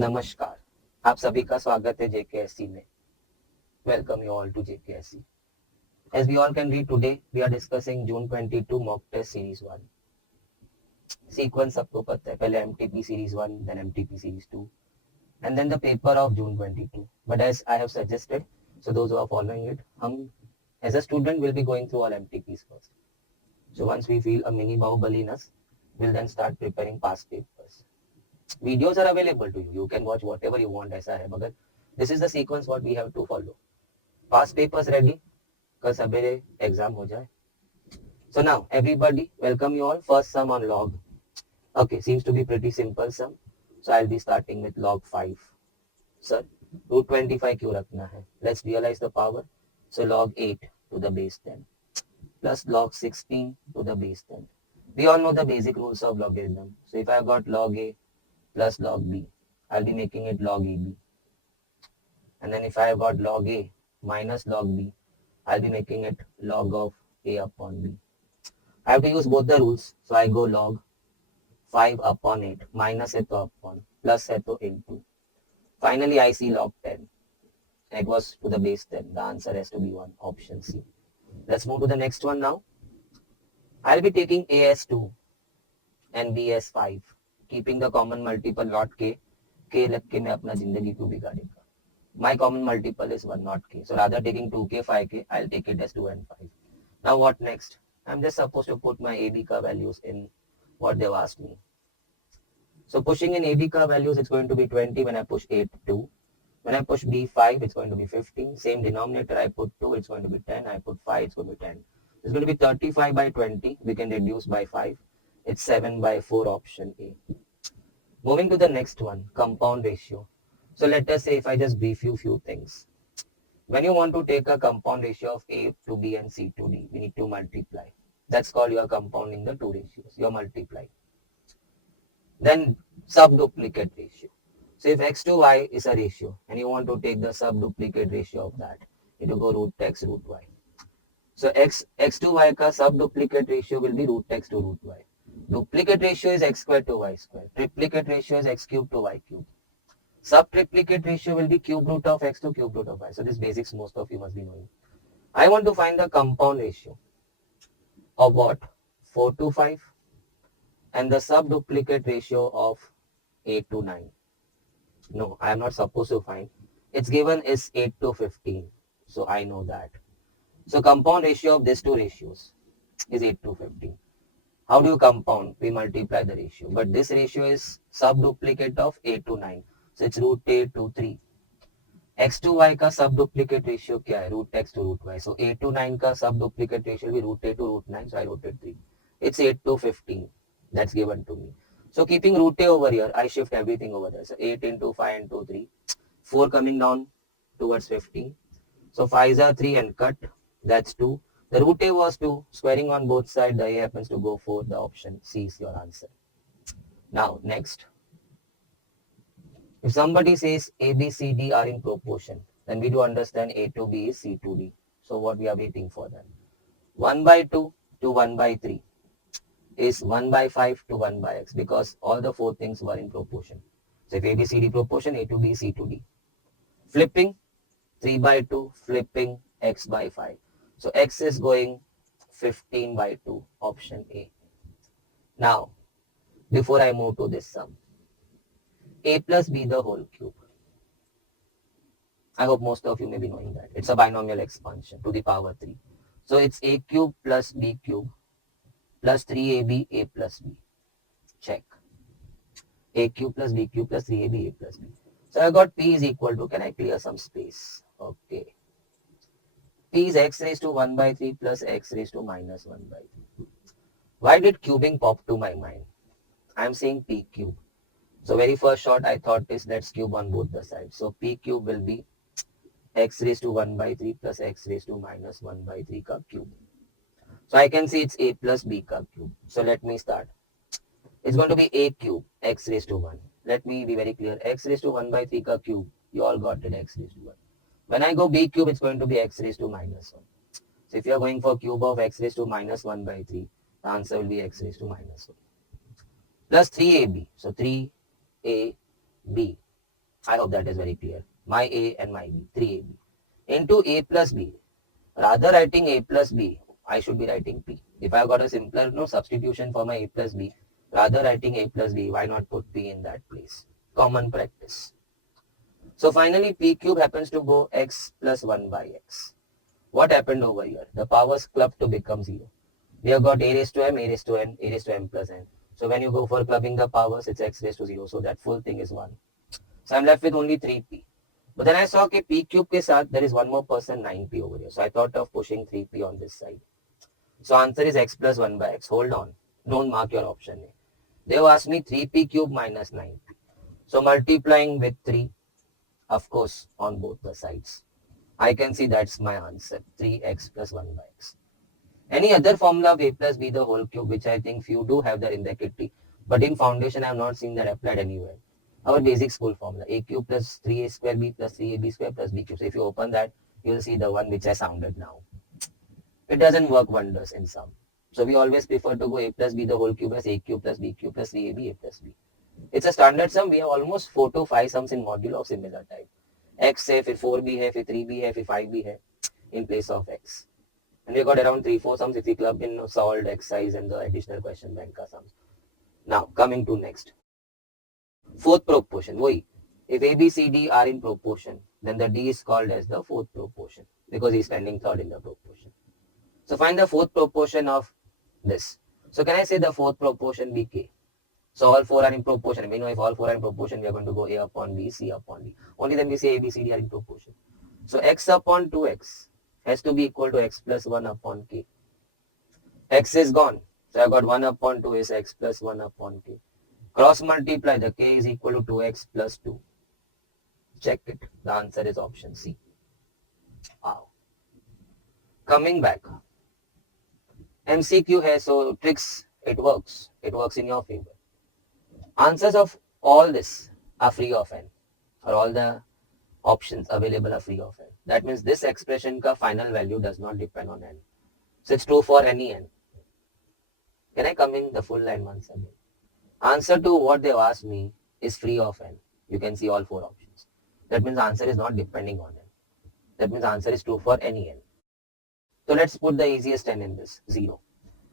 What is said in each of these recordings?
नमस्कार, आप सभी का स्वागत है JKSC में. Welcome you all to JKSC. As we all can read today, we are discussing June 22 mock test series 1. Sequence सबको पता है, पहले MTP series 1, then MTP series 2, and then the paper of June 22. But as I have suggested, so those who are following it, हम as a student will be going through all MTPs first. So once we feel a mini Bahubali in us, we'll then start preparing past papers. Videos are available to you. You can watch whatever you want. ऐसा है, मगर this is the sequence what we have to follow. Past papers ready, कल सवेरे exam हो जाए. So now everybody, welcome you all. First sum on log. Okay, seems to be pretty simple sum. So I'll be starting with log 5. Sir, root 25 क्यों रखना है? Let's realize the power. So log 8 to the base 10 plus log 16 to the base 10. We all know the basic rules of logarithm. So if I've got log A plus log B, I'll be making it log AB. And then if I have got log A minus log B, I'll be making it log of A upon B. I have to use both the rules. So I go log 5 upon 8 minus है तो upon plus है तो into. Finally I see log 10. It was to the base 10. The answer has to be 1, option C. Let's move to the next one now. I'll be taking A as 2 and B as 5, keeping the common multiple not K. K लग के मैं अपना जिंदगी क्यों बिगाड़ेगा? My common multiple is 1, not K. So rather taking 2K, 5K, I'll take it as 2 and 5. Now what next? I'm just supposed to put my AB ka values in what they've asked me. So pushing in AB ka values, it's going to be 20 when I push 8, 2. When I push B5, it's going to be 15. Same denominator, I put 2, it's going to be 10. I put 5, it's going to be 10. It's going to be 35 by 20. We can reduce by 5. It's 7 by 4, option A. Moving to the next one, compound ratio. So let us say if I just brief you few things. When you want to take a compound ratio of A to B and C to D, we need to multiply. That's called you are compounding the two ratios. You're multiplying. Then subduplicate ratio. So if x to y is a ratio and you want to take the subduplicate ratio of that, you need to go root x root y. So x to y ka subduplicate ratio will be root x to root y. Duplicate ratio is x square to y square. Triplicate ratio is x cube to y cube. Subtriplicate ratio will be cube root of x to cube root of y. So this basics most of you must be knowing. I want to find the compound ratio of what? 4 to 5 and the subduplicate ratio of 8 to 9. No, I am not supposed to find. It's given is 8 to 15. So I know that. So compound ratio of these two ratios is 8 to 15. How do you compound? We multiply the ratio. But this ratio is subduplicate of 8 to 9. So it's root 8 to 3. X to y का subduplicate ratio क्या है? Root x to root y. So 8 to 9 का subduplicate ratio will be root 8 to root 9. So I wrote it 3. It's 8 to 15. That's given to me. So keeping root a over here, I shift everything over there. So 8 into 5 into 3. 4 coming down towards 15. So 5s are 3 and cut. That's 2. The root a was 2. Squaring on both sides, the a happens to go 4. The option C is your answer. Now, next. If somebody says A, B, C, D are in proportion, then we do understand A to B is C to D. So what we are waiting for then? 1 by 2 to 1 by 3 is 1 by 5 to 1 by x because all the four things were in proportion. So if A, B, C, D proportion, A to B, C to D. Flipping 3 by 2, flipping x by 5. So x is going 15 by 2, option A. Now, before I move to this sum, A plus B the whole cube. I hope most of you may be knowing that. It's a binomial expansion to the power 3. So it's A cube plus B cube plus 3AB A plus B. Check. A cube plus B cube plus 3AB A plus B. So I got P is equal to, can I clear some space? Okay. P is x raised to 1 by 3 plus x raised to minus 1 by 3. Why did cubing pop to my mind? I'm saying P cube. So very first shot I thought is let's cube on both the sides. So P cube will be x raised to 1 by 3 plus x raised to minus 1 by 3 ka cube. So I can see it's A plus B ka cube. So let me start. It's going to be A cube x raised to 1. Let me be very clear. X raised to 1 by 3 ka cube. You all got it, x raised to 1. When I go B cube, it's going to be x raised to minus 1. So if you are going for cube of x raised to minus 1 by 3, the answer will be x raised to minus 1. Plus 3AB. So 3AB. I hope that is very clear. My A and my B, 3AB. Into A plus B. Rather writing A plus B, I should be writing P. If I've got a simpler substitution for my A plus B, rather writing A plus B, why not put P in that place? Common practice. So finally, P cube happens to go X plus 1 by X. What happened over here? The powers clubbed to become 0. We have got A raised to M, A raised to N, A raised to M plus N. So when you go for clubbing the powers, it's X raised to 0. So that full thing is 1. So I'm left with only 3P. But then I saw that P cube ke saath, there is one more person 9P over here. So I thought of pushing 3P on this side. So answer is X plus 1 by X. Hold on. Don't mark your option A. They have asked me 3P cube minus 9P. So multiplying with 3, of course, on both the sides. I can see that's my answer. 3x plus 1 by x. Any other formula of a plus b the whole cube, which I think few do have that in the kitty, but in foundation I have not seen that applied anywhere. Our basic school formula, a cube plus 3a square b plus 3ab square plus b cube. So if you open that, you will see the one which I sounded now. It doesn't work wonders in sum. So we always prefer to go a plus b the whole cube as a cube plus b cube plus 3ab a plus b. It's a standard sum. We have almost 4 to 5 sums in modulo of similar type. X है, फिर 4b है, फिर 3b है, फिर 5b है, in place of x. And we got around 3-4 sums if we club in solved exercise and the additional question bank ka sums. Now coming to next. Fourth proportion. Why? If A, B, C, D are in proportion, then the D is called as the fourth proportion because he is standing third in the proportion. So find the fourth proportion of this. So can I say the fourth proportion be K? So all 4 are in proportion. We know if all 4 are in proportion, we are going to go A upon B, C upon D. Only then we say A, B, C, D are in proportion. So x upon 2x has to be equal to x plus 1 upon k. X is gone. So I got 1 upon 2 is x plus 1 upon k. Cross multiply, the k is equal to 2x plus 2. Check it. The answer is option C. Wow. Coming back. MCQ hai, so tricks, it works. It works in your favor. Answers of all this are free of n, or all the options available are free of n. That means this expression ka final value does not depend on n. So it's true for any n. Can I come in the full line once again? Answer to what they've asked me is free of n. You can see all 4 options. That means answer is not depending on n. That means answer is true for any n. So let's put the easiest n in this, 0.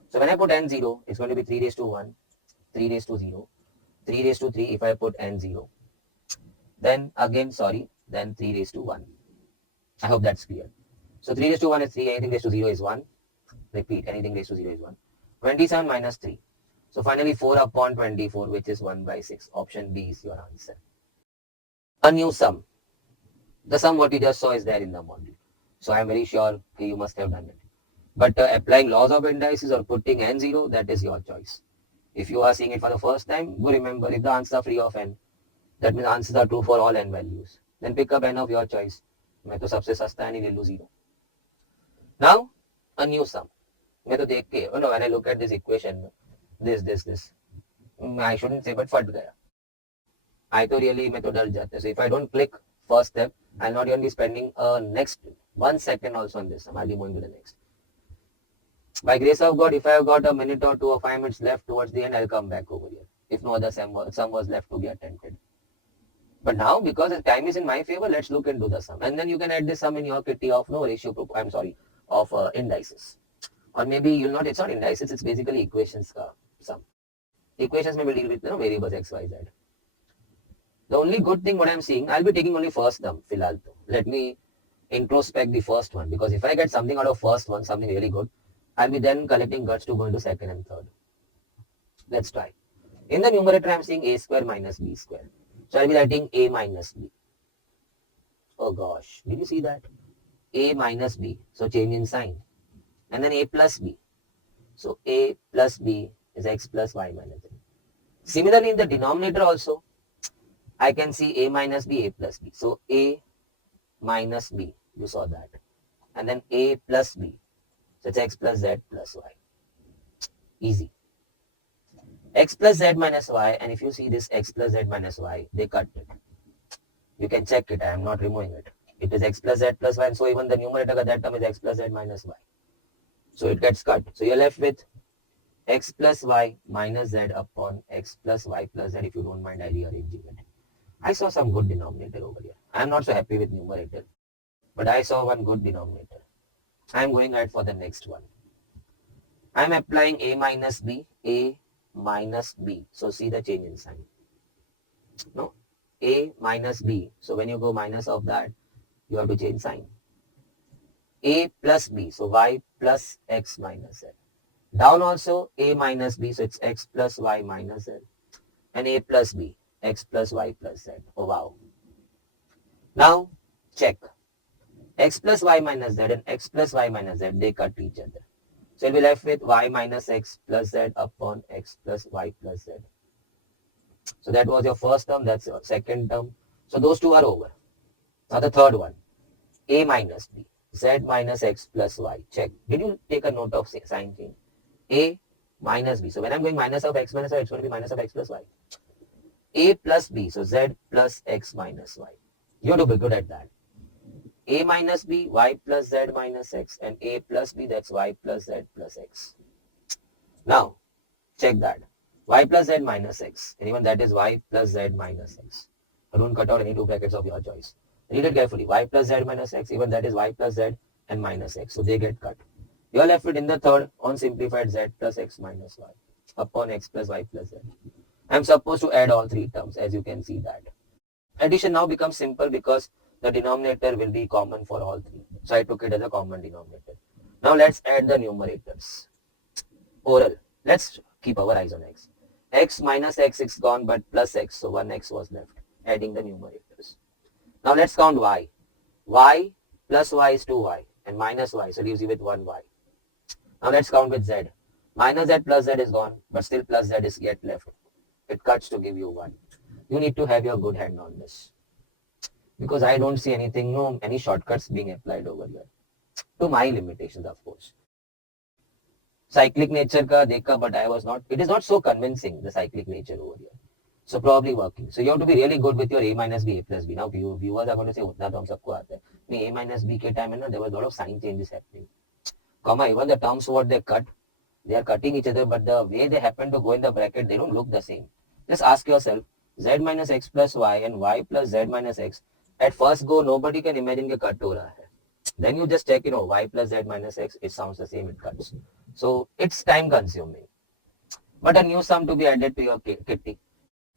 So when I put n 0, it's going to be 3 raised to 1, 3 raised to 0, 3 raised to 3 if I put n 0. Then again, then 3 raised to 1. I hope that's clear. So 3 raised to 1 is 3, anything raised to 0 is 1. Repeat, anything raised to 0 is 1. 27 minus 3. So finally 4 upon 24, which is 1 by 6. Option B is your answer. A new sum. The sum what you just saw is there in the module. So I am very sure you must have done it. But applying laws of indices or putting n 0, that is your choice. If you are seeing it for the first time, go remember if the answers are free of n, that means answers are true for all n values. Then pick up n of your choice. मैं तो सबसे सस्ता नहीं ले लूँ 0. Now a new sum. मैं तो देख के, when I look at this equation, this, I shouldn't say, but फट गया. I तो really मैं तो डर जाता. So if I don't click first step, I'll not even be spending next 1 second also on this sum. I'll be moving to the next. By grace of God, if I have got a minute or 2 or 5 minutes left towards the end, I'll come back over here. If no other sum was left to be attempted. But now, because the time is in my favor, let's look into the sum. And then you can add this sum in your kitty of of indices. Or maybe you'll not, it's not indices, it's basically equations ka sum. Equations may deal with variables x, y, z. The only good thing what I'm seeing, I'll be taking only first term, filal. Let me introspect the first one. Because if I get something out of first one, something really good, I'll be then collecting guts to go into second and third. Let's try. In the numerator, I'm seeing a square minus b square. So I'll be writing a minus b. Oh gosh, did you see that? A minus b. So change in sign. And then a plus b. So a plus b is x plus y minus z. Similarly, in the denominator also, I can see a minus b, a plus b. So a minus b, you saw that. And then a plus b. So it's x plus z plus y. Easy. X plus z minus y, and if you see this x plus z minus y, they cut it. You can check it, I am not removing it. It is x plus z plus y, and so even the numerator of that term is x plus z minus y. So it gets cut. So you're left with x plus y minus z upon x plus y plus z, if you don't mind, I rearranging it. I saw some good denominator over here. I am not so happy with numerator, but I saw one good denominator. I am going ahead for the next one. I am applying a minus b, a minus b. So see the change in sign. No, a minus b. So when you go minus of that, you have to change sign. A plus b, so y plus x minus z. Down also a minus b, so it's x plus y minus z. And a plus b, x plus y plus z. Oh wow. Now check. X plus y minus z and x plus y minus z, they cut each other. So you'll be left with y minus x plus z upon x plus y plus z. So that was your first term, that's your second term. So those two are over. Now the third one, a minus b, z minus x plus y. Check. Did you take a note of sign change? A minus b. So when I'm going minus of x minus y, it's going to be minus of x plus y. A plus b, so z plus x minus y. You have to be good at that. A minus b, y plus z minus x, and a plus b, that's y plus z plus x. Now, check that. Y plus z minus x, and even that is y plus z minus x. So don't cut out any two brackets of your choice. Read it carefully. Y plus z minus x, even that is y plus z and minus x. So they get cut. You are left with in the third unsimplified z plus x minus y upon x plus y plus z. I am supposed to add all three terms, as you can see that. Addition now becomes simple because the denominator will be common for all three. So I took it as a common denominator. Now let's add the numerators. Oral. Let's keep our eyes on x. X minus x is gone, but plus x, so 1x was left. Adding the numerators. Now let's count y. Y plus y is 2y and minus y, so leaves you with 1y. Now let's count with z. Minus z plus z is gone, but still plus z is yet left. It cuts to give you 1. You need to have your good hand on this. Because I don't see anything, no, any shortcuts being applied over here. To my limitations, of course. Cyclic nature ka dekha, but it is not so convincing, the cyclic nature over here. So probably working. So you have to be really good with your a minus b, a plus b. Now viewers are going to say, utna to hum sabko aata hai. A minus b ke time, there was a lot of sign changes happening. Comma, even the terms what they cut, they are cutting each other, but the way they happen to go in the bracket, they don't look the same. Just ask yourself, z minus x plus y and y plus z minus x. At first go, nobody can imagine ke cut ho raha hai. Then you just check, y plus z minus x, it sounds the same, it cuts. So it's time consuming. But a new sum to be added to your kitty.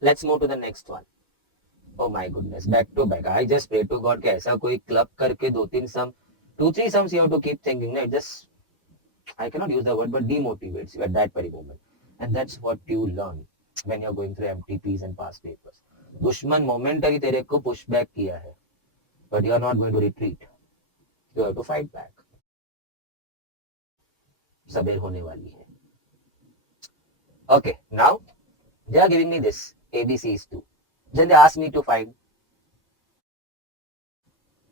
Let's move to the next one. Oh my goodness, back to back. I just pray to God कि ऐसा कोई club करके 2-3 sum, 2-3 sums you have to keep thinking. It just, I cannot use the word, but demotivates you at that very moment. And that's what you learn when you're going through MTPs and past papers. दुश्मन momentary तेरे को push back किया है, but you are not going to retreat. You have to fight back. सबेर होने वाली है. Okay, now they are giving me this. ABC is 2. Then they ask me to find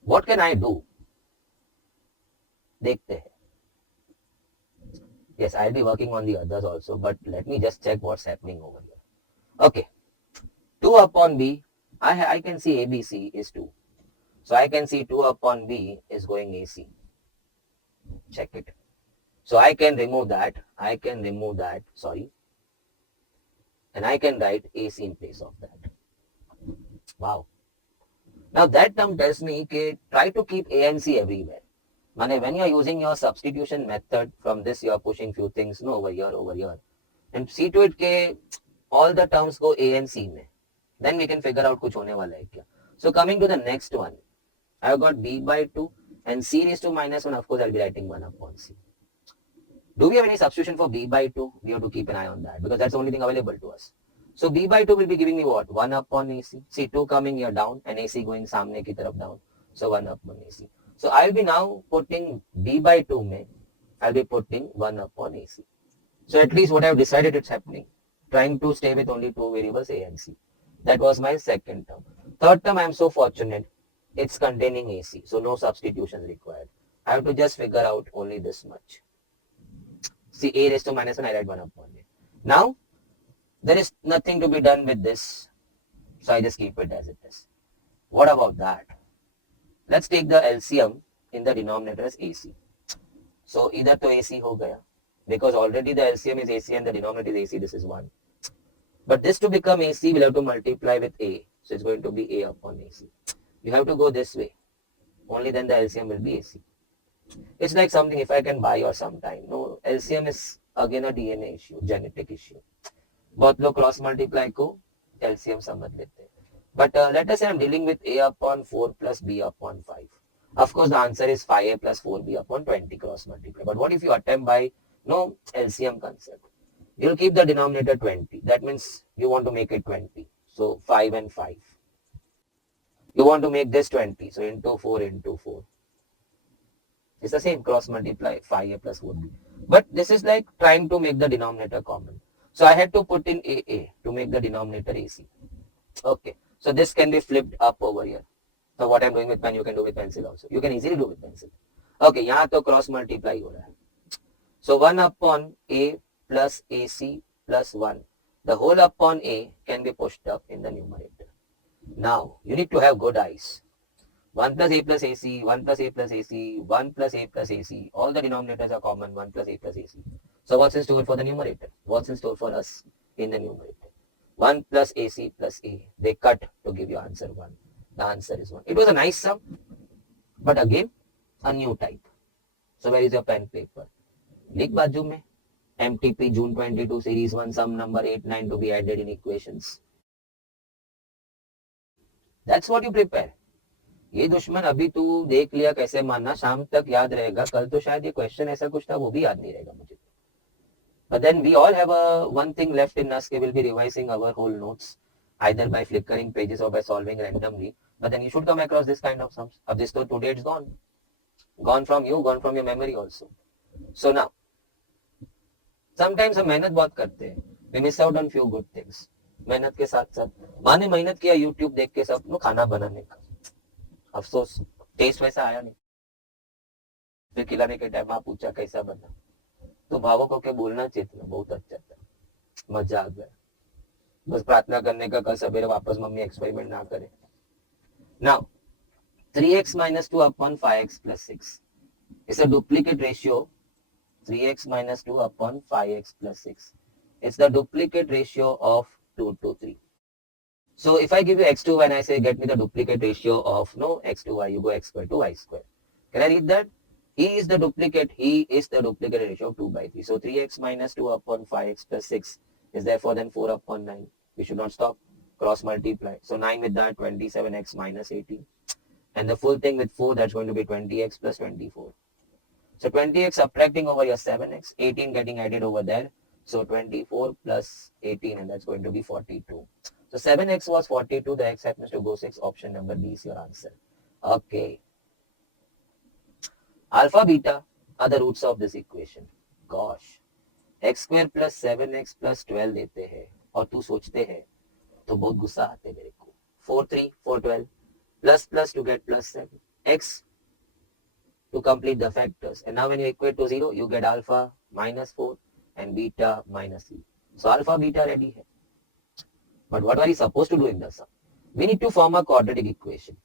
what can I do? देखते हैं. Yes, I'll be working on the others also, but let me just check what's happening over here. Okay, 2 upon B, I can see ABC is 2. So I can see 2 upon B is going AC. Check it. So I can remove that. Sorry. And I can write AC in place of that. Wow. Now that term tells me that try to keep A and C everywhere. Mane, when you are using your substitution method, from this you are pushing few things over here. And see to it that all the terms go A and C mein. Then we can figure out kuch hone wala hai kya. So coming to the next one, I have got B by 2 and C raised to minus 1. Of course, I'll be writing 1 upon C. Do we have any substitution for B by 2? We have to keep an eye on that because that's the only thing available to us. So B by 2 will be giving me what? 1 upon AC. See 2 coming here down and AC going samne ki taraf down. So 1 upon AC. So I'll be now putting B by 2 mein, I'll be putting 1 upon AC. So at least what I've decided it's happening. Trying to stay with only two variables A and C. That was my second term. Third term, I'm so fortunate. It's containing AC. So no substitutions required. I have to just figure out only this much. See, A raised to minus 1, I write 1 upon it. Now, there is nothing to be done with this. So I just keep it as it is. What about that? Let's take the LCM in the denominator as AC. So either to AC ho gaya. Because already the LCM is AC and the denominator is AC. This is 1. But this to become AC, we'll have to multiply with A. So it's going to be A upon AC. You have to go this way. Only then the LCM will be AC. It's like something if I can buy or sometime. No, LCM is again a DNA issue, genetic issue. बहुत लोग cross multiply को LCM समझ लेते हैं. But let us say I'm dealing with A upon 4 plus B upon 5. Of course, the answer is 5A plus 4B upon 20 cross multiply. But what if you attempt by no LCM concept? You'll keep the denominator 20. That means you want to make it 20. So 5 and 5. You want to make this 20. So into 4 into 4. It's the same cross multiply 5A plus 4B. But this is like trying to make the denominator common. So I had to put in AA to make the denominator AC. Okay. So this can be flipped up over here. So what I'm doing with pen, you can do with pencil also. You can easily do with pencil. Okay. यहाँ तो cross multiply हो रहा है. So 1 upon A plus AC plus 1. The whole upon A can be pushed up in the numerator. Now, you need to have good eyes. 1 plus A plus AC, 1 plus A plus AC, 1 plus A plus AC. All the denominators are common, 1 plus A plus AC. So what's in store for the numerator? What's in store for us in the numerator? 1 plus AC plus A. They cut to give you answer 1. The answer is 1. It was a nice sum, but again, a new type. So where is your pen paper? लिख बाजू में MTP June 22 series 1 sum number 8 9 to be added in equations. That's what you prepare. ये दुश्मन अभी तू देख लिया कैसे मानना, शाम तक याद रहेगा, कल तो शायद ये क्वेश्चन ऐसा कुछ था वो भी याद नहीं रहेगा मुझे. But then we all have one thing left in us. We will be revising our whole notes either by flickering pages or by solving randomly. But then you should come across this kind of sums. Of this, today it's gone. Gone from you, gone from your memory also. So now, sometimes हम मेहनत बहुत करते हैं. We miss out on few good things. मेहनत के साथ साथ माने मेहनत किया YouTube देख के सब लोग खाना बनाने का. अफसोस टेस्ट वैसा आया नहीं. फिर खिलाने के टाइम आप पूछा कैसा बना, तो भावों को के बोलना चाहिए था, बहुत अच्छा था, मजा आ गया. बस प्रार्थना करने का कल सवेरे वापस मम्मी एक्सपेरिमेंट ना करे. Now 3x minus 2 upon 5x plus 6 is a duplicate ratio. 3x minus 2 upon 5x plus 6. It's the duplicate ratio of 2 to 3. So if I give you x2 and I say get me the duplicate ratio of no x to y, you go x square to y square. Can I read that? He is the duplicate ratio of 2 by 3. So 3x minus 2 upon 5x plus 6 is therefore then 4 upon 9. We should not stop. Cross multiply. So 9 with that, 27x minus 18. And the full thing with 4, that's going to be 20x plus 24. So 20x subtracting over your 7x, 18 getting added over there. So 24 plus 18, and that's going to be 42. So 7x was 42. The x happens to go 6. Option number B is your answer. Okay. Alpha, beta are the roots of this equation. Gosh. x square plus 7x plus 12 देते हैं और तू सोचते हैं तो बहुत गुस्सा आते मेरे को. 4 3 4 12 plus to get plus 7 x to complete the factors, and now when you equate to 0 you get alpha minus 4 and beta minus 3. So alpha beta ready hai. But what are you supposed to do in the sum? We need to form a quadratic equation.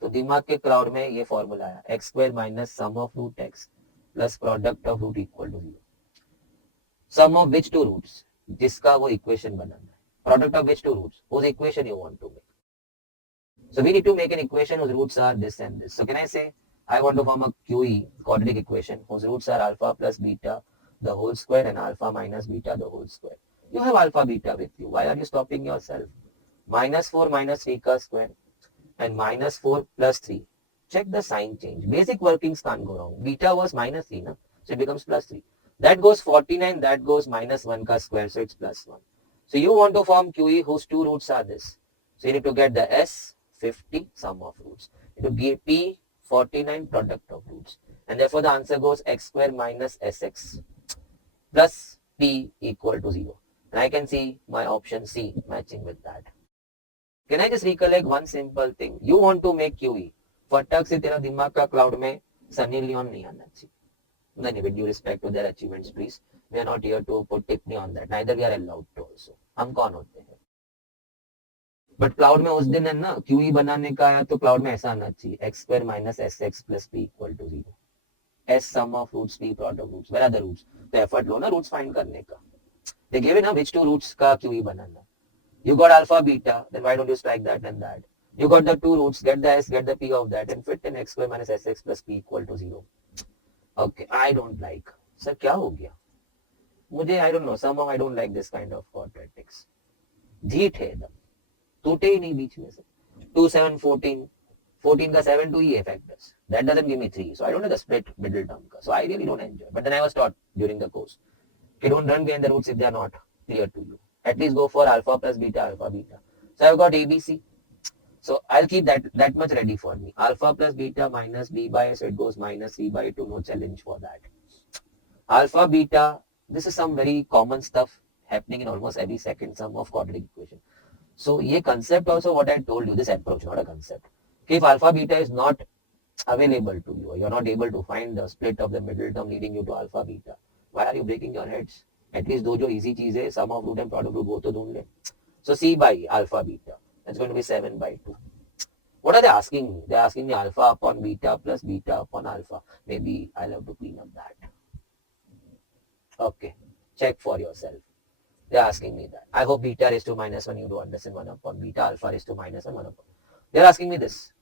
तो दिमाग के cloud में ये formula आया, x square minus sum of root x plus product of root equal to 0. Sum of which two roots, जिसका वो equation बनाना है. Product of which two roots, whose equation you want to make. So we need to make an equation whose roots are this and this. So can I say I want to form a QE quadratic equation whose roots are alpha plus beta the whole square and alpha minus beta the whole square. You have alpha beta with you. Why are you stopping yourself? Minus 4 minus 3 ka square and minus 4 plus 3. Check the sign change. Basic workings can't go wrong. Beta was minus 3, na? So it becomes plus 3. That goes 49, that goes minus 1 ka square, so it's plus 1. So you want to form QE whose two roots are this. So you need to get the S 50 sum of roots. You need to give P 49 product of roots. And therefore the answer goes x square minus sx plus P equal to 0. And I can see my option C matching with that. Can I just recollect one simple thing? You want to make QE. फटक से तेरा दिमाग का cloud में Sunny Leone नहीं आना चाहिए. Then with due respect to their achievements, please. We are not here to put tipney on that. Neither we are allowed to also. हम कौन होते हैं? बट क्लाउड में उस दिन है ना QE बनाने का आया तो क्लाउड में ऐसा आना चाहिए, x square minus sx plus p equal to 0. S sum of roots, p product of roots. Where are the roots? तो एफर्ट लो ना रूट्स फाइंड करने का. They gave it ना which two roots का QE banana. You got alpha, beta, then why don't you strike that and that? You got the two roots, get the s, get the p of that, and fit in x square minus sx plus p equal to 0. Okay, I don't like. Sir, क्या हो गया? मुझे I don't know, somehow I don't like this kind of quadratics. जीत है एकदम, टूटे ही नहीं बीच में से. 2, 7, 14. 14 का 7 to e factors. That doesn't give me 3. So I don't have the split middle term. So I really don't enjoy. But then I was taught during the course. You don't run behind the roots if they are not clear to you. At least go for alpha plus beta, alpha, beta. So I've got ABC. So I'll keep that much ready for me. Alpha plus beta minus b by, so it goes minus c by 2. No challenge for that. Alpha, beta. This is some very common stuff happening in almost every second sum of quadratic equation. So ये concept also what I told you, this approach, not a concept. If alpha beta is not available to you, or you're not able to find the split of the middle term leading you to alpha beta, why are you breaking your heads? At least दो जो easy चीज है, sum of root and product root वो तो ढूंढ ले. So c by alpha beta, that's going to be 7 by 2. What are they asking me? They're asking me alpha upon beta plus beta upon alpha. Maybe I'll have to clean up that. Okay, check for yourself. They're asking me that. I hope beta raised to minus 1 you do understand 1 upon beta, alpha raised to minus 1 upon. They're asking me this.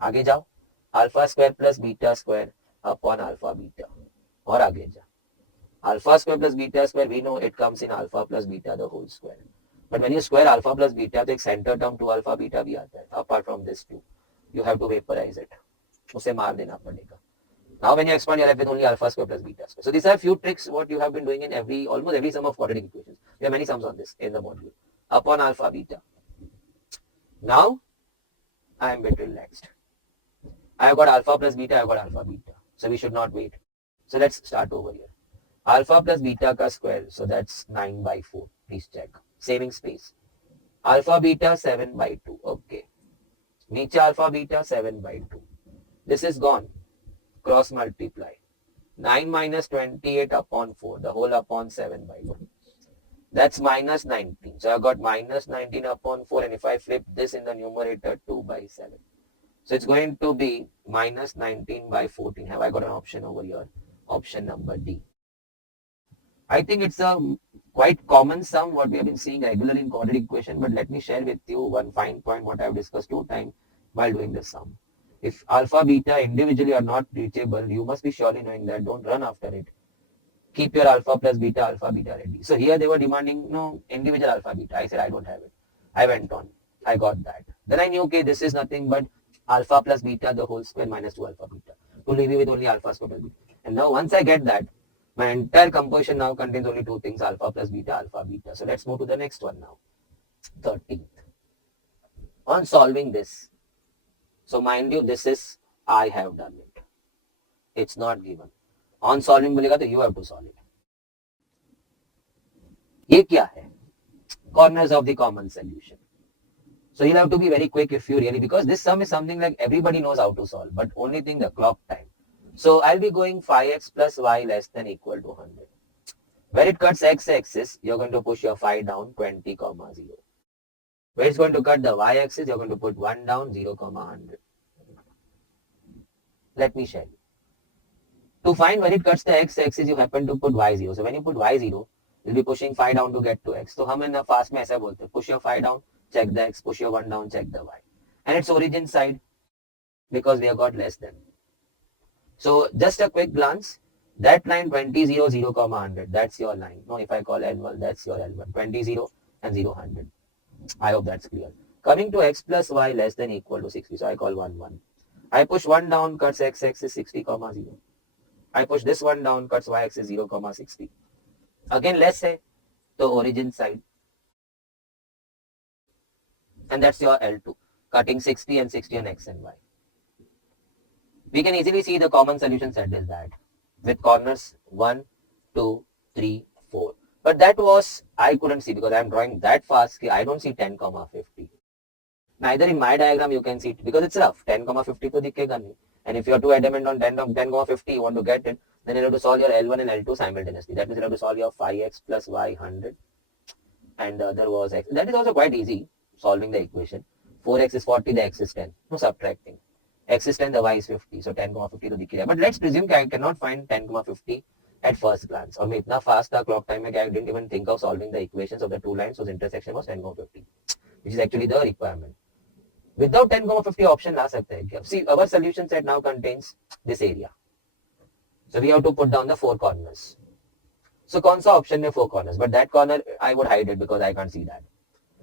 आगे जाओ, alpha square plus beta square upon alpha beta. और आगे जा. Alpha square plus beta square, we know it comes in alpha plus beta the whole square. But when you square alpha plus beta, तो एक center term to alpha beta भी आता है. Apart from this two, you have to vaporize it. उसे मार देना पड़ेगा. Now when you expand, you're left with only alpha square plus beta square. So these are few tricks what you have been doing in almost every sum of quadratic equations. We have many sums on this in the module. Upon alpha beta. Now I am a bit relaxed. I have got alpha plus beta, I have got alpha beta. So we should not wait. So let's start over here. Alpha plus beta ka square, so that's 9 by 4. Please check. Saving space. Alpha beta 7 by 2. Okay. Niche alpha beta 7 by 2. This is gone. Cross multiply. 9 minus 28 upon 4. The whole upon 7 by 1. That's minus 19. So I got minus 19 upon 4. And if I flip this in the numerator, 2 by 7. So it's going to be minus 19 by 14. Have I got an option over here? Option number D. I think it's a quite common sum what we have been seeing regularly in quadratic equation. But let me share with you one fine point what I have discussed 2 times while doing this sum. If alpha beta individually are not reachable, you must be surely knowing that. Don't run after it. Keep your alpha beta ready. So here they were demanding individual alpha beta. I said I don't have it. I went on. I got that. Then I knew okay this is nothing but alpha plus beta the whole square minus 2 alpha beta. To leave you with only alpha square plus beta. And now once I get that, my entire composition now contains only 2 things, alpha plus beta, alpha beta. So let's move to the next one now. 13th. On solving this. So mind you, this is I have done it. It's not given. On solving बोलेगा तो you have to solve it. ये क्या है? Corners of the common solution. So you'll have to be very quick if you really, because this sum is something like everybody knows how to solve, but only thing the clock time. So I'll be going 5x plus y less than equal to 100. Where it cuts x-axis, you're going to push your 5 down 20, 0. Where it's going to cut the y-axis, you're going to put 1 down 0, 100. Let me show you. To find where it cuts the x-axis, you happen to put y0. So when you put y0, you'll be pushing 5 down to get to x. So हम in fast में ऐसा बोलते हैं, push your 5 down, check the x, push your 1 down, check the y. And its origin side, because we have got less than. So just a quick glance, that line 20, 0, 0, 100, that's your line. No, if I call L1, that's your L1, 20, 0 and 0, 100. I hope that's clear. Coming to x plus y less than equal to 60, so I call 1, 1. I push 1 down, cuts x-axis 60, 0. I push this one down, cuts y-axis 0, 60. Again less hai, to origin side. And that's your L2, cutting 60 and 60 on x and y. We can easily see the common solution set is that with corners 1, 2, 3, 4. But that was, I couldn't see because I am drawing that fast. I don't see 10, 50. Neither in my diagram you can see it because it's rough. 10, 50 to dikhega nahi. And if you are too adamant on 10, 50, you want to get it, then you have to solve your L1 and L2 simultaneously. That means you have to solve your 5x plus y 100. And the other was x. That is also quite easy, solving the equation. 4x is 40, the x is 10. No subtracting. X is 10, the y is 50. So 10, 50 to dikhe. But let's presume I cannot find 10, 50 at first glance. और मैं इतना fast था clock time में I didn't even think of solving the equations of the two lines whose intersection was 10,50, which is actually the requirement. Without 10,50 option ला सकते हैं क्या? See, our solution set now contains this area. So we have to put down the four corners. So कौन सा option में four corners? But that corner I would hide it because I can't see that.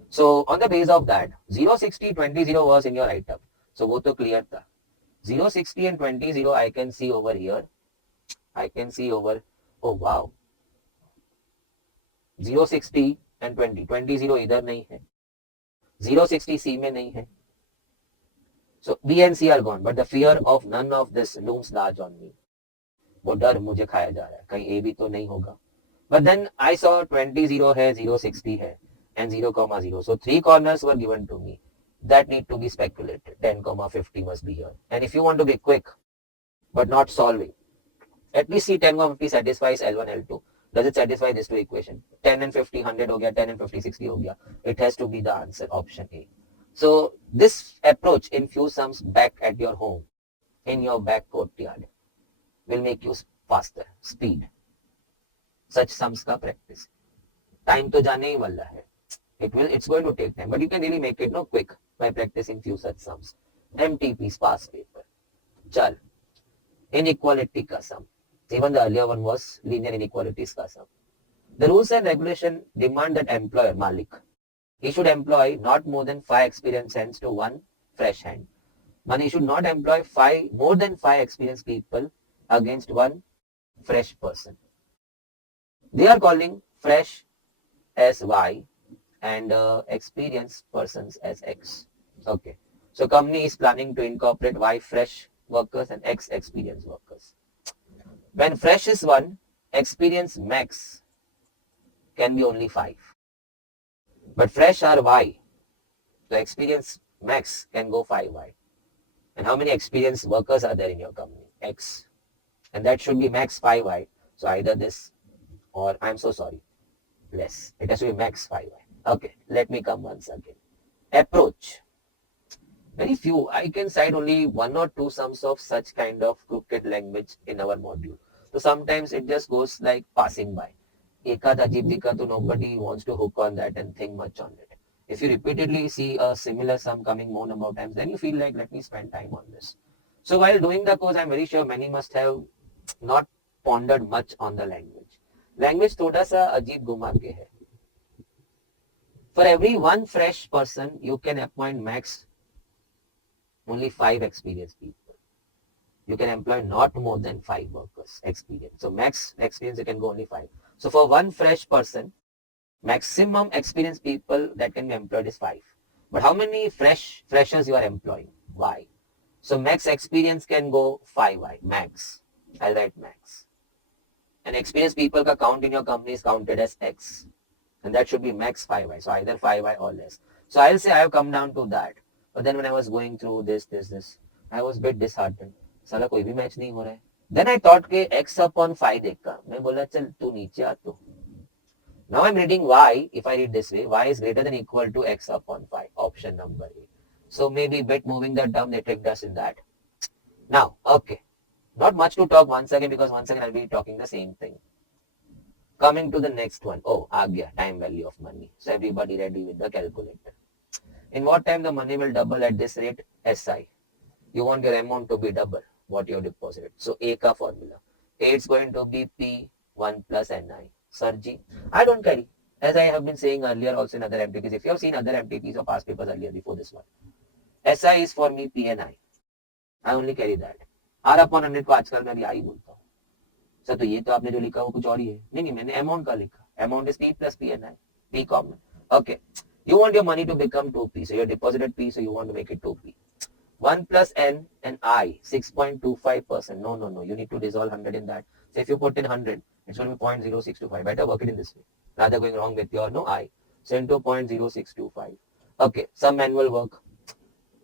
So on the base of that, 0, 60, 20, 0 was in your write-up. So वो तो clear था. 0, 60 and 20, 0 I can see over here. I can see over, oh wow. 0, 60 and 20. 20, 0 इधर नहीं है. 0, 60 C में नहीं है. So B and C are gone. But the fear of none of this looms large on me. वो डर मुझे खाया जा रहा है. कहीं A भी तो नहीं होगा. But then I saw 20, 0 है, 0, 60 है. And 0, 0. So three corners were given to me. That need to be speculated. 10, 50 must be here. And if you want to be quick, but not solving, at least see 10, 50 satisfies L1, L2. Does it satisfy these two equations? 10 and 50, 100 हो गया, 10 and 50, 60 हो गया. It has to be the answer, option A. So this approach in few sums back at your home, in your back courtyard, will make you faster, speed. Such sums का practice. Time तो जाने ही वाला है. It's going to take time, but you can really make it quick by practicing few such sums. MTP, sparse paper. Chal. Inequality ka sum. Even the earlier one was linear inequalities ka sum. The rules and regulation demand that employer, Malik, he should employ not more than 5 experienced hands to one fresh hand. But he should not employ more than 5 experienced people against one fresh person. They are calling fresh as Y and experienced persons as X. Okay. So company is planning to incorporate Y fresh workers and X experienced workers. When fresh is 1, experienced max can be only 5. But fresh are Y. So experienced max can go 5Y. And how many experienced workers are there in your company? X. And that should be max 5Y. So either this or, I'm so sorry, less. It has to be max 5Y. Okay, let me come once again. Approach. Very few. I can cite only 1 or 2 sums of such kind of crooked language in our module. So sometimes it just goes like passing by. Ekad ajib dikha, to nobody wants to hook on that and think much on it. If you repeatedly see a similar sum coming more number of times, then you feel like, let me spend time on this. So while doing the course, I'm very sure many must have not pondered much on the language. Language thoda sa ajib घुमा के है. For every one fresh person, you can appoint max only 5 experienced people. You can employ not more than 5 workers experience. So max experience, you can go only 5. So for one fresh person, maximum experienced people that can be employed is 5. But how many freshers you are employing? Y. So max experience can go 5Y, max. I'll write max. And experienced people ka count in your company is counted as X. And that should be max 5Y. So either 5Y or less. So I'll say I have come down to that. But then when I was going through this, I was a bit disheartened. साला कोई भी match नहीं हो रहा है. Then I thought के X upon 5 देखा. मैं बोला चल तू नीचे आ तो. Now I'm reading Y. If I read this way, Y is greater than equal to X upon 5. Option number A. So maybe bit moving that down, they tricked us in that. Now, okay. Not much to talk once again because once again I'll be talking the same thing. Coming to the next one. Oh, aa gaya, time value of money. So everybody ready with the calculator. In what time the money will double at this rate? SI. You want your amount to be double. What you have deposited. So A ka formula. A is going to be P1 plus NI. Sarji. I don't carry. As I have been saying earlier also in other MTPs. If you have seen other MTPs or past papers earlier before this one. SI is for me PNI. I only carry that. R upon 100 को आजकल मैं भी आई बोलता हूँ. Sir तो ये तो आपने जो लिखा वो कुछ और ही है. नहीं मैंने अमाउंट का लिखा. Amount is P plus PNI. P common. Okay. You want your money to become 2P. So you deposited P, so you want to make it 2P. 1 plus N and I, 6.25%. No. You need to dissolve 100 in that. So if you put in 100, it's going to be 0.0625. Better work it in this way. Rather going wrong with your I. So into 0.0625. Okay, some manual work.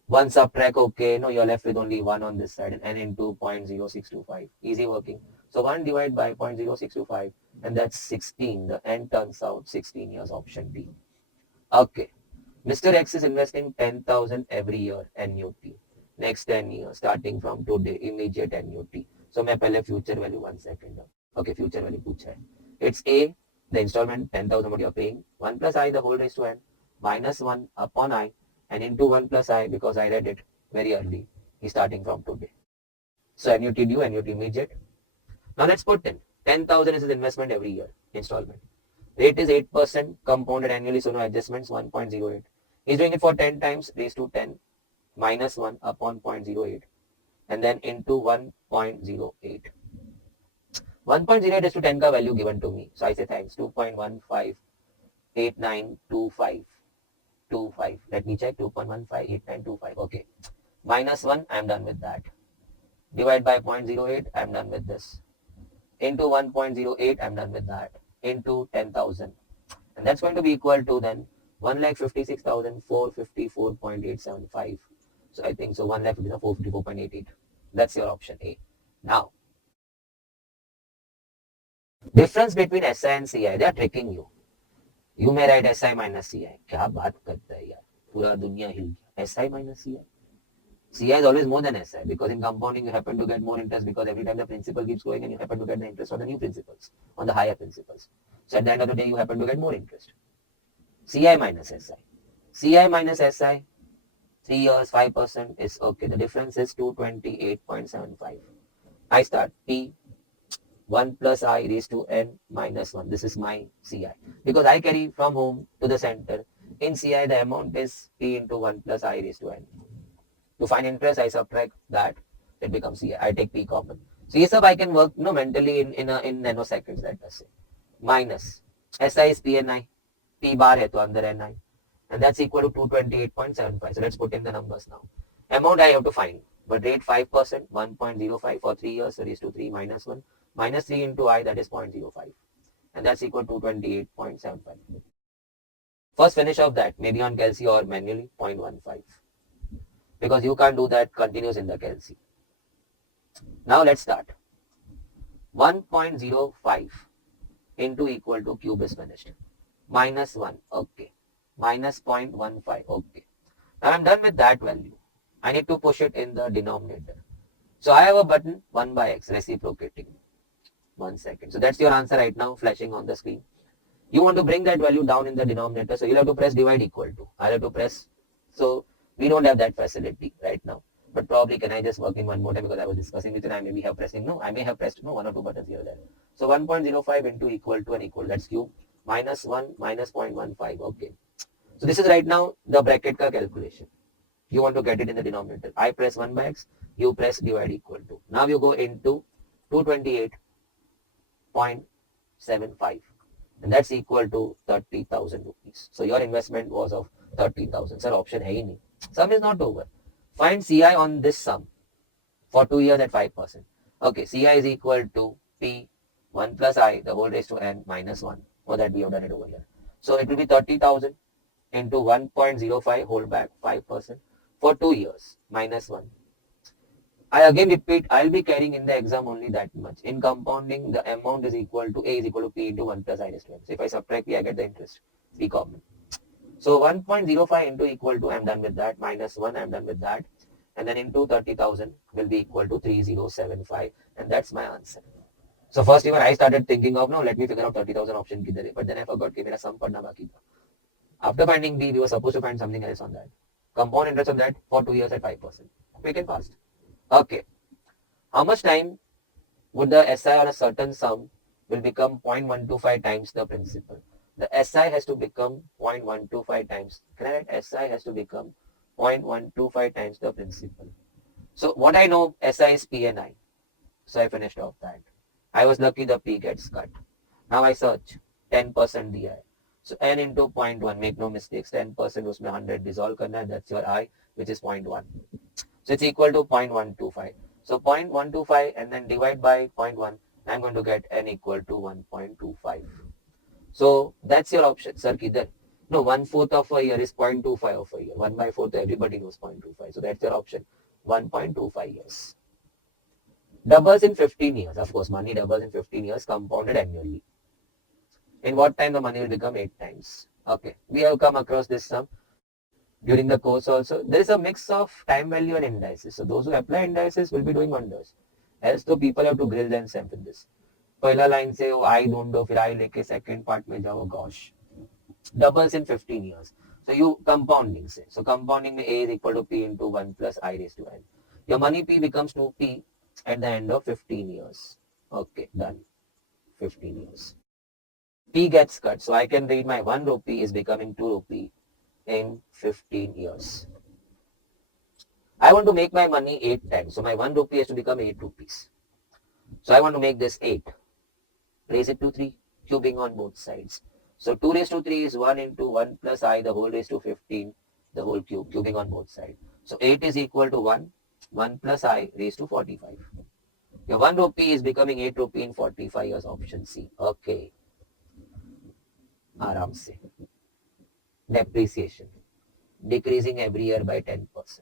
1 subtract, okay. No, you're left with only 1 on this side and N into 0.0625. Easy working. So 1 divided by 0.0625 and that's 16. The N turns out 16 years, option B. Okay. Mr. X is investing 10,000 every year annuity. Next 10 years, starting from today, immediate annuity. So मैं पहले future value 1 second. Okay, future value पूछा है. It's A, the installment 10,000 what you are paying, 1 plus I the whole raised to n minus 1 upon I and into 1 plus I because I read it very early, starting from today. So annuity due, annuity immediate. Now let's put 10. 10,000 is his investment every year, installment. Rate is 8% compounded annually, so no adjustments, 1.08. He's doing it for 10 times, raised to 10 minus 1 upon 0.08 and then into 1.08. 1.08 is to 10 ka value given to me. So I say thanks. 2.158925. Let me check. 2.158925. Okay. Minus 1, I'm done with that. Divide by 0.08, I'm done with this. Into 1.08, I'm done with that. Into 10,000. And that's going to be equal to then 1,56,454.875. So I think so 1,54.88. That's your option A. Now, difference between SI and CI, they are tricking you. You may write SI minus CI. क्या बात करता है यार, पूरा दुनिया हिल गया. SI minus CI. CI is always more than SI because in compounding you happen to get more interest because every time the principal keeps going and you happen to get the interest on the new principals, on the higher principals. So at the end of the day you happen to get more interest. CI minus SI. CI minus SI, 3 years, 5% is okay. The difference is 228.75. I start P 1 plus I raised to n minus 1. This is my CI. Because I carry from home to the center. In CI, the amount is P into 1 plus I raised to n. To find interest, I subtract that. It becomes CI. I take P common. So, ये सब I can work mentally in nanoseconds, let us say. Minus. SI is PNI. P bar है तो अंदर NI. And that's equal to 228.75. So, let's put in the numbers now. Amount I have to find. But rate 5%, 1.05 for 3 years, so raised to 3 minus 1. Minus 3 into I, that is 0.05. And that's equal to 28.75. First finish of that, maybe on CAFC or manually, 0.15. Because you can't do that continuous in the CAFC. Now let's start. 1.05 into equal to cube is finished. Minus 1, okay. Minus 0.15, okay. Now I'm done with that value. I need to push it in the denominator. So I have a button 1 by x reciprocating. 1 second. So that's your answer right now flashing on the screen. You want to bring that value down in the denominator. So you'll have to press divide equal to. I'll have to press. So we don't have that facility right now. But probably can I just work in one more time because I was discussing with it. I may have pressing. No, I may have pressed 1 or 2 buttons here or there. So 1.05 into equal to and equal. That's cube. Minus 1 minus 0.15. Okay. So this is right now the bracket ka calculation. You want to get it in the denominator. I press 1 by x. You press divide equal to. Now you go into 228.75 and that's equal to 30,000 rupees. So your investment was of 30,000. Sir, option hai hi nahi. Sum is not over. Find CI on this sum for 2 years at 5%. Okay, CI is equal to P 1 plus I the whole raised to n minus 1. For that we have done it over here. So it will be 30,000 into 1.05 whole back 5% for 2 years minus 1. I again repeat, I'll be carrying in the exam only that much. In compounding, the amount is equal to A is equal to P into 1 plus I raised to n. So if I subtract P, I get the interest. P common. So 1.05 into equal to, I'm done with that. Minus 1, I'm done with that. And then into 30,000 will be equal to 3075. And that's my answer. So first even I started thinking of, no, let me figure out 30,000 option kidhar hai. But then I forgot कि मेरा sum पढ़ना बाकी था. After finding B, we were supposed to find something else on that. Compound interest on that for 2 years at 5%. Quick and fast. Okay. How much time would the SI on a certain sum will become 0.125 times the principal? The SI has to become 0.125 times. Can I write SI has to become 0.125 times the principal? So what I know, SI is P and I. So I finished off that. I was lucky the P gets cut. Now I search 10% DI. So n into 0.1, make no mistakes, 10% उसमें 100 dissolve करना है, that's your I, which is 0.1. So it's equal to 0.125. So 0.125 and then divide by 0.1, I'm going to get n equal to 1.25. So that's your option. Sir, kidhar? No, 1/4 of a year is 0.25 of a year. 1 by 4, everybody knows 0.25. So that's your option. 1.25 years. Doubles in 15 years. Of course, money doubles in 15 years, compounded annually. In what time the money will become 8 times? Okay, we have come across this sum during the course also. There is a mix of time value and indices. So those who apply indices will be doing wonders. Else the people have to grill themselves with this. पहला line से वो आई ढूंढो, फिर आई लेके second part में जाओ, gosh doubles in 15 years. So you compounding say. So compounding में A is equal to P into 1 plus I raised to N. Your money P becomes 2P at the end of 15 years. Okay, done. 15 years. P gets cut. So I can read my 1 rupee is becoming 2 rupee in 15 years. I want to make my money 8 times. So my 1 rupee has to become 8 rupees. So I want to make this 8. Raise it to 3, cubing on both sides. So 2 raised to 3 is 1 into 1 plus I the whole raised to 15, the whole cube, cubing on both sides. So 8 is equal to 1 plus I raised to 45. Your 1 rupee is becoming 8 rupee in 45 years, option C. Okay. आराम से. Depreciation. Decreasing every year by 10%.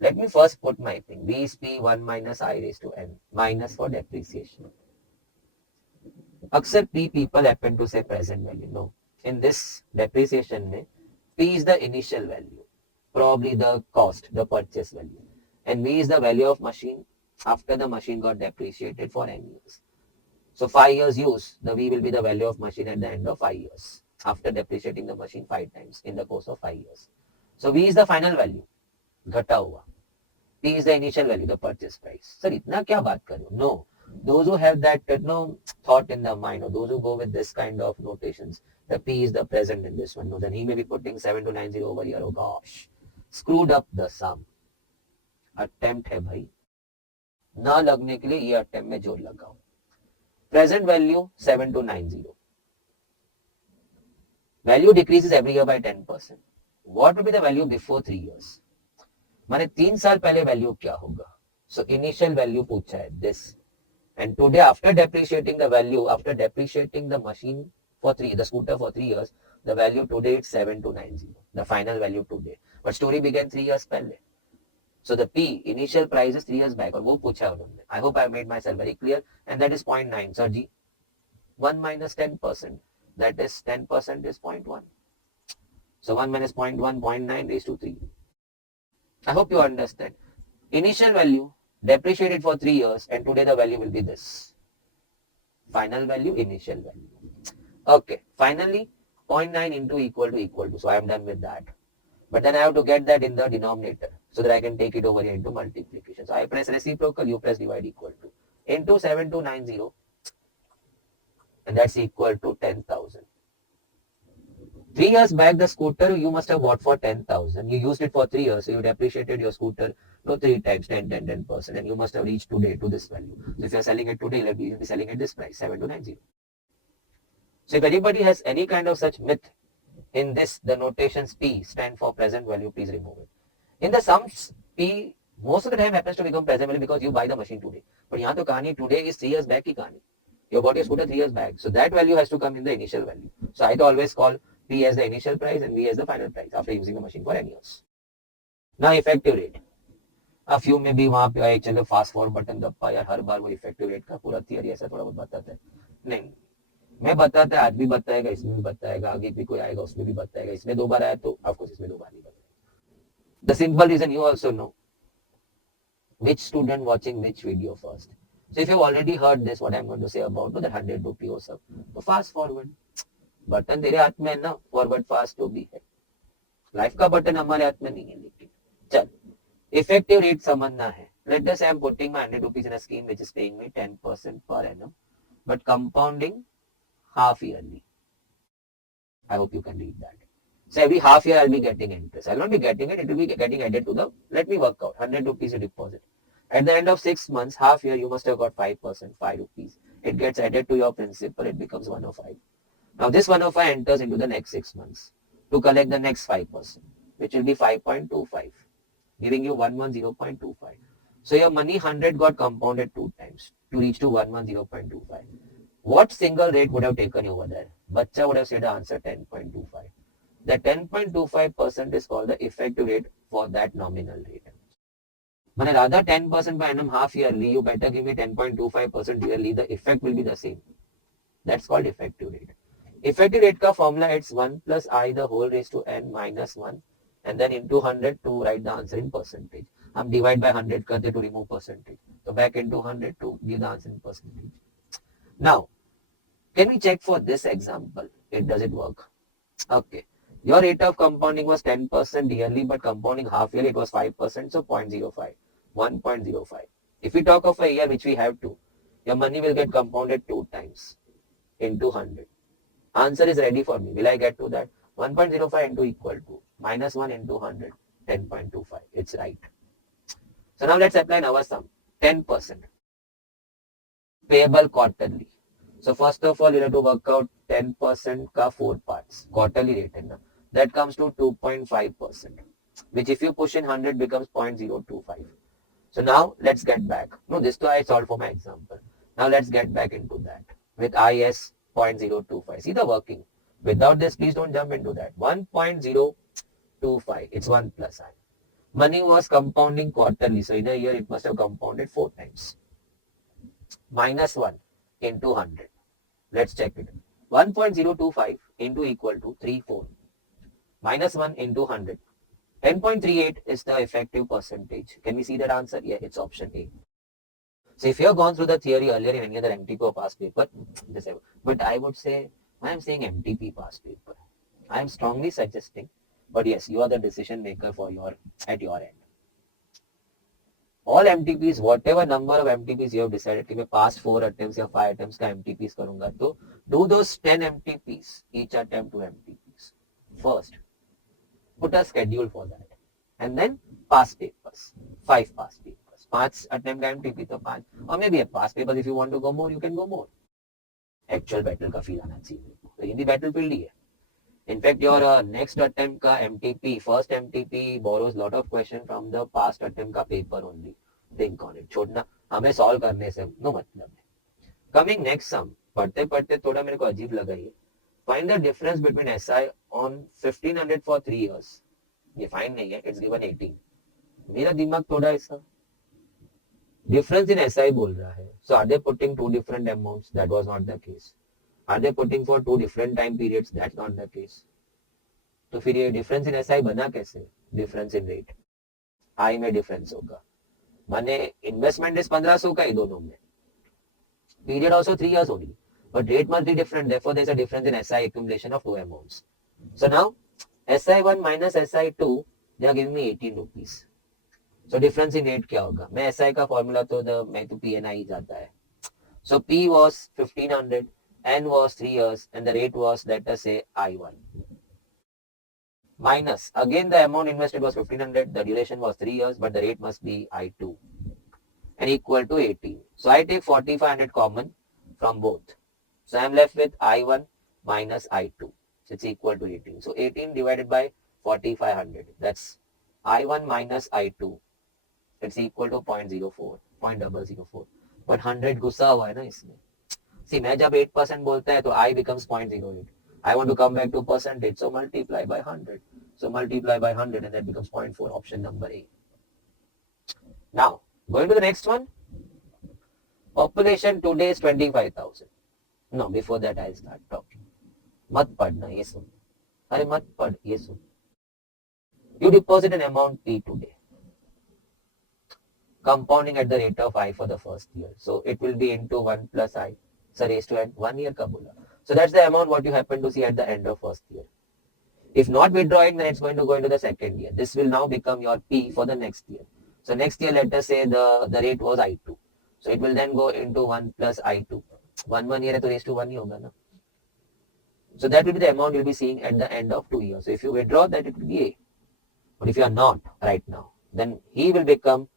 Let me first put my thing. B is P1 minus I raised to N. Minus for depreciation. अक्सर P people happen to say present value. No. In this depreciation में, P is the initial value. Probably the cost, the purchase value. And V is the value of machine after the machine got depreciated for N years. So 5 years use, the V will be the value of machine at the end of 5 years. After depreciating the machine 5 times in the course of 5 years. So V is the final value. घटा हुआ. P is the initial value, the purchase price. Sir, इतना क्या बात कर रहे हो? No. Those who have that thought in their mind, or those who go with this kind of notations, the P is the present in this one. No, then he may be putting 7290 over here. Oh gosh, screwed up the sum. Attempt है भाई. ना लगने के लिए ये attempt में जोर लगाओ. Present value 7290. Value decreases every year by 10%. What would be the value before 3 years? माने 3 साल पहले value क्या होगा? So initial value पूछा है this. And today, after depreciating the value, after depreciating the machine for the scooter for 3 years, the value today is 7290, the final value today. But story began 3 years पहले. So the P, initial price is 3 years back, और वो पूछा उन्होंने. I hope I made myself very clear, and that is 0.9. Sir ji, 1 minus 10%, that is 10% is 0.1. So 1 minus 0.1, 0.9 raised to 3. I hope you understand. Initial value, depreciated for 3 years, and today the value will be this. Final value, initial value. Okay, finally, 0.9 into equal to. So I am done with that. But then I have to get that in the denominator so that I can take it over here into multiplication. So I press reciprocal, you press divide equal to. Into 7290, and that's equal to 10,000. 3 years back, the scooter you must have bought for 10,000. You used it for 3 years, so you depreciated your scooter 3 times 10%, and you must have reached today to this value. So if you're selling it today, you'll be selling at this price, 7290. So if anybody has any kind of such myth in this, the notations P stand for present value, please remove it. In the sums, P most of the time happens to become present value because you buy the machine today. But यहाँ तो कहानी today is 3 years back की कहानी. You bought your scooter 3 years back. So that value has to come in the initial value. So I always call P as the initial price and V as the final price after using the machine for N years. Now effective rate. A few में भी वहाँ पे चलो fast forward button दबा यार, हर बार वो effective rate का पूरा थियरी ऐसा थोड़ा बहुत बताता है. नहीं, मैं बताता है, आज भी बताएगा, इसमें भी बताएगा, आगे भी कोई आएगा उसमें भी बताएगा. इसमें 2 बार आया तो ऑफकोर्स इसमें 2 बार नहीं बताएगा. The simple reason you also know which student watching which video first. So if you've already heard this, what I'm going to say about that 100 rupee or so, तो fast forward. बटन तेरे हाथ में है ना, forward fast जो भी है. Life का बटन हमारे हाथ में नहीं है. लेकिन चल इफेक्टिव रेट समझना है. Let us say I'm putting my 100 rupees in a scheme which is paying me 10% per annum, but compounding half yearly. I hope you can read that. So every half year I'll be getting interest. I'll not be getting it, it will be getting added to the, let me work out, 100 rupees you deposit. At the end of 6 months, half year, you must have got 5%, 5 rupees. It gets added to your principal, it becomes 105. Now this 105 enters into the next 6 months to collect the next 5%, which will be 5.25, giving you 110.25. So your money 100 got compounded 2 times to reach to 110.25. What single rate would have taken you over there? Bacha would have said the answer 10.25. The 10.25% is called the effective rate for that nominal rate. But rather 10% per annum half yearly, you better give me 10.25% yearly. The effect will be the same. That's called effective rate. Effective rate ka formula, it's 1 plus I the whole raised to n minus 1, and then into 100 to write the answer in percentage. हम divide by 100 करते to remove percentage. So back into 100 to give the answer in percentage. Now, can we check for this example? Does it work? Okay. Your rate of compounding was 10% yearly, but compounding half yearly it was 5%, so 0.05, 1.05. If we talk of a year which we have to, your money will get compounded 2 times into 100. Answer is ready for me. Will I get to that? 1.05 into equal to minus 1 into 100, 10.25. It's right. So now let's apply our sum. 10%. Payable quarterly. So first of all, you have to work out 10% ka 4 parts. Quarterly rate. Na? That comes to 2.5%. Which if you push in 100 becomes 0.025. So now let's get back. No, this too I solved for my example. Now let's get back into that. With IS 0.025. See the working. Without this, please don't jump into that. 1.025. It's 1 plus I. Money was compounding quarterly. So in a year, it must have compounded 4 times. Minus 1 into 100. Let's check it. 1.025 into equal to 34. Minus 1 into 100. 10.38 is the effective percentage. Can we see that answer? Yeah, it's option A. So if you have gone through the theory earlier in any other MTP or past paper, but I would say, I am saying MTP past paper. I am strongly suggesting, but yes, you are the decision maker at your end. All MTPs, whatever number of MTPs you have decided कि मैं past 4 attempts या 5 attempts का MTPs करूंगा, तो do those 10 MTPs, each attempt 2 MTPs. First, put a schedule for that. And then past papers, 5 past papers. 5 attempt का MTP तो 5. Or maybe a past papers, if you want to go more, you can go more. Actual battle का feel आना चाहिए. तो ये भी battlefield ही है. In fact, your next attempt ka MTP, first MTP borrows lot of question from the past attempt ka paper only. Think on it. छोड़ना हमें solve करने से no मतलब है. Coming next sum, पढ़ते पढ़ते थोड़ा मेरे को अजीब लगा ये. Find the difference between SI on 1500 for 3 years. ये find नहीं है, it's given 18. मेरा दिमाग थोड़ा ऐसा. Difference in SI बोल रहा है. So are they putting 2 different amounts? That was not the case. Are they putting for 2 different time periods? That's not the case. तो फिर ये डिफरेंस इन एसआई बना कैसे? डिफरेंस इन रेट आई में difference होगा. माने इन्वेस्टमेंट इज 1500 का ही दोनों में. Period also 3 years only. But rate must be different. Therefore, there is a difference in SI accumulation of 2 amounts. So now, SI1 minus SI2, they are giving me 18 rupees. So difference in rate क्या होगा? मैं SI का formula तो मैं तो PNI ही जाता है. So P was 1500. N was 3 years and the rate was, let us say, I1. Minus, again the amount invested was 1500, the duration was 3 years, but the rate must be I2 and equal to 18. So I take 4500 common from both. So I am left with I1 minus I2. So it's equal to 18. So 18 divided by 4500. That's I1 minus I2. It's equal to 0.04, 0.004. But 100 गुस्सा हुआ है ना इसमें. See, मैं जब 8% बोलता है तो I becomes 0.08. I want to come back to percentage, so multiply by 100. So multiply by 100 and that becomes 0.4, option number A. Now, going to the next one. Population today is 25,000. No, before that I'll start talking. मत पढ़ना ये सुन. अरे मत पढ़ ये सुन. You deposit an amount P today. Compounding at the rate of I for the first year. So it will be into 1 plus I. So raised to n, 1 year ka bola. So that's the amount what you happen to see at the end of first year. If not withdrawing, then it's going to go into the second year. This will now become your P for the next year. So next year, let us say the rate was I2. So it will then go into 1 plus I2. 1 year to raised to 1 ही होगा ना. So that will be the amount you'll be seeing at the end of 2 years. So if you withdraw that, it will be A. But if you are not right now, then he will become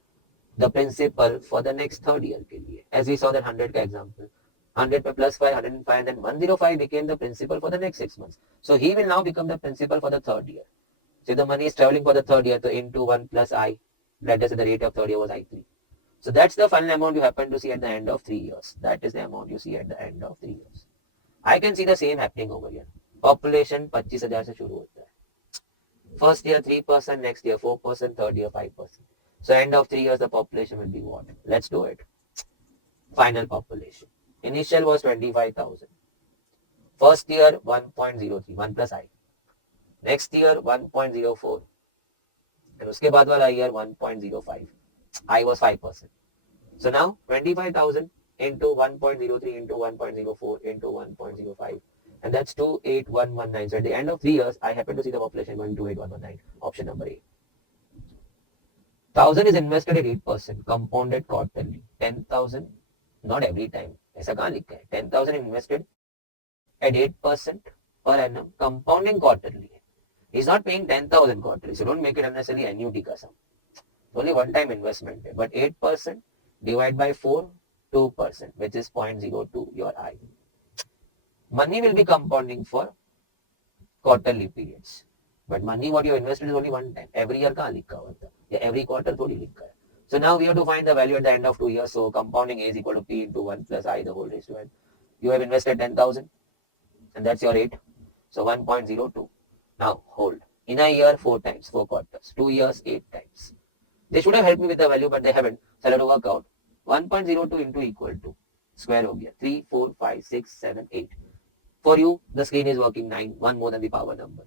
the principal for the next third year के लिए. As we saw that 100 का example. 100 plus 5, 105, and then 105 became the principal for the next 6 months. So he will now become the principal for the third year. So if the money is traveling for the third year, so into 1 plus I, let us say the rate of third year was I3. So that's the final amount you happen to see at the end of 3 years. That is the amount you see at the end of 3 years. I can see the same happening over here. Population 25,000 से शुरू होता है. First year 3%, next year 4%, third year 5%. So end of 3 years the population will be what? Let's do it. Final population. Initial was 25,000. First year 1.03, 1 plus I. Next year 1.04. And उसके बाद वाला year 1.05. I was 5%. So now 25,000 into 1.03 into 1.04 into 1.05, and that's 28119. So at the end of 3 years, I happen to see the population going 28119. Option number A. 1,000 is invested at 8% compounded quarterly. 10,000 not every time. ऐसा कहाँ लिखा है? 10,000 invested at 8% per annum compounding quarterly. He's not paying 10,000 quarterly, so don't make it unnecessarily annuity ka sum. It's only one time investment, but 8% divided by 4, 2%, which is 0.02 your I. Money will be compounding for quarterly periods. But money what you invested is only one time. Every year कहाँ लिखा हुआ था? या every quarter थोड़ी लिखा है. So now we have to find the value at the end of 2 years. So compounding A is equal to P into 1 plus I the whole raised to N. You have invested 10,000 and that's your rate. So 1.02. Now hold. In a year 4 times, 4 quarters. 2 years 8 times. They should have helped me with the value but they haven't. So I have to work out. 1.02 into equal to square हो गया 3, 4, 5, 6, 7, 8. For you, the screen is working 9, 1 more than the power number.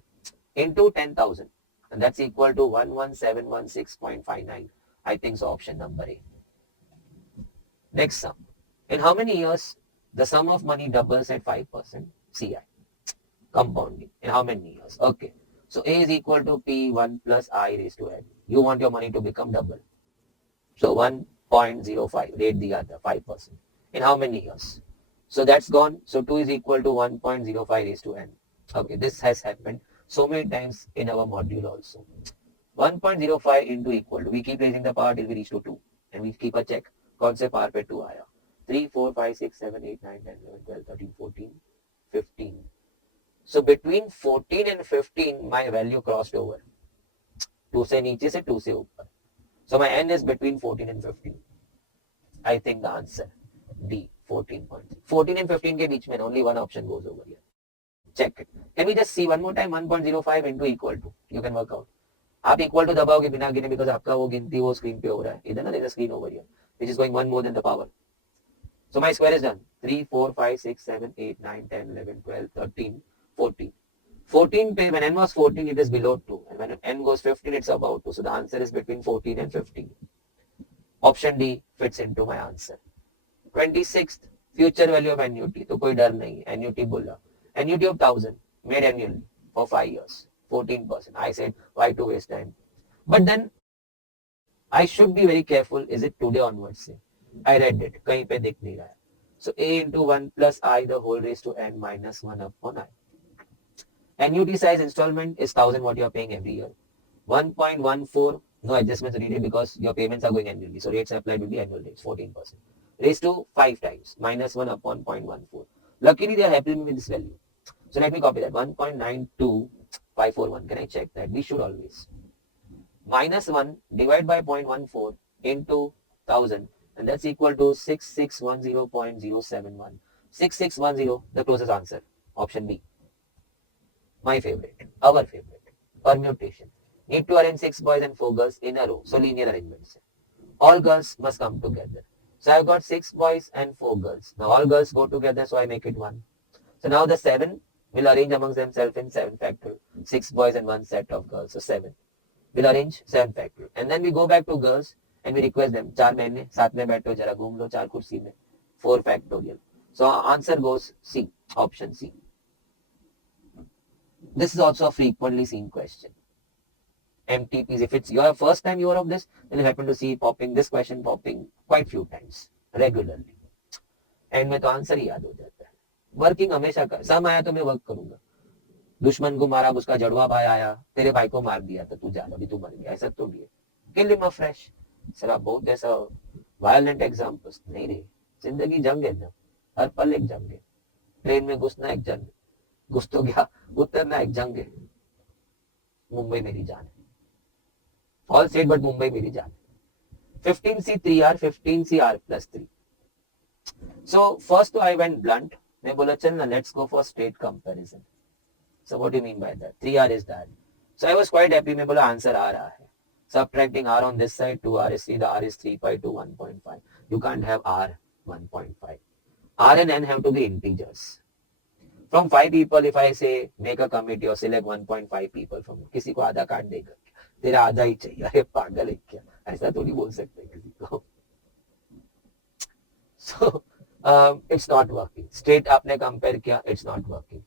Into 10,000. And that's equal to 11716.59. I think so option number A. Next sum. In how many years the sum of money doubles at 5% CI? Compounding. In how many years? Okay. So A is equal to P1 plus I raised to N. You want your money to become double. So 1.05. Rate the other 5%. In how many years? So that's gone. So 2 is equal to 1.05 raised to N. Okay, this has happened so many times in our module also. 1.05 into equal to, we keep raising the power till we reach to 2 and we keep a check. कौन से power पे 2 आया? 3, 4, 5, 6, 7, 8, 9, 10, 11, 12, 13, 14, 15. So between 14 and 15 my value crossed over. 2 से नीचे से 2 से ऊपर. So my N is between 14 and 15. I think the answer D, 14.3. 14 and 15 के बीच में only one option goes over here. Check it. Can we just see one more time? 1.05 into equal to. You can work out. आप equal to दबाओगे बिना गिने because आपका वो गिनती वो screen पे हो रहा है. इधर ना there's a screen over here which is going one more than the power. So my square is done. 3, 4, 5, 6, 7, 8, 9, 10, 11, 12, 13, 14. 14 पे when n was 14 it is below 2 and when n goes 15 it's about 2. So the answer is between 14 and 15. Option D fits into my answer. 26th future value of annuity. तो कोई डर नहीं. Annuity बोला. Annuity of 1,000 made annually for 5 years. 14%. I said why to waste time. But then I should be very careful. Is it today onwards? I read it. कहीं पे दिख नहीं रहा है. So A into 1 plus I the whole raised to N minus 1 upon I. Annuity size installment is 1,000 what you are paying every year. 1.14. No adjustments needed because your payments are going annually. So rates applied will be annual rates, 14%. Raised to 5 times, minus 1 upon 0.14. Luckily, they are happy with this value. So let me copy that. 1.92541. Can I check that? We should always. Minus 1 divided by 0.14 into 1,000. And that's equal to 6610.071. 6610, the closest answer. Option B. My favorite. Our favorite. Permutation. Need to arrange 6 boys and 4 girls in a row. So linear arrangements. All girls must come together. So I've got 6 boys and 4 girls. Now all girls go together, so I make it 1. So now the 7 will arrange amongst themselves in 7 factorial. 6 boys and 1 set of girls. So 7. We'll arrange 7 factorial. And then we go back to girls and we request them. 4 महीने साथ में बैठो जरा घूम लो 4 कुर्सी में. 4 factorial. So our answer goes C. Option C. This is also a frequently seen question. MTPs. If it's your first time you are of this, then you happen to see this question popping quite few times regularly. And में तो answer ही याद हो जाता है. Working हमेशा कर. सम आया तो मैं वर्क करूंगा. दुश्मन को मारा, उसका जड़वा भाई आया, तेरे भाई को मार दिया तो तू जा, अभी तू मर गया. ऐसा तो नहीं है. Kill him afresh. सर आप बहुत ऐसा वायलेंट एग्जाम्पल्स नहीं रहे. जिंदगी जंग है ना. हर पल एक जंग है. ट्रेन में घुसना एक जंग. घुस तो गया, उतरना एक जंग है. मुंबई मेरी जान है. All said but Mumbai मेरी जान. 15C 3R, 15CR plus 3. So first I went blunt. मैं बोला चल ना let's go for straight comparison. So what do you mean by that? 3R is that. So I was quite happy. मैं बोला answer आ रहा है. Subtracting R on this side, 2R is 3. The R is 3 pi to 1.5. You can't have R 1.5. R and N have to be integers. From 5 people, if I say make a committee or select 1.5 people from किसी को आधा काट देगा. तेरा आधा ही चाहिए. अरे पागल है क्या? ऐसा तो नहीं बोल सकते किसी को. it's not working. Straight आपने compare किया, it's not working.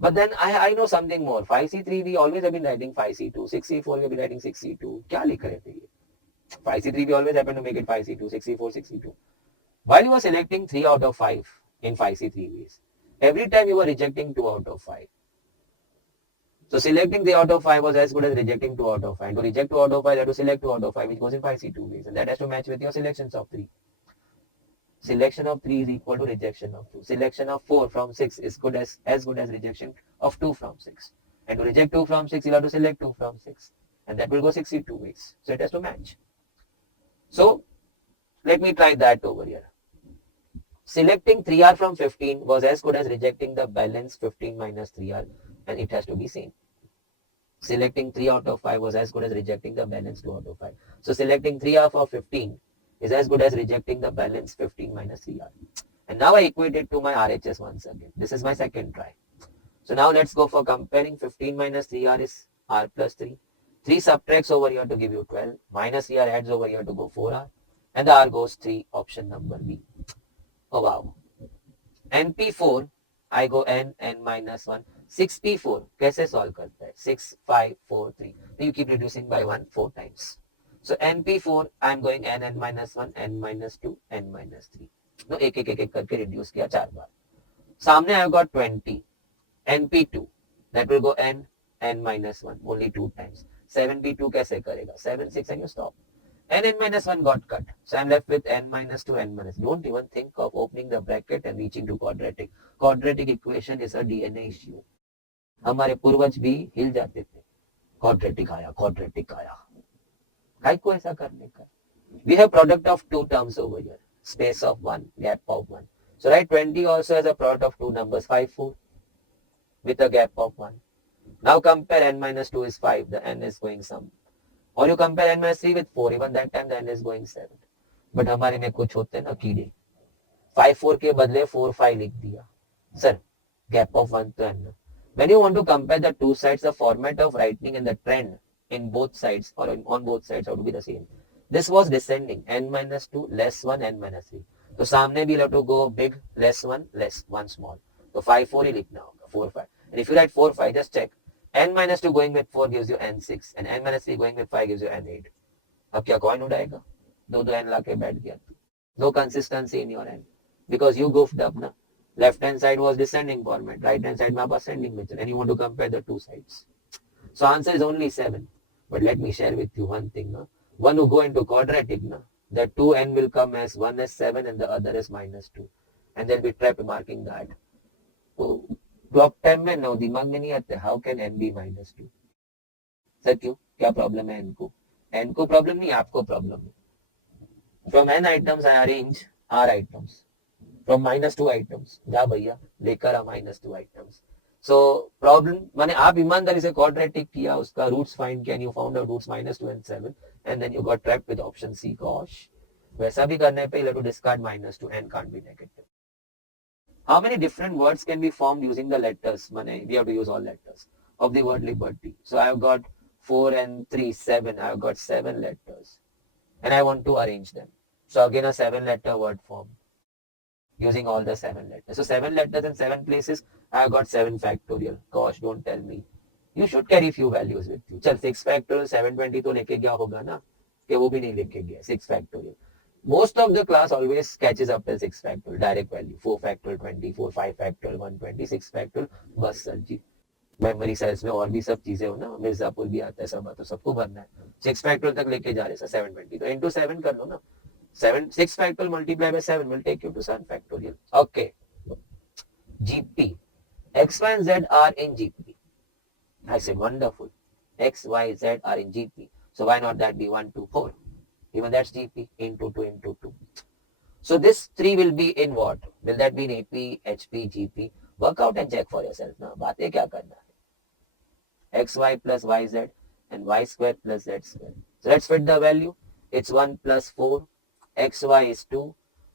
But then I know something more. 5C3 we always have been writing 5C2. 6C4 we have been writing 6C2. क्या लिख रहे थे ये? 5C3 we always happen to make it 5C2, 6C4, 6C2. While you were selecting 3 out of 5 in 5C3 ways, every time you were rejecting 2 out of 5. So selecting 3 out of 5 was as good as rejecting 2 out of 5. To reject 2 out of 5, you have to select 2 out of 5, which goes in 5C2 ways. And that has to match with your selections of 3. Selection of 3 is equal to rejection of 2. Selection of 4 from 6 is good as good as rejection of 2 from 6. And to reject 2 from 6, you'll have to select 2 from 6. And that will go 62 ways. So it has to match. So let me try that over here. Selecting 3R from 15 was as good as rejecting the balance 15 minus 3R, and it has to be same. Selecting 3 out of 5 was as good as rejecting the balance 2 out of 5. So selecting 3R for 15 is as good as rejecting the balance 15 minus 3R. And now I equate it to my RHS once again. This is my second try. So now let's go for comparing. 15 minus 3R is R plus 3. 3 subtracts over here to give you 12. Minus 3R adds over here to go 4R. And the R goes 3, option number B. Oh wow. NP4, I go n minus 1. 6p4, कैसे solve करता है? 6, 5, 4, 3. So you keep reducing by 1 4 times. So NP4, I am going n minus 1, n minus 2, n minus 3. No, एक करके reduce किया 4 बार. सामने I have got 20. NP2, that will go n minus 1, only 2 times. 7p2 कैसे करेगा? 7, 6 and you stop. n minus 1 got cut. So I'm left with n minus 2, n minus. Don't even think of opening the bracket and reaching to quadratic. Quadratic equation is a DNA issue. हमारे पूर्वज भी हिल जाते थे. Quadratic आया. काय को ऐसा करने का? We have product of 2 terms over here. Space of 1, gap of 1. So write 20 also as a product of 2 numbers, 5, 4 with a gap of 1. Now compare n minus 2 is 5. The n is going some. Or you compare n minus 3 with 4, even that time the n is going 7. But हमारे में कुछ होते हैं ना कीड़े. 5, 4 के बदले 4, 5 लिख दिया. Sir, gap of 1 to n. When you want to compare the two sides, the format of writing and the trend in both sides or on both sides have to be the same. This was descending, n minus 2, less 1, n minus 3. So सामने भी have to go big, less 1, small. So 5, 4 ही लिखना होगा, 4, 5. And if you write 4, 5, just check. n minus 2 going with 4 gives you n6 and n minus 3 going with 5 gives you n8. अब क्या coin उड़ाएगा? दो n लाके बैठ गया. No consistency in your n because you goofed up ना. Left hand side was descending format, right hand side में आप ascending में चले, and you want to compare the two sides. So answer is only 7. But let me share with you one thing. Na? One who go into quadratic, na, the 2n will come as one as 7 and the other is minus 2. And they'll be trapped marking that. So block 10 में no दिमाग में नहीं आते. How can n be minus 2? Sir क्यों? क्या problem है n को? n को प्रॉब्लम नहीं, आपको प्रॉब्लम है. From n items I arrange r items. From minus 2 items. जा भैया लेकर आ minus 2 items. So problem माने आप ईमानदारी से quadratic किया, उसका roots find किया, and you found out roots minus 2 and 7, and then you got trapped with option C. Gosh, वैसा भी करने पे you have to discard minus 2 and can't be negative. How many different words can be formed using the letters? माने we have to use all letters of the word liberty. So I have got 4 and 3, 7. I have got 7 letters, and I want to arrange them. So again a 7-letter word form. Using all the 7 letters. So 7 letters in 7 places, I have got 7 factorial. Gosh, don't tell me. You should carry few values with you. चल 6 factorial 720 तो लेके गया होगा ना? कि वो भी नहीं लेके गया. 6 factorial. Most of the class always catches up till 6 factorial. Direct value. 4 factorial 24, 5 factorial 120, 6 factorial. बस सर जी. मेमोरी सेल्स में और भी सब चीजें हो ना. मिर्जापुर भी आता है सब, तो सबको भरना है. 6 factorial तक लेके जा रहे सर 720. तो into 7 कर लो ना. 6 factorial multiplied by 7 will take you to 7 factorial. Okay. GP. X, Y, and Z are in GP. I said, wonderful. X, Y, Z are in GP. So why not that be 1, 2, 4? Even that's GP into 2 into 2. So this 3 will be in what? Will that be in AP, HP, GP? Work out and check for yourself. Now, बातें क्या करना है? XY plus YZ and Y square plus Z square. So let's fit the value. It's 1 plus 4. XY is 2,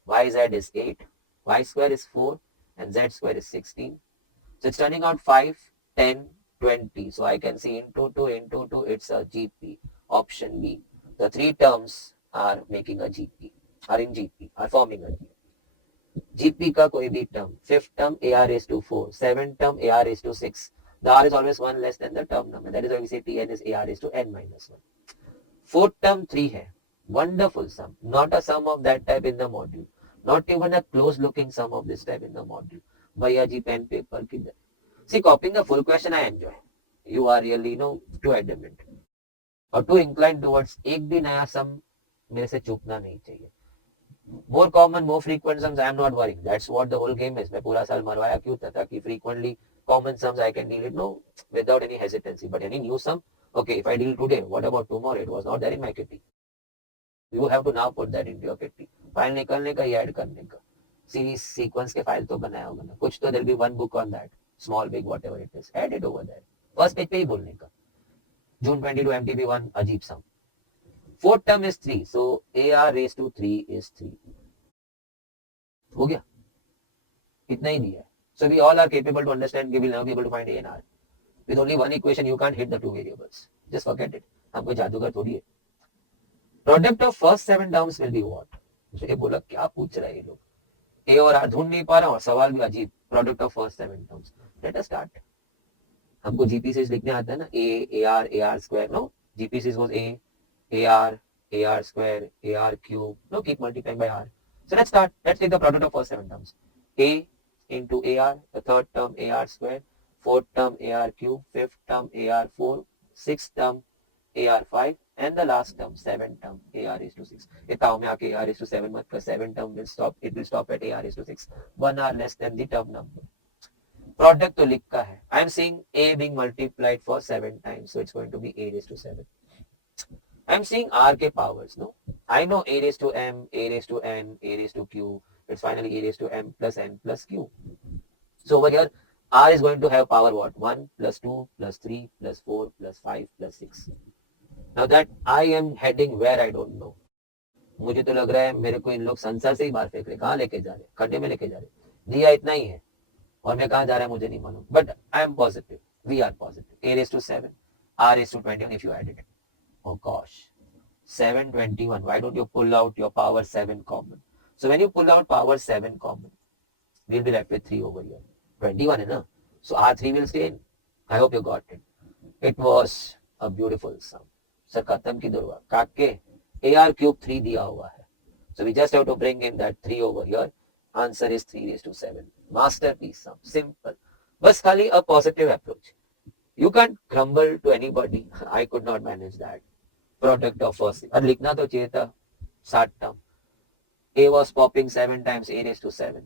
YZ is 8, Y square is 4, and Z square is 16. So it's turning out 5, 10, 20. So I can see into 2, it's a GP. Option B. The 3 terms are making a GP, are in GP, are forming a GP. GP का कोई भी term, fifth term AR raised to 4, seventh term AR raised to 6. The R is always 1 less than the term number. That is why we say Tn is AR raised to n minus 1. Fourth term 3 है. Wonderful sum. Not a sum of that type in the module. Not even a close looking sum of this type in the module. भैया जी pen paper किधर? See, copying the full question I enjoy. You are really, too adamant. और too inclined towards एक भी नया sum मेरे से चूकना नहीं चाहिए. More common, more frequent sums, I am not worrying. That's what the whole game is. मैं पूरा साल मरवाया क्यों था ताकि frequently common sums I can deal it without any hesitancy. But any new sum, okay, if I deal today, what about tomorrow? It was not there in my kitty. You have to now put that into your kitty. File निकलने का या add करने का. Series sequence के file तो बनाया होगा ना. कुछ तो there'll be one book on that. Small, big, whatever it is. Add it over there. First page पे ही बोलने का. June 22 MTB1 अजीब sum. Fourth term is 3. So AR raised to 3 is 3. हो गया. इतना ही दिया है. So we all are capable to understand we will now be able to find A and R. With only one equation you can't hit the two variables. Just forget it. हम कोई जादूगर थोड़ी है. Product of first 7 terms will be what? ये बोला क्या पूछ रहे हैं ये लोग. A और R ढूंढ नहीं पा रहा और सवाल भी अजीब. Product of first 7 terms. Let us start. हमको GPCs लिखने आता है ना. AR square. No. GPCs was AR square, AR cube. No, keep multiplying by R. So let's start. Let's take the product of first 7 terms. A into AR, the third term AR square, fourth term AR cube, fifth term AR 4, sixth term AR 5, and the last term, 7th term AR is to 6. इतना में आके AR is to 7 मत कर. 7 term will stop. It will stop at AR is to 6. 1 R less than the term number. Product तो लिखा है. I am seeing A being multiplied for 7 times, so it's going to be A raised to 7. I'm seeing R के powers, no? I know A raised to M, A raised to N, A raised to Q. It's finally A raised to M plus N plus Q. So over here, R is going to have power what? 1 plus 2 plus 3 plus 4 plus 5 plus 6. Now that I am heading where I don't know. मुझे तो लग रहा है मेरे को इन लोग संसार से ही बाहर फेंक रहे. कहाँ लेके जा रहे? खड्डे में लेके जा रहे. दिया इतना ही है और मैं कहाँ जा रहा है मुझे नहीं मालूम. But I am positive. We are positive. A raised to 7, R raised to 21 if you add it. Oh gosh, 721. Why don't you pull out your power 7 common? So when you pull out power 7 common, we'll be left with 3 over here. 21 है ना? So R3 will stay in. I hope you got it. It was a beautiful sum. Sir खत्म किधर हुआ? काके AR cube 3 दिया हुआ है. So we just have to bring in that 3 over here. Answer is 3 raised to 7. Masterpiece sum. Simple. बस खाली a positive approach. You can't grumble to anybody. I could not manage that. Product of first. और लिखना तो चाहिए था 60 term. A was popping 7 times A raised to 7.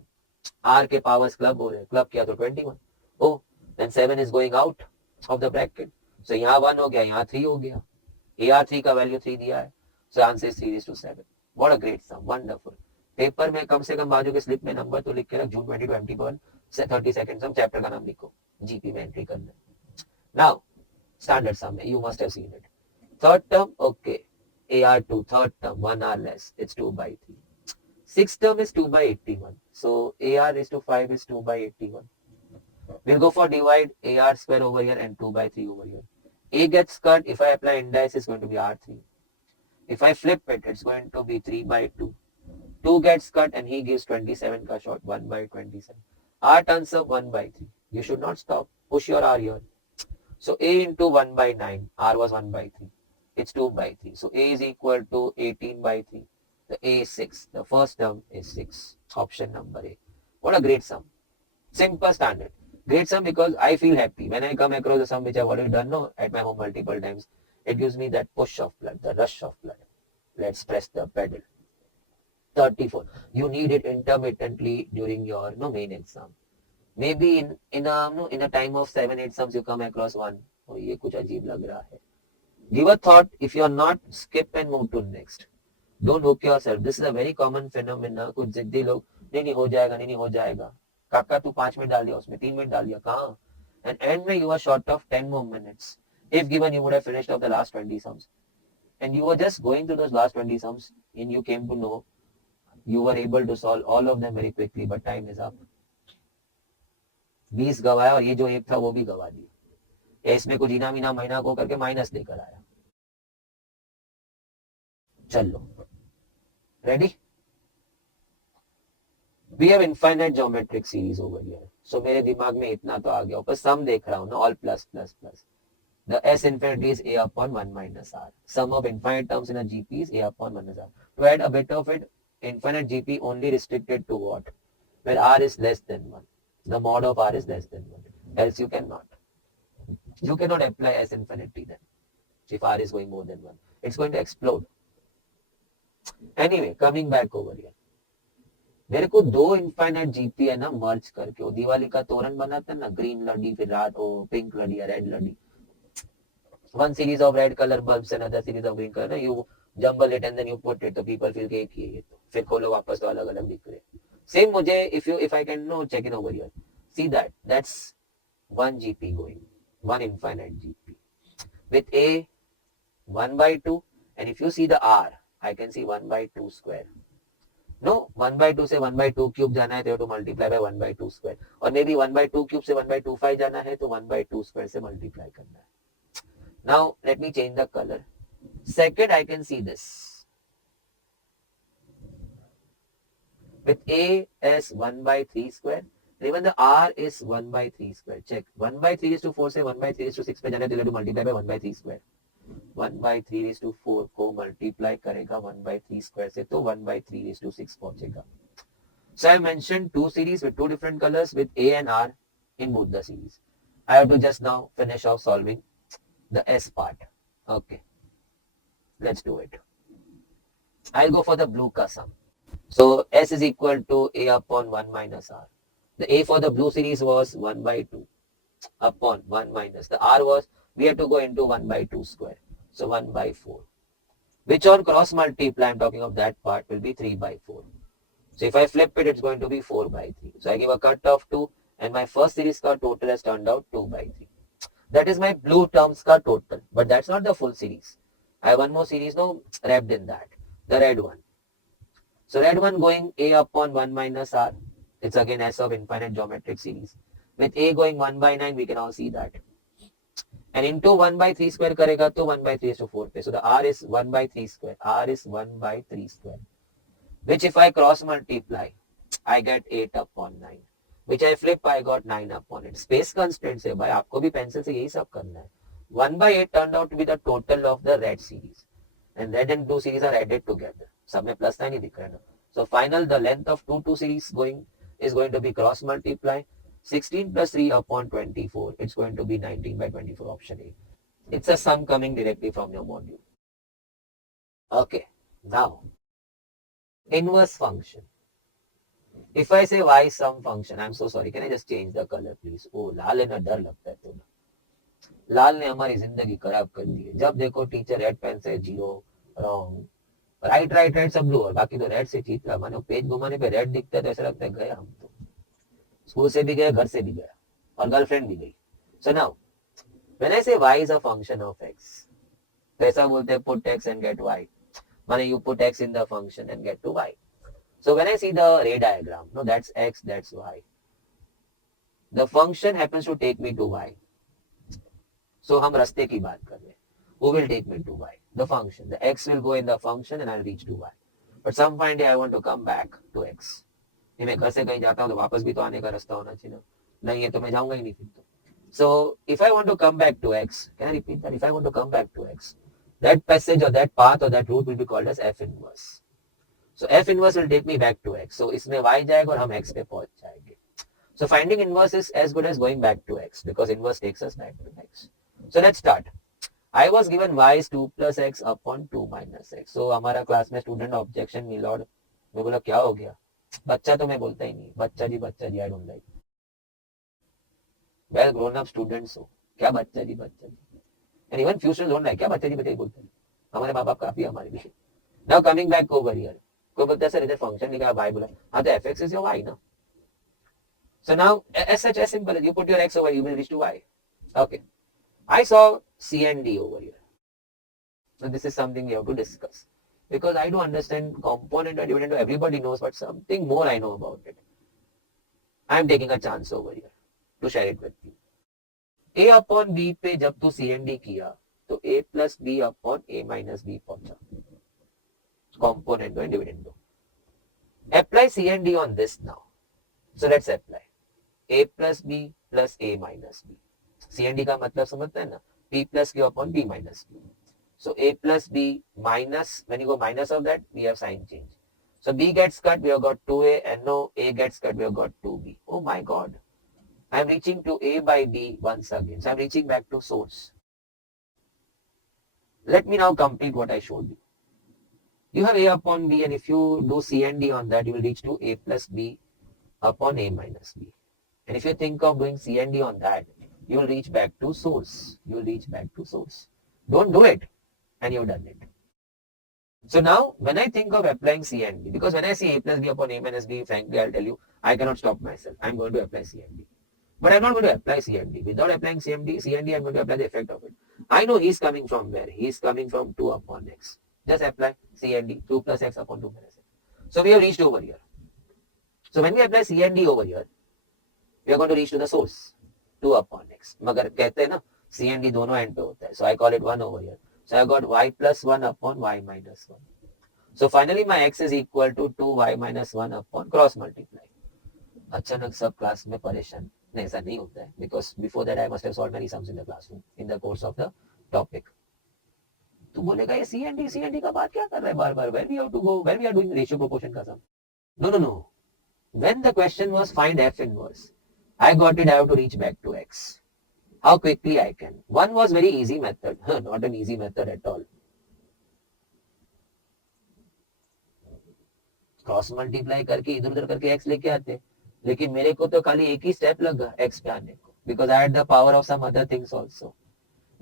R के powers club हो रहे. Club किया तो 21. Oh, then 7 is going out of the bracket. So यहाँ 1 हो गया, यहाँ 3 हो गया. AR3 का value 3 दिया है. So answer is 3 raised to 7. What a great sum. Wonderful. Paper में कम से कम बाजू के स्लिप में नंबर तो लिख के रख. June 2021 से 30 seconds हम चैप्टर का नाम लिखो. GP में एंट्री करना. Now, standard sum. You must have seen it. Third term, okay. AR2, third term, 1 R less. It's 2 by 3. Sixth term is 2 by 81. So AR is to 5 is 2 by 81. We'll go for divide AR square over here and 2 by 3 over here. A gets cut. If I apply indice, it's going to be R3. If I flip it, it's going to be 3 by 2. 2 gets cut and he gives 27 ka short, 1 by 27. R turns up 1 by 3. You should not stop. Push your R here. So A into 1 by 9. R was 1 by 3. It's 2 by 3. So A is equal to 18 by 3. The A is 6. The first term is 6. Option number A. What a great sum. Simple standard. Great sum because I feel happy. When I come across a sum which I've already done at my home multiple times, it gives me that push of blood, the rush of blood. Let's press the pedal. 34. You need it intermittently during your main exam. Maybe in a time of 7-8 sums you come across one. Oh, ये कुछ अजीब लग रहा है. Give a thought. If you are not, skip and move to next. Don't hook yourself. This is a very common phenomenon. कुछ जिद्दी लोग नहीं हो जाएगा, नहीं हो जाएगा. काका तू 5 मिनट डाल दिया उसमें, 3 मिनट डाल दिया, कहाँ? And end में you are short of 10 more minutes. If given, you would have finished off the last 20 sums. And you were just going through those last 20 sums and you came to know you were able to solve all of them very quickly, but time is up. 20 गवाया और ये जो एक था वो भी गवा दिया. इसमें कुछ इनाम महीना को करके माइनस लेकर आया. चलो, ready? We have infinite geometric series over here. So मेरे दिमाग में इतना तो आ गया, ऊपर sum देख रहा हूँ ना, all plus plus plus. The S infinity is A upon 1 minus R. Sum of infinite terms in a GP is A upon 1 minus R. To add a bit of it, infinite GP only restricted to what? Where R is less than 1. The mod of R is less than 1. Else you cannot. You cannot apply S infinity then. If R is going more than 1. It's going to explode. Anyway, coming back over here. मेरे को दो infinite GP है ना मर्ज करके, वो दिवाली का तोरण बनाता है ना, ग्रीन लड़ी फिर रात वो पिंक लड़ी या रेड लड़ी, one series of red color bulbs and other series of green color, you jumble it and then you put it, तो people feel कि एक ही है ये, तो फिर खोलो वापस तो अलग अलग दिख रहे. Same मुझे if I can no check in over here, see that's one GP going, one infinite GP with A 1 by 2, and if you see the R, I can see 1 by 2 square. No, 1 by 2 से 1 by 2 cube जाना है तो to multiply by 1 by 2 square, और maybe 1 by 2 cube से 1 by 25 जाना है तो 1 by 2 square से multiply करना है. Now let me change the color. Second, I can see this with A as 1 by 3 square. Even the R is 1 by 3 square. Check. 1 by 3 is to 4 से 1 by 3 is to 6 पे जाना है तो you have to multiply by 1 by 3 square. 1 by 3 is to 4 को multiply करेगा 1 by 3 square से तो 1 by 3 is to 6 पहुंचेगा. So I mentioned two series with two different colors with A and R in both the series. I have to just now finish off solving the S part. Okay, let's do it. I'll go for the blue ka sum. So S is equal to A upon 1 minus R. The A for the blue series was 1 by 2 upon 1 minus. The R was, we have to go into 1 by 2 square. So 1 by 4. Which on cross multiply, I'm talking of that part, will be 3 by 4. So if I flip it, it's going to be 4 by 3. So I give a cut of 2 and my first series ka total has turned out 2 by 3. That is my blue terms ka total, but that's not the full series. I have one more series now wrapped in that, the red one. So red one going A upon 1 minus R. It's again S of infinite geometric series. With A going 1 by 9, we can all see that. And into 1 by 3 square karega to 1 by 3 is to 4 pe. So the R is 1 by 3 square. R is 1 by 3 square. Which if I cross multiply, I get 8 upon 9. Which I flip, I got 9 upon it. Space constraints है भाई, आपको भी pencil से यही सब करना है. 1 by 8 turned out to be the total of the red series. And red and blue series are added together. सब में plus sign ही दिख रहा है ना. So final, the length of two series is going to be cross multiply. 16 plus 3 upon 24. It's going to be 19 by 24, option A. It's a sum coming directly from your module. Okay, now inverse function. If I say y sum function, I'm so sorry, can I just change the color please? Oh, लाल है ना, डर लगता है थोड़ा. लाल ने हमारी जिंदगी खराब कर दी है. जब देखो टीचर रेड पेन से zero, wrong, right right right सब ब्लू, और बाकी तो रेड से चीत रहा. मानो पेज घुमाने पे रेड दिखता है तो ऐसा लगता है गया हम तो. स्कूल से भी गए, घर से भी गया, और गर्लफ्रेंड भी गई. So now when I say y is a function of x, तो ऐसा बोलते हैं put x and get y. माने you put x in the function and get to y. So when I see the ray diagram, no, that's x, that's y. The function happens to take me to y. So हम रास्ते की बात कर रहे हैं. Who will take me to y? The function. The x will go in the function and I'll reach to y. But some fine day I want to come back to x. ये मैं घर से कहीं जाता हूँ तो वापस भी तो आने का रास्ता होना चाहिए ना. नहीं है तो मैं जाऊंगा ही नहीं फिर तो. So if I want to come back to x, can I repeat that? If I want to come back to x, that passage or that path or that route will be called as f inverse. So f inverse will take me back to x. So इसमें y जाएगा और हम x पे पहुंच जाएंगे. So finding inverse is as good as going back to x because inverse takes us back to x. So let's start. I was given y is 2 plus x upon 2 minus x. So हमारा class में student objection milord, मैं बोला क्या हो गया? बच्चा तो मैं बोलता ही नहीं. बच्चा जी I don't like. Well grown up students हो, क्या बच्चा जी. And even few students don't like, क्या बच्चा जी बोलते हैं. हमारे माँ बाप काफी हमारे भी. Now coming back over here, कोई बोलता है सर इधर फंक्शन लिखा है y बोला, हाँ तो fx is your y ना. So now as such as simple as you put your x over, you will reach to y. Okay, I saw C and D over here. So this is something we have to discuss because I do understand component or dividend, everybody knows, but something more I know about it. I am taking a chance over here to share it with you. A upon B पे जब तू C and D किया तो A plus B upon A minus B पहुंचा. Component and dividend. Apply C and D on this now. So let's apply a plus b plus a minus b. CND का मतलब समझते हैं ना, p plus q upon p minus q. So a plus b minus, when you go minus of that, we have sign change. So b gets cut, we have got 2a, and no, a gets cut, we have got 2b. Oh my god. I am reaching to a by b once again. So I am reaching back to source. Let me now complete what I showed you. You have a upon b, and if you do C and D on that, you will reach to a plus b upon a minus b. And if you think of doing C and D on that, you will reach back to source. You will reach back to source. Don't do it, and you've done it. So now, when I think of applying C and D, because when I see a plus b upon a minus b, frankly, I'll tell you, I cannot stop myself. I'm going to apply C and D. But I'm not going to apply C and D. Without applying C and D, I'm going to apply the effect of it. I know he's coming from where? He's coming from 2 upon x. Just apply C and D, 2 plus x upon 2 minus x. So we have reached over here. So when we apply C and D over here, we are going to reach to the source, 2 upon x. मगर कहते हैं ना, C and D दोनों end पे होता है. So I call it 1 over here. So I got y plus 1 upon y minus 1. So finally my x is equal to 2y minus 1 upon cross multiply. अचानक सब क्लास में परेशान नहीं, ऐसा नहीं होता है, because before that I must have solved many sums in the classroom in the course of the topic. तो बोलेगा ये C and D का बात क्या कर रहा है बार बार, where we have to go, where we are doing ratio proportion का sum. No. When the question was find f inverse, I got it, I have to reach back to x. How quickly I can. One was very easy method, not an easy method at all. Cross multiply करके इधर उधर करके x लेके आते, लेकिन मेरे को तो खाली एक ही स्टेप लगा x पे आने को, because I had the power of some other things also.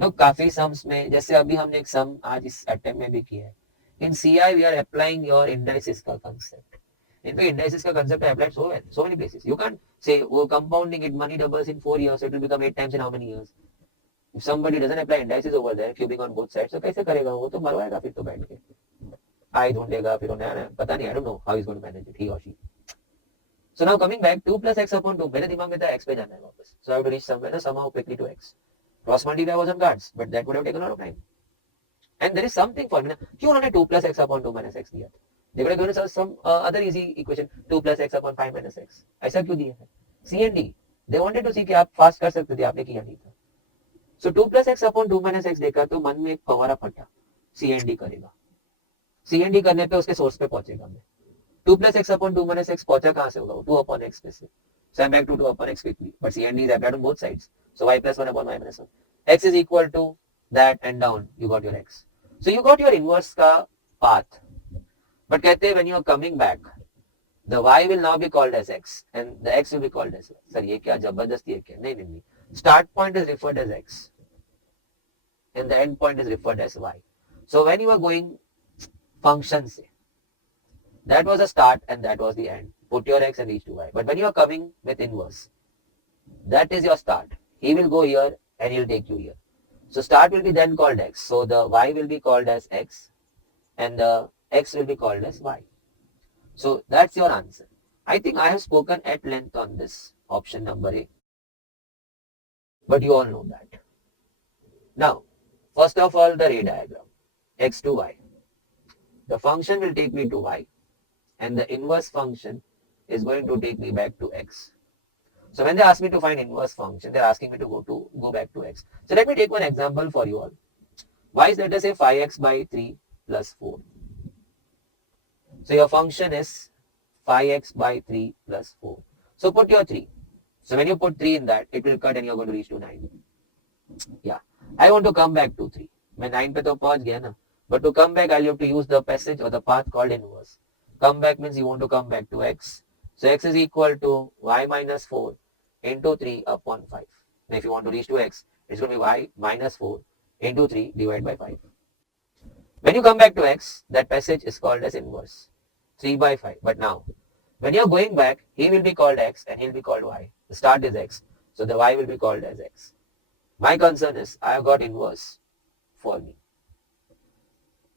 No काफी सम्स में, जैसे अभी हमने एक सम आज इस अटेम्प्ट में भी किया है. In CI we are applying your indices का कंसेप्ट. इनफैक्ट इंडाइसिस का कंसेप्ट है applied so many places. You can't say वो compounding it money doubles in 4 years, so it will become 8 times in how many years. If somebody doesn't apply indices over there, cubing on both sides, तो कैसे करेगा वो, तो मरवाएगा फिर तो बैठ के. I ढूंढेगा फिर उन्हें पता नहीं, I don't know how he's going to manage it, he or she. So now coming back, 2 plus x upon 2, मेरे दिमाग में था x पे जाना है वापस. So I have to reach somewhere somehow quickly to x. Cross multiply was on cards, but that would have taken a lot of time. And there is something formula. क्यों उन्होंने 2 plus x upon 2 minus x दिया था? They would have given us some other easy equation, 2 plus x upon 5 minus x. ऐसा क्यों दिया है? C and D. They wanted to see कि आप फास्ट कर सकते थे, आपने किया नहीं था. So 2 plus x upon 2 minus x देखा तो मन में एक पवारा फटा. C and D करेगा. C and D करने पे उसके सोर्स पे पहुंचेगा मैं. 2 plus x upon 2 minus x पहुंचा कहाँ से होगा? 2 upon x पे से. So I'm back to 2 upon x quickly. But C and D is applied on both sides. So y plus 1 upon y minus 1. X is equal to that and down. You got your x. So you got your inverse का path. But कहते हैं when you are coming back, the y will now be called as x and the x will be called as y. Sir ये क्या जबरदस्ती है क्या? नहीं. Start point is referred as x and the end point is referred as y. So when you are going function से, that was the start and that was the end. Put your x and reach to y. But when you are coming with inverse, that is your start. He will go here and he will take you here. So start will be then called x. So the y will be called as x and the x will be called as y. So that's your answer. I think I have spoken at length on this option number A. But you all know that. Now, first of all, the ray diagram. X to y. The function will take me to y and the inverse function is going to take me back to x. So when they ask me to find inverse function, they're asking me to go back to x. So let me take one example for you all. Y is, let us say, 5x by 3 plus 4. So your function is 5x by 3 plus 4. So put your 3. So when you put 3 in that, it will cut and you're going to reach to 9. Yeah. I want to come back to 3. मैं 9 पे तो पहुंच गया ना. But to come back, I'll have to use the passage or the path called inverse. Come back means you want to come back to x. So x is equal to y minus 4 into 3 upon 5. Now if you want to reach to x, it's going to be y minus 4 into 3 divided by 5. When you come back to x, that passage is called as inverse. 3 by 5. But now, when you're going back, he will be called x and he'll be called y. The start is x. So the y will be called as x. My concern is I have got inverse for me.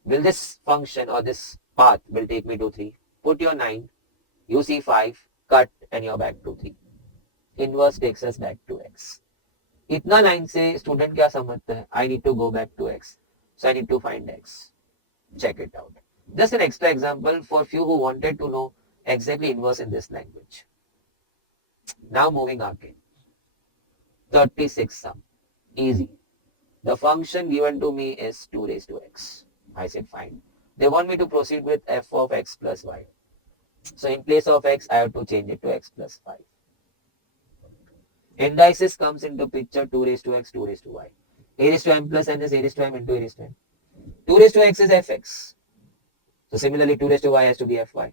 Will this function or this path will take me to 3? Put your 9, you see 5, cut and you're back to 3. Inverse takes us back to x. इतना line से student क्या समझता है? I need to go back to x. So I need to find x. Check it out. Just an extra example for few who wanted to know exactly inverse in this language. Now moving again. 36 sum. Easy. The function given to me is 2 raised to x. I said fine. They want me to proceed with f of x plus y. So in place of x, I have to change it to x plus 5. Indices comes into picture 2 raised to x, 2 raised to y. A raised to m plus n is a raised to m into a raised to n. 2 raised to x is fx. So similarly, 2 raised to y has to be fy.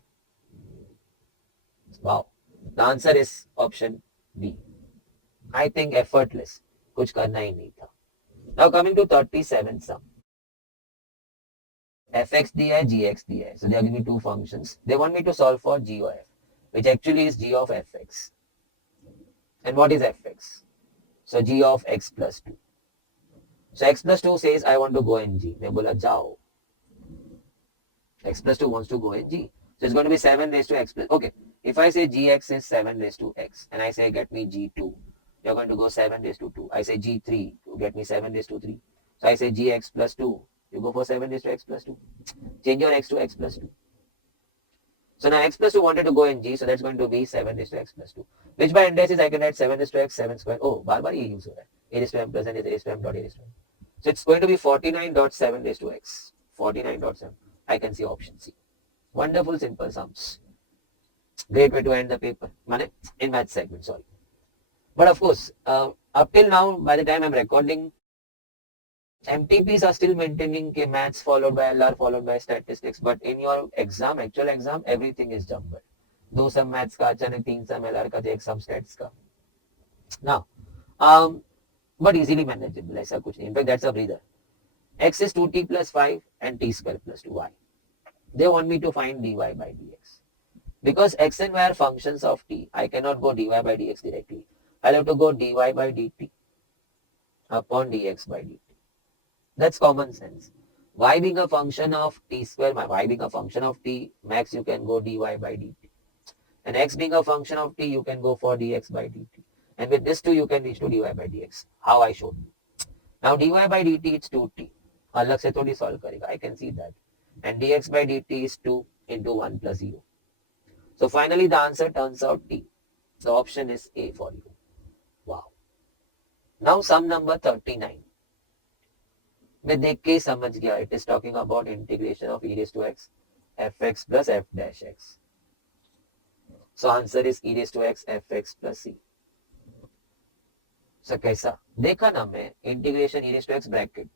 Wow. The answer is option B. I think effortless. कुछ करना ही नहीं था. Now coming to 37 sum. fx दिया है, gx दिया है. So they are giving me two functions. They want me to solve for g of f, which actually is g of fx. And what is fx? So g of x plus 2. So x plus 2 says I want to go in g. मैं बोला जाओ. X plus 2 wants to go in g. So it's going to be 7 raised to x plus. Okay. If I say gx is 7 raised to x and I say get me g2, you're going to go 7 raised to 2. I say g3, you get me 7 raised to 3. So I say gx plus 2, you go for 7 raised to x plus 2. Change your x to x plus 2. So now x plus 2 wanted to go in g, so that's going to be 7 raised to x plus 2. Which by indices I can write 7 raised to x, 7 square. Oh, bar ये use हो रहा है. A raised to m plus n is a raised to m dot a raised to m. So it's going to be 49.7 raised to x. 49.7. I can see option C. Wonderful simple sums. Great way to end the paper. In math segment, sorry. But of course, up till now, by the time I'm recording, MTPs are still maintaining K maths followed by LR followed by statistics. But in your exam, actual exam, everything is jumbled. 2 sum maths का अचानक 3 sum LR का 1 sum stats का. Now, but easily manageable. ऐसा कुछ नहीं. In fact, that's a breather. X is 2t plus 5 and t square plus 2y. They want me to find dy by dx. Because x and y are functions of t, I cannot go dy by dx directly. I'll have to go dy by dt upon dx by dt. That's common sense. Y being a function of t square, y being a function of t, max you can go dy by dt. And x being a function of t, you can go for dx by dt. And with this 2, you can reach to dy by dx. How I showed you. Now dy by dt it's 2t. अलग से थोड़ी solve करेगा. I can see that. And dx by dt is 2 into 1 plus 0. So finally the answer turns out T. The option is A for you. Wow. Now sum number 39. मैं देख के ही समझ गया. It is talking about integration of e raised to x fx plus f dash x. So answer is e raised to x fx plus c. So कैसा? देखा ना मैं integration e raised to x bracket.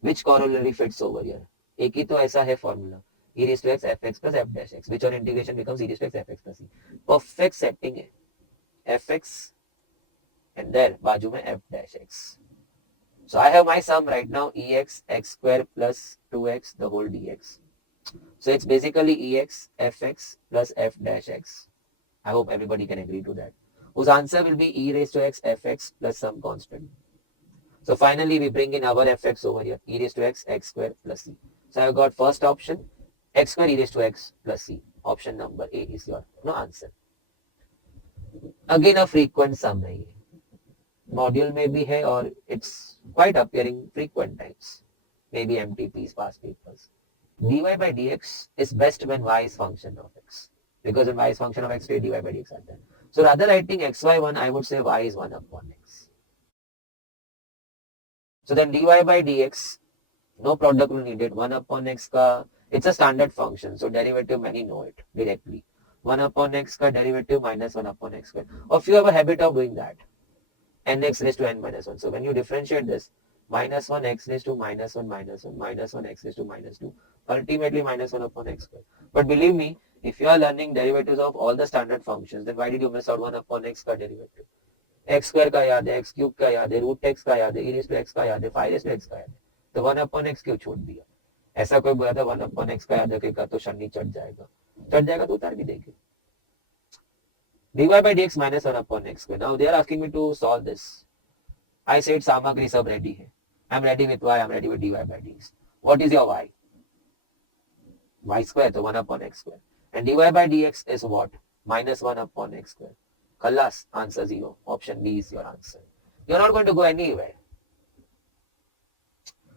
Which corollary fits over here? एक ही तो ऐसा है formula. E raised to x fx plus f dash x, which on integration becomes e raised to x fx plus c. Perfect setting है. fx and there बाजू में f dash x. So I have my sum right now ex x square plus 2x the whole dx. So it's basically ex fx plus f dash x. I hope everybody can agree to that. Whose answer will be e raised to x fx plus some constant. So finally we bring in our fx over here, e raised to x square plus c. So I've got first option x square e raised to x plus c. Option number A is your answer. Again a frequent sum है ये. Module में भी है और it's quite appearing frequent times. Maybe MTPs, past papers. dy by dx is best when y is function of x. Because when y is function of x, dy by dx आता है. So rather writing xy1, I would say y is 1 upon x. So then dy by dx, no product rule needed. 1 upon x ka, it's a standard function. So derivative many know it directly. 1 upon x ka derivative minus 1 upon x square. Or if you have a habit of doing that, nx raised to n minus 1. So when you differentiate this, minus 1 x raised to minus 1 minus 1 minus 1 x raised to minus 2, ultimately minus 1 upon x square. But believe me, if you are learning derivatives of all the standard functions, then why did you miss out 1 upon x का derivative? x square का याद है, x cube का याद है, root x का याद है, e raised to x का याद है, 5 raised to x का याद है. तो 1 upon x क्यों छोड़ दिया? ऐसा कोई बोला था 1 upon x का याद रखेगा तो शनि चढ़ जाएगा तो उतार भी देंगे. dy by dx minus 1 upon x square. Now they are asking me to solve this. I said सामग्री सब ready है. I'm ready with y, I'm ready with dy by dx. What is your y? Y square, तो 1 upon x square. And dy by dx is what? Minus 1 upon x square. Khalas, answer 0. Option B is your answer. You're not going to go anywhere.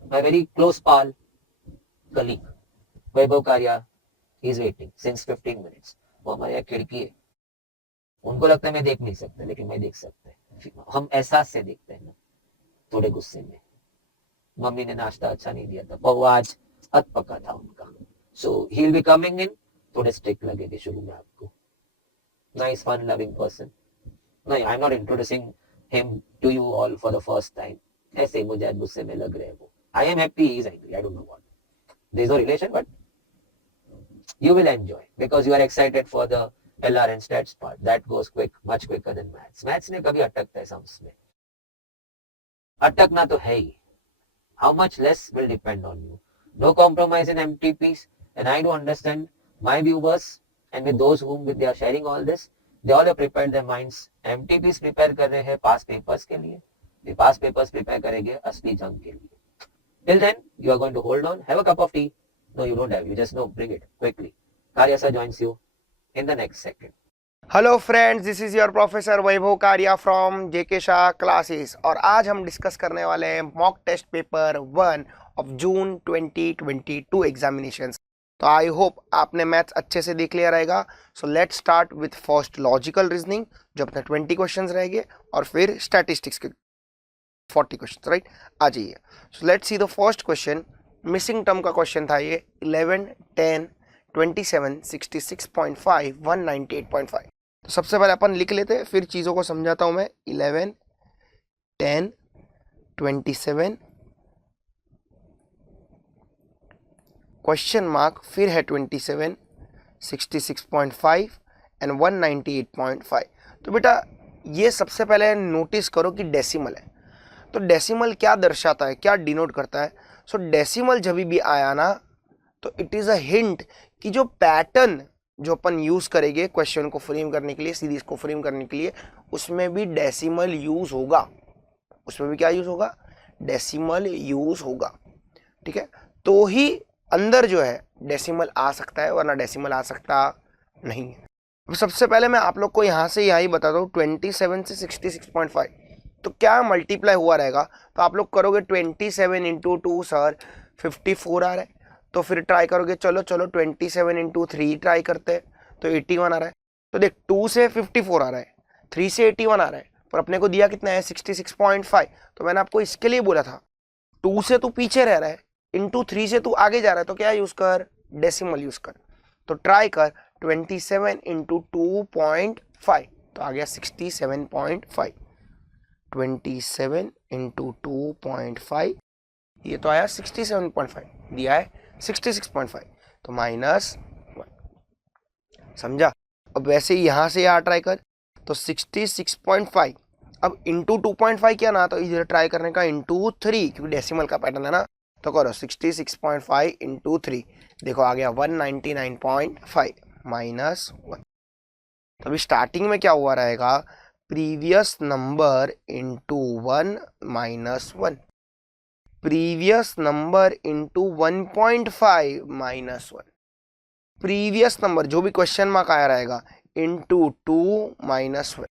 My very close pal, colleague, Vaibhav Karia, he is waiting since 15 minutes. वो हमारे यहाँ खिड़की है. उनको लगता है मैं देख नहीं सकता, लेकिन मैं देख सकता है। हम एहसास से देखते हैं ना, थोड़े गुस्से में। मम्मी ने नाश्ता अच्छा नहीं दिया था, पर वो आज अत पका था उनका। So he will be coming in, थोड़े स्ट्रिक्ट लगेंगे शुरू में आपको। Nice fun loving person. नहीं, I am not introducing him to you all for the first time. ऐसे ही मुझे आज गुस्से में लग रहे हैं वो। I am happy, he is angry, I don't know what. There is no relation, but you will enjoy because you are excited for the LR and stats part. That goes quick, much quicker than maths. Maths ने कभी अटकता है sums में, अटकना तो है ही. How much less will depend on you. No compromise in MTPs, and I do understand my viewers and with those whom they are sharing all this, they all have prepared their minds. MTPs prepare कर रहे हैं पास papers के लिए, वे पास papers prepare करेंगे असली जंग के लिए. Till then, you are going to hold on, have a cup of tea. No, you don't have. You just know, bring it quickly. Karia sir joins you in the next second. Hello friends, this is your professor Vaibhav Kariya from JK Shah classes. और आज हम discuss करने वाले हैं mock test paper 1 of June 2022 examinations. तो I hope आपने maths अच्छे से देख लिया रहेगा। So let's start with first logical reasoning, जो अपने 20 क्वेश्चंस रहेंगे, और फिर स्टैटिस्टिक्स के 40 क्वेश्चंस, राइट। आ जाइए। So let's see the first question. Missing term का क्वेश्चन था ये। 11, 10, 27, 66.5, 198.5। तो सबसे पहले अपन लिख लेते हैं, फिर चीज़ों को समझाता हूं मैं। 11, 10, 27, क्वेश्चन मार्क, फिर है 27, 66.5 एंड 198.5। तो बेटा ये सबसे पहले नोटिस करो कि डेसिमल है। तो डेसिमल क्या दर्शाता है, क्या डिनोट करता है? सो डेसिमल जब भी आया ना, तो इट इज़ अ हिंट कि जो पैटर्न जो अपन यूज करेंगे क्वेश्चन को फ्रेम करने के लिए, सीरीज को फ्रेम करने के लिए, उसमें भी डेसिमल यूज होगा। उसमें भी क्या यूज होगा? डेसिमल यूज होगा, ठीक है। तो ही अंदर जो है डेसिमल आ सकता है, वरना डेसिमल आ सकता नहीं है। सबसे पहले मैं आप लोग को यहाँ से यही बताता हूँ, 27 से 66.5 तो क्या मल्टीप्लाई हुआ रहेगा? तो आप लोग करोगे 27 इंटू 2 सर 54 आ रहा है। तो फिर ट्राई करोगे, चलो 27 इंटू 3 ट्राई करते हैं, तो 81 आ रहा है। तो देख 2 से 54 आ रहा है, 3 से 81 आ रहा है, पर अपने को दिया कितना है? 66.5। तो मैंने आपको इसके लिए बोला था 2 से तू पीछे रह रहा है, इंटू 3 से तू आगे जा रहा है, तो क्या यूज कर? डेसिमल यूज कर। तो ट्राई कर 27 इंटू 2.5, तो आ गया 67.5। 27 इंटू 2.5, ये तो आया 67.5, दिया है 66.5, तो -1। समझा? अब वैसे ही यहां से यहाँ ट्राई कर, तो 66.5, अब इंटू 2.5 किया ना, तो इधर ट्राई करने का इंटू 3, क्योंकि डेसिमल का पैटर्न है ना। तो करो 66.5 इंटू 3, देखो आ गया 199.5 -1। तो अभी स्टार्टिंग में क्या हुआ रहेगा? Previous number into 1 -1, previous number into 1.5 -1, previous number जो भी क्वेश्चन मार्क आया रहेगा इंटू 2 -1।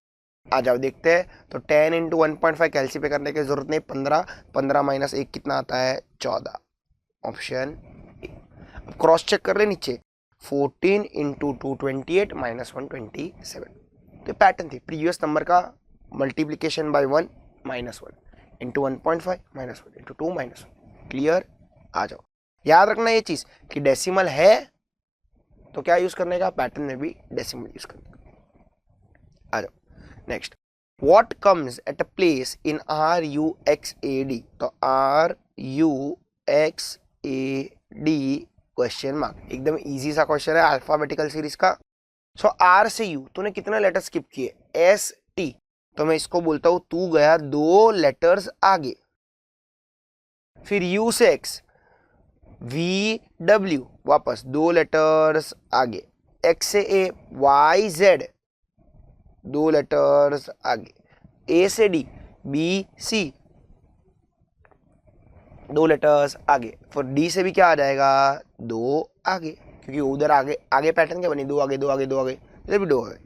आ जाओ देखते हैं। तो 10 इंटू 1.5 कैलसी पे करने की जरूरत नहीं, 15, 15 - 1 कितना आता है? 14, ऑप्शन ए। अब क्रॉस चेक कर ले नीचे, 14 इंटू 2 28 -1 27। तो पैटर्न थी प्रीवियस नंबर का multiplication by 1 -1 into 1.5 -1 into 2 -1। Clear? आ जाओ। याद रखना ये चीज कि डेसिमल है तो क्या यूज करने का? पैटर्न में भी डेसिमल यूज करने का। आ जाओ next. What comes at a place in RUXAD? तो RUXAD क्वेश्चन मार्क, एकदम इजी सा क्वेश्चन है अल्फाबेटिकल सीरीज का। सो R से U तूने कितना लेटर स्किप किए? ST, तो मैं इसको बोलता हूं तू गया 2 लेटर्स आगे। फिर U से X, VW वापस 2 लेटर्स आगे। X से A, YZ 2 लेटर्स आगे। A से D, BC 2 लेटर्स आगे। फिर D से भी क्या आ जाएगा? 2 आगे, क्योंकि उधर आगे आगे पैटर्न क्या बनी? 2 आगे 2 आगे 2 आगे, इधर भी 2 आगे।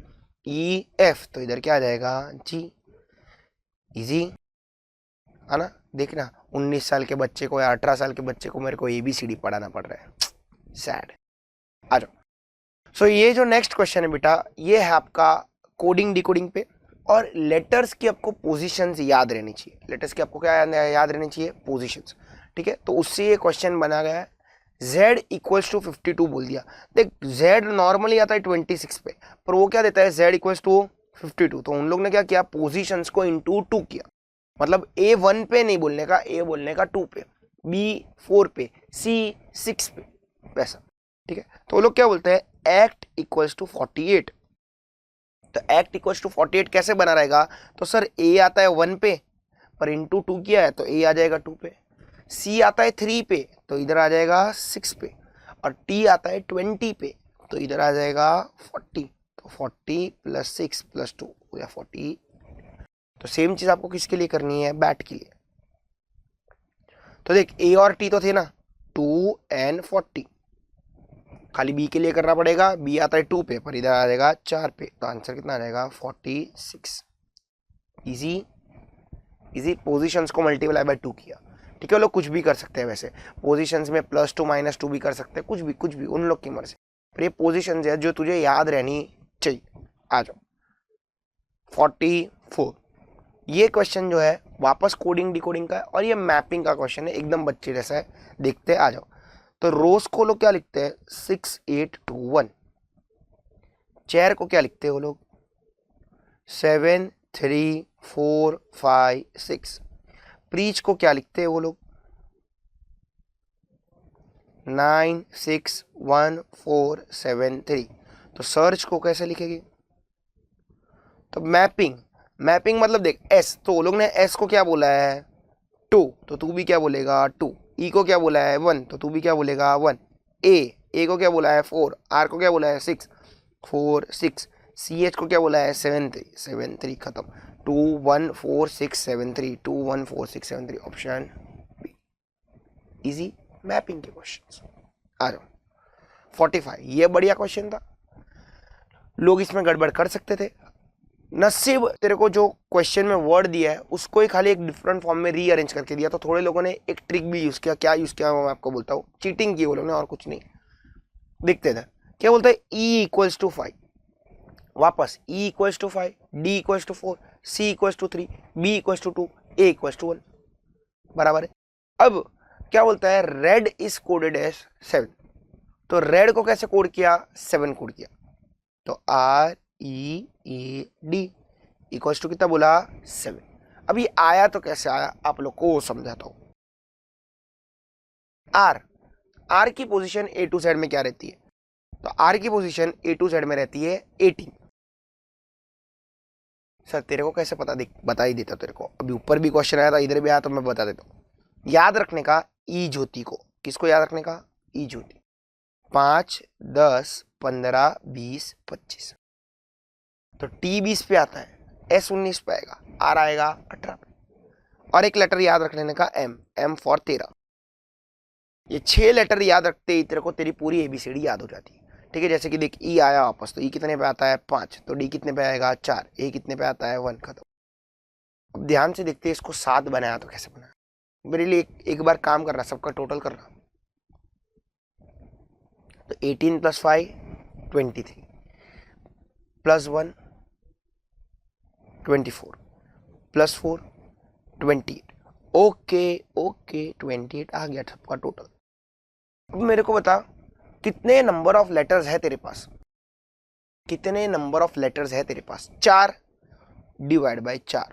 EF, तो इधर क्या आ जाएगा? G। इजी है ना? देखना 19 साल के बच्चे को या 18 साल के बच्चे को मेरे को ABCD पढ़ाना पड़ रहा है, सैड। आ जाओ। सो ये जो नेक्स्ट क्वेश्चन है बेटा, ये है आपका कोडिंग डिकोडिंग पे, और लेटर्स की आपको पोजीशंस याद रहनी चाहिए। लेटर्स की आपको क्या याद रहनी चाहिए? पोजीशंस। ठीक है, तो उससे ये क्वेश्चन बना गया है। z इक्वल्स टू 52 बोल दिया। देख z नॉर्मली आता है 26 पे, पर वो क्या देता है? z equals to 52। तो उन लोग ने क्या किया? पोजीशंस को इंटू 2 किया। मतलब a 1 पे नहीं बोलने का, a बोलने का 2 पे, b 4 पे, c 6 पे, वैसा। ठीक है, तो वो लोग क्या बोलते हैं? Act equals to 48। तो एक्ट इक्वल्स टू 48 कैसे बना रहेगा? तो सर a आता है 1 पे, पर इंटू 2 किया है तो a आ जाएगा 2 पे। c आता है 3 पे, तो इधर आ जाएगा 6 पे। और t आता है 20 पे, तो इधर आ जाएगा 40। तो 40 प्लस 6 प्लस 2 या 40। तो सेम चीज आपको किसके लिए करनी है? बैट के लिए। तो देख a और t तो थे ना, 2 and 40। खाली b के लिए करना पड़ेगा। b आता है 2 पे, पर इधर आ जाएगा 4 पे, तो आंसर कितना आ जाएगा? 46। Easy easy. पोजीशंस को मल्टीप्लाई बाय 2 किया। ठीक है, लोग कुछ भी कर सकते हैं वैसे। पोजीशंस में +2 -2 भी कर सकते हैं, कुछ भी उन लोग की मर्जी। पर ये पोजीशंस है जो तुझे याद रहनी चाहिए। आ जाओ 44। ये क्वेश्चन जो है वापस कोडिंग डिकोडिंग का है, और ये मैपिंग का क्वेश्चन है, एकदम बच्चे जैसा है। देखते आ जाओ। तो रोज को लोग क्या लिखते हैं? 6 8 2 1। चेयर को क्या लिखते हैं वो लोग? 7 3 4 5 6। प्रीच को क्या लिखते हैं वो लोग? 9 6 1 4 7 3। तो सर्च को कैसे लिखेगी? तो मैपिंग मतलब देख एस, तो वो लोग ने एस को क्या बोला है? 2, तो तू भी क्या बोलेगा? 2। ई को क्या बोला है? 1, तो तू भी क्या बोलेगा? 1। ए को क्या बोला है? 4। आर को क्या बोला है? 6, 4 6। सी एच को क्या बोला है? 7 3, 7 3, खत्म। 2 1 4 6 7 3, 2 1 4 6 7 3, ऑप्शन बी। इजी मैपिंग के क्वेश्चंस। आ जाओ 45। ये बढ़िया क्वेश्चन था, लोग इसमें गड़बड़ कर सकते थे। नसीब तेरे को जो क्वेश्चन में वर्ड दिया है उसको ही खाली एक डिफरेंट फॉर्म में रीअरेंज करके दिया, तो थोड़े लोगों ने एक ट्रिक भी यूज किया। क्या यूज किया मैं आपको बोलता हूँ। चीटिंग की वो लोगों ने, और कुछ नहीं। देखते थे क्या बोलते हैं? ई इक्वल्स टू 5, वापस E equals to 5, D equals to 4, C equals to 3, B equals to 2, A equals to 1, बराबर है। अब क्या बोलता है? Red is coded as 7। तो रेड को कैसे कोड किया? 7 कोड किया। तो R E A D equals to कितना बोला? 7। अब ये आया तो कैसे आया आप लोग को समझाता हूं। आर की पोजीशन ए टू जेड में क्या रहती है? तो आर की पोजीशन ए टू जेड में रहती है 18। सर तेरे को कैसे पता? देख बता ही देता तेरे को। अभी ऊपर भी क्वेश्चन आया था, इधर भी आया, तो मैं बता देता हूं। याद रखने का ई ज्योति को। किसको याद रखने का? ई ज्योति। 5 10 15 20 25। तो टी 20 पे आता है, एस 19 पे आएगा, आर आएगा 18 पे। और एक लेटर याद रख लेने का, एम फॉर 13। ये 6 लेटर याद रखते ही तेरे को तेरी पूरी एबीसीडी याद हो जाती है। ठीक है, जैसे कि देख ई आया वापस, तो ई कितने पे आता है? 5। तो डी कितने पे आएगा? 4। ए कितने पे आता है? 1, खत्म। अब ध्यान से देखते हैं इसको 7 बनाया तो कैसे बनाया। मेरे लिए एक बार काम करना, सबका टोटल करना। तो 18 + 5 23 + 1 24 + 4 28। ओके 28 आ गया सबका टोटल। अब मेरे को बता कितने नंबर ऑफ लेटर्स है तेरे पास? कितने नंबर ऑफ लेटर्स है तेरे पास? 4 डिवाइड बाय 4।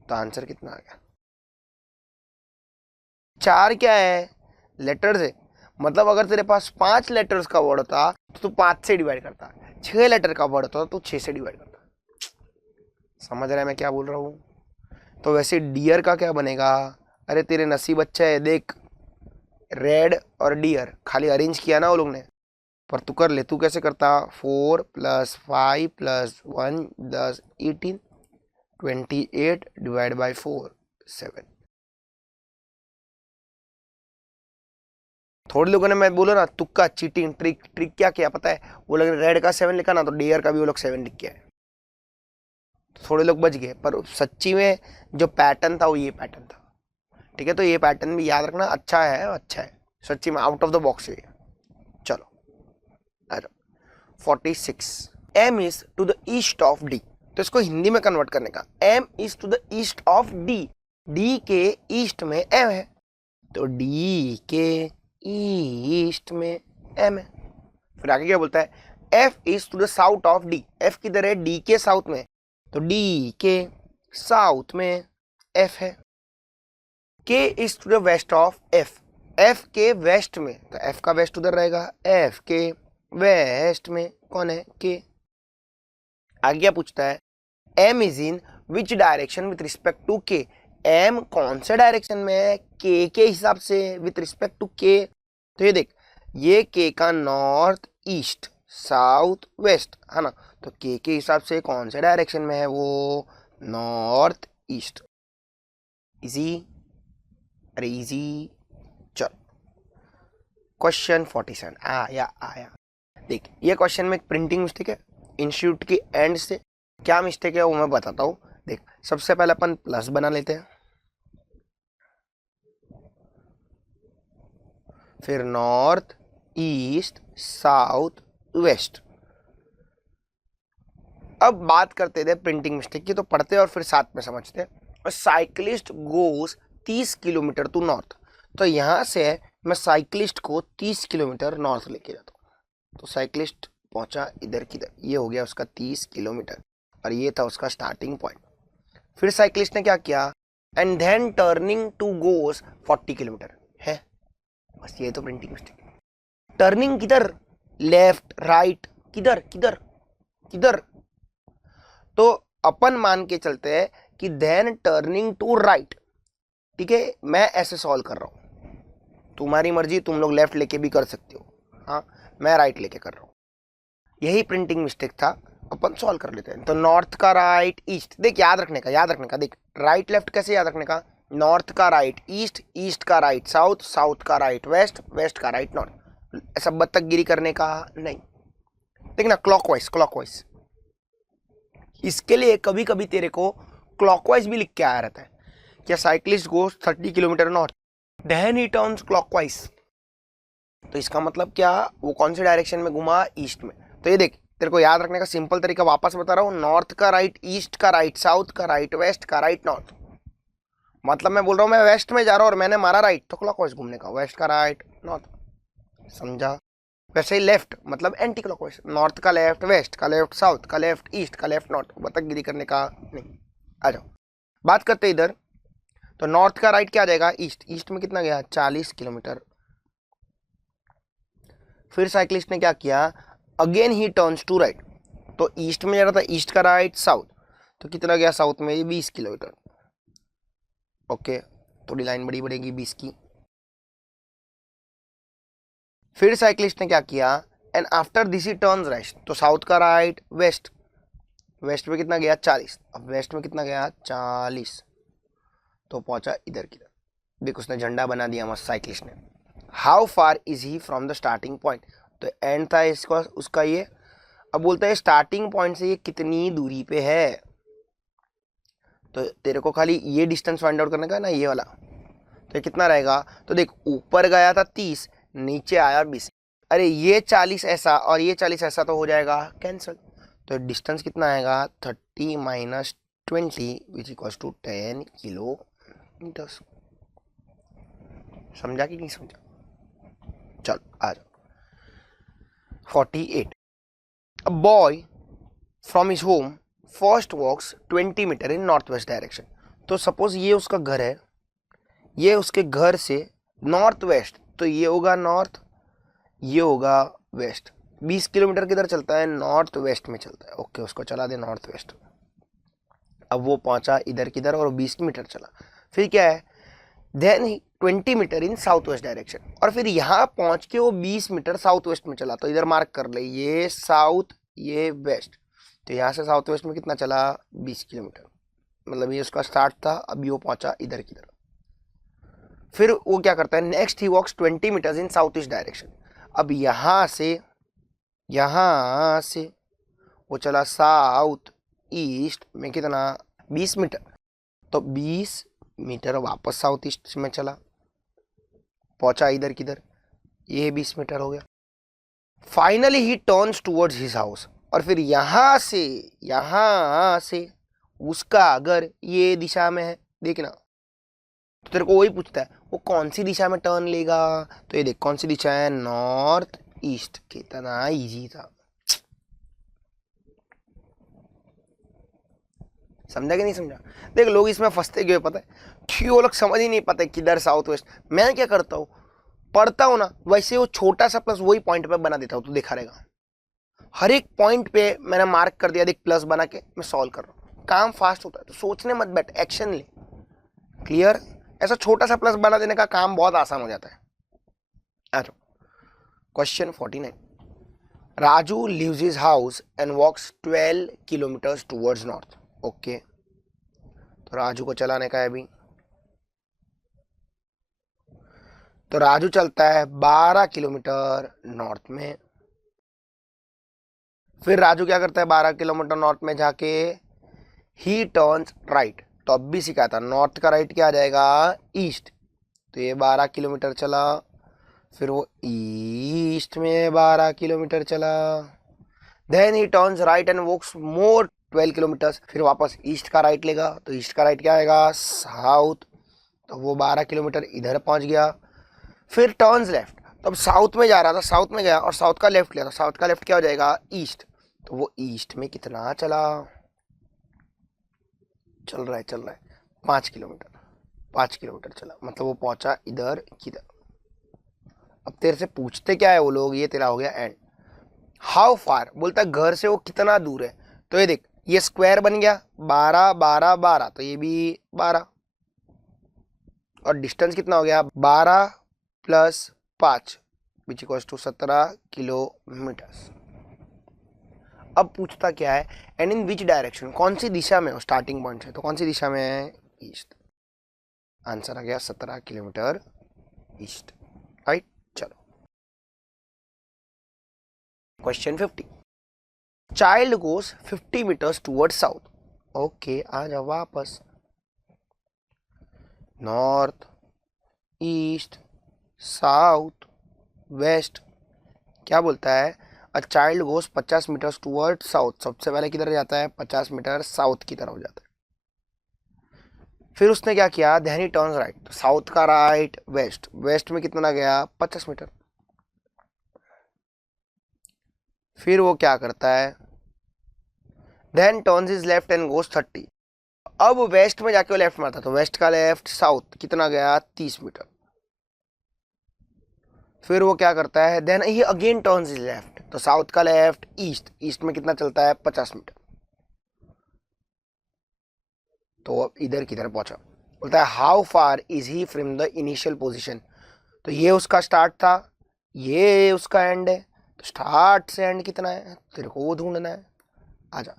तो आंसर कितना आ गया? 4 क्या है? लेटर्स है। मतलब अगर तेरे पास 5 लेटर्स का वर्ड होता तो तू 5 से डिवाइड करता। 6 लेटर का वर्ड होता तो 6 से डिवाइड करता। समझ रहा है मैं क्या बोल रहा हूं? तो वैसे डियर का क्या बनेगा? अरे तेरे नसीब अच्छा है, देख रेड और डियर खाली अरेंज किया ना वो लोग ने, पर तू कर ले। तू कैसे करता? 4 + 5 + 1 10 18 28 डिवाइड बाय 4 7। थोड़े लोगों ने, मैं बोला ना तुक्का, चीटिंग, ट्रिक क्या किया पता है? वो लोग रेड का 7 लिखा ना, तो डियर का भी वो लोग 7 लिख के आए। तो थोड़े लोग बच गए, पर सच्ची में जो पैटर्न था वो ये पैटर्न था। ठीक है, तो ये पैटर्न भी याद रखना। अच्छा है सच्ची में, आउट ऑफ द बॉक्स है। चलो आ जाओ 46। M is to the east of D, तो इसको हिंदी में कन्वर्ट करने का, M is to the east of D, D के ईस्ट में M है, तो D के ईस्ट में M है। फिर आगे क्या बोलता है, F is to the south of D, F किधर है, D के साउथ में, तो D के साउथ में F है। K is to the west of F, F के वेस्ट में, तो F का वेस्ट उधर रहेगा, F के वेस्ट में कौन है, K। आगे क्या पूछता है, M is in which direction with respect to K, M कौन से डायरेक्शन में है, K के हिसाब से with respect to K, तो ये देख, ये K का नॉर्थ ईस्ट साउथ वेस्ट है ना, तो K के हिसाब से कौन से डायरेक्शन में है, वो नॉर्थ ईस्ट। इजी, अरे इजी। चल क्वेश्चन 47 आया। देख ये क्वेश्चन में एक प्रिंटिंग मिस्टेक है, इंस्टीट्यूट की एंड से क्या मिस्टेक है वो मैं बताता हूँ। देख सबसे पहले अपन प्लस बना लेते हैं, फिर नॉर्थ ईस्ट साउथ वेस्ट। अब बात करते थे प्रिंटिंग मिस्टेक की, तो पढ़ते और फिर साथ में समझते हैं। Cyclist goes 30 kilometre to north, तो यहाँ से मैं साइकिलिस्ट को 30 किलोमीटर नॉर्थ लेके जाता हूँ, तो साइकिलिस्ट पहुंचा इधर किधर, ये हो गया उसका 30 किलोमीटर और ये था उसका स्टार्टिंग पॉइंट। फिर साइकिलिस्ट ने क्या किया, and then turning to goes 40 kilometre है, बस ये तो प्रिंटिंग मिस्टेक। टर्निंग किधर, लेफ्ट राइट, किधर किधर किधर, तो अपन मान के चलते हैं कि देन टर्निंग टू राइट, ठीक है। मैं ऐसे सॉल्व कर रहा हूं, तुम्हारी मर्जी, तुम लोग लेफ्ट लेके भी कर सकते हो, हाँ मैं राइट लेके कर रहा हूं। यही प्रिंटिंग मिस्टेक था, अपन सॉल्व कर लेते हैं। तो नॉर्थ का राइट ईस्ट, देख याद रखने का, देख राइट लेफ्ट कैसे याद रखने का, नॉर्थ का राइट ईस्ट, ईस्ट का राइट साउथ, साउथ का राइट वेस्ट, वेस्ट का राइट नॉर्थ। ऐसा बत्तखगिरी करने का नहीं, देखना क्लॉकवाइज। इसके लिए कभी कभी तेरे को क्लॉकवाइज भी लिख के आया रहता है, क्या cyclist goes 30 kilometre north then he turns clockwise, तो इसका मतलब क्या, वो कौन से डायरेक्शन में घुमा, ईस्ट में। तो ये देख तेरे को याद रखने का सिंपल तरीका वापस बता रहा हूँ, नॉर्थ का राइट ईस्ट का राइट साउथ का राइट वेस्ट का राइट नॉर्थ। मतलब मैं बोल रहा हूँ मैं वेस्ट में जा रहा हूँ और मैंने मारा राइट, तो क्लॉकवाइज घूमने का, वेस्ट का राइट नॉर्थ, समझा। वैसे ही लेफ्ट मतलब एंटी क्लॉकवाइज, नॉर्थ का लेफ्ट, वेस्ट का लेफ्ट, साउथ का लेफ्ट, ईस्ट का लेफ्ट नॉर्थ, बतखगिरी करने का नहीं। आ जाओ बात करते इधर, तो नॉर्थ का राइट क्या आ जाएगा, ईस्ट, ईस्ट में कितना गया 40 किलोमीटर। फिर साइकिलिस्ट ने क्या किया, again he turns to right, तो ईस्ट में जा रहा था, ईस्ट का राइट साउथ, तो कितना गया साउथ में, 20 किलोमीटर। ओके, थोड़ी लाइन बड़ी बढ़ेगी 20 की। फिर साइकिलिस्ट ने क्या किया, and after this he turns right, तो साउथ का राइट वेस्ट, वेस्ट में कितना गया 40, अब वेस्ट में कितना गया 40, तो पहुंचा इधर किधर। देख उसने झंडा बना दिया मस्त साइकिलिस्ट ने। How far is he from the starting point, तो एंड था इसका उसका ये। अब बोलता है स्टार्टिंग पॉइंट से ये कितनी दूरी पे है, तो तेरे को खाली ये डिस्टेंस फाइंड आउट करने का ना, ये वाला, तो ये कितना रहेगा, तो देख ऊपर गया था 30, नीचे आया 20, अरे ये 40 ऐसा और ये 40 ऐसा तो हो जाएगा कैंसिल, तो डिस्टेंस कितना आएगा 30 minus 20 which equals to 10 kilometres. समझा कि नहीं समझा, चल आ जाओ। 48, a boy from his home first walks 20 metre in north west direction, तो सपोज ये उसका घर है, ये उसके घर से नॉर्थ वेस्ट, तो ये होगा नॉर्थ, ये होगा वेस्ट। 20 किलोमीटर किधर चलता है, नॉर्थ वेस्ट में चलता है, ओके उसको चला दे नॉर्थ वेस्ट। अब वो पहुंचा इधर किधर और 20 मीटर चला, फिर क्या है, देन 20 मीटर इन साउथ वेस्ट डायरेक्शन, और फिर यहाँ पहुंच के वो 20 मीटर साउथ वेस्ट में चला, तो इधर मार्क कर ले, ये साउथ ये वेस्ट, तो यहाँ से साउथ वेस्ट में कितना चला 20 किलोमीटर, मतलब ये उसका स्टार्ट था, अभी वो पहुंचा इधर किधर। फिर वो क्या करता है, next he walks 20 metres in south east direction, अब यहाँ से वो चला साउथ ईस्ट में कितना 20 मीटर, तो 20 मीटर वापस साउथ ईस्ट में चला, पहुंचा इधर किधर, ये 20 मीटर हो गया। Finally he turns towards his house, और फिर यहां से उसका अगर ये दिशा में है, देखना, तो तेरे को वही पूछता है वो कौन सी दिशा में टर्न लेगा। तो ये देख कौन सी दिशा है, नॉर्थ ईस्ट। कितना इजी था, समझा कि नहीं समझा। देख लोग इसमें फंसते क्यों पता है, क्यों वो लोग समझ ही नहीं पाते किधर साउथ वेस्ट। मैं क्या करता हूँ, पढ़ता हूँ ना, वैसे वो छोटा सा प्लस वही पॉइंट पे बना देता हूँ, तो देखा रहेगा हर एक पॉइंट पे मैंने मार्क कर दिया, देख प्लस बना के मैं सॉल्व कर रहा हूँ। काम फास्ट होता है, तो सोचने मत बैठ, एक्शन ले। क्लियर। ऐसा छोटा सा प्लस बना देने का काम बहुत आसान हो जाता है। आ जाओ question 49। Raju leaves his house and walks 12 kilometres towards north. Okay, तो राजू को चलाने का है अभी। तो राजू चलता है 12 किलोमीटर नॉर्थ में। फिर राजू क्या करता है 12 किलोमीटर नॉर्थ में जाके, ही टर्न्स राइट। तो अब भी सिखाया था, नॉर्थ का राइट क्या आ जाएगा, ईस्ट। तो ये 12 किलोमीटर चला, फिर वो ईस्ट में 12 किलोमीटर चला, then he turns right and walks more 12 kilometres. फिर वापस ईस्ट का राइट लेगा, तो ईस्ट का राइट क्या आएगा, साउथ। तो वो 12 किलोमीटर इधर पहुंच गया। फिर टर्न्स लेफ्ट, तो अब साउथ में जा रहा था, साउथ में गया और साउथ का लेफ्ट लिया, तो साउथ का लेफ्ट क्या हो जाएगा, ईस्ट। तो वो ईस्ट में कितना चला, चल रहा है 5 किलोमीटर। 5 किलोमीटर चला, मतलब वो पहुंचा इधर किधर। अब तेरे से पूछते क्या है वो लोग, ये तेरा हो गया एंड। हाउ फार बोलता है घर से वो कितना दूर है। तो ये देख, ये स्क्वायर बन गया 12 12 12, तो ये भी 12, और डिस्टेंस कितना हो गया 12 plus 5 which equals to 17 kilometre. अब पूछता क्या है, एंड इन विच डायरेक्शन, कौन सी दिशा में हो स्टार्टिंग पॉइंट से, तो कौन सी दिशा में है, ईस्ट। आंसर आ गया 17 किलोमीटर ईस्ट, राइट। चलो question 50। Child goes 50 metres toward south. Okay, आ जाओ वापस, नॉर्थ ईस्ट साउथ वेस्ट। क्या बोलता है, a child goes 50 metres toward south. सबसे पहले किधर जाता है, 50 मीटर साउथ की तरफ जाता है। फिर उसने क्या किया, देन ही टर्न्स राइट, तो साउथ का राइट वेस्ट, वेस्ट में कितना गया 50 मीटर। फिर वो क्या करता है, then turns is left and goes 30। अब वेस्ट में जाके वो लेफ्ट मारता, तो वेस्ट का लेफ्ट साउथ कितना गया 30 मीटर। फिर वो क्या करता है, then he again turns is left, तो साउथ का लेफ्ट ईस्ट, ईस्ट में कितना चलता है 50 मीटर। तो अब इधर किधर पहुंचा, बोलता है how far is he from the initial position. तो ये उसका स्टार्ट था, ये उसका एंड है, तो स्टार्ट से एंड कितना है तेरे को वो ढूंढना है। आजा,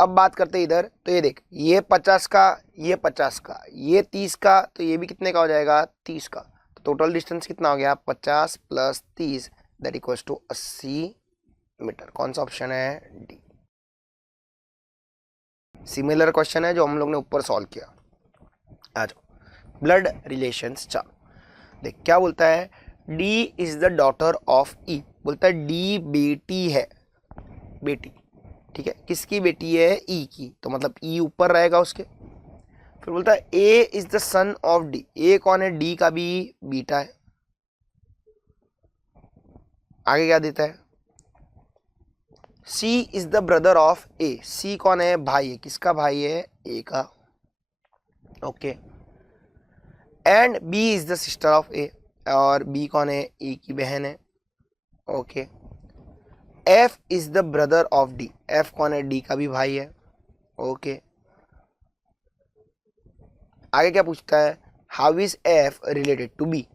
अब बात करते हैं इधर। तो ये देख, ये 50 का, ये 50 का, ये 30 का, तो ये भी कितने का हो जाएगा 30 का। तो टोटल डिस्टेंस कितना हो गया 50 plus 30 that equals to 80 metre. कौन सा ऑप्शन है, डी। सिमिलर क्वेश्चन है जो हम लोग ने ऊपर सॉल्व किया। आ जाओ ब्लड रिलेशंस। चलो देख क्या बोलता है, D is the daughter of E. बोलता है डी बेटी है, बेटी, ठीक है, किसकी बेटी है, ई की, तो मतलब ई ऊपर रहेगा उसके। फिर बोलता है A is the son of D. A कौन है, डी का भी बेटा है। आगे क्या देता है, C is the brother of A. C कौन है, भाई है, किसका भाई है, ए का। Okay, and B is the sister of A, और बी कौन है, ए की बहन है। Okay, F is the brother of D. F कौन है, डी का भी भाई है। ओके, आगे क्या पूछता है, how is F related to B.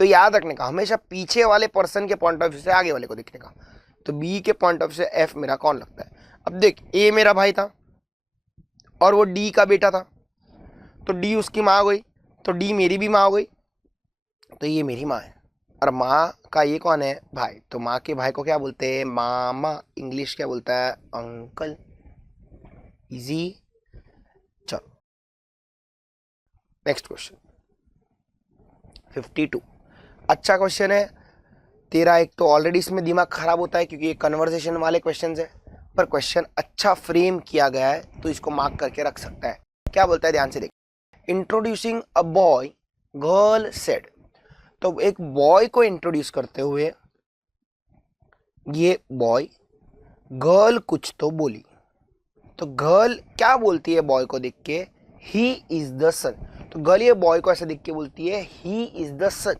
तो याद रखने का हमेशा पीछे वाले पर्सन के पॉइंट ऑफ व्यू से आगे वाले को देखने का। तो बी के पॉइंट ऑफ व्यू से एफ मेरा कौन लगता है। अब देख, ए मेरा भाई था और वो डी का बेटा था, तो डी उसकी माँ हो गई, तो डी मेरी भी माँ हो गई, तो ये मेरी माँ है। और माँ का ये कौन है, भाई, तो माँ के भाई को क्या बोलते हैं, मामा। इंग्लिश क्या बोलता है, अंकल। इजी। चलो नेक्स्ट क्वेश्चन 52। अच्छा क्वेश्चन है, तेरा एक तो ऑलरेडी इसमें दिमाग खराब होता है क्योंकि ये कन्वर्सेशन वाले क्वेश्चन है, पर क्वेश्चन अच्छा फ्रेम किया गया है तो इसको मार्क करके रख सकता है। क्या बोलता है ध्यान से देख, introducing a boy girl said, तो एक बॉय को इंट्रोड्यूस करते हुए ये बॉय गर्ल कुछ तो बोली, तो गर्ल क्या बोलती है बॉय को देख के, ही इज द सन। तो गर्ल ये बॉय को ऐसे देख के बोलती है ही इज द सन,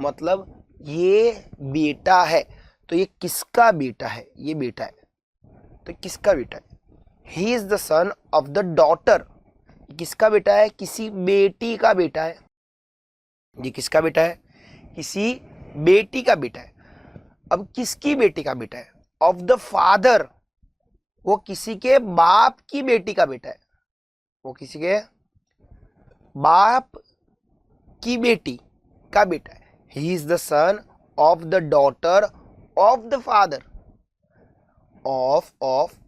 मतलब ये बेटा है। तो ये किसका बेटा है, ये बेटा है, तो किसका बेटा है, he is the son of the daughter, किसका बेटा है, किसी बेटी का बेटा है। ये किसका बेटा है, किसी बेटी का बेटा है। अब किसकी बेटी का बेटा है, ऑफ द फादर, वो किसी के बाप की बेटी का बेटा है, वो किसी के बाप की बेटी का बेटा है। He is the son of the daughter of the father, of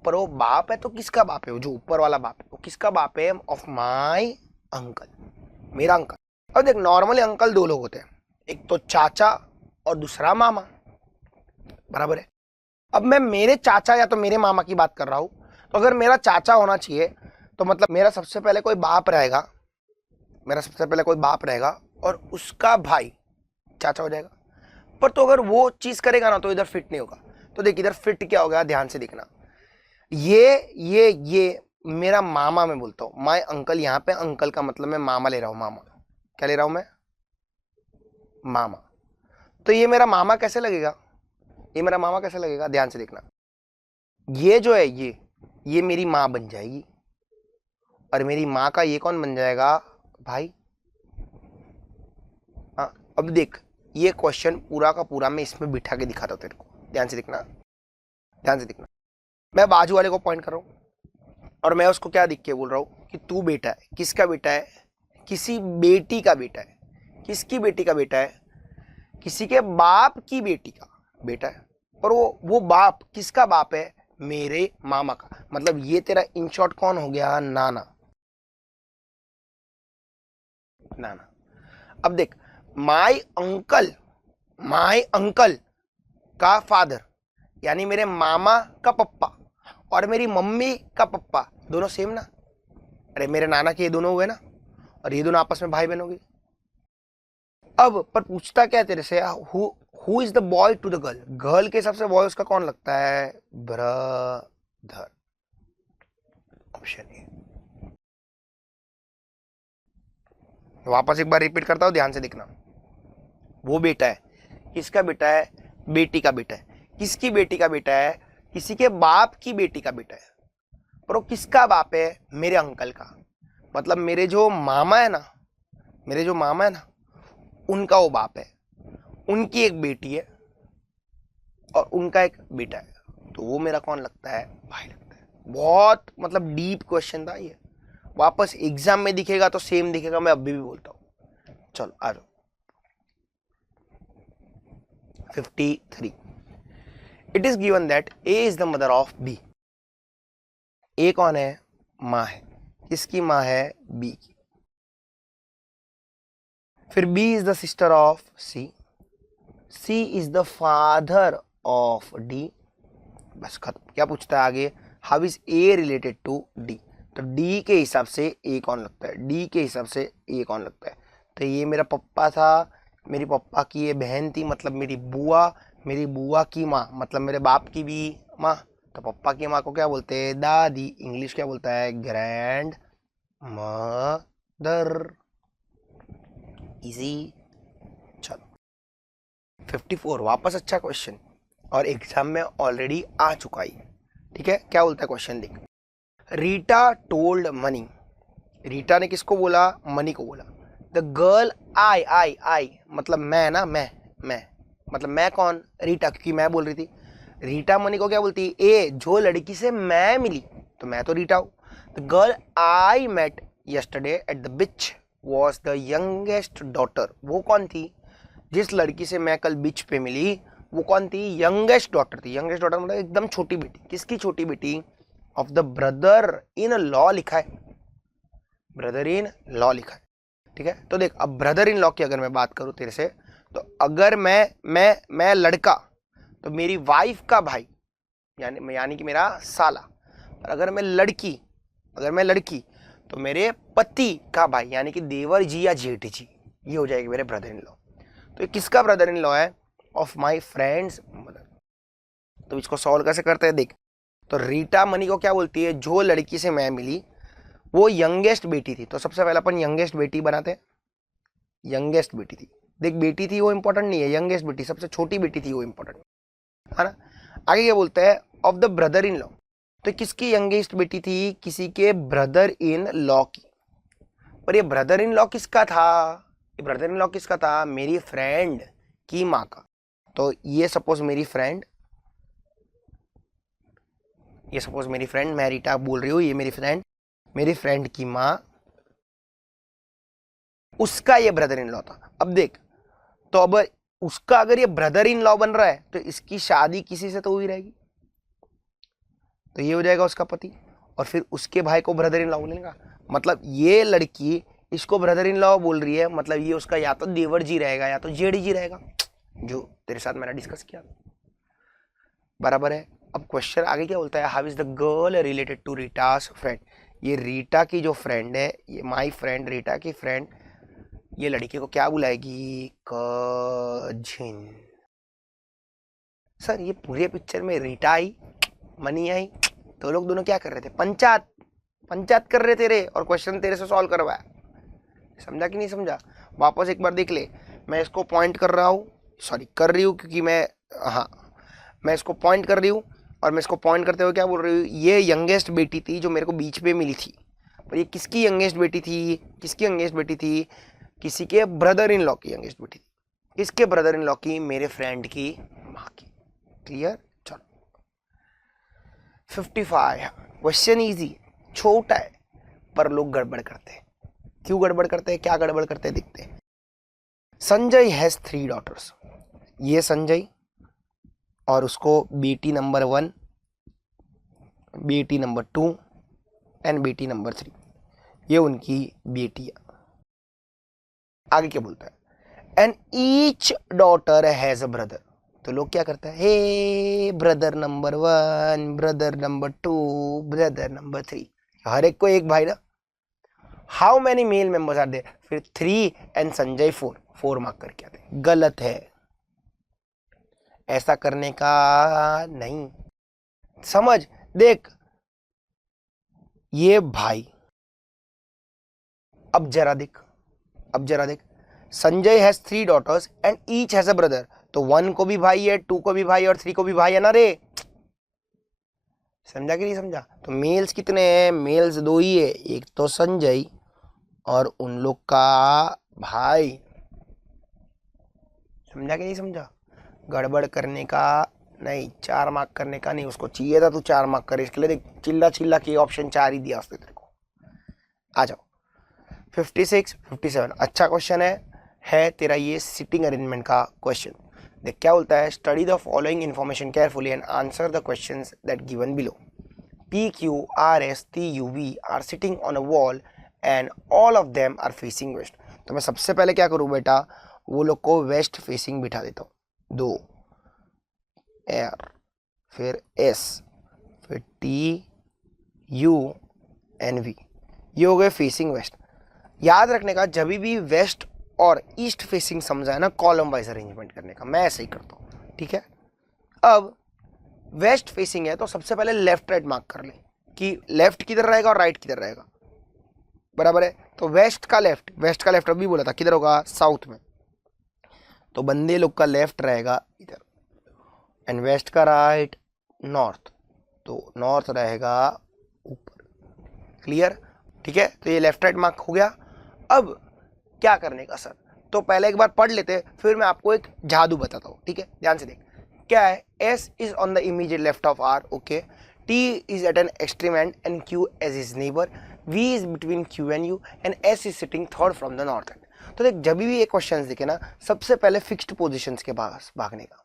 पर वो बाप है तो किसका बाप है, वो जो ऊपर वाला बाप है वो किसका बाप है, ऑफ माई अंकल, मेरा अंकल। अब देख नॉर्मली अंकल दो लोग होते हैं, एक तो चाचा और दूसरा मामा, बराबर है। अब मैं मेरे चाचा या तो मेरे मामा की बात कर रहा हूं, तो अगर मेरा चाचा होना चाहिए तो मतलब मेरा सबसे पहले कोई बाप रहेगा, मेरा सबसे पहले कोई बाप रहेगा और उसका भाई चाचा हो जाएगा। पर तो अगर वो चीज करेगा ना तो इधर फिट नहीं होगा। तो देख इधर फिट क्या होगा, ध्यान से देखना, ये मेरा मामा मैं बोलता हूं, माय अंकल, यहाँ पे अंकल का मतलब मैं मामा ले रहा हूं, मामा क्या ले रहा हूं मैं, मामा। तो ये मेरा मामा कैसे लगेगा, ये मेरा मामा कैसे लगेगा, ध्यान से देखना, ये जो है ये मेरी माँ बन जाएगी और मेरी माँ का ये कौन बन जाएगा, भाई। हाँ अब देख ये क्वेश्चन पूरा का पूरा मैं इसमें बिठा के दिखाता हूँ तेरे को, ध्यान से देखना, ध्यान से देखना। मैं बाजू वाले को पॉइंट कर रहा हूँ और मैं उसको क्या दिख के बोल रहा हूँ कि तू बेटा है, किसका बेटा है, किसी बेटी का बेटा है, किसकी बेटी का बेटा है, किसी के बाप की बेटी का बेटा है। पर वो बाप किसका बाप है, मेरे मामा का, मतलब ये तेरा इन शॉर्ट कौन हो गया, नाना, नाना। अब देख माय अंकल का फादर यानी मेरे मामा का पप्पा और मेरी मम्मी का पप्पा दोनों सेम ना, अरे मेरे नाना के ये दोनों हुए ना और ये दोनों आपस में भाई बहन हो गए। अब पर पूछता क्या है तेरे से, who is the boy to the girl, girl के हिसाब से बॉय उसका कौन लगता है, ब्रदर, ऑप्शन ए। वापस एक बार रिपीट करता हूं, ध्यान से देखना, वो बेटा है, किसका बेटा है, बेटी का बेटा है, किसकी बेटी का बेटा है, किसी के बाप की बेटी का बेटा है। पर वो किसका बाप है, मेरे अंकल का, मतलब मेरे जो मामा है ना, मेरे जो मामा है ना उनका वो बाप है, उनकी एक बेटी है और उनका एक बेटा है, तो वो मेरा कौन लगता है, भाई लगता है। बहुत मतलब डीप क्वेश्चन था ये, वापस एग्जाम में दिखेगा तो सेम दिखेगा, मैं अभी भी बोलता हूं। चलो आ जाओ 53, it is given that A is the mother of B, A कौन है, माँ है, किसकी माँ है, बी की। फिर B is the sister of C, C is the father of D, बस खत्म। क्या पूछता है आगे, how is A related to D, तो डी के हिसाब से ए कौन लगता है, डी के हिसाब से ए कौन लगता है। तो ये मेरा पप्पा था, मेरी पप्पा की ये बहन थी मतलब मेरी बुआ की माँ मतलब मेरे बाप की भी माँ, तो पप्पा की माँ को क्या बोलते हैं, दादी, इंग्लिश क्या बोलता है, ग्रैंड मदर, इजी। चलो 54, वापस अच्छा क्वेश्चन और एग्जाम में ऑलरेडी आ चुका है, ठीक है। क्या बोलता है क्वेश्चन देख, रीटा टोल्ड मनी, रीटा ने किसको बोला, मनी को बोला, द गर्ल आई मतलब मैं ना, मैं मतलब मैं कौन, रीटा, क्योंकि मैं बोल रही थी। रीटा मनी को क्या बोलती है, ए जो लड़की से मैं मिली तो मैं तो रीटा हूं। The girl I met yesterday at the beach was the youngest daughter, वो कौन थी, जिस लड़की से मैं कल बीच पे मिली वो कौन थी, यंगेस्ट डॉटर थी। यंगेस्ट डॉटर मतलब एकदम छोटी बेटी, किसकी छोटी बेटी, of the brother in law लिखा है, ब्रदर इन लॉ लिखा है, ठीक है। तो देख अब ब्रदर इन लॉ की अगर मैं बात करूं तेरे से, तो अगर मैं लड़का तो मेरी वाइफ का भाई यानी कि मेरा साला। और अगर मैं लड़की तो मेरे पति का भाई यानी कि देवर जी या जेठ जी, ये हो जाएगी मेरे ब्रदर इन लॉ। तो ये किसका ब्रदर इन लॉ है? Of my friends mother. तो इसको सॉल्व कैसे करते हैं देख। तो रीटा मनी को क्या बोलती है? जो लड़की से मैं मिली वो यंगेस्ट बेटी थी। तो सबसे पहले अपन यंगेस्ट बेटी बनाते हैं। यंगेस्ट बेटी थी, देख बेटी थी वो इंपॉर्टेंट नहीं है, यंगेस्ट बेटी सबसे छोटी बेटी थी वो इंपॉर्टेंट है ना। आगे क्या बोलता है? Of the brother in law. तो किसकी यंगेस्ट बेटी थी? किसी के ब्रदर इन लॉ की। पर ये ब्रदर इन लॉ किसका था? ये ब्रदर इन लॉ किसका था? मेरी फ्रेंड की माँ का। तो ये सपोज मेरी फ्रेंड, मैं रीटा बोल रही हूँ, ये मेरी फ्रेंड की माँ, उसका ये ब्रदर इन लॉ था। अब देख, तो अब उसका अगर ये ब्रदर इन लॉ बन रहा है तो इसकी शादी किसी से तो हुई रहेगी, तो ये हो जाएगा उसका पति। और फिर उसके भाई को ब्रदर इन लॉ बोलेगा। मतलब ये लड़की इसको ब्रदर इन लॉ बोल रही है, मतलब ये उसका या तो देवर जी रहेगा या तो जेठ जी रहेगा, जो तेरे साथ मैंने डिस्कस किया बराबर है। अब क्वेश्चन आगे क्या बोलता है? How is the girl related to Rita's friend. ये रीटा की जो फ्रेंड है, ये माई फ्रेंड रीटा की फ्रेंड, ये लड़की को क्या बुलाएगी? कजिन। सर ये पूरे पिक्चर में रीटा आई, मनी आई, तो लोग दोनों क्या कर रहे थे? पंचायत कर रहे थे रे, और क्वेश्चन तेरे से सॉल्व करवाया। समझा कि नहीं समझा? वापस एक बार देख ले। मैं इसको पॉइंट कर रही हूँ क्योंकि मैं इसको पॉइंट कर रही हूँ, और मैं इसको पॉइंट करते हुए क्या बोल रही हूँ? ये यंगेस्ट बेटी थी जो मेरे को बीच पे मिली थी। पर ये किसकी यंगेस्ट बेटी थी? किसी के ब्रदर इन लॉ की यंगेस्ट बेटी थी। किसके ब्रदर इन लॉ की? मेरे फ्रेंड की माँ की। क्लियर? चलो 55। क्वेश्चन इजी, छोटा है, पर लोग गड़बड़ करते हैं। क्यों गड़बड़ करते हैं? क्या गड़बड़ करते हैं देखते हैं। Sanjay has 3 daughters. ये संजय और उसको बेटी नंबर 1, बेटी नंबर 2 एंड बेटी नंबर 3, ये उनकी बेटियां। आगे क्या बोलता है? And each daughter has a brother. तो लोग क्या करते हैं? Hey brother number 1, brother number 2, brother number 3, हर एक को एक भाई ना। How many male members are there? फिर 3 एंड संजय 4 मार्क करके आते। गलत है, ऐसा करने का नहीं। समझ, देख ये भाई, अब जरा देख, Sanjay has 3 daughters and each has a brother. तो 1 को भी भाई है, 2 को भी भाई है, और 3 को भी भाई है ना रे। समझा कि नहीं समझा? तो मेल्स कितने हैं? मेल्स 2 ही है, एक तो संजय और उन लोग का भाई। समझा कि नहीं समझा? गड़बड़ करने का नहीं, 4 मार्क करने का नहीं। उसको चाहिए था तू 4 मार्क करे, इसके लिए देख चिल्ला के ऑप्शन 4 ही दिया उसने तेरे को। आ जाओ 56, 57। अच्छा क्वेश्चन है तेरा ये सिटिंग अरेंजमेंट का क्वेश्चन। देख क्या बोलता है? Study the following information carefully and answer the questions that given below. P, Q, R, S, T, U, V are sitting on a wall and all of them are facing west। तो मैं सबसे पहले क्या करूँ बेटा? वो लोग को वेस्ट फेसिंग बिठा देता हूँ। 2 R, फिर S, फिर T, U एंड V, ये हो गए फेसिंग वेस्ट। याद रखने का, जब भी वेस्ट और ईस्ट फेसिंग समझा है ना, कॉलम वाइज अरेंजमेंट करने का, मैं ऐसे ही करता हूँ, ठीक है। अब वेस्ट फेसिंग है तो सबसे पहले लेफ्ट राइट मार्क कर ले कि लेफ्ट किधर रहेगा और राइट किधर रहेगा, बराबर है। तो वेस्ट का लेफ्ट अभी बोला था किधर होगा? साउथ में। तो बंदे लोग का लेफ्ट रहेगा इधर, एंड वेस्ट का राइट नॉर्थ, तो नॉर्थ रहेगा ऊपर। क्लियर? ठीक है, तो ये लेफ्ट राइट मार्क हो गया। अब क्या करने का सर? तो पहले एक बार पढ़ लेते, फिर मैं आपको एक जादू बताता हूँ, ठीक है। ध्यान से देख क्या है। S is on the immediate left of R, okay. T is at an extreme end and Q as his neighbor. V is between Q and U and S is sitting third from the north end। तो देख जब भी ये questions दिखे ना, सबसे पहले fixed positions के पास भागने का।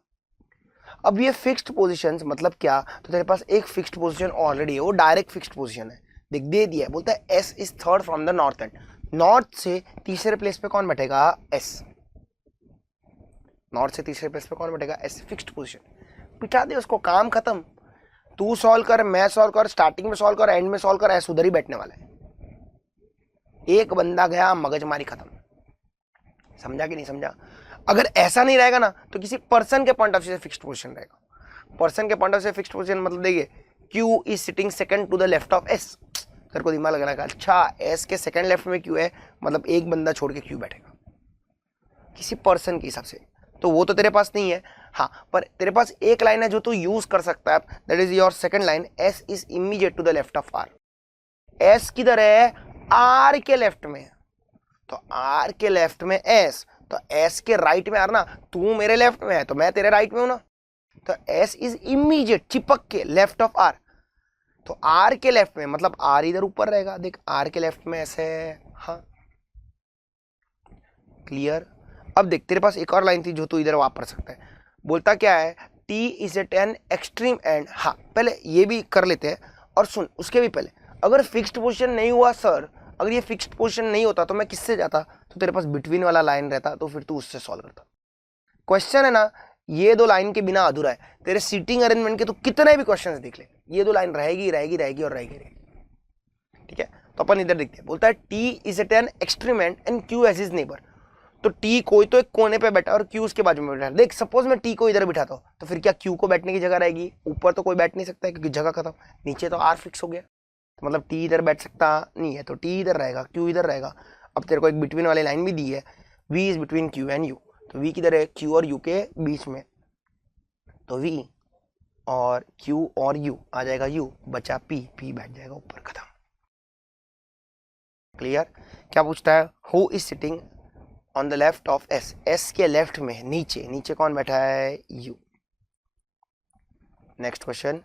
अब ये फिक्स्ड पोजीशंस मतलब क्या? तो तेरे पास एक फिक्स्ड पोजीशन ऑलरेडी है, वो डायरेक्ट फिक्स्ड पोजीशन है। देख दे दिया है, बोलता है S is third from the north end। North से तीसरे प्लेस पे कौन बैठेगा? S। नॉर्थ से तीसरे प्लेस पे कौन बैठेगा, एस फिक्स्ड पोजीशन, बिठा दे उसको, काम खत्म। तू सॉल्व कर, मैं सॉल्व कर, स्टार्टिंग में सॉल्व कर, एंड में सॉल्व कर, एस उधर ही बैठने वाला है। एक बंदा गया, मगजमारी खत्म। समझा कि नहीं समझा? अगर ऐसा नहीं रहेगा ना तो किसी पर्सन के पॉइंट ऑफ व्यू से फिक्स्ड पोजीशन रहेगा। पर्सन के पॉइंट ऑफ व्यू से फिक्स्ड पोजीशन मतलब देखिए, Q is sitting second to the left of S. तेरे को दिमाग लग रहा है, अच्छा एस के सेकंड लेफ्ट में क्यू है, मतलब एक बंदा छोड़ के क्यू बैठेगा किसी पर्सन के हिसाब से। तो वो तो तेरे पास नहीं है, हाँ, पर तेरे पास एक लाइन है जो तू यूज कर सकता है, that is your second line, S is immediate to the left of R. S किधर है, आर के लेफ्ट में, तो आर के लेफ्ट में एस, तो एस के राइट में आर ना, तू मेरे लेफ्ट में है तो मैं तेरे राइट में हूं ना, तो एस इज इमीडिएट, चिपक के लेफ्ट ऑफ आर। तो आर के लेफ्ट में मतलब आर इधर ऊपर रहेगा, देख आर के लेफ्ट में ऐसे है, हाँ क्लियर। अब देख तेरे पास एक और लाइन थी जो तू इधर वापस सकता है, बोलता क्या है, T is at an extreme end. हाँ पहले ये भी कर लेते हैं, और सुन उसके भी पहले, अगर फिक्स्ड पोजीशन नहीं हुआ सर, अगर ये फिक्स्ड पोजीशन नहीं होता तो मैं किससे जाता, तो तेरे पास बिटवीन वाला लाइन रहता, तो फिर तू उससे सॉल्व करता। क्वेश्चन है ना, ये दो लाइन के बिना अधूरा है। तेरे सीटिंग अरेंजमेंट के तो कितने भी क्वेश्चंस देख ले, ये दो लाइन रहेगी रहेगी रहेगी और रहेगी रहेगी। ठीक है, तो अपन इधर देखते हैं, बोलता है T is at an extreme end Q as is neighbour. तो टी कोई तो एक कोने पे बैठा और क्यू उसके बाजू में बैठा। देख सपोज मैं टी को इधर बिठाता हूँ, तो फिर क्या क्यू को बैठने की जगह रहेगी? ऊपर तो कोई बैठ नहीं सकता है क्योंकि जगह खत्म, नीचे तो आर फिक्स हो गया, तो मतलब टी इधर बैठ सकता नहीं है, तो टी इधर रहेगा, क्यू इधर रहेगा। अब तेरे को एक बिटवीन वाली लाइन भी दी है, V is between Q and U, तो वी किधर है, क्यू और यू के बीच में, तो वी और क्यू और यू आ जाएगा यू, बचा पी, पी बैठ जाएगा ऊपर, खत्म। क्लियर? क्या पूछता है, who is sitting on the left of S, S के लेफ्ट में नीचे, नीचे कौन बैठा है, U. Next question,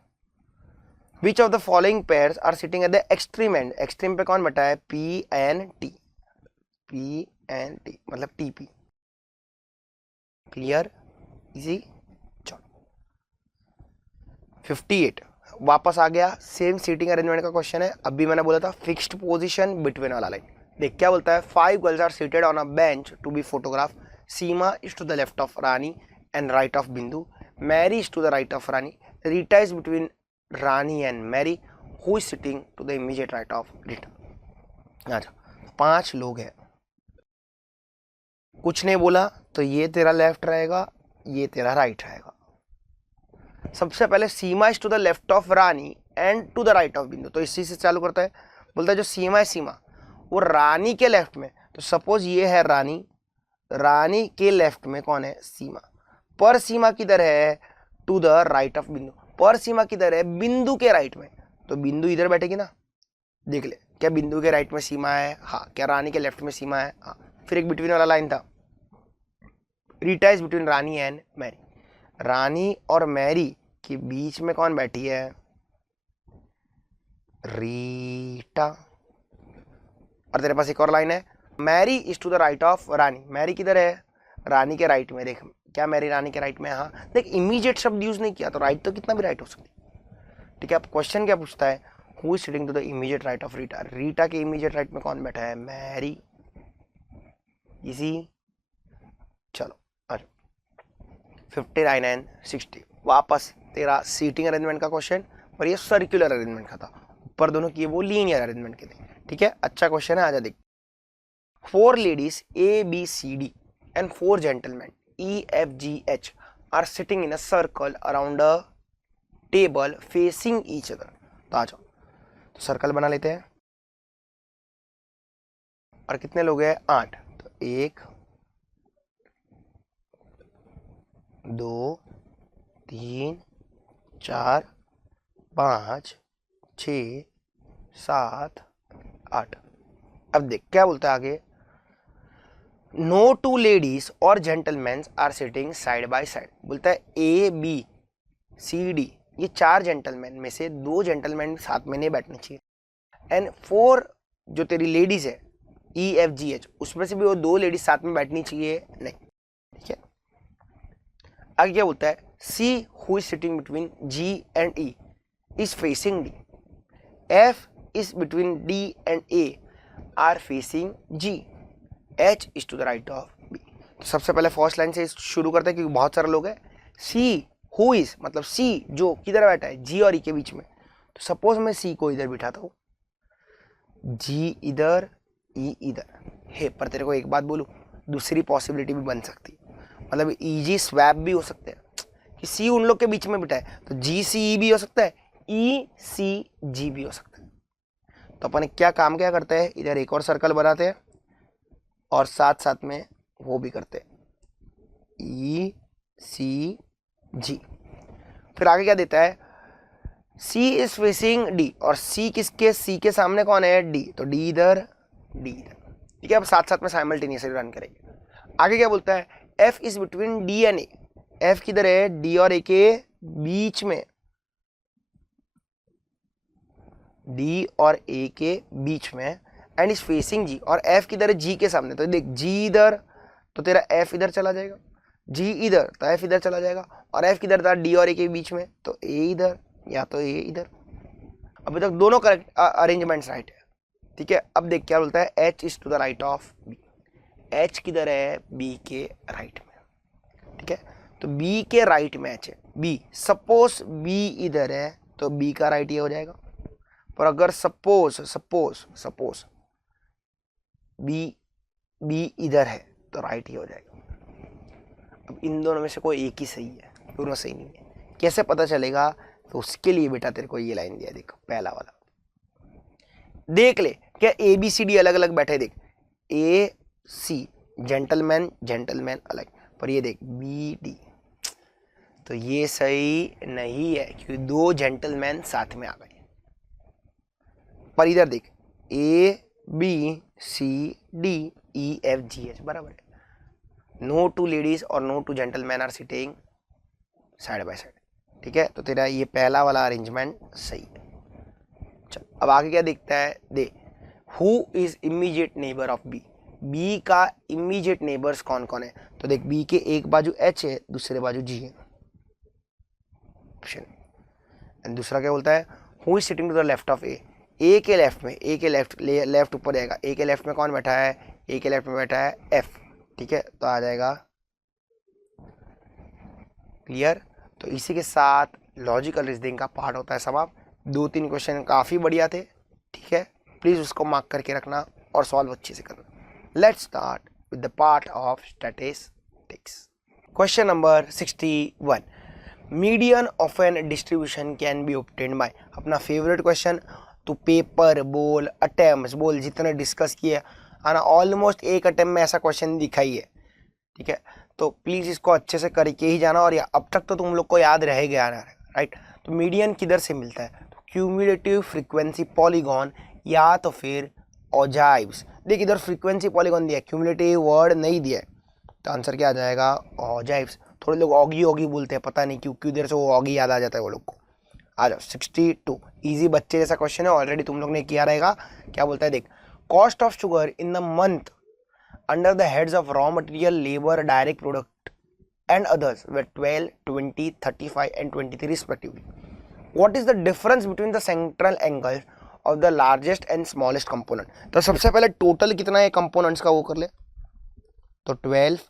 which of the following pairs are sitting at the extreme end, extreme पे कौन बैठा है, P N T, P N T मतलब टी पी। Clear, easy. चलो 58 वापस आ गया, सेम सीटिंग अरेंजमेंट का क्वेश्चन है। अभी मैंने बोला था फिक्स्ड पोजीशन बिटवीन वाला लाइन। देख क्या बोलता है, 5 girls are seated on a bench to be photograph, Seema is to the left of Rani and right of Bindu, Mary is to the right of Rani, Rita is between Rani and Mary, who is sitting to the immediate right of Rita. अच्छा 5 लोग हैं, कुछ नहीं बोला तो ये तेरा left रहेगा, ये तेरा राइट रहेगा। सबसे पहले Seema is to the left of Rani and to the right of Bindu, तो इसी से चालू करता है। बोलता है जो सीमा है, सीमा वो रानी के लेफ्ट में, तो सपोज ये है रानी, रानी के लेफ्ट में कौन है, सीमा। पर सीमा किधर है, टू द राइट ऑफ बिंदु, पर सीमा किधर है, बिंदु के राइट में, तो बिंदु इधर बैठेगी ना। देख ले, क्या बिंदु के राइट में सीमा है, हाँ, क्या रानी के लेफ्ट में सीमा है, हाँ। फिर एक बिटवीन वाला लाइन था, Rita is between Rani and Mary, Rani और मैरी के बीच में कौन बैठी है, रीटा। और तेरे पास एक और लाइन है, Mary is to the right of Rani, Mary किधर है, रानी के राइट में। देख क्या मैरी रानी के राइट में, हाँ। देख इमीडिएट शब्द यूज नहीं किया, तो राइट तो कितना भी राइट हो सकती। ठीक है, अब क्वेश्चन क्या पूछता है, who is sitting to the immediate right of Rita, Rita के इमीडिएट राइट में कौन बैठा है, मैरी। इजी। चलो 59 एंड 60 वापस तेरा सीटिंग अरेंजमेंट का क्वेश्चन, और ये सर्कुलर अरेंजमेंट का था, ऊपर दोनों किए वो लीनियर अरेंजमेंट के थे। ठीक है, अच्छा क्वेश्चन है, आजा देख। 4 ladies A B C D and 4 gentleman E F G H are sitting in a circle around a table facing each other. तो आ जाओ, तो सर्कल बना लेते हैं। और कितने लोग हैं, 8, तो 1 2 3 4 5 6 7 8। अब देख क्या बोलता है आगे, नो 2 लेडीज और gentleman are sitting side by side. बोलता है ए बी सी डी, ये 4 जेंटलमैन में से 2 जेंटलमैन साथ में नहीं बैठने चाहिए, एंड 4 जो तेरी लेडीज है ई एफ जी एच, उसमें से भी वो 2 लेडीज साथ में बैठनी चाहिए नहीं। ठीक है, आगे क्या बोलता है, C who is sitting between G and E is facing D, F is between D and A are facing G, H is to the right of B। तो सबसे पहले फर्स्ट लाइन से शुरू करते हैं क्योंकि बहुत सारे लोग हैं। सी हु इज, मतलब सी जो किधर बैठा है, जी और ई के बीच में। तो सपोज मैं सी को इधर बिठाता हूँ, जी इधर, ई इधर है। पर तेरे को एक बात बोलूँ, दूसरी पॉसिबिलिटी भी बन सकती है, मतलब ईजी स्वैप भी हो सकते हैं कि सी उन लोग के बीच में बिठा है, तो जी सी ई भी हो सकता है, ई सी जी भी हो सकता है। तो अपन क्या काम क्या करते हैं, इधर एक और सर्कल बनाते हैं और साथ साथ में वो भी करते हैं, ई सी जी। फिर आगे क्या देता है, सी इज फेसिंग डी, और सी किसके, सी के सामने कौन है, डी, तो डी इधर, डी इधर। ठीक है, अब साथ साथ में साइमल्टेनियसली रन करेंगे। आगे क्या बोलता है, F is between D and A, F किधर है, डी और ए के बीच में, डी और ए के बीच में, एंड इज फेसिंग जी, और एफ किधर है, जी के सामने। तो देख जी इधर, तो तेरा एफ इधर चला जाएगा, जी इधर तो एफ इधर चला जाएगा, और एफ किधर था, डी और ए के बीच में, तो ए इधर या तो ए इधर। अभी तक दोनों करेक्ट अरेंजमेंट्स राइट है। ठीक है, अब देख क्या बोलता है, H is to the right of B, H किधर है, बी के राइट में। ठीक है, तो बी के राइट में एच है, बी, सपोज बी इधर है तो बी का राइट ये हो जाएगा। पर अगर सपोज सपोज सपोज बी इधर है तो राइट ही हो जाएगा। अब इन दोनों में से कोई एक ही सही है, दोनों सही नहीं है, कैसे पता चलेगा, तो उसके लिए बेटा तेरे को ये लाइन दिया, देखो पहला वाला देख ले, क्या ए बी सी डी अलग अलग बैठे, देख ए सी जेंटलमैन जेंटलमैन अलग, पर ये देख बी डी, तो ये सही नहीं है क्योंकि दो जेंटलमैन साथ में आ गए। पर इधर देख A B C D E F G H बराबर है, नो टू लेडीज और no two gentleman are sitting side by side. ठीक है, तो तेरा ये पहला वाला अरेंजमेंट सही है। चल अब आगे क्या दिखता है, they who is immediate neighbour of B, B का इमीडिएट नेबर्स कौन कौन है, तो देख बी के एक बाजू एच है, दूसरे बाजू जी है, ऑप्शन। एंड दूसरा क्या बोलता है, who is sitting to the left of A के लेफ्ट में, ए के लेफ्ट ऊपर जाएगा, ए के लेफ्ट में कौन बैठा है, ए के लेफ्ट में बैठा है एफ। ठीक है, तो आ जाएगा क्लियर। तो इसी के साथ लॉजिकल रीजनिंग का पार्ट होता है समाप्त। 2-3 क्वेश्चन काफ़ी बढ़िया थे। ठीक है, प्लीज़ उसको मार्क करके रखना और सॉल्व अच्छे से करना। Let's start with the part of statistics. Question number 61, median of an distribution can be obtained by, अपना फेवरेट क्वेश्चन, तो पेपर बोल, अटेम्प्ट बोल, जितने डिस्कस किए आना, ऑलमोस्ट एक अटेम्प्ट में ऐसा क्वेश्चन दिखाई है। ठीक है, तो प्लीज़ इसको अच्छे से करके ही जाना, और अब तक तो तुम लोग को याद रह गया ना, राइट। तो मीडियन किधर से मिलता है, तो क्यूमुलेटिव फ्रीक्वेंसी पॉलीगॉन या तो फिर ऑजाइव्स। देख इधर फ्रीक्वेंसी पॉलीगॉन दिया है, क्यूमुलेटिव वर्ड नहीं दिया है, तो आंसर क्या आ जाएगा, ऑजाइव्स। थोड़े लोग ऑगी ऑगी बोलते हैं, पता नहीं क्यों इधर से वो ऑगी याद आ जाता है वो लोग को। आ जाओ 62, इजी बच्चे जैसा क्वेश्चन है, ऑलरेडी तुम लोग ने किया रहेगा। क्या बोलता है, देख cost of sugar in the month under the heads of raw material, labor, direct product and others were 12, 20, 35 and 23 respectively. What is the difference between the central angles of the largest and smallest component? तो सबसे पहले total कितना है components का वो कर ले, तो 12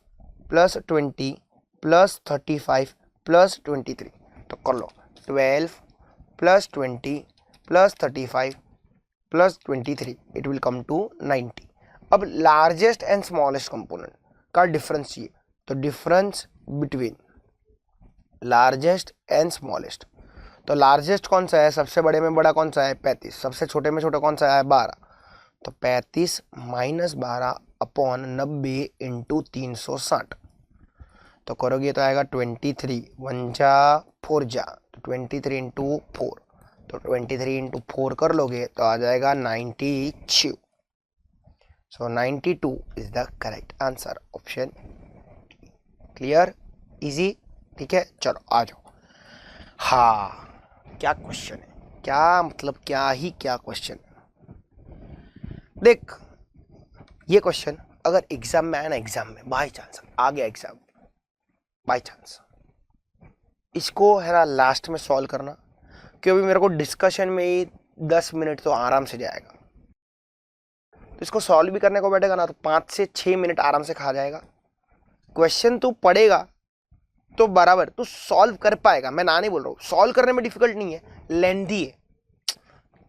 प्लस 20 प्लस 35 प्लस 23, तो कर लो 12 plus 20 plus 35 plus 23, it will come to 90। अब लार्जेस्ट एंड स्मॉलेस्ट कंपोनेंट का डिफरेंस चाहिए, तो difference between largest and smallest, तो लार्जेस्ट कौन सा है, सबसे बड़े में बड़ा कौन सा है 35, सबसे छोटे में छोटा कौन सा है 12, तो 35 माइनस 12 अपॉन 90 इंटू 360, तो करोगे तो आएगा 23, 1 जा 4 जा, तो 23 इंटू 4, तो 23 इंटू 4 कर लोगे तो आ जाएगा 92। So 92 is the correct answer, option clear, easy. ठीक है, चलो आ जाओ। हाँ, क्या क्वेश्चन है, क्या मतलब क्या ही क्या क्वेश्चन। देख ये क्वेश्चन अगर एग्जाम में आया ना, एग्जाम में बाई चांस आ गया एग्जाम, बाई चांस इसको है ना लास्ट में सॉल्व करना, क्योंकि मेरे को डिस्कशन में ही 10 मिनट तो आराम से जाएगा। तो इसको सॉल्व भी करने को बैठेगा ना तो 5 से 6 मिनट आराम से खा जाएगा। क्वेश्चन तू पढ़ेगा तो बराबर तू सॉल्व कर पाएगा, मैं ना नहीं बोल रहा हूँ, सॉल्व करने में डिफिकल्ट नहीं है, लेंथी है,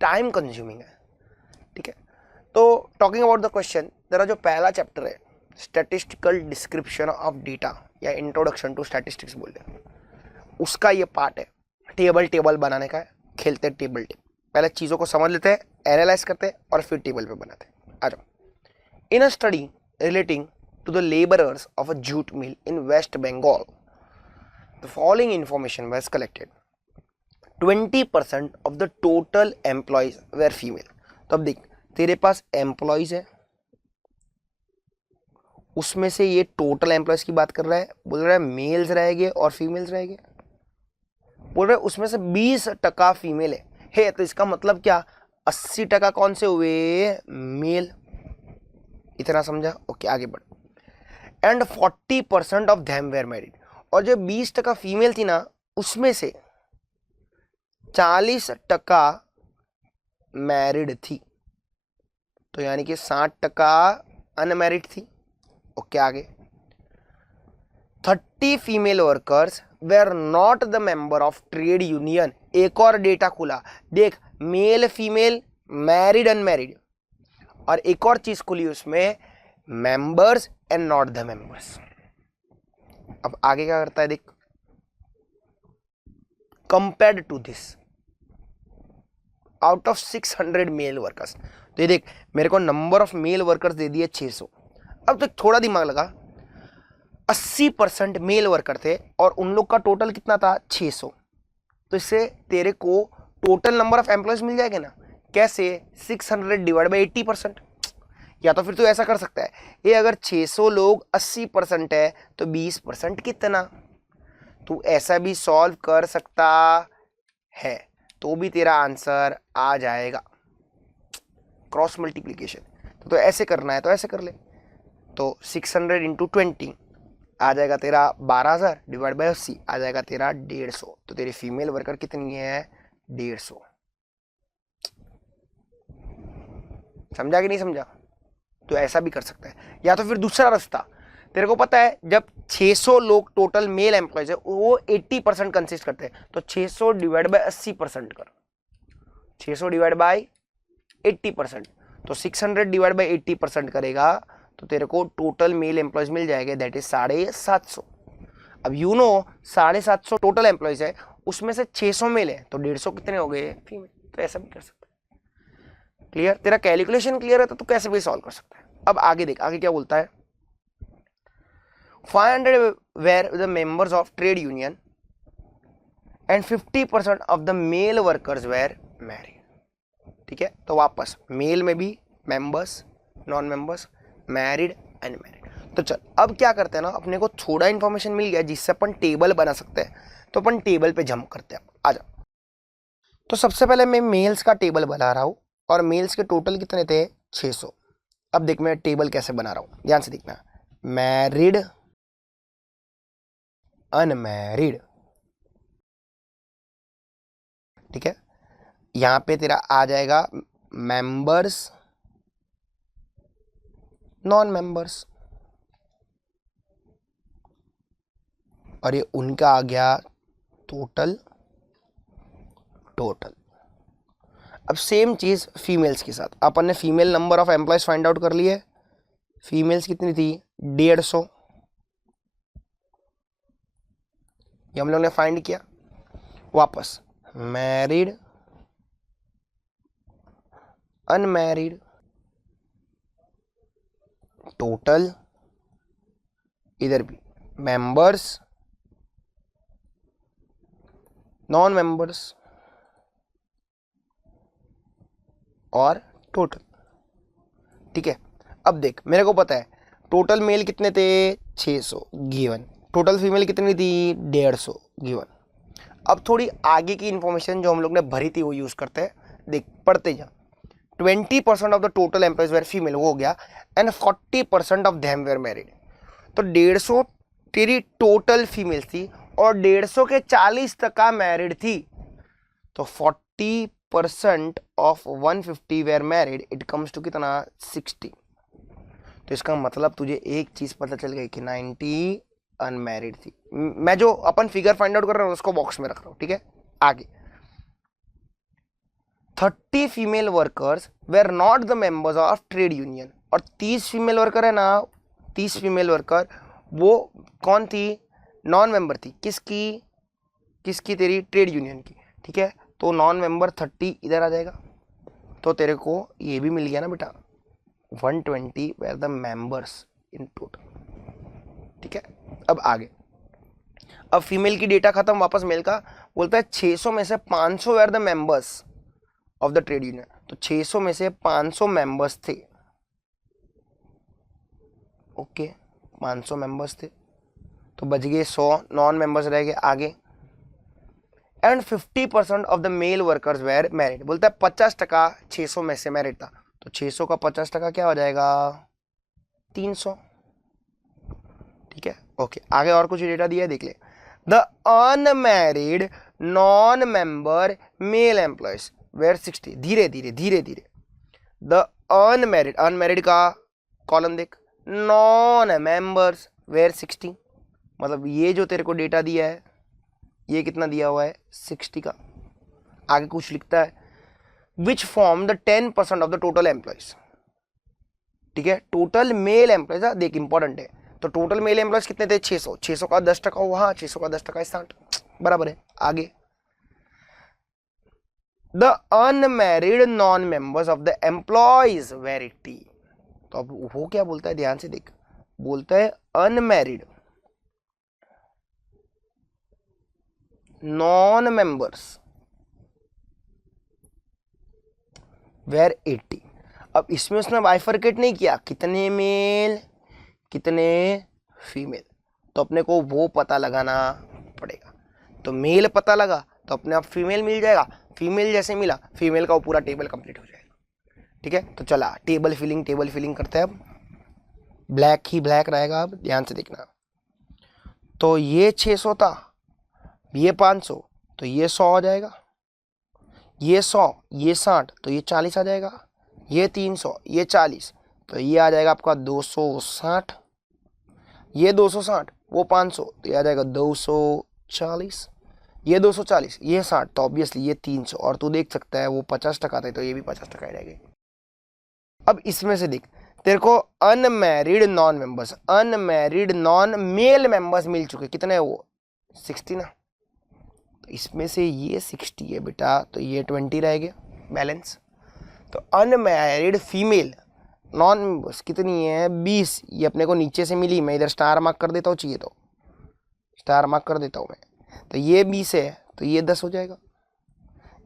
टाइम कंज्यूमिंग है, ठीक है। तो टॉकिंग अबाउट द क्वेश्चन, तेरा जो पहला चैप्टर है स्टैटिस्टिकल डिस्क्रिप्शन ऑफ डेटा या इंट्रोडक्शन टू स्टैटिस्टिक्स बोलते हैं, उसका ये पार्ट है, टेबल बनाने का है, खेलते हैं टेबल। पहले चीज़ों को समझ लेते हैं, एनालाइज करते हैं और फिर टेबल पे बनाते हैं। आ जाओ। In a study relating to the labourers of a jute mill in West Bengal, the following information was collected. 20% of the total employees were female. तो अब देख, तेरे पास एम्प्लॉयज है, उसमें से ये टोटल एम्प्लॉयज की बात कर रहा है, बोल रहा है मेल्स रहेंगे और फीमेल्स रहेंगे, बोल रहे उसमें से 20% फीमेल है, तो इसका मतलब क्या, 80% कौन से हुए, मेल। इतना समझा? ओके, आगे बढ़। And 40% of them were married, और जो 20% फीमेल थी ना, उसमें से 40% मैरिड थी, तो यानी कि 60% अनमैरिड थी। ओके, आगे। 30 female workers were not the member of trade union. एक और डेटा खुला, देख, मेल फीमेल मैरिड अनमैरिड, और एक और चीज खुली उसमें, members and not the members. अब आगे क्या करता है देख, compared to this out of 600 male workers, तो ये देख, मेरे को नंबर ऑफ मेल वर्कर्स दे दिए 600। अब तो थोड़ा दिमाग लगा, 80% मेल वर्कर थे और उन लोग का टोटल कितना था, 600। तो इससे तेरे को टोटल नंबर ऑफ एम्प्लॉयज मिल जाएगा ना, कैसे, 600 डिवाइड बाई 80%। या तो फिर तू ऐसा कर सकता है, ये अगर 600 लोग 80% है तो 20% कितना, तू ऐसा भी सॉल्व कर सकता है, तो भी तेरा आंसर आ जाएगा। क्रॉस मल्टीप्लीकेशन तो ऐसे करना है तो ऐसे कर ले, तो 600 इंटू 20 आ जाएगा तेरा 12,000 डिवाइड बाई 80 आ जाएगा तेरा 150। तो तेरी फीमेल वर्कर कितनी है, 150। समझा कि नहीं समझा? तो ऐसा भी कर सकता है। या तो फिर दूसरा रास्ता, तेरे को पता है जब 600 लोग टोटल मेल एम्प्लॉयज है, वो 80% कंसिस्ट करते हैं, तो 600 डिवाइड बाई 80% कर, 600 डिवाइड बाई 80%, तो 600 डिवाइड बाई 80% करेगा तो तेरे को टोटल मेल एम्प्लॉयज मिल जाएंगे, दैट इज 750। अब यू नो 750 टोटल एम्प्लॉयज है, उसमें से 600 मेल है, तो 150 कितने हो गए, फीमेल। तो ऐसा भी कर सकता है। क्लियर? तेरा कैलकुलेशन क्लियर है तो तू कैसे भी सॉल्व कर सकता है। अब आगे देख, आगे क्या बोलता है, 500 were the members of trade union and 50% of the male workers were married। ठीक है, तो वापस मेल में भी members, non members, married, unmarried. तो चल अब क्या करते हैं ना, अपने को थोड़ा इंफॉर्मेशन मिल गया जिससे अपन टेबल बना सकते हैं, तो अपन टेबल पे जंप करते हैं। आ जाओ। तो सबसे पहले मैं मेल्स का टेबल बना रहा हूँ और मेल्स के टोटल कितने थे, 600। अब देख मैं टेबल कैसे बना रहा हूँ, ध्यान से देखना, मैरिड, अनमैरिड, ठीक है। यहां पे तेरा आ जाएगा मेंबर्स, नॉन मेंबर्स, और ये उनका आ गया टोटल। अब सेम चीज फीमेल्स के साथ, अपन ने female number of employees find out कर लिए, फीमेल्स कितनी थी, 150, ये हम लोग ने फाइंड किया। वापस मैरिड, अनमैरिड, टोटल, इधर भी मेंबर्स, नॉन मेंबर्स और टोटल। ठीक है, अब देख मेरे को पता है टोटल मेल कितने थे, 600 गिवन, टोटल फीमेल कितनी थी, 150 गिवन। अब थोड़ी आगे की इंफॉर्मेशन जो हम लोग ने भरी थी वो यूज करते हैं, देख पढ़ते जा। 20% of the total employees were female, वो हो गया, and 40% of them were married. तो 150 तेरी टोटल फीमेल थी और 150 के 40% मैरिड थी, तो 40% of 150 were married, it comes to कितना, 60। तो इसका मतलब तुझे एक चीज पता चल गई कि 90 अनमैरिड थी। मैं जो अपन फिगर फाइंड आउट कर रहा हूँ उसको बॉक्स में रख रहा हूँ, ठीक है। आगे 30 female workers were not the members of trade union, और 30 फीमेल वर्कर है ना, 30 फीमेल वर्कर वो कौन थी, नॉन मेंबर थी, किसकी किसकी, तेरी ट्रेड यूनियन की, ठीक है। तो नॉन मेंबर 30 इधर आ जाएगा, तो तेरे को ये भी मिल गया ना बेटा 120 were the members in total, ठीक है। अब आगे, अब फीमेल की डेटा खत्म, वापस मेल का बोलता है 600 में से 500 were the members of the trade union, तो 600 में से 500 मेंबर्स थे, ओके 500 मेंबर्स थे, तो बच गए 100 नॉन मेंबर्स रह गए। आगे and 50% of the male workers were married, बोलता है 50% 600 में से मैरिड था, तो 600 का 50% क्या हो जाएगा 300, ठीक है। ओके आगे और कुछ डेटा दिया है, देख ले। The unmarried non member male employees were 60, धीरे धीरे धीरे धीरे, द अनमैरिड, अनमैरिड का कॉलम देख, नॉन मेंबर्स वेर 60, मतलब ये जो तेरे को डेटा दिया है ये कितना दिया हुआ है 60 का। आगे कुछ लिखता है which form the 10% of the total employees, ठीक है। टोटल मेल एम्प्लॉयज, देख इंपॉर्टेंट है, तो टोटल मेल एम्प्लॉयज कितने थे 600, 600 का 10% हुआ, 600 का 10% 60 बराबर है। आगे the unmarried non members of the employees were 80, तो अब वो क्या बोलता है ध्यान से देख, बोलता है अनमैरिड नॉन मेंबर्स वेर 80। अब इसमें उसने बाइफरकेट नहीं किया कितने मेल कितने फीमेल, तो अपने को वो पता लगाना पड़ेगा। तो मेल पता लगा तो अपने आप फीमेल मिल जाएगा, फीमेल जैसे मिला फीमेल का वो पूरा टेबल कंप्लीट हो जाएगा, ठीक है। तो चला टेबल फिलिंग करते हैं। अब ब्लैक ही ब्लैक रहेगा, अब ध्यान से देखना। तो ये 600 था, ये 500, तो ये 100 आ जाएगा, ये 100, ये 60, तो ये 40 आ जाएगा, ये 300, ये 40, तो ये आ जाएगा आपका 260, ये 260, वो 500, तो ये आ जाएगा 240, ये 240, ये 60, तो ऑब्वियसली ये 300, और तू देख सकता है वो 50% था, तो ये भी 50% ही रहेगा। अब इसमें से देख तेरे को unmarried non members, unmarried non male members मिल चुके, कितने है वो 60 ना, तो इसमें से ये 60 है बेटा, तो ये 20 रह गया बैलेंस। तो अनमैरिड फीमेल नॉन मेंबर्स कितनी है 20, ये अपने को नीचे से मिली, मैं इधर स्टार मार्क कर देता हूँ, चाहिए तो स्टार मार्क कर देता हूँ मैं, तो ये 20 है तो ये 10 हो जाएगा,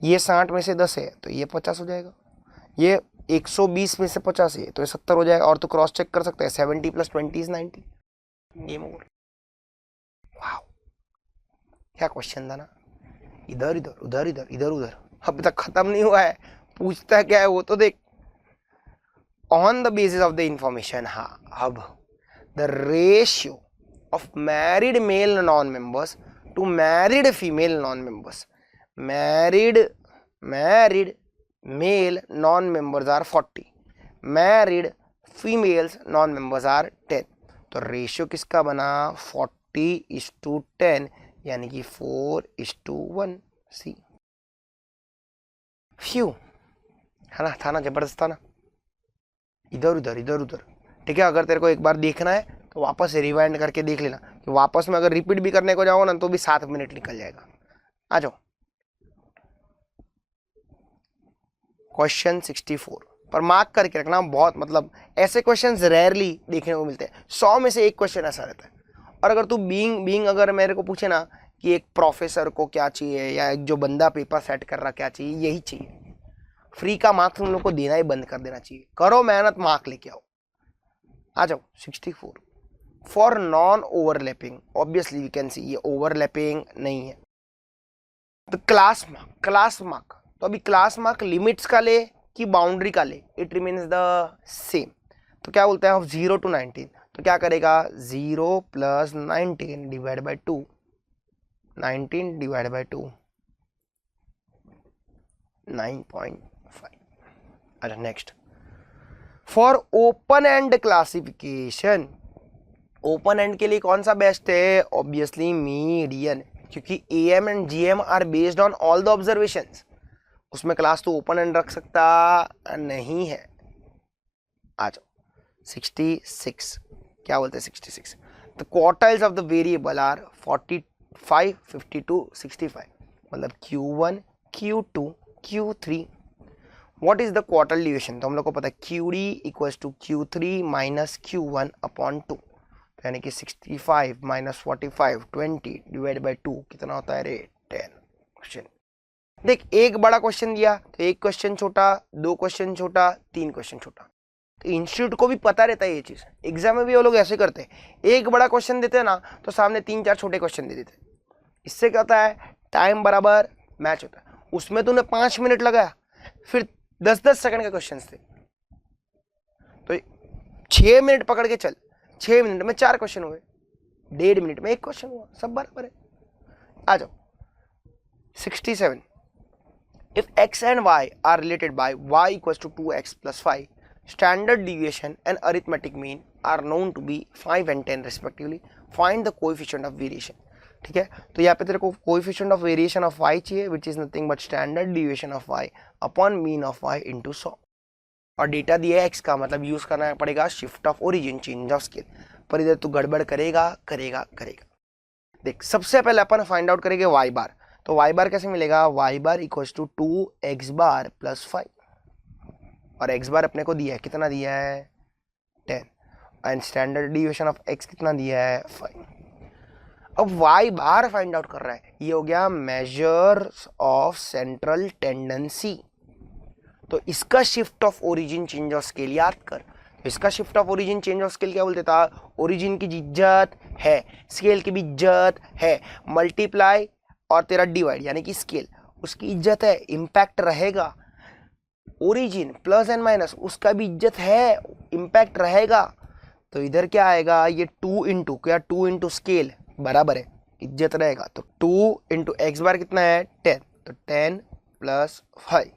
ये 60 में से 10 है तो ये 50 हो जाएगा, ये 120 में से 50 है तो ये 70 हो जाएगा, और तो क्रॉस चेक कर सकते हैं 70 + 20 = 90। Game over. वाह क्या क्वेश्चन था ना, इधर इधर उधर इधर इधर उधर, अभी तक खत्म नहीं हुआ है, पूछता क्या है वो तो देख। On the basis of the information, हाँ अब the ratio of married male non members to married female non members, married male non members are 40, married females non members are 10, तो रेशियो किसका बना 40:10, यानी कि 4:1। सी फ्यू है ना, था ना, जबरदस्त था ना, इधर उधर इधर उधर, ठीक है। अगर तेरे को एक बार देखना है तो वापस से रिवाइंड करके देख लेना, कि वापस में अगर रिपीट भी करने को जाओ ना तो भी 7 मिनट निकल जाएगा। आ जाओ क्वेश्चन 64 पर मार्क करके रखना, बहुत मतलब ऐसे क्वेश्चंस रेयरली देखने को मिलते हैं, 100 में से एक क्वेश्चन ऐसा रहता है। और अगर तू बीइंग अगर मेरे को पूछे ना कि एक प्रोफेसर को क्या चाहिए या एक जो बंदा पेपर सेट कर रहा क्या चाहिए, यही चाहिए, फ्री का मार्क्स तुम लोग को देना ही बंद कर देना चाहिए, करो मेहनत मार्क लेके आओ। आ जाओ 64 for non overlapping, obviously we can see ये ओवरलैपिंग नहीं है। तो क्लास मार्क, तो अभी क्लास मार्क लिमिट्स का ले कि बाउंड्री का ले, इट रिमेन्स द सेम। तो क्या बोलते हैं 0 to 19, तो क्या करेगा 0 + 19 डिवाइड बाई 2, 19 डिवाइड बाई 2 9.5। अच्छा next for open end classification, open end के लिए कौन सा बेस्ट है? ऑब्वियसली मीडियन, क्योंकि M and GM are based on all the observations. उसमें क्लास तो ओपन एंड रख सकता नहीं है। आ जाओ 66, क्या बोलते हैं 66? The quartiles of the variable are 45, 52, 65, मतलब Q1, Q2, Q3। What is the quartile division? तो हम लोग को पता है QD equals to Q3 minus Q1 upon 2, यानी कि 65 माइनस 45 20 डिवाइड बाई 2 कितना होता है रे? 10। क्वेश्चन देख, एक बड़ा क्वेश्चन दिया तो एक क्वेश्चन छोटा, दो क्वेश्चन छोटा, तीन क्वेश्चन छोटा। तो इंस्टीट्यूट को भी पता रहता है ये चीज, एग्जाम में भी वो लोग ऐसे करते हैं, एक बड़ा क्वेश्चन देते हैं ना तो सामने 3-4 छोटे क्वेश्चन दे देते हैं। इससे क्या होता है? टाइम बराबर मैच होता है। उसमें तूने 5 मिनट लगाया, फिर 10-10 सेकंड के क्वेश्चन थे, तो 6 मिनट पकड़ के चल, 6 मिनट में 4 क्वेश्चन हुए, 1.5 मिनट में 1 क्वेश्चन हुआ, सब बराबर है। आ जाओ 67, if x and y are related by y equals to 2x plus 5, standard deviation and arithmetic mean are known to be 5 and 10 respectively, find the coefficient of variation। ठीक है, तो यहाँ पे तेरे को coefficient of variation of y चाहिए, which is nothing but standard deviation of y upon mean of y into 100, और data दिया है x का, मतलब यूज करना पड़ेगा shift of origin, change of scale. पर इधर तू गड़बड़ करेगा करेगा करेगा। देख, सबसे पहले अपन फाइंड आउट करेंगे y बार। तो y बार कैसे मिलेगा? y bar equals to 2x bar plus 5, और x बार अपने को दिया है, कितना दिया है? 10, and standard deviation of x कितना दिया है? 5। अब y बार फाइंड आउट कर रहा है, ये हो गया मेजर्स ऑफ सेंट्रल टेंडेंसी। तो इसका shift of origin change of scale याद कर। तो इसका shift of origin change of scale क्या बोलते था? ओरिजिन की इज्जत है, स्केल की भी इज्जत है, मल्टीप्लाई और तेरा डिवाइड यानी कि स्केल, उसकी इज्जत है, इंपैक्ट रहेगा। ओरिजिन प्लस एंड माइनस, उसका भी इज्जत है, इंपैक्ट रहेगा। तो इधर क्या आएगा? ये 2 इंटू क्या? 2 इंटू स्केल बराबर है, इज्जत रहेगा। तो 2 इंटू एक्स बार कितना है? 10, तो 10 प्लस 5,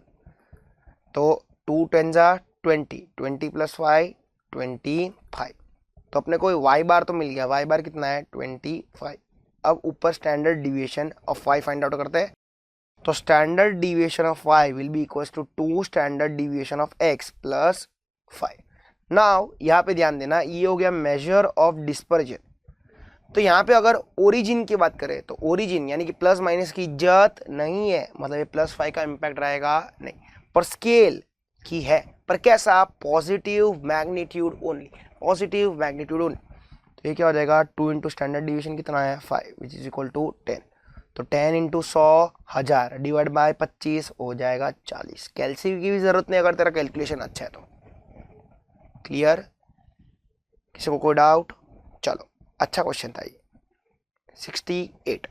तो 2 10 जा 20, 20 प्लस 5 25। तो अपने को y बार तो मिल गया, y बार कितना है? 25। अब ऊपर standard deviation of y find out करते हैं। तो standard deviation of y will be equals to 2 standard deviation of x plus 5। Now यहाँ पे ध्यान देना, ये हो गया मेजर ऑफ डिस्पर्जन। तो यहाँ पे अगर ओरिजिन की बात करें तो ओरिजिन यानी कि प्लस माइनस की इज्जत नहीं है, मतलब ये प्लस 5 का इम्पैक्ट रहेगा नहीं, पर स्केल की है। पर कैसा? Positive magnitude only, positive magnitude only. तो ये क्या हो जाएगा? 2 इंटू स्टैंडर्ड डिविएशन कितना है? 5, विच इज इक्वल टू 10। तो 10 इंटू 100 1000 डिवाइड बाय 25 हो जाएगा 40। कैलसी की भी जरूरत नहीं अगर तेरा कैलकुलेशन अच्छा है तो। क्लियर? किसी को कोई डाउट? चलो, अच्छा क्वेश्चन था ये। 68,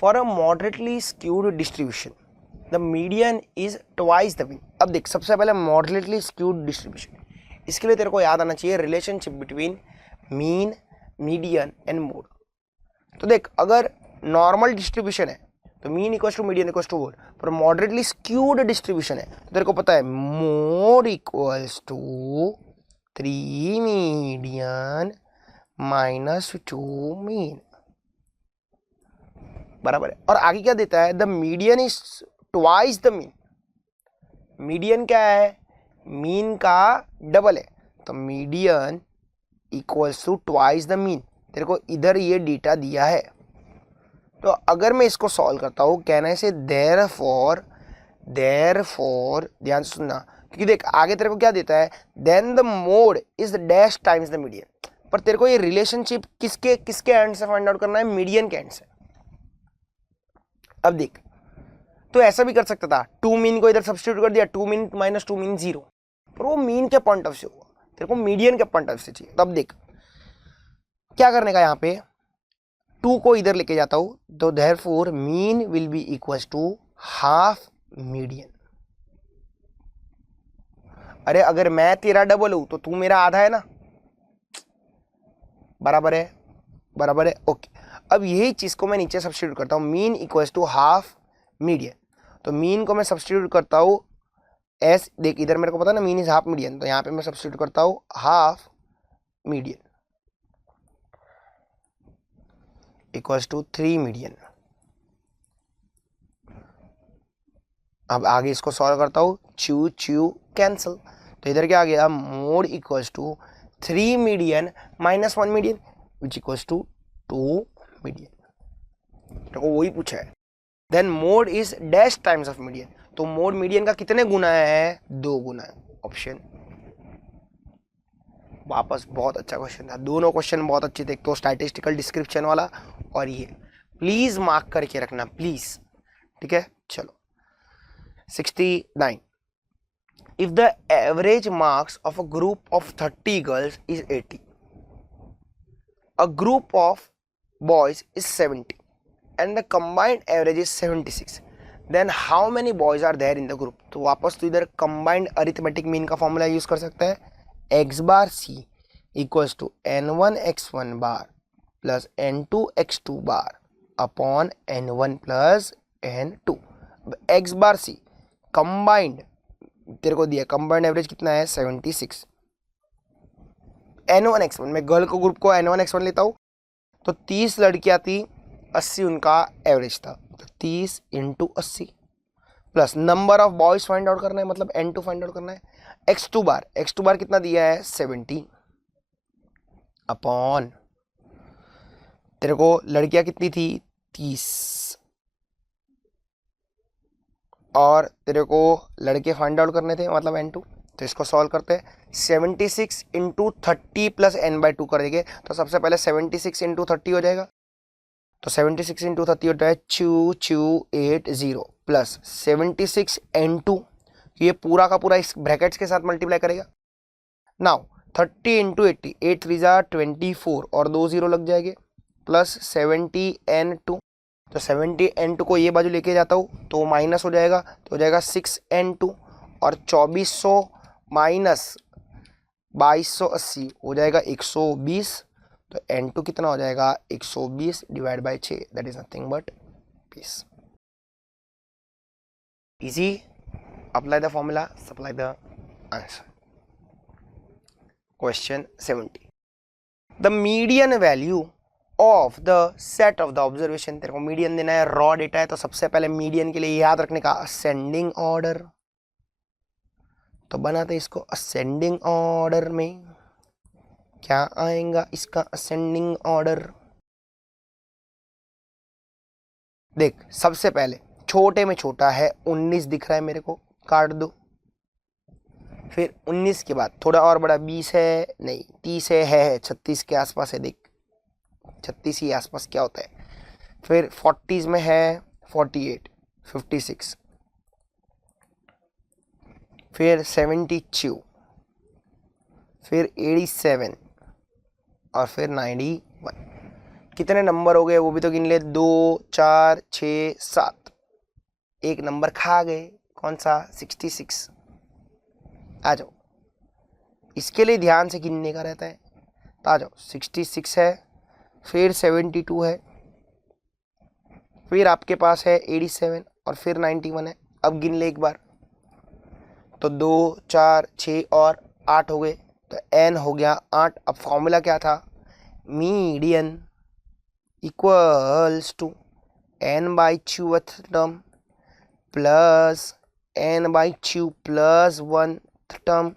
for a moderately skewed distribution the median is twice the mean. अब देख, सबसे पहले मॉडरेटली स्क्यूड डिस्ट्रीब्यूशन, इसके लिए तेरे को याद आना चाहिए relationship between mean, median and mode. तो देख, अगर नॉर्मल डिस्ट्रीब्यूशन है तो mean equals to median equals to mode, पर मॉडरेटली स्क्यूड डिस्ट्रीब्यूशन है तो तेरे को पता है mode equals to 3 median minus 2 mean, बराबर है। और आगे क्या देता है? The median is twice the mean. Median क्या है? मीन का डबल है, तो median equals to twice the mean. तेरे को इधर ये डेटा दिया है, तो अगर मैं इसको सॉल्व करता हूँ, कहने से देयरफॉर ध्यान से सुनना, क्योंकि देख आगे तेरे को क्या देता है? Then the mode is dash times the median. पर तेरे को ये रिलेशनशिप किसके एंड से फाइंड आउट करना है? मीडियन के एंड से। अब देख, तो ऐसा भी कर सकता था, 2 मीन को इधर सब्स्टिट्यूट कर दिया, 2 मीन माइनस 2 मीन 0, पर वो मीन के पॉइंट ऑफ से हुआ, तेरे को मीडियन के पॉइंट ऑफ से चाहिए। तब देख क्या करने का, यहाँ पे 2 को इधर लेके जाता हूं, तो therefore mean will be equals to half median. अरे अगर मैं तेरा डबल हूं तो तू मेरा आधा है ना, बराबर है, बराबर है, ओके। अब यही चीज को मैं नीचे सब्स्टिट्यूट करता हूं, mean equals to half median. तो मीन को मैं सब्स्टिट्यूट करता हूं एस देख इधर मेरे को पता ना मीन इज हाफ मीडियन, तो यहाँ पे मैं सब्स्टिट्यूट करता हूँ half median equals to 3 median. अब आगे इसको सॉल्व करता हूँ, च्यू च्यू कैंसल, तो इधर क्या आ गया, mode equals to 3 median minus 1 median which equals to 2 median. तो वही पूछा है। Then mode is dash times of median, तो मोड मीडियन का कितने गुना है, 2 गुना है। ऑप्शन वापस बहुत अच्छा क्वेश्चन था, दोनों क्वेश्चन बहुत अच्छे थे, तो स्टैटिस्टिकल डिस्क्रिप्शन वाला और ये प्लीज मार्क करके रखना प्लीज, ठीक है। चलो 69, if the average marks of a group of 30 girls is 80, a group of boys is 70 and the combined average is 76, then how many boys are there in the group? तो वापस तो इधर combined arithmetic mean का formula use कर सकता है, x bar c equals to n1 x1 bar plus n2 x2 bar upon n1 plus n2। x bar c combined तेरे को दिया, कंबाइंड एवरेज कितना है 76, n1 x1 मैं गर्ल को ग्रुप को n1 x1 लेता हूँ, तो 30 लड़कियां थी, 80 उनका एवरेज था, तो 30 into 80 plus number of boys find out करना है, मतलब n2 फाइंड आउट करना है, x2 बार कितना दिया है 70 अपॉन तेरे को लड़कियां कितनी थी 30 और तेरे को लड़के फाइंड आउट करने थे, मतलब n2, तो इसको सॉल्व करते हैं। 76 इंटू 30 प्लस n/2 कर देंगे, तो सबसे पहले 76 इंटू 30 हो जाएगा, तो 76 इंटू 30 होता है 2280 प्लस 76 n2, ये पूरा का पूरा इस ब्रैकेट्स के साथ मल्टीप्लाई करेगा। नाउ 30 इंटू 80, 8 3 जा 24 और 2 0 लग जाएंगे, प्लस 70 n2, तो 70 n2 को ये बाजू लेके जाता हूँ तो माइनस हो जाएगा, तो हो जाएगा 6 n2 और 2400 माइनस 2280 हो जाएगा 120, तो n2 कितना हो जाएगा 120 divide by 6, that is nothing but 20। Easy, apply the formula, supply the answer. Question 70, the median value of the set of the observation, तेरे को मीडियन देना है, रॉ डेटा है, तो सबसे पहले मीडियन के लिए याद रखने का असेंडिंग ऑर्डर, तो बनाते इसको असेंडिंग ऑर्डर में, क्या आएगा इसका असेंडिंग ऑर्डर। देख सबसे पहले छोटे में छोटा है 19 दिख रहा है मेरे को, काट दो, फिर 19 के बाद थोड़ा और बड़ा 20 है, नहीं 30 है 36 के आसपास है, देख 36 ही आसपास क्या होता है, फिर 40s में है 48, 56, फिर 72, फिर 87 और फिर 91। कितने नंबर हो गए वो भी तो गिन ले, 2 4 6 7, एक नंबर खा गए, कौन सा 66। आ जाओ, इसके लिए ध्यान से गिनने का रहता है, तो आ जाओ 66 है, फिर 72 है, फिर आपके पास है 87 और फिर 91 है। अब गिन ले एक बार, तो 2 4 6 और 8 हो गए, तो n हो गया 8। अब फॉर्मूला क्या था, median equals to n by twoth term plus n by two plus 1 term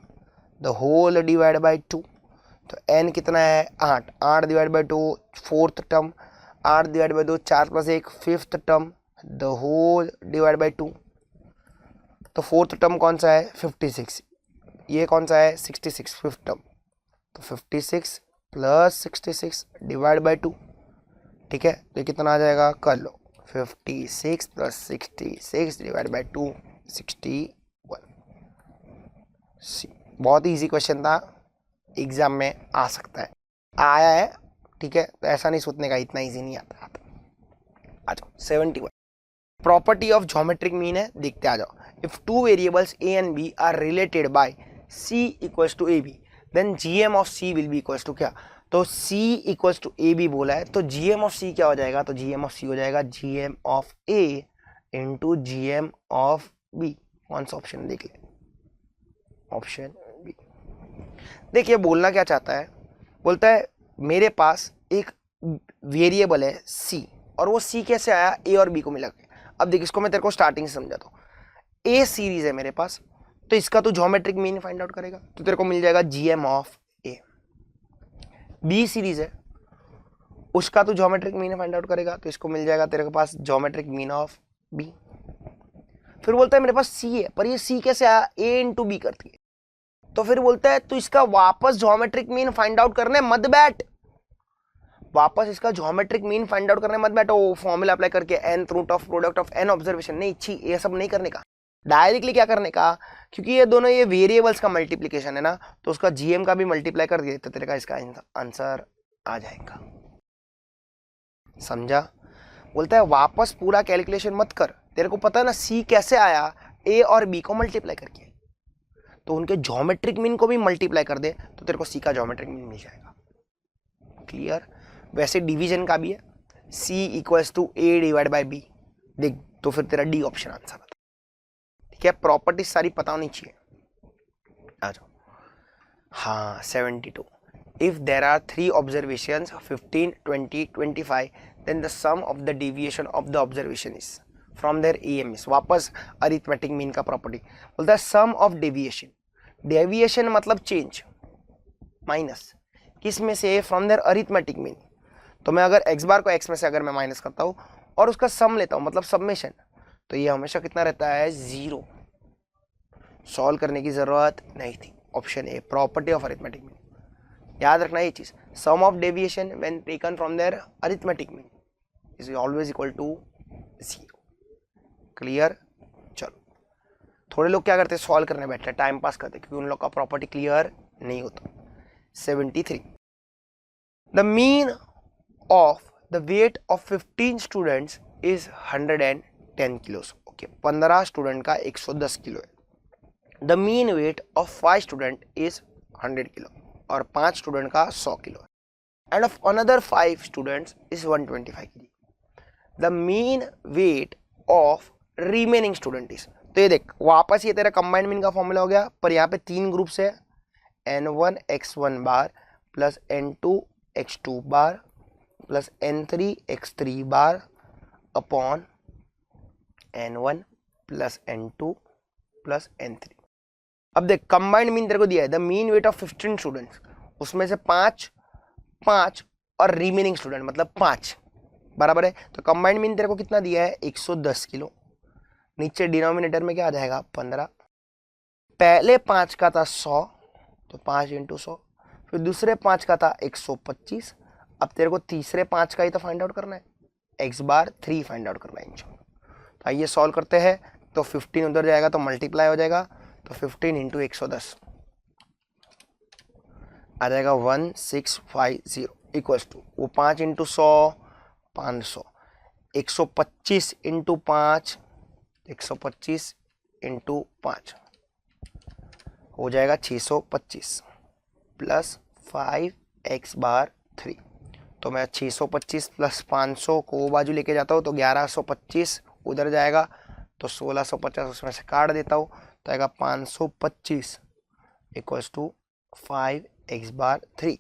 the whole divide by 2, तो n कितना है 8, 8 divide by 2 fourth term, 8 divide by 2 4 plus 1 fifth term the whole divide by 2, तो fourth term कौन सा है 56, ये कौन सा है 66 फिफ्थ टर्म, तो 56 प्लस 66 डिवाइड बाई 2, ठीक है, तो कितना आ जाएगा कर लो, 56 प्लस 66 डिवाइड बाई 2 61। बहुत ही इजी क्वेश्चन था, एग्जाम में आ सकता है, आया है, ठीक है, तो ऐसा नहीं सोचने का इतना इजी नहीं आता। आ जाओ 71, प्रॉपर्टी ऑफ ज्योमेट्रिक मीन है, देखते आ जाओ। If two variables a and b are related by c equals to ab, then gm of c will be equals to क्या, तो c इक्वल्स टू ab बोला है, तो gm ऑफ c क्या हो जाएगा, तो gm ऑफ c हो जाएगा gm of a into gm of b, कौन सा ऑप्शन देख ले, ऑप्शन बी। देखिए बोलना क्या चाहता है, बोलता है मेरे पास एक वेरिएबल है सी, और वो सी कैसे आया, ए और बी को मिला के। अब देख इसको मैं तेरे को स्टार्टिंग से समझाता हूँ। ए सीरीज है मेरे पास, तो इसका तो ज्योमेट्रिक मीन फाइंड आउट करेगा, तो तेरे को मिल जाएगा GM of A. B series है, उसका तो ज्योमेट्रिक मीन फाइंड आउट करेगा, तो इसको मिल जाएगा तेरे के पास ज्योमेट्रिक मीन ऑफ बी। फिर बोलता है मेरे पास सी है, पर ये सी कैसे आया, ए इंटू बी करती है, तो फिर बोलता है तो इसका वापस ज्योमेट्रिक मीन फाइंड आउट करने मत बैठ, वापस इसका ज्योमेट्रिक मीन फाइंड आउट करने मत बैठो फॉर्मूला अप्लाई करके nth root of product of n observation, नहीं छी, ये सब नहीं करने का। डायरेक्टली क्या करने का, क्योंकि ये दोनों ये वेरिएबल्स का मल्टीप्लीकेशन है ना, तो उसका जीएम का भी मल्टीप्लाई कर दिए तो तेरे का इसका आंसर आ जाएगा। समझा? बोलता है वापस पूरा कैलकुलेशन मत कर, तेरे को पता है ना सी कैसे आया, ए और बी को मल्टीप्लाई करके, तो उनके ज्योमेट्रिक मीन को भी मल्टीप्लाई कर दे तो तेरे को सी का ज्योमेट्रिक मीन मिल जाएगा। क्लियर? वैसे डिवीजन का भी है, C equals to A divide by B, देख तो फिर तेरा डी ऑप्शन आंसर आता। ठीक है, प्रॉपर्टीज सारी पता होनी चाहिए। आ जाओ। हाँ 72, if there are 3 observations 15, 20, 25 then the sum of the deviation of the observation is from their EM is, वापस अरिथमेटिक मीन का प्रॉपर्टी बोलता है सम ऑफ डेविएशन, डेविएशन मतलब चेंज, माइनस किस में से, फ्रॉम देयर अरिथमेटिक मीन। तो मैं अगर x बार को x में से अगर मैं माइनस करता हूँ और उसका सम लेता हूँ मतलब सबमेशन, तो ये हमेशा कितना रहता है, 0। सॉल्व करने की जरूरत नहीं थी। Option A property of arithmetic mean. याद रखना ये चीज, sum of deviation when taken from their arithmetic mean is always equal to 0। Clear? चलो, थोड़े लोग क्या करते हैं, सॉल्व करने बैठते हैं, टाइम पास करते, क्योंकि उन लोग का प्रॉपर्टी क्लियर नहीं होता। 73, the mean of the wait of 15 students is 110 किलोस। Okay, 15 student का 110 किलो है। The mean weight of 5 student is 100 kilo, और 5 स्टूडेंट का 100 किलो है। End of another 5 students is 125 kilo. The mean weight of remaining student is, तो ये देख वापस ये तेरा कंबाइंड मीन का फॉर्मूला हो गया, पर यहाँ पे 3 ग्रुप्स है, n1 x1 bar plus n2 x2 bar plus n3 x3 bar upon n1 plus n2 plus n3। अब देख कंबाइंड मीन तेरे को दिया है, the mean weight of 15 students, उसमें से 5 5 और रिमेनिंग स्टूडेंट मतलब 5 बराबर है, तो कंबाइंड मीन तेरे को कितना दिया है, 110 किलो। नीचे डिनोमिनेटर में क्या आ जाएगा, 15। पहले 5 का था 100, तो 5 इंटू 100, फिर दूसरे 5 का था 125। अब तेरे को तीसरे 5 का ही तो फाइंड आउट करना है, x बार 3 फाइंड आउट करना है। तो आइए सॉल्व करते हैं, तो 15 उधर जाएगा तो मल्टीप्लाई हो जाएगा, तो 15 इंटू 110 आ जाएगा 1650 इक्वल्स टू, वो 5 इंटू 100 500, 125 इंटू 5 125 इंटू 5 हो जाएगा 625 प्लस 5x बार 3। तो मैं 625 प्लस 500 को बाजू लेके जाता हूँ, तो 1125 उधर जाएगा, तो 1650 उसमें से काट देता हूँ, तो आएगा 525 equals to 5x bar 3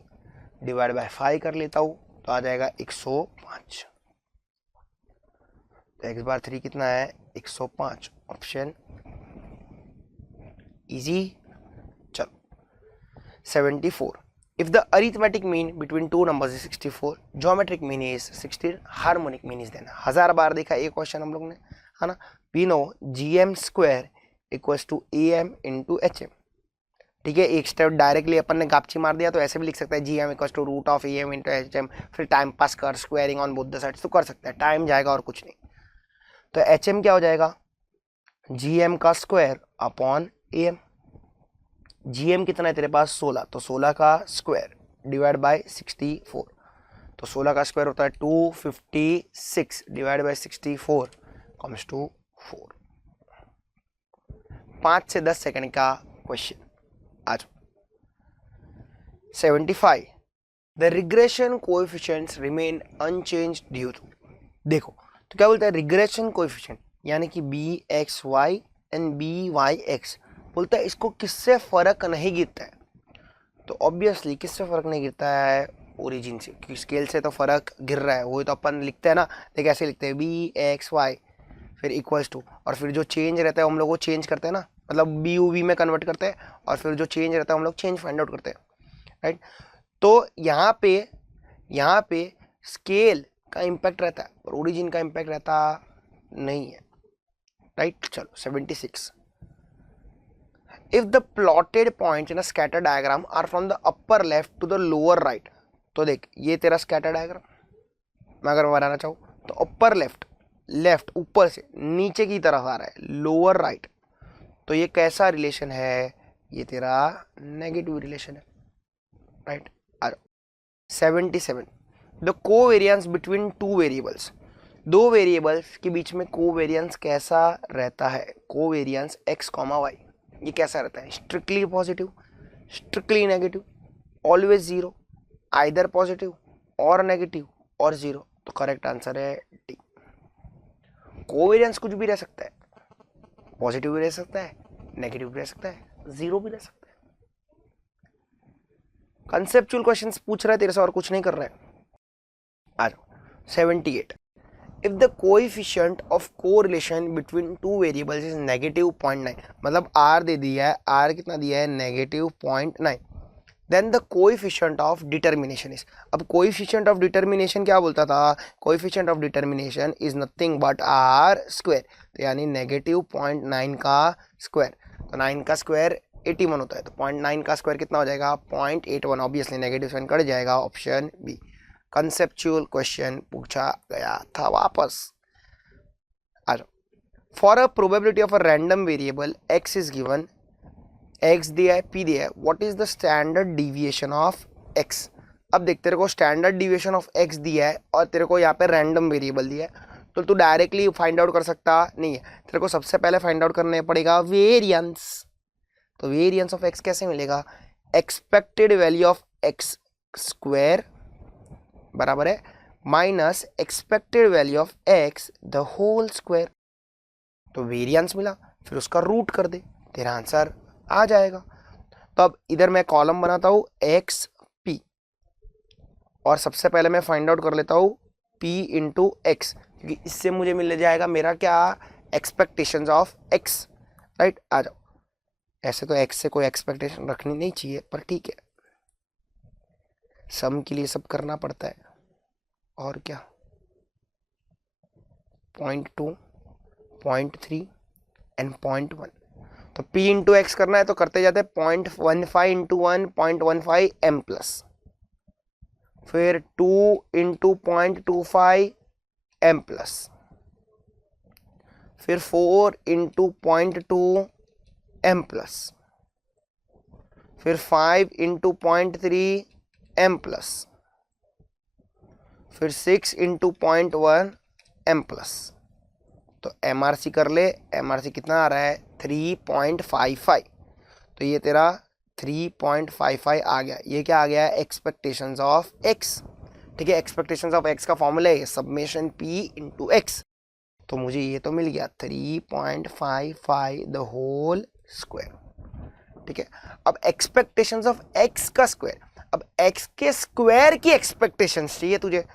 divide by 5 कर लेता हूँ, तो आ जाएगा 105। तो x बार 3 कितना है, 105। Option easy. चलो 74, if the arithmetic mean between two numbers is 64, geometric mean is 16, harmonic mean is then। 1000 बार देखा ये क्वेश्चन हम लोग ने, है ना। we know gm square equals to am into hm। ठीक है, एक स्टेप डायरेक्टली अपन ने गापची मार दिया, तो ऐसे भी लिख सकता है gm equals to root of am into hm, फिर टाइम पास कर squaring on both the sides, तो कर सकता है, टाइम जाएगा और कुछ नहीं। तो hm क्या हो जाएगा, gm का स्क्वायर अपॉन am। gm कितना है तेरे पास, 16, तो 16 का स्क्वायर डिवाइड बाय 64, तो 16 का स्क्वायर होता है 256 डिवाइड बाय 64 कम्स टू 4। 5 से 10 सेकंड का क्वेश्चन। आज 75, the regression coefficients remain unchanged due to. देखो तो क्या बोलता है, रिग्रेशन कोएफिशिएंट यानी कि bxy एंड byx बोलता है इसको किससे फर्क नहीं गिरता है, तो ऑब्वियसली किससे फर्क नहीं गिरता है, ओरिजिन से, क्योंकि स्केल से तो फर्क गिर रहा है, वो तो अपन लिखते हैं ना, देख ऐसे लिखते हैं बी एक्स वाई फिर इक्वल्स टू, और फिर जो चेंज रहता है हम लोग वो चेंज करते हैं ना, मतलब बी यू वी में कन्वर्ट करते हैं, और फिर जो चेंज रहता है हम लोग चेंज फाइंड आउट करते हैं, राइट। तो यहाँ पे स्केल का इम्पैक्ट रहता है और ओरिजिन का इम्पैक्ट रहता नहीं है, राइट। चलो 76, if the plotted points in a scatter diagram are from the upper left to the lower right, तो देख ये तेरा स्कैटर डायग्राम मैं अगर बनाना चाहूँ तो अपर लेफ्ट ऊपर से नीचे की तरफ आ रहा है, लोअर राइट, तो ये कैसा रिलेशन है, ये तेरा नेगेटिव रिलेशन है, right. 77, the covariance between two variables, दो वेरिएबल्स के बीच में कोवेरियंस कैसा रहता है, कोवेरियंस x, y, ये कैसा रहता है, strictly positive, strictly negative, always zero, either positive और नेगेटिव और जीरो, तो करेक्ट आंसर है डी। कोवेरियंस कुछ भी रह सकता है, पॉजिटिव भी रह सकता है, नेगेटिव भी रह सकता है, जीरो भी रह सकता है। कंसेप्चुअल क्वेश्चंस पूछ रहा है तेरे से और कुछ नहीं कर रहा है। आ जाओ 78, if the coefficient of correlation between two variables is negative 0.9, मतलब r दे दिया है, r कितना दिया है, negative 0.9, then the coefficient of determination is, अब coefficient of determination क्या बोलता था, coefficient of determination is nothing but r square, तो यानी negative 0.9 का स्क्वायर, तो 9 का स्क्वायर 81 होता है, तो 0.9 का स्क्वायर कितना हो जाएगा 0.81, ऑब्वियसली नेगेटिव साइन कट जाएगा, ऑप्शन बी। कंसेप्चुअल क्वेश्चन पूछा गया था, वापस आ जाओ। For a probability of a random variable x is given, x दिया है, p दिया है, what is the standard deviation of x। अब देख तेरे को स्टैंडर्ड डिविएशन ऑफ x दिया है और तेरे को यहाँ पे रैंडम वेरिएबल दिया है, तो तू डायरेक्टली फाइंड आउट कर सकता नहीं है, तेरे को सबसे पहले फाइंड आउट करने पड़ेगा वेरियंस। तो वेरियंस ऑफ x कैसे मिलेगा, expected value of x square बराबर है minus expected value of x the whole square, तो वेरियंस मिला, फिर उसका रूट कर दे, तेरा आंसर आ जाएगा। तो अब इधर मैं कॉलम बनाता हूं एक्स पी, और सबसे पहले मैं फाइंड आउट कर लेता हूं p इंटू एक्स, क्योंकि इससे मुझे मिल जाएगा मेरा क्या, एक्सपेक्टेशंस ऑफ x, राइट। आ जाओ, ऐसे तो x से कोई एक्सपेक्टेशन रखनी नहीं चाहिए, पर ठीक है, सम के लिए सब करना पड़ता है, और क्या, 0.2, 0.3 एंड 0.1, तो p इंटू एक्स करना है तो करते जाते 0.15 इंटू 1 0.15 m प्लस, फिर 2 इंटू 0.25 m प्लस, फिर 4 इंटू 0.2 m प्लस, फिर 5 इंटू 0.3 m प्लस, फिर 6 इंटू 0.1 m प्लस, तो MRC कर ले, MRC कितना आ रहा है 3.55, तो ये तेरा 3.55 आ गया, ये क्या आ गया, एक्सपेक्टेशंस ऑफ x, ठीक है। एक्सपेक्टेशंस ऑफ x का फॉर्मूला है सब्मेशन p इंटू एक्स, तो मुझे ये तो मिल गया 3.55 द होल स्क्वायर, ठीक है। अब एक्सपेक्टेशंस ऑफ x का स्क्वायर, अब x के स्क्वायर की एक्सपेक्टेशंस चाहिए तुझे,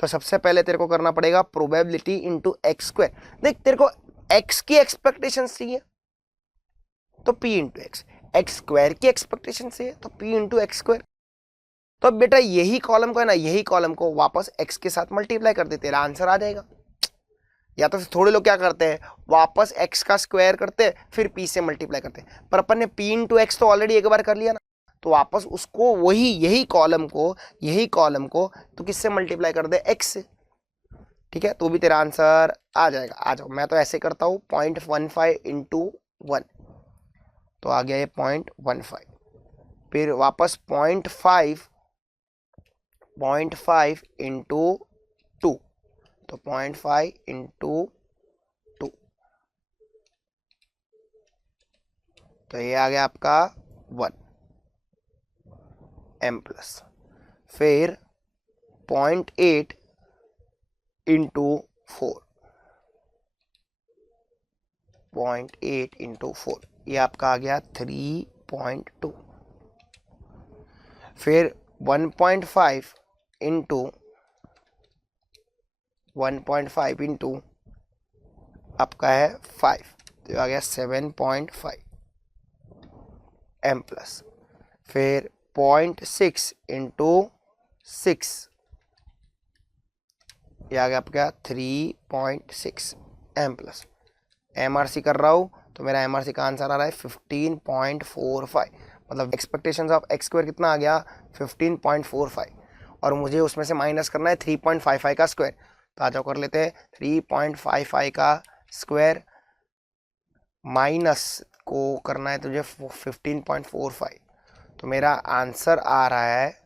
तो सबसे पहले तेरे को करना पड़ेगा प्रोबेबिलिटी इंटू एक्स स्क्वायर। देख तेरे को x की एक्सपेक्टेशंस चाहिए तो p into x, x square की एक्सपेक्टेशन चाहिए तो p इंटू एक्स स्क्वायर, तो अब बेटा यही कॉलम को है ना, यही कॉलम को वापस x के साथ मल्टीप्लाई कर दे, तेरा आंसर आ जाएगा। या तो थोड़े लोग क्या करते हैं, वापस x का स्क्वायर करते हैं फिर p से मल्टीप्लाई करते हैं, पर अपन ने p इंटू एक्स तो ऑलरेडी एक बार कर लिया ना, तो वापस उसको वही यही कॉलम को तो किससे मल्टीप्लाई कर दे, x से, ठीक है, तो भी तेरा आंसर आ जाएगा। आ जाओ, मैं तो ऐसे करता हूँ 0.15 इंटू 1, तो आ गया ये 0.15, फिर वापस 0.5 इंटू 2, तो 0.5 इंटू 2, तो ये आ गया आपका 1 m प्लस, फिर 0.8 इंटू 4, 0.8 इंटू 4, ये आपका आ गया 3.2, फिर 1.5 इंटू 1.5 इंटू आपका है 5, तो आ गया 7.5 एम प्लस, फिर 0.6 इंटू 6, ये आ गया आपका 3.6 M plus. M R C कर रहा हूँ तो मेरा एम आर सी का आंसर आ रहा है 15.45, मतलब एक्सपेक्टेशंस ऑफ एक्स स्क्वायर कितना आ गया 15.45, और मुझे उसमें से माइनस करना है 3.55 का स्क्वायर। तो आ जाओ कर लेते हैं, 3.55 का स्क्वायर माइनस को करना है तुझे 15.45, तो मेरा आंसर आ रहा है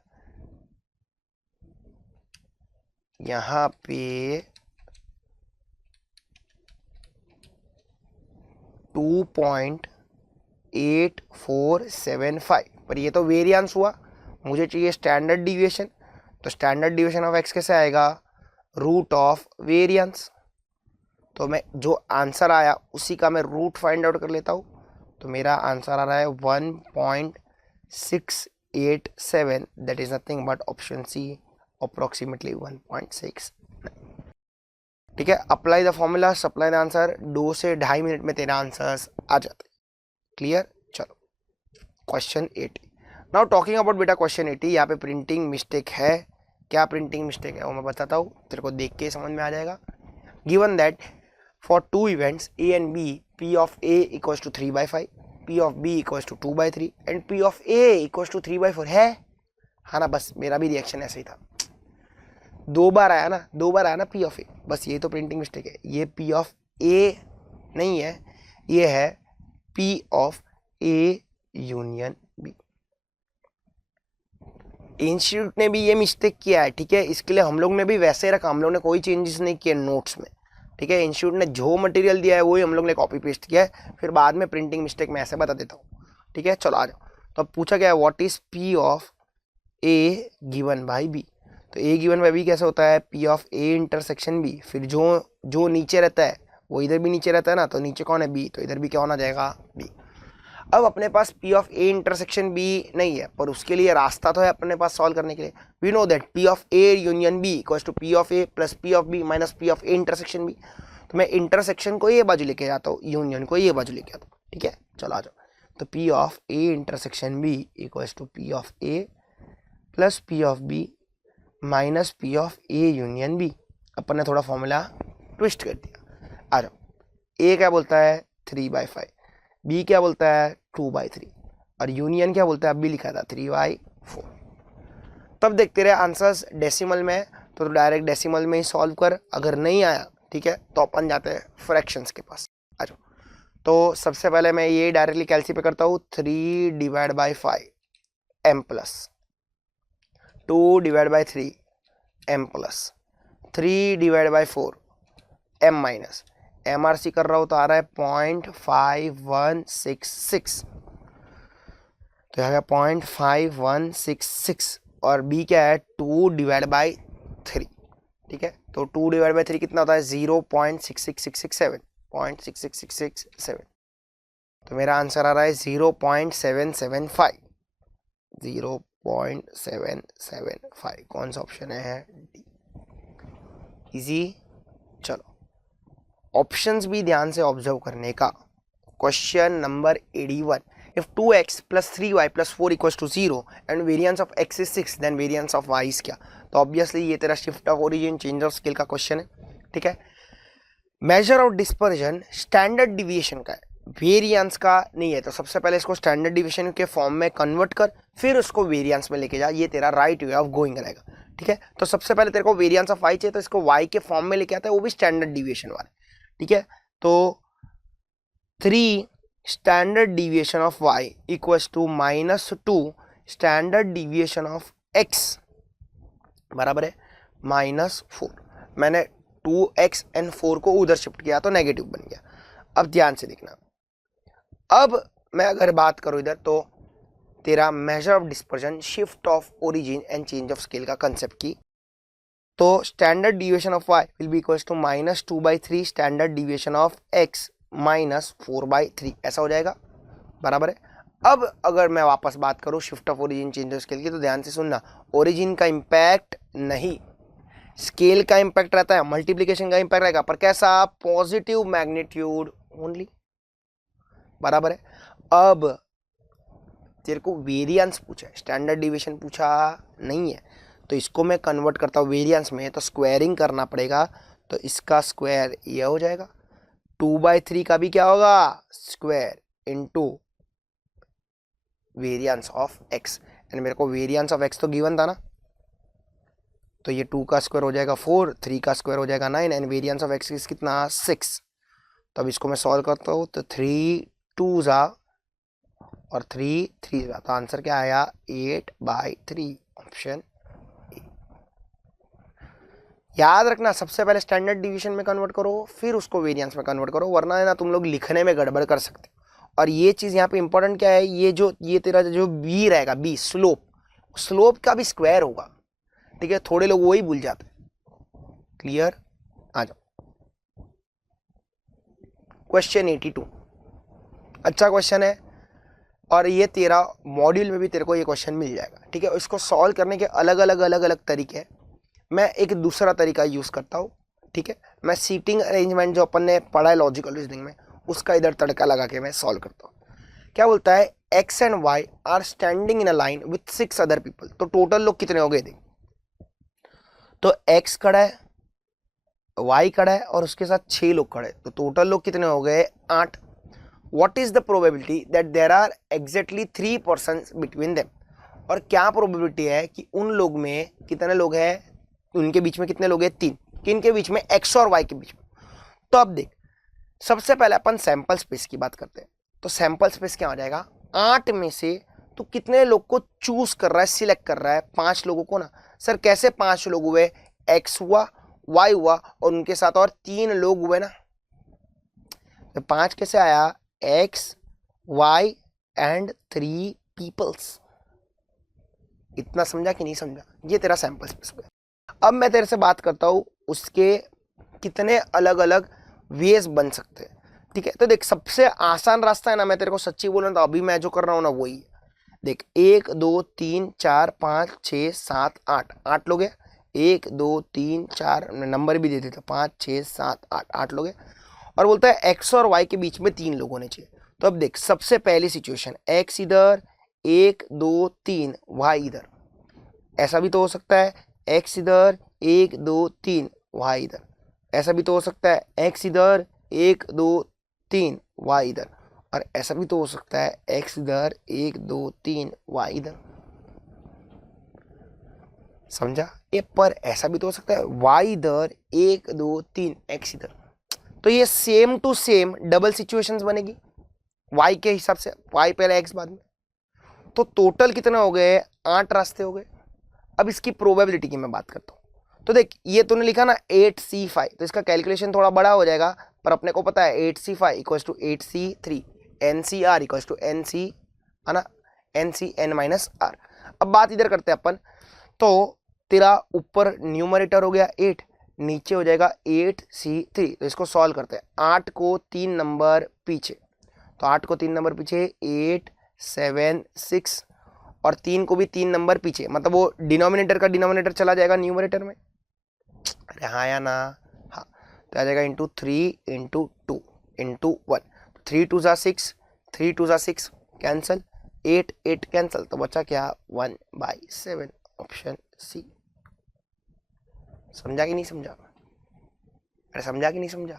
यहाँ पे 2.8475, पर ये तो वेरिएंस हुआ, मुझे चाहिए स्टैंडर्ड डिविएशन। तो स्टैंडर्ड डिविएशन ऑफ एक्स कैसे आएगा, रूट ऑफ वेरिएंस। तो मैं जो आंसर आया उसी का मैं रूट फाइंड आउट कर लेता हूँ, तो मेरा आंसर आ रहा है 1.687, that is nothing but option C, approximately 1.6। ठीक है, apply the formula, supply the answer, 2 से 2.5 मिनट में तेरा आंसर्स आ जाते। क्लियर, चलो क्वेश्चन 80। नाउ टॉकिंग अबाउट बेटा क्वेश्चन 80, यहाँ पे प्रिंटिंग मिस्टेक है। क्या प्रिंटिंग मिस्टेक है वो मैं बताता हूँ, तेरे को देख के समझ में आ जाएगा। Given that for 2 events A and B, P of A equals to 3/5, P of B equals to 2/3 and P of A equals to 3/4 है। हाँ ना, बस मेरा भी रिएक्शन ऐसे ही था, 2 बार आया ना, 2 बार आया ना P of A, बस ये तो प्रिंटिंग मिस्टेक है। ये P of A नहीं है, ये है P of A union B। Institute ने भी ये मिस्टेक किया है, ठीक है, इसके लिए हम लोग ने भी वैसे रखा, हम लोग ने कोई चेंजेस नहीं किए नोट्स में। ठीक है, इंस्टीट्यूट ने जो मटेरियल दिया है वही हम लोग ने कॉपी पेस्ट किया है, फिर बाद में प्रिंटिंग मिस्टेक में ऐसे बता देता हूँ। ठीक है, चलो आ जाओ। तो अब पूछा गया है what is P of A given by B। तो A गिवन बाई B कैसे होता है, P of A intersection B, फिर जो नीचे रहता है वो इधर भी नीचे रहता है ना, तो नीचे कौन है B, तो इधर भी क्या होना जाएगा B। अब अपने पास P of A intersection B नहीं है, पर उसके लिए रास्ता तो है अपने पास सॉल्व करने के लिए। We know that P of A union B equals to P of A plus P of B minus P of A intersection B। तो मैं इंटरसेक्शन को ये बाजू लेके जाता हूँ, यूनियन को ये बाजू लेके आता हूँ। ठीक है, चलो आ जाओ। तो P of A intersection B equals to P of A plus P of B minus P of A union B। अपन ने थोड़ा फॉर्मूला ट्विस्ट कर दिया। आ जाओ, A क्या बोलता है 3/5, B क्या बोलता है 2/3, और यूनियन क्या बोलता है, अब भी लिखा था 3/4। तब देखते रहे आंसर्स डेसिमल में, तो डायरेक्ट डेसिमल में ही सॉल्व कर, अगर नहीं आया ठीक है तो अपन जाते हैं फ्रैक्शंस के पास। आ जाओ, तो सबसे पहले मैं ये डायरेक्टली कैलसी पे करता हूँ, 3/5 m plus 2/3 m plus 3/4 m minus MRC कर रहा हूँ तो आ रहा है 0.5166, तो यहाँ 0.5166, और B क्या है 2/3। ठीक है, तो 2/3 कितना होता है 0.66667, 0.66667, तो मेरा आंसर आ रहा है 0.775, 0.775। कौन सा ऑप्शन है, डी, इजी। चलो ऑप्शंस भी ध्यान से ऑब्जर्व करने का। Question number 81, if 2x plus 3y plus 4 equals to 0 and variance of x is 6 then variance of y is क्या। तो ऑब्वियसली ये तेरा shift of origin change of scale का क्वेश्चन है। ठीक है, major of dispersion standard deviation का है, वेरिएंस का नहीं है, तो सबसे पहले इसको स्टैंडर्ड डिविएशन के फॉर्म में कन्वर्ट कर, फिर उसको वेरिएंस में लेके जा, ये तेरा राइट वे ऑफ गोइंग रहेगा। ठीक है, तो सबसे पहले तेरे को वेरिएंस ऑफ y चाहिए, तो इसको y के फॉर्म में लेके आता है, वो भी स्टैंडर्ड डिविएशन वाले। ठीक है, तो 3 standard deviation of y equals to -2 standard deviation of x बराबर है -4। मैंने 2x एंड 4 को उधर शिफ्ट किया तो नेगेटिव बन गया। अब ध्यान से देखना, अब मैं अगर बात करूं इधर, तो तेरा measure of dispersion shift of origin and change of scale का कंसेप्ट की, तो standard deviation of y will be equals to -2/3 standard deviation of x -4/3, ऐसा हो जाएगा। बराबर है। अब अगर मैं वापस बात करूं शिफ्ट ऑफ ओरिजिन चेंजेस के लिए, तो ध्यान से सुनना, ओरिजिन का इंपैक्ट नहीं, स्केल का इंपैक्ट रहता है, मल्टीप्लीकेशन का इंपैक्ट रहेगा, पर कैसा, पॉजिटिव मैग्नीट्यूड ओनली, बराबर है। अब तेरे को वेरिएंस पूछा है, स्टैंडर्ड डिविएशन पूछा नहीं है, तो इसको मैं कन्वर्ट करता हूँ वेरिएंस में, तो स्क्वायरिंग करना पड़ेगा, तो इसका स्क्वायर ये हो जाएगा, 2/3 का भी क्या होगा, square into variance of x, and मेरे को वेरिएंस ऑफ एक्स तो गिवन था ना, तो ये 2 का स्क्वायर हो जाएगा 4, 3 का स्क्वायर हो जाएगा 9, एंड वेरिएंस ऑफ एक्स कितना, 6। तो अब इसको मैं सॉल्व करता हूँ, तो 3 2 जा और 3 3 जा, तो आंसर क्या आया, 8/3, ऑप्शन ए। याद रखना, सबसे पहले स्टैंडर्ड डिवीजन में कन्वर्ट करो, फिर उसको वेरिएंस में कन्वर्ट करो, वरना है ना तुम लोग लिखने में गड़बड़ कर सकते हो। और ये चीज़ यहाँ पे इंपॉर्टेंट क्या है, ये तेरा जो बी रहेगा, बी स्लोप का भी स्क्वायर होगा, ठीक है, थोड़े लोग वही भूल जाते हैं। क्लियर, आ जाओ क्वेश्चन 82, अच्छा क्वेश्चन है, और ये तेरा मॉड्यूल में भी तेरे को ये क्वेश्चन मिल जाएगा, ठीक है। इसको सॉल्व करने के अलग अलग तरीके हैं, मैं एक दूसरा तरीका यूज करता हूँ, ठीक है। मैं सीटिंग अरेंजमेंट जो अपन ने पढ़ा है लॉजिकल रीजनिंग में, उसका इधर तड़का लगा के मैं सॉल्व करता हूँ। क्या बोलता है, X and Y are standing in a line with 6 other people, तो टोटल लोग कितने हो गए देख, तो एक्स खड़ा है, वाई खड़ा है, और उसके साथ 6 लोग खड़े, तो टोटल लोग कितने हो गए, 8। What is the probability that there are exactly 3 persons between them, और क्या प्रोबेबिलिटी है कि उन लोग में कितने लोग हैं, उनके बीच में कितने लोग हैं, 3, किनके बीच में, एक्स और वाई के बीच में। तो अब देख, सबसे पहले अपन सैंपल स्पेस की बात करते हैं, तो सैंपल स्पेस क्या हो जाएगा, 8 में से तो कितने लोग को चूज कर रहा है, सिलेक्ट कर रहा है, 5 लोगों को ना। सर कैसे 5 लोग हुए, एक्स हुआ, वाई हुआ, और उनके साथ और 3 लोग हुए ना, तो 5 कैसे आया, एक्स वाई एंड 3 पीपल्स। इतना समझा कि नहीं समझा, ये तेरा सैंपल स्पेस हो गया। अब मैं तेरे से बात करता हूं उसके कितने अलग अलग वेज बन सकते हैं, ठीक है। तो देख, सबसे आसान रास्ता है ना, मैं तेरे को सच्ची बोल रहा हूं, तो अभी मैं जो कर रहा हूं ना वही है। देख, 1 2 3 4 5 6 7 8, 8 लोग हैं, 1 2 3 4, नंबर भी दे देता, 5 6 7 8, 8 लोग हैं, और बोलता है एक्स और वाई के बीच में 3 लोग होने चाहिए। तो अब देख, सबसे पहली सिचुएशन, एक्स इधर, 1 2 3, वाई इधर, ऐसा भी तो हो सकता है, एक्स इधर, 1 2 3, वाई इधर, ऐसा भी तो हो सकता है, एक्स इधर, 1 2 3, वाई इधर, और ऐसा भी तो हो सकता है, एक्स इधर, 1 2 3, वाई इधर, समझा ये। पर ऐसा भी तो हो सकता है, वाई इधर, 1 2 3, एक्स इधर, तो ये same to same double situations बनेगी वाई के हिसाब से, वाई पहले एक्स बाद में, तो टोटल कितना हो गए, 8 रास्ते हो गए। अब इसकी प्रोबेबिलिटी की मैं बात करता हूँ, तो देख, ये तूने लिखा ना 8C5, तो इसका कैलकुलेशन थोड़ा बड़ा हो जाएगा, पर अपने को पता है 8C5 equals to 8C3, NCR equals to NC, है ना, NCN-R। अब बात इधर करते हैं अपन, तो तेरा ऊपर न्यूमरेटर हो गया 8, नीचे हो जाएगा 8C3, तो इसको सॉल्व करते हैं, 8 को 3 नंबर पीछे, तो 8 को 3 नंबर पीछे 8 7 6, और 3 को भी 3 नंबर पीछे, मतलब वो डिनोमिनेटर का डिनोमिनेटर चला जाएगा न्यूमरेटर में, अरे हाँ या ना, हाँ, तो आ जाएगा इंटू 3 इंटू 2 इंटू 1, 3 2 जा 6, 3 2 जा 6, कैंसल, 8 8 कैंसल, तो बचा क्या, 1/7, ऑप्शन सी। समझा कि नहीं समझा, अरे समझा कि नहीं समझा,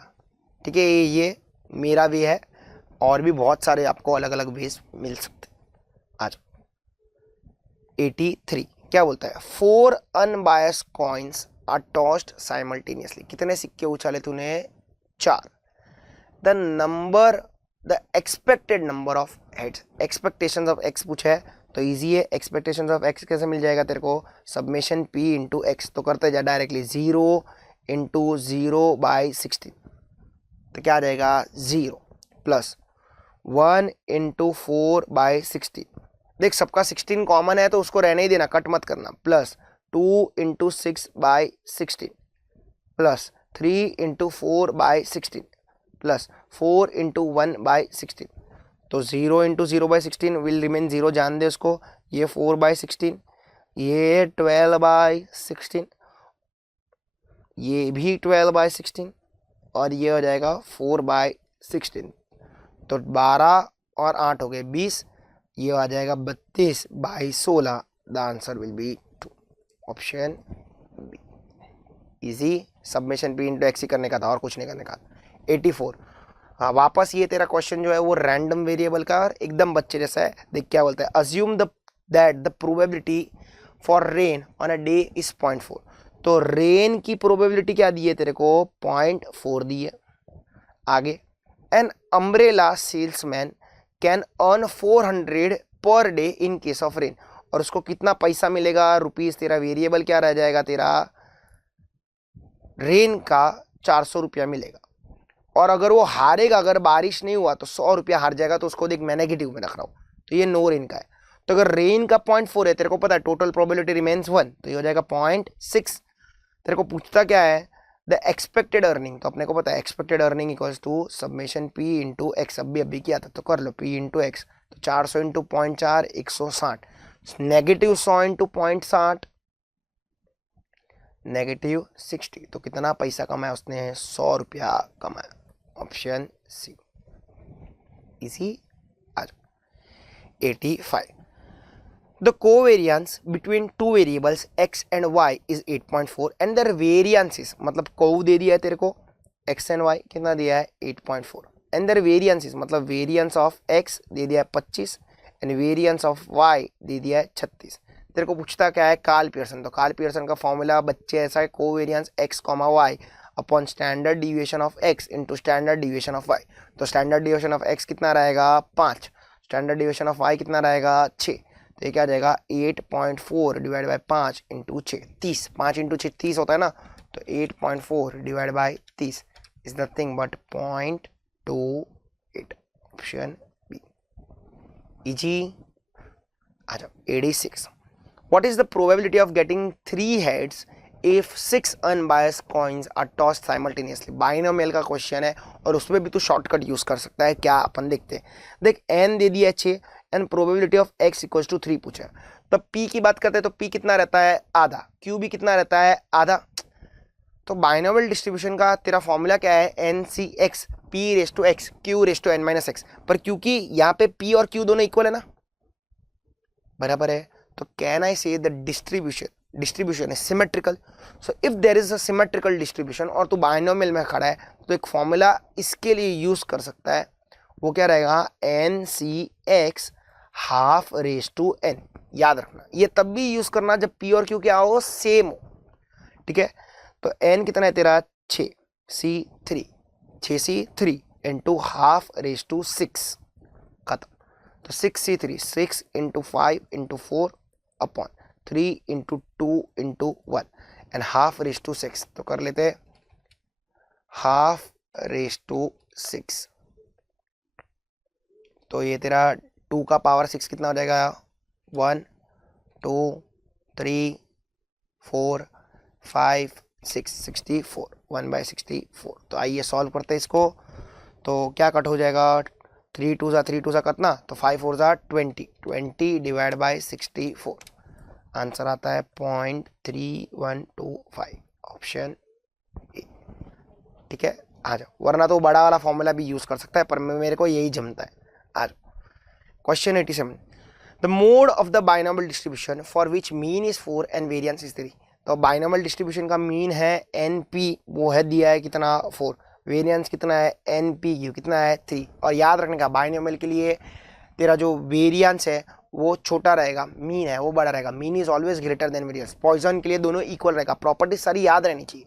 ठीक है। ये मेरा वे है, और भी बहुत सारे आपको अलग अलग वेज मिल सकते हैं। आज 83 क्या बोलता है, 4 unbiased coins are tossed simultaneously, कितने सिक्के उछाले तूने, 4। The number, the expected number of heads, expectations of X पूछा है, तो इजी है, एक्सपेक्टेशंस ऑफ एक्स कैसे मिल जाएगा तेरे को, सब्मेशन पी इंटू एक्स, तो करते जा डायरेक्टली, 0 इंटू 0/16, तो क्या आ जाएगा, 0 प्लस 1 इंटू 4/16, देख सबका 16 कॉमन है, तो उसको रहने ही देना, कट मत करना, plus 2 into 6/16, plus 3 into 4/16, plus 4 into 1/16, तो 0 इंटू 0/16 विल रिमेन 0, जान दे उसको, ये 4/16, ये 12/16, ये भी 12/16 और ये हो जाएगा 4/16। तो 12 और 8 हो गए 20, ये आ जाएगा 32/16। The answer will be 2, option B. Easy, summation P into X ही करने का था और कुछ नहीं करने का। 84। हाँ, वापस ये तेरा क्वेश्चन जो है वो रैंडम वेरिएबल का और एकदम बच्चे जैसा है। देख क्या बोलता है, assume that the probability for rain on a day is 0.4। तो रेन की प्रोबेबिलिटी क्या दी है तेरे को, 0.4 दी है। आगे, an umbrella salesman can earn 400 per day in case of rain. और उसको कितना पैसा मिलेगा, रुपीज। तेरा वेरिएबल क्या रह जाएगा, तेरा रेन का 400 रुपया मिलेगा। और अगर वो हारेगा, अगर बारिश नहीं हुआ तो 100 रुपया हार जाएगा। तो उसको देख, मैं नेगेटिव में रख रहा हूँ, तो ये नो रेन का है। तो अगर रेन का 0.4 है, तेरे को पता है टोटल प्रोबेबिलिटी रिमेन्स 1, तो ये हो जाएगा 0.6। तेरे को पूछता क्या है, द एक्सपेक्टेड अर्निंग। तो अपने को पता है expected earning equals to summation P into X. अभी किया था तो कर लो, पी इंटू एक्स। तो 400 इंटू 0.4 160, नेगेटिव 100 इंटू 0.60 नेगेटिव 60। तो कितना पैसा कमाया उसने, 100 रुपया कमाया, ऑप्शन सी। इसी आ जाओ। 85। The covariance between two variables x and y is 8.4 and their variances, मतलब cov दे दिया है तेरे को, x and y कितना दिया है 8.4, and their variances मतलब variance of x दे दिया है 25 and variance of y दे दिया है 36। तेरे को पूछता क्या है, कार्ल पियर्सन। तो कार्ल पियर्सन का फॉर्मूला बच्चे ऐसा है, covariance x, y upon standard deviation of x into standard deviation of y। तो स्टैंडर्ड डिविएशन ऑफ x कितना रहेगा 5, स्टैंडर्ड डिविएशन ऑफ y कितना रहेगा 6। तो ये क्या आ जाएगा 8.4 डिवाइड बाई 5 इंटू 6, 30। 5 इंटू 6 30 होता है ना, तो 8.4 divide by 30 is nothing but 0.28, option B. Easy. आ जाओ। 86। What is the probability of getting 3 heads if 6 unbiased coins are tossed simultaneously. Binomial का क्वेश्चन है और उसमें भी तू शॉर्टकट यूज कर सकता है। क्या, अपन देखते हैं। देख, n दे दिया 6 and probability of x equals to 3 पूछा। तो p की बात करते हैं तो p कितना रहता है, आधा। q भी कितना रहता है, आधा। तो बाइनोमियल डिस्ट्रीब्यूशन का तेरा फॉर्मूला क्या है, NCX, p raise to x, q raise to n minus x। पर क्योंकि यहाँ पे p और q दोनों इक्वल है ना, बराबर है, तो कैन आई से the distribution is symmetrical. So if there is a symmetrical distribution और तू बाइनोमियल में खड़ा है, तो एक फॉर्मूला इसके लिए यूज कर सकता है। वो क्या रहेगा, NCX half raise to n। याद रखना, ये तब भी यूज करना जब p और q क्या हो, सेम हो। ठीक है, तो n कितना है तेरा 6c3, 6c3 into half raise to 6, खत्म। तो 6c3, 6 into 5 into 4 upon 3 into 2 into 1 and half raise to 6। तो कर लेते हाफ रेस टू 6। तो ये तेरा 2 का पावर 6 कितना हो जाएगा, 1 2 3 4 5 6, 64, 1/64। तो आइए सॉल्व करते हैं इसको। तो क्या कट हो जाएगा, 3 2 सा कटना, तो 5 4 20, 20 डिवाइड बाई 64। आंसर आता है 0.3125, ऑप्शन ए। ठीक है, आ जाओ। वरना तो बड़ा वाला फॉर्मूला भी यूज कर सकता है, पर मेरे को यही जमता है। आ जाओ। Question 87। The mode of the binomial distribution for which mean is 4 and variance is 3। तो बाइनोमियल डिस्ट्रीब्यूशन का मीन है NP, वो है दिया है कितना 4, वेरिएंस कितना है NPQ कितना है 3। और याद रखने का, बाइनोमियल के लिए तेरा जो वेरिएंस है वो छोटा रहेगा, मीन है वो बड़ा रहेगा। Mean is always greater than variance. Poisson के लिए दोनों इक्वल रहेगा। प्रॉपर्टी सारी याद रहनी चाहिए।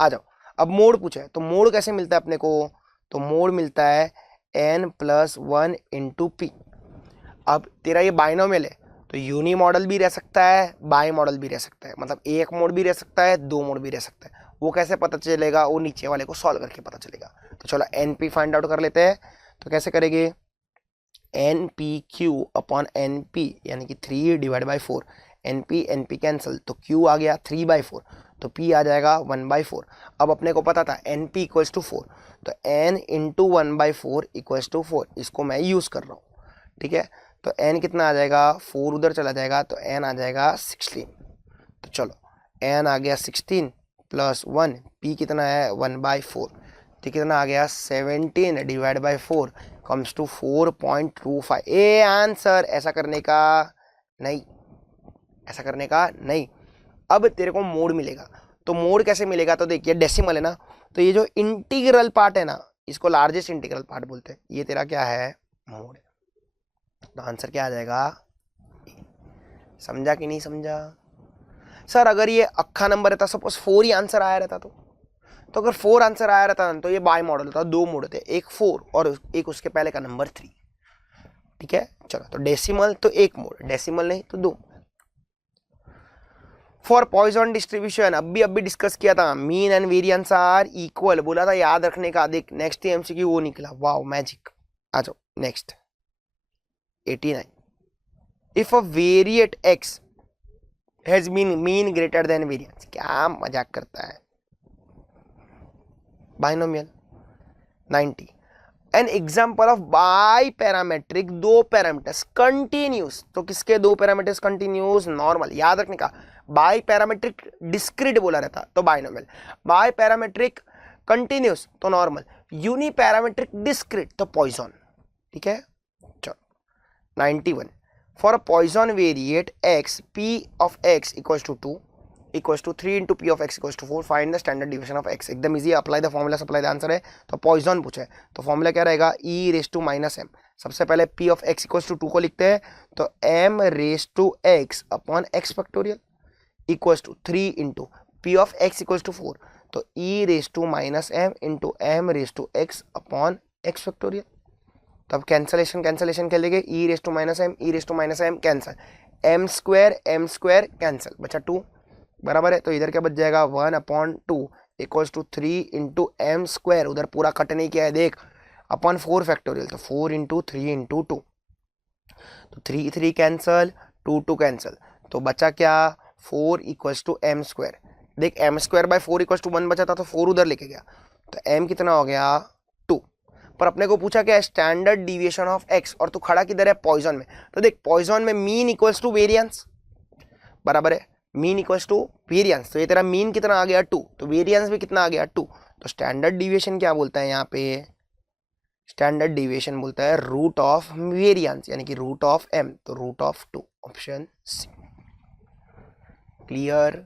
आ जाओ। अब मोड पूछा है, तो मोड कैसे मिलता है अपने को, तो मोड मिलता है n+1 इंटू p। अब तेरा ये बाइनोमियल है, तो यूनी मॉडल भी रह सकता है, बाई मॉडल भी रह सकता है। मतलब एक मोड भी रह सकता है, 2 मोड भी रह सकता है। वो कैसे पता चलेगा, वो नीचे वाले को सॉल्व करके पता चलेगा। तो चलो NP फाइंड आउट कर लेते हैं। तो कैसे करेंगे, NPQ अपॉन NP यानी कि 3 डिवाइड बाई 4। NP कैंसिल, तो Q आ गया 3/4, तो P आ जाएगा 1/4। अब अपने को पता था NP इक्वल्स टू 4, तो N इंटू 1/4 इक्वल्स टू 4। इसको मैं यूज कर रहा हूँ। ठीक है, तो n कितना आ जाएगा, 4 उधर चला जाएगा तो n आ जाएगा 16। तो चलो n आ गया 16 प्लस 1, p कितना है 1/4, तो कितना आ गया 17 divide by 4 comes to 4.25। A answer. ऐसा करने का नहीं, ऐसा करने का नहीं। अब तेरे को मोड मिलेगा, तो मोड कैसे मिलेगा, तो देखिए डेसिमल है ना, तो ये जो इंटीग्रल पार्ट है ना, इसको लार्जेस्ट इंटीग्रल पार्ट बोलते हैं, ये तेरा क्या है, मोड। तो आंसर क्या आ जाएगा, समझा कि नहीं समझा। सर अगर ये अक्खा नंबर रहता, सपोज 4 ही आंसर आया रहता, तो अगर 4 आंसर आया रहता तो ये बाय मॉडल होता, 2 मोड होते, एक 4 और एक उसके पहले का नंबर 3। ठीक है, चलो तो डेसिमल तो एक मोड, डेसिमल नहीं तो 2। फॉर पॉइजन डिस्ट्रीब्यूशन अभी डिस्कस किया था, mean and variance are equal बोला था, याद रखने का। देख नेक्स्ट एमसीक्यू वो निकला, वाओ मैजिक। आ जाओ next 89। If a variate X has been mean greater than variance, क्या मजाक करता है, binomial. 90। An example of bi parametric, 2 parameters continuous, तो किसके 2 पैरामीटर्स कंटिन्यूस, नॉर्मल। याद रखने का, बाई पैरामेट्रिक डिस्क्रीट बोला रहता तो बाइनोमियल, बाई पैरामेट्रिक कंटिन्यूस तो नॉर्मल, यूनी पैरामेट्रिक डिस्क्रीट तो पॉइजन। ठीक है, चलो 91। For a Poisson variate X, P of X equals to 2 equals to 3 into P of X equals to 4, find the standard deviation of X. एकदम easy, apply the formula supply the answer है। तो Poisson पूछा है तो formula क्या रहेगा, e raise to minus m. सबसे पहले P of X equals to 2 को लिखते हैं, तो m raise to X upon X factorial equals to 3 into P of X equals to 4, तो e raise to minus m into m raise to X upon X factorial. तब cancellation cancellation खेलेंगे, e raise to minus m cancel, m square cancel, बचा 2 बराबर है। तो इधर क्या बच जाएगा, 1/2 equals to 3 into M square, उधर पूरा कट नहीं किया है देख, अपॉन 4 फैक्टोरियल, तो 4 इंटू 3 इंटू 2, तो 3 कैंसल, 2 कैंसल, तो बचा क्या 4 इक्वल्स टू एम स्क्वायर। देख M square by 4 equals to 1 बचा था, तो 4 उधर लेके गया, तो एम कितना हो गया 2। पर अपने को पूछा क्या, स्टैंडर्ड डिविएशन ऑफ एक्स, और तू खड़ा किधर है, पॉइजन में। तो देख पॉइजन में मीन इक्वल्स टू वेरिएंस, बराबर है, मीन इक्वल्स टू वेरिएंस, तो ये तेरा मीन कितना आ गया 2, तो वेरिएंस भी कितना आ गया 2। तो स्टैंडर्ड डिविएशन क्या बोलता है यहाँ पे, स्टैंडर्ड डिविएशन बोलता है रूट ऑफ वेरिएंस, यानी कि रूट ऑफ एम, तो root of 2, option C. Clear.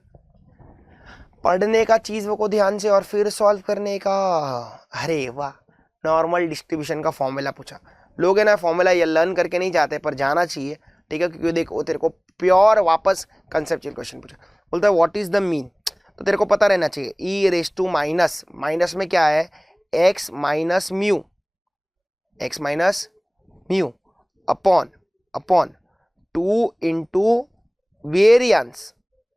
पढ़ने का चीजों को ध्यान से और फिर सॉल्व करने का। अरे वाह, नॉर्मल डिस्ट्रीब्यूशन का फॉर्मूला पूछा, लोग है ना फॉर्मूला ये लर्न करके नहीं जाते, पर जाना चाहिए। ठीक है, क्योंकि देखो तेरे को प्योर वापस कंसेप्चुअल क्वेश्चन पूछा, बोलता है व्हाट इज द मीन, तो तेरे को पता रहना चाहिए, ई रेस टू माइनस, माइनस में क्या है, x minus mu upon 2 into variance,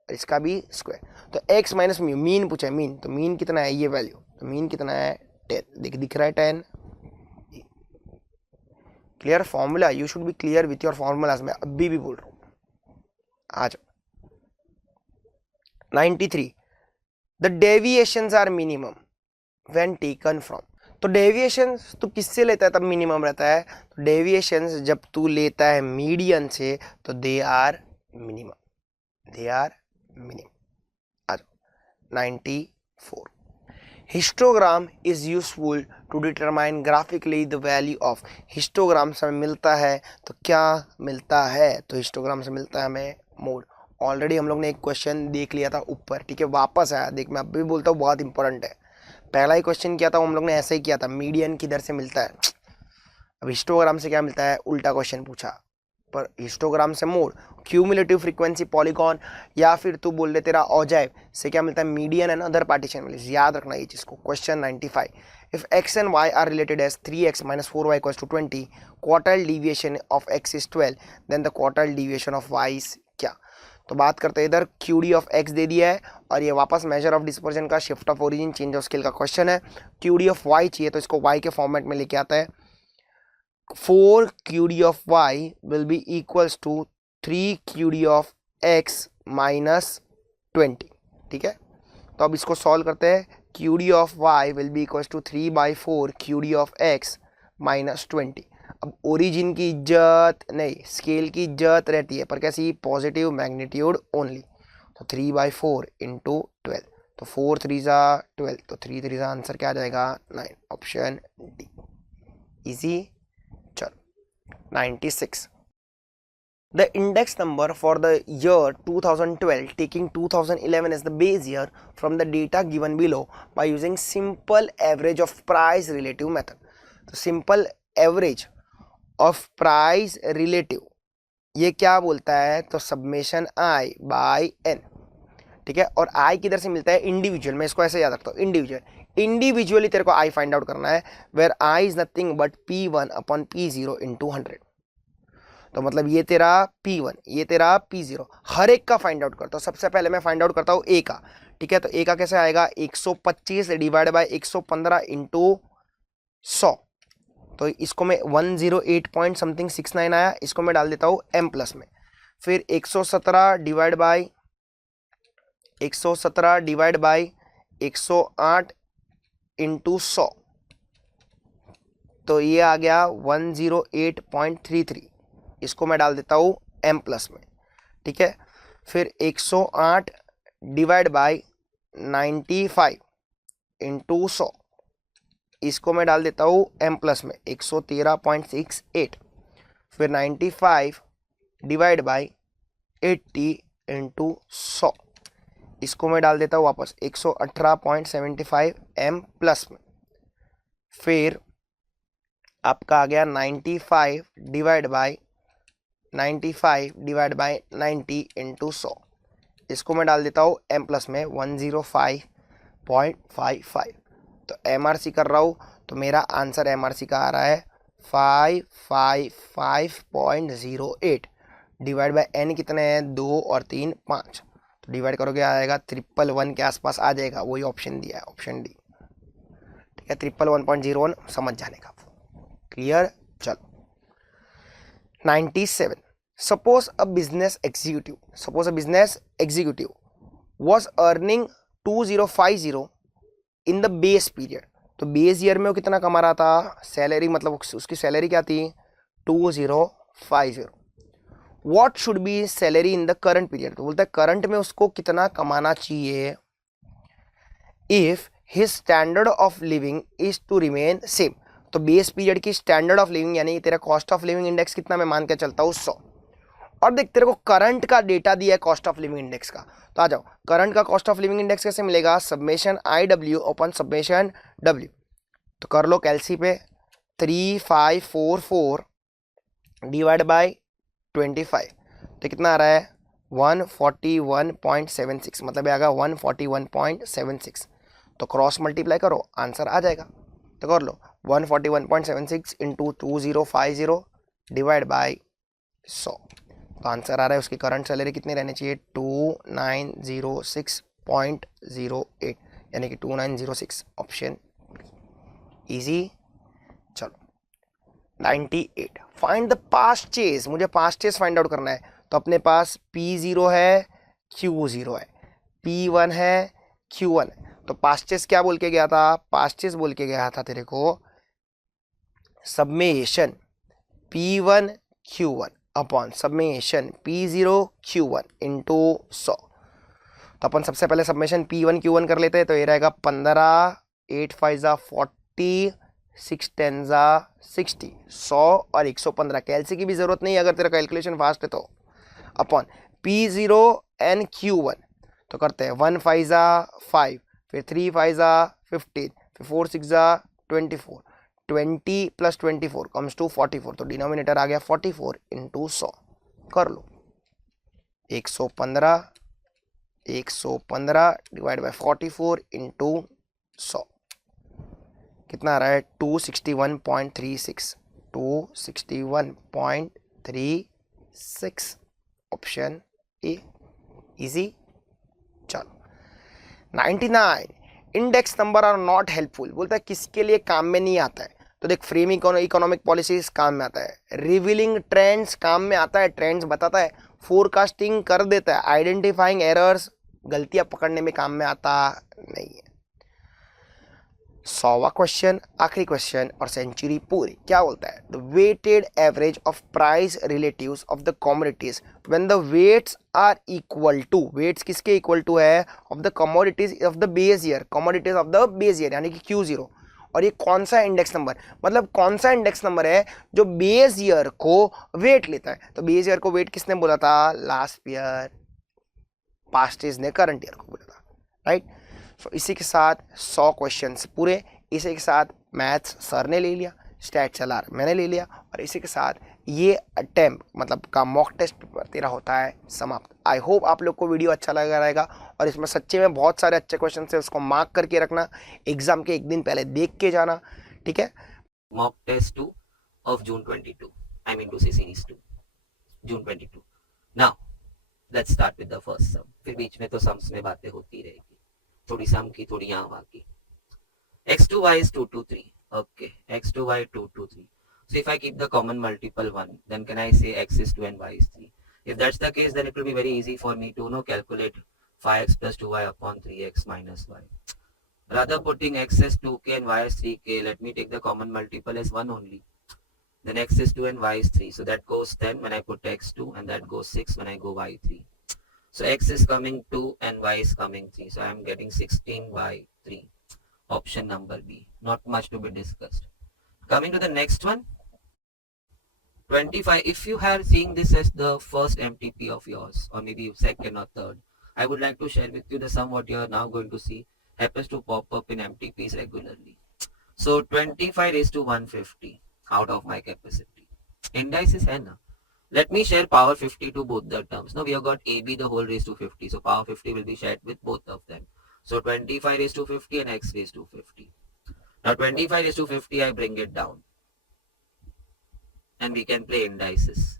इसका भी स्क्वायर, तो x माइनस म्यू, मीन पूछा है, मीन, तो मीन कितना है ये वैल्यू, तो मीन कितना है 10, दिख रहा है 10। Clear formula, you should be clear with your formulas, मैं अभी भी बोल रहा हूं। आ जाओ 93। The deviations are minimum when taken from, तो डेविएशंस तो किससे लेता है तब मिनिमम रहता है, तो डेविएशंस जब तू लेता है मीडियन से तो दे आर मिनिमम। आ जाओ 94। Histogram is useful to determine graphically the value of, histogram से मिलता है तो क्या मिलता है, तो हिस्टोग्राम से मिलता है हमें मोड। ऑलरेडी हम लोग ने एक क्वेश्चन देख लिया था ऊपर, ठीक है, वापस आया देख, मैं अभी बोलता हूँ बहुत इंपॉर्टेंट है। पहला ही क्वेश्चन किया था हम लोग ने ऐसे ही किया था, मीडियन किधर से मिलता है, अब हिस्टोग्राम से क्या मिलता है, उल्टा क्वेश्चन पूछा, पर हिस्टोग्राम से मोड, क्यूमुलेटिव फ्रीक्वेंसी पॉलीगॉन, या फिर तू बोल दे तेरा ऑजाइव से क्या मिलता है, मीडियन है ना, अदर पार्टीशन वैल्यूज। याद रखना ये चीज को। Question 95। If x and y are related as 3x minus 4y equals to 20, quartile deviation of x is 12, then the quartile deviation of y is क्या। तो बात करते हैं, इधर QD ऑफ x दे दिया है, और ये वापस मेजर ऑफ डिस्पर्जन का, shift of origin, change of scale का क्वेश्चन है। QD ऑफ y चाहिए, तो इसको y के फॉर्मेट में लेके आता है, 4 QD of y will be equals to 3 QD of x minus 20। ठीक है, तो अब इसको सॉल्व करते हैं, QD of y will be equals to 3/4 QD of x minus 20। अब ओरिजिन की इज्जत नहीं, स्केल की इज्जत रहती है, पर कैसी, पॉजिटिव मैग्नीट्यूड ओनली। तो 3/4 इंटू 12, तो 4 3 ज़ा 12, तो 3 3 ज़ा आंसर क्या आ जाएगा 9, ऑप्शन डी। इजी। चलो 96, the index number for the year 2012 taking 2011 as the base year from the data given below by using simple average of price relative method. तो simple average of price relative ये क्या बोलता है, तो सब्मेशन i by n, ठीक है। और i किधर से मिलता है, इंडिविजुअल, मैं इसको ऐसे याद रखता हूँ, इंडिविजुअली तेरे को i फाइंड आउट करना है, where i is nothing but p1 upon p0 into 100। तो मतलब ये तेरा P1, ये तेरा P0, हर एक का फाइंड आउट करता हूँ। सबसे पहले मैं फाइंड आउट करता हूँ ए का, ठीक है। तो ए का कैसे आएगा, 125 डिवाइड बाय 115 इंटू 100, तो इसको मैं 108 पॉइंट समथिंग 69 आया, इसको मैं डाल देता हूँ m प्लस में। फिर 117 डिवाइड बाय 108 इंटू 100, तो ये आ गया 108.33, इसको मैं डाल देता हूँ m प्लस में, ठीक है। फिर 108 डिवाइड बाय 95 इंटू 100, इसको मैं डाल देता हूँ m प्लस में, 113.68। फिर 95 डिवाइड बाय 80 इंटू 100, इसको मैं डाल देता हूँ वापस 118.75 m प्लस में। फिर आपका आ गया 95 डिवाइड बाय 90 इंटू 100, इसको मैं डाल देता हूँ m प्लस में 105.55। तो MRC कर रहा हूँ, तो मेरा आंसर MRC का आ रहा है 555.08 डिवाइड बाय n कितने हैं, 2 और 3 5, तो डिवाइड करोगे आएगा 111 के आसपास आ जाएगा, वही ऑप्शन दिया है, ऑप्शन डी, ठीक है। 111.01 समझ जाने का, क्लियर। चलो 97, suppose a business executive was earning 2050 in the base period, तो बेस ईयर में वो कितना कमा रहा था, सैलरी, मतलब उसकी सैलरी क्या थी 2050, what should be salary in the current period, तो बोलता है करंट में उसको कितना कमाना चाहिए, if his standard of living is to remain same, तो बेस पीरियड की स्टैंडर्ड ऑफ लिविंग यानी तेरा कॉस्ट ऑफ लिविंग इंडेक्स कितना, मैं मान के चलता हूँ 100, और देख तेरे को करंट का डेटा दिया है कॉस्ट ऑफ लिविंग इंडेक्स का, तो आ जाओ करंट का कॉस्ट ऑफ लिविंग इंडेक्स कैसे मिलेगा, सब्मेशन IW अपन सब्मेशन W, तो कर लो कैलसी पे 3544 डिवाइड बाय 25, तो कितना आ रहा है 141.76, मतलब आ गया 141.76, तो क्रॉस मल्टीप्लाई करो आंसर आ जाएगा, तो कर लो 141.76 इंटू 2050 डिवाइड बाय 100, तो आंसर आ रहा है उसकी करंट सैलरी कितनी रहनी चाहिए 2906.08, यानी कि 2906, ऑप्शन इजी। चलो 98, फाइंड द पास्ट चेज, मुझे पास्ट चेज फाइंड आउट करना है, तो अपने पास P0 है, Q0 है, P1 है, Q1 है, तो पास्ट चेज क्या बोल के गया था, पास्ट चेज बोल के गया था तेरे को सब्मेशन P1 Q1 upon सब्मेशन P0 Q1 into 100, तो अपन सबसे पहले सब्मेशन P1 Q1 कर लेते हैं, तो ये रहेगा 15, 8 5 ज़ा 40, 6 10 ज़ा 60, 100 और 115, कैलसी की भी जरूरत नहीं अगर तेरा कैलकुलेशन फास्ट है तो, अपॉन P0 एंड Q1, तो करते हैं 1 5 ज़ा 5, फिर 3 5 ज़ा 15, फिर 4 6 ज़ा 24, 20 प्लस 24 कम्स टू 44, तो डिनोमिनेटर आ गया 44 इंटू 100, कर लो 115 डिवाइड बाय 44 इंटू 100, कितना आ रहा है 261.36, 261.36, ऑप्शन ए, इजी। चलो 99, index number are not helpful, बोलता है किसके लिए काम में नहीं आता है, तो देख फ्रेम इकोनॉमिक पॉलिसीज काम में आता है, रिवीलिंग ट्रेंड्स काम में आता है, ट्रेंड्स बताता है, फोरकास्टिंग कर देता है, आइडेंटिफाइंग एरर्स गलतियां पकड़ने में काम में आता नहीं है। 100वां क्वेश्चन, आखिरी क्वेश्चन और सेंचुरी पूरी। क्या बोलता है? The weighted average of price relatives of the commodities when the weights are equal to, weights किसके इक्वल टू है? Of the commodities of the base year, commodities of the base year यानी कि Q0। और ये कौन सा index number, मतलब कौन सा इंडेक्स नंबर है जो बेस ईयर को वेट लेता है? तो बेस ईयर को वेट किसने बोला था? लास्ट ईयर, पास्ट ईयर ने करंट ईयर को बोला था, राइट। सो इसी के साथ 100 क्वेश्चंस पूरे। इसी के साथ मैथ्स सर ने ले लिया, स्टैट्स एलआर मैंने ले लिया, और इसी के साथ ये अटेम्प्ट मतलब का मॉक टेस्ट पेपर तेरा होता है समाप्त। आई होप आप लोग को वीडियो अच्छा लगा रहेगा, और इसमें सच्चे में बहुत सारे अच्छे क्वेश्चन है, उसको मार्क करके रखना, एग्जाम के एक दिन पहले देख के जाना, ठीक है। Mock test 2 of June 22, I mean to say series 2 June 22। Now let's start with the first sum, फिर बीच में तो सम्स में बातें होती रहेगी, थोड़ी सम की थोड़ी यहाँ वहाँ की। x2y is 2 to 3. Okay, x2y 2 to 3. So if I keep the common multiple 1, then can I say x is 2 and y is 3? If that's the case, then it will be very easy for me to calculate 5x plus 2y upon 3x minus y. Rather putting x as 2k and y as 3k, let me take the common multiple as 1 only. Then x is 2 and y is 3. So that goes 10 when I put x2, and that goes 6 when I go y3. So x is coming 2 and y is coming 3. So I am getting 16y3. Option number B. Not much to be discussed. Coming to the next one, 25. If you are seeing this as the first MTP of yours, or maybe second or third, I would like to share with you the sum what you are now going to see happens to pop up in MTPs regularly. So 25 raised to 150 out of my capacity. Indices है ना. Let me share power 50 to both the terms. Now we have got AB the whole raised to 50. So power 50 will be shared with both of them. So 25 raised to 50 and x raised to 50. Now 25 raised to 50, I bring it down. And we can play indices.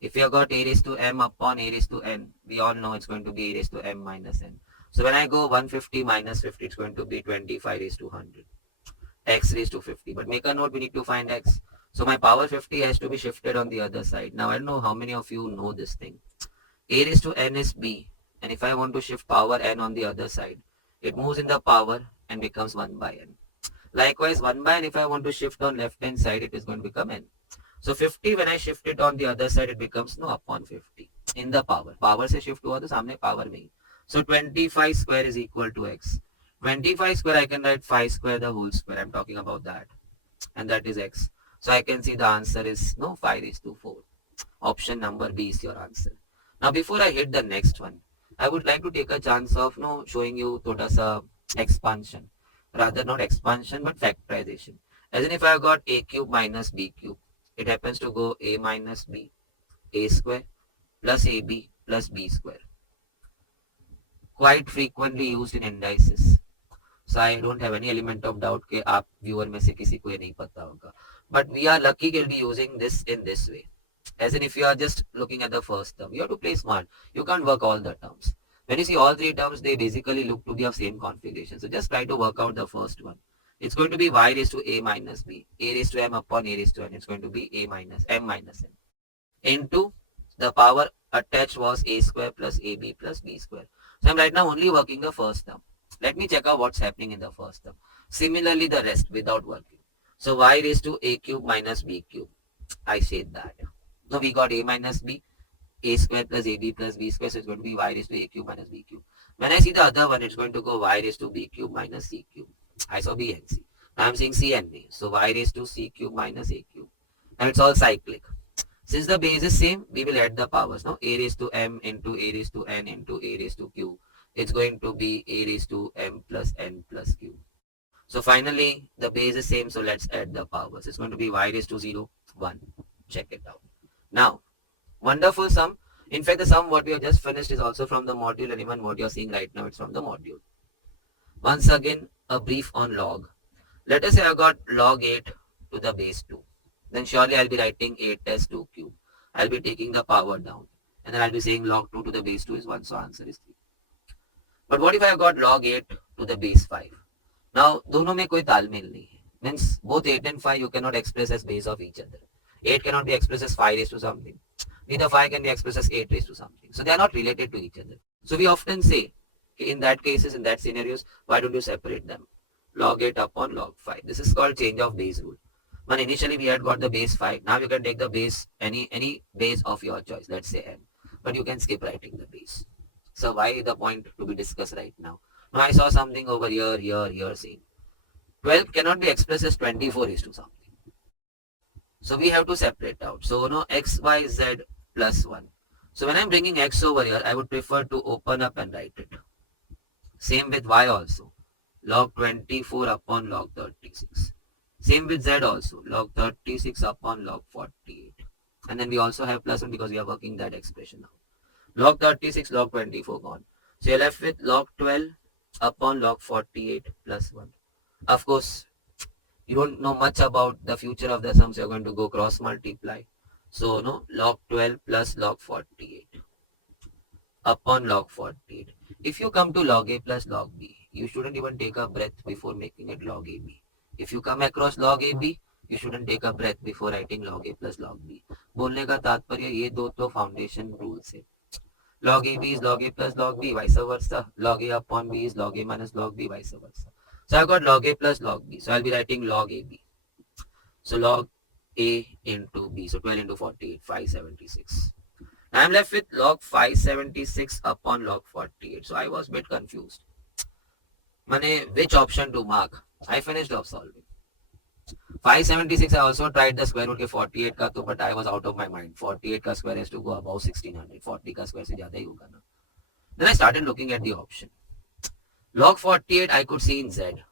If you have got a raised to m upon a raised to n, we all know it's going to be a raised to m minus n. So when I go 150 minus 50, it's going to be 25 raised to 100. X raised to 50. But make a note, we need to find x. So my power 50 has to be shifted on the other side. Now I don't know how many of you know this thing. A raised to n is b. And if I want to shift power n on the other side, it moves in the power and becomes 1 by n. Likewise, 1 by n, if I want to shift on left hand side, it is going to become n. So 50, when I shift it on the other side, it becomes no upon 50 in the power. Power से shift हुआ तो सामने power में ही. So 25 square is equal to x. 25 square, I can write 5 square the whole square. I'm talking about that. And that is x. So I can see the answer is 5 is to 4. Option number B is your answer. Now before I hit the next one, I would like to take a chance of showing you thoda sa expansion. Rather not expansion but factorization. As in if I have got a cube minus b cube, it happens to go a minus b, a square plus ab plus b square. Quite frequently used in indices. So I don't have any element of doubt कि आप viewer में से किसी को ये नहीं पता होगा. But we are lucky we'll be using this in this way. As in if you are just looking at the first term, you have to play smart. You can't work all the terms. When you see all three terms, they basically look to be of same configuration. So just try to work out the first one. It's going to be y raised to a minus b, a raised to m upon a raised to n. It's going to be a minus m minus n. Into the power attached was a square plus ab plus b square. So I'm right now only working the first term. Let me check out what's happening in the first term. Similarly, the rest without working. So y raised to a cube minus b cube. I said that. Now we got a minus b, a square plus ab plus b square. So it's going to be y raised to a cube minus b cube. When I see the other one, it's going to go y raised to b cube minus c cube. I saw b and c. Now I'm seeing c and b. So y raised to c cube minus a cube. And it's all cyclic. Since the base is same, we will add the powers. Now a raised to m into a raised to n into a raised to q. It's going to be a raised to m plus n plus q. So finally, the base is same, so let's add the powers. It's going to be y raised to 0, 1. Check it out. Now, wonderful sum. In fact, the sum what we have just finished is also from the module, and even what you're seeing right now, it's from the module. Once again, a brief on log. Let us say I got log 8 to the base 2. Then surely I'll be writing 8 as 2 cube. I'll be taking the power down. And then I'll be saying log 2 to the base 2 is 1, so answer is 3. But what if I have got log 8 to the base 5? Now, दोनों में कोई तालमेल नहीं है. Means both 8 and 5 you cannot express as base of each other. 8 cannot be expressed as 5 raised to something. Neither 5 can be expressed as 8 raised to something. So they are not related to each other. So we often say, in that cases, in that scenarios, why don't you separate them? log 8 upon log 5. This is called change of base rule. When initially we had got the base 5, now you can take the base, any base of your choice, let's say n, but you can skip writing the base. So why the point to be discussed right now? Now I saw something over here saying 12 cannot be expressed as 24 is to something. So we have to separate out. So no x, y, z plus 1. So when I'm bringing x over here, I would prefer to open up and write it. Same with y also. Log 24 upon log 36. Same with z also. Log 36 upon log 48. And then we also have plus 1 because we are working that expression now. Log 36, log 24 gone. So you're left with log 12 upon log 48 plus 1. Of course, you don't know much about the future of the sums. You're going to go cross multiply. So no, log 12 plus log 48 upon log 48. If you come to log a plus log b, you shouldn't even take a breath before making it log ab. If you come across log ab, you shouldn't take a breath before writing log a plus log b. बोलने का तात्पर्य ये दो तो foundation rules है. Log ab is log a plus log b, vice versa. Log a upon b is log a minus log b, vice versa. So I've got log a plus log b. So I'll be writing log ab. So log a into b. So 12 into 48, 576. I'm left with log 576 upon log 48. So I was a bit confused. Mane, which option to mark? I finished off solving. 576 I also tried the square root के 48 का तो but I was out of my mind. 48 का square has to go above 1600. 40 का square से ज़्यादा ही होगा ना. Then I started looking at the option. Log 48 I could see in Z.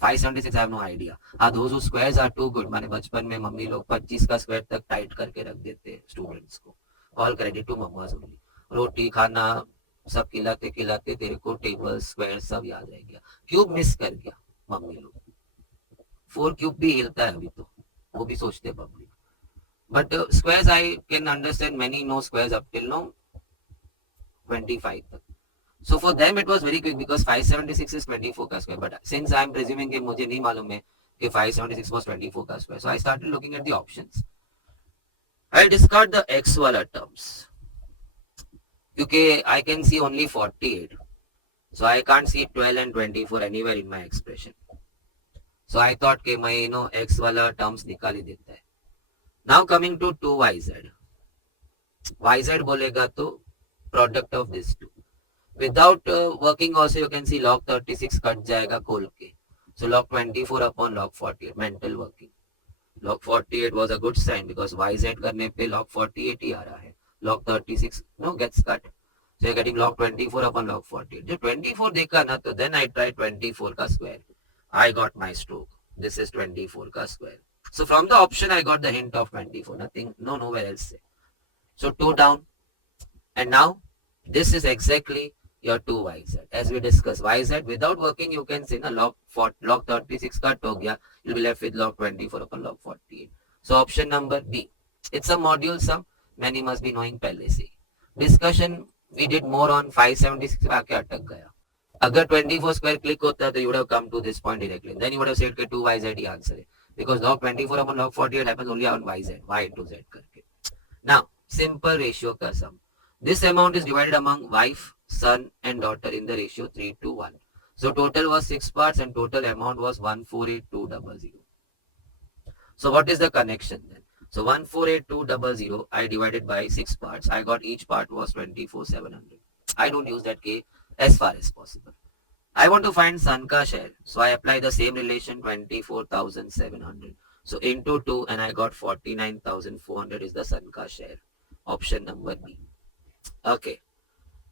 576 I have no idea. हाँ, those who squares are too good. मैंने बचपन में मम्मी लोग 25 का स्क्वायर तक टाइट करके रख देते स्टूडेंट्स को. All credit to mamma's only. रोटी खाना सब खिलाते खिलाते तेरे को टेबल स्क्वायर सब याद रह गया. क्यूब मिस कर गया मम्मी लोग. 4 क्यूब भी हिलता है अभी तो, वो भी सोचते public. But squares I can understand, many no squares up till no 25 तक. So for them it was very quick because 576 is 24 का square. But since I am presuming कि मुझे नहीं मालूम है कि 576 was 24 का square, so I started looking at the options. I'll discard the x वाला terms क्योंकि I can see only 48. So I can't see 12 and 24 anywhere in my expression. So I thought कि मैं x वाला terms निकाल ही देता है. Now coming to 2yz. yz बोलेगा तो product of this two. Without working also you can see log 36 cut जाएगा खोल के. So log 24 upon log 48 mental working. Log 48 was a good sign because yz करने पे log 48 ही आ रहा है. Log 36 no gets cut. So you're getting log 24 upon log 48. जब 24 देखा ना तो then I tried 24 का square. I got my stroke. This is 24 ka square. So from the option I got the hint of 24. Nothing, nowhere else. So 2 down. And now this is exactly your 2yz. As we discussed, yz without working you can say na log 36 cut ho gaya. You'll be left with log 24 upon log 48. So option number B. It's a module sum. Many must be knowing pehle se. Discussion we did more on 576 पे आके अटक गया. अगर 24 square click होता तो you would have come to this point directly. Then you would have said कि 2yz ही answer है. Because log 24 upon log 48 happens only on yz. Y into z करके. Now, simple ratio का sum. This amount is divided among wife, son and daughter in the ratio 3:1. So total was 6 parts and total amount was 148200. So what is the connection then? So 148200 I divided by 6 parts. I got each part was 24,700. I don't use that K as far as possible. I want to find son ka share. So I apply the same relation 24,700. So into 2 and I got 49,400 is the son ka share. Option number B. Okay.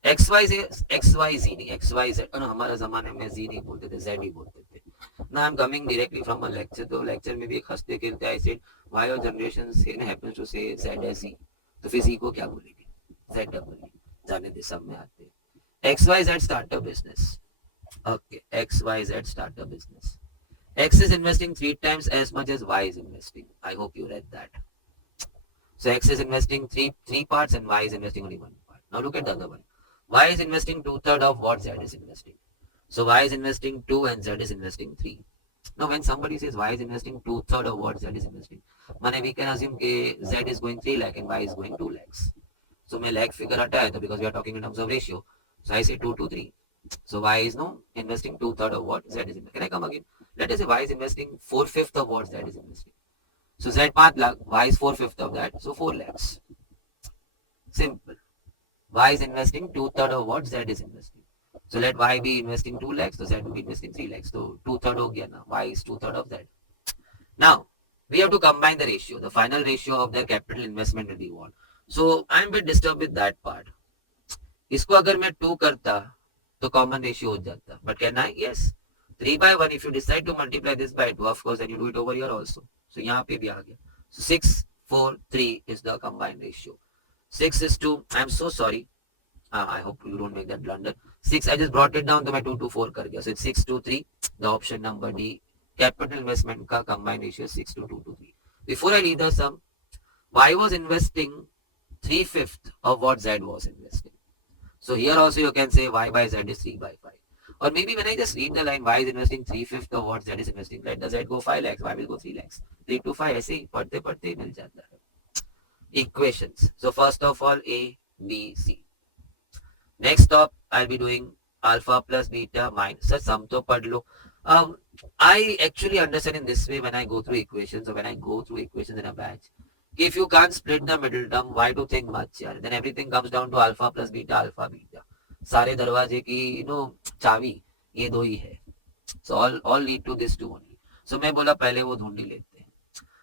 XYZ नहीं XYZ हमारा जमाने में Z नहीं बोलते थे Z ही बोलते थे. Now I'm coming directly from a lecture. तो lecture में भी एक हंसते खेलते I said why your generation happens to say Z as Z. तो फिर Z को क्या बोलेगी? Z double E. जाने दे सब में आते हैं. XYZ start a business. Okay, XYZ start a business. X is investing 3 times as much as Y is investing. I hope you read that. So X is investing three parts and Y is investing only 1 part. Now look at the other one. Y is investing 2/3 of what Z is investing. So Y is investing 2 and Z is investing 3. Now when somebody says Y is investing 2/3 of what Z is investing, we can assume that Z is going 3 lakh and Y is going 2 lakhs. So my lakh figure hata hai, because we are talking in terms of ratio. So I say 2 to 3. So y is no investing 2/3 of what z is investing. Can I come again? Let us say y is investing 4/5 of what z is investing. So z 5 lakh, y is 4/5 of that, so 4 lakhs. Simple. Y is investing 2/3 of what z is investing. So let y be investing 2 lakhs, so z will be investing 3 lakhs. So 2/3 ho gaya na. Y is 2/3 of z. Now we have to combine the ratio. The final ratio of their capital investment will be what? So I'm a bit disturbed with that part. इसको अगर मैं 2 करता तो common ratio हो जाता, but can I? Yes. 3/1 if you decide to multiply this by 2, of course then you do it over here also. So यहाँ पे भी आ गया. So 6, 4, 3 is the combined ratio. 6 is 2. I'm so sorry. I hope you don't make that blunder. 6, I just brought it down to my 2 to 4 कर दिया. So it's 6 to 3. The option number D. Capital investment का combined ratio is 6 to 2 to 3. Before I leave the sum, Y was investing 3/5 of what Z was investing. So here also you can say y by z is 3/5. Or maybe when I just read the line, y is investing 3/5 of what z is investing, let the z go 5 lakhs, y will go 3 lakhs. 3 to 5 ऐसे ही पढ़ते पढ़ते मिल जाता है. Equations. So first of all, A, B, C. Next up, I'll be doing alpha plus beta minus. Sir, sum to पढ़ लो. I actually understand in this way when I go through equations or when I go through equations in a batch. If you can't split the middle term, why to think much यार? Then everything comes down to alpha plus beta, alpha beta. सारे दरवाजे की चावी ये दो ही है. So all lead to this two only. So मैं बोला पहले वो ढूंढ ही लेते हैं.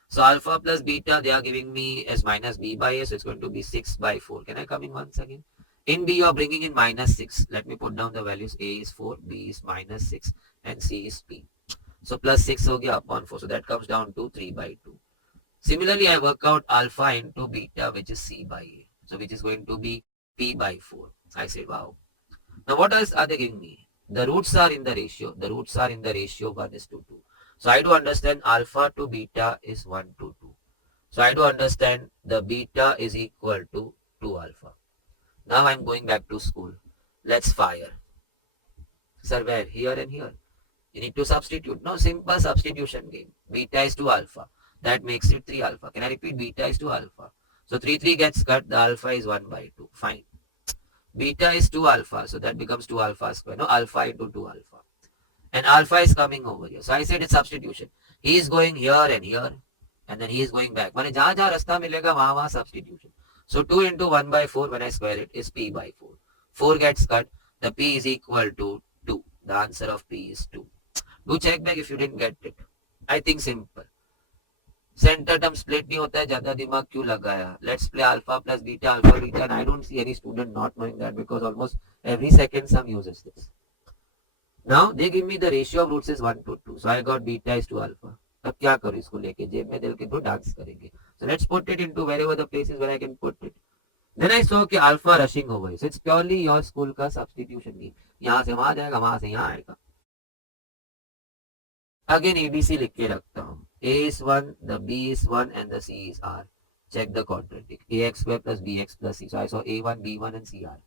So alpha plus beta they are giving me as minus b by a, so it's going to be 6/4. Can I come in once again? In b you are bringing in -6. Let me put down the values. A is 4, B is -6 and C is P. So plus 6 हो गया upon 4. So that comes down to 3/2. Similarly, I work out alpha into beta, which is C by A. So which is going to be P/4. I said, wow. Now what else are they giving me? The roots are in the ratio. The roots are in the ratio 1 is to 2. So I do understand alpha to beta is 1 to 2. So I do understand the beta is equal to 2 alpha. Now I'm going back to school. Let's fire. Sir, where? Here and here. You need to substitute. No, simple substitution game. Beta is 2 alpha. That makes it 3 alpha. Can I repeat? Beta is 2 alpha. So 3 gets cut. The alpha is 1/2. Fine. Beta is 2 alpha. So that becomes 2 alpha square. No, alpha into 2 alpha. And alpha is coming over here. So I said it's substitution. He is going here and here. And then he is going back. माने जहाँ जहाँ रास्ता मिलेगा वहाँ वहाँ substitution. So 2 into 1/4 when I square it is P/4. 4 gets cut. The P is equal to 2. The answer of P is 2. Do check back if you didn't get it. I think simple. Centre term split नहीं होता है, ज्यादा दिमाग क्यों लगाया? Let's play alpha plus beta and I don't see any student not knowing that because almost every second sum uses this. Now they give me the ratio of roots is 1 to 2. So I got beta is two alpha. अब क्या करूं? इसको लेके जेब में दिल के तो डांस करेंगे. So let's put it into wherever the places where I can put it. Then I saw कि alpha rushing over. So it's purely your school का सब्स्टिट्यूशन गेम. यहां से वहां जाएगा, वहां से यहां आएगा. Again ABC लिख के रखता हूँ. A is 1, the B is 1 and the C is R. Check the quadratic. AX square plus BX plus C. So I saw A1, B1 and CR.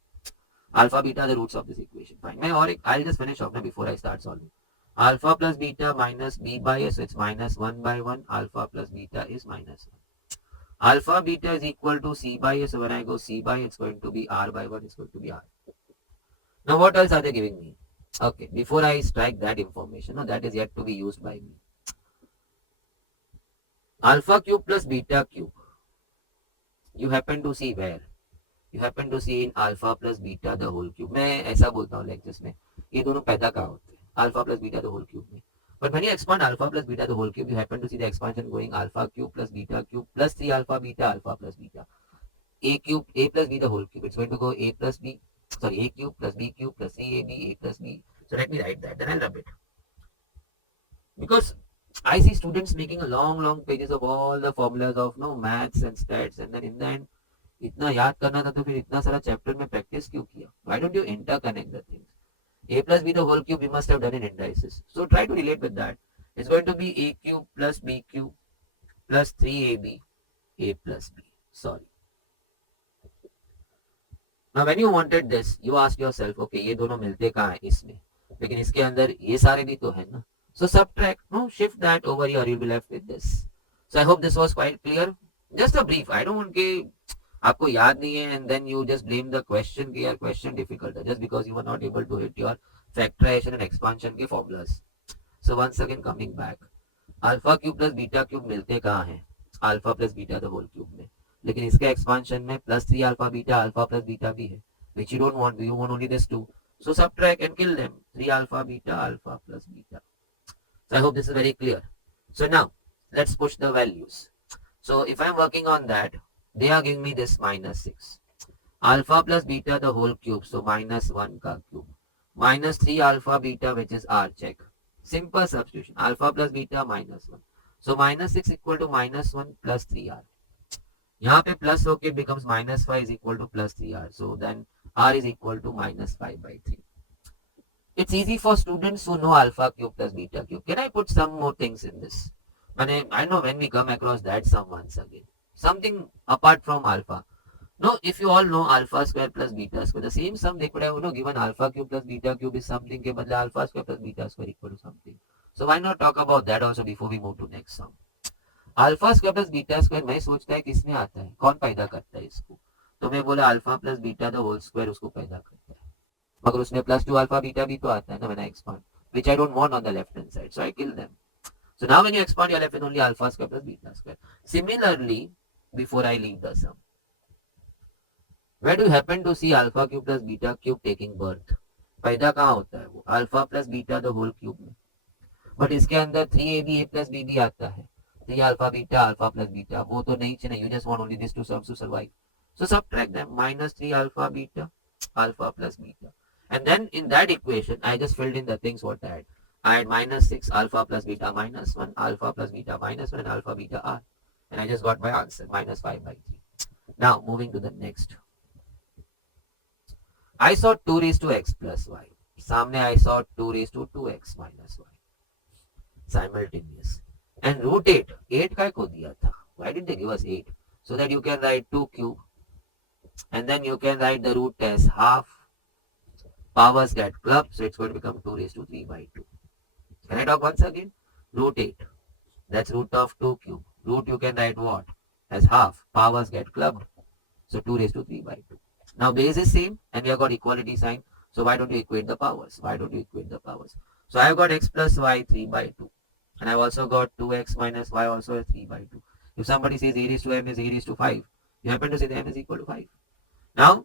Alpha, beta are the roots of this equation. Fine. I'll just finish off now before I start solving. Alpha plus beta minus B by A. So it's minus 1/1. Alpha plus beta is -1. Alpha beta is equal to C by A. So when I go C by A, it's going to be R/1. It's going to be R. Now what else are they giving me? Okay, before I strike that information, no, that is yet to be used by me. Alpha cube plus beta cube. You happen to see where? You happen to see in alpha plus beta the whole cube. मैं ऐसा बोलता हूँ lectures में, ये दोनों पैदा कहाँ होते हैं? Alpha plus beta the whole cube में. But when you expand alpha plus beta the whole cube, you happen to see the expansion going alpha cube plus beta cube plus 3 alpha beta alpha plus beta. A cube, A plus B the whole cube. It's going to go A plus B. Sorry, A cube plus B cube plus CAB, A plus B. So let me write that, then I'll rub it. Because I see students making a long pages of all the formulas of maths and stats, and then in the end, इतना याद करना था तो फिर इतना सारा chapter में practice क्यों किया? Why don't you interconnect the things? A plus B the whole cube we must have done in indices. So try to relate with that. It's going to be A cube plus B cube plus 3AB, A plus B. Sorry. Now when you wanted this, you ask yourself, okay, ये दोनों मिलते कहाँ हैं इसमें? लेकिन इसके अंदर ये सारे भी तो है ना. So subtract, no, shift that over here, you'll be left with this. So I hope this was quite clear. Just a brief. I don't want to आपको याद नहीं है, and then you just blame the question कि यार question difficult है, just because you are not able to hit your factorization and expansion के formulas. So once again coming back, alpha cube plus beta cube मिलते कहाँ हैं? Alpha plus beta the whole cube में. लेकिन इसके expansion में plus 3 alpha plus beta भी है, which you don't want. You want only this two. So subtract and kill them. 3 alpha plus beta. So I hope this is very clear. So now let's push the values. So if I'm working on that, they are giving me this minus 6. Alpha plus beta the whole cube. So minus 1 ka cube. Minus 3 alpha beta, which is R check. Simple substitution. Alpha plus beta minus 1. So minus 6 equal to minus 1 plus 3R. यहाँ पे plus होके becomes minus 5 is equal to plus 3R. So then R is equal to minus 5 by 3. It's easy for students who know alpha cube plus beta cube. Can I put some more things in this? I know when we come across that sum once again. Something apart from alpha. No, if you all know alpha square plus beta square, the same sum they could have given alpha cube plus beta cube is something के बदले alpha square plus beta square equal to something. So why not talk about that also before we move to next sum? Alpha square plus beta square मैं सोचता है किसमें आता है, कौन पैदा करता है इसको? तो मैं बोला alpha plus beta the whole square उसको पैदा करता है, मगर उसमें प्लस 2 अल्फा बीटा भी तो आता है ना, when I expand, which I don't want on the left hand side, so I kill them. So now when you expand, you are left with only alpha square plus beta square. Similarly, before I leave the sum, where do you happen to see alpha cube plus beta cube taking birth? पैदा कहाँ होता है वो? Alpha plus beta the whole cube में. But इसके अंदर 3ab a plus b भी आता है. 3 alpha plus beta, वो तो नहीं चाहिए. You just want only these two sums to survive. So subtract them. Minus 3 alpha plus beta. And then in that equation, I just filled in the things what I had. I had minus 6 alpha plus beta minus 1, alpha plus beta minus 1, and alpha beta r. And I just got my answer, minus 5 by 3. Now, moving to the next. I saw 2 raised to x plus y. सामने I saw 2 raised to 2x minus y. Simultaneous. And root 8. 8 काय को दिया था? Why did they give us 8? So that you can write 2 cube. And then you can write the root as half. Powers get clubbed. So it's going to become 2 raised to 3 by 2. Can I talk once again? Root 8. That's root of 2 cube. Root you can write what? As half. Powers get clubbed. So 2 raised to 3 by 2. Now base is same and we have got equality sign. So why don't you equate the powers? So I have got x plus y 3 by 2. And I have also got 2x minus y also as 3 by 2. If somebody says a raised to m is a raised to 5, you happen to say that m is equal to 5. Now,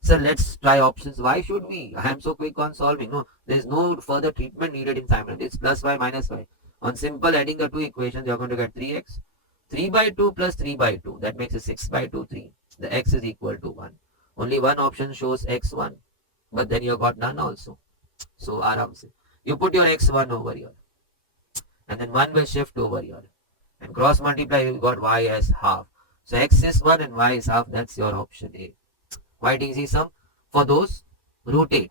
sir, let's try options. Why should we? I am so quick on solving. No, there is no further treatment needed in simultaneous. It's plus y minus y. On simple adding the two equations, you are going to get 3x. 3 by 2 plus 3 by 2. That makes it 6 by 2, 3. The x is equal to 1. Only one option shows x1. But then you got none also. So, aram se. You put your x1 over here. And then 1 will shift over here. And cross multiply, you got y as half. So x is 1 and y is half. That's your option A. Quite easy sum. For those, root 8.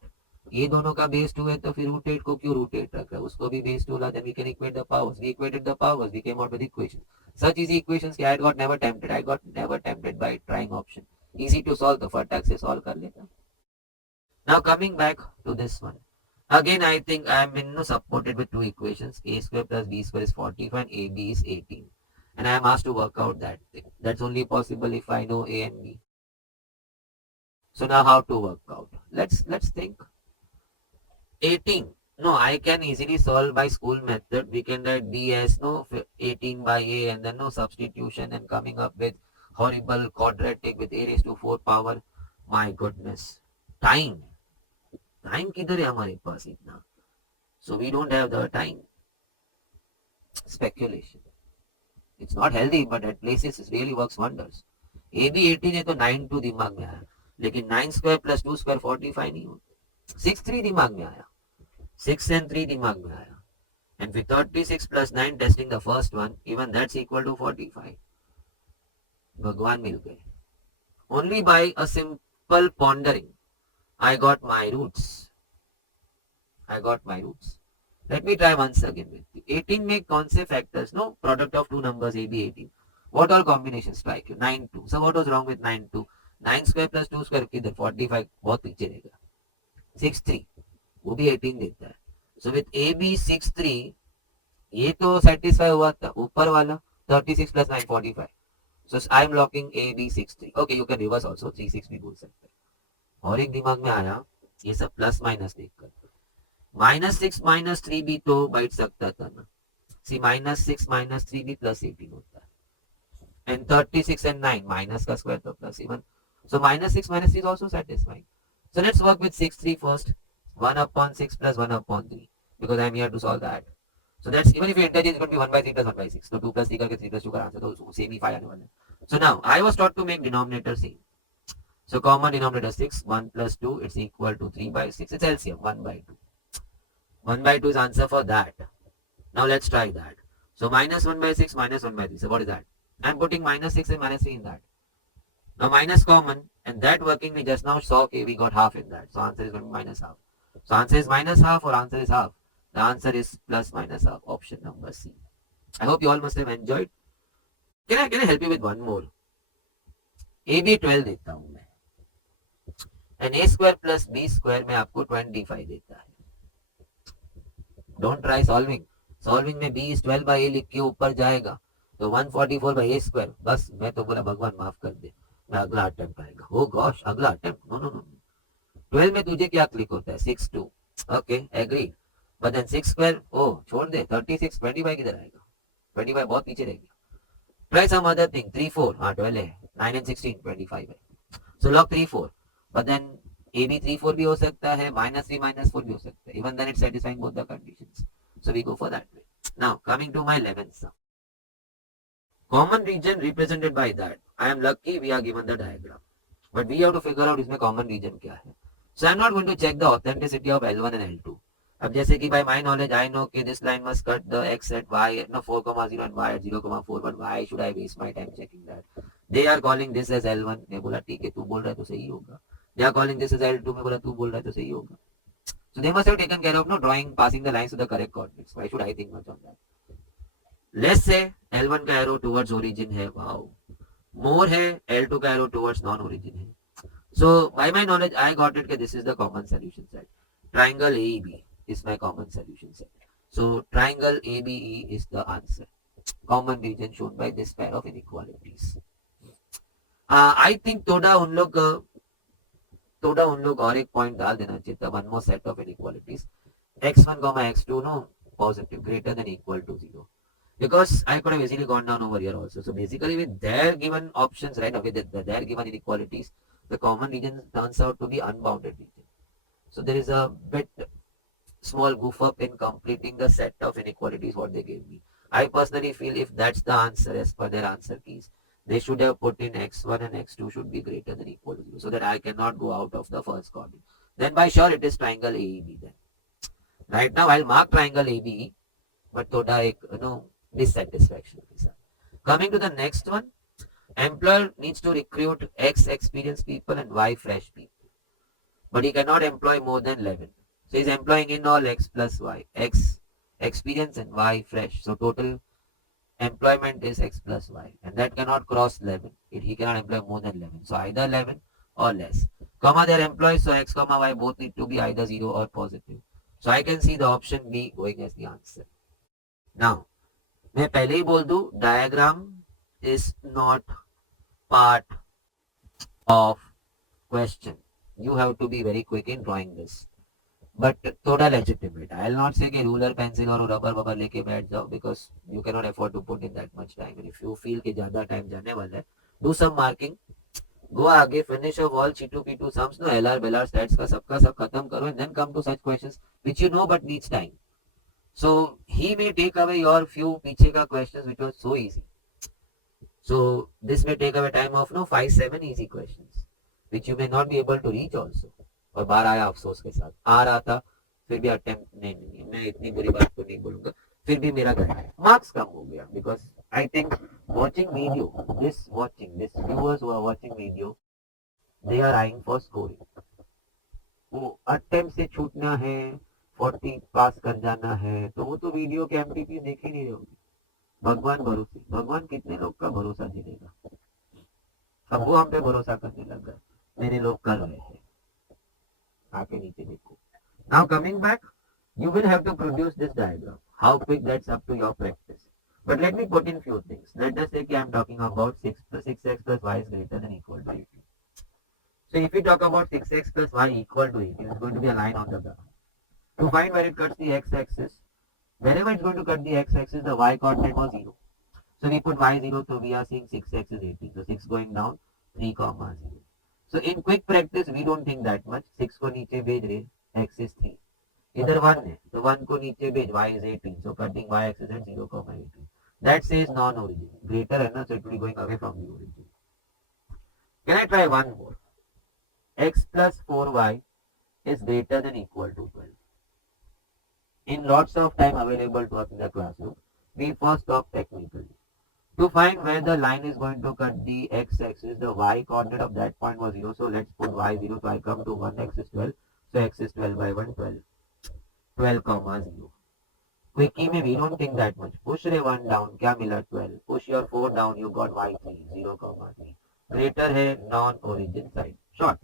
ये दोनों का base 2 है तो फिर root 8 को क्यों root 8 रख रहा है? उसको भी base 2 La, then we can equate the powers. We equated the powers. We came out with equations. Such easy equations I got never tempted. I got never tempted by trying option. Easy to solve. The फटाक से solve कर लेता. Now coming back to this one. Again, I think I am supported with two equations. A square plus b square is 45 and ab is 18. And I am asked to work out that thing. That's only possible if I know a and b. So now how to work out? Let's think. 18. No, I can easily solve by school method. We can write b as 18 by a and then substitution and coming up with horrible quadratic with a raised to 4 power. My goodness. Time किधर है हमारे पास इतना? So we don't have the time. Speculation. It's not healthy, but at places it really works wonders. AB 18 है तो 9 2 दिमाग में आया, लेकिन 9 square plus 2 square 45 नहीं होता. 6 3 दिमाग में आया, 6 and 3 दिमाग में आया, and with 36 plus 9 testing the first one, even that's equal to 45. भगवान मिल गए. Only by a simple pondering I got my roots. Let me try once again with you. 18 में कौन से factors? No, product of two numbers AB 18. What all combinations strike you? 9 2. So what was wrong with 9 2? 9 square plus 2 square किधर? 45 बहुत पीछे रहेगा. 6 3 वो भी 18 देता है. So with AB 6 3 ये तो satisfy हुआ था ऊपर वाला 36 plus 9 45. So I am locking a b 6 3. Okay you can reverse also 3 6 भी बोल सकते हैं. और एक दिमाग में आया ये सब प्लस माइनस देखकर, -6 -3 भी तो बैठ सकता था ना. सी -6 -3 भी +18 होता है. And 36 and 9 minus का square तो plus even. So -6 -3 is also satisfying. So let's work with 6 3 first. 1 upon 6 plus 1 upon 3 because I am here to solve that. So that's even if you interchange, it's going to be 1 by 3 plus 1 by 6. So 2 plus 3 करके 3 plus 2 का answer तो same ही 5 आने वाला है. So now I was taught to make denominator same. So common denominator 6, 1 plus 2, it's equal to 3 by 6. It's LCM 1 by 2. 1 by 2 is answer for that. Now let's try that. So -1 by 6 -1 by 3. So what is that? I'm putting -6 and -3 in that. Now minus common, and that working we just now saw, okay, we got half in that. So answer is going to be -half. So answer is -half or answer is half. The answer is +-half. Option number C. I hope you all must have enjoyed. Can I help you with one more? AB 12 देता हूँ मैं. And A square plus B square में आपको 25 देता है. Don't try solving. Solving में B is 12 by A लिख के ऊपर जाएगा. तो 144 by A square. बस मैं तो बोला भगवान माफ कर दे. मैं अगला अटेम्प्ट आएगा. Oh gosh, अगला अटेम्प्ट. No. 12 में तुझे क्या क्लिक होता है? 6 2. Okay, agreed. But then 6 square, oh छोड़ दे. 36 25 किधर आएगा? 25 बहुत पीछे रह गया. Try some other thing. 3 4 हाँ 12 है. 9 and 16 25 है. So log 3 4. But then AB 3 4 भी हो सकता है. -3 -4 भी हो सकता है. Even then it's satisfying both the conditions. So we go for that way. Now coming to my 11th sum. Common region represented by that. I am lucky we are given the diagram. But we have to figure out इसमें common region क्या है. So I am not going to check the authenticity of L1 and L2. अब जैसे कि by my knowledge I know कि this line must cut the x at y no 4,0 and y at 0,4. But why should I waste my time checking that? They are calling this as L1. मैं बोला ठीक है तू बोल रहा है तो सही होगा. They are calling this as L2. मैं बोला तू बोल रहा है तो सही होगा. So they must have taken care of no drawing passing the lines to the correct coordinates. Why should I think much on that? Let's say L1 का एरो टुवर्ड्स ओरिजिन है. वाओ. मोर है L2 का arrow towards non origin है. So by my knowledge I got it that this is the common solution set. Triangle AEB is my common solution set. So triangle ABE is the answer. Common region shown by this pair of inequalities. I think थोड़ा उन लोग और एक point डाल देना चाहिए था. One more set of inequalities. x1, x2 no positive greater than equal to 0. Because I could have easily gone down over here also. So basically with their given options, right, with their given inequalities, the common region turns out to be unbounded region. So there is a bit small goof up in completing the set of inequalities what they gave me. I personally feel if that's the answer as per their answer keys, they should have put in x1 and x2 should be greater than equal to 0 so that I cannot go out of the first coordinate. Then by sure it is triangle AEB then. Right now I'll mark triangle ABE, but thoda ek dissatisfaction. Coming to the next one, employer needs to recruit X experienced people and Y fresh people, but he cannot employ more than 11. So he's employing in all X plus Y, X experience and Y fresh. So total employment is X plus Y, and that cannot cross 11. He cannot employ more than 11. So either 11 or less. Comma they are employees, so X comma Y both need to be either 0 or positive. So I can see the option B going as the answer. Now मैं पहले ही बोल दूं diagram is not part of question. You have to be very quick in drawing this, but थोड़ा legitimate. I will not say कि ruler pencil और rubber वबर लेके बैठ जाओ because you can not afford to put in that much time. If you feel कि ज्यादा time जाने वाला है, डू सम मार्किंग, गो आगे, फिनिश ऑफ ऑल चीटू पीटू सम्स नो एलआर बेलआर स्टैट्स का सबका सब खत्म करो and then come to such questions which you know but needs time. So he may take away your few पीछे का questions which was so easy. So this may take away time of 5-7 easy questions which you may not be able to reach also. और बाहर आया अफसोस के साथ. आ रहा था फिर भी अटेम्प्ट नहीं, मैं इतनी बुरी बात तो नहीं बोलूंगा, फिर भी मेरा गया, मार्क्स कम हो गया. Because I think watching this viewers who are watching video, they are eyeing for scoring. वो अटेम्प्ट से छूटना है, 40 पास कर जाना है, तो वो तो वीडियो के एमटीपी देख ही नहीं रहे होंगे. भगवान भरोसे, भगवान कितने लोग का भरोसा झेलेगा. अब वो हम पे भरोसा करने लग गए. मेरे लोग कर रहे हैं. आके नीचे देखो. Now coming back, you will have to produce this diagram. How quick, that's up to your practice. But let me put in few things. Let us say I am talking about 6x plus y is greater than equal to 18. So if we talk about 6x plus y equal to 18, it's going to be a line on the graph. To find where it cuts the x-axis, wherever it's going to cut the x-axis, the y coordinate was 0. So we put y 0, so we are seeing 6x is 18. So 6 going down, 3 comma 0. So in quick practice, we don't think that much. 6 को नीचे भेज रहे, x is 3. इधर 1 है, तो 1 को नीचे भेज, y is 18. So cutting y axis at 0 comma 18. That says non-origin. Greater है ना, so it will be going away from the origin. Can I try one more? X plus 4y is greater than equal to 12. In lots of time available to us in the classroom, we first talk technically. To find where the line is going to cut the x-axis, the y coordinate of that point was 0. So let's put y 0. So I come to 1, x is 12. So x is 12 by 1, 12. 12 comma 0. Quickie में we don't think that much. Push रे 1 down, क्या मिला 12. Push your 4 down, you got y3, 0 comma 3. Greater है non-origin side. Short.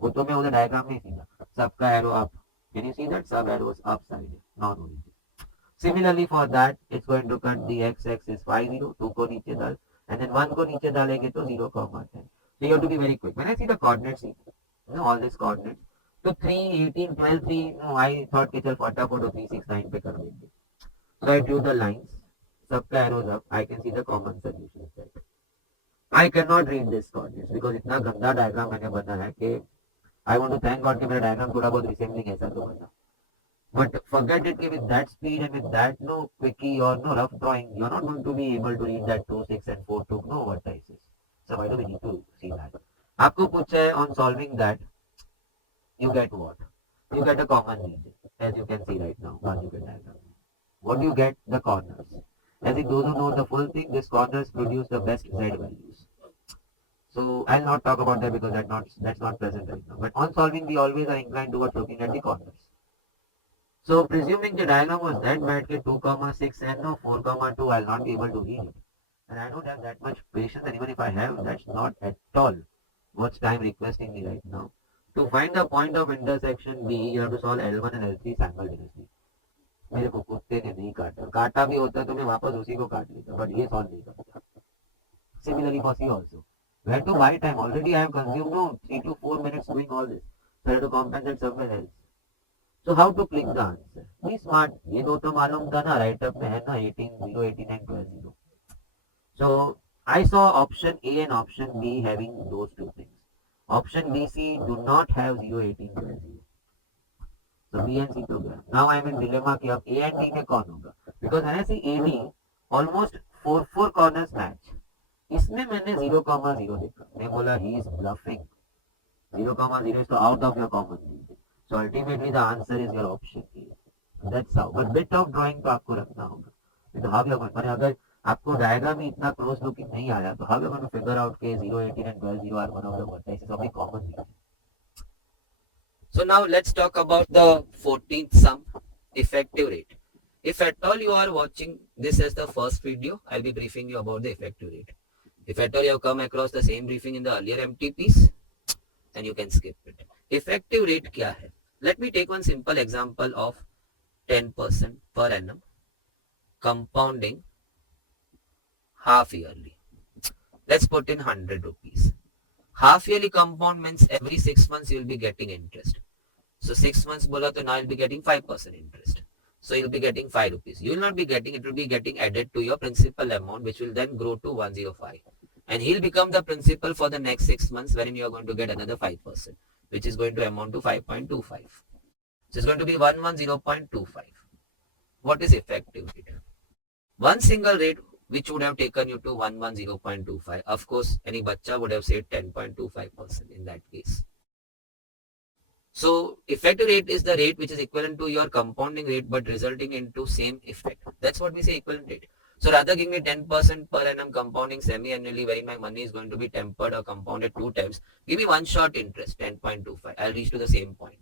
वो तो मैं उधर diagram में सीधा. सबका arrow up. Can you see that? Sub arrows up side. Non-origin. Similarly for that, it's going to cut the x-axis 5, 0, 2 को नीचे डाल, and then 1 को नीचे डालेंगे तो 0, 10. So you have to be very quick. When I see the coordinates, all these coordinates, तो 3, 18, 12, 3, I thought कि चल फटाफट 3, 6, 9 पे कर देंगे. So I drew the lines, सबका arrows up, I can see the common solution set. I cannot read this coordinates because इतना गंदा डायग्राम मैंने बनाया है कि I want to thank God कि मेरा डायग्राम थोड़ा बहुत resembling ऐसा तो बना. But forget it, with that speed and with that no quickie or no rough drawing, you're not going to be able to read that 2, 6 and 4 to know what this is. So why do we need to see that? आपको पूछा है on solving that, you get what? You get a common region, as you can see right now. What do you get? The corners. As if those who know the full thing, these corners produce the best z values. So I'll not talk about that because that's not present right now. But on solving, we always are inclined towards looking at the corners. So presuming the diagram was that bad, 2, 6 and no 4, 2, I'll not be able to read it. And I don't have that much patience, and even if I have, that's not at all what's time requesting me right now. To find the point of intersection B, you have to solve L1 and L3 simultaneously. मेरे को कुत्ते ने नहीं काटा, काटा भी होता तो मैं वापस उसी को काट लेता, but ये solve नहीं करता. Similarly for C also. Where to buy time? Already I have consumed 3 to 4 minutes doing all this. So I have to compensate somewhere else. So how to click the answer? Be smart. ये दो तो मालूम था ना, write up में है ना 18, 0, 18 and 12, 0. So I saw option A and option B having those two things. Option B, C do not have 0, 18, 12, 0. So B and C to गया. Now I am in dilemma कि अब A and D में कौन होगा? Because when I see AD, almost 4 corners match. इसमें मैंने 0, 0 देखा. मैं बोला he is bluffing. 0, 0 is तो out of your common region. So ultimately the answer is your option A. That's how. But bit of drawing तो आपको रखना होगा. तो how you going? पर अगर आपको डायग्राम में इतना क्लोज लुकिंग नहीं आया तो how you going to figure out कि 0, 18 and 12, 0 are one of the vertices of the common region. So now let's talk about the 14th sum, effective rate. If at all you are watching this as the first video, I'll be briefing you about the effective rate. If at all you have come across the same briefing in the earlier MTPs, then you can skip it. Effective rate क्या है? Let me take one simple example of 10% per annum compounding half yearly. Let's put in 100 rupees. Half yearly compound means every 6 months you will be getting interest. So 6 months bola to now you'll be getting 5% interest. So you'll be getting 5 rupees. You will not be getting, it will be getting added to your principal amount, which will then grow to 105. And he'll become the principal for the next 6 months, wherein you are going to get another 5%, which is going to amount to 5.25. So it's going to be 110.25. What is effective rate? One single rate which would have taken you to 110.25. Of course, any bacha would have said 10.25% in that case. So effective rate is the rate which is equivalent to your compounding rate but resulting into same effect. That's what we say equivalent rate. So rather give me 10% per annum compounding semi-annually wherein my money is going to be tempered or compounded 2 times. Give me one shot interest, 10.25. I'll reach to the same point.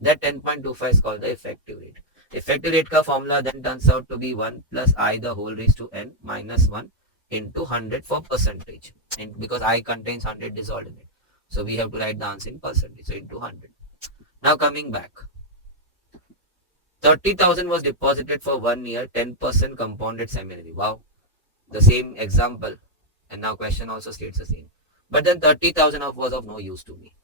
That 10.25 is called the effective rate. Effective rate ka formula then turns out to be 1 plus I the whole raised to n minus 1 into 100 for percentage. And because I contains 100 dissolved in it. So we have to write the answer in percentage. So into 100. Now coming back. 30,000 was deposited for 1 year, 10% compounded semi-annually. Wow. the same example, and now question also states the same. But then 30,000 of was of no use to me.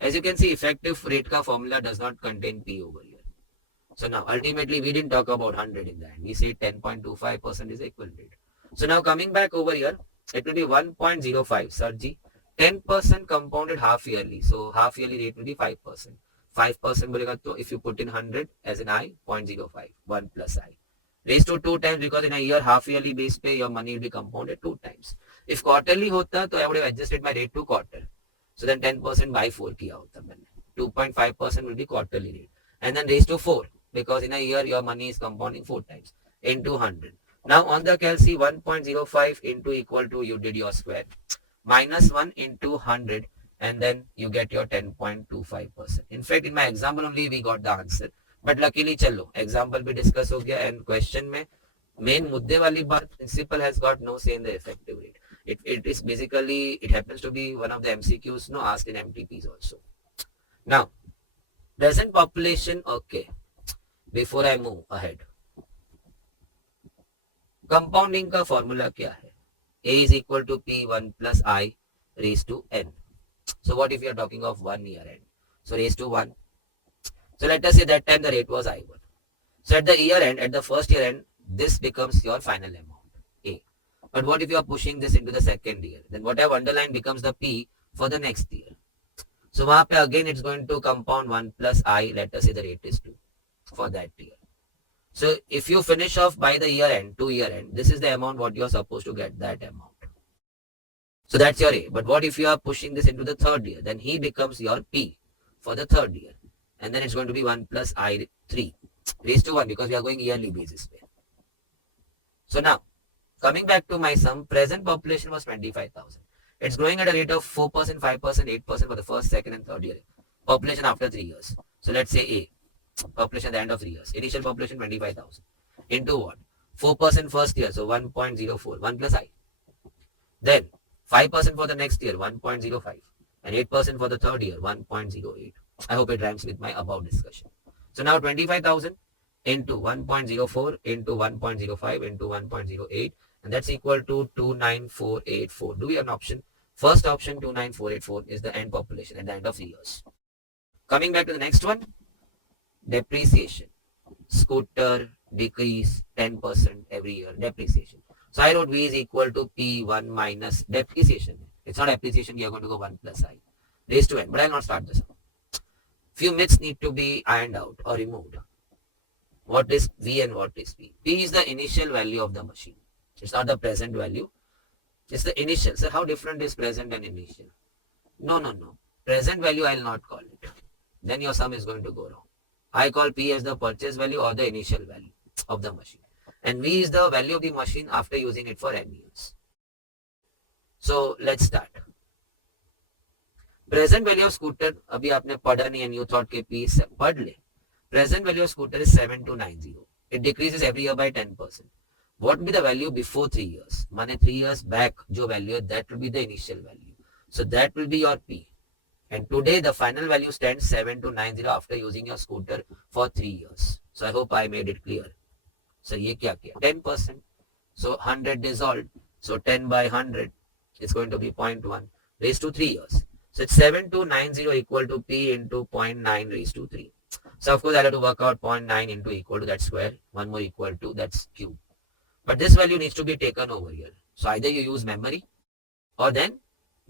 As you can see, effective rate ka formula does not contain P over here. So now ultimately we didn't talk about 100 in the end. We say 10.25% is equal rate. So now coming back over here, it will be 1.05. Sir ji, 10% compounded half yearly. So half yearly rate will be 5%. 5% बोलेगा तो if you put in 100 as in I, 0.05, 1 plus I. Raised to 2 times because in a year half yearly base pay your money will be compounded 2 times. If quarterly hota, तो I would have adjusted my rate to quarter. So then 10% by 4 किया होता मैंने. 2.5% will be quarterly rate. And then raised to 4 because in a year your money is compounding 4 times into 100. Now on the calc 1.05 into equal to you did your square minus 1 into 100 and then you get your 10.25%. In fact in my example only we got the answer. But luckily चलो example भी discuss हो गया and question में main मुद्दे वाली बात principal has got no say in the effective rate. It is basically, it happens to be one of the MCQs no asked in MTPs also. Now present population, okay. Before I move ahead, compounding का formula क्या है? A is equal to P1 plus I raised to N. So what if you are talking of 1 year end? So raised to 1. So let us say that time the rate was I1. So at the year end, at the first year end, this becomes your final amount, A. But what if you are pushing this into the second year? Then what I have underlined becomes the P for the next year. So वहाँ पे again it's going to compound 1 plus I, let us say the rate is 2 for that year. So if you finish off by the year end, 2 year end, this is the amount what you are supposed to get, that amount. So that's your A. But what if you are pushing this into the third year? Then he becomes your P for the third year. And then it's going to be 1 plus I3 raised to 1 because we are going yearly basis. So now, coming back to my sum, present population was 25,000. It's growing at a rate of 4%, 5%, 8% for the first, second and third year. Population after 3 years. So let's say A. Population at the end of 3 years. Initial population 25,000. Into what? 4% first year, so 1.04. 1 plus I. Then 5% for the next year, 1.05. And 8% for the third year, 1.08. I hope it rhymes with my above discussion. So now 25,000 into 1.04 into 1.05 into 1.08. And that's equal to 29484. Do we have an option? First option 29484 is the end population at the end of 3 years. Coming back to the next one. Depreciation. Scooter decrease 10% every year. Depreciation. So I wrote V is equal to P1 minus depreciation. It's not appreciation. We are going to go 1 plus I raised to N. But I will not start this. Few myths need to be ironed out or removed. What is V and what is P? P is the initial value of the machine. It's not the present value. It's the initial. So how different is present and initial? No. Present value I will not call it. Then your sum is going to go wrong. I call P as the purchase value or the initial value of the machine. And V is the value of the machine after using it for N years. So let's start. Present value of scooter, अभी आपने पढ़ा नहीं and you thought के P is पढ़ ले. Present value of scooter is 7290. It decreases every year by 10%. What will be the value before 3 years? Mane 3 years back, jo value, that will be the initial value. So that will be your P. And today the final value stands 7290 after using your scooter for 3 years. So I hope I made it clear. So ye kya kiya? 10%. So 100 dissolved. So 10 by 100 is going to be 0.1 raised to 3 years. So it's 7290 equal to P into 0.9 raised to 3. So of course I'll have to work out 0.9 into equal to that square. One more equal to that's cube. But this value needs to be taken over here. So either you use memory or then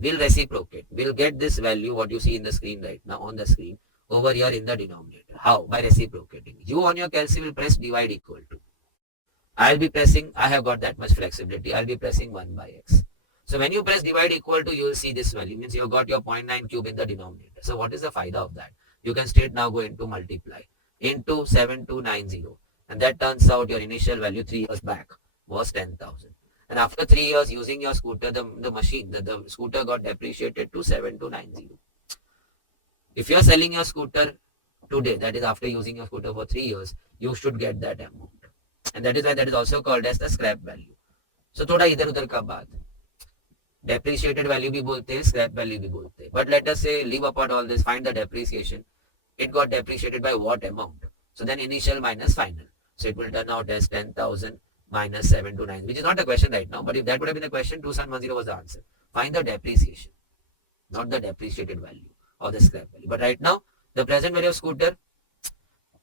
we'll reciprocate. We'll get this value what you see in the screen right now on the screen over here in the denominator. How? By reciprocating. You on your calc will press divide equal to. I'll be pressing, I have got that much flexibility. I'll be pressing 1 by x. So when you press divide equal to, you will see this value. Means you got your 0.9 cube in the denominator. So what is the faida of that? You can straight now go into multiply into 7290. And that turns out your initial value 3 years back was 10,000. And after 3 years using your scooter, the machine, the scooter got depreciated to 7290. If you are selling your scooter today, that is after using your scooter for 3 years, you should get that amount. And that is why that is also called as the scrap value. So थोड़ा इधर उधर का बात. Depreciated value भी बोलते हैं, scrap value भी बोलते हैं. But let us say leave apart all this, find the depreciation. It got depreciated by what amount? So then initial minus final. So it will turn out as 10,000 minus 729, which is not the question right now. But if that would have been the question, 2710 was the answer. Find the depreciation, not the depreciated value or the scrap value. But right now, the present value of scooter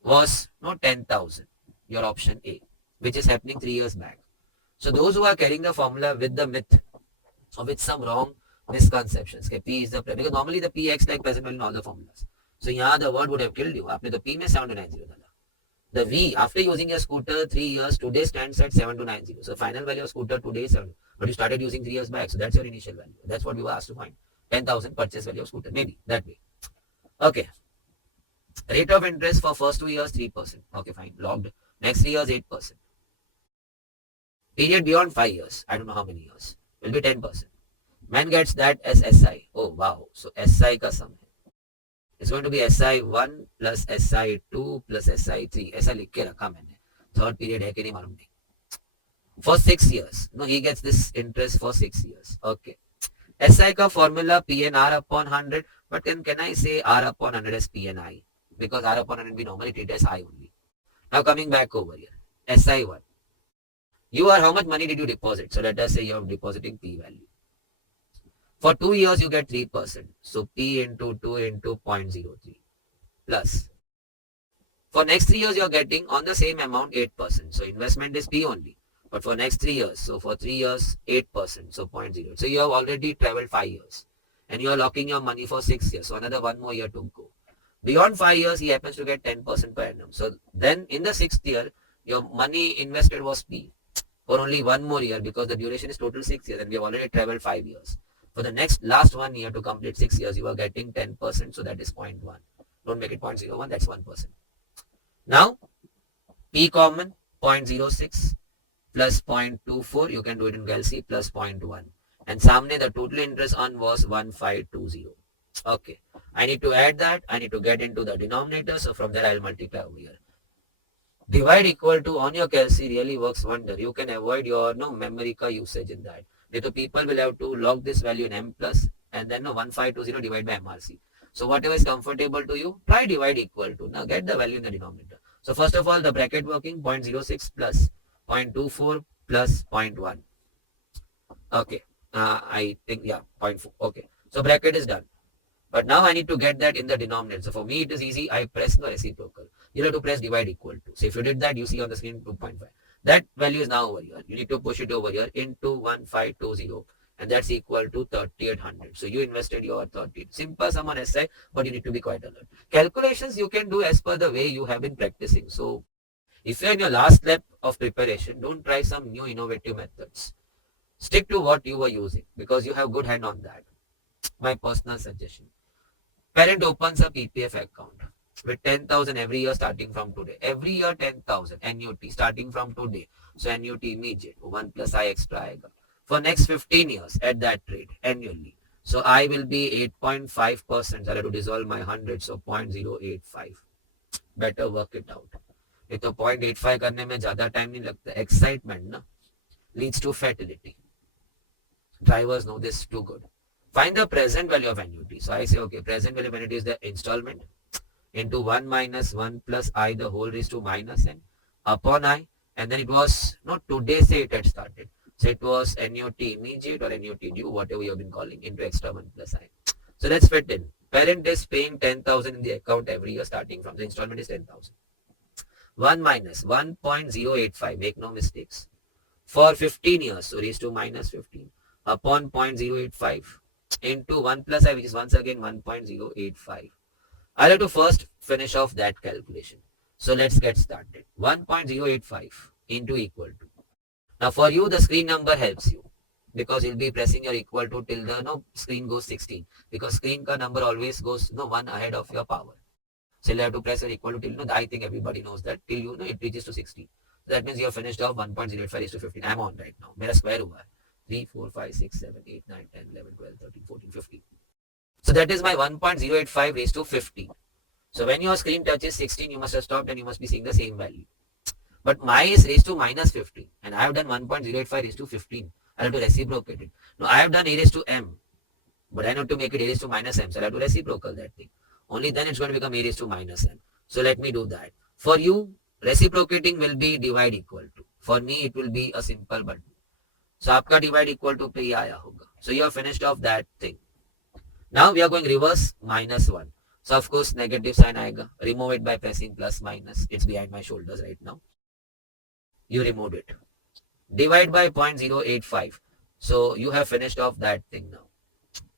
was not 10,000, your option A, which is happening 3 years back. So those who are carrying the formula with the myth or with some wrong misconceptions, okay, P is the, because normally the P acts like present value in all the formulas. So यहाँ the word would have killed you. आपने तो P में 7290 डाला. The V, after using a scooter 3 years, today stands at 7290. So final value of scooter today is 7. But you started using 3 years back. So that's your initial value. That's what we were asked to find. 10,000 purchase value of scooter. Maybe that way. Okay. Rate of interest for first 2 years, 3%. Okay, fine. Logged. Next 3 years, 8%. Period beyond 5 years. I don't know how many years. Will be 10%. Man gets that as SI. Oh, wow. So SI ka sum hai. It's going to be SI1 plus SI2 plus SI3. ऐसा लिख के रखा मैंने. Third period है कि नहीं मालूम नहीं. For 6 years. No, he gets this interest for 6 years. Okay. SI का formula PNR upon 100. But can I say R upon 100 as PNI? Because R upon 100 we normally treat as I only. Now coming back over here. SI1. You are, how much money did you deposit? So let us say you are depositing P value. For 2 years, you get 3%. So P into 2 into 0.03 plus. For next 3 years, you are getting on the same amount 8%. So investment is P only. But for next 3 years, so for 3 years, 8%. So 0.0. So you have already traveled 5 years. And you are locking your money for 6 years. So another 1 more year to go. Beyond 5 years, he happens to get 10% per annum. So then in the 6th year, your money invested was P for only 1 more year, because the duration is total 6 years and we have already traveled 5 years. For the next last 1 year to complete 6 years, you are getting 10%. So that is 0.1. Don't make it 0.01. That's 1%. Now, P common 0.06 plus 0.24. You can do it in Galaxy plus 0.1. And Samne, the total interest on was 1520. Okay. I need to add that. I need to get into the denominator. So from there, I'll multiply over here. Divide equal to on your calci really works wonder. You can avoid your memory ka usage in that. So people will have to log this value in M plus and then 1520 divided by MRC. So whatever is comfortable to you, try divide equal to. Now get the value in the denominator. So first of all, the bracket working 0.06 plus 0.24 plus 0.1. Okay. I think, yeah, 0.4. Okay. So bracket is done. But now I need to get that in the denominator. So for me, it is easy. I press the reciprocal. You have to press divide equal to. So if you did that, you see on the screen 2.5. That value is now over here. You need to push it over here into 1520. And that's equal to 3800. So you invested your 30. Simple sum on SI, but you need to be quite alert. Calculations you can do as per the way you have been practicing. So if you're in your last lap of preparation, don't try some new innovative methods. Stick to what you were using because you have good hand on that. My personal suggestion. Parent opens a PPF account with 10,000 every year starting from today. Every year 10,000 NUT starting from today. So NUT immediate 1 plus I extra aega. For next 15 years at that rate annually. So I will be 8.5%. I have to dissolve my 100. So 0.085. Better work it out. ये तो 0.85 करने में ज़्यादा time नहीं लगता. Excitement ना leads to fatality. Drivers know this too good. Find the present value of annuity. So I say, okay, present value of annuity is the installment into 1 minus 1 plus I the whole raised to minus n upon I. And then it was, not today say it had started. So it was annuity immediate or annuity due, whatever you have been calling, into extra 1 plus I. So let's fit in. Parent is paying 10,000 in the account every year starting from the installment is 10,000. 1 minus 1.085, make no mistakes. For 15 years, so raised to minus 15 upon 0.085. Into 1 plus I, which is once again 1.085. I'll have to first finish off that calculation. So let's get started. 1.085 into equal to. Now for you, the screen number helps you because you'll be pressing your equal to till the screen goes 16. Because screen ka number always goes 1 ahead of your power. So you'll have to press your equal to till, I think everybody knows that, till it reaches to 16. So that means you have finished off 1.085 raised to 15. I'm on right now. Mera square hua hai. 3, 4, 5, 6, 7, 8, 9, 10, 11, 12, 13, 14, 15. So that is my 1.085 raised to 15. So when your screen touches 16, you must have stopped and you must be seeing the same value. But my is raised to minus 15 and I have done 1.085 raised to 15. I have to reciprocate it. Now I have done a raised to m, but I need to make it a raised to minus m. So I have to reciprocal that thing. Only then it's going to become a raised to minus m. So let me do that. For you, reciprocating will be divide equal to. For me, it will be a simple button. So आपका divide equal to पे आया होगा. So you have finished off that thing. Now we are going reverse -1. So of course negative sign आएगा. Remove it by pressing plus minus. It's behind my shoulders right now. You removed it. Divide by 0.085. So you have finished off that thing now.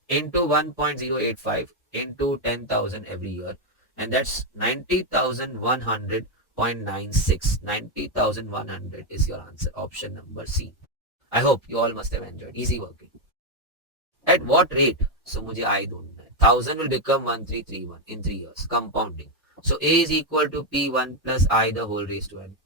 Into 1.085 into 10,000 every year. And that's 90,100.96. 90,100 is your answer. Option number C. I hope you all must have enjoyed. Easy working. At what rate? So मुझे I ढूंढना है. 1000 will become 1331 in 3 years. Compounding. So A is equal to P1 plus I the whole raised to N.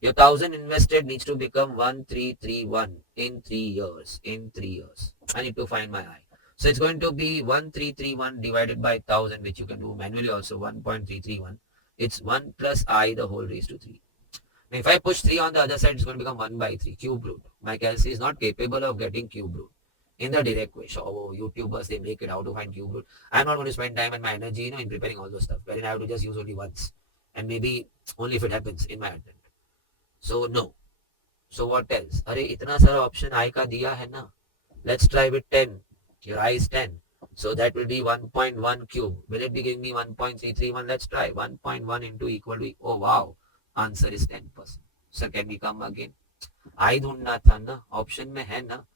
Your 1000 invested needs to become 1331 in 3 years. In 3 years. I need to find my I. So it's going to be 1331 divided by 1000, which you can do manually also, 1.331. It's 1 plus I the whole raised to 3. Now if I push 3 on the other side, it's going to become 1 by 3, cube root. My calc is not capable of getting cube root in the direct way. So YouTubers, they make it how to find cube root. I'm not going to spend time and my energy, in preparing all those stuff, wherein I have to just use only once. And maybe only if it happens in my attempt. So no. So what else? अरे इतना सारा option I का दिया है ना. Let's try with 10. Your I is 10. So that will be 1.1 cube. Will it be giving me 1.331? Let's try. 1.1 into equal to, oh wow. Answer is 10%. Sir, can we come again? I ढूंढना था ना. Option में है ना.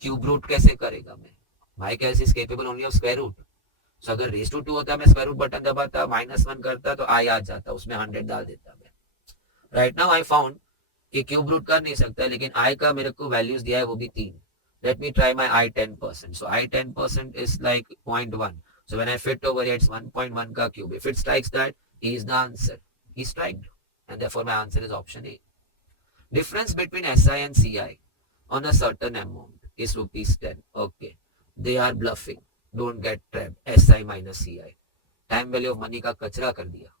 Cube root कैसे करेगा मैं? My calc is capable only of square root. So अगर raise to 2 होता, मैं square root बटन दबाता, -1 करता, तो I आ जाता, उसमें 100 डाल देता मैं. Right now I found कि cube root कर नहीं सकता, लेकिन I का मेरे को values दिया है वो भी 3. Let me try my I 10%. So I 10% is like 0.1. So when I fit over here, it's 1.1 ka cube. If it strikes that, he is the answer. He striked. And therefore my answer is option A. Difference between SI and CI on a certain amount is rupees 10. Okay. They are bluffing. Don't get trapped. SI minus CI. Time value of money ka kachra kar diya.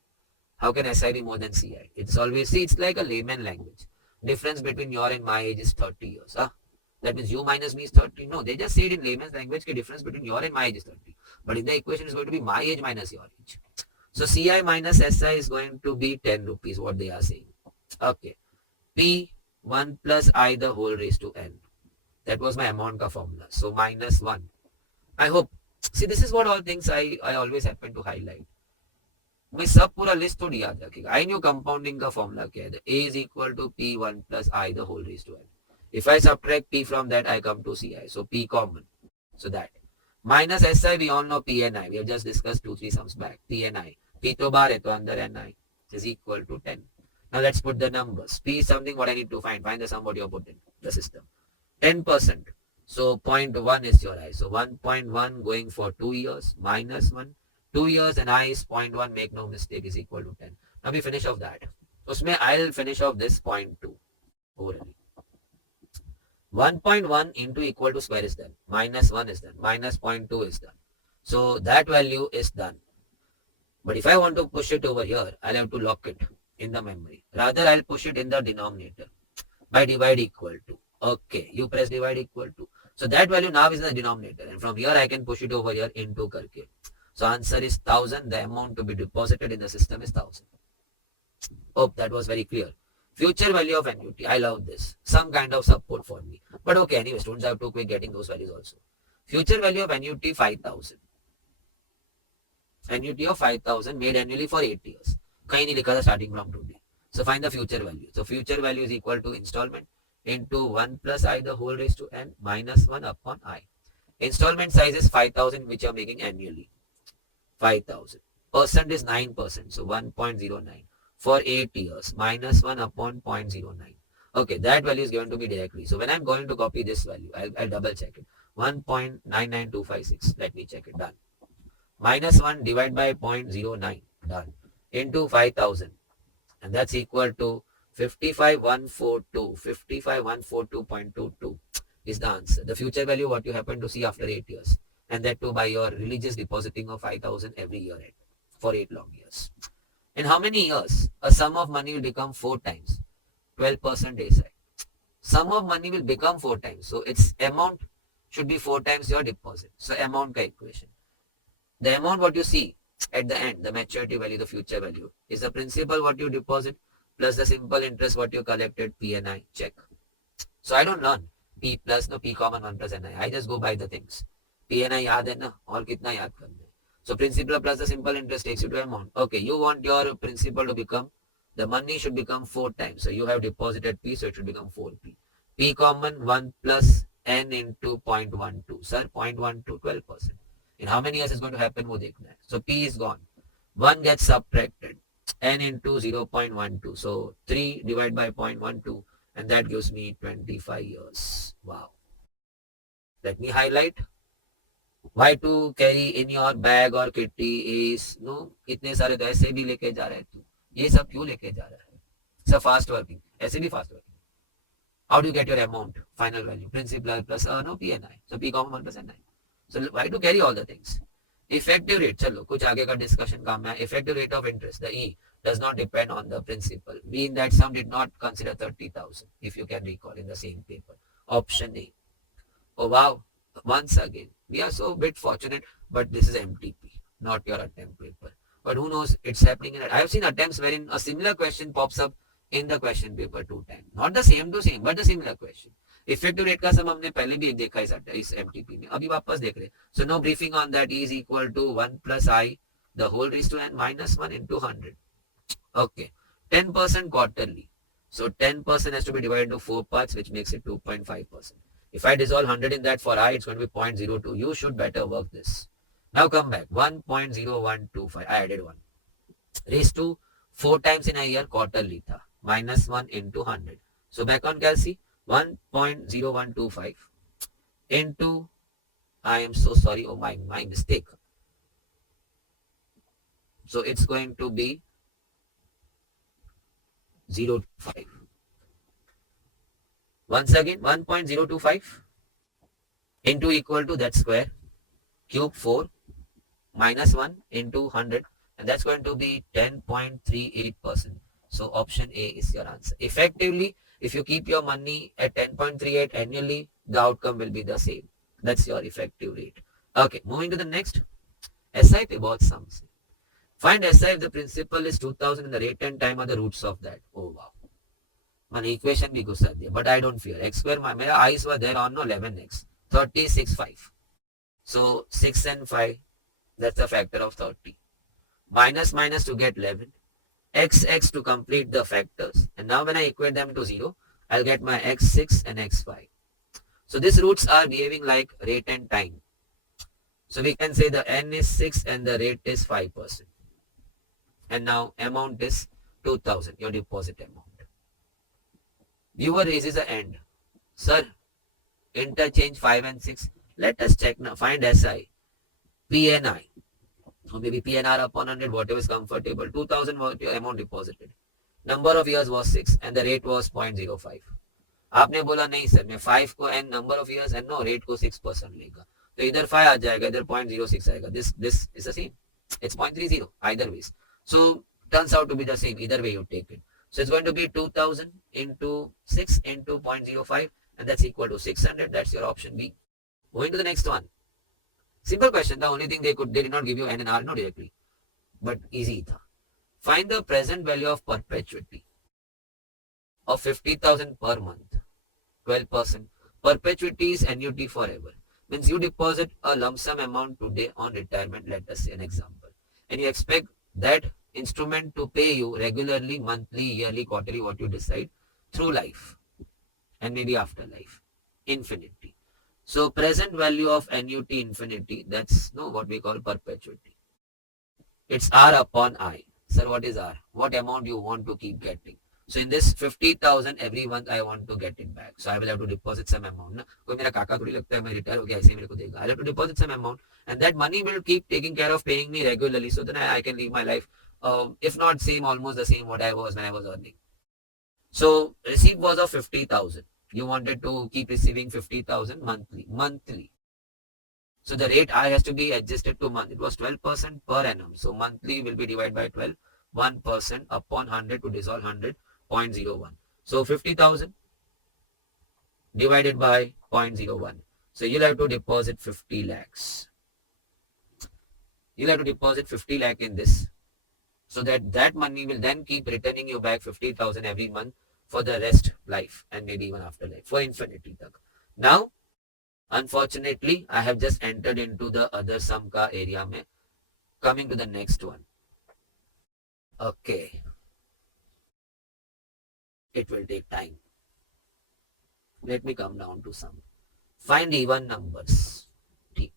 How can SI be more than CI? It's always, see, it's like a layman language. Difference between your and my age is 30 years. Huh? That means you minus me is 30. No, they just say it in layman's language, the difference between your and my age is 30. But in the equation is going to be my age minus your age. So CI minus SI is going to be 10 rupees, what they are saying. Okay. P 1 plus I the whole raised to N. That was my amount ka formula. So -1. I hope. See, this is what all things I always happen to highlight. मैं सब पूरा list थोड़ी याद रखेगा. I knew compounding का formula क्या है. A is equal to P1 plus I the whole raised to N. If I subtract P from that, I come to CI. So P common. So that. Minus SI, we all know P and I. We have just discussed 2-3 sums back. P and I. P to bar hai, to andar NI is equal to 10. Now let's put the numbers. P is something what I need to find. Find the sum what you have put in the system. 10%. So 0.1 is your I. So 1.1 going for 2 years. -1. 2 years and I is 0.1. Make no mistake is equal to 10. Now we finish off that. So I'll finish off this 0.2 orally. 1.1 into equal to square is done. -1 is done. -0.2 is done. So that value is done. But if I want to push it over here, I'll have to lock it in the memory. Rather, I'll push it in the denominator by divide equal to. Okay, you press divide equal to. So that value now is in the denominator. And from here, I can push it over here into karke. So answer is 1000. The amount to be deposited in the system is 1000. Hope that was very clear. Future value of annuity. I love this. Some kind of support for me. But okay, anyway, students have to quick getting those values also. Future value of annuity 5000. Annuity of 5000 made annually for 8 years. कहीं नहीं लिखा था starting from today. So find the future value. So future value is equal to installment into 1 plus I the whole raised to N minus 1 upon I. Installment size is 5000 which you are making annually. 5000. Percent is 9%. So 1.09. For 8 years, -1 upon 0.09. Okay, that value is given to me directly. So when I'm going to copy this value, I'll double check it. 1.99256. Let me check it. Done. -1 divided by 0.09. Done. Into 5000. And that's equal to 55142. 55142.22 is the answer. The future value what you happen to see after 8 years. And that too by your religious depositing of 5000 every year for 8 long years. In how many years? A sum of money will become 4 times. 12% ASI. Sum of money will become 4 times. So its amount should be 4 times your deposit. So amount ka equation. The amount what you see at the end, the maturity value, the future value, is the principal what you deposit plus the simple interest what you collected, PNI, check. So I don't learn P plus, no P common 1 plus NI. I just go by the things. PNI याद है ना और कितना याद करना है. So principal plus the simple interest takes you to amount. Okay, you want your principal to become, the money should become 4 times. So you have deposited P, so it should become 4P. P common 1 plus N into 0.12. Sir, 0.12, 12%. In how many years is going to happen? वो देखना है. So P is gone. 1 gets subtracted. N into 0.12. So 3 divided by 0.12. And that gives me 25 years. Wow. Let me highlight. Why to carry in your bag or kitty is, no, इतने सारे तो ऐसे भी लेके जा रहे तू. ये सब क्यों लेके जा रहा है? सब fast working. ऐसे भी fast working. How do you get your amount, final value? Principal plus no PNI. So P common 1 plus NI. So why to carry all the things? Effective rate. चलो कुछ आगे का discussion काम है. Effective rate of interest, the E, does not depend on the principal. Mean that some did not consider 30,000, if you can recall in the same paper. Option A. Oh wow. Once again, we are so bit fortunate, but this is MTP, not your attempt paper. But who knows, it's happening in it. I have seen attempts wherein a similar question pops up in the question paper 2 times. Not the same to same, but the similar question. Effective rate का सम हमने पहले भी देखा इस MTP में, अभी वापस देख रहे. So no briefing on that. Is equal to 1 plus I the whole raised to n minus 1 into 100. Okay, 10% quarterly. So 10% has to be divided into 4 parts, which makes it 2.5%. If I dissolve 100 in that for I, it's going to be 0.02. You should better work this. Now come back. 1.0125. I added 1. Raised to 4 times in a year, quarterly tha. Minus 1 into 100. So back on calci, 1.0125 into, I am so sorry, oh my mistake. So it's going to be 0.5. Once again, 1.025 into equal to that square, cube 4 minus 1 into 100, and that's going to be 10.38%. So option A is your answer. Effectively, if you keep your money at 10.38 annually, the outcome will be the same. That's your effective rate. Okay, moving to the next. SI पे बहुत sums. Find SI if the principal is 2000 and the rate and time are the roots of that. Oh wow. मैंने equation भी घुसा दिया, but I don't fear. X square मेरा eyes were there on no 11x 36.5. So 6 and 5, that's a factor of 30. Minus minus to get 11. X to complete the factors. And now when I equate them to 0, I'll get my x6 and x5. So these roots are behaving like rate and time. So we can say the n is 6 and the rate is 5%. And now amount is 2000, your deposit amount. Viewer raises an end. Sir, interchange 5 and 6. Let us check now. Find SI, PNI, or maybe PNR upon 100, whatever is comfortable. 2000 was your amount deposited. Number of years was 6 and the rate was 0.05. आपने बोला नहीं sir मैं 5 को n number of years and no rate को 6% लेगा, तो इधर 5 आ जाएगा, इधर 0.06 आएगा. This is the same. It's 0.30 either ways. So turns out to be the same. Either way you take it. So it's going to be 2000 into 6 into 0.05, and that's equal to 600. That's your option B. Moving to the next one. Simple question. The only thing they did not give you N and R, no directly, but easy tha. Find the present value of perpetuity of 50,000 per month, 12%. Perpetuity is annuity forever. Means you deposit a lump sum amount today on retirement, let us say an example, and you expect that instrument to pay you regularly, monthly, yearly, quarterly, what you decide, through life and maybe after life, infinity. So present value of annuity infinity, that's what we call perpetuity. It's R upon I. Sir, what is R? What amount you want to keep getting? So in this 50,000 every month I want to get it back. So I will have to deposit some amount. Na? कोई मेरा काका थोड़ी लगता है मैं retire हो गया ऐसे ही मेरे को देगा. I'll have to deposit some amount, and that money will keep taking care of paying me regularly. So then I can live my life, if not same, almost the same what I was when I was earning. So receipt was of 50,000. You wanted to keep receiving 50,000 monthly. So the rate I has to be adjusted to month. It was 12% per annum. So monthly will be divided by 12. 1% upon 100 to dissolve 100, 0.01. So 50,000 divided by 0.01. So you'll have to deposit 50 lakhs. You'll have to deposit 50 lakh in this. So that money will then keep returning you back 50,000 every month for the rest life and maybe even after life for infinity tak. Now, unfortunately, I have just entered into the other sum ka area mein. Coming to the next one. Okay, it will take time. Let me come down to some. Find even numbers. Take.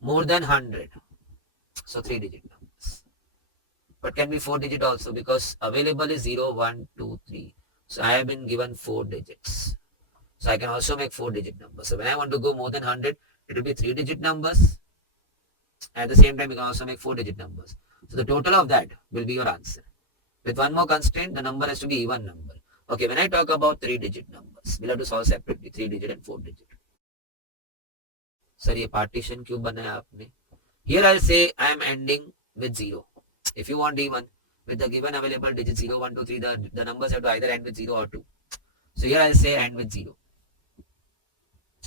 More than 100. So 3-digit numbers. But can be 4-digit also because available is 0, 1, 2, 3. So I have been given 4 digits. So I can also make 4-digit numbers. So when I want to go more than 100, it will be 3-digit numbers. At the same time, you can also make 4-digit numbers. So the total of that will be your answer. With one more constraint, the number has to be even number. Okay, when I talk about 3-digit numbers, we'll have to solve separately 3-digit and 4-digit. Sir, ये partition क्यों बनाया आपने? Here I'll say I am ending with 0. If you want even, with the given available digits 0, 1, 2, 3, the numbers have to either end with 0 or 2. So here I'll say end with 0.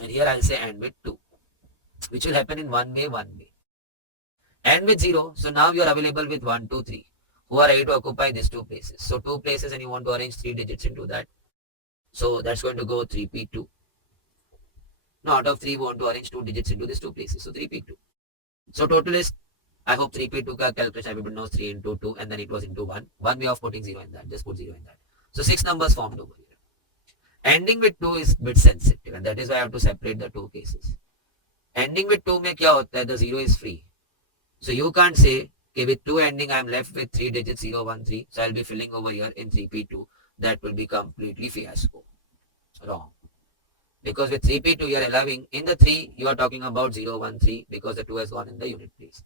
And here I'll say end with 2. Which will happen in one way. End with 0. So now you are available with 1, 2, 3. Who are ready to occupy these 2 places. So 2 places and you want to arrange 3 digits into that. So that's going to go 3p2. Now out of 3, we want to arrange 2 digits into these 2 places. So 3p2. So total is, I hope 3p2 ka calculation everybody knows 3 into 2 and then it was into 1. One way of putting 0 in that. Just put 0 in that. So 6 numbers formed over here. Ending with 2 is bit sensitive and that is why I have to separate the 2 cases. Ending with 2 mein kya hota hai? The 0 is free. So you can't say, okay, with 2 ending, I'm left with 3 digits 0, 1, 3. So I'll be filling over here in 3p2. That will be completely fiasco. Wrong. Because with 3p2, you are allowing, in the 3, you are talking about 0, 1, 3 because the 2 has gone in the unit place.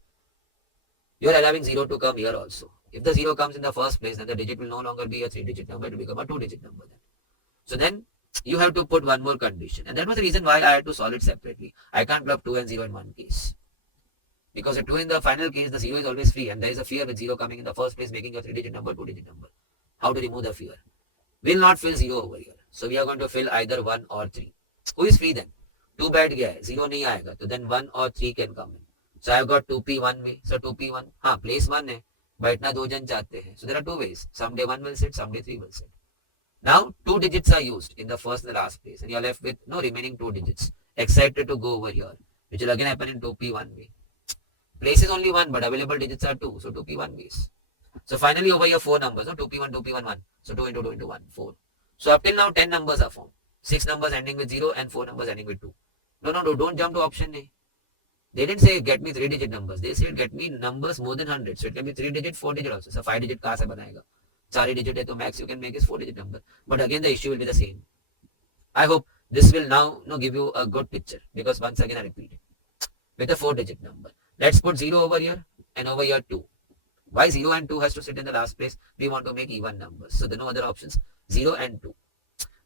You are allowing 0 to come here also. If the 0 comes in the first place, then the digit will no longer be a 3-digit number, it will become a 2-digit number then. So then you have to put one more condition. And that was the reason why I had to solve it separately. I can't club 2 and 0 in one case. Because the 2 in the final case, the 0 is always free and there is a fear with 0 coming in the first place making a 3-digit number, 2-digit number. How to remove the fear? We'll not fill 0 over here. So we are going to fill either 1 or 3. Who is free then? 2 बैठ गया है, 0 नहीं आएगा, तो then 1 or 3 can come in. So I've got 2p 1 way. So 2p1, हाँ place 1 है, बैठना 2 जन चाहते हैं. So there are 2 ways. Someday 1 will sit, someday 3 will sit. Now 2 digits are used in the first and the last place and you're left with no remaining 2 digits. Excited to go over here, which will again happen in 2p 1 way. Place is only 1 but available digits are 2. So 2p 1 ways. So finally over here 4 numbers. No? 2p1, 2p1, 1. So 2 into 2 into 1, 4. So up till now 10 numbers are formed. 6 numbers ending with 0 and 4 numbers ending with 2. No, don't jump to option A. They didn't say get me 3-digit numbers. They said get me numbers more than 100. So it can be 3-digit, 4-digit also. So 5-digit कहाँ से बनाएगा? 4-digit है तो max you can make is 4-digit number. But again the issue will be the same. I hope this will now give you a good picture because once again I repeat it. With a 4-digit number. Let's put 0 over here and over here 2. Why 0 and 2 has to sit in the last place? We want to make even numbers. So there are no other options. 0 and 2.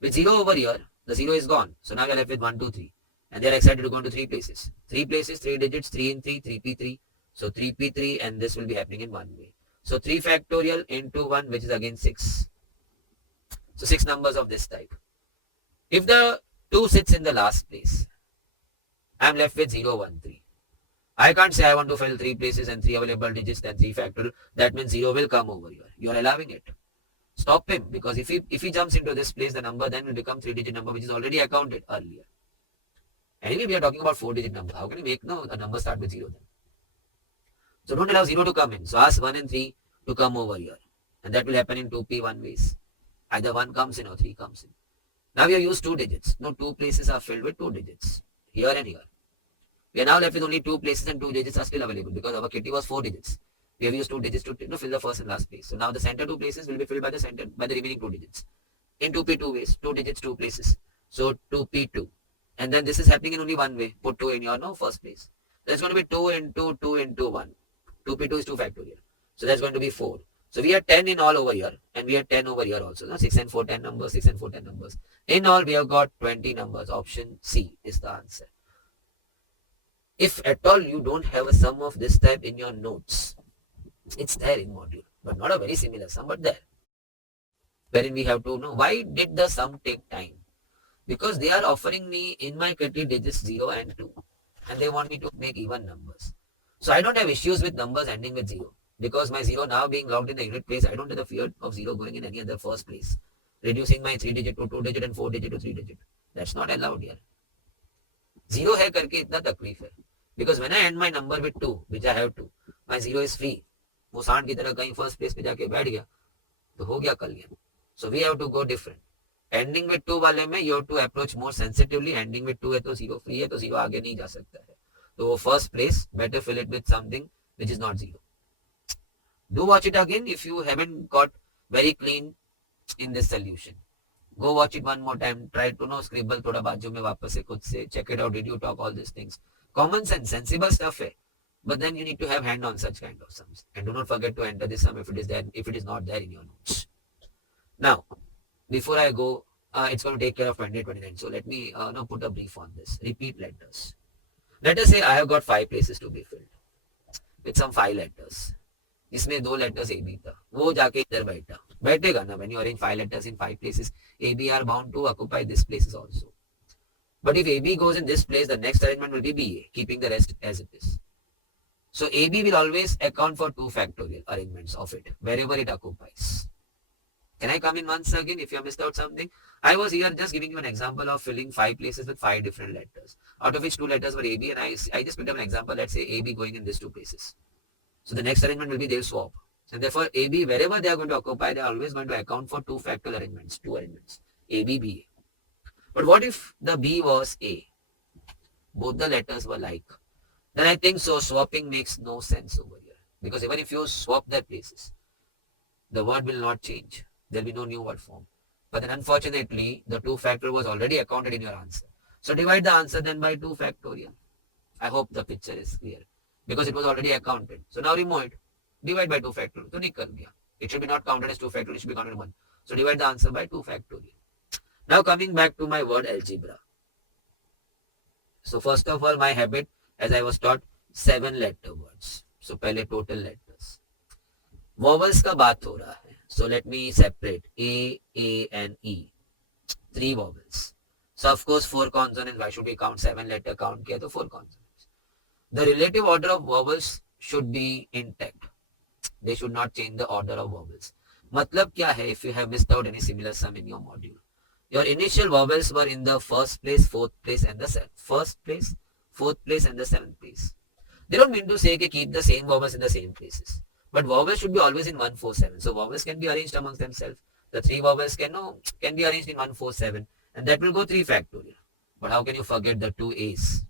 With 0 over here, the 0 is gone. So now we are left with 1, 2, 3. And they are excited to go into 3 places. 3 places, 3 digits, 3 in 3, 3p3. So 3p3 and this will be happening in one way. So 3 factorial into 1 which is again 6. So 6 numbers of this type. If the 2 sits in the last place, I am left with 0, 1, 3. I can't say I want to fill 3 places and 3 available digits then 3 factorial. That means 0 will come over here. You are allowing it. Stop him because if he jumps into this place, the number then will become 3-digit number which is already accounted earlier. Anyway, we are talking about 4-digit number. How can you make a number start with 0 then? So don't allow 0 to come in. So ask 1 and 3 to come over here. And that will happen in 2p 1 ways. Either 1 comes in or 3 comes in. Now we have used 2 digits. Now 2 places are filled with 2 digits. Here and here. We are now left with only 2 places and 2 digits are still available because our kitty was 4 digits. We have used 2 digits to fill the first and last place. So now the center 2 places will be filled by the remaining 2 digits. In 2p 2 ways, 2 digits 2 places. So 2p2. And then this is happening in only one way. Put 2 in your first place. That's going to be 2 into 2 into 1. 2p2 is 2 factorial. So that's going to be 4. So we have 10 in all over here. And we have 10 over here also. Now 6 and 4, 10 numbers. 6 and 4, 10 numbers. In all, we have got 20 numbers. Option C is the answer. If at all you don't have a sum of this type in your notes, it's there in module. But not a very similar sum, but there. Wherein we have to know why did the sum take time? Because they are offering me in my kitty digits 0 and 2. And they want me to make even numbers. So I don't have issues with numbers ending with 0. Because my 0 now being logged in the unit place, I don't have the fear of 0 going in any other first place. Reducing my 3 digit to 2 digit and 4 digit to 3 digit. That's not allowed here. 0 है करके इतना तकलीफ है. Because when I end my number with 2, which I have to, my 0 is free. वो सांड की तरह कहीं फर्स्ट प्लेस पे जाके बैठ गया तो हो गया कल game. So we have to go different. Ending with 2 वाले में you have to approach more sensitively. Ending with 2 है तो 0 free है तो 0 आगे नहीं जा सकता है. तो वो first place better fill it with something which is not 0. Do watch it again if you haven't got very clean in this solution. Go watch it one more time. Try to know scribble थोड़ा बाजू में वापस से खुद से. Check it out. Did you talk all these things? Common sense, sensible stuff है. But then you need to have hand on such kind of sums. And do not forget to enter this sum if it is there, if it is not there in your notes. Now, before I go, it's going to take care of 2029. So let me now put a brief on this. Repeat letters. Let us say I have got 5 places to be filled with some 5 letters. इसमें 2 letters A B था. वो जाके इधर बैठेगा ना. When you arrange 5 letters in 5 places, A B are bound to occupy this places also. But if A B goes in this place, the next arrangement will be B A, keeping the rest as it is. So A B will always account for 2 factorial arrangements of it, wherever it occupies. Can I come in once again if you have missed out something? I was here just giving you an example of filling 5 places with 5 different letters, out of which 2 letters were A B, and I just picked up an example, let's say A B going in these 2 places. So the next arrangement will be they'll swap. And therefore A B, wherever they are going to occupy, they are always going to account for 2 factorial arrangements, 2 arrangements, A B, B A. But what if the B was A? Both the letters were like. Then I think so swapping makes no sense over here. Because even if you swap their places, the word will not change. There will be no new word form. But then unfortunately, the 2 factorial was already accounted in your answer. So divide the answer then by 2 factorial. I hope the picture is clear. Because it was already accounted. So now remove it. Divide by 2 factorial. So nikal gaya. It should be not counted as 2 factorial. It should be counted as 1. So divide the answer by 2 factorial. Now coming back to my word algebra. So first of all, my habit, as I was taught, 7 letter words. So पहले total letters. Vowels का बात हो रहा है. So let me separate A, and E. 3 vowels. So of course 4 consonants. Why should we count 7 letter count किया तो 4 consonants. The relative order of vowels should be intact. They should not change the order of vowels. मतलब क्या है if you have missed out any similar sum in your module? Your initial vowels were in the first place, fourth place and the first place, fourth place and the 7th place. They don't mean to say keep the same vowels in the same places. But vowels should be always in 1, 4, 7. So vowels can be arranged amongst themselves. The 3 vowels can be arranged in 1, 4, 7. And that will go 3 factorial. But how can you forget the 2 A's?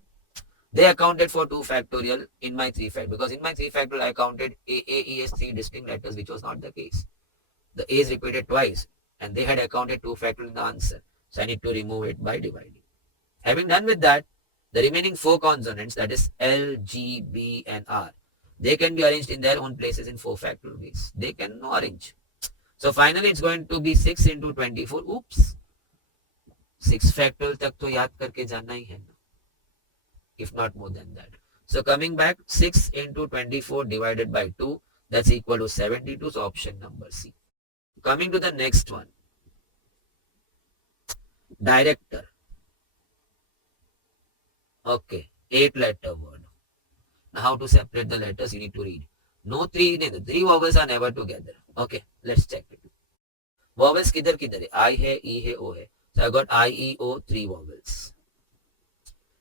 They accounted for 2 factorial in my 3 factorial. Because in my 3 factorial, I counted A, E as 3 distinct letters, which was not the case. The A's repeated twice. And they had accounted 2 factorial in the answer. So I need to remove it by dividing. Having done with that, the remaining 4 consonants, that is L, G, B and R, they can be arranged in their own places in 4 factorial ways. They can arrange. So finally it's going to be 6 into 24. Oops. 6 factorial तक तो याद करके जाना ही है ना. If not more than that. So coming back, 6 into 24 divided by 2, that's equal to 72. So option number C. Coming to the next one. Director. Okay. 8 letter word. Now how to separate the letters you need to read. No 3 vowels are never together. Okay. Let's check it. Vowels किधर किधर है? I है, E है, O है. So I got I, E, O, 3 vowels.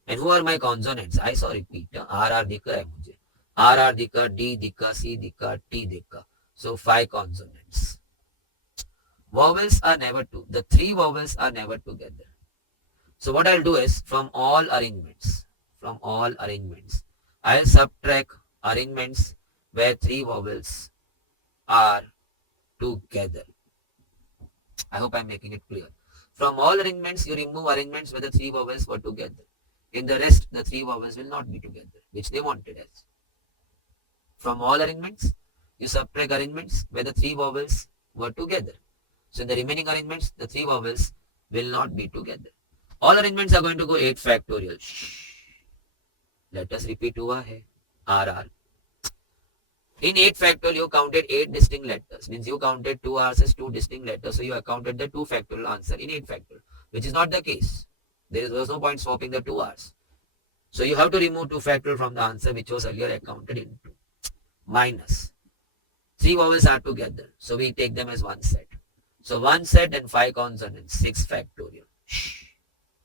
And who are my consonants? I saw repeat. R दिख रहा है मुझे. R दिखा, D दिखा, C दिखा, T दिखा. So 5 consonants. Vowels are never two. The 3 vowels are never together. So what I'll do is from all arrangements, I'll subtract arrangements where 3 vowels are together. I hope I'm making it clear. From all arrangements, you remove arrangements where the 3 vowels were together. In the rest, the 3 vowels will not be together, which they wanted as. From all arrangements, you subtract arrangements where the 3 vowels were together. So in the remaining arrangements, the 3 vowels will not be together. All arrangements are going to go 8 factorial. Shh. Let us repeat हुआ है. RR. In 8 factorial, you counted 8 distinct letters. Means you counted 2 R's as 2 distinct letters. So you accounted the 2 factorial answer in 8 factorial, which is not the case. There was no point swapping the 2 R's. So you have to remove 2 factorial from the answer which was earlier accounted into. Minus. Three vowels are together, so we take them as one set. So one set and 5 consonants, 6 factorial.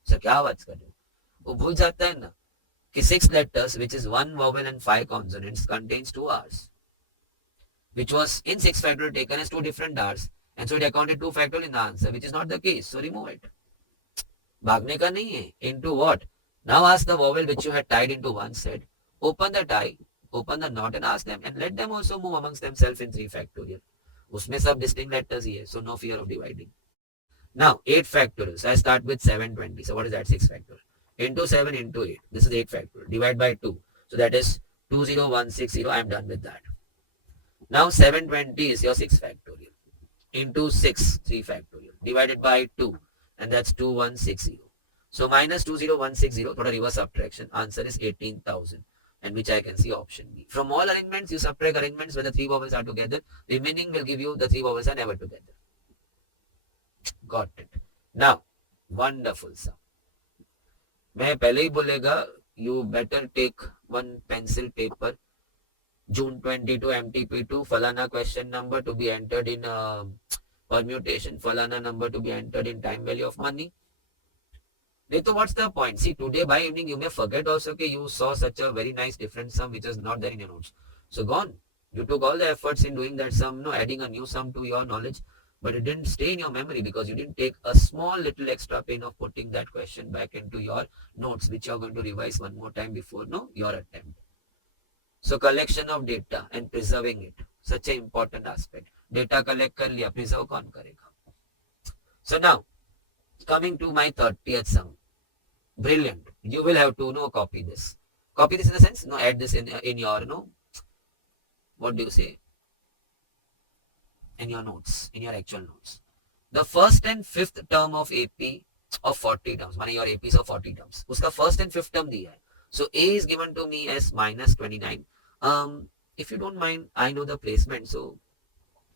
So क्या बात कर रहे हो? वो भूल जाता है ना कि 6 letters, which is one vowel and 5 consonants, contains 2 R's, which was in 6 factorial taken as 2 different R's, and so it accounted 2 factorial in the answer, which is not the case. So remove it. भागने का नहीं है. Into what? Now ask the vowel which you had tied into one set. Open the tie, open the knot and ask them, and let them also move amongst themselves in 3 factorial. उसमें सब distinct letters ही है, so no fear of dividing. Now 8 factorial. So I start with 720. So what is that? 6 factorial. Into 7 into 8. This is 8 factorial. Divide by 2. So that is 20160. I am done with that. Now 720 is your 6 factorial. Into 6, 3 factorial. Divided by 2. And that's 2160. So minus 20160, for a reverse subtraction, answer is 18,000, and which I can see option B. From all arrangements, you subtract arrangements where the 3 vowels are together. Remaining will give you the 3 vowels are never together. Got it. Now, wonderful sum. मैं पहले ही बोलेगा, you better take one pencil paper, June 22 MTP2, falana question number to be entered in permutation, falana number to be entered in time value of money. So what's the point? See, today by evening you may forget also that you saw such a very nice different sum which is not there in your notes. So gone. You took all the efforts in doing that sum, adding a new sum to your knowledge, but it didn't stay in your memory because you didn't take a small little extra pain of putting that question back into your notes, which you're going to revise one more time before your attempt. So collection of data and preserving it, such an important aspect. Data collect कर लिया, preserve कौन करेगा? So now, coming to my 30th sum. Brilliant. You will have to copy this. Copy this in the sense, add this in your, what do you say? In your notes, in your actual notes. The first and fifth term of AP of 40 terms, माने your APs of 40 terms. उसका first and fifth term दिया है. So A is given to me as minus 29. If you don't mind, I know the placement, so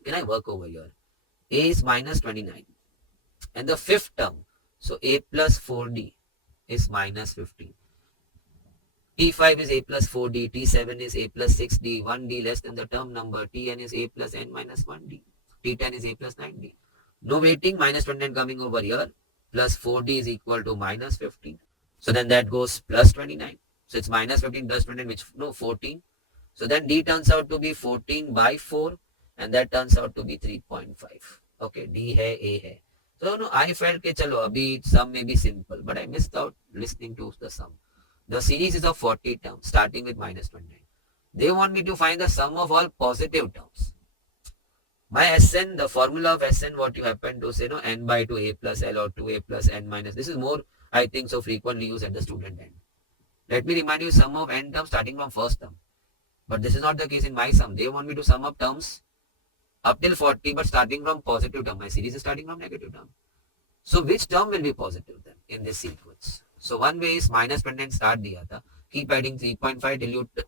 can I work over here? A is minus 29. And the fifth term, so A plus 4D is minus 15. T5 is A plus 4D, T7 is A plus 6D, 1D less than the term number, Tn is A plus N minus 1D, T10 is A plus 9D. No waiting, minus 29 coming over here, plus 4D is equal to minus 15. So then that goes plus 29. So it's minus 15 plus 29, which, 14. So then D turns out to be 14 by 4, and that turns out to be 3.5. Okay, D hai, A hai. So I felt that chalo, abhi sum may be simple, but I missed out listening to the sum. The series is of 40 terms, starting with minus 29. They want me to find the sum of all positive terms. My Sn, the formula of Sn, what you happen to say, n by 2 A plus L or 2A plus N minus. This is more, I think, so frequently used at the student end. Let me remind you sum of n terms starting from first term. But this is not the case in my sum. They want me to sum up terms up till 40, but starting from positive term. My series is starting from negative term. So which term will be positive then in this sequence? So one way is minus 29 start diya tha. Keep adding 3.5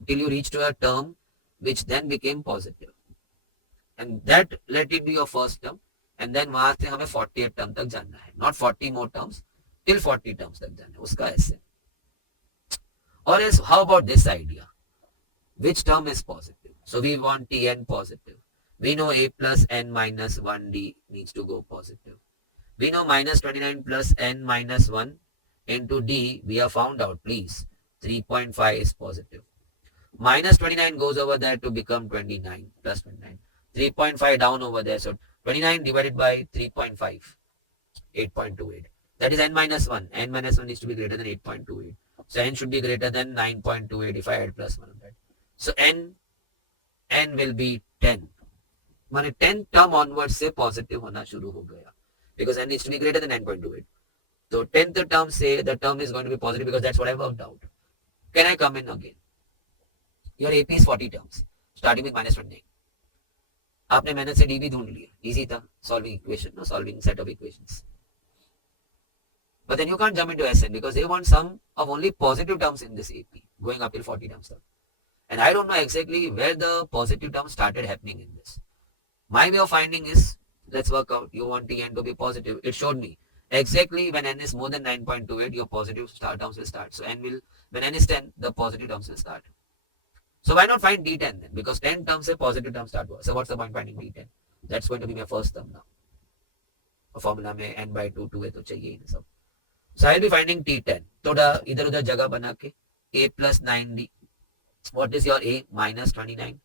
till you reach to a term which then became positive. And that let it be your first term. And then वहां से हमें 48 term तक जाना है. Not 40 more terms, till 40 terms तक जाना है. उसका ऐसे. Or else, how about this idea? Which term is positive? So we want Tn positive. We know A plus N minus 1D needs to go positive. We know minus 29 plus N minus 1 into D, we have found out, please. 3.5 is positive. Minus 29 goes over there to become 29 plus 29. 3.5 down over there. So 29 divided by 3.5, 8.28. That is N minus 1. N minus 1 needs to be greater than 8.28. So N should be greater than 9.28 if I add plus 1 on that. So N will be 10. माने 10 term onwards से positive होना शुरू हो गया. Because N needs to be greater than 9.28. So 10th term say the term is going to be positive because that's what I worked out. Can I come in again? Your AP is 40 terms, starting with minus 29. आपने मेहनत से D भी ढूंढ लिया. Easy था, solving equation, solving set of equations. But then you can't jump into Sn because they want sum of only positive terms in this AP, going up till 40 terms. And I don't know exactly where the positive terms started happening in this. My way of finding is, let's work out, you want Tn to be positive. It showed me exactly when N is more than 9.28, your positive terms will start. So when N is 10, the positive terms will start. So why not find D10 then? Because 10 terms से positive term start हुआ. So what's the point finding D10? That's going to be my first term now. Formula में n by 2 2 है तो चाहिए ही सब. So I'll be finding T10. थोड़ा इधर उधर जगह बना के a plus 9d. What is your a? Minus 29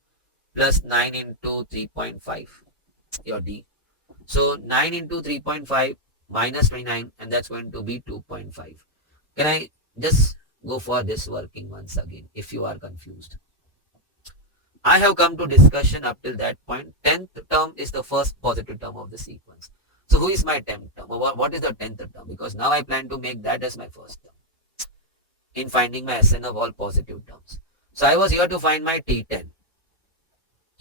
plus 9 into 3.5. Your d. So 9 into 3.5 minus 29 and that's going to be 2.5. Can I just go for this working once again if you are confused? I have come to discussion up till that point. 10th term is the first positive term of the sequence. So who is my 10th term? Or what is the 10th term? Because now I plan to make that as my first term in finding my Sn of all positive terms. So I was here to find my T10,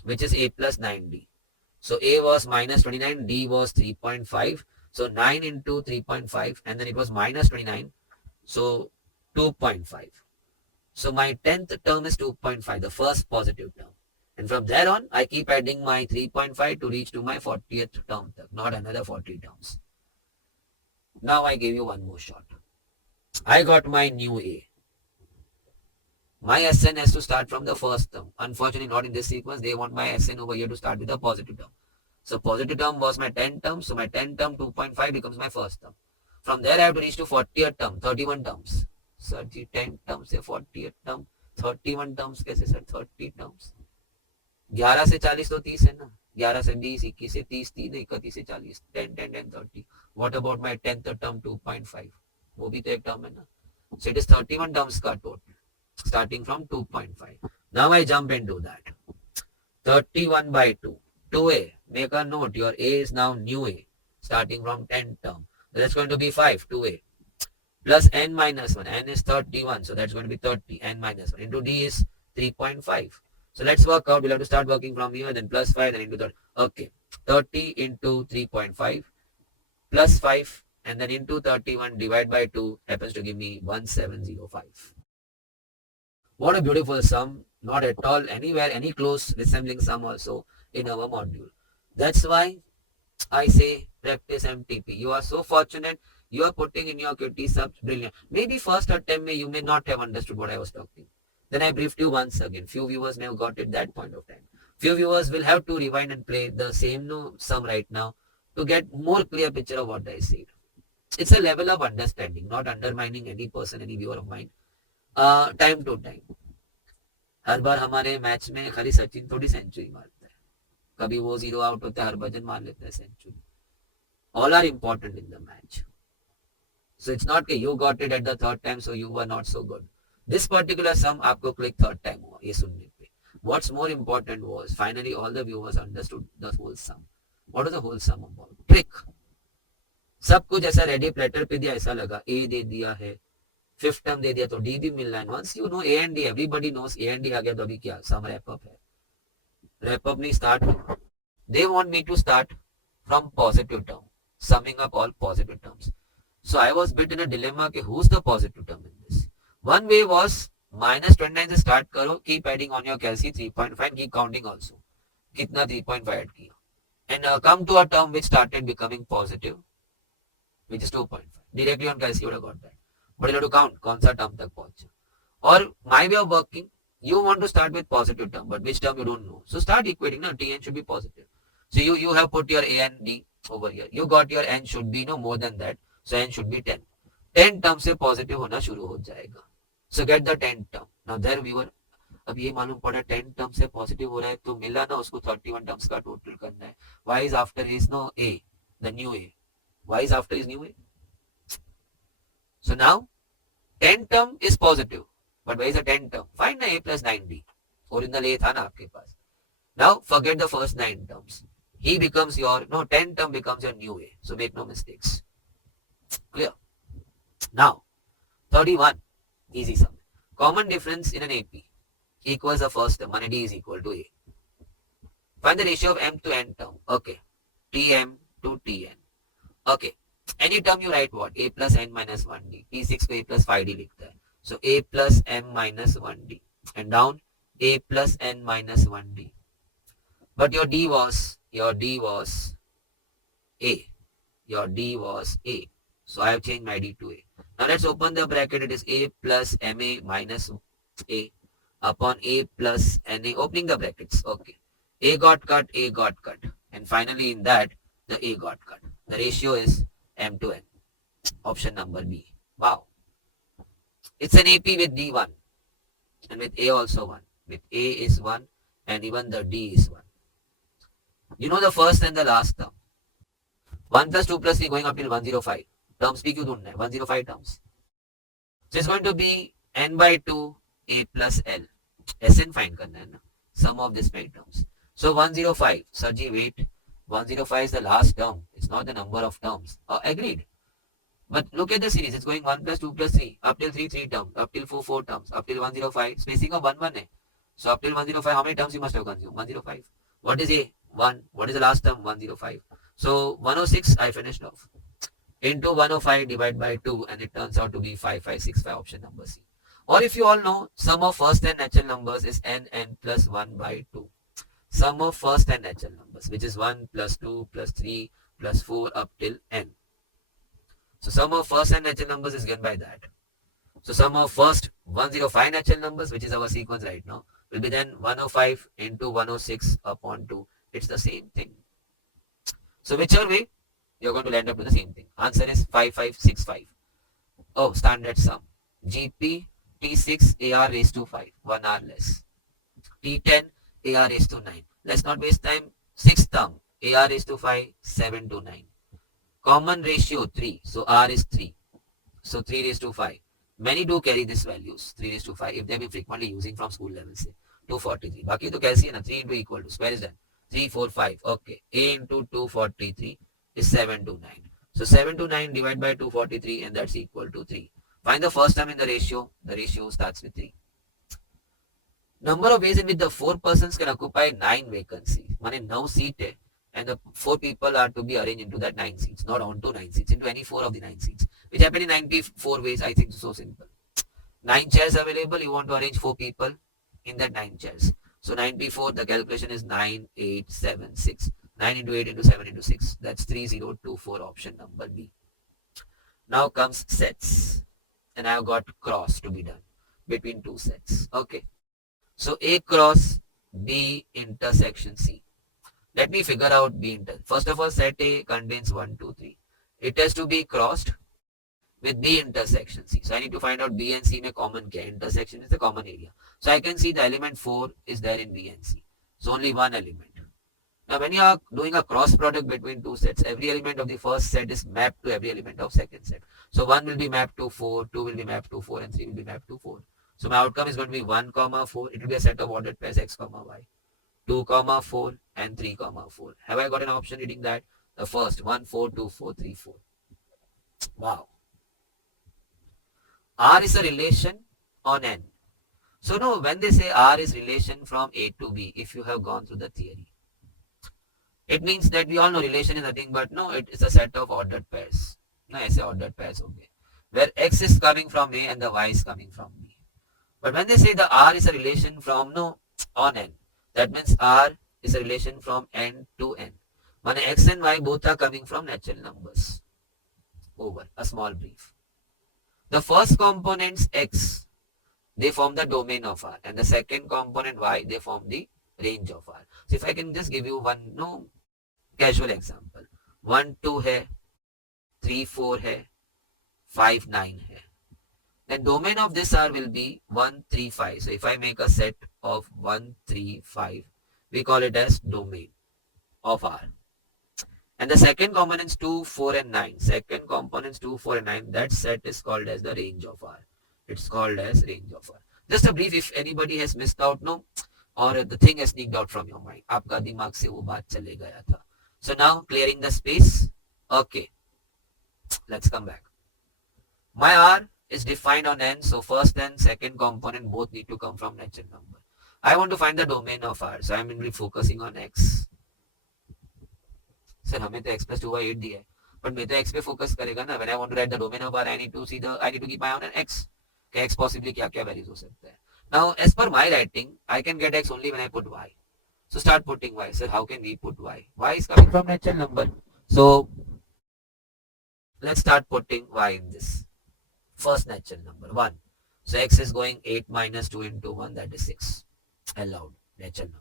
which is a plus 9d. So a was minus 29, d was 3.5. So 9 into 3.5 and then it was minus 29. So 2.5. So my 10th term is 2.5, the first positive term. And from there on, I keep adding my 3.5 to reach to my 40th term, not another 40 terms. Now I give you one more shot. I got my new A. My Sn has to start from the first term. Unfortunately, not in this sequence. They want my Sn over here to start with the positive term. So positive term was my 10th term. So my 10th term 2.5 becomes my first term. From there, I have to reach to 40th term, 31 terms. Sir ji 10 term से 40 term 31 terms कैसे sir 30 terms 11 से 40 तो 30 है ना 11 से 20 21 से 30 3 31 से 40 10 10 10 30 what about my 10th term 2.5 वो भी तो एक टर्म है ना सो इट इज 31 टर्म्स का total starting from 2.5 now I jump into that 31 by 2 2a make a note your a is now new a starting from 10th term that's going to be 5 2a plus n minus 1. N is 31, so that's going to be 30. N minus 1 into d is 3.5. So let's work out. We'll have to start working from here, then plus 5, then into 30. Okay, 30 into 3.5 plus 5, and then into 31 divided by 2 happens to give me 1705. What a beautiful sum. Not at all anywhere any close resembling sum also in our module. That's why I say practice MTP. You are so fortunate. You are putting in your QT subs brilliant. Maybe first attempt you may not have understood what I was talking. Then I briefed you once again. Few viewers may have got it that point of time. Few viewers will have to rewind and play the same sum right now to get more clear picture of what I said. It's a level of understanding, not undermining any person, any viewer of mine. Time to time. हर बार हमारे match में खाली सचिन थोड़ी century मारता है कभी वो 0 out होता है हरभजन मार लेता है century all are important in the match. So it's not that you got it at the third time, so you were not so good. This particular sum आपको click third time हुआ ये सुनने पे. What's more important was finally all the viewers understood the whole sum. What is the whole sum about? Trick. सब कुछ ऐसा ready platter पे दिया ऐसा लगा A दे दिया है फिफ्थ टर्म दे दिया तो D भी मिल रहा है. Once you know A and D, everybody knows A and D आ गया तो अभी क्या sum wrap up है. Wrap up नहीं start. They want me to start from positive term, summing up all positive terms. So I was bit in a dilemma कि who's the positive term in this. One way was minus 29 से start करो, keep adding on your calci 3.5, keep counting also. कितना 3.5 add किया. And come to a term which started becoming positive, which is 2.5. Directly on calci you would have got that. But you have to count कौन सा term तक पहुंचा. Or my way of working, you want to start with positive term, but which term you don't know. So start equating. No, Tn should be positive. So you have put your A and D over here. You got your N should be no more than that. So n should be 10. 10 term से positive होना शुरू हो जाएगा. So get the 10 term. Now there we were. अब ये मालूम पड़ा 10 term से पॉजिटिव हो रहा है तो मिला ना उसको 31 टर्म्स का टोटल करना है. Why is after is no A, the new A. Why is after is new A? So now 10 term is positive. But where is the 10 term? Find A plus 9D. Original A था ना आपके पास. Now forget the first 9 terms. He becomes your, no 10 term becomes your new A. So make no mistakes. Clear? Now, 31, easy sum. Common difference in an AP equals the first term, and D is equal to A. Find the ratio of M to N term. Okay. Tm to Tn. Okay. Any term you write what? A plus N minus 1D. T6 को A plus 5D लिखता है. So A plus M minus 1D. And down, A plus N minus 1D. But your D was A. Your D was A. So I have changed my D to A. Now let's open the bracket. It is A plus MA minus A. upon A plus NA, opening the brackets. Okay. A got cut, A got cut. And finally in that, the A got cut. The ratio is M to N. Option number B. Wow. It's an AP with D1 and with A also 1. With A is 1 and even the D is 1. You know the first and the last term. 1 plus 2 plus 3 going up till 105. Terms भी क्यों ढूंढना है? 105 terms. So it's going to be N by 2 A plus L. Sn find करना है ना. Sum of this many terms. So 105. Sir ji wait. 105 is the last term. It's not the number of terms. Agreed. But look at the series. It's going 1 plus 2 plus 3. Up till 3 terms. Up till 4 terms. Up till 105. Spacing of 1 1 hai. So up till 105, how many terms you must have consumed? 105. What is A? 1. What is the last term? 105. So 106 I finished off. Into 105 divided by 2 and it turns out to be 5565, option number C. Or if you all know, sum of first and natural numbers is n plus 1 by 2. Sum of first and natural numbers, which is 1 plus 2 plus 3 plus 4 up till n. So sum of first and natural numbers is given by that. So sum of first 105 natural numbers, which is our sequence right now, will be then 105 into 106 upon 2. It's the same thing. So whichever way, you're going to land up to the same thing. Answer is 5565. Oh, standard sum. GP T6 AR raised to 5, 1 hour less. T10 AR raised to 9. Let's not waste time. 6th term AR raised to 5, 7 to 9. Common ratio 3. So R is 3. So 3 raised to 5. Many do carry these values. 3 raised to 5 if they've been frequently using from school level say. 243. Baki to कैसी है ना? 3 into equal to. Square is done. 3, 4, 5. Okay. A into 243 is 7 to 9. So 7 to 9 divided by 243 and that's equal to 3. Find the first term in the ratio. The ratio starts with 3. Number of ways in which the 4 persons can occupy 9 vacancies. माने 9 seat है and the 4 people are to be arranged into that 9 seats, not onto 9 seats, into any 4 of the 9 seats, which happen in 94 ways. I think so simple. 9 chairs available, you want to arrange 4 people in that 9 chairs. So 94, the calculation is 9, 8, 7, 6. 9 into 8 into 7 into 6. That's 3024, option number B. Now comes sets. And I have got cross to be done between 2 sets. Okay. So A cross B intersection C. Let me figure out B inter. First of all, set A contains 1, 2, 3. It has to be crossed with B intersection C. So I need to find out B and C में common क्या. Intersection is the common area. So I can see the element 4 is there in B and C. So only one element. Now when you are doing a cross product between 2 sets, every element of the first set is mapped to every element of second set. So 1 will be mapped to 4, 2 will be mapped to 4 and 3 will be mapped to 4. So my outcome is going to be 1, 4. It will be a set of ordered pairs x, y. 2, 4 and 3, 4. Have I got an option reading that? The first 1, 4, 2, 4, 3, 4. Wow. R is a relation on N. So no, when they say R is relation from A to B, if you have gone through the theory, it means that we all know relation is nothing but no, it is a set of ordered pairs. No, I say ordered pairs, okay. Where X is coming from A and the Y is coming from B. But when they say the R is a relation from no on N, that means R is a relation from N to N. When X and Y both are coming from natural numbers. Over. A small brief. The first components X, they form the domain of R. And the second component Y, they form the range of R. So if I can just give you one no casual example. 1, 2 hai, 3, 4 hai, 5, 9 hai. Then domain of this R will be 1, 3, 5. So if I make a set of 1, 3, 5, we call it as domain of R. And the second components 2, 4 and 9. Second components 2, 4 and 9. That set is called as the range of R. It's called as range of R. Just a brief, if anybody has missed out, no, or the thing has sneaked out from your mind. आपका दिमाग से वो बात चले गया था. So now clearing the space. Okay. Let's come back. My R is defined on N. So first and second component both need to come from natural number. I want to find the domain of R. So I'm really focusing on X. Sir, हमें तो X plus 2y8 दिया है. But मैं तो X पे focus करेगा ना. When I want to write the domain of R, I need to keep my eye on an X. कि X possibly क्या values हो सकता है. Now, as per my writing, I can get X only when I put Y. So start putting Y. Sir, how can we put Y? Y is coming from natural number. So let's start putting Y in this. First natural number, 1. So x is going 8 minus 2 into 1, that is 6. Allowed, natural number.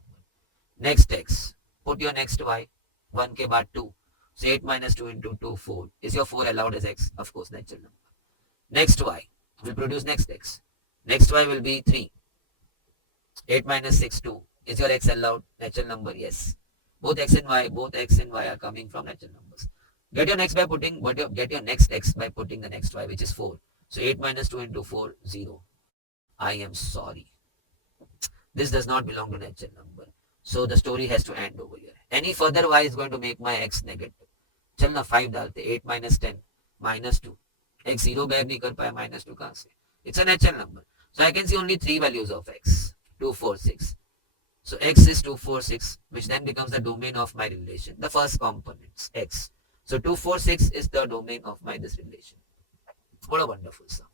Next x, put your next y, 1 ke baad 2. So 8 minus 2 into 2, 4. Is your 4 allowed as x? Of course, natural number. Next y will produce next x. Next y will be 3. 8 minus 6, 2. Is your x allowed? Natural number, yes. Both x and y are coming from natural numbers. Get your next x by putting the next y, which is 4. So 8 minus 2 into 4, 0. I am sorry. This does not belong to natural number. So the story has to end over here. Any further y is going to make my x negative. चल ना 5 डालते, 8 minus 10 minus 2. x 0 bear नहीं कर पाया, minus 2 कहाँ से? It's a natural number. So I can see only 3 values of x. 2, 4, 6. So x is 2, 4, 6, which then becomes the domain of my relation. The first component, x. So 2, 4, 6 is the domain of this relation. What a wonderful sum.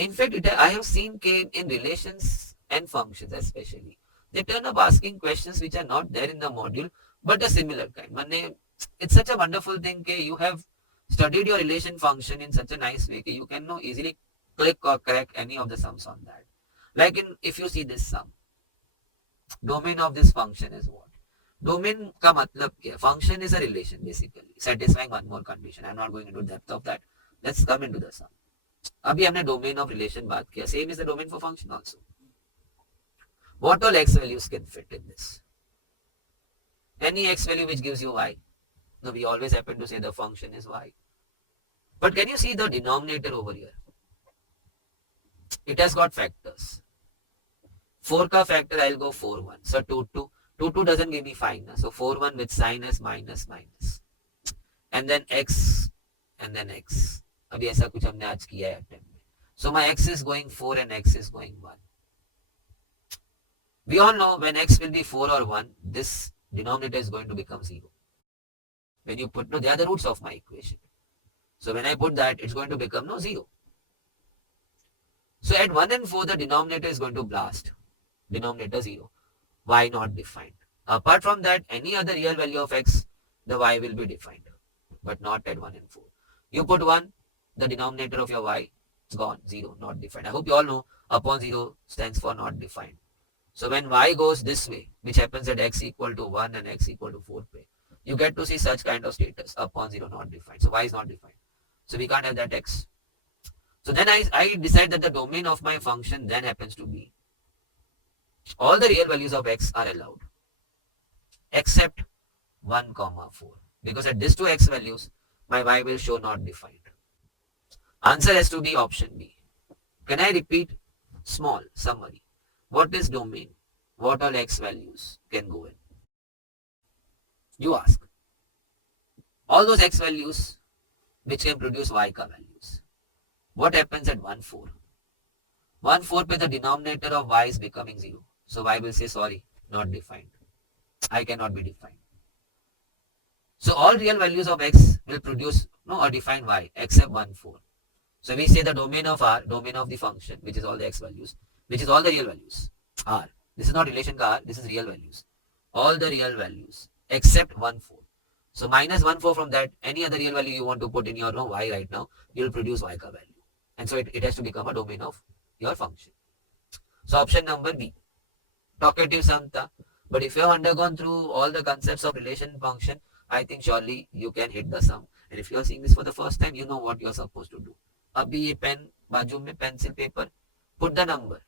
In fact, I have seen in relations and functions especially, they turn up asking questions which are not there in the module, but a similar kind. It's such a wonderful thing that you have studied your relation function in such a nice way that you can now easily click or crack any of the sums on that. Like if you see this sum, domain of this function is what? Domain का मतलब क्या? Function is a relation basically, satisfying one more condition. I'm not going into depth of that. Let's come into the sum. अभी हमने domain of relation बात किया. Same is the domain for function also. What all x values can fit in this? Any x value which gives you y. Now we always happen to say the function is y. But can you see the denominator over here? It has got factors. 4 ka factor, I'll go 4, 1. So 2, 2. 2, 2 doesn't give me 5. So 4, 1 with sign is minus, minus. And then x, and then x. अभी ऐसा कुछ हमने आज किया है attempt में. So my x is going 4 and x is going 1. We all know when x will be 4 or 1, this denominator is going to become 0. When you put, no, they are the roots of my equation. So when I put that, it's going to become 0. So at 1 and 4, the denominator is going to blast. Denominator 0. Y not defined. Apart from that, any other real value of x, the y will be defined. But not at 1 and 4. You put 1, the denominator of your y is gone. 0, not defined. I hope you all know upon 0 stands for not defined. So when y goes this way, which happens at x equal to 1 and x equal to 4 पे, you get to see such kind of status, upon 0 not defined. So y is not defined. So we can't have that x. So then I decide that the domain of my function then happens to be all the real values of x are allowed except 1, 4. Because at these two x values, my y will show not defined. Answer has to be option B. Can I repeat? Small summary. What is domain? What all x values can go in? You ask. All those x values which can produce y ka values. What happens at 1, 4? 1, 4 pe the denominator of y is becoming 0. So y will say sorry, not defined. I cannot be defined. So all real values of x will produce or define y except 1, 4. So we say the domain of R, domain of the function, which is all the x values, which is all the real values. R. This is not relation ka R, this is real values. All the real values except 1, 4. So minus 1, 4 from that, any other real value you want to put in your y right now, you will produce y ka value. And so it has to become a domain of your function. So option number B. Talkative samta. But if you have undergone through all the concepts of relation function, I think surely you can hit the sum. And if you are seeing this for the first time, you know what you are supposed to do. अभी ये pen बाजू में pencil paper, put the number.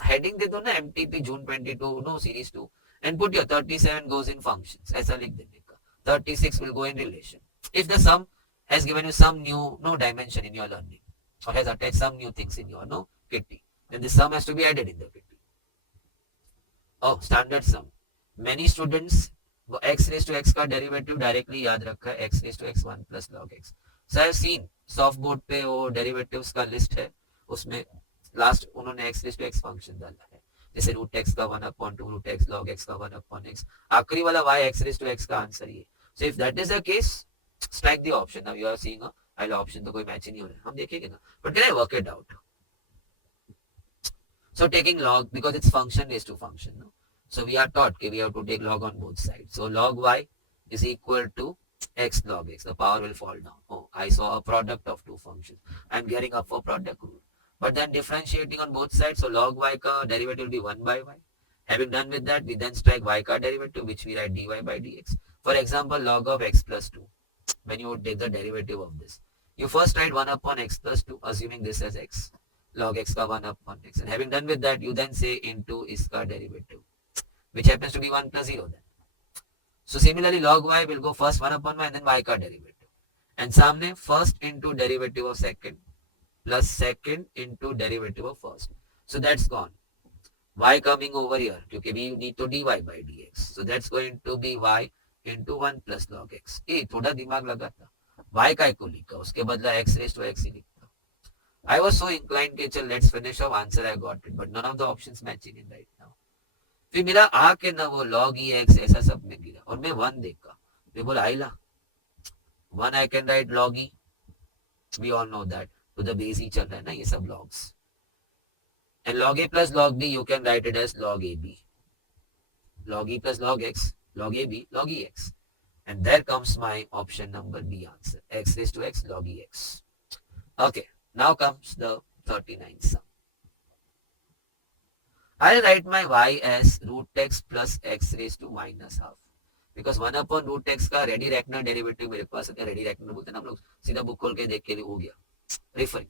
Heading दे दो ना MTP June 22, no series 2, and put your 37 goes in functions. ऐसा लिख देने का. 36 will go in relation. If the sum has given you some new dimension in your learning, or has attached some new things in your kitty, then the sum has to be added in the kitty. Oh, standard sum. Many students x raised to x का derivative directly याद रखा है x raised to x 1 plus log x. So I have seen soft board पे वो derivatives का list है, उसमें last उन्होंने x raised to x function डाला है, जैसे रूट एक्स का 1/2 रूट एक्स लॉग एक्स का 1/x. आखिरी वाला y x raised to x का आंसर ये. So if that is the case, strike the option. Now you are seeing I option तो कोई मैच ही नहीं हो रहा है, हम देखेंगे ना, but can I work it out. So taking log, because it's function raised to function, no? So we are taught that we have to take log on both sides. So log y is equal to x log x, the power will fall down. Oh, I saw a product of two functions. I'm gearing up for product rule. But then differentiating on both sides, so log y ka derivative will be 1 by y. Having done with that, we then strike y ka derivative, which we write dy by dx. For example, log of x plus 2, when you take the derivative of this. You first write 1 upon x plus 2, assuming this as x. Log x ka 1 upon x. And having done with that, you then say into iska derivative, which happens to be 1 plus 0 then. So similarly, log y will go first 1 upon y and then y ka derivative. And samne first into derivative of second plus second into derivative of first. So that's gone. Y coming over here, because we need to dy by dx. So that's going to be y into 1 plus log x. थोड़ा दिमाग लगाता. Y काय को लिखा, उसके बदला x raised to x ही लिखता. I was so inclined कि चल let's finish off, answer I got it, but none of the options matching in right now. फिर मेरा आके ना वो log e x ऐसा सब में गिरा और मैं 1 देखा. मैं बोला आइला 1 I can write log e. We all know that. तो the base ही चल रहा है ना ये सब logs. And log a plus log b, you can write it as log ab. Log e plus log x, log ab, log ex. And there comes my option number B answer. X raised to x log ex. Okay, now comes the 39th sum. I'll write my y as root x plus x raised to minus half. Because 1 upon root x का ready रैकनर derivative मेरे पास है. Ready रैकनर बोलते हैं ना हम लोग, सीधा book खोल के देख के हो गया. Referring.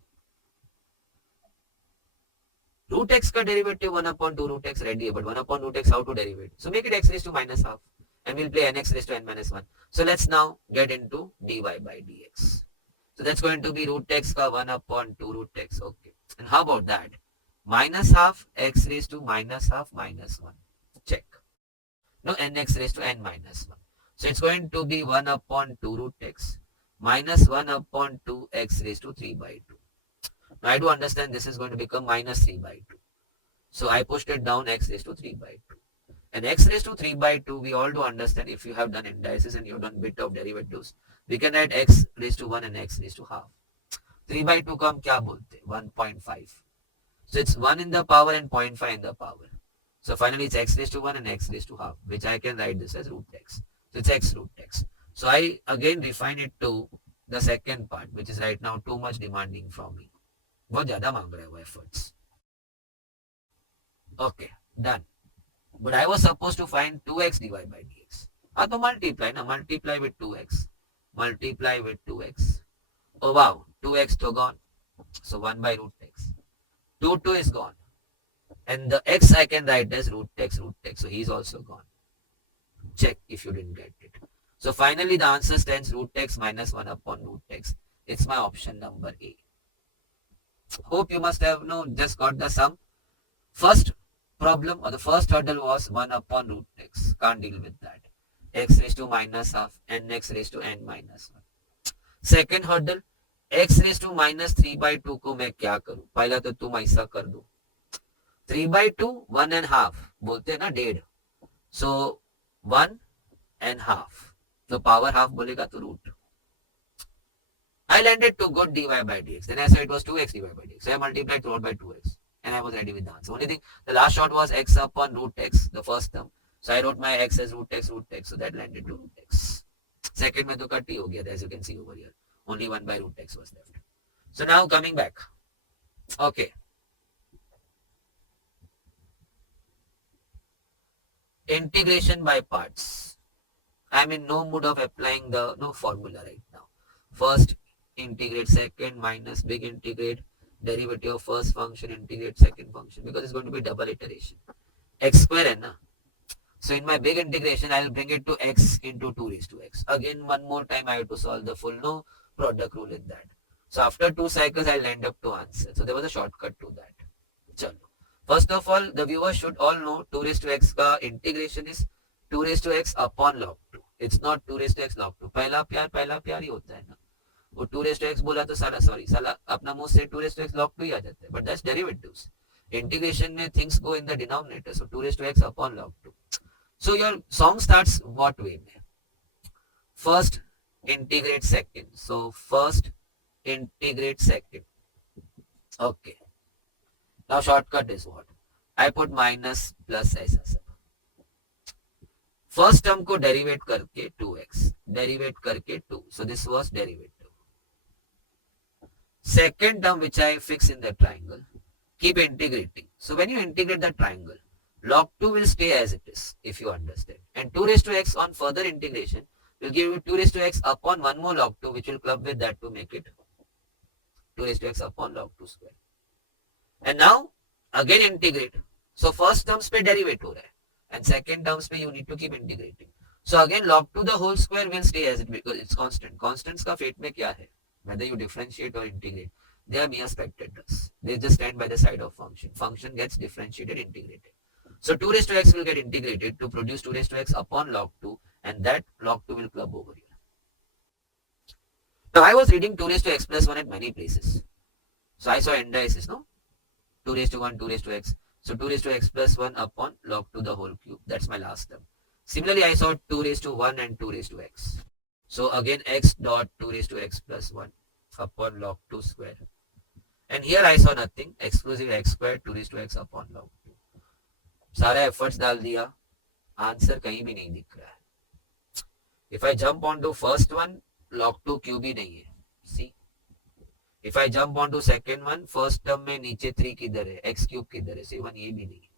Root x का derivative 1 upon 2 root x ready, but 1 upon root x how to derive it? So make it x raised to minus half and we'll play nx raised to n minus 1. So let's now get into dy by dx. So that's going to be root x ka 1 upon 2 root x. Okay. And how about that? Minus half x raised to minus half minus 1. Check. No, nx raised to n minus 1. So it's going to be 1 upon 2 root x minus 1 upon 2 x raised to 3 by 2. Now I do understand this is going to become minus 3 by 2. So I pushed it down x raised to 3 by 2. And x raised to 3 by 2, we all do understand if you have done indices and you have done bit of derivatives, we can write x raised to 1 and x raised to half. 3 by 2 को हम क्या बोलते हैं? 1.5. So it's 1 in the power and 0.5 in the power. So finally it's x raised to 1 and x raised to half, which I can write this as root x. So it's x root x. So I again refine it to the second part, which is right now too much demanding from me. बहुत ज्यादा मांग रहा है वो efforts. Okay, done. But I was supposed to find 2x dy by dx. हाँ तो multiply ना, multiply with 2x. Multiply with 2x. Oh wow, 2x to gone. So 1 by root x. 2 is gone. And the x I can write as root x. So he is also gone. Check if you didn't get it. So finally the answer stands root x minus 1 upon root x. It's my option number A. Hope you must have just got the sum. First problem or the first hurdle was 1 upon root x. Can't deal with that. X raised to minus half and x raised to n minus 1. Second hurdle, x raised to minus 3 by 2 को मैं क्या करूं? पहला तो तुम ऐसा कर दो. 3 by 2, 1 and half. बोलते हैं ना डेढ़. So 1 and half. तो power half बोलेगा तो root. I landed to good dy by dx. Then I said it was 2x dy by dx. So I multiplied throughout by 2x. And I was ready with the answer. Only thing, the last shot was x upon root x, the first term. So I wrote my x as root x. So that landed to root x. Second में तो cut ही हो गया, as you can see over here. Only 1 by root x was left. So now coming back. Okay. Integration by parts. I'm in no mood of applying the formula right now. First integrate, second minus big integrate, derivative of first function, integrate second function, because it's going to be double iteration. X square है ना. So in my big integration, I'll bring it to x into 2 raised to x. Again, one more time I have to solve the full product rule in that. So after 2 cycles, I'll end up to answer. So there was a shortcut to that. Chalo. First of all, the viewers should all know 2 raised to x का integration is 2 raised to x upon log 2. It's not 2 raised to x log 2. पहला प्यार ही होता है ना. वो 2 raised to x बोला तो साला अपना मुंह से 2 raised to x log 2 ही आ जाता है. But that's derivatives. Integration में things go in the denominator. So 2 raised to x upon log 2. So your song starts what way? First integrate second. So first integrate second. Okay. Now shortcut is what? I put minus plus ऐसा सब. First term को derivate करके 2x. derivate करके 2. So this was derivative. Second term which I fix in the triangle, keep integrating. So when you integrate the triangle, log 2 will stay as it is, if you understand. And 2 raised to x on further integration will give you 2 raised to x upon 1 more log 2, which will club with that to make it 2 raised to x upon log 2 square. And now again integrate. So first terms पे derivate हो रहा है, and second terms पे you need to keep integrating. So again log 2 the whole square will stay as it because it's constant. Constants का fate में क्या है? Whether you differentiate or integrate, they are mere spectators. They just stand by the side of function. Function gets differentiated, integrated. So 2 raised to x will get integrated to produce 2 raised to x upon log 2, and that log 2 will club over here. Now I was reading 2 raised to x plus 1 at many places. So I saw indices, no? 2 raised to 1, 2 raised to x. So 2 raised to x plus 1 upon log 2 the whole cube. That's my last term. Similarly, I saw 2 raised to 1 and 2 raised to x. So again x dot 2 raised to x plus 1 upon log 2 square. And here I saw nothing. Exclusive x square 2 raised to x upon log 2. सारा efforts डाल दिया. Answer कहीं भी नहीं दिख रहा है. If I jump on to first one, log 2 cube ही नहीं है. See? If I jump on to second one, first term में नीचे 3 किधर है? X cube किधर है? 7 ये भी नहीं है.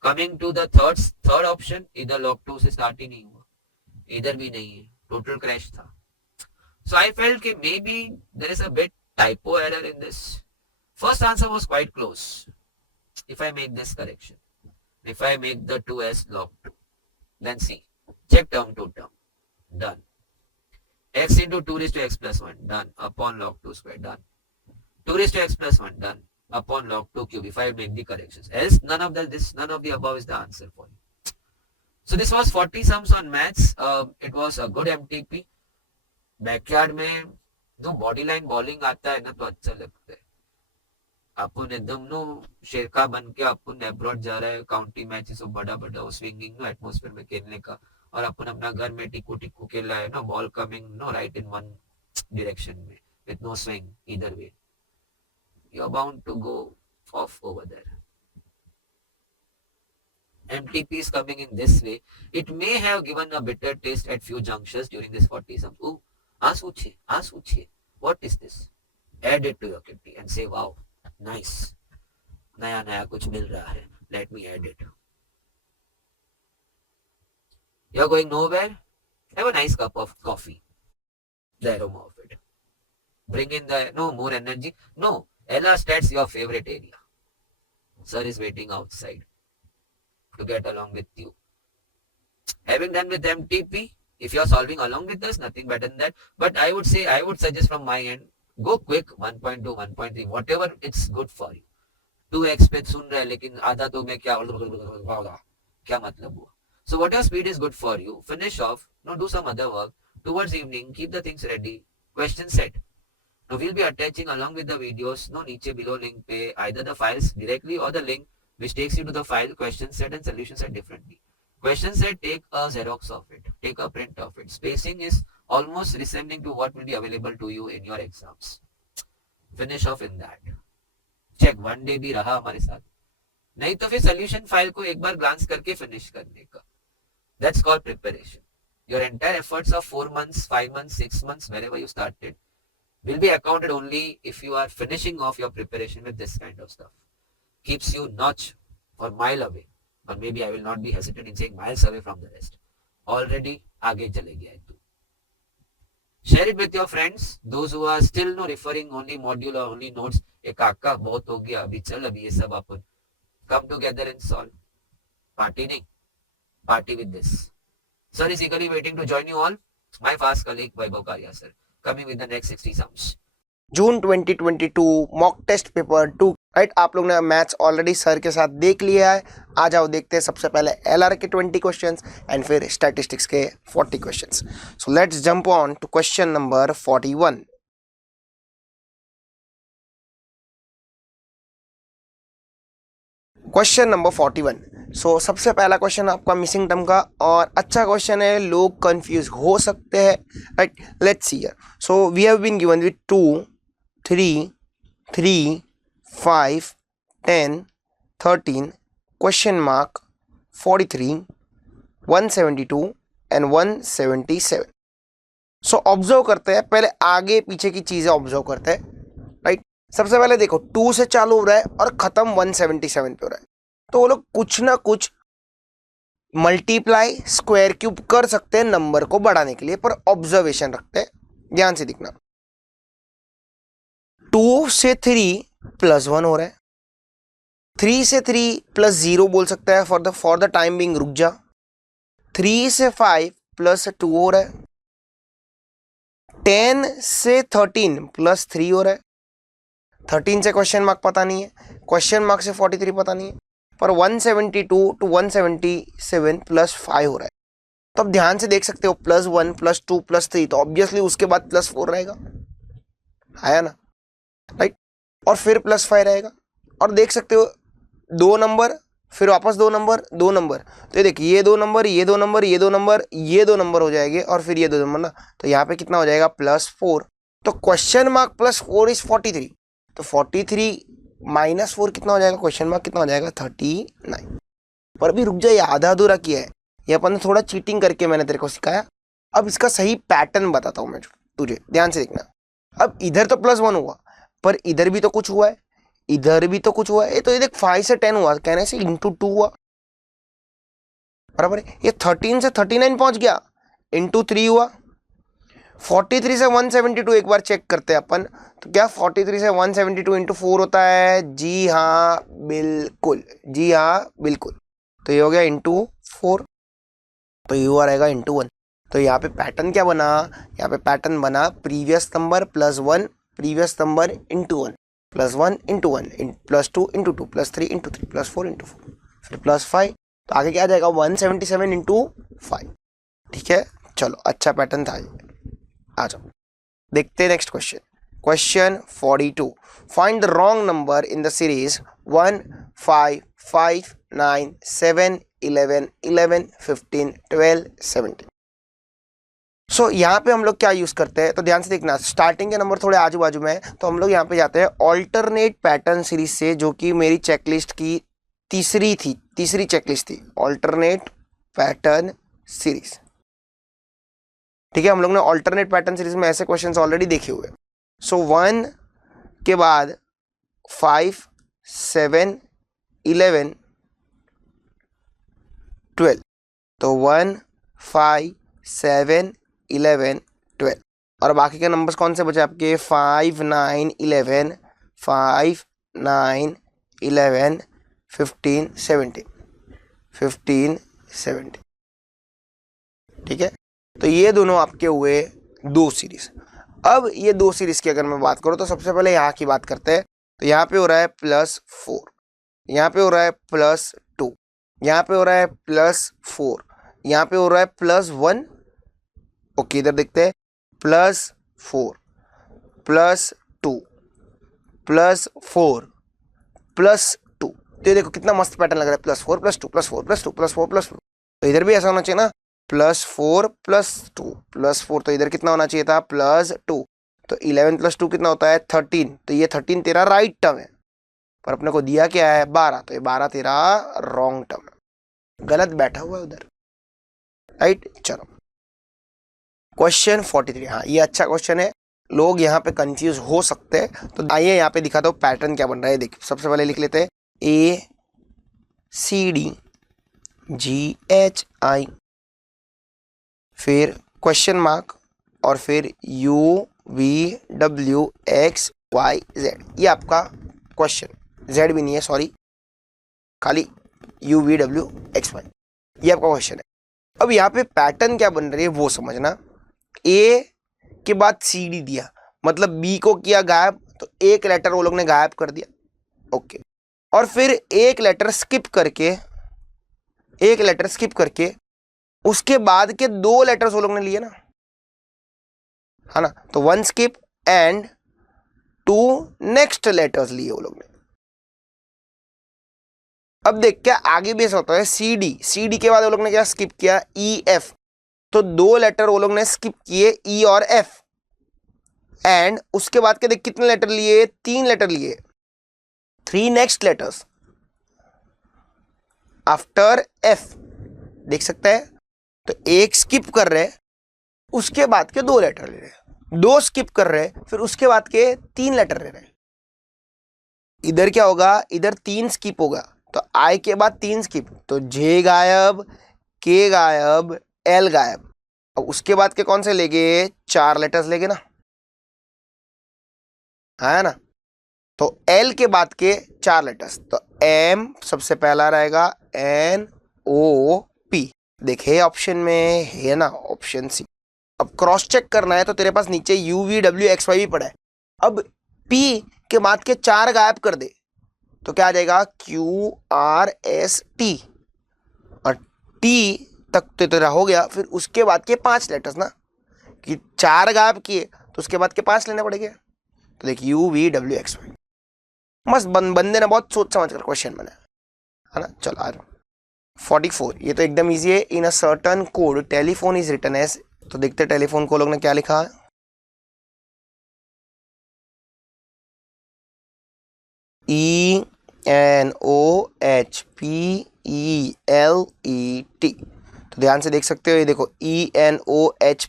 Coming to the third option, इधर log 2 से start ही नहीं हुआ. इधर भी नहीं है. Total crash था. So I felt that maybe there is a bit typo error in this. First answer was quite close. If I make this correction, if I make the 2 as log 2, then see, check term to term, done. X into 2 raised to x plus 1, done, upon log 2 square, done. 2 raised to x plus 1, done, upon log 2 cube, if I make the corrections. Else, none of the above is the answer for you. So this was 40 sums on maths. It was a good MTP. Backyard में know body line bowling आता है ना तो अच्छा लगता है. अपन एकदम no शेरका बन के अपन एब्रॉड जा रहा है काउंटी मैचेस और बड़ा बड़ा स्विंगिंग नो एटमॉस्फेयर में खेलने का, और अपन अपना घर में टिक्कू टिक्कू खेल रहा है no ball coming no right in one direction में with no swing either way, you are bound to go off over there. MTP is coming in this way. It may have given a bitter taste at few junctures during this 40 sums. Ooh, ask Uche, what is this? Add it to your kitty and say, wow, nice. Naya kuch mil raha hai. Let me add it. You're going nowhere? Have a nice cup of coffee. The aroma of it. Bring in the, no more energy. No, Ella stats your favorite area. Sir is waiting outside to get along with you. Having done with MTP, if you are solving along with us, nothing better than that. But I would suggest from my end, go quick 1.2, 1.3, whatever it's good for you. 2x पे सुन रहे लेकिन आधा तो मैं क्या मतलब हुआ. So whatever speed is good for you, finish off, no, do some other work. Towards evening, keep the things ready, question set. Now we'll be attaching along with the videos, no, नीचे below link पे either the files directly or the link which takes you to the file, question set and solution set differently. Question set, take a Xerox of it, take a print of it. Spacing is almost resembling to what will be available to you in your exams. Finish off in that. Check one day भी रहा हमारे साथ, नहीं तो फिर solution file को एक बार glance करके finish करने का. That's called preparation. Your entire efforts of 4 months, 5 months, 6 months, wherever you started, will be accounted only if you are finishing off your preparation with this kind of stuff. Keeps you notch or mile away, or maybe I will not be hesitant in saying miles away from the rest. Already आगे चले गया है तू. Share it with your friends, those who are still no referring only module or only notes. एक काका बहुत हो गया अभी चल अभी ये सब अपन. Come together and solve. Party नहीं, party with this. Sir is eagerly waiting to join you all. My fast colleague Vaibhav Karia sir, coming with the next 60 sums. June 2022 mock test paper 2, right. आप लोग ने maths already sir के साथ देख लिया है. आ जाओ देखते हैं सबसे पहले एलआर के 20 क्वेश्चंस एंड फिर स्टैटिस्टिक्स के 40 questions. So let's jump on to question number 41. Question number 41. So सबसे पहला क्वेश्चन आपका मिसिंग टर्म का, और अच्छा क्वेश्चन है, लोग कंफ्यूज हो सकते हैं, right. Let's see here. So we have been given with 2, 3, 3, 5, 10, 13, question mark 43, 172 and 177. So observe करते हैं, पहले आगे पीछे की चीजें ऑब्जर्व करते हैं, राइट। सबसे पहले देखो 2 से चालू हो रहा है और खत्म 177 पे हो रहा है, तो वो लोग कुछ ना कुछ मल्टीप्लाई स्क्वायर क्यूब कर सकते हैं नंबर को बढ़ाने के लिए, पर ऑब्जर्वेशन रखते हैं, ध्यान से दिखना। 2 से 3 +1 हो रहा है, 3 से 3 +0 बोल सकता है, फॉर द टाइम बिंग रुक जा। 3 से 5 +2 हो रहा है, 10 से 13 +3 हो रहा है। 13 से क्वेश्चन मार्क पता नहीं है, क्वेश्चन मार्क से 43 पता नहीं है, पर 172 to 177 +5 हो रहा है। तो अब ध्यान से देख सकते हो, +1 +2 +3, तो ऑब्वियसली उसके बाद +4 रहेगा, आया ना, राइट। और फिर +5 रहेगा, और देख सकते हो 2 नंबर, फिर वापस 2 नंबर 2 नंबर, तो ये देखिए ये 2 नंबर ये 2 नंबर ये 2 नंबर ये 2 नंबर हो जाएंगे, और फिर ये 2 नंबर ना, तो यहाँ पे कितना हो जाएगा +4। तो क्वेश्चन मार्क +4 इज 43, तो 43 -4 कितना हो जाएगा, क्वेश्चन मार्क कितना हो जाएगा 39। पर अभी रुक जाइए, आधा अधूरा किया है ये अपन ने, थोड़ा चीटिंग करके मैंने तेरे को सिखाया। अब इसका सही पैटर्न बताता हूँ मैं तुझे, ध्यान से देखना। अब इधर तो +1 हुआ, पर इधर भी तो कुछ हुआ है, इधर भी तो कुछ हुआ है, तो ये देख 5 से 10 हुआ, कहने से ×2 हुआ, बराबर है। ये 13 से 39 पहुंच गया, ×3 हुआ। 43 से 172 एक बार चेक करते हैं अपन, तो क्या 43 से 172 ×4 होता है, जी हाँ बिल्कुल, जी हाँ बिल्कुल, तो ये हो गया ×4, तो ये हुआ रहेगा ×1। तो यहाँ पे पैटर्न क्या बना, यहाँ पे पैटर्न बना प्रीवियस नंबर +1, प्रीवियस नंबर ×1, +1 ×1, +2 ×2, +3 ×3, +4 ×4, फिर +5, तो आगे क्या आ जाएगा 177 × 5। ठीक है, चलो अच्छा पैटर्न था ये, आ जाओ देखते हैं next question. Question 42, find the wrong number in the series 1 5 5 9 7 11 11 15 12 17। सो यहाँ पे हम लोग क्या यूज करते हैं, तो ध्यान से देखना, स्टार्टिंग के नंबर थोड़े आजू बाजू में है, तो हम लोग यहाँ पे जाते हैं ऑल्टरनेट पैटर्न सीरीज से, जो कि मेरी चेकलिस्ट की तीसरी चेकलिस्ट थी, ऑल्टरनेट पैटर्न सीरीज। ठीक है, हम लोग ने ऑल्टरनेट पैटर्न सीरीज में ऐसे क्वेश्चंस ऑलरेडी देखे हुए। सो 1 के बाद 5 7 11 12, तो 1 5 7 11 12, और बाकी के नंबर्स कौन से बचे आपके, 5 9 11 5 9 11 15 17 15 17। ठीक है, तो ये दोनों आपके हुए 2 सीरीज। अब ये 2 सीरीज की अगर मैं बात करूं, तो सबसे पहले यहाँ की बात करते हैं। तो यहाँ पे हो रहा है +4, यहाँ पे हो रहा है +2, यहाँ पे हो रहा है +4, यहाँ पे हो रहा है +1। ओके, इधर देखते हैं, +4 +2 +4 +2, तो ये देखो कितना मस्त पैटर्न लग रहा है, +4 +2 +4 +2 +4 +2। तो इधर भी ऐसा होना चाहिए ना, +4 +2 +4, तो इधर कितना होना चाहिए था +2, तो 11 +2 कितना होता है 13, तो ये 13 तेरा राइट टर्म है, पर अपने को दिया क्या है 12, तो ये 12 तेरा रॉन्ग टर्म है, गलत बैठा हुआ है उधर, राइट। चलो क्वेश्चन 43, हाँ ये अच्छा क्वेश्चन है, लोग यहाँ पे कंफ्यूज हो सकते हैं, तो आइए यहाँ पे दिखाता हूँ पैटर्न क्या बन रहा है। देखिए सबसे पहले लिख लेते हैं ACD GHI, फिर क्वेश्चन मार्क, और फिर UVWXYZ, ये आपका क्वेश्चन, Z भी नहीं है सॉरी, खाली UVWXY, ये आपका क्वेश्चन है। अब यहाँ पे पैटर्न क्या बन रही है वो समझना। A के बाद CD दिया, मतलब B को किया गायब, तो एक लेटर वो लोग ने गायब कर दिया, ओके, और फिर एक लेटर स्किप करके उसके बाद के 2 लेटर्स वो लोग ने लिए ना, है ना, तो 1 स्किप एंड 2 नेक्स्ट लेटर्स लिए वो लोग ने। अब देख क्या आगे भी ऐसा होता है, CD के बाद वो लोग ने क्या स्किप किया, EF, तो 2 लेटर वो लोग ने स्किप किए, E और F, एंड उसके बाद के देख कितने लेटर लिए, 3 लेटर लिए, 3 नेक्स्ट लेटर्स आफ्टर F, देख सकते हैं, तो एक स्किप कर रहे, उसके बाद के 2 लेटर ले रहे हैं, 2 स्किप कर रहे हैं, फिर उसके बाद के 3 लेटर ले रहे हैं। इधर क्या होगा, इधर 3 स्किप होगा, तो आई के बाद 3 स्किप, तो जे गायब, के गायब, एल गायब। अब उसके बाद के कौन से लेंगे, 4 लेटर्स लेंगे ना, है ना। तो एल के बाद के 4 लेटर्स, तो एम सबसे पहला रहेगा, एन ओ पी। देखे ऑप्शन में है ना, ऑप्शन सी। अब क्रॉस चेक करना है तो तेरे पास नीचे U V W X Y भी पड़ा है। अब पी के बाद के 4 गायब कर दे तो क्या आ जाएगा, क्यू आर एस टी, और टी तक तो तेरा हो गया। फिर उसके बाद के 5 लेटर्स ना, कि 4 गायब किए तो उसके बाद के 5 लेने पड़ेंगे। तो देख U V W X Y, मस्त बंदे ने बहुत सोच समझ कर क्वेश्चन बनाया, है ना। चल आ जाओ 44, ये तो एकदम इजी है। In a certain code telephone is written as, तो देखते टेलीफोन को लोग ने क्या लिखा है, ENOHPELET। तो ध्यान से देख सकते हो, ये देखो ENOHPELET,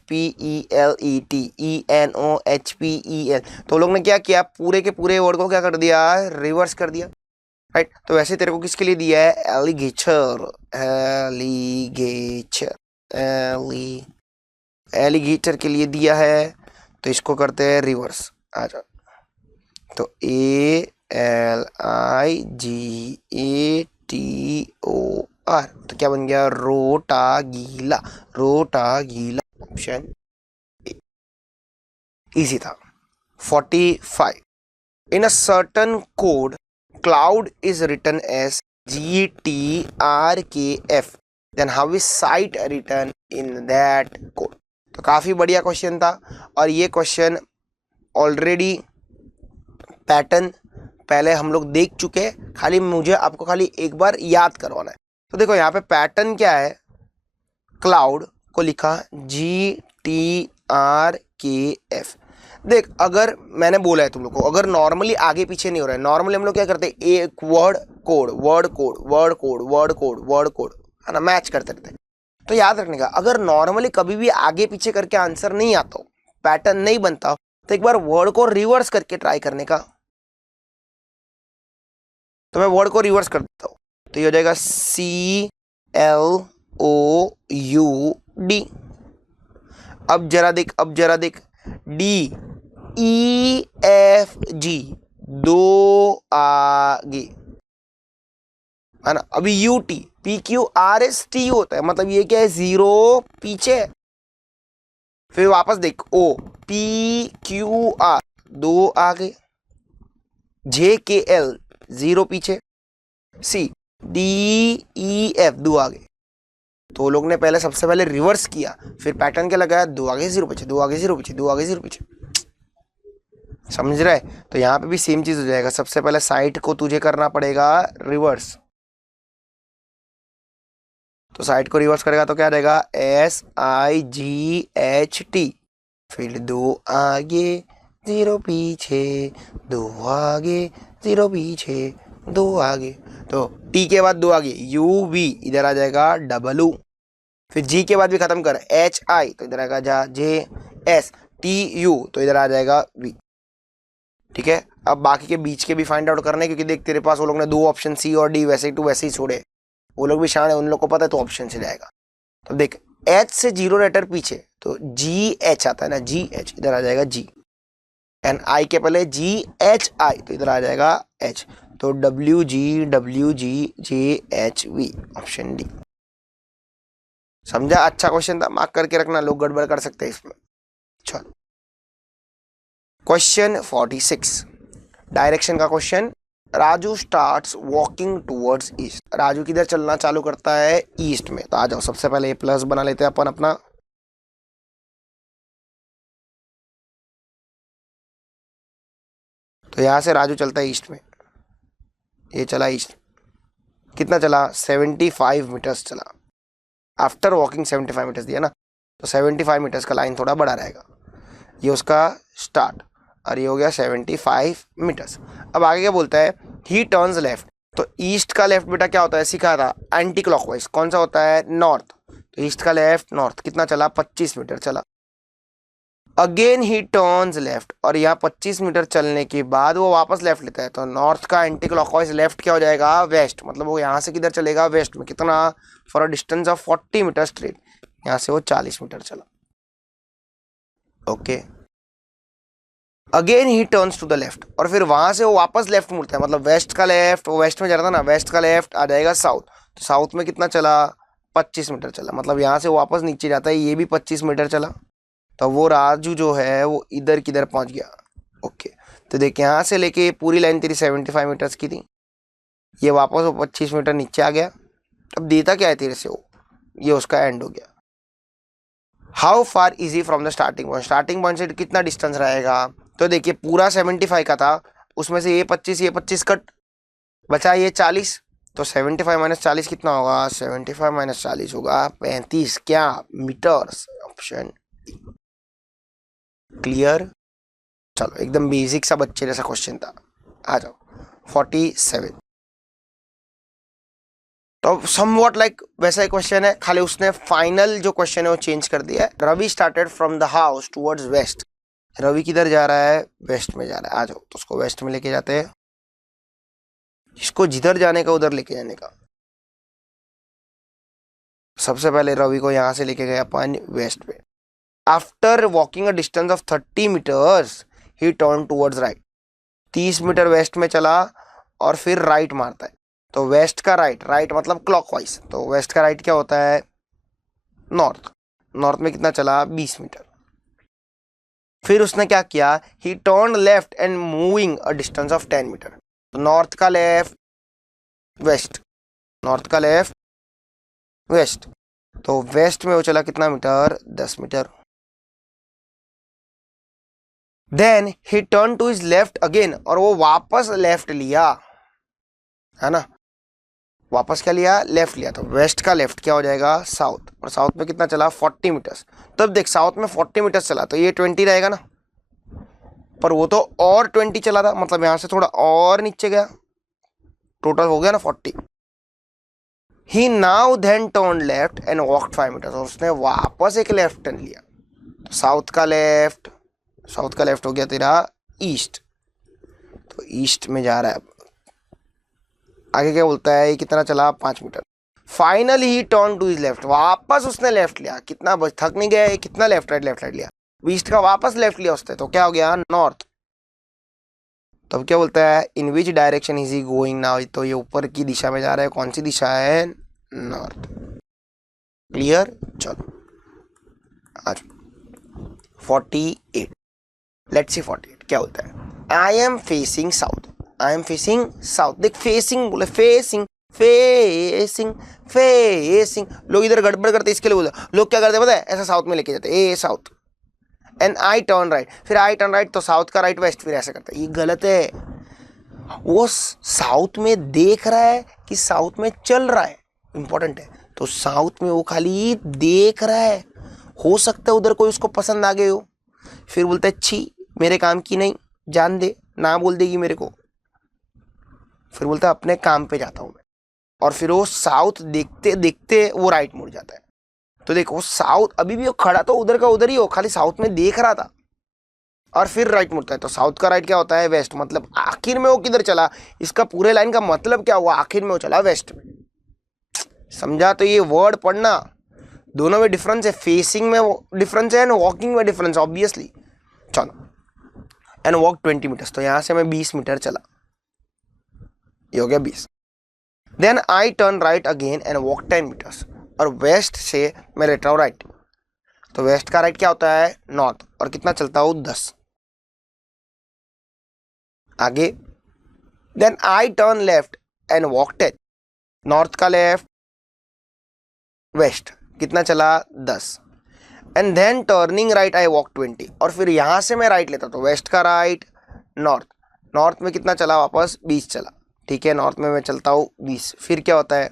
ENOHPEL। तो लोग ने क्या किया, पूरे के पूरे वर्ड को क्या कर दिया, रिवर्स कर दिया, राइट। तो वैसे तेरे को किसके लिए दिया है, एलिगेटर, एलिगेटर, एलिगेटर के लिए दिया है, तो इसको करते हैं रिवर्स। आ जाओ, तो ALIGATOR, तो क्या बन गया, रोटागीला, रोटागीला, ऑप्शन ए, इजी था। 45, in a certain code cloud is written as GTRKF, then how is site written in that code. तो काफी बढ़िया क्वेश्चन था, और ये क्वेश्चन ऑलरेडी पैटर्न पहले हम लोग देख चुके हैं, खाली मुझे आपको खाली एक बार याद करवाना है। तो देखो यहाँ पे पैटर्न क्या है, क्लाउड को लिखा GTRKF। देख अगर मैंने बोला है तुम लोग को, अगर नॉर्मली आगे पीछे नहीं हो रहा है, नॉर्मली हम लोग क्या करते हैं, एक word code, word code, word code, word code, word code, है ना, मैच करते रहते हैं। तो याद रखने का, अगर नॉर्मली कभी भी आगे पीछे करके आंसर नहीं आता हो, पैटर्न नहीं बनता हो, तो एक बार वर्ड को रिवर्स करके ट्राई करने का। तो मैं वर्ड को रिवर्स कर देता हूं, तो ये हो जाएगा CLOUD। अब जरा देख, अब जरा देख, DEFG, 2 आगे, है ना। अभी UT, PQRST होता है, मतलब ये क्या है, 0 पीछे। फिर वापस देख, OPQR, 2 आगे, JKL, 0 पीछे, CDEF, 2 आगे। तो लोग ने पहले सबसे पहले रिवर्स किया, फिर पैटर्न क्या लगाया, 2 आगे 0 पीछे, 2 आगे 0 पीछे, 2 आगे 0 पीछे, समझ रहा है। तो यहाँ पे भी सेम चीज हो जाएगा, सबसे पहले साइट को तुझे करना पड़ेगा रिवर्स। तो साइट को रिवर्स करेगा तो क्या रहेगा, SIGHT, फिर 2 आगे 0 पीछे, 2 आगे 0 पीछे, 2 आगे। तो T के बाद 2 आगे UV, इधर आ जाएगा W। फिर G के बाद भी खत्म कर, HI, तो इधर आएगा जा JS, TU, तो इधर आ जाएगा V। ठीक है, अब बाकी के बीच के भी फाइंड आउट करने, क्योंकि देख तेरे पास वो लोग ने 2 ऑप्शन C और D वैसे टू वैसे ही छोड़े, वो लोग भी शान है, उन लोग को पता है, तो ऑप्शन से जाएगा। तो देख H से 0 लेटर पीछे, तो GH आता है ना, GH, इधर आ जाएगा G, एंड I के पहले GHI, तो इधर आ जाएगा H, तो WGWGJHV, ऑप्शन डी। समझा, अच्छा क्वेश्चन था, मार्क करके रखना, लोग गड़बड़ कर सकते हैं इसमें। चलो क्वेश्चन 46, डायरेक्शन का question. Raju starts walking towards east, Raju किधर चलना चालू करता है, ईस्ट में। तो आ जाओ, सबसे पहले प्लस बना लेते हैं अपन अपना। तो यहां से राजू चलता है ईस्ट में, ये चला ईस्ट, कितना चला, 75 मीटर्स चला। आफ्टर वॉकिंग 75 मीटर्स दिया ना, तो 75 मीटर्स का लाइन थोड़ा बड़ा रहेगा, ये उसका स्टार्ट, और ये हो गया 75 मीटर्स। अब आगे क्या बोलता है, ही टर्न्स लेफ्ट। तो ईस्ट का लेफ्ट बेटा क्या होता है, सिखा था, एंटी क्लॉकवाइज। कौन सा होता है, नॉर्थ। तो ईस्ट का लेफ्ट नॉर्थ, कितना चला, 25 मीटर चला। अगेन ही टर्न्स लेफ्ट, और यहाँ 25 मीटर चलने के बाद वो वापस लेफ्ट लेता है, तो नॉर्थ का एंटी क्लॉकवाइज लेफ्ट क्या हो जाएगा, वेस्ट, मतलब वो यहाँ से किधर चलेगा, वेस्ट में। कितना, for a distance of 40 metre straight, यहाँ से वो 40 मीटर चला। Okay, again he turns to the left, और फिर वहां से वो वापस लेफ्ट मुड़ता है, मतलब वेस्ट का लेफ्ट, वो वेस्ट में जा रहा था ना, वेस्ट का लेफ्ट आ जाएगा साउथ, तो साउथ में कितना चला, 25 मीटर चला, मतलब यहाँ से वो वापस नीचे जाता है, ये भी 25 मीटर चला, तो वो राजू जो है वो इधर किधर पहुंच गया। ओके, तो देख यहाँ से लेके पूरी लाइन तेरी 75 मीटर्स की थी, ये वापस वो 25 मीटर नीचे आ गया। अब देता क्या है तेरे से वो, ये उसका एंड हो गया। How far easy from the starting point, starting point से कितना डिस्टेंस रहेगा, तो देखिए पूरा 75 का था, उसमें से ये 25 कट बचा, ये 40, तो 75 माइनस 40 कितना होगा, 75 माइनस 40 होगा 35 क्या मीटर्स, ऑप्शन क्लियर। चलो एकदम बेसिक सा बच्चे जैसा क्वेश्चन था। आ जाओ 47, तो समवॉट लाइक वैसा ही क्वेश्चन है, खाली उसने फाइनल जो क्वेश्चन है वो चेंज कर दिया है। Ravi started from the house towards west, Ravi किधर जा रहा है, वेस्ट में जा रहा है। आ जाओ, तो उसको वेस्ट में लेके जाते हैं, इसको जिधर जाने का उधर लेके जाने का। सबसे पहले रवि को यहां से लेके गए अपन वेस्ट पे। After walking a distance of 30 metres he turn towards right, 30 metre west में चला और फिर राइट मारता है, तो वेस्ट का राइट, राइट मतलब क्लॉकवाइज, तो वेस्ट का राइट क्या होता है, नॉर्थ, नॉर्थ में कितना चला, 20 मीटर। फिर उसने क्या किया, he turn left and moving a distance of 10 metre, तो नॉर्थ का लेफ्ट वेस्ट, नॉर्थ का लेफ्ट वेस्ट, तो वेस्ट में वो चला कितना metre, 10 metre. Then he turn to his left again, और वो वापस लेफ्ट लिया, है ना, वापस क्या लिया, लेफ्ट लिया, तो वेस्ट का लेफ्ट क्या हो जाएगा, साउथ, और साउथ में कितना चला, 40 मीटर्स। तब देख साउथ में 40 मीटर्स चला, तो ये 20 रहेगा ना, पर वो तो और 20 चला था, मतलब यहां से थोड़ा और नीचे गया, टोटल हो गया ना 40। He now then turn left and walked 5 meters, और उसने वापस एक लेफ्ट टर्न लिया, तो साउथ का लेफ्ट, साउथ का लेफ्ट हो गया तेरा ईस्ट, तो ईस्ट में जा रहा है। आगे क्या बोलता है, ये कितना चला, 5 metre. Finally he turn to his left, वापस उसने लेफ्ट लिया, कितना थक नहीं गया, कितना लेफ्ट राइट लिया, ईस्ट का वापस लेफ्ट लिया उसने, तो क्या हो गया, नॉर्थ। तो अब क्या बोलता है, in which direction is he going now, तो ये ऊपर की दिशा में जा रहा है, कौन सी दिशा है, नॉर्थ। क्लियर, चलो आज 48, लेट्स सी 48 क्या बोलता है, आई am facing south, I am facing south, देख फेसिंग बोले, फेसिंग फेसिंग फेसिंग, लोग इधर गड़बड़ करते, इसके लिए बोला, लोग क्या करते पता है, ऐसा साउथ में लेके जाते, a south, and I turn right, फिर आई टर्न राइट, तो साउथ का राइट वेस्ट, फिर ऐसा करता है, ये गलत है। वो साउथ में देख रहा है कि साउथ में चल रहा है, इंपॉर्टेंट है, तो साउथ में वो खाली देख रहा है, हो सकता है उधर कोई उसको पसंद आ गए हो, फिर बोलता है छी मेरे काम की नहीं, जान दे, ना बोल देगी मेरे को, फिर बोलता है अपने काम पे जाता हूं मैं, और फिर वो साउथ देखते देखते वो राइट मुड़ जाता है। तो देखो साउथ अभी भी वो खड़ा तो उधर का उधर ही हो, खाली साउथ में देख रहा था, और फिर राइट मुड़ता है, तो साउथ का राइट क्या होता है, वेस्ट, मतलब आखिर में वो किधर चला, इसका पूरे लाइन का मतलब क्या हुआ, आखिर में वो चला वेस्ट में। समझा, तो ये वर्ड पढ़ना, दोनों में डिफरेंस है, फेसिंग में डिफरेंस है एंड वॉकिंग में डिफरेंस, ऑब्वियसली। चलो, एंड वॉक 20 मीटर्स, तो यहां से मैं 20 मीटर चला, ये हो गया 20। Then I turn right again and walk 10 metres, और वेस्ट से मैं लेट रहा हूँ राइट, तो वेस्ट का राइट क्या होता है, नॉर्थ, और कितना चलता हूँ, 10। आगे, then I turn left and walk 10, north का लेफ्ट वेस्ट, कितना चला, 10, and then turning right I walk 20, और फिर यहां से मैं राइट लेता, तो वेस्ट का राइट नॉर्थ, नॉर्थ में कितना चला, वापस 20 चला, ठीक है, नॉर्थ में मैं चलता हूँ 20, फिर क्या होता है,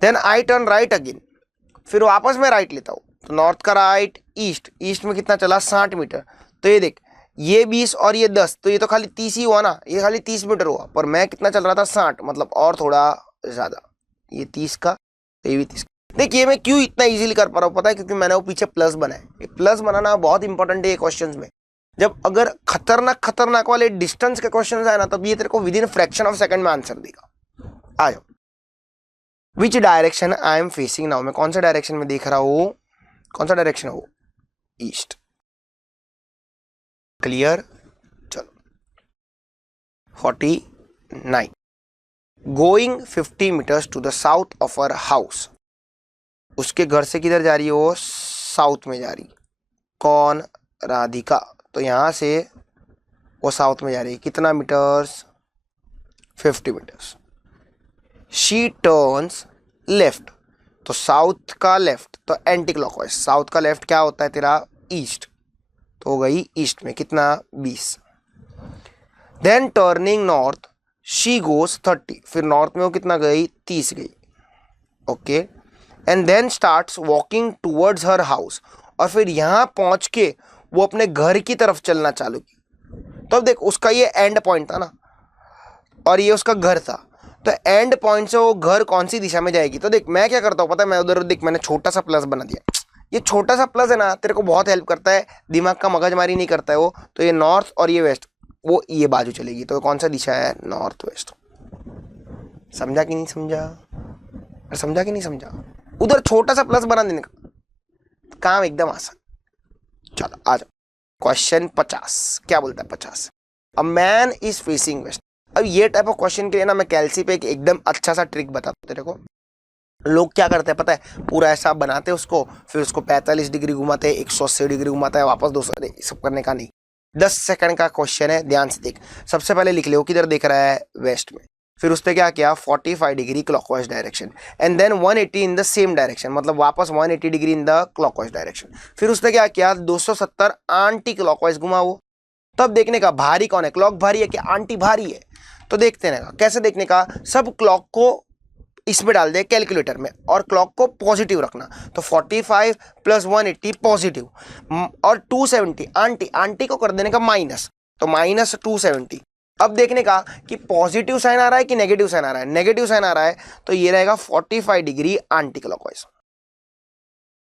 then I turn right again, फिर वापस मैं राइट लेता हूँ, तो नॉर्थ का राइट ईस्ट, ईस्ट में कितना चला, 60 मीटर, तो ये देख ये 20 और ये 10, तो ये तो खाली 30 ही हुआ ना, ये खाली 30 मीटर हुआ, पर मैं कितना चल रहा था, 60, मतलब और थोड़ा ज्यादा, ये 30 का, तो ये भी 30, देखिए मैं क्यों इतना इजीली कर पा रहा हूँ पता है, क्योंकि मैंने वो पीछे प्लस बनाया। प्लस बनाना बहुत इंपॉर्टेंट है ये क्वेश्चंस में। जब अगर खतरनाक वाले डिस्टेंस के क्वेश्चंस आए ना, तब ये तेरे को with in fraction of second में आंसर देगा। आ जाओ। Which direction I am facing now, मैं कौन सा डायरेक्शन में देख रहा हूं, कौन सा डायरेक्शन है वो, ईस्ट। क्लियर। चलो 49 going 50 metres to the south of our house. उसके घर से किधर जा रही है वो, साउथ में जा रही। कौन, राधिका। तो यहां से वो साउथ में जा रही है, कितना metres, 50 metres. She turns left, तो साउथ का लेफ्ट तो एंटी क्लॉकवाइज, साउथ का लेफ्ट क्या होता है तेरा, ईस्ट, तो हो गई ईस्ट में कितना, 20। Then turning north she goes 30, फिर नॉर्थ में वो कितना गई, 30 गई। Okay and then starts walking towards her house, और फिर यहां पहुंच के वो अपने घर की तरफ चलना चालू की। तो अब देख उसका ये एंड पॉइंट था ना, और ये उसका घर था, तो एंड पॉइंट से वो घर कौन सी दिशा में जाएगी। तो देख मैं क्या करता हूँ पता है, मैं उधर देख मैंने छोटा सा प्लस बना दिया। ये छोटा सा प्लस है ना तेरे को बहुत हेल्प करता है, दिमाग का मगजमारी नहीं करता है वो। तो ये नॉर्थ और ये वेस्ट, वो ये बाजू चलेगी, तो कौन सा दिशा है, नॉर्थ वेस्ट। समझा कि नहीं समझा, समझा कि नहीं समझा। उधर छोटा सा प्लस बना देने का काम एकदम आसान। चलो आ जाओ क्वेश्चन 50, क्या बोलता है 50, a man is facing west. अब ये टाइप ऑफ क्वेश्चन के लिए ना मैं कैलसी पे एक एकदम अच्छा सा ट्रिक बताता हूँ तेरे को। लोग क्या करते हैं पता है, पूरा ऐसा बनाते हैं उसको, फिर उसको 45 डिग्री घुमाते हैं, 180 डिग्री घुमाता है, वापस 200, सब करने का नहीं। 10 सेकंड का क्वेश्चन है, ध्यान से देख। सबसे पहले लिख ले वो किधर देख रहा है, वेस्ट में। फिर उसने क्या किया, 45 degree clockwise direction, and then 180 in the same direction, मतलब वापस 180 degree in the clockwise direction. फिर उसने क्या किया, 270 एंटी क्लॉकवाइज घुमा वो। तब देखने का भारी कौन है, क्लॉक भारी है कि आंटी भारी है। तो देखते हैं का कैसे देखने का, सब क्लॉक को इसमें डाल दे कैलकुलेटर में, और क्लॉक को पॉजिटिव रखना। तो 45 प्लस 180 पॉजिटिव, और 270 आंटी, आंटी को कर देने का माइनस, तो माइनस 270। अब देखने का कि पॉजिटिव साइन आ रहा है कि नेगेटिव साइन आ रहा है। नेगेटिव साइन आ रहा है तो ये रहेगा 45 degree anti clockwise.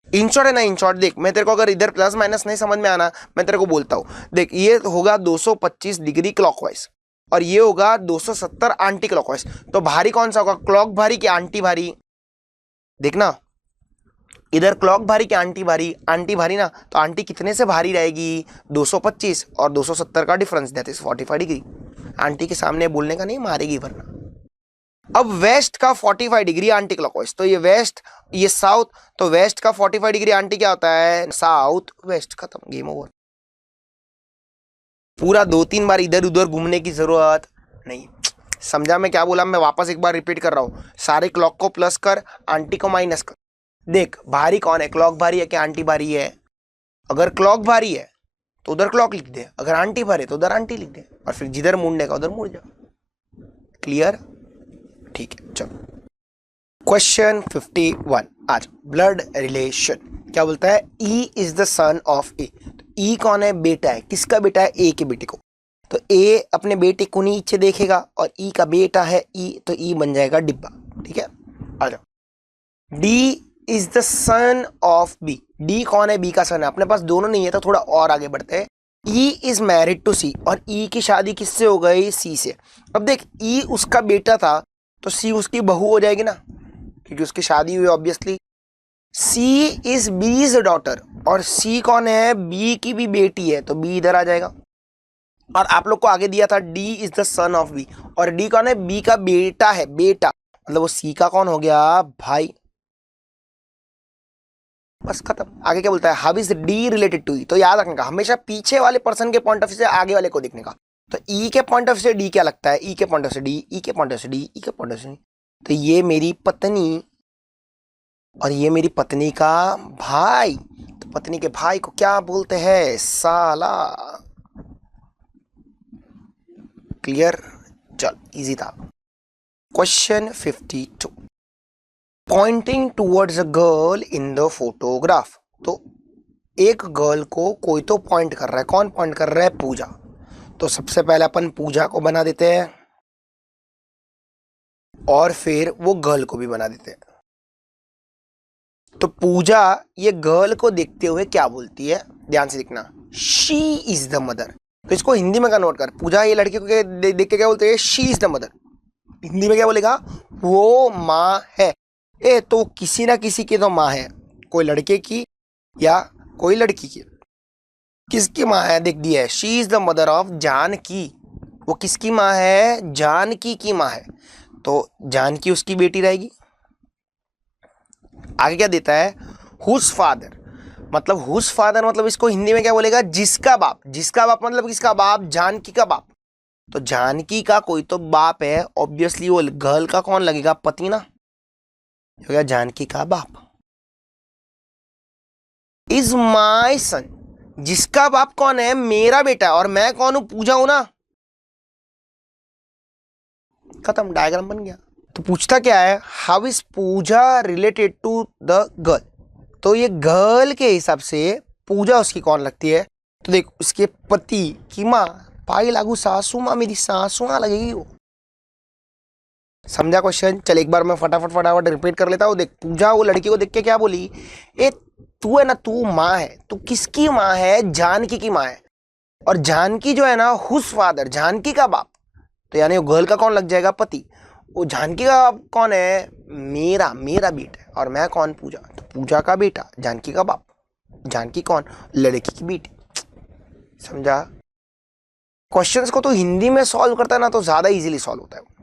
In short है ना, इन शॉर्ट देख मैं तेरे को अगर इधर प्लस माइनस नहीं समझ में आना, मैं तेरे को बोलता हूं, देख ये होगा 225 डिग्री क्लॉकवाइज, और ये होगा 270 एंटी क्लॉकवाइज। तो भारी कौन सा होगा, क्लॉक भारी कि आंटी भारी। देखना इधर क्लॉक भारी कि आंटी भारी, आंटी भारी ना, तो आंटी कितने से भारी रहेगी, 225 और 270 का difference, that is 45 degree. Aunty के सामने बोलने का नहीं, मारेगी वरना। अब वेस्ट का 45 डिग्री एंटी क्लॉकवाइज, तो ये वेस्ट ये साउथ, तो वेस्ट का 45 डिग्री एंटी क्या होता है, साउथ वेस्ट। खत्म, गेम ओवर। पूरा 2-3 बार इधर उधर घूमने की जरूरत नहीं। समझा मैं क्या बोला, मैं वापस एक बार रिपीट कर रहा हूं, सारे क्लॉक को प्लस कर, आंटी को माइनस कर। देख भारी कौन है, क्लॉक भारी है कि आंटी भारी है। अगर क्लॉक भारी है तो उधर क्लॉक लिख दे, अगर आंटी भारी है तो उधर आंटी लिख दे, और फिर जिधर मुड़ने का उधर मुड़ जा। क्लियर, ठीक है। चलो क्वेश्चन 51, आज ब्लड रिलेशन क्या बोलता है, E is the son of A. ई कौन है, बेटा है, किसका बेटा है, ए के बेटे को। तो ए अपने बेटे को नीचे देखेगा, और ई का बेटा है ई, तो ई बन जाएगा डिब्बा। ठीक है, आ जाओ। D is the son of B. D कौन है, बी का सन है। अपने पास दोनों नहीं है तो थोड़ा और आगे बढ़ते हैं। ई इज मैरिड टू सी, और ई की शादी किससे हो गई, सी से। अब देख ई उसका बेटा था, तो सी उसकी बहू हो जाएगी ना, क्योंकि उसकी शादी हुई obviously. C is B's daughter, और सी कौन है, बी की भी बेटी है, तो बी इधर आ जाएगा। और आप लोग को आगे दिया था D is the son of B, और डी कौन है, बी का बेटा है, बेटा मतलब वो सी का कौन हो गया, भाई। बस खत्म। आगे क्या बोलता है, how is D related to E. तो याद रखने का हमेशा पीछे वाले पर्सन के पॉइंट ऑफ व्यू से आगे वाले को देखने का। तो ई के पॉइंट ऑफ व्यू से डी क्या लगता है, ई के पॉइंट ऑफ से डी, ई के पॉइंट ऑफ से डी, ई के पॉइंट ऑफ से डी। तो ये मेरी पत्नी, और ये मेरी पत्नी का भाई। तो पत्नी के भाई को क्या बोलते हैं, साला। क्लियर, चल इजी था। Question 52, pointing towards a girl in the photograph. तो एक गर्ल को कोई तो पॉइंट कर रहा है, कौन पॉइंट कर रहा है, पूजा। तो सबसे पहले अपन पूजा को बना देते हैं, और फिर वो गर्ल को भी बना देते हैं। तो पूजा ये गर्ल को देखते हुए क्या बोलती है, ध्यान से देखना, शी इज द मदर। तो इसको हिंदी में कन्वर्ट कर, पूजा ये लड़की को देख के क्या बोलते है, she is the mother. Hindi में क्या बोलेगा, वो माँ है। तो किसी ना किसी की तो माँ है, कोई लड़के की या कोई लड़की की। किसकी माँ है, देख दिया है, she is the mother of Janaki. वो किसकी माँ है, जानकी की माँ है, तो जानकी उसकी बेटी रहेगी। आगे क्या देता है, हुज फादर, मतलब हुज फादर मतलब इसको हिंदी में क्या बोलेगा, जिसका बाप। जिसका बाप मतलब किसका बाप, जानकी का बाप। तो जानकी का कोई तो बाप है, ऑब्वियसली वो गर्ल का कौन लगेगा, पति ना, हो गया जानकी का बाप। इज माई सन, जिसका बाप कौन है, मेरा बेटा, और मैं कौन हूं, पूजा हूं ना। खत्म, डायग्राम बन गया। तो पूछता क्या है, how is Pooja related to the girl. तो ये गर्ल के हिसाब से पूजा उसकी कौन लगती है, तो देख उसके पति की माँ, पाई लागू सासू माँ, मेरी सासू माँ लगेगी वो। समझा क्वेश्चन। चल एक बार मैं फटाफट रिपीट कर लेता हूँ। देख पूजा वो लड़की को देख के क्या बोली, ए तू है ना, तू माँ है। तू किसकी माँ है, जानकी की माँ है। और जानकी जो है ना, हुज फादर, जानकी का बाप। तो यानी वो गर्ल का कौन लग जाएगा, पति। वो जानकी का बाप कौन है, मेरा बेटा है। और मैं कौन, पूजा। तो पूजा का बेटा, जानकी का बाप। जानकी कौन, लड़की की बेटी। समझा। क्वेश्चंस को तो हिंदी में सॉल्व करता है ना, तो ज्यादा इजीली सॉल्व होता है।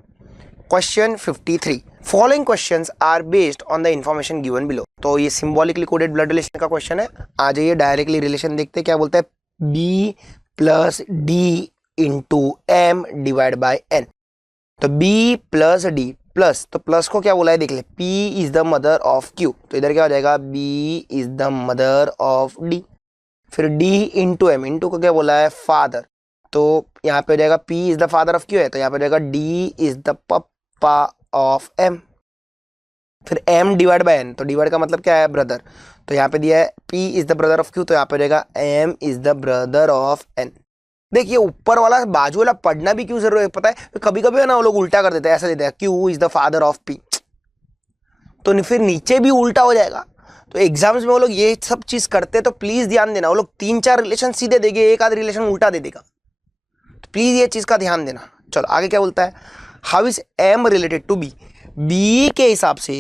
Question 53, following questions are based on the information given below. तो ये सिंबॉलिकली कोडेड ब्लड रिलेशन का क्वेश्चन है। आ जाइए डायरेक्टली रिलेशन देखते हैं क्या बोलता है, B plus D into M divide by N. तो बी प्लस डी प्लस, तो प्लस को क्या बोला है, देख ले, P is the mother of Q. तो इधर क्या हो जाएगा, B is the mother of D. फिर डी इंटू एम, इंटू को क्या बोला है, फादर। तो यहाँ पे हो जाएगा P is the father of Q है, तो यहाँ पे हो जाएगा डी इज द पप्पा ऑफ एम। फिर एम डिवाइड बाय एन, तो डिवाइड का मतलब क्या है, ब्रदर। तो यहाँ पे दिया है P is the brother of Q, तो यहाँ पे हो जाएगा M is the brother of N. देखिए ऊपर वाला बाजू वाला पढ़ना भी क्यों जरूरी है पता है, कभी कभी ना वो लोग उल्टा कर देते हैं, ऐसा देते हैं Q is the father of P, तो फिर नीचे भी उल्टा हो जाएगा। तो एग्जाम्स में वो लोग ये सब चीज करते हैं, तो प्लीज ध्यान देना। वो लोग 3-4 रिलेशन सीधे देंगे, एक आध रिलेशन उल्टा दे देगा, तो प्लीज ये चीज का ध्यान देना। चलो आगे क्या बोलता है, how is M related to B. B के हिसाब से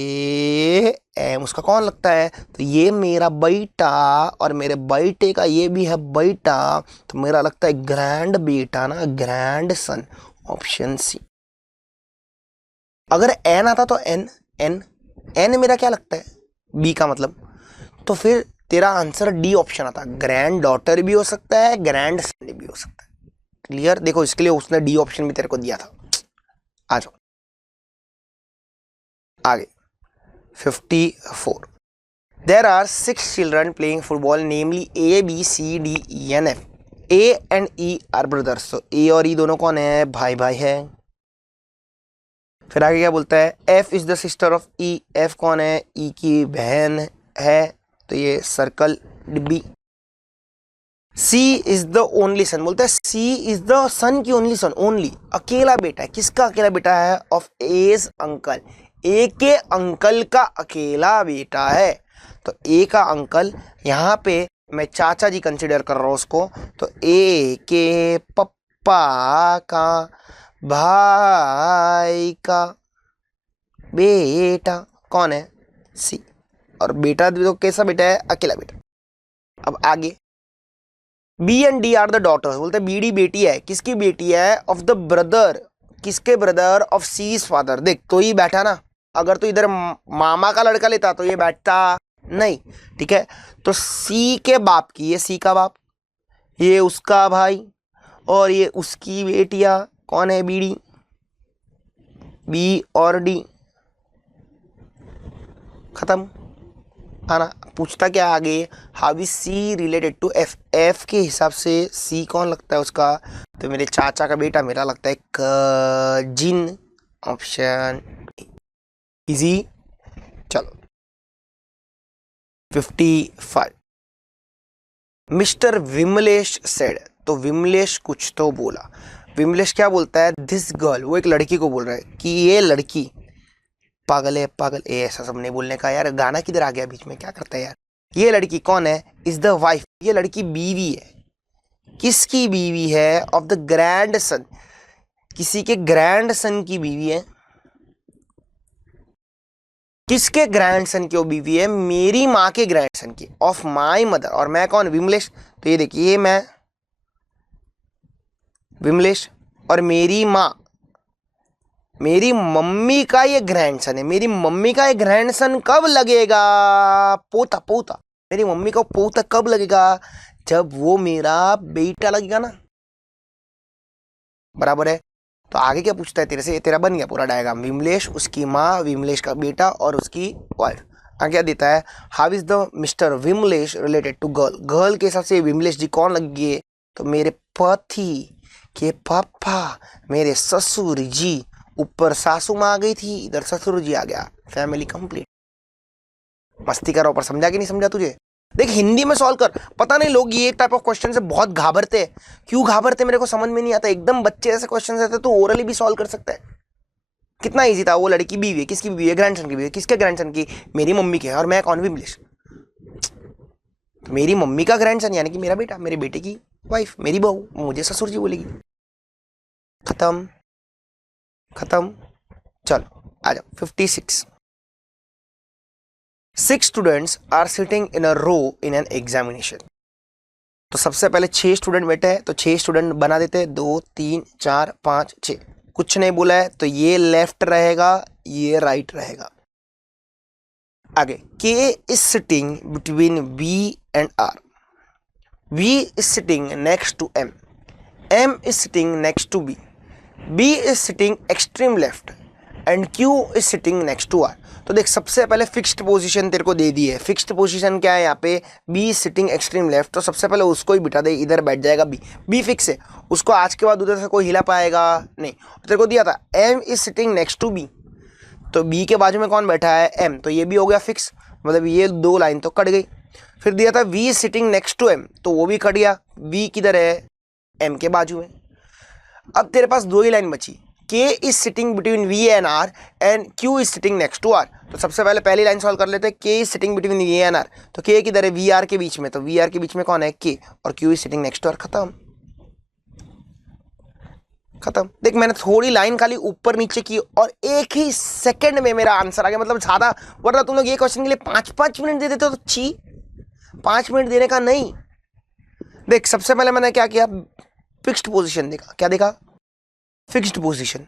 एम उसका कौन लगता है, तो ये मेरा बेटा और मेरे बेटे का ये भी है बेटा, तो मेरा लगता है ग्रैंड बेटा ना, ग्रैंड सन, ऑप्शन सी। अगर एन आता तो एन एन एन मेरा क्या लगता है, बी का मतलब, तो फिर तेरा आंसर डी ऑप्शन आता, ग्रैंड डॉटर भी हो सकता है, ग्रैंड सन भी हो सकता है। क्लियर। देखो इसके लिए उसने डी ऑप्शन भी तेरे को दिया था। आ जाओ आगे 54, there are 6 children playing football namely A B C D E N F. A and E are brothers, तो ए और ई दोनों कौन है, भाई भाई है। फिर आगे क्या बोलता है, F is the sister of E, F कौन है, ई की बहन है, तो ये सर्कल डिब्बी। सी इज द ओनली सन, बोलता है सी इज द सन की ओनली सन, ओनली अकेला बेटा है। किसका अकेला बेटा है, ऑफ एज अंकल, ए के अंकल का अकेला बेटा है। तो ए का अंकल, यहाँ पे मैं चाचा जी कंसिडर कर रहा हूँ उसको, तो ए के पप्पा का भाई का बेटा कौन है, सी। और बेटा तो कैसा बेटा है, अकेला बेटा। अब आगे B and D are the daughters, बोलते हैं बी डी बेटी है, किसकी बेटी है, ऑफ द ब्रदर, किसके ब्रदर, ऑफ सीज फादर। देख तो ही बैठा ना, अगर तो इधर मामा का लड़का लेता तो ये बैठता नहीं, ठीक है। तो सी के बाप की, ये सी का बाप, ये उसका भाई, और ये उसकी बेटियां कौन है, बी डी, बी और डी, खत्म। आना पूछता क्या आगे, how is C related to F, F के हिसाब से सी कौन लगता है उसका, तो मेरे चाचा का बेटा मेरा लगता है कजिन, ऑप्शन इजी। चलो 55, मिस्टर विमलेश सेड, तो विमलेश कुछ तो बोला। विमलेश क्या बोलता है, दिस गर्ल, वो एक लड़की को बोल रहा है कि ये लड़की पागल है पागल, ए ऐसा सब नहीं बोलने का यार, गाना किधर आ गया बीच में, क्या करता है यार। ये लड़की कौन है, इज द वाइफ, ये लड़की बीवी है, किसकी बीवी है, ऑफ द ग्रैंड सन, किसी के ग्रैंड सन की बीवी है। किसके ग्रैंडसन की वो बीवी है, मेरी माँ के ग्रैंडसन की, ऑफ माई मदर, और मैं कौन, विमलेश। तो ये देखिए, ये मैं विमलेश, और मेरी माँ, मेरी मम्मी का ये ग्रैंडसन है। मेरी मम्मी का ये ग्रैंडसन कब लगेगा, पोता पोता, मेरी मम्मी का पोता कब लगेगा, जब वो मेरा बेटा लगेगा ना, बराबर है। तो आगे क्या पूछता है तेरे से, तेरा बन गया पूरा डायग्राम, विमलेश, उसकी माँ, विमलेश का बेटा और उसकी वाइफ। आगे क्या देता है, how is the mister Vimlesh related to girl, girl के हिसाब से विमलेश जी कौन लगे, तो मेरे पति के पापा, मेरे ससुर जी, ऊपर सासू माँ आ गई थी, इधर ससुर जी आ गया, फैमिली कंप्लीट। मस्ती करो, पर समझा कि नहीं समझा तुझे, देख हिंदी में सॉल्व कर। पता नहीं लोग ये टाइप ऑफ क्वेश्चन से बहुत घाबरते हैं, क्यों घाबरते मेरे को समझ में नहीं आता। एकदम बच्चे ऐसे क्वेश्चन रहते तो ओरली भी सॉल्व कर सकता है। कितना इजी था, वो लड़की बीवी है, किसकी बीवी है, ग्रैंडसन की बीवी है, किसके ग्रैंडसन की, मेरी मम्मी के, और मैं कौन, विमलेश। मेरी मम्मी का ग्रैंडसन यानी कि मेरा बेटा, मेरे बेटे की वाइफ, मेरी बहू, मुझे ससुर जी बोलेगी। खत्म खत्म। चलो आ जाओ 56। 6 students are sitting in a row in an examination. तो सबसे पहले 6 स्टूडेंट बैठे हैं, तो 6 स्टूडेंट बना देते हैं, 2 3 4 5 6, कुछ नहीं बोला है तो ये लेफ्ट रहेगा, ये राइट रहेगा। आगे, K is sitting between B and R, V is sitting next to M, M is sitting next to B, B is sitting extreme left and Q is sitting next to R. तो देख सबसे पहले fixed position तेरे को दे दी है। Fixed position क्या है यहाँ पे, बी सिटिंग एक्सट्रीम लेफ्ट, तो सबसे पहले उसको ही बिठा दे, इधर बैठ जाएगा बी, बी फिक्स है, उसको आज के बाद उधर से कोई हिला पाएगा नहीं। तेरे को दिया था M is sitting next to B, तो बी के बाजू में कौन बैठा है, एम, तो ये भी हो गया फिक्स, मतलब ये 2 लाइन तो कट गई। फिर दिया था V is sitting next to M, तो वो भी कट गया, वी किधर है, एम के बाजू में। अब तेरे पास 2 ही लाइन बची, K is sitting between V and R and Q is sitting next to R। तो सबसे पहले पहली लाइन सॉल्व कर लेते हैं, K is sitting between V and R, तो K किधर है, VR के बीच में, तो VR के बीच में कौन है, K, और Q is sitting next to R। खत्म खत्म। देख मैंने थोड़ी लाइन खाली ऊपर नीचे की और एक ही सेकंड में मेरा आंसर आ गया, मतलब ज्यादा, वरना तुम लोग ये क्वेश्चन के लिए 5-5 मिनट दे देते हो तो ची, 5 मिनट देने का नहीं। देख सबसे पहले मैंने क्या किया, फिक्स्ड पोजीशन देखा, क्या देखा, फिक्स्ड पोजीशन,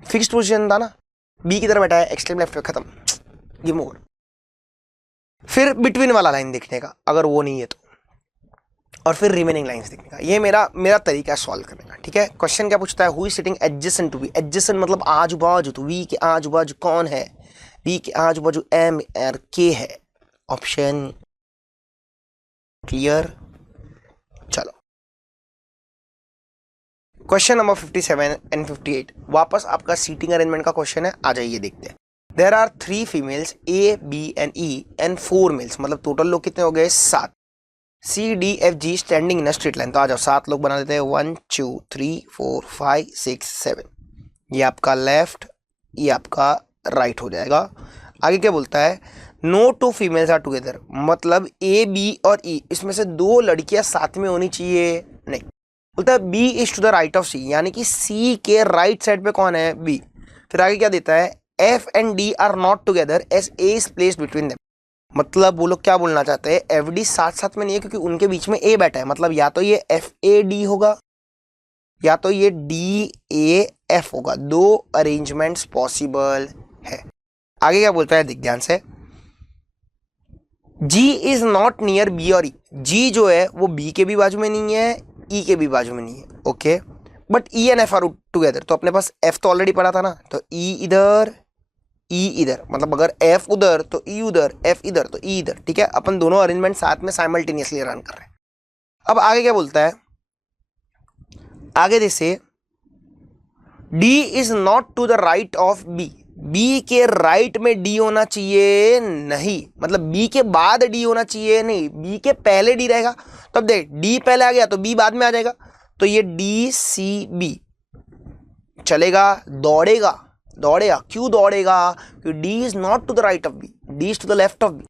फिक्स्ड पोजीशन था ना, बी की तरह बैठा है एक्सट्रीम लेफ्ट पे, खत्म, गिव मोर। फिर बिटवीन वाला लाइन देखने का, अगर वो नहीं है तो, और फिर रिमेनिंग लाइंस देखने का। ये मेरा तरीका है सॉल्व करने का, ठीक है। क्वेश्चन क्या पूछता है, who is sitting adjacent to B, adjacent मतलब आजू बाजू, तो वी के आजू बाजू कौन है, वी के आजू बाजू एम और के है, ऑप्शन क्लियर। चलो क्वेश्चन नंबर 57 एंड 58, वापस आपका सीटिंग अरेंजमेंट का क्वेश्चन है, आ जाइए देखते हैं। There are 3 females A B and E and 4 males, मतलब टोटल लोग कितने हो गए, 7। C D F G standing in a straight line, तो आ जाओ 7 लोग बना देते हैं, 1 2 3 4 5 6 7, ये आपका लेफ्ट, ये आपका राइट हो जाएगा। आगे क्या बोलता है, नो 2 फीमेल्स आर टुगेदर, मतलब ए बी और ई इसमें से 2 लड़कियां साथ में होनी चाहिए, नहीं। बोलता है B is to the right of C, यानी कि सी के राइट साइड पे कौन है, बी। फिर आगे क्या देता है, F and D are not together as A is placed between them, मतलब वो लोग क्या बोलना चाहते हैं, एफ डी साथ साथ में नहीं है क्योंकि उनके बीच में ए बैठा है, मतलब या तो ये एफ ए डी होगा या तो ये डी ए एफ होगा, 2 अरेंजमेंट्स पॉसिबल है। आगे क्या बोलता है, दिख ध्यान से, जी इज नॉट नियर बी और ई, जी जो है वो बी के भी बाजू में नहीं है, ई के भी बाजू में नहीं है, okay, but E and F R together, तो अपने पास एफ तो ऑलरेडी पड़ा था ना, तो ई इधर ई इधर, मतलब अगर एफ उधर तो ई उधर, एफ इधर तो ई इधर, ठीक है। अपन दोनों अरेंजमेंट साथ में साइमल्टेनियसली रन कर रहे हैं। अब आगे क्या बोलता है, आगे जैसे D is not to the right of B, B के राइट में डी होना चाहिए नहीं, मतलब बी के बाद डी होना चाहिए नहीं, बी के पहले डी रहेगा। तो अब देख डी पहले आ गया तो बी बाद में आ जाएगा, तो ये डी सी बी चलेगा, दौड़ेगा, दौड़ेगा, क्यों दौड़ेगा? क्योंकि D is not to the right of B, D is to the left of B.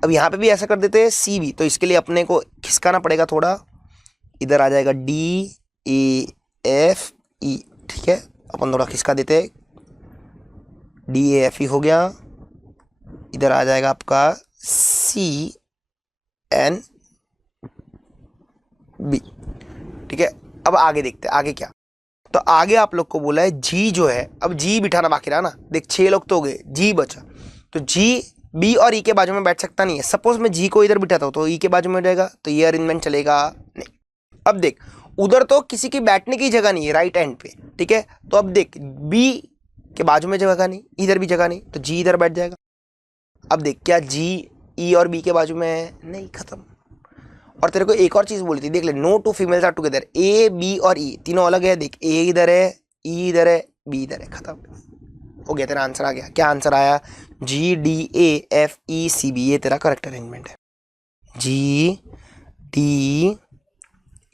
अब यहाँ पे भी ऐसा कर देते हैं सी बी, तो इसके लिए अपने को खिसकाना पड़ेगा थोड़ा, इधर आ जाएगा डी ए एफ ई, ठीक है, अपन थोड़ा खिसका देते हैं, डी ए एफ ई हो गया, इधर आ जाएगा आपका सी एन बी, ठीक है। अब आगे देखते हैं आगे क्या, तो आगे आप लोग को बोला है जी जो है, अब जी बिठाना बाकी रहा ना, देख 6 लोग तो हो गए, जी बचा, तो जी बी और ई के बाजू में बैठ सकता नहीं है। सपोज मैं जी को इधर बिठाता हूँ तो ई के बाजू में हो जाएगा, तो ये अरेंजमेंट चलेगा नहीं। अब देख उधर तो किसी की बैठने की जगह नहीं है राइट एंड पे, ठीक है, तो अब देख बी के बाजू में जगह नहीं, इधर भी जगह नहीं, तो जी इधर बैठ जाएगा। अब देख क्या जी ई और बी के बाजू में है? नहीं, खत्म। और तेरे को एक और चीज बोली थी, देख ले, no two females are together, A B और ई तीनों अलग है, देख ए इधर है, ई इधर है, बी इधर है, खत्म हो गया, तेरा आंसर आ गया। क्या आंसर आया? G D A F E C B, ये तेरा करेक्ट अरेंजमेंट है। G D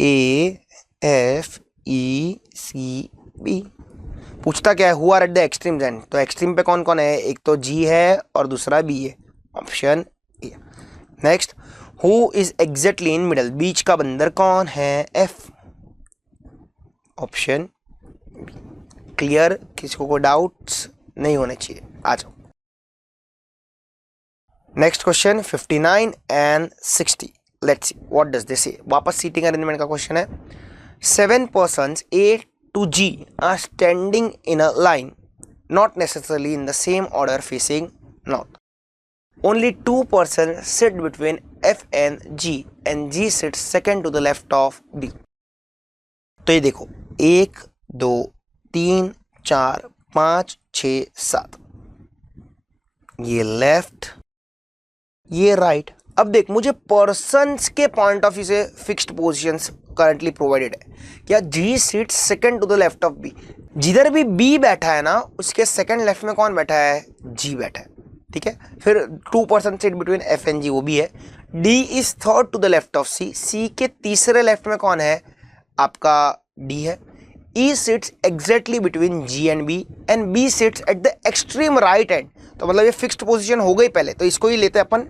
A F E C B. पूछता क्या है? Who are at the extreme end, तो एक्सट्रीम पे कौन कौन है? एक तो जी है और दूसरा बी है, option A. Next, who is exactly in middle, बीच का बंदर कौन है? F, option B. क्लियर? किसी को डाउट्स नहीं होने चाहिए। आ जाओ next question 59 and 60, let's see what does this say. वापस सीटिंग अरेंजमेंट का क्वेश्चन है। 7 persons A to G are standing in a line, not necessarily in the same order facing north. Only 2 persons sit between F and G sits second to the left of B. तो ये देखो 1 2 3 4 5 6 7, ये left ये right. अब देख मुझे persons के point of view से फिक्स्ड पोजीशंस करंटली प्रोवाइडेड है। क्या G seat second to the left of B, जिधर भी बी बैठा है ना उसके सेकंड लेफ्ट में कौन बैठा है? जी बैठा है, ठीक है। फिर 2 person seat between F and G, वो भी है। D is third to the left of C, C के तीसरे लेफ्ट में कौन है? आपका डी है। E sits exactly between G and B sits at the extreme right end, तो मतलब ये फिक्स्ड पोजीशन हो गई पहले, तो इसको ही लेते हैं अपन।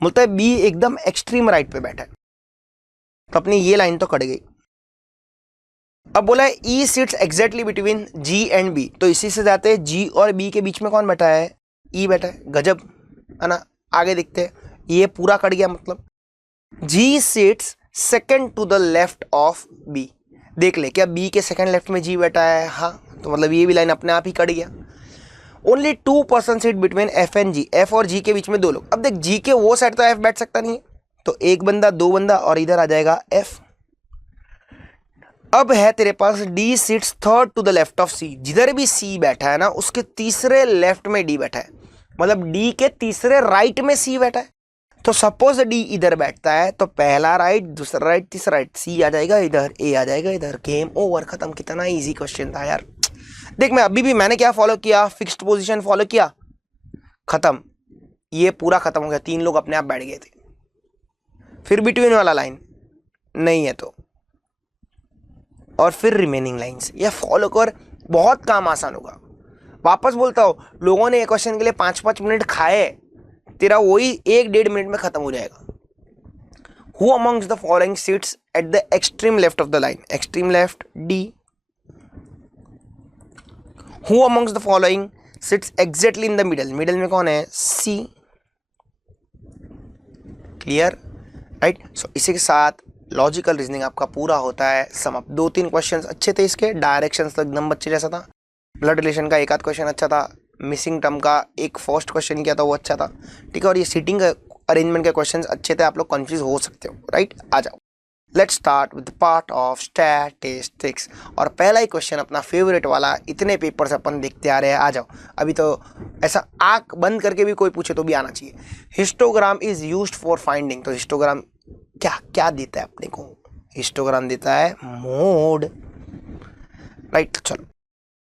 बोलता है बी एकदम एक्सट्रीम राइट पे बैठा है, तो अपनी ये लाइन तो कट गई। अब बोला है E sits exactly between G and B, तो इसी से जाते हैं जी और बी के बीच में कौन बैठा है? ई बैठा है, गजब है ना। आगे देखते हैं, ये पूरा कट गया, मतलब G sits second to the left of B. देख ले क्या बी के सेकंड लेफ्ट में जी बैठा है? हाँ, तो मतलब ये भी लाइन अपने आप ही कट गया। Only 2 person seat between F and G, F और जी के बीच में 2 लोग। अब देख जी के वो साइड तो एफ बैठ सकता नहीं है, तो एक बंदा 2 बंदा और इधर आ जाएगा एफ। अब है तेरे पास D seats third to the left of C, जिधर भी सी बैठा है ना उसके तीसरे लेफ्ट में डी बैठा है, मतलब डी के तीसरे राइट में सी बैठा है। तो सपोज डी इधर बैठता है तो पहला राइट, दूसरा राइट, तीसरा राइट, सी आ जाएगा इधर, ए आ जाएगा इधर, गेम ओवर, खत्म। कितना इजी क्वेश्चन था यार। देख मैं अभी भी मैंने क्या फॉलो किया? फिक्स्ड पोजीशन फॉलो किया, खत्म, ये पूरा खत्म हो गया। 3 लोग अपने आप बैठ गए थे। फिर बिटवीन वाला लाइन नहीं है तो, और फिर रिमेनिंग लाइंस ये फॉलो कर, बहुत काम आसान होगा। वापस बोलता हूँ, लोगों ने एक क्वेश्चन के लिए 5-5 मिनट खाए, तेरा वही 1-1.5 मिनट में खत्म हो जाएगा। Who amongst the following seats eight the extreme left of the line? Extreme left D. Who amongst the following sits exactly in the middle? Middle में कौन है? C। Clear, right. सो इसी के साथ लॉजिकल रीजनिंग आपका पूरा होता है समाप्त। 2-3 क्वेश्चंस अच्छे थे इसके, डायरेक्शंस तो एकदम बच्चे जैसा था, ब्लड रिलेशन का 1-8 क्वेश्चन अच्छा था, मिसिंग टर्म का एक फर्स्ट क्वेश्चन किया था वो अच्छा था, ठीक है। और ये सीटिंग अरेंजमेंट के क्वेश्चंस अच्छे थे, आप लोग कंफ्यूज हो सकते हो, राइट। आ जाओ, let's start with part of statistics. और पहला ही क्वेश्चन अपना फेवरेट वाला, इतने पेपर से अपन देखते आ रहे हैं। आ जाओ, अभी तो ऐसा आंख बंद करके भी कोई पूछे तो भी आना चाहिए। Histogram is used for finding, तो हिस्टोग्राम क्या क्या देता है अपने को? हिस्टोग्राम देता है मोड, राइट। चलो,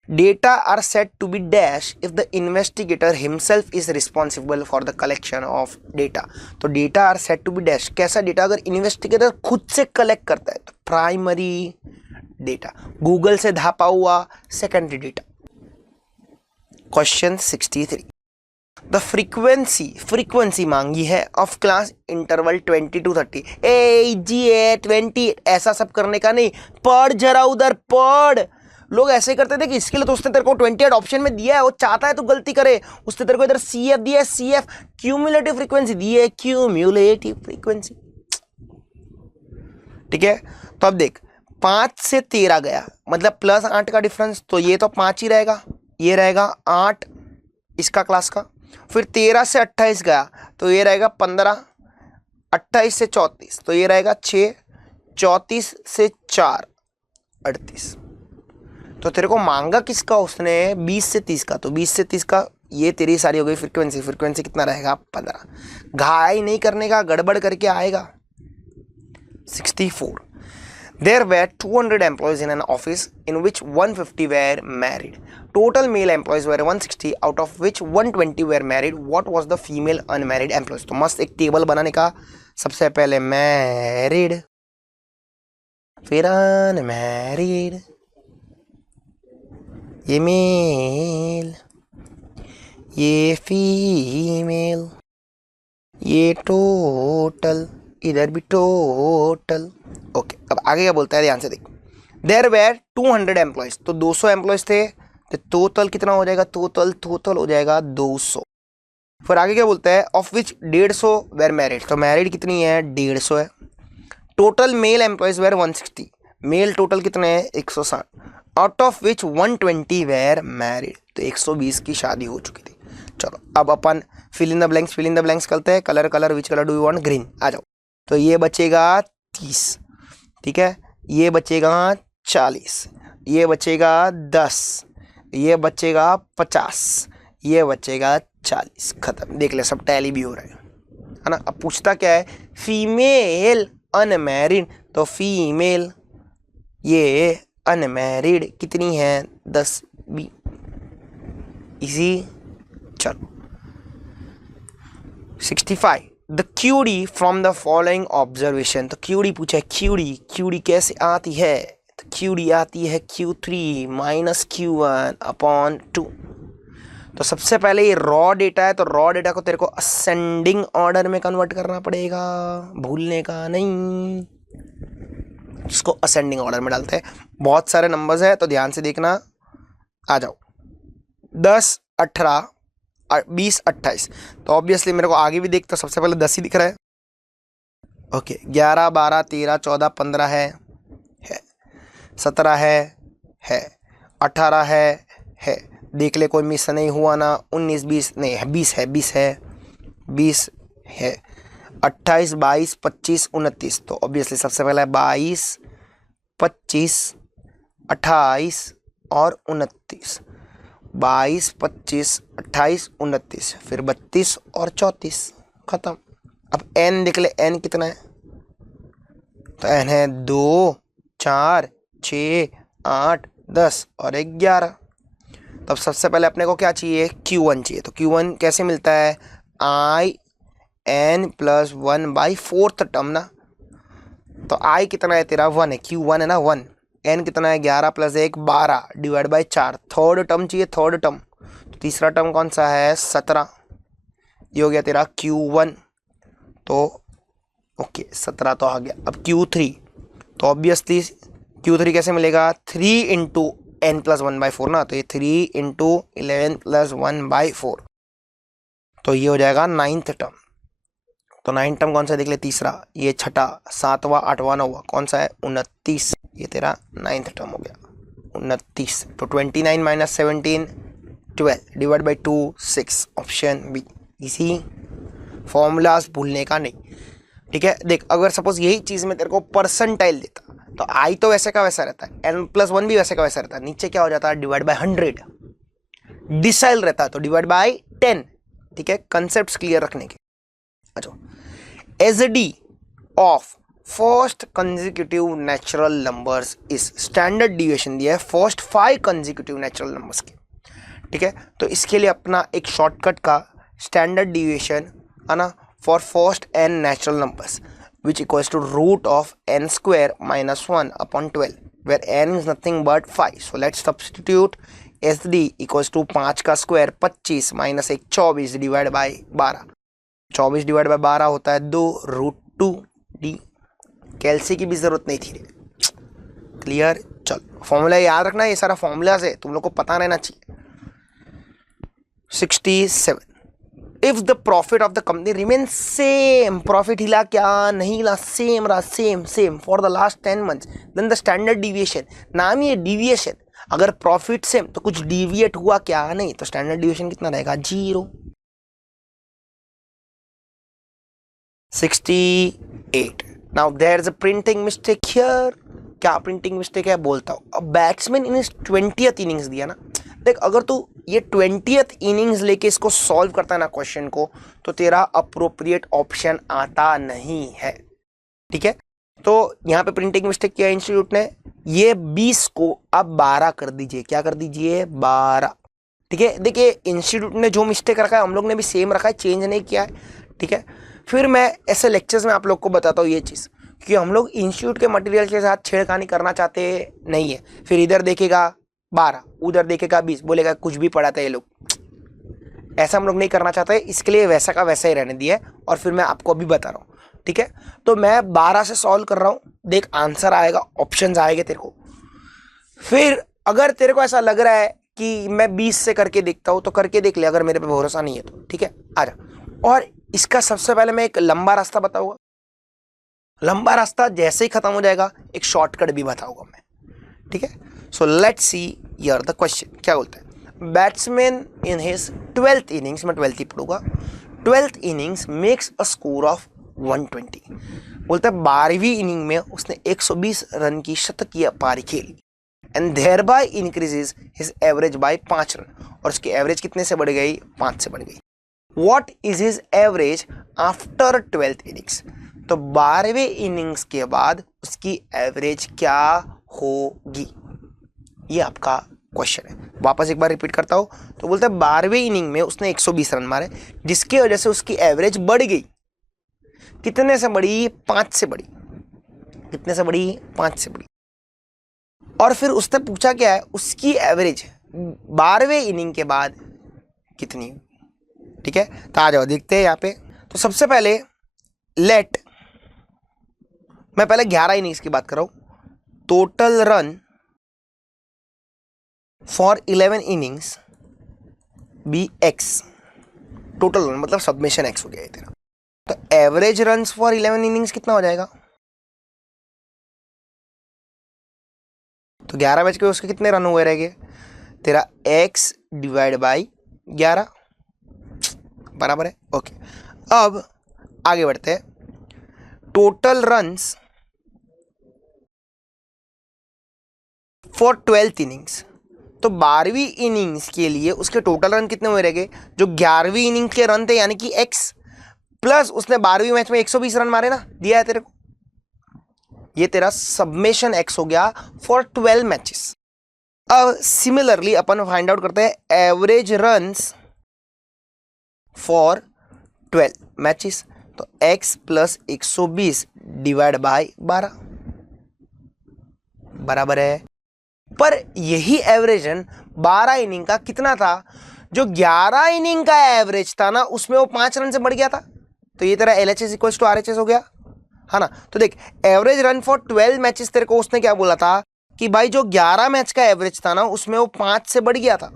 data are said to be dash if the investigator himself is responsible for the collection of data. तो data are said to be dash, कैसा डेटा? अगर इन्वेस्टिगेटर खुद से कलेक्ट करता है तो प्राइमरी डेटा, गूगल से धापा हुआ secondary data. Question 63, the frequency मांगी है ऑफ क्लास इंटरवल 20 to 30। ए जी है 20, ऐसा सब करने का नहीं, पढ़ जरा उधर पढ़। लोग ऐसे करते थे कि इसके लिए तो उसने तेरे को 28 ऑप्शन में दिया है, वो चाहता है तो गलती करे, उसने तेरे को इधर सी एफ दिया है, सी एफ क्यूमुलेटिव फ्रीक्वेंसी दी है, क्यूमुलेटिव फ्रीक्वेंसी। ठीक है, तो अब देख 5 से 13 गया मतलब प्लस 8 का डिफरेंस, तो ये तो 5 ही रहेगा, ये रहेगा 8 इसका क्लास का। फिर 13 से 28 गया तो ये रहेगा 15, 28 से 34 तो ये रहेगा 6, 34 से 4 38। तो तेरे को मांगा किसका उसने 20 से 30 का, तो 20 से 30 का ये तेरी सारी हो गई फ्रीक्वेंसी कितना रहेगा 15। घाई नहीं करने का, गड़बड़ करके आएगा। 64, there were 200 employees in an office in which 150 were married. Total male employees were 160, out of which 120 were married. What was the female unmarried employees? तो मस्त एक टेबल बनाने का, सबसे पहले मैरिड, फिर अनमैरिड, ये मेल, ये फीमेल, ये टोटल, इधर भी टोटल। ओके, अब आगे क्या बोलता है ध्यान से देख। देयर वेर 200 एम्प्लॉयज, तो 200 एम्प्लॉयज थे, तो टोटल कितना हो जाएगा, टोटल हो जाएगा 200। फिर आगे क्या बोलता है, ऑफ विच 150 वेर मैरिड, तो मैरिड कितनी है 150 है। Total male employees were 160, male total कितने हैं 160, out of which 120 were married, तो 120 की शादी हो चुकी थी। चलो अब अपन फिल इन द ब्लैंक्स करते हैं। Colour which colour do you want, green. आ जाओ, तो ये बचेगा 30, ठीक है, ये बचेगा 40, ये बचेगा 10, ये बचेगा 50, ये बचेगा 40, खत्म। देख ले सब टैली भी हो रहा है ना। अब पूछता क्या है, फीमेल अनमैरिड, तो फीमेल ये अनमैरिड कितनी है 10 भी इजी। चलो 65, the QD from the following observation, तो क्यूडी पूछा है, क्यूडी कैसे आती है, तो क्यूडी आती है Q3 माइनस Q1 अपॉन 2। तो सबसे पहले ये रॉ डेटा है, तो रॉ डेटा को तेरे को असेंडिंग ऑर्डर में कन्वर्ट करना पड़ेगा, भूलने का नहीं, इसको असेंडिंग ऑर्डर में डालते हैं। बहुत सारे नंबर्स है तो ध्यान से देखना। आ जाओ 10, 18, 20, 28, तो ऑब्वियसली मेरे को आगे भी देख, तो सबसे पहले 10 ही दिख रहा है। ओके 11, 12, 13, 14, 15 है, 17 है, 18 है, देख ले कोई मिस नहीं हुआ ना, 19, 20 नहीं है, 20 है, 20 है, 28, 22, 25, 29, तो ऑब्वियसली सबसे पहले 22, 25, 28 और 29, 22, 25, 28, 29, फिर 32 और 34, खत्म। अब n देख ले, n कितना है, तो n है 2, 4, 6, 8, 10 और 11। तब सबसे पहले अपने को क्या चाहिए, Q1 चाहिए, तो Q1 कैसे मिलता है, I n प्लस 1/4 टर्म ना, तो I कितना है तेरा 1 है, Q1 है ना 1, n कितना है 11 plus 1 12 divide by 4, third term चाहिए, थर्ड टर्म, तो तीसरा टर्म कौन सा है 17, ये हो गया तेरा Q1, तो ओके 17 तो आ गया। अब Q3, तो ऑब्वियसली Q3 कैसे मिलेगा, 3 इंटू n प्लस 1/4 ना, तो ये 3 इंटू 11 प्लस 1/4, तो ये हो जाएगा 9th टर्म। तो 9th टर्म कौन सा देख ले, तीसरा, ये छठा, 7वां, 8वां, 9वां, कौन सा है 29, ये तेरा 9th टर्म हो गया 29। तो 29 minus 17 12 divide by 2 6, option B. इसी फॉर्मूलाज भूलने का नहीं, ठीक है। देख अगर सपोज यही चीज़ में तेरे को परसेंटाइल देता, तो आई तो वैसे का वैसा रहता है, n प्लस 1 भी वैसे का वैसा रहता है, नीचे क्या हो जाता है डिवाइड बाय 100, डिसाइल रहता है तो डिवाइड बाय 10, ठीक है, कंसेप्ट क्लियर रखने के। अच्छा, S D of first consecutive natural numbers is, standard deviation दिया है फर्स्ट 5 कंसेक्यूटिव नेचुरल नंबर्स के, ठीक है। तो इसके लिए अपना एक शॉर्टकट का स्टैंडर्ड डिविएशन है ना, for first n natural numbers which equals to root of n square minus 1 upon 12 where n is nothing but 5. So let's substitute S D equals to 5 का square 25 minus 1 24 divide by 12। 24 divide by 12 होता है 2√2d। कैलसी की भी जरूरत नहीं थी। Clear? चलो formula याद रखना, ये सारा फॉर्मूला से तुम लोग को पता रहना चाहिए। 67 if the profit of the company remain same, profit हिला क्या नहीं हिला, सेम रहा, same for the last 10 months, then the standard deviation, नाम ही है डिविएशन, अगर प्रॉफिट सेम तो कुछ डिविएट हुआ क्या नहीं, तो स्टैंडर्ड डिविएशन कितना रहेगा 0। 68 now there is a printing mistake here. क्या प्रिंटिंग मिस्टेक है बोलता हूं। अब बैट्समैन इन 20th इनिंग्स दिया ना, देख अगर तू ये 20th इनिंग्स लेके इसको सॉल्व करता है ना क्वेश्चन को, तो तेरा अप्रोप्रिएट ऑप्शन आता नहीं है। ठीक है, तो यहाँ पे प्रिंटिंग मिस्टेक किया इंस्टीट्यूट ने, ये 20 को अब 12 कर दीजिए। क्या कर दीजिए? 12। ठीक है, देखिए इंस्टीट्यूट ने जो मिस्टेक रखा है हम लोग ने भी सेम रखा है, चेंज नहीं किया है। ठीक है, फिर मैं ऐसे लेक्चर्स में आप लोग को बताता हूँ ये चीज़, कि हम लोग इंस्टीट्यूट के मटेरियल के साथ छेड़खानी करना चाहते नहीं है। फिर इधर देखेगा 12, उधर देखेगा 20, बोलेगा कुछ भी पढ़ाते हैं ये लोग। ऐसा हम लोग नहीं करना चाहते, इसके लिए वैसा का वैसा ही रहने दिया है, और फिर मैं आपको अभी बता रहा हूँ। ठीक है, तो मैं 12 से सॉल्व कर रहा हूँ, देख आंसर आएगा, ऑप्शंस आएंगे तेरे को। फिर अगर तेरे को ऐसा लग रहा है कि मैं 20 से करके देखता हूँ, तो करके देख ले, अगर मेरे पे भरोसा नहीं है तो। ठीक है, आ जा। और इसका सबसे पहले मैं एक लंबा रास्ता बताऊंगा, लंबा रास्ता जैसे ही खत्म हो जाएगा एक शॉर्टकट भी बताऊंगा मैं। ठीक है, so let's see here the question. क्या बोलते हैं? Batsman in his 12th innings, मैं 12th ही पढ़ूंगा, 12th innings makes a score of 120। बोलते हैं 12वीं इनिंग में उसने 120 रन की शतकीय पारी खेली, and thereby increases his average by 5 run, और उसकी एवरेज कितने से बढ़ गई? 5 से बढ़ गई। What is his average after 12th innings? तो 12वें इनिंग्स के बाद उसकी एवरेज क्या होगी, ये आपका क्वेश्चन है। वापस एक बार रिपीट करता हूं, तो बोलते हैं 12वें इनिंग में उसने 120 रन मारे, जिसकी वजह से उसकी एवरेज बढ़ गई। कितने से बढ़ी? 5 से बढ़ी। कितने से बढ़ी? 5 से बढ़ी। और फिर उसने पूछा क्या है, उसकी एवरेज 12वें इनिंग के बाद कितनी? ठीक है, तो आ जाओ देखते हैं यहाँ पे। तो सबसे पहले लेट, मैं पहले 11 इनिंग्स की बात कर रहा हूं। Total run for 11 innings be x, total run मतलब सबमिशन एक्स हो गया तेरा। तो एवरेज रन्स फॉर 11 इनिंग्स कितना हो जाएगा? तो 11 मैच के उसके कितने रन हुए रहेंगे? तेरा x डिवाइड बाई 11 बराबर है। ओके, अब आगे बढ़ते हैं। Total runs for 12th innings, तो 12वीं इनिंग्स के लिए उसके टोटल रन कितने हुए रहेंगे? जो 11वीं इनिंग के रन थे, यानी कि x प्लस उसने 12वीं मैच में 120 रन मारे ना, दिया है तेरे को, ये तेरा सबमिशन x हो गया फॉर 12 मैचेस। अब सिमिलरली अपन फाइंड आउट करते हैं एवरेज रन्स फॉर 12 मैचेस। तो x प्लस 120 डिवाइड बाई 12 बराबर है। पर यही एवरेज रन 12 इनिंग का कितना था? जो 11 इनिंग का एवरेज था ना, उसमें वो 5 रन से बढ़ गया था। तो ये तेरा LHS इक्वल्स टू RHS हो गया, है ना। तो देख एवरेज रन फॉर 12 मैचेस, तेरे को उसने क्या बोला था कि भाई जो 11 मैच का एवरेज था ना, उसमें वो 5 से बढ़ गया था।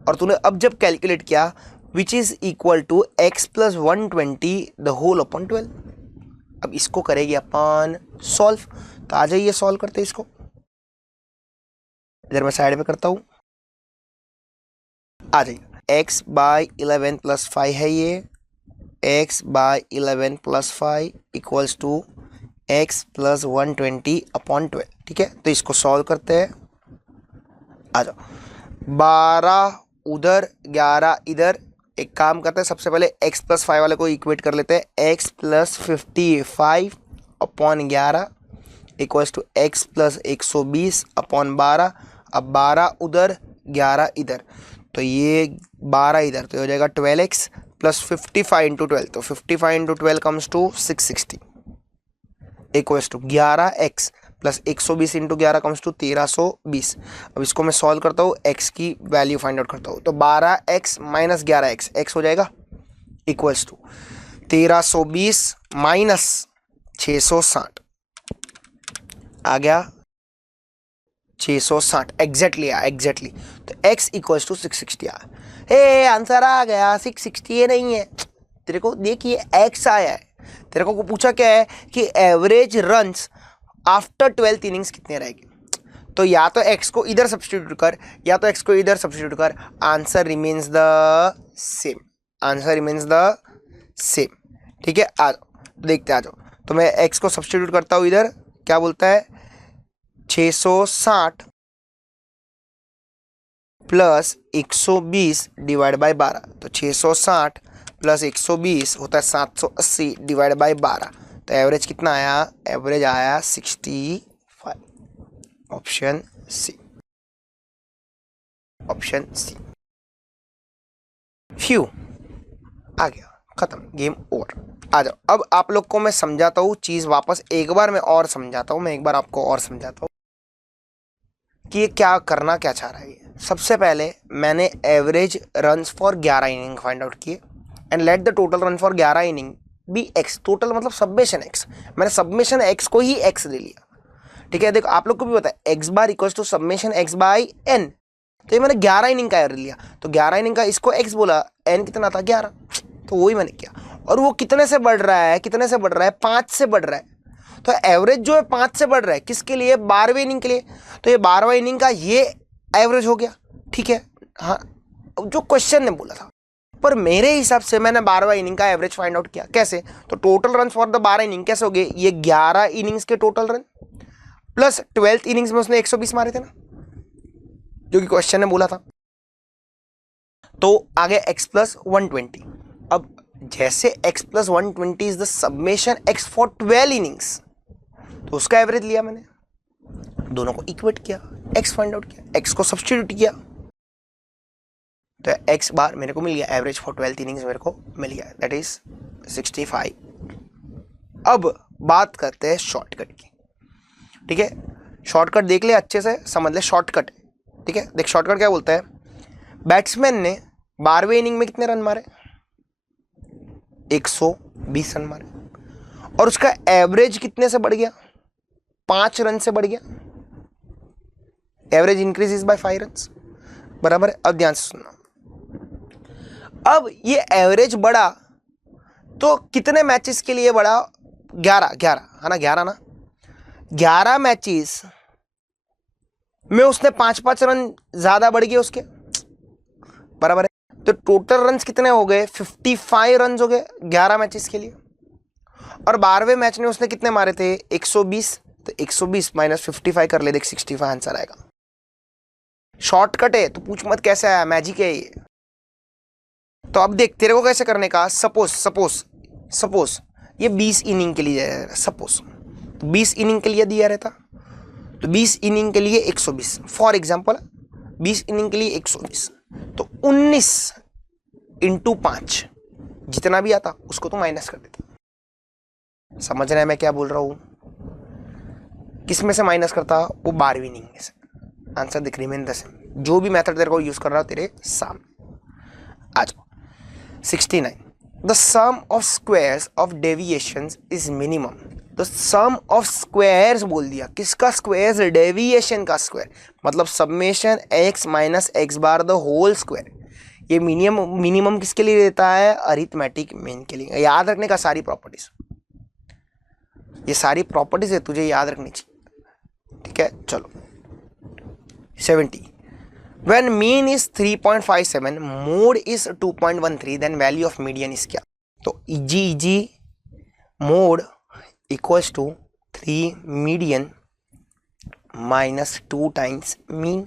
और तूने अब जब कैलकुलेट किया, which is equal to x plus 120 the whole upon 12। अब इसको करेगी अपन सॉल्व। तो आ जाइए सॉल्व करते इसको। इधर मैं साइड में करता हूं, आ जाइए। x बाई 11 प्लस 5 है ये, x by 11 plus 5 equals to x plus 120 upon 12। ठीक है, तो इसको सॉल्व करते हैं। आ जाओ, 12 उधर 11 इधर। एक काम करते हैं, सबसे पहले x प्लस 5 वाले को इक्वेट कर लेते हैं। x plus 55 upon 11 equals to x plus 120 upon 12। अब 12 उधर 11 इधर, तो ये 12 इधर, तो हो जाएगा 12x प्लस 55 इंटू 12। तो 55 into 12 comes to 660 equals to 11x plus 120 into 11 comes to 1320। अब इसको मैं सॉल्व करता हूँ, x की वैल्यू फाइंड आउट करता हूँ, तो 12x माइनस 11x, x हो जाएगा इक्वल्स टू 1320 माइनस 660 आ गया 660 एग्जैक्टली आया एग्जैक्टली। तो x इक्वल्स टू 660 आया। हे आंसर आ गया 660, ये नहीं है तेरे को, देखिए x आया है। तेरे को पूछा क्या है कि average runs after 12th innings कितने रहेंगे, तो या तो x को इधर सब्स्टिट्यूट कर या तो x को इधर सब्स्टिट्यूट कर, answer remains the same, answer remains the same. ठीक है, आ जाओ देखते आ जाओ। तो मैं x को सब्स्टिट्यूट करता हूँ इधर, क्या बोलता है 660 प्लस 120 डिवाइड बाई 12, तो 660 प्लस 120 होता है 780 डिवाइड बाई 12, तो एवरेज कितना आया, एवरेज आया 65, option C, option C. Phew आ गया, खत्म, गेम ओवर। आ जाओ, अब आप लोग को मैं समझाता हूँ चीज वापस एक बार मैं और समझाता हूँ, मैं एक बार आपको और समझाता हूँ कि ये क्या करना क्या चाह रहा है। सबसे पहले मैंने average runs for 11 inning find out किए and let the total run for 11 inning be x, total मतलब सबमेशन एक्स, मैंने सबमेशन एक्स को ही एक्स ले लिया। ठीक है, देखो आप लोग को भी पता है X bar equals to summation X by N, तो ये मैंने 11 इनिंग का एवरेज लिया, तो 11 इनिंग का इसको एक्स बोला, एन कितना था 11, तो वही मैंने किया। और वो कितने से बढ़ रहा है, कितने से बढ़ रहा है, 5 से बढ़ रहा है, तो एवरेज जो है 5 से बढ़ रहा है, किसके लिए, 12वें इनिंग के लिए, तो ये 12वां इनिंग का ये एवरेज हो गया। ठीक है, हाँ जो क्वेश्चन ने बोला था, पर मेरे हिसाब से मैंने 12वां इनिंग का एवरेज फाइंड आउट किया। कैसे, तो total run for the 12 inning कैसे हो गए, ये 11 इनिंग्स के total run plus 12th innings में उसने 120 मारे थे ना, जो कि क्वेश्चन ने बोला था, तो आगे x प्लस 120। अब जैसे x plus 120 is the summation x for 12 innings, तो उसका एवरेज लिया मैंने, दोनों को इक्वेट किया, x फाइंड आउट किया, x को सब्स्टिट्यूट किया, तो x बार मेरे को मिल गया, एवरेज फॉर 12th इनिंग्स मेरे को मिल गया, दैट इज 65। अब बात करते हैं शॉर्टकट की। ठीक है, शॉर्टकट देख ले अच्छे से, समझ ले शॉर्टकट। ठीक है, देख शॉर्टकट क्या बोलता है, बैट्समैन ने 12वें इनिंग में कितने रन मारे, 120 रन मारे, और उसका एवरेज कितने से बढ़ गया, 5 रन से बढ़ गया, एवरेज इंक्रीज बाय 5 रन, बराबर है। अब ध्यान से सुनना, अब ये एवरेज बढ़ा तो कितने मैचेस के लिए बढ़ा, 11 है ना, 11 ना, 11 मैचेस में उसने 5-5 रन ज्यादा बढ़ गए उसके, बराबर है। तो टोटल रन्स कितने हो गए, 55 रन हो गए 11 मैचेस के लिए, और 12वें मैच में उसने कितने मारे थे, 120, तो 120 माइनस 55 कर ले, देख 65 आंसर आएगा। शॉर्टकट है तो पूछ मत कैसे आया, मैजिक है ये। तो अब देख तेरे को कैसे करने का, सपोज ये 20 इनिंग के लिए सपोज 20 इनिंग के लिए दिया रहता, तो 20 इनिंग के लिए 120 फॉर एग्जांपल, 20 इनिंग के लिए 120, तो 19 इंटू 5 जितना भी आता उसको तो माइनस कर देता। समझ रहे हैं मैं क्या बोल रहा हूं, किस में से माइनस करता, वो 12वीं इनिंग में से, आंसर दिख रिमेन द सेम, जो भी मेथड तेरे को यूज कर रहा हो तेरे सामने। आ जाओ 69, the sum of squares of deviations is minimum, तो सम ऑफ स्क्वायर्स बोल दिया, किसका स्क्वायर्स, डेविएशन का स्क्वायर, मतलब summation x minus x bar the whole square, ये मिनिमम किसके लिए देता है, अरिथमेटिक मीन के लिए। याद रखने का सारी प्रॉपर्टीज, ये सारी प्रॉपर्टीज है तुझे याद रखनी चाहिए। ठीक है, चलो 70, when mean is 3.57, mode is 2.13, then value of median is क्या, तो EG mode equals to 3 median minus 2 times mean,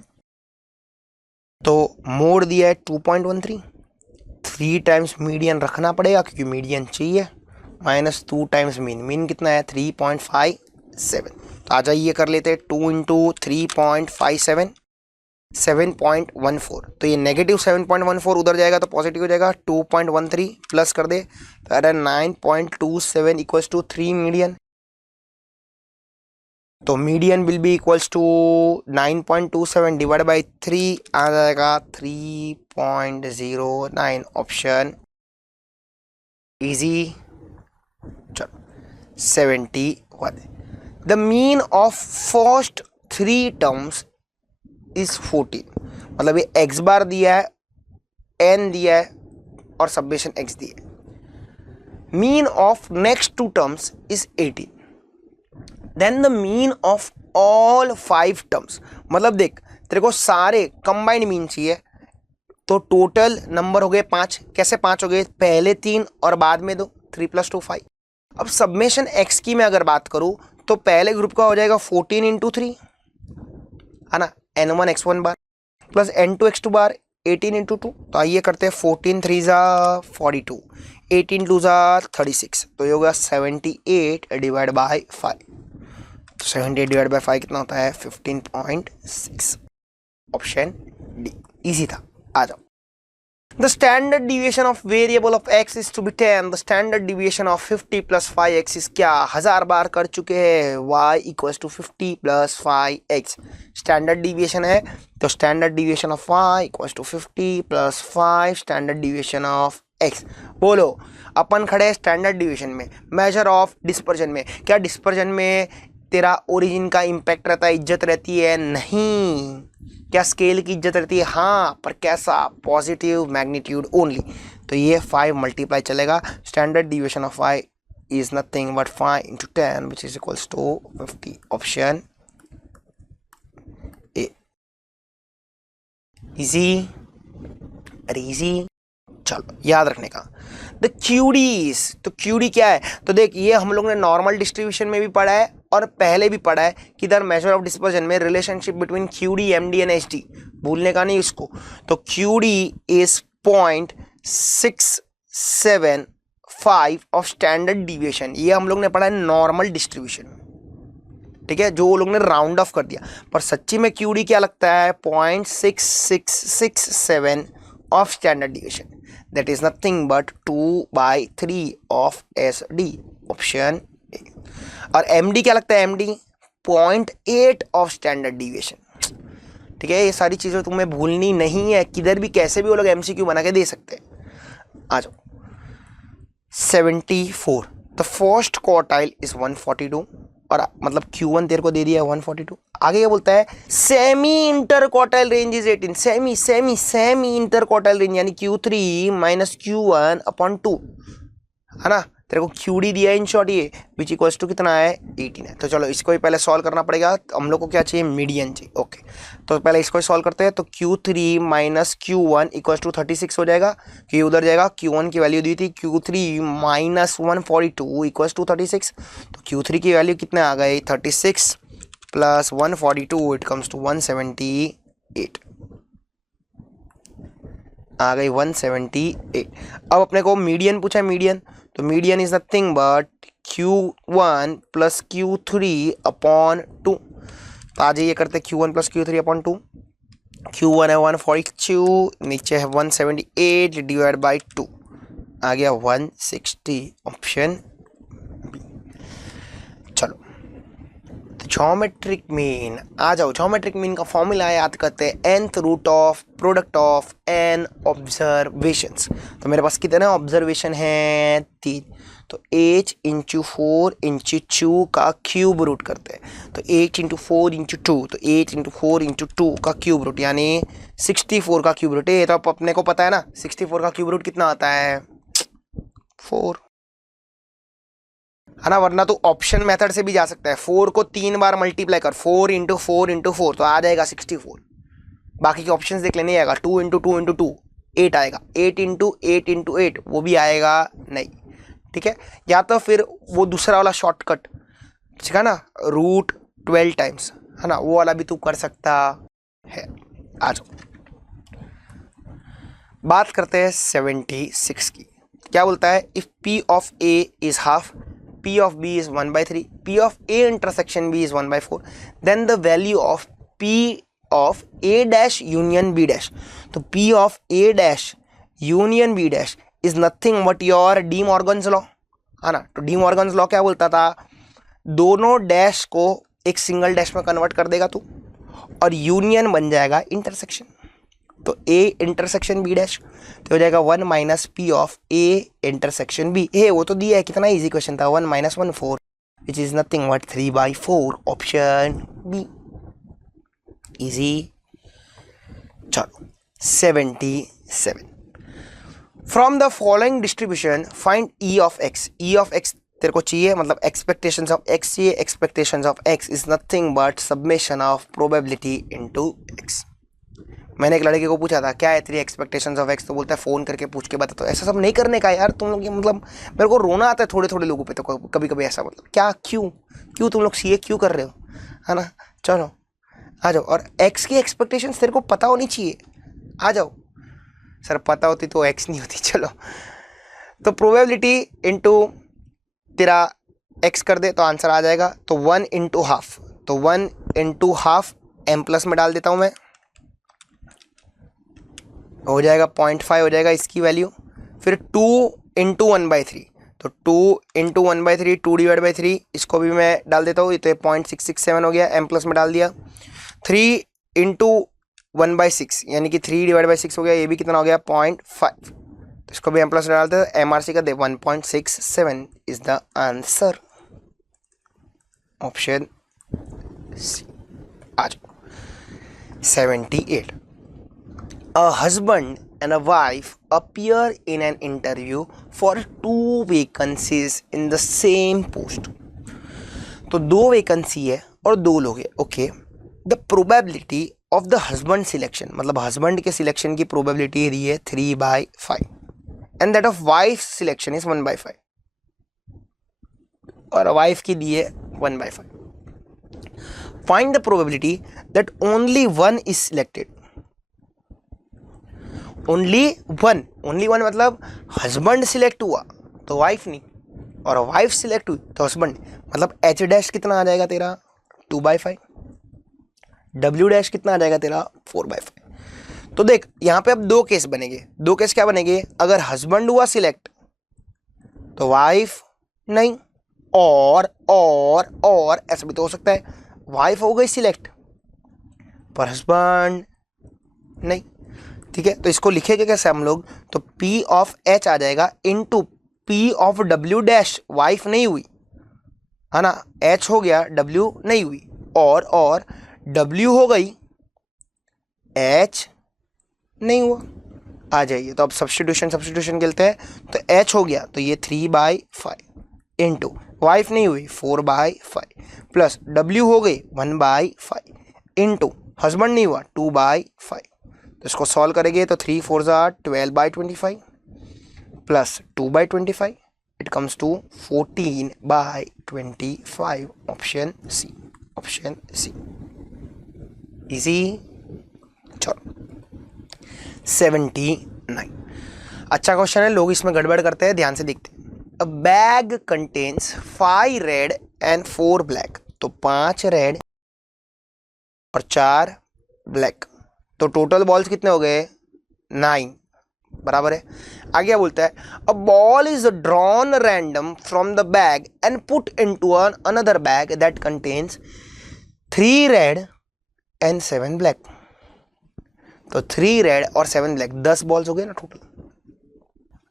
तो मोड दिया है 2.13, 3 टाइम्स मीडियन रखना पड़ेगा क्योंकि मीडियन चाहिए, माइनस 2 टाइम्स मीन, मीन कितना है 3.57, तो आ जाइए कर लेते हैं 2 इंटू 3.57, 7.14, तो ये नेगेटिव 7.14 उधर जाएगा तो पॉजिटिव हो जाएगा, 2.13 प्लस कर दे तो 9.27 इक्वल्स टू 3 मीडियन, तो median will be equals to 9.27 divide by 3 आ जाएगा 3.09 ऑप्शन इजी। चलो 71। The mean of first 3 terms is 14। मतलब ये एक्स बार दिया है, एन दिया है और सब्मेशन एक्स दिया है। Mean of next 2 terms is 18। Then the mean of all 5 terms, मतलब देख तेरे को सारे कंबाइंड मीन चाहिए, तो टोटल नंबर हो गए 5। कैसे 5 हो गए? पहले 3 और बाद में 2, 3 + 2 5। अब सब्मेशन एक्स की मैं अगर बात करूं तो पहले ग्रुप का हो जाएगा 14 × 3 है ना, n1 x1 bar plus n2 x2 बार 18 × 2। तो आइए करते हैं 14 3 ज़ा 42, 18 2 ज़ा 36, तो ये होगा 78 डिवाइड बाय 5। तो 78 डिवाइड बाय 5 कितना होता है? 15.6। ऑप्शन डी इजी था। आ जाओ। The standard deviation of variable of x is to be 10. The standard deviation of 50 + 5x is क्या? 1000 बार कर चुके हैं। y = 50 + 5x स्टैंडर्ड डिविएशन है, तो standard deviation of y = 50 + 5 standard deviation of x। बोलो, अपन खड़े हैं स्टैंडर्ड डिविएशन में, मेजर ऑफ डिस्पर्जन में। क्या डिस्पर्जन में तेरा ओरिजिन का इम्पैक्ट रहता है, इज्जत रहती है? नहीं। क्या स्केल की इज्जत रहती है? हाँ, पर कैसा? Positive magnitude only. तो ये 5 मल्टीप्लाई चलेगा। Standard deviation of y is nothing but 5 × 10 which is equals to 50। Option A easy. अरे इजी, चलो याद रखने का। द क्यूडीज, तो क्यूडी क्या है? तो देख, ये हम लोग ने नॉर्मल डिस्ट्रीब्यूशन में भी पढ़ा है और पहले भी पढ़ा है कि द मेजर ऑफ डिस्पर्जन में relationship between QD, MD and HD, भूलने का नहीं उसको। तो QD is 0.675 of standard deviation. ये हम लोग ने पढ़ा है नॉर्मल डिस्ट्रीब्यूशन, ठीक है, जो वो लोग ने राउंड ऑफ कर दिया। पर सच्ची में क्यूडी क्या लगता है? 0.6667 of standard deviation, that is nothing but 2/3 of SD। Option A. और MD क्या लगता है? MD 0.8 of standard deviation. ठीक है, ये सारी चीज़ें तुम्हें भूलनी नहीं है, किधर भी कैसे भी वो लोग MCQ बना के दे सकते हैं। आ जाओ 74। द फर्स्ट क्वार्टाइल इज 142, और मतलब Q1 तेरे को दे दिया है 142। आगे क्या बोलता है? Semi inter quartile range is 18। Semi inter quartile range यानी Q3 - Q1/2 है ना। तेरे को QD दिया है इन शॉर्ट, ये विच इक्वल्स टू कितना है? 18 है। तो चलो इसको ही पहले सॉल्व करना पड़ेगा। हम लोग को क्या चाहिए? मीडियन चाहिए। ओके, तो पहले इसको ही सॉल्व करते हैं। तो Q3 - Q1 = 36 हो जाएगा, कि उधर जाएगा। Q1 की वैल्यू दी थी Q3 - 142 = 36। तो Q3 की वैल्यू कितने आ गए? 36 + 142 इट कम्स टू 178 आ गई 178। अब अपने को मीडियन पूछा है। मीडियन, तो median is nothing but Q1 + Q3/2। तो आ जाइए करते Q1 + Q3/2। Q1 है 142, नीचे है 178 डिवाइड बाई 2, आ गया 160। Option B. चलो ज्योमेट्रिक मीन, आ जाओ। ज्योमेट्रिक मीन का फॉर्मूला याद करते हैं, nth root of product of n observations. तो मेरे पास कितने ऑब्जर्वेशन हैं? 3। तो h × 4 × 2 का क्यूब रूट करते हैं। तो h × 4 × 2, तो h × 4 × 2 का क्यूब रूट यानी 64 का क्यूब रूट। ये तो अपने को पता है ना, 64 का क्यूब रूट कितना आता है? 4 है ना। वरना तो ऑप्शन मेथड से भी जा सकता है। 4 को 3 बार मल्टीप्लाई कर, 4 × 4 × 4, तो आ जाएगा 64। बाकी के ऑप्शंस देख लेने आएगा। 2 × 2 × 2 8 आएगा, 8 × 8 × 8 वो भी आएगा नहीं। ठीक है, या तो फिर वो दूसरा वाला शॉर्टकट, ठीक है ना, रूट 12 टाइम्स, है ना, वो वाला भी तू कर सकता है। आ जाओ बात करते हैं 76 की। क्या बोलता है? If P of A is half, P of B is 1/3, P of A intersection B is 1/4, then the value of P of A dash union B dash। तो P of A dash union B dash is nothing but your D Morgan's law, है ना। तो D Morgan's law क्या बोलता था? दोनों dash को एक सिंगल डैश में कन्वर्ट कर देगा तू, और यूनियन बन जाएगा इंटरसेक्शन। तो ए इंटरसेक्शन बी डैश तो हो जाएगा 1 minus P of A intersection B. A वो तो दिया है, कितना इजी क्वेश्चन था, 1 minus 1 4 which is nothing but 3/4, option B, easy. चलो 77, from the following distribution find E of X. E of X तेरे को चाहिए, मतलब एक्सपेक्टेशंस ऑफ एक्स चाहिए। Expectations of X is nothing but summation of probability into X. मैंने एक लड़के को पूछा था क्या है तेरी एक्सपेक्टेशंस ऑफ एक्स, तो बोलता है फ़ोन करके पूछ के बता। तो ऐसा सब नहीं करने का यार तुम लोग, ये मतलब मेरे को रोना आता है थोड़े थोड़े लोगों पे, तो कभी कभी ऐसा मतलब क्या, क्यों तुम लोग सीए क्यों कर रहे हो, है ना। चलो आ जाओ, और एक्स की एक्सपेक्टेशंस तेरे को पता होनी चाहिए, आ जाओ। सर पता होती तो एक्स नहीं होती। चलो तो प्रोबेबिलिटी इनटू तेरा एक्स कर दे तो आंसर आ जाएगा। तो 1 इंटू हाफ, तो 1 इंटू हाफ एम प्लस में डाल देता हूं मैं, हो जाएगा 0.5 हो जाएगा इसकी वैल्यू। फिर 2 इंटू 1/3, तो 2 इंटू 1/3 2 डिवाइड बाई 3, इसको भी मैं डाल देता हूँ, तो 0.667 हो गया, एम प्लस में डाल दिया। 3 इंटू 1/6 यानी कि 3 डिवाइड बाई 6 हो गया, ये भी कितना हो गया 0.5, तो इसको भी एम प्लस में डालते हैं, एम आर सी का दे 1.67 is the answer, option C. आ जाओ 78, a husband and a wife appear in an interview for 2 vacancies in the same post। तो 2 वैकेंसी है और 2 लोग हैं, okay. The probability of the husband selection, मतलब हस्बैंड के सिलेक्शन की प्रोबेबिलिटी दी है 3/5 and that of wife selection is 1/5, और वाइफ की दी है 1/5। Find the probability that only one is selected. Only one मतलब हस्बैंड सिलेक्ट हुआ तो वाइफ नहीं, और वाइफ सिलेक्ट हुई तो हस्बैंड, मतलब एच डैश कितना आ जाएगा तेरा 2/5, डब्ल्यू डैश कितना आ जाएगा तेरा 4/5। तो देख यहाँ पे अब 2 केस बनेंगे। 2 केस क्या बनेंगे, अगर हस्बैंड हुआ सिलेक्ट तो वाइफ नहीं, और ऐसा भी तो हो सकता है वाइफ हो गई सिलेक्ट पर हस्बैंड नहीं, ठीक है। तो इसको लिखेंगे कैसे हम लोग, तो P ऑफ H आ जाएगा into P of W dash, wife नहीं हुई है ना, H हो गया W नहीं हुई, और W हो गई H नहीं हुआ, आ जाइए। तो अब सब्स्टिट्यूशन खेलते हैं, तो H हो गया तो ये 3/5 इंटू वाइफ नहीं हुई 4/5 प्लस W हो गई 1/5 इंटू हस्बैंड नहीं हुआ 2/5। तो इसको सॉल्व करेंगे तो 3 4 12/25 प्लस 2/25, it comes to 14/25, option C, option C, easy. चलो 79, अच्छा क्वेश्चन है, लोग इसमें गड़बड़ करते हैं, ध्यान से देखते हैं। अ bag contains 5 red and 4 black, तो 5 रेड और 4 ब्लैक, तो टोटल बॉल्स कितने हो गए 9, बराबर है। आगे क्या बोलता है, a ball is drawn random from the bag and put into another bag that contains 3 red and 7 black, तो 3 रेड और 7 ब्लैक 10 बॉल्स हो गए ना टोटल।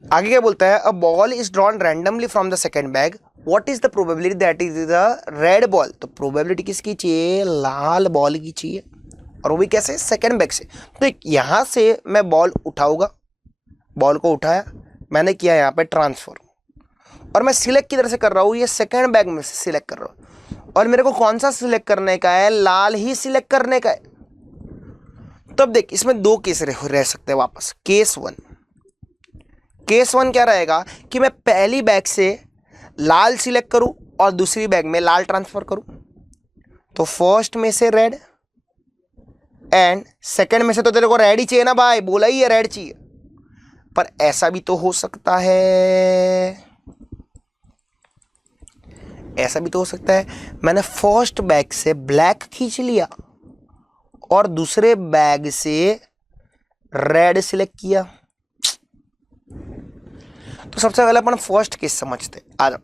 आगे क्या बोलता है, a ball is drawn randomly from the second bag, what is the probability that is the red ball, तो प्रोबेबिलिटी किसकी चाहिए, लाल बॉल की चाहिए, और वो भी कैसे, सेकेंड बैग से। तो यहां से मैं बॉल उठाऊंगा, बॉल को उठाया मैंने, किया यहाँ पे ट्रांसफर, और मैं सिलेक्ट किधर से कर रहा हूँ, ये सेकेंड बैग में से सिलेक्ट कर रहा हूँ, और मेरे को कौन सा सिलेक्ट करने का है, लाल ही सिलेक्ट करने का है। तो अब देख इसमें 2 केस रह सकते हैं वापस। केस वन क्या रहेगा कि मैं पहली बैग से लाल सिलेक्ट करूं और दूसरी बैग में लाल ट्रांसफर करूं, तो फर्स्ट में से रेड एंड सेकंड में से, तो तेरे को रेड ही चाहिए ना भाई, बोला ही है रेड चाहिए, पर ऐसा भी तो हो सकता है, ऐसा भी तो हो सकता है मैंने फर्स्ट बैग से ब्लैक खींच लिया और दूसरे बैग से रेड सिलेक्ट किया। तो सबसे पहले अपन फर्स्ट केस समझते, आ जाओ।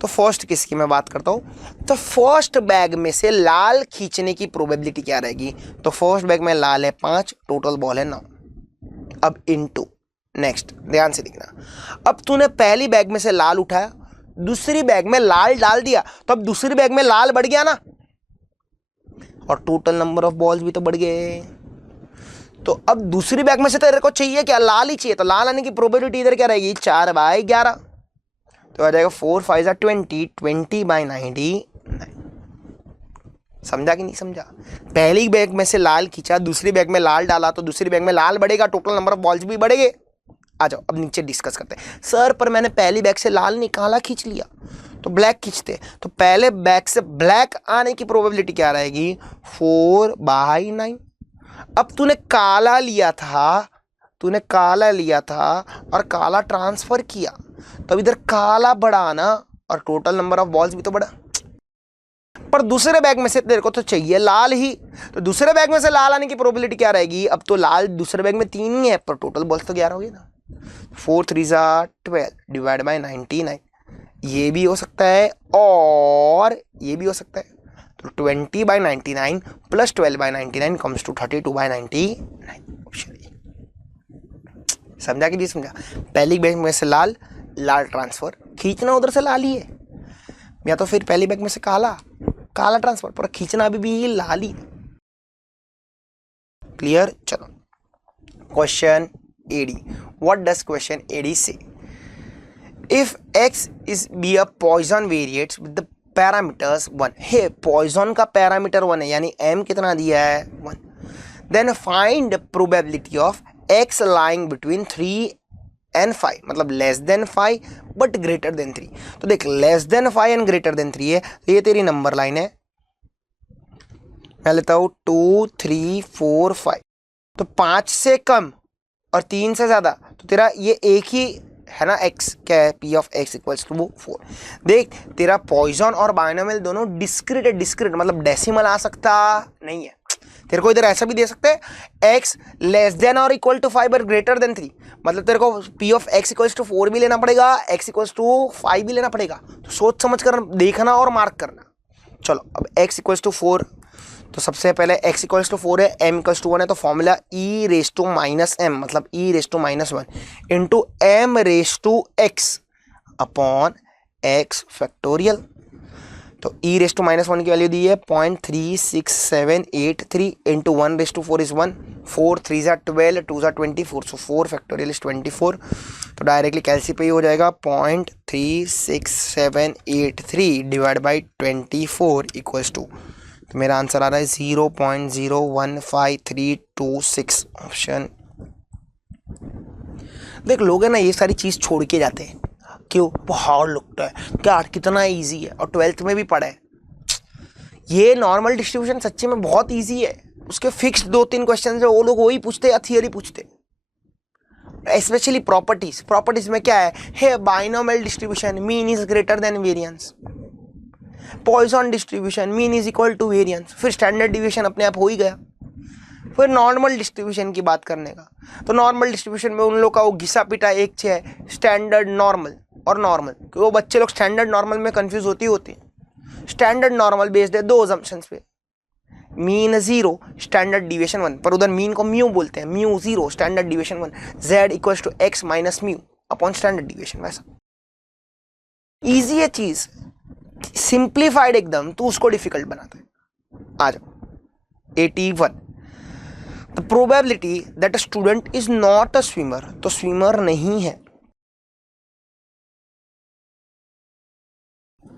तो फर्स्ट किसकी मैं बात करता हूँ, तो फर्स्ट बैग में से लाल खींचने की प्रोबेबिलिटी क्या रहेगी, तो फर्स्ट बैग में लाल है 5, टोटल बॉल है 9। अब इनटू नेक्स्ट, ध्यान से देखना, अब तूने पहली बैग में से लाल उठाया, दूसरी बैग में लाल डाल दिया, तो अब दूसरी बैग में लाल बढ़ गया ना, और टोटल नंबर ऑफ बॉल्स भी तो बढ़ गए। तो अब दूसरी बैग में से तेरे को चाहिए क्या, लाल ही चाहिए, तो लाल आने की प्रोबेबिलिटी इधर क्या रहेगी, 4/11, तो आ जाएगा 4 5 20, 20/99। समझा कि नहीं समझा? पहली बैग में से लाल खींचा, दूसरी बैग में लाल डाला, तो दूसरी बैग में लाल बढ़ेगा, टोटल नंबर ऑफ बॉल्स भी बढ़ेंगे। आ जाओ अब नीचे डिस्कस करते हैं। सर पर मैंने पहली बैग से लाल निकाला, खींच लिया, तो ब्लैक खींचते, तो पहले बैग से ब्लैक आने की प्रोबेबिलिटी क्या रहेगी, 4/9। अब तूने काला लिया था, और काला ट्रांसफर किया, तब इधर काला बढ़ा ना, और टोटल नंबर ऑफ बॉल्स भी तो बढ़ा। पर दूसरे बैग में से तेरे को तो चाहिए लाल ही, तो दूसरे बैग में से लाल आने की प्रोबेबिलिटी क्या रहेगी, अब तो लाल दूसरे बैग में 3 ही है, पर टोटल बॉल्स तो 11 हो गए ना। 4 3 12 डिवाइड बाय 99, ये भी हो सकता है और ये भी हो सकता है, तो 20/99 प्लस 12/99 कम्स टू 32/99 ऑप्शन ए। समझा कि नहीं समझा? पहली बैग में से लाल ट्रांसफर, खींचना उधर से लाल ही है, या तो फिर पहली बैग में से काला ट्रांसफर, पर खींचना अभी भी लाल ही। क्लियर? चलो question eighty, what does question eighty say? इफ x is be a Poisson variates with the parameters 1, हे पॉइजन का पैरामीटर 1 है, यानी m कितना दिया है 1, then find probability of x lying between 3 and 5, मतलब less than 5 but greater than 3। तो देख less than 5 and greater than 3 है, तो ये तेरी नंबर लाइन है, मैं लेता हूँ 2 3 4 5, तो 5 से कम और 3 से ज़्यादा, तो तेरा ये एक ही है ना, x क्या है, p of x equals to 4। देख तेरा पॉइजन और बाइनोमियल दोनों डिस्क्रीट है, डिस्क्रीट मतलब डेसिमल आ सकता नहीं है, तेरे को इधर ऐसा भी दे सकते हैं x लेस देन और इक्वल टू 5 और ग्रेटर देन 3, मतलब तेरे को p of x equals to 4 भी लेना पड़ेगा, x इक्वल्स टू 5 भी लेना पड़ेगा, तो सोच समझ कर देखना और मार्क करना। चलो अब x इक्वल्स टू 4, तो सबसे पहले x इक्वल्स टू 4 है, m इक्वल्स टू 1 है, तो formula e raise to minus m, मतलब e raise to minus 1 into m raise to x upon x factorial. तो e रेस टू माइनस 1 की value दी है 0.36783 into 1 raise to 4 is 1, 4 3 12 2 24, so 4 factorial is 24, तो directly कैलसी पे ही हो जाएगा 0.36783 divide by 24 equals to, तो मेरा आंसर आ रहा है 0.015326 ऑप्शन। देख लोग है ना ये सारी चीज़ छोड़ के जाते हैं, क्यों, बहुत लगता है क्या कितना इजी है, और 12th में भी पढ़ा है। ये नॉर्मल डिस्ट्रीब्यूशन सच्ची में बहुत इजी है, उसके फिक्स्ड 2-3 क्वेश्चन है, वो लोग वही पूछते या थियरी पूछते। स्पेशली प्रॉपर्टीज में क्या है binomial distribution mean is greater than variance, Poisson distribution mean is equal to variance, फिर स्टैंडर्ड डिवीजन अपने आप हो ही गया। फिर नॉर्मल डिस्ट्रीब्यूशन की बात करने का, तो नॉर्मल डिस्ट्रीब्यूशन में उन लोग का वो घिसा पिटा एक है स्टैंडर्ड नॉर्मल और नॉर्मल, क्योंकि वो बच्चे लोग स्टैंडर्ड नॉर्मल में कंफ्यूज होती हैं। स्टैंडर्ड नॉर्मल बेस्ड है 2 अजम्पशंस पे, मीन 0 स्टैंडर्ड डिविएशन 1, पर उधर मीन को म्यू बोलते हैं, mu 0 standard deviation 1, z equals to x minus mu upon standard deviation. वैसा इजी है चीज, सिंप्लीफाइड एकदम, तू उसको डिफिकल्ट बनाता है। आ जाओ 81, the probability that a student is not a swimmer, तो स्विमर नहीं है,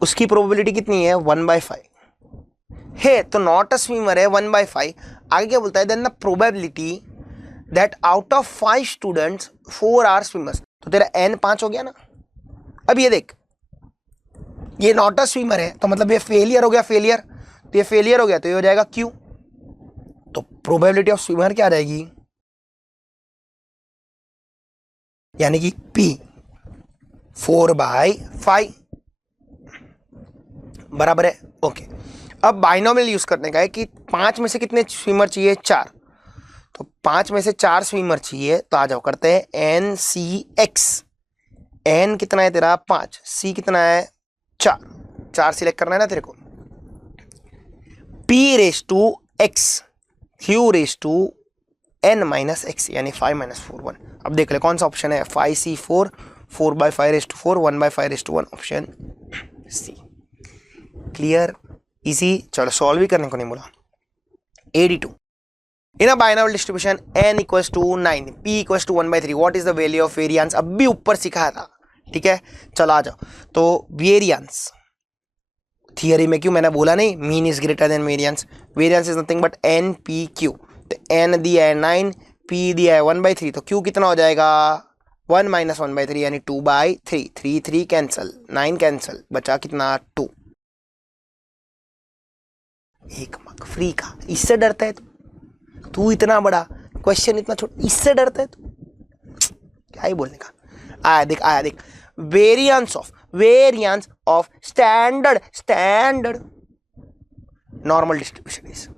उसकी प्रोबेबिलिटी कितनी है 1/5 है, तो नॉट अ स्विमर है 1/5। आगे क्या बोलता है, then the probability that out of 5 students 4 are swimmers, तो तेरा n 5 हो गया ना। अब ये देख ये नॉट अ स्विमर है, तो मतलब ये फेलियर हो गया, तो ये फेलियर हो गया, तो ये हो जाएगा q, तो प्रोबेबिलिटी ऑफ स्विमर क्या रहेगी, यानी कि p 4/5 बराबर है। ओके, अब बाइनोमियल यूज करने का है कि 5 में से कितने स्विमर चाहिए, 4, तो 5 में से 4 स्विमर चाहिए, तो आ जाओ करते हैं NCX, n कितना है तेरा 5, c कितना है चार सिलेक्ट करना है ना तेरे को। p raise to x q raise to n minus x यानी 5 माइनस 4 1। अब देख ले कौन सा ऑप्शन है, 5c4 4/5 raise to 4 1/5 raise to 1 option C. Clear, easy. चलो सॉल्व भी करने को नहीं बोला। 82 in a binomial distribution n equals to 9 p equals to 1/3 what is the value of variance. अब भी ऊपर सिखाया था, ठीक है। चलो आ जाओ। तो वेरिएंस थियरी में क्यों मैंने बोला नहीं mean is greater than variance. Variance is nothing but n p q। तो n दिया है 9, p दिया है 1/3, तो q कितना हो जाएगा 1 माइनस 1/3 यानी 2/3। 3 3 कैंसल, 9 कैंसल, बचा कितना 2। एक मार्क फ्री का। इससे डरता है तू इतना बड़ा क्वेश्चन इतना छोटा, इससे डरता है तू, क्या ही बोलने का। आया देख variance of standard normal distribution is.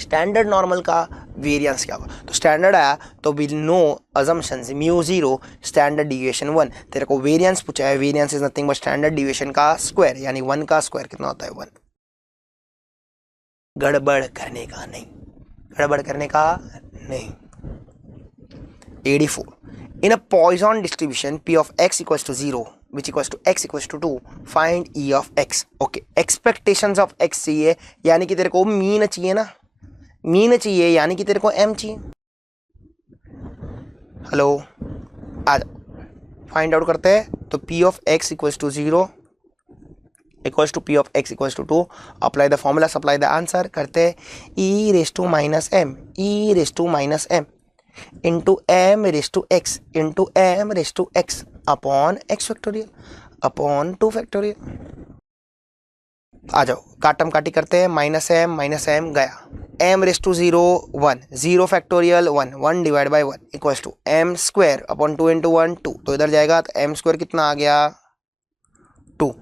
Standard normal का वेरिएंस क्या होगा, तो स्टैंडर्ड आया तो will know assumptions mu 0 standard deviation 1। तेरे को वेरिएंस पूछा है, variance is nothing but standard deviation का स्क्वायर यानी 1 का स्क्वायर कितना होता है 1। गड़बड़ करने का नहीं। 84 in a Poisson distribution p of x equals to 0 which equals to x equals to 2 find e of x। Okay expectations of x चाहिए यानी कि तेरे को मीन चाहिए ना, मीन चाहिए यानी कि तेरे को m चाहिए। हेलो आ फाइंड आउट करते हैं। तो p of x equals to 0 equals to p of x equals to 2। Apply the formula, supply the answer. करते हैं e raise to minus m into m raise to x into m raise to x upon x factorial upon 2 factorial. आ जाओ काटम काटी करते हैं। Minus m गया, m raise to 0 1 0 factorial 1 1 divide by 1 equals to m square upon 2 into 1 2। तो इधर जाएगा तो m स्क्वायर कितना आ गया 2।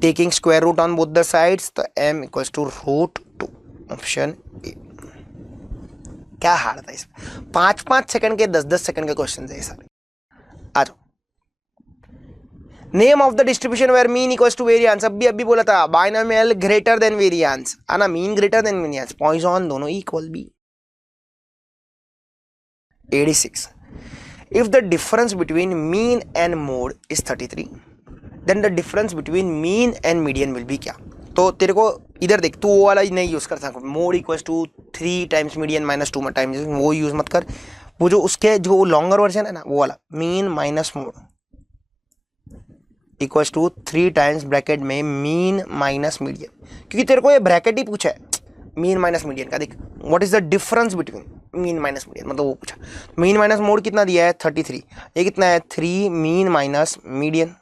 Taking square root on both the sides तो m equals to root 2 option A. क्या हार्ड था इसमें, 5 सेकंड के 10 सेकंड के क्वेश्चन है सारे। आ जाओ name of the distribution where mean equals to variance. अभी बोला था बाइनोमियल ग्रेटर देन वेरिएंस है ना, mean greater than variance, Poisson दोनों equal B. 86 if the difference between mean and mode is 33 then the difference between mean and median will be क्या। तो तेरे को इधर देख, तू वो वाला नहीं यूज कर सकता, mode equals to 3 times median minus 2 times, वो यूज मत कर। वो जो उसके जो लॉन्गर वर्जन है ना वो वाला mean minus mode equals to 3 times bracket में मीन माइनस मीडियन, क्योंकि तेरे को ये ब्रैकेट ही पूछा है मीन माइनस मीडियन का। देख what is the difference between mean minus median, मतलब वो पूछा। मीन माइनस मोड कितना दिया है 33, ये कितना है 3 मीन माइनस मीडियन।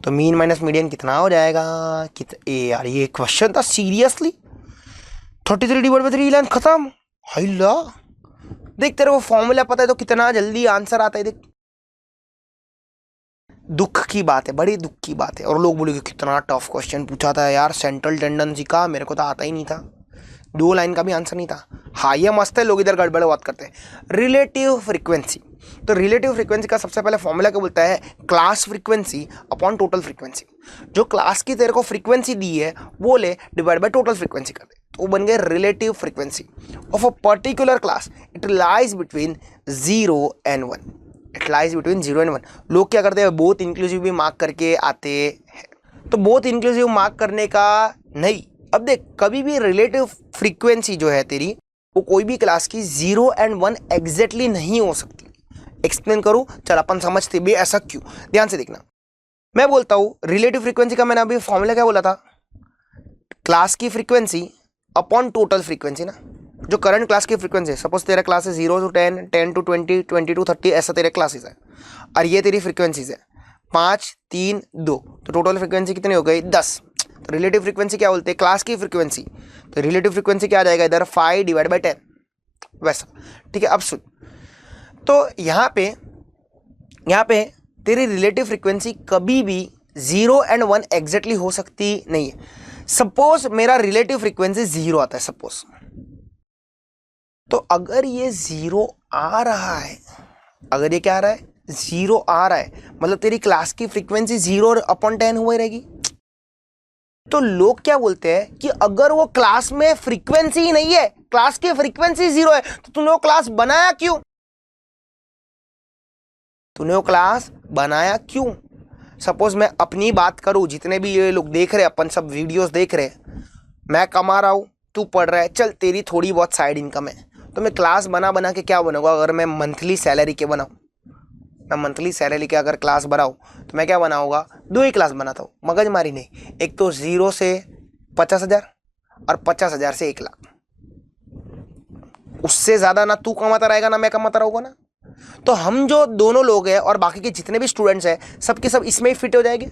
तो मीन माइनस मीडियन कितना हो जाएगा यार ये क्वेश्चन था सीरियसली। 33 डिवाइड बाई 3 लाइन खत्म। हाइला देख तेरे को फॉर्मूला पता है तो कितना जल्दी आंसर आता है। देख दुख की बात है, बड़ी दुख की बात है। और लोग बोलेंगे कितना टफ क्वेश्चन पूछा था यार, सेंट्रल टेंडेंसी का, मेरे को तो आता ही नहीं था, 2 लाइन का भी आंसर नहीं था। हाँ ये मस्त है, लोग इधर गड़बड़ बात करते हैं। रिलेटिव फ्रीक्वेंसी, तो रिलेटिव फ्रीक्वेंसी का सबसे पहले फॉर्मूला क्या बोलता है, class frequency upon total frequency. जो क्लास की तेरे को फ्रीक्वेंसी दी है वो ले डिवाइड बाय टोटल फ्रीक्वेंसी कर दे, तो बन गए relative frequency of a particular class. It lies between 0 and 1, it lies between 0 and 1। लोग क्या करते हैं बोथ इंक्लूसिव भी मार्क करके आते हैं, तो बोथ इंक्लूसिव मार्क करने का नहीं। अब देख कभी भी रिलेटिव फ्रीक्वेंसी जो है तेरी वो कोई भी क्लास की 0 एंड 1 एग्जैक्टली नहीं हो सकती। एक्सप्लेन करूं, चल अपन समझते भी ऐसा क्यों, ध्यान से देखना। मैं बोलता हूं रिलेटिव फ्रीक्वेंसी का मैंने अभी फॉर्मूला क्या बोला था, क्लास की फ्रीक्वेंसी अपॉन टोटल फ्रीक्वेंसी ना। जो करंट क्लास की फ्रीक्वेंसी है, सपोज तेरा क्लास है 0 to 10, 10 to 20, 20 to 30, ऐसा तेरे क्लासेस है, और ये तेरी फ्रीक्वेंसीज है 5, 3, 2, तो टोटल फ्रीक्वेंसी कितनी हो गई 10। तो रिलेटिव फ्रीक्वेंसी क्या बोलते हैं, क्लास की फ्रीक्वेंसी। तो रिलेटिव फ्रीक्वेंसी क्या आ जाएगा इधर 5 डिवाइड बाई 10 वैसा, ठीक है। अब सुन, तो यहाँ पे तेरी रिलेटिव फ्रीक्वेंसी कभी भी 0 एंड 1 एग्जैक्टली हो सकती नहीं है। सपोज मेरा रिलेटिव फ्रीक्वेंसी 0 आता है सपोज, तो अगर ये 0 आ रहा है, अगर ये क्या आ रहा है जीरो आ रहा है, मतलब तेरी क्लास की फ्रीक्वेंसी 0/10 हुए रहेगी। तो लोग क्या बोलते हैं कि अगर वो क्लास में फ्रीक्वेंसी ही नहीं है, क्लास की फ्रीक्वेंसी 0 है, तो तूने वो क्लास बनाया क्यों? सपोज मैं अपनी बात करूं, जितने भी ये लोग देख रहे हैं, अपन सब वीडियोस देख रहे हैं, मैं कमा रहा हूं, तू पढ़ रहा है, चल तेरी थोड़ी बहुत साइड इनकम है, तो मैं क्लास बना बना के क्या बनाऊंगा? अगर मैं मंथली सैलरी के बनाऊं, मैं मंथली सैलरी के अगर क्लास बनाऊं, तो मैं क्या बनाऊंगा? 2 ही क्लास बनाता हूँ, मगजमारी नहीं। एक तो 0 से 50,000 और 50,000 से 1 लाख। उससे ज्यादा ना तू कमाता रहेगा ना मैं कमाता रहूंगा ना। तो हम जो दोनों लोग हैं और बाकी के जितने भी स्टूडेंट्स हैं, सबके सब इसमें ही फिट हो जाएंगे।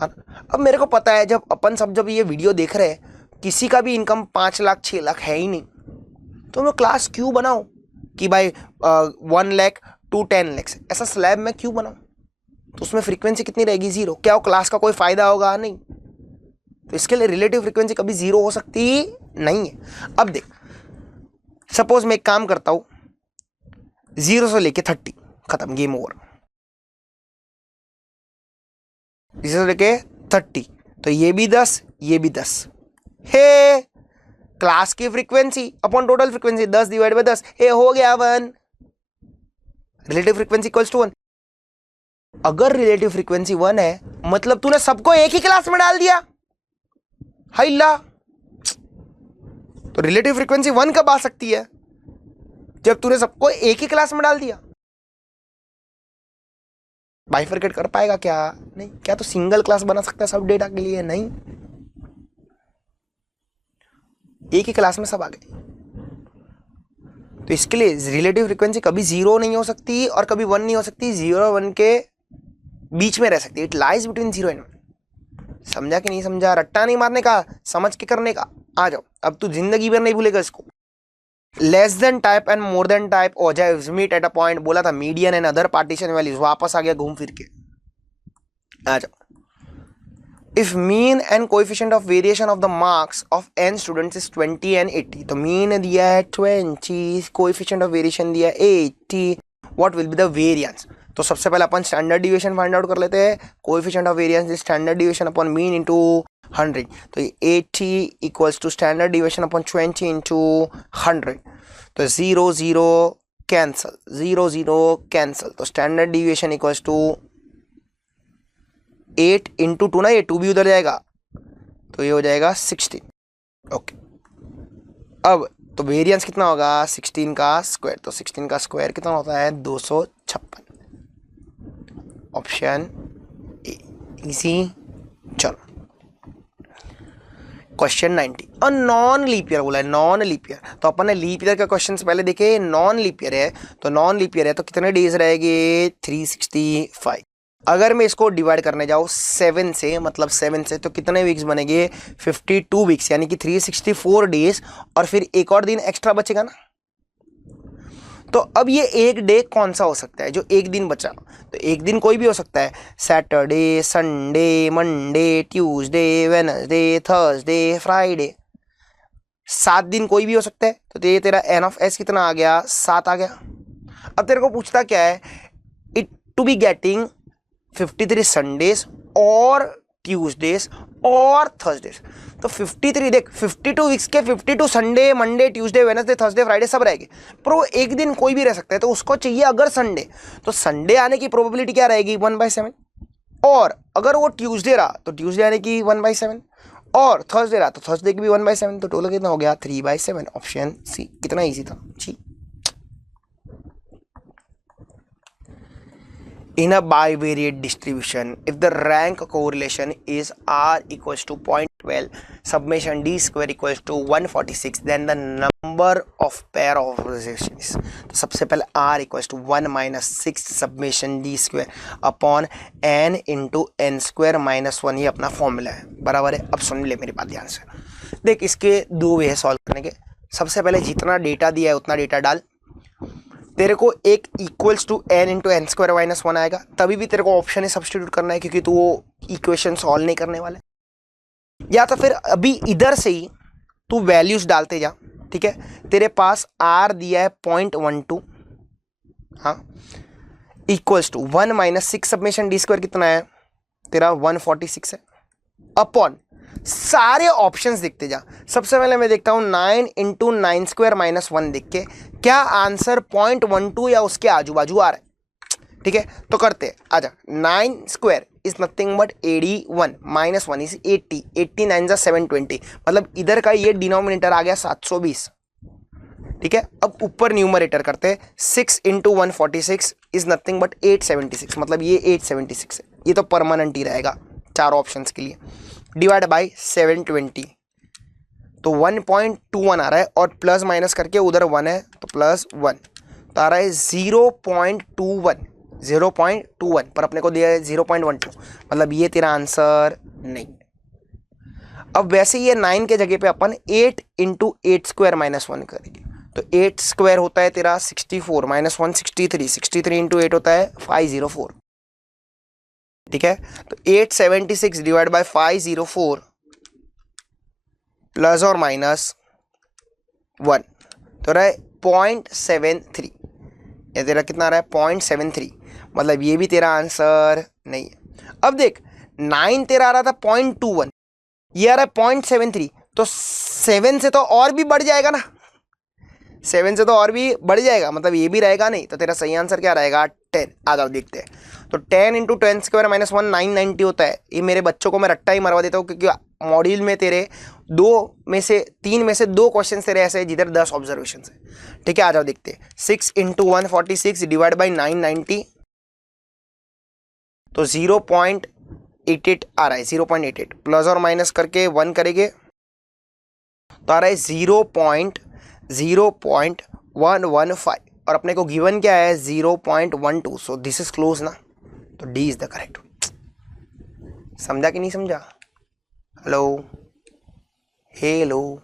अब मेरे को पता है, जब अपन सब जब ये वीडियो देख रहे हैं, किसी का भी इनकम 5 लाख 6 लाख है ही नहीं, तो मैं क्लास क्यों बनाऊं कि भाई 1 लाख टू 10 लाख ऐसा स्लैब में क्यों बनाऊं? तो उसमें फ्रीक्वेंसी कितनी रहेगी? 0। क्या वो क्लास का कोई फायदा होगा? नहीं। तो इसके लिए रिलेटिव फ्रीक्वेंसी कभी 0 हो सकती नहीं है। अब देख, सपोज मैं एक काम करता हूं, 0 से लेके 30, खत्म, गेम ओवर। 0 से लेके 30, तो ये भी 10, ये भी 10 है। क्लास की frequency upon total frequency 10 divide by 10, हे हो गया 1। Relative frequency equals to 1। अगर रिलेटिव फ्रीक्वेंसी 1 है, मतलब तूने सबको एक ही क्लास में डाल दिया। हाइला, तो रिलेटिव फ्रीक्वेंसी 1 कब आ सकती है? जब तूने सबको एक ही क्लास में डाल दिया। बाइफरकेट कर पाएगा क्या? नहीं। क्या तो सिंगल क्लास बना सकता है सब डेटा के लिए? नहीं। एक ही क्लास में सब आ गए। तो इसके लिए रिलेटिव फ्रीक्वेंसी कभी 0 नहीं हो सकती और कभी 1 नहीं हो सकती, 0 और 1 के बीच में रह सकती है। It lies between 0 and 1। समझा कि नहीं समझा? रट्टा नहीं मारने का, समझ के करने का। आ जाओ, अब तू जिंदगी भर नहीं भूलेगा इसको। Less than type and more than type ogives meet at a point, बोला था median and other partition values, वापस आ गया घूम फिर के। आ जाओ। If mean and coefficient of variation of the marks of n students is 20 and 80, तो mean दिया है 20, coefficient of variation दिया है 80, what will be the variance? तो सबसे पहले अपन स्टैंडर्ड डिविएशन फाइंड आउट कर लेते हैं। Coefficient of variance is standard deviation upon mean into 100, तो ये 80 equals to standard deviation upon 20 into 100, तो 0 0 कैंसल, 0 0 कैंसल, तो standard deviation equals to 8 into 2 ना, ये 2 भी उधर जाएगा, तो ये हो जाएगा 16। ओके, अब तो वेरिएंस कितना होगा? 16 का स्क्वायर, तो 16 का स्क्वायर कितना होता है? 256। Option A, easy. चलो क्वेश्चन 90, और नॉन लीप ईयर बोला है, नॉन लीप ईयर। तो अपन ने लीप ईयर के क्वेश्चन पहले देखे, नॉन लीप ईयर है, तो नॉन लीप ईयर है तो कितने डेज रहेंगे? 365। अगर मैं इसको डिवाइड करने जाऊँ 7 से, मतलब 7 से, तो कितने वीक्स बनेंगे? 52 वीक्स, यानी कि 364 डेज, और फिर एक और दिन एक्स्ट्रा बचेगा ना। तो अब ये एक डे कौन सा हो सकता है जो एक दिन बचा? तो एक दिन कोई भी हो सकता है, Saturday, Sunday, Monday, Tuesday, Wednesday, Thursday, Friday. 7 दिन कोई भी हो सकता है, तो ये तेरा एन ऑफ एस कितना आ गया? 7 आ गया। अब तेरे को पूछता क्या है? It to be getting 53 Sundays और ट्यूसडेज और थर्सडेज। तो 53 देख, 52 वीक्स के 52 Sunday, Monday, Tuesday, Wednesday, Thursday, Friday सब रहेंगे, पर वो एक दिन कोई भी रह सकता है, तो उसको चाहिए अगर संडे, तो संडे आने की प्रोबेबिलिटी क्या रहेगी? 1/7। और अगर वो ट्यूसडे रहा तो ट्यूसडे आने की 1/7, और थर्सडे रहा तो थर्सडे की भी 1/7, तो टोटल कितना हो गया? 3/7। Option C. कितना ईजी था जी। In a bivariate distribution, if the rank correlation is r equals to 0.12, summation d square equals to 146, then the number of pair of observations is, तो सबसे पहले r equals to 1 minus 6 summation d square upon n into n square minus 1, ये अपना formula है, बराबर है। अब सुन ले मेरी बात ध्यान से, देख इसके 2 वे है सॉल्व करने के। सबसे पहले जितना डेटा दिया है उतना डेटा डाल, तेरे को एक equals to n into n square minus 1 आएगा, तभी भी तेरे को ऑप्शन में सब्स्टिट्यूट करना है, क्योंकि तू वो इक्वेशन सॉल्व नहीं करने वाला है। या तो फिर अभी इधर से ही तू वैल्यूज डालते जा, ठीक है। तेरे पास r दिया है 0.12, हाँ, equals to 1 minus 6 summation D square कितना है तेरा 146 है, अपॉन सारे ऑप्शंस देखते जा। सबसे पहले मैं देखता हूं 9 इंटू 9 स्क्वायर माइनस 1 देख के क्या आंसर 0.12 या उसके आजू बाजू आ रहा है। ठीक है, तो करते हैं, आजा। 9 square is nothing but 81 minus 1 is 80, 89 जा 720, मतलब इधर का ये डिनोमिनेटर आ गया 720। ठीक है, अब ऊपर न्यूमरेटर करते हैं, 6 इंटू 146 इज नथिंग बट 876, मतलब ये 876 है, ये तो परमानेंट ही रहेगा चारों ऑप्शंस के लिए। डिवाइड बाय 720 तो 1.21 आ रहा है, और प्लस माइनस करके उधर 1 है तो प्लस 1, तो आ रहा है 0.21 पर अपने को दिया है 0.12, मतलब ये तेरा आंसर नहीं। अब वैसे ये 9 के जगह पे अपन 8 इंटू 8 स्क्वायर माइनस 1 करेंगे, तो 8 स्क्वायर होता है तेरा 64 माइनस 1 63, 63 इंटू 8 होता है 504। ठीक है, तो 876 डिवाइड बाय 504 प्लस और माइनस 1 तो रहा है 0.73, ये तेरा कितना आ रहा है 0.73, मतलब ये भी तेरा आंसर नहीं है। अब देख 9 तेरा आ रहा था 0.21, ये आ रहा है 0.73, तो 7 से तो और भी बढ़ जाएगा ना, 7 से तो और भी बढ़ जाएगा, मतलब ये भी रहेगा नहीं, तो तेरा सही आंसर क्या रहेगा 10। आ जाओ देखते हैं, तो 10 इंटू 10 स्क्वायर माइनस 1 990 होता है। ये मेरे बच्चों को मैं रट्टा ही मरवा देता हूँ, क्योंकि मॉड्यूल में तेरे 3 में से 2 क्वेश्चन तेरे ऐसे हैं जिधर 10 ऑब्जर्वेशन है। ठीक है, आ जाओ देखते हैं, 6 इंटू 146 डिवाइड बाई 990 तो 0.88 आ रहा है, 0.88 प्लस और माइनस करके 1 करेंगे तो आ रहा है 0.115, और अपने को गिवन क्या है 0.12, सो दिस इज क्लोज ना, तो डी इज द करेक्ट। समझा कि नहीं समझा? Hello hello,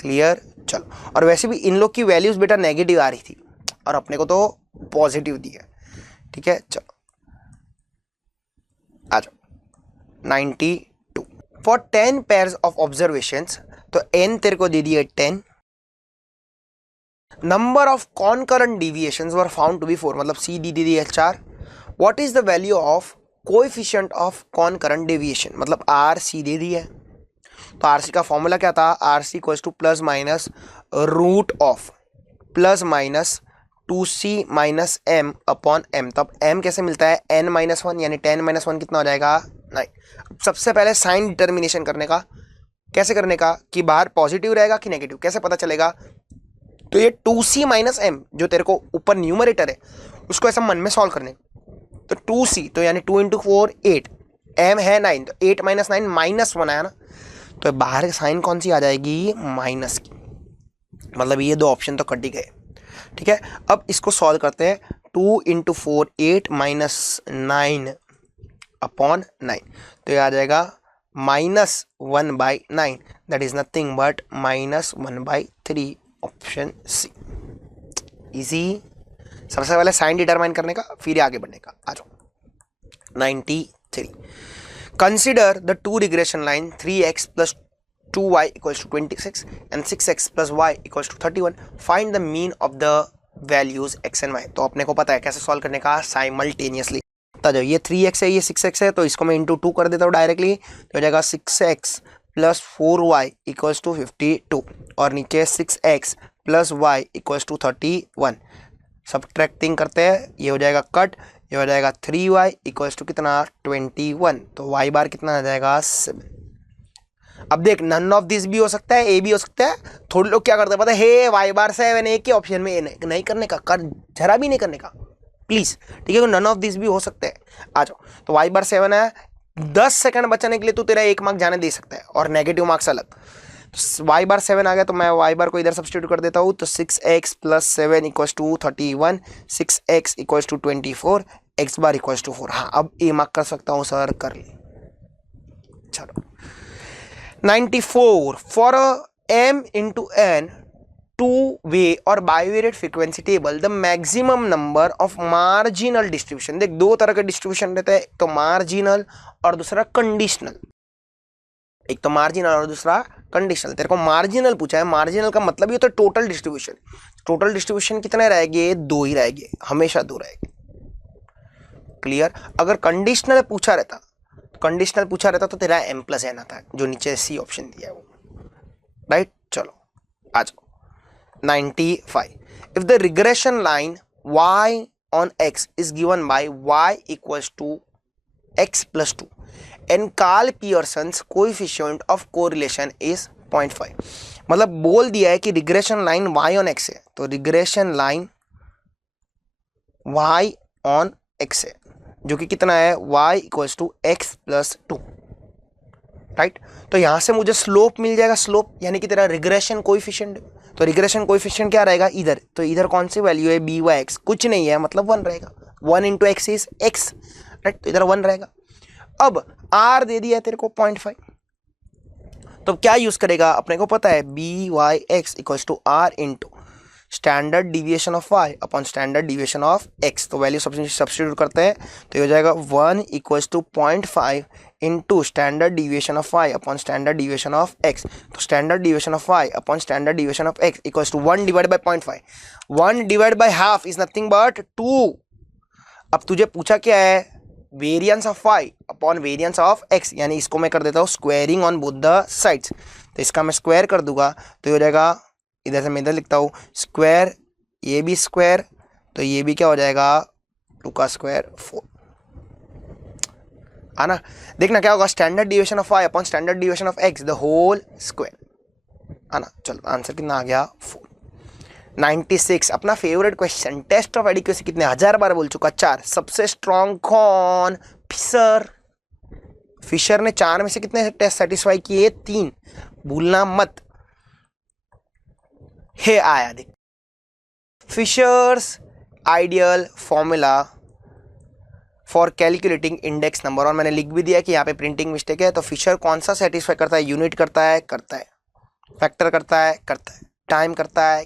clear? चलो, और वैसे भी इन लोग की वैल्यूज बेटा नेगेटिव आ रही थी और अपने को तो पॉजिटिव दी है। ठीक है, चलो आ जाओ 92 फॉर 10 पेयर्स ऑफ ऑब्जर्वेशंस, तो n तेरे को दे दिया 10, number of concurrent deviations were found to be 4, मतलब सी डी दे दिया 4। What is the value of coefficient of concurrent deviation, मतलब आर सी दे दिया है। तो आर सी का फॉर्मूला क्या था, R C equals to plus minus root of plus minus 2c minus m upon m। तो अब m कैसे मिलता है n माइनस 1, यानी 10 माइनस 1 कितना हो जाएगा 9। सबसे पहले साइन डिटर्मिनेशन करने का, कैसे करने का कि बाहर पॉजिटिव रहेगा कि नेगेटिव, कैसे पता चलेगा। तो ये 2c माइनस m जो तेरे को ऊपर न्यूमरेटर है उसको ऐसा मन में सॉल्व करने, तो 2c तो यानी 2 इंटू 4 8, m है 9, तो 8 माइनस 9 माइनस 1 आया ना, तो बाहर साइन कौन सी आ जाएगी माइनस की, मतलब ये 2 ऑप्शन तो कट ही गए। ठीक है, अब इसको सॉल्व करते हैं, 2 इंटू 4 8 माइनस 9 अपॉन 9, तो ये आ जाएगा -1/9, that is nothing but -1/3, option C. Easy, सबसे पहले साइन डिटरमाइन करने का फिर आगे बढ़ने का। आ जाओ 93, consider the 2 regression line 3x plus 2y equals to 26 and 6x plus y equals to 31. Find the mean of the values x and y. तो अपने को पता है कैसे सॉल्व करने का, साइमल्टेनियसली। तो ये 3x है, ये 6x है, तो इसको मैं इंटू 2 कर देता हूँ डायरेक्टली, तो हो जाएगा 6x plus 4y equals to 52, और नीचे 6x plus y equals to 31। Subtracting करते हैं, ये हो जाएगा कट, ये हो जाएगा 3y इक्वल्स टू कितना 21, तो y बार कितना आ जाएगा 7। अब देख नन ऑफ दिस भी हो सकता है, ए भी हो सकता है। थोड़े लोग क्या करते हैं पता है, हे y बार 7 एक ही ऑप्शन में, नहीं करने का, कर जरा भी नहीं करने का प्लीज। ठीक है, नन ऑफ दिस भी हो सकते हैं। आ जाओ, तो y बार 7 है, 10 सेकंड बचाने के लिए तू तेरा 1 मार्क जाने दे सकता है, और नेगेटिव मार्क्स अलग। तो y बार 7 आ गया, तो मैं y बार को इधर सब्स्टिट्यूट कर देता हूँ, तो 6x plus 7 equals to 31, 6x equals to 24, x bar equals to 4। हाँ, अब ए मार्क कर सकता हूँ सर, कर ली। चलो 94 for m into n two way और bivariate frequency table the maximum number of marginal distribution. देख 2 तरह का डिस्ट्रीब्यूशन रहता है, एक तो मार्जिनल और दूसरा कंडीशनल, एक तो मार्जिनल और दूसरा कंडीशनल, तेरे को मार्जिनल पूछा है, मार्जिनल का मतलब ये तो टोटल डिस्ट्रीब्यूशन, टोटल डिस्ट्रीब्यूशन कितने रहेंगे, 2 ही रहेंगे, हमेशा 2 रहेंगे। क्लियर। अगर कंडीशनल पूछा रहता तो तेरा m+n आता है, जो नीचे सी ऑप्शन दिया है वो, राइट। चलो आ जाओ 95। If the regression line y on x is given by y equals to x+2 and Carl Pearson's coefficient of correlation is 0.5। मतलब बोल दिया है कि regression line y on x है, तो regression line y on x है, जो कि कितना है, y equals to x+2, right. तो यहां से मुझे स्लोप मिल जाएगा, स्लोप यानी कि तेरा रिग्रेशन कोएफिशिएंट, तो रिग्रेशन कोएफिशिएंट क्या रहेगा इधर, तो इधर कौन सी वैल्यू है, by(x), कुछ नहीं है मतलब 1 रहेगा, 1 into x is x, right, तो इधर 1 रहेगा। अब r दे दिया है तेरे को 0.5, तो क्या यूज करेगा, अपने को पता है by(x) equals to r into standard deviation of y upon standard deviation of x, तो वैल्यू सब्स्टिट्यूट करते हैं तो ये हो जाएगा 1 equals to 0.5 into standard deviation of y upon standard deviation of x, तो standard deviation of y upon standard deviation of x equals to 1 divide by 0.5, 1 divide by half is nothing but 2। अब तुझे पूछा क्या है, variance of y upon variance of x, यानी इसको मैं कर देता हूँ squaring on both the sides, तो इसका मैं स्क्वायर कर दूंगा तो हो जाएगा, इधर से मैं इधर लिखता हूँ स्क्वायर, ये भी स्क्वायर, तो ये भी क्या हो जाएगा 2 का स्क्वायर 4, आना देखना क्या होगा, standard deviation of y upon standard deviation of x the whole square, आना। चलो आंसर कितना आ गया 4। 96 अपना favourite question, test of adequacy कितने 1000 बार बोल चुका, 4। सबसे स्ट्रॉन्ग कौन, फिशर ने 4 में से कितने टेस्ट सेटिस्फाई किए, 3, भूलना मत। हे आया देख, Fisher's ideal formula for calculating index number, और मैंने लिख भी दिया कि यहाँ पे प्रिंटिंग मिस्टेक है, तो फिशर कौन सा सेटिस्फाई करता है, यूनिट करता है, फैक्टर करता है, टाइम करता है,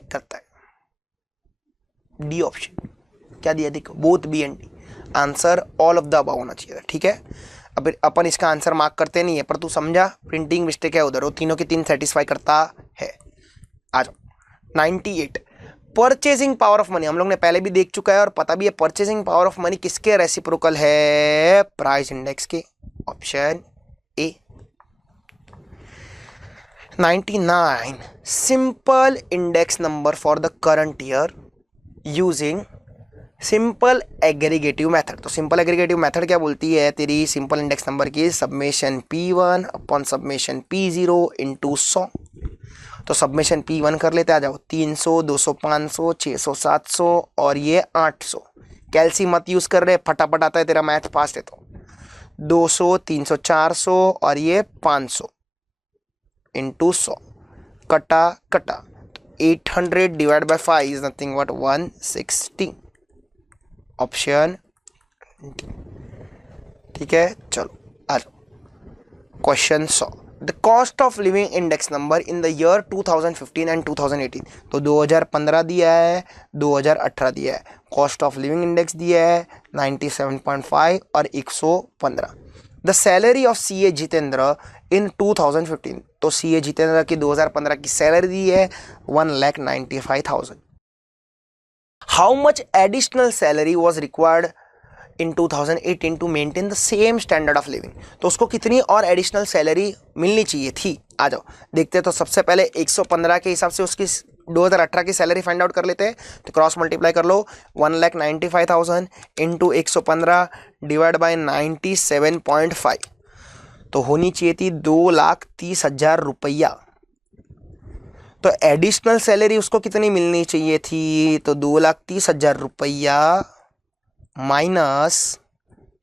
डी ऑप्शन क्या दिया देखो, both B and D, answer all of the above होना चाहिए, ठीक है। अब अपन इसका आंसर मार्क करते नहीं है, पर तू समझा प्रिंटिंग मिस्टेक है उधर, वो तीनों के 3 सेटिस्फाई करता है। आ जाओ 98, परचेजिंग पावर ऑफ मनी हम लोग ने पहले भी देख चुका है और पता भी है, परचेजिंग पावर ऑफ मनी किसके रेसिप्रोकल है, प्राइस इंडेक्स के, option A. 99, simple index number for the current year using simple aggregative method, तो सिंपल एग्रीगेटिव मेथड क्या बोलती है तेरी सिंपल इंडेक्स नंबर की, सब्मेशन P1 अपॉन सब्मेशन P0 इंटू 100, तो सब्मेशन P1 कर लेते, आ जाओ 300, 200, 500, 600, 700 और ये 800, कैलसी मत यूज कर रहे, फटाफट आता है, तेरा मैथ फास्ट है, तो 200, 300, 400 और ये 500 इंटू 100, कटा 800 divide by 5 is nothing but 160, option D, ठीक है। चलो आ जाओ question 100, the cost of living index number in the year 2015 and 2018, तो 2015 दिया है, 2018 दिया है, कॉस्ट ऑफ लिविंग इंडेक्स दिया है 97.5 और 115। The salary of CA Jitendra in 2015, तो CA जितेंद्र की 2015 की सैलरी दी है 1,95,000। How much additional salary was required in 2018 to maintain the same standard of living, तो उसको कितनी और एडिशनल सैलरी मिलनी चाहिए थी, आ जाओ देखते हैं। तो सबसे पहले 115 के हिसाब से उसकी 2018 की सैलरी फाइंड आउट कर लेते हैं, तो क्रॉस मल्टीप्लाई कर लो, 1,95,000 इंटू 115 डिवाइड बाई 97.5, तो होनी चाहिए थी 2,30,000 रुपया। तो एडिशनल सैलरी उसको कितनी मिलनी चाहिए थी, तो 2,30,000 रुपया माइनस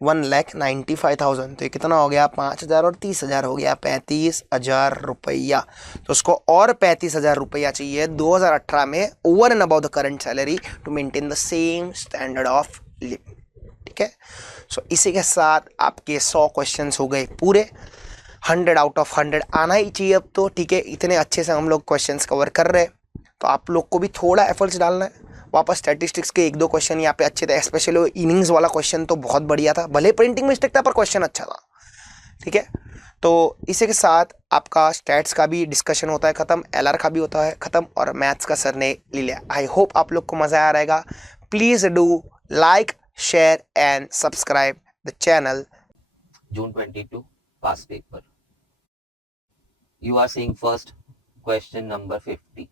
1,95,000, तो ये कितना हो गया 5,000 और 30,000 हो गया 35,000 रुपया। तो उसको और 35,000 रुपया चाहिए 2018 में over and about the current salary to maintain the same standard of living, ठीक है। सो इसी के साथ आपके 100 क्वेश्चंस हो गए पूरे, 100 आउट ऑफ 100 आना ही चाहिए अब तो, ठीक है। इतने अच्छे से हम लोग क्वेश्चंस कवर कर रहे हैं, तो आप लोग को भी थोड़ा एफर्ट्स डालना है। वापस स्टैटिस्टिक्स के 1-2 क्वेश्चन यहाँ पे अच्छे थे, स्पेशली वो इनिंग्स वाला क्वेश्चन तो बहुत बढ़िया था, भले प्रिंटिंग मिस्टेक था पर क्वेश्चन अच्छा था, ठीक है। तो इसी के साथ आपका स्टैट्स का भी डिस्कशन होता है ख़त्म, एलआर का भी होता है ख़त्म, और मैथ्स का सर ने ले लिया। आई होप आप लोग को मज़ा आ रहेगा। Please do like, share and subscribe the channel. June 22 past paper. You are seeing first question number 50.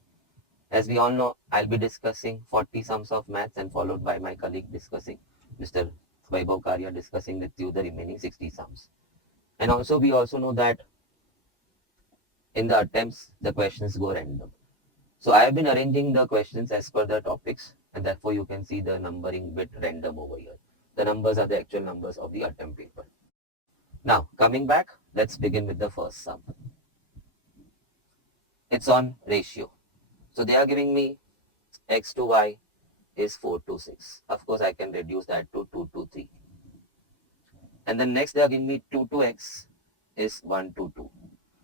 As we all know, I'll be discussing 40 sums of maths and followed by my colleague discussing, Mr. Vaibhav Karia discussing with you the remaining 60 sums. And also we also know that in the attempts, the questions go random. So I have been arranging the questions as per the topics, and therefore you can see the numbering bit random over here. The numbers are the actual numbers of the attempt paper. Now, coming back, let's begin with the first sum. It's on ratio. So they are giving me x to y is 4 to 6. Of course, I can reduce that to 2 to 3. And then next they are giving me 2 to x is 1 to 2.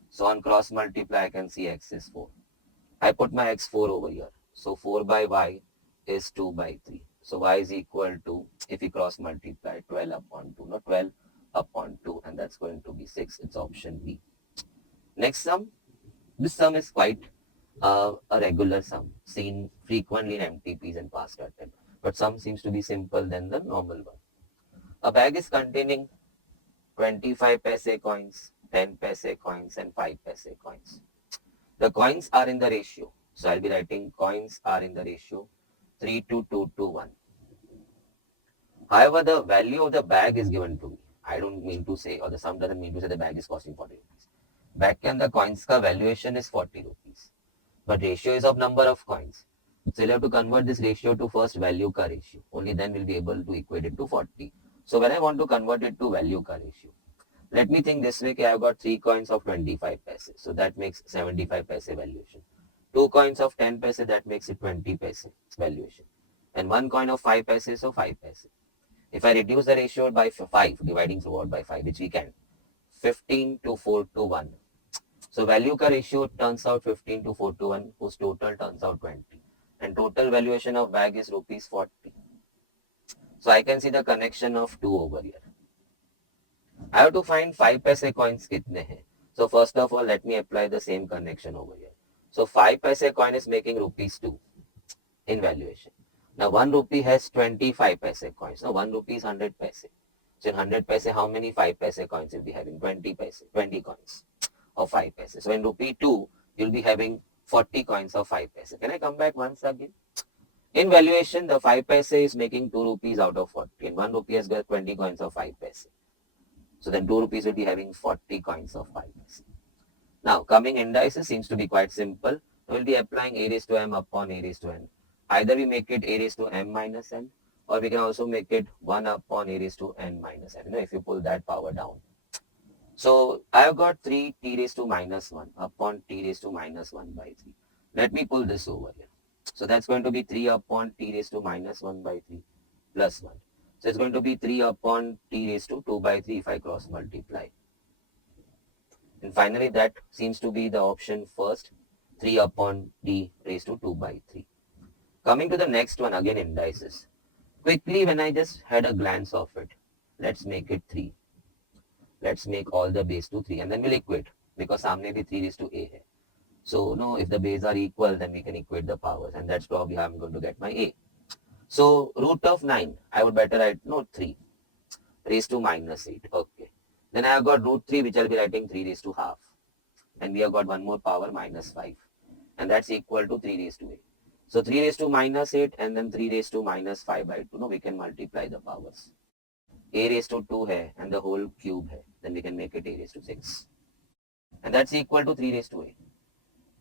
So on cross multiply, I can see x is 4. I put my x4 over here. So 4 by y is 2 by 3. So y is equal to, if we cross multiply, 12 upon 2, not 12 upon 2, and that's going to be 6. It's option B. Next sum. This sum is quite a regular sum seen frequently in MTPs and past attempt, but sum seems to be simple than the normal one. A bag is containing 25 paise coins, 10 paise coins, and 5 paise coins. The coins are in the ratio. So I'll be writing coins are in the ratio 3 to 2 to 1. However, the value of the bag is given to me. I don't mean to say, or the sum doesn't mean to say the bag is costing 40 rupees. Bag and the coins ka valuation is 40 rupees. But ratio is of number of coins. So you'll have to convert this ratio to first value ka ratio. Only then we'll be able to equate it to 40. So when I want to convert it to value ka ratio, let me think this way. I've got 3 coins of 25 paise. So that makes 75 paise valuation. 2 coins of 10 paise, that makes it 20 paise valuation. And 1 coin of 5 paise, so 5 paise. If I reduce the ratio by 5, dividing throughout by 5, which we can, 15 to 4 to 1. So value ka ratio turns out 15 to 4 to 1, whose total turns out 20. And total valuation of bag is rupees 40. So I can see the connection of 2 over here. I have to find 5 paise coins kitne hai. So first of all, let me apply the same connection over here. So 5 paise coin is making rupees 2 in valuation. Now 1 rupee has 25 paise coins. Now 1 rupee is 100 paise. So in 100 paise, how many 5 paise coins will be having? 20 paise, 20 coins of 5 paise. So in rupee 2, you'll be having 40 coins of 5 paise. Can I come back once again? In valuation, the 5 paise is making 2 rupees out of 40. And 1 rupee has got 20 coins of 5 paise. So then 2 rupees will be having 40 coins of 5 paise. Now coming indices seems to be quite simple. We'll be applying a raised to m upon a raised to n. Either we make it a raised to m minus n, or we can also make it 1 upon a raised to n minus n, if you pull that power down. So I've got 3 t raised to minus 1 upon t raised to minus 1 by 3. Let me pull this over here. So that's going to be 3 upon t raised to minus 1 by 3 plus 1. So it's going to be 3 upon t raised to 2 by 3 if I cross multiply. And finally, that seems to be the option first, 3 upon t raised to 2 by 3. Coming to the next one, again indices. Quickly, when I just had a glance of it, let's make it 3. Let's make all the base to 3 and then we'll equate because सामने भी 3 raised to a है. So, no, if the base are equal, then we can equate the powers, and that's probably how I'm going to get my a. So, root of 9, I would better write, 3 raised to minus 8. Okay. Then I have got root 3, which I'll be writing 3 raised to half. And we have got one more power, minus 5. And that's equal to 3 raised to 8. So 3 raised to minus 8 and then 3 raised to minus 5 by 2. No, we can multiply the powers. A raised to 2 hai and the whole cube hai. Then we can make it a raised to 6. And that's equal to 3 raised to 8.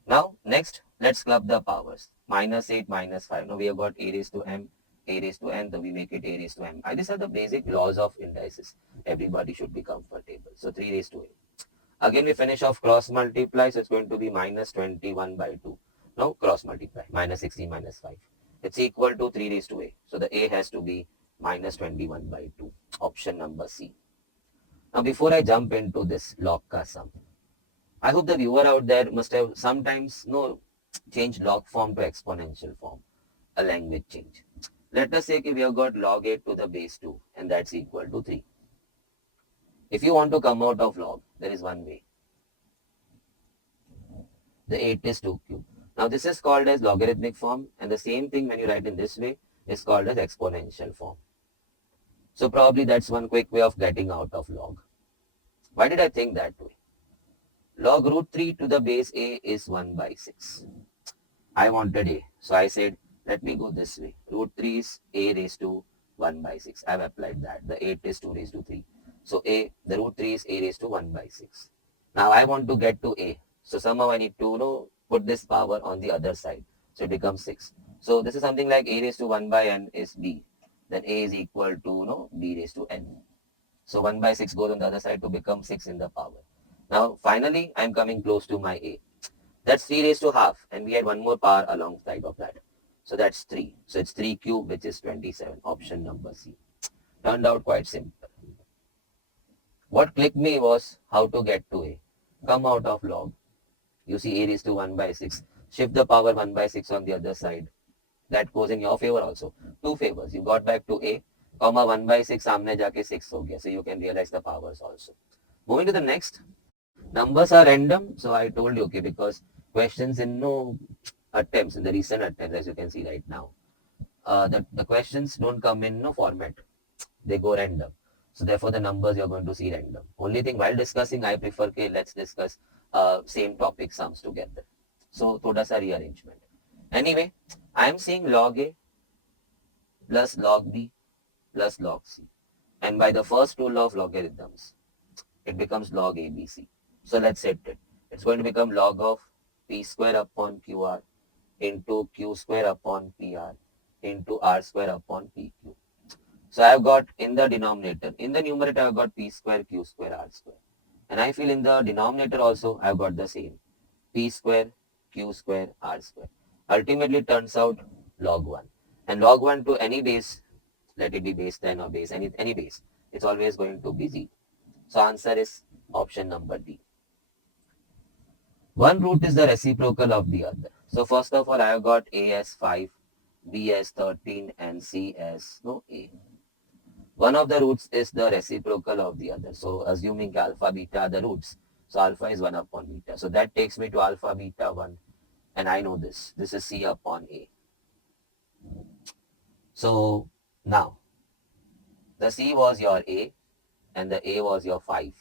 Now, next, let's club the powers. Minus 8, minus 5. Now we have got a raised to m, a raised to n, then we make it a raised to m. These are the basic laws of indices. Everybody should be comfortable. So 3 raised to 8. Again, we finish off cross multiply, so it's going to be minus 21 by 2. Now cross multiply, minus 16 minus 5. It's equal to 3 raised to a. So the a has to be minus 21 by 2. Option number C. Now before I jump into this log ka sum, I hope the viewer out there must have sometimes changed log form to exponential form, a language change. Let us say we have got log 8 to the base 2 and that's equal to 3. If you want to come out of log, there is one way. The 8 is 2 cube. Now this is called as logarithmic form, and the same thing when you write in this way is called as exponential form. So probably that's one quick way of getting out of log. Why did I think that way? Log root 3 to the base a is 1 by 6. I wanted a, so I said let me go this way. Root 3 is a raised to 1 by 6. I have applied that. The 8 is 2 raised to 3. So the root 3 is a raised to 1 by 6. Now I want to get to a. So somehow I need to put this power on the other side. So it becomes 6. So this is something like a raised to 1 by n is b. Then a is equal to b raised to n. So 1 by 6 goes on the other side to become 6 in the power. Now finally I am coming close to my a. That's 3 raised to half, and we had one more power alongside of that. So that's 3. So it's 3 cube, which is 27. Option number C. Turned out quite simple. What clicked me was how to get to a. Come out of log. You see a raised to 1 by 6. Shift the power 1 by 6 on the other side. That goes in your favor also. Two favors. You got back to a, comma 1 by 6 सामने जाके 6 हो गया. So you can realize the powers also. Moving to the next. Numbers are random. So I told you, okay, because questions in no attempts, in the recent attempts, as you can see right now, the questions don't come in no format. They go random. So therefore the numbers you're going to see random. Only thing while discussing, I prefer, okay, let's discuss same topic sums together. So thoda sa rearrangement. Anyway, I am seeing log A plus log B plus log C. And by the first rule of logarithms, it becomes log ABC. So let's set it. It's going to become log of P square upon QR into Q square upon PR into R square upon PQ. So I have got in the denominator, in the numerator I have got P square, Q square, R square. And I feel in the denominator also I have got the same. P square, Q square, R square. Ultimately turns out log 1. And log 1 to any base, let it be base 10 or base, any base, it's always going to be 0. So answer is option number D. One root is the reciprocal of the other. So first of all, I have got A as 5, B as 13, and C as A. One of the roots is the reciprocal of the other. So assuming alpha, beta are the roots. So alpha is 1 upon beta. So that takes me to alpha, beta 1. And I know this. This is C upon A. So now, the C was your A and the A was your 5.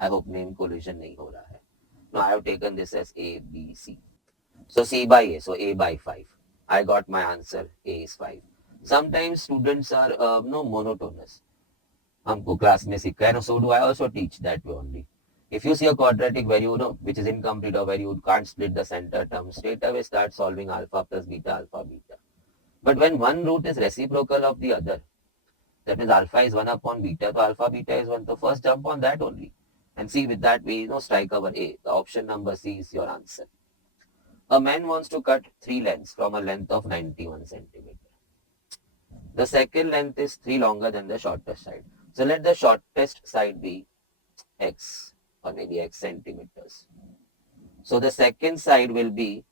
I hope name collision nahi ho raha hai. Now I have taken this as A, B, C. So C by A, so A by 5. I got my answer, A is 5. Sometimes students are monotonous. हमको class में सिखाया ना, so do I also teach that way only. If you see a quadratic where which is incomplete or where you can't split the center term, straight away start solving alpha plus beta, alpha, beta. But when one root is reciprocal of the other, that means alpha is 1 upon beta, so alpha, beta is 1, so first jump on that only. And see, with that we strike our A. The option number C is your answer. A man wants to cut 3 lengths from a length of 91 centimeter. The second length is 3 longer than the shortest side. So let the shortest side be x or maybe x centimeters. So the second side will be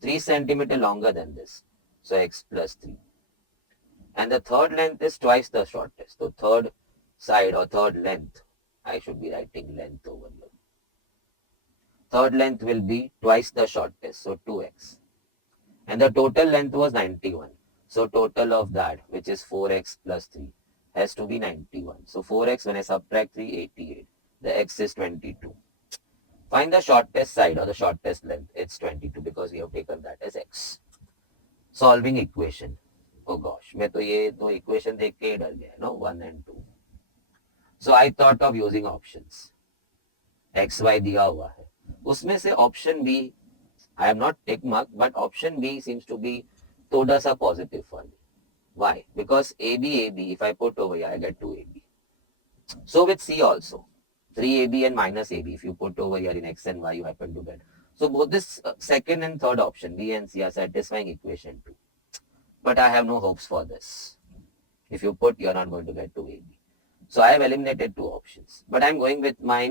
3 centimeter longer than this. So x plus 3. And the third length is twice the shortest. So third side or third length, I should be writing length over here. Third length will be twice the shortest, so 2x. And the total length was 91. So total of that, which is 4x plus 3, has to be 91. So 4x, when I subtract 3, 88. The x is 22. Find the shortest side or the shortest length. It's 22 because we have taken that as x. Solving equation. Oh gosh, मैं तो ये दो equation देख के ही डर गया, no, 1 and 2. So I thought of using options. x, y दिया हुआ है. उसमें से option B, I have not tick mark, but option B seems to be थोड़ा सा positive for me. Why? Because AB, if I put over here, I get 2AB. So with C also, 3AB and minus AB, if you put over here in X and Y, you happen to get. So both this second and third option, B and C, are satisfying equation 2. But I have no hopes for this. If you put, you're not going to get 2AB. So I have eliminated 2 options. But I'm going with my,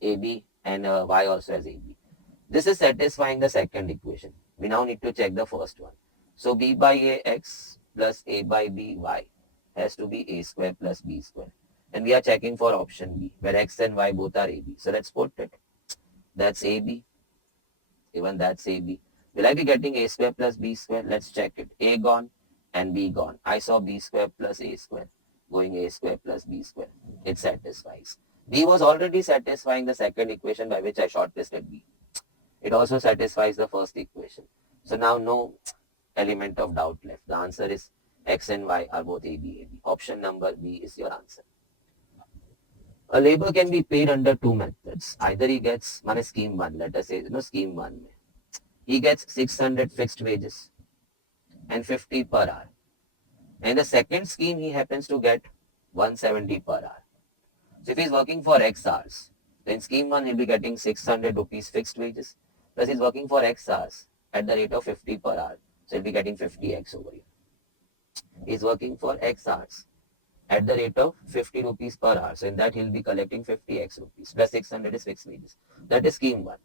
AB and Y also as AB. This is satisfying the second equation. We now need to check the first one. So B by A x plus A by B y has to be A square plus B square. And we are checking for option B, where X and Y both are AB. So let's put it. That's AB. Even that's AB. Will I be getting A square plus B square? Let's check it. A gone and B gone. I saw B square plus A square going A square plus B square. It satisfies. B was already satisfying the second equation by which I shortlisted B. It also satisfies the first equation. So now no element of doubt left. The answer is X and Y are both AB, AB. Option number B is your answer. A labor can be paid under two methods. Either he gets, scheme 1, let us say, scheme 1. He gets 600 fixed wages and 50 per hour. And the second scheme, he happens to get 170 per hour. So if he's working for X hours, then scheme 1, he'll be getting 600 rupees fixed wages. Plus he's working for X hours at the rate of 50 per hour. So he'll be getting 50X over here. He's working for X hours at the rate of 50 rupees per hour. So in that he'll be collecting 50X rupees. Plus 600 is fixed wages. That is scheme 1.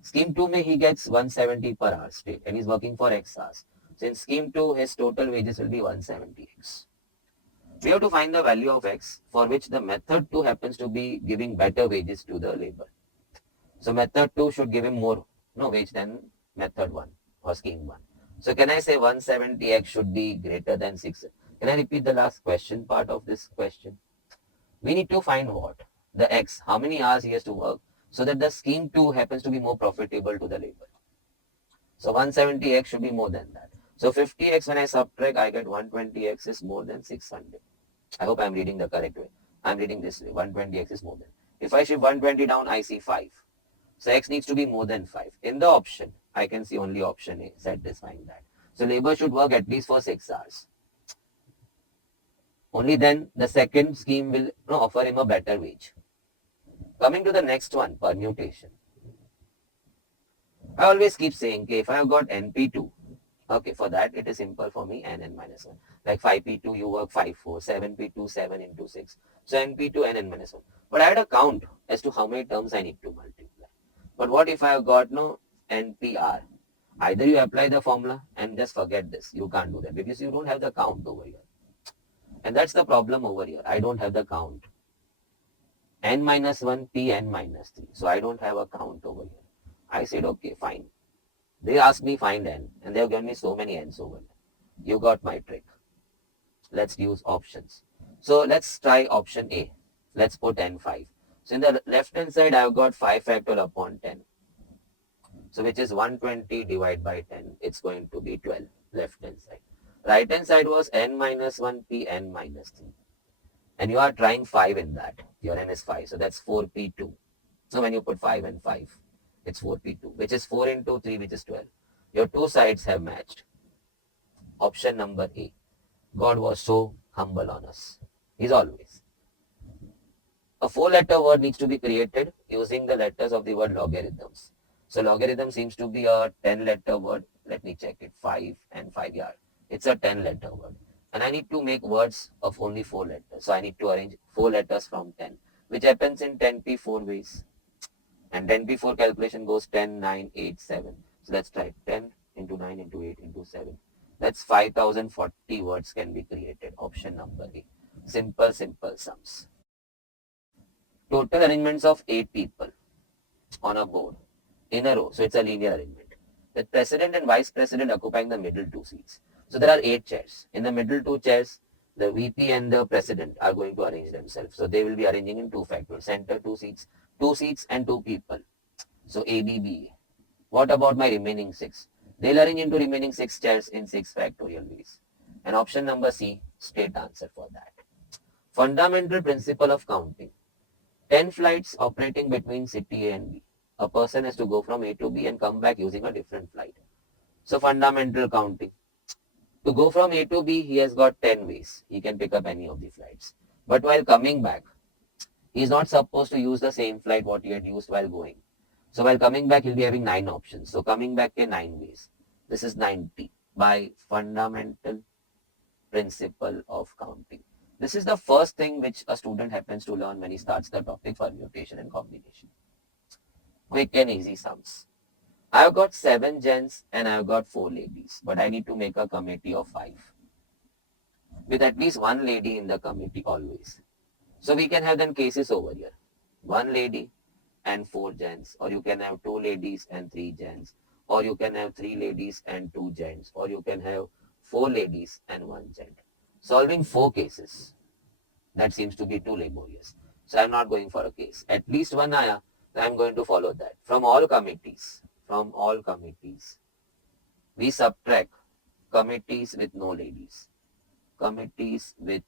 Scheme 2 he gets 170 per hour straight and he's working for X hours. So in scheme 2, his total wages will be 170X. We have to find the value of X, for which the method 2 happens to be giving better wages to the labor. So method 2 should give him more wage than method 1 or scheme 1. So can I say 170X should be greater than 6? Can I repeat the last question part of this question? We need to find what? The X, how many hours he has to work, so that the scheme 2 happens to be more profitable to the labor. So 170X should be more than that. So 50X when I subtract, I get 120X is more than 600. I hope I'm reading the correct way. I'm reading this way. 120X is more than. If I shift 120 down, I see 5. So X needs to be more than 5. In the option, I can see only option A satisfying that. So labor should work at least for 6 hours. Only then the second scheme will offer him a better wage. Coming to the next one, permutation. I always keep saying, okay, if I have got NP2, okay, for that it is simple for me, NN minus 1. Like 5P2, you work 5, 4, 7P2, 7 into 6. So NP2, NN minus 1. But I had a count as to how many terms I need to multiply. But what if I have got NPR? Either you apply the formula and just forget this. You can't do that because you don't have the count over here. And that's the problem over here. I don't have the count. N minus 1, P, N minus 3. So I don't have a count over here. I said, okay, fine. They asked me find N and they have given me so many N's over here. You got my trick. Let's use options. So let's try option A. Let's put N5. So in the left hand side, I've got 5 factorial upon 10. So which is 120 divided by 10. It's going to be 12, left hand side. Right hand side was N minus 1, P, N minus 3. And you are trying 5 in that. Your N is 5. So that's 4P2. So when you put 5 and 5, it's 4P2, which is 4 into 3, which is 12. Your two sides have matched. Option number A. God was so humble on us. He's always. A 4-letter word needs to be created using the letters of the word logarithms. So logarithm seems to be a 10-letter word. Let me check it. 5 and 5 yard. It's a 10-letter word. And I need to make words of only 4 letters. So I need to arrange 4 letters from 10, which happens in 10p 4 ways. And 10p 4 calculation goes 10, 9, 8, 7. So let's try 10 into 9 into 8 into 7. That's 5040 words can be created. Option number A. Simple sums. Total arrangements of 8 people on a board in a row. So it's a linear arrangement. The president and vice president occupying the middle 2 seats. So there are 8 chairs. In the middle 2 chairs, the VP and the president are going to arrange themselves. So they will be arranging in 2 factors. Center 2 seats and 2 people. So A, B, B. What about my remaining 6? They'll arrange into remaining 6 chairs in 6 factorial ways. And option number C, straight answer for that. Fundamental principle of counting. 10 flights operating between city A and B. A person has to go from A to B and come back using a different flight. So fundamental counting. To go from A to B, he has got 10 ways. He can pick up any of the flights. But while coming back, he is not supposed to use the same flight what he had used while going. So while coming back, he'll be having 9 options. So coming back in 9 ways. This is 90 by fundamental principle of counting. This is the first thing which a student happens to learn when he starts the topic permutation and combination. Quick and easy sums. I've got 7 gents and I've got 4 ladies, but I need to make a committee of 5. With at least 1 lady in the committee always. So we can have then cases over here. One lady and 4 gents, or you can have 2 ladies and 3 gents, or you can have 3 ladies and 2 gents, or you can have 4 ladies and 1 gent. Solving 4 cases, that seems to be too laborious. So I'm not going for a case. At least one aya, so I'm going to follow that. From all committees, we subtract committees with no ladies. Committees with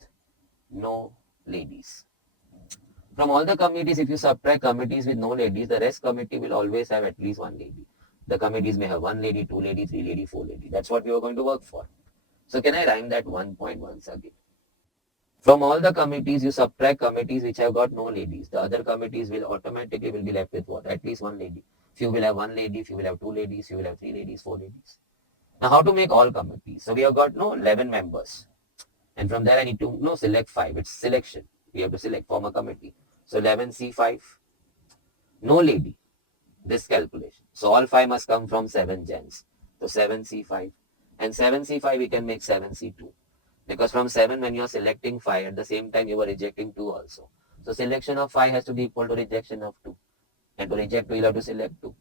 no ladies. From all the committees, if you subtract committees with no ladies, the rest committee will always have at least one lady. The committees may have 1 lady, 2 lady, 3 lady, 4 lady. That's what we are going to work for. So can I rhyme that 1 point once again? From all the committees, you subtract committees which have got no ladies. The other committees will automatically will be left with what? At least 1 lady. Few will have 1 lady, few will have 2 ladies, few will have 3 ladies, 4 ladies. Now how to make all committees? So we have got 11 members. And from there I need to select 5. It's selection. We have to select, form a committee. So 11C5, no lady, this calculation. So all 5 must come from 7 gens. So 7C5. And 7C5 we can make 7C2. Because from 7 when you are selecting 5, at the same time you are rejecting 2 also. So selection of 5 has to be equal to rejection of 2. And to reject 2 you have to select 2.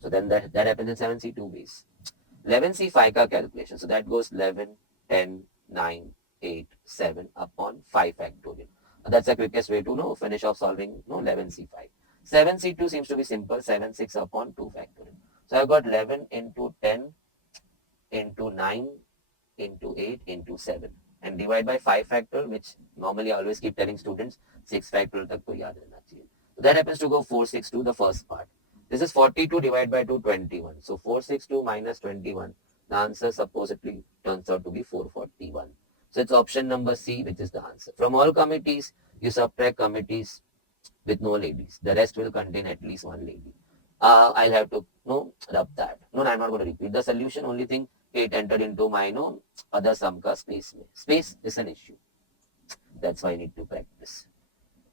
So then that happens in 7C2 base. 11C5 ka calculation. So that goes 11, 10, 9, 8, 7 upon 5 factorial. That's the quickest way to finish off solving 11C5. 7C2 seems to be simple. 7, 6 upon 2 factorial. So I've got 11 into 10 into 9 into 8 into 7. And divide by 5 factorial, which normally I always keep telling students, 6 factorial tak to yaad rehna chahiye. So that happens to go 462, the first part. This is 42 divided by 2, 21. So 462 minus 21. The answer supposedly turns out to be 441. So it's option number C, which is the answer. From all committees, you subtract committees with no ladies. The rest will contain at least 1 lady. I'll have to rub that. No, I'm not going to repeat the solution. Only thing, it entered into my other sum ka space. Space is an issue. That's why I need to practice.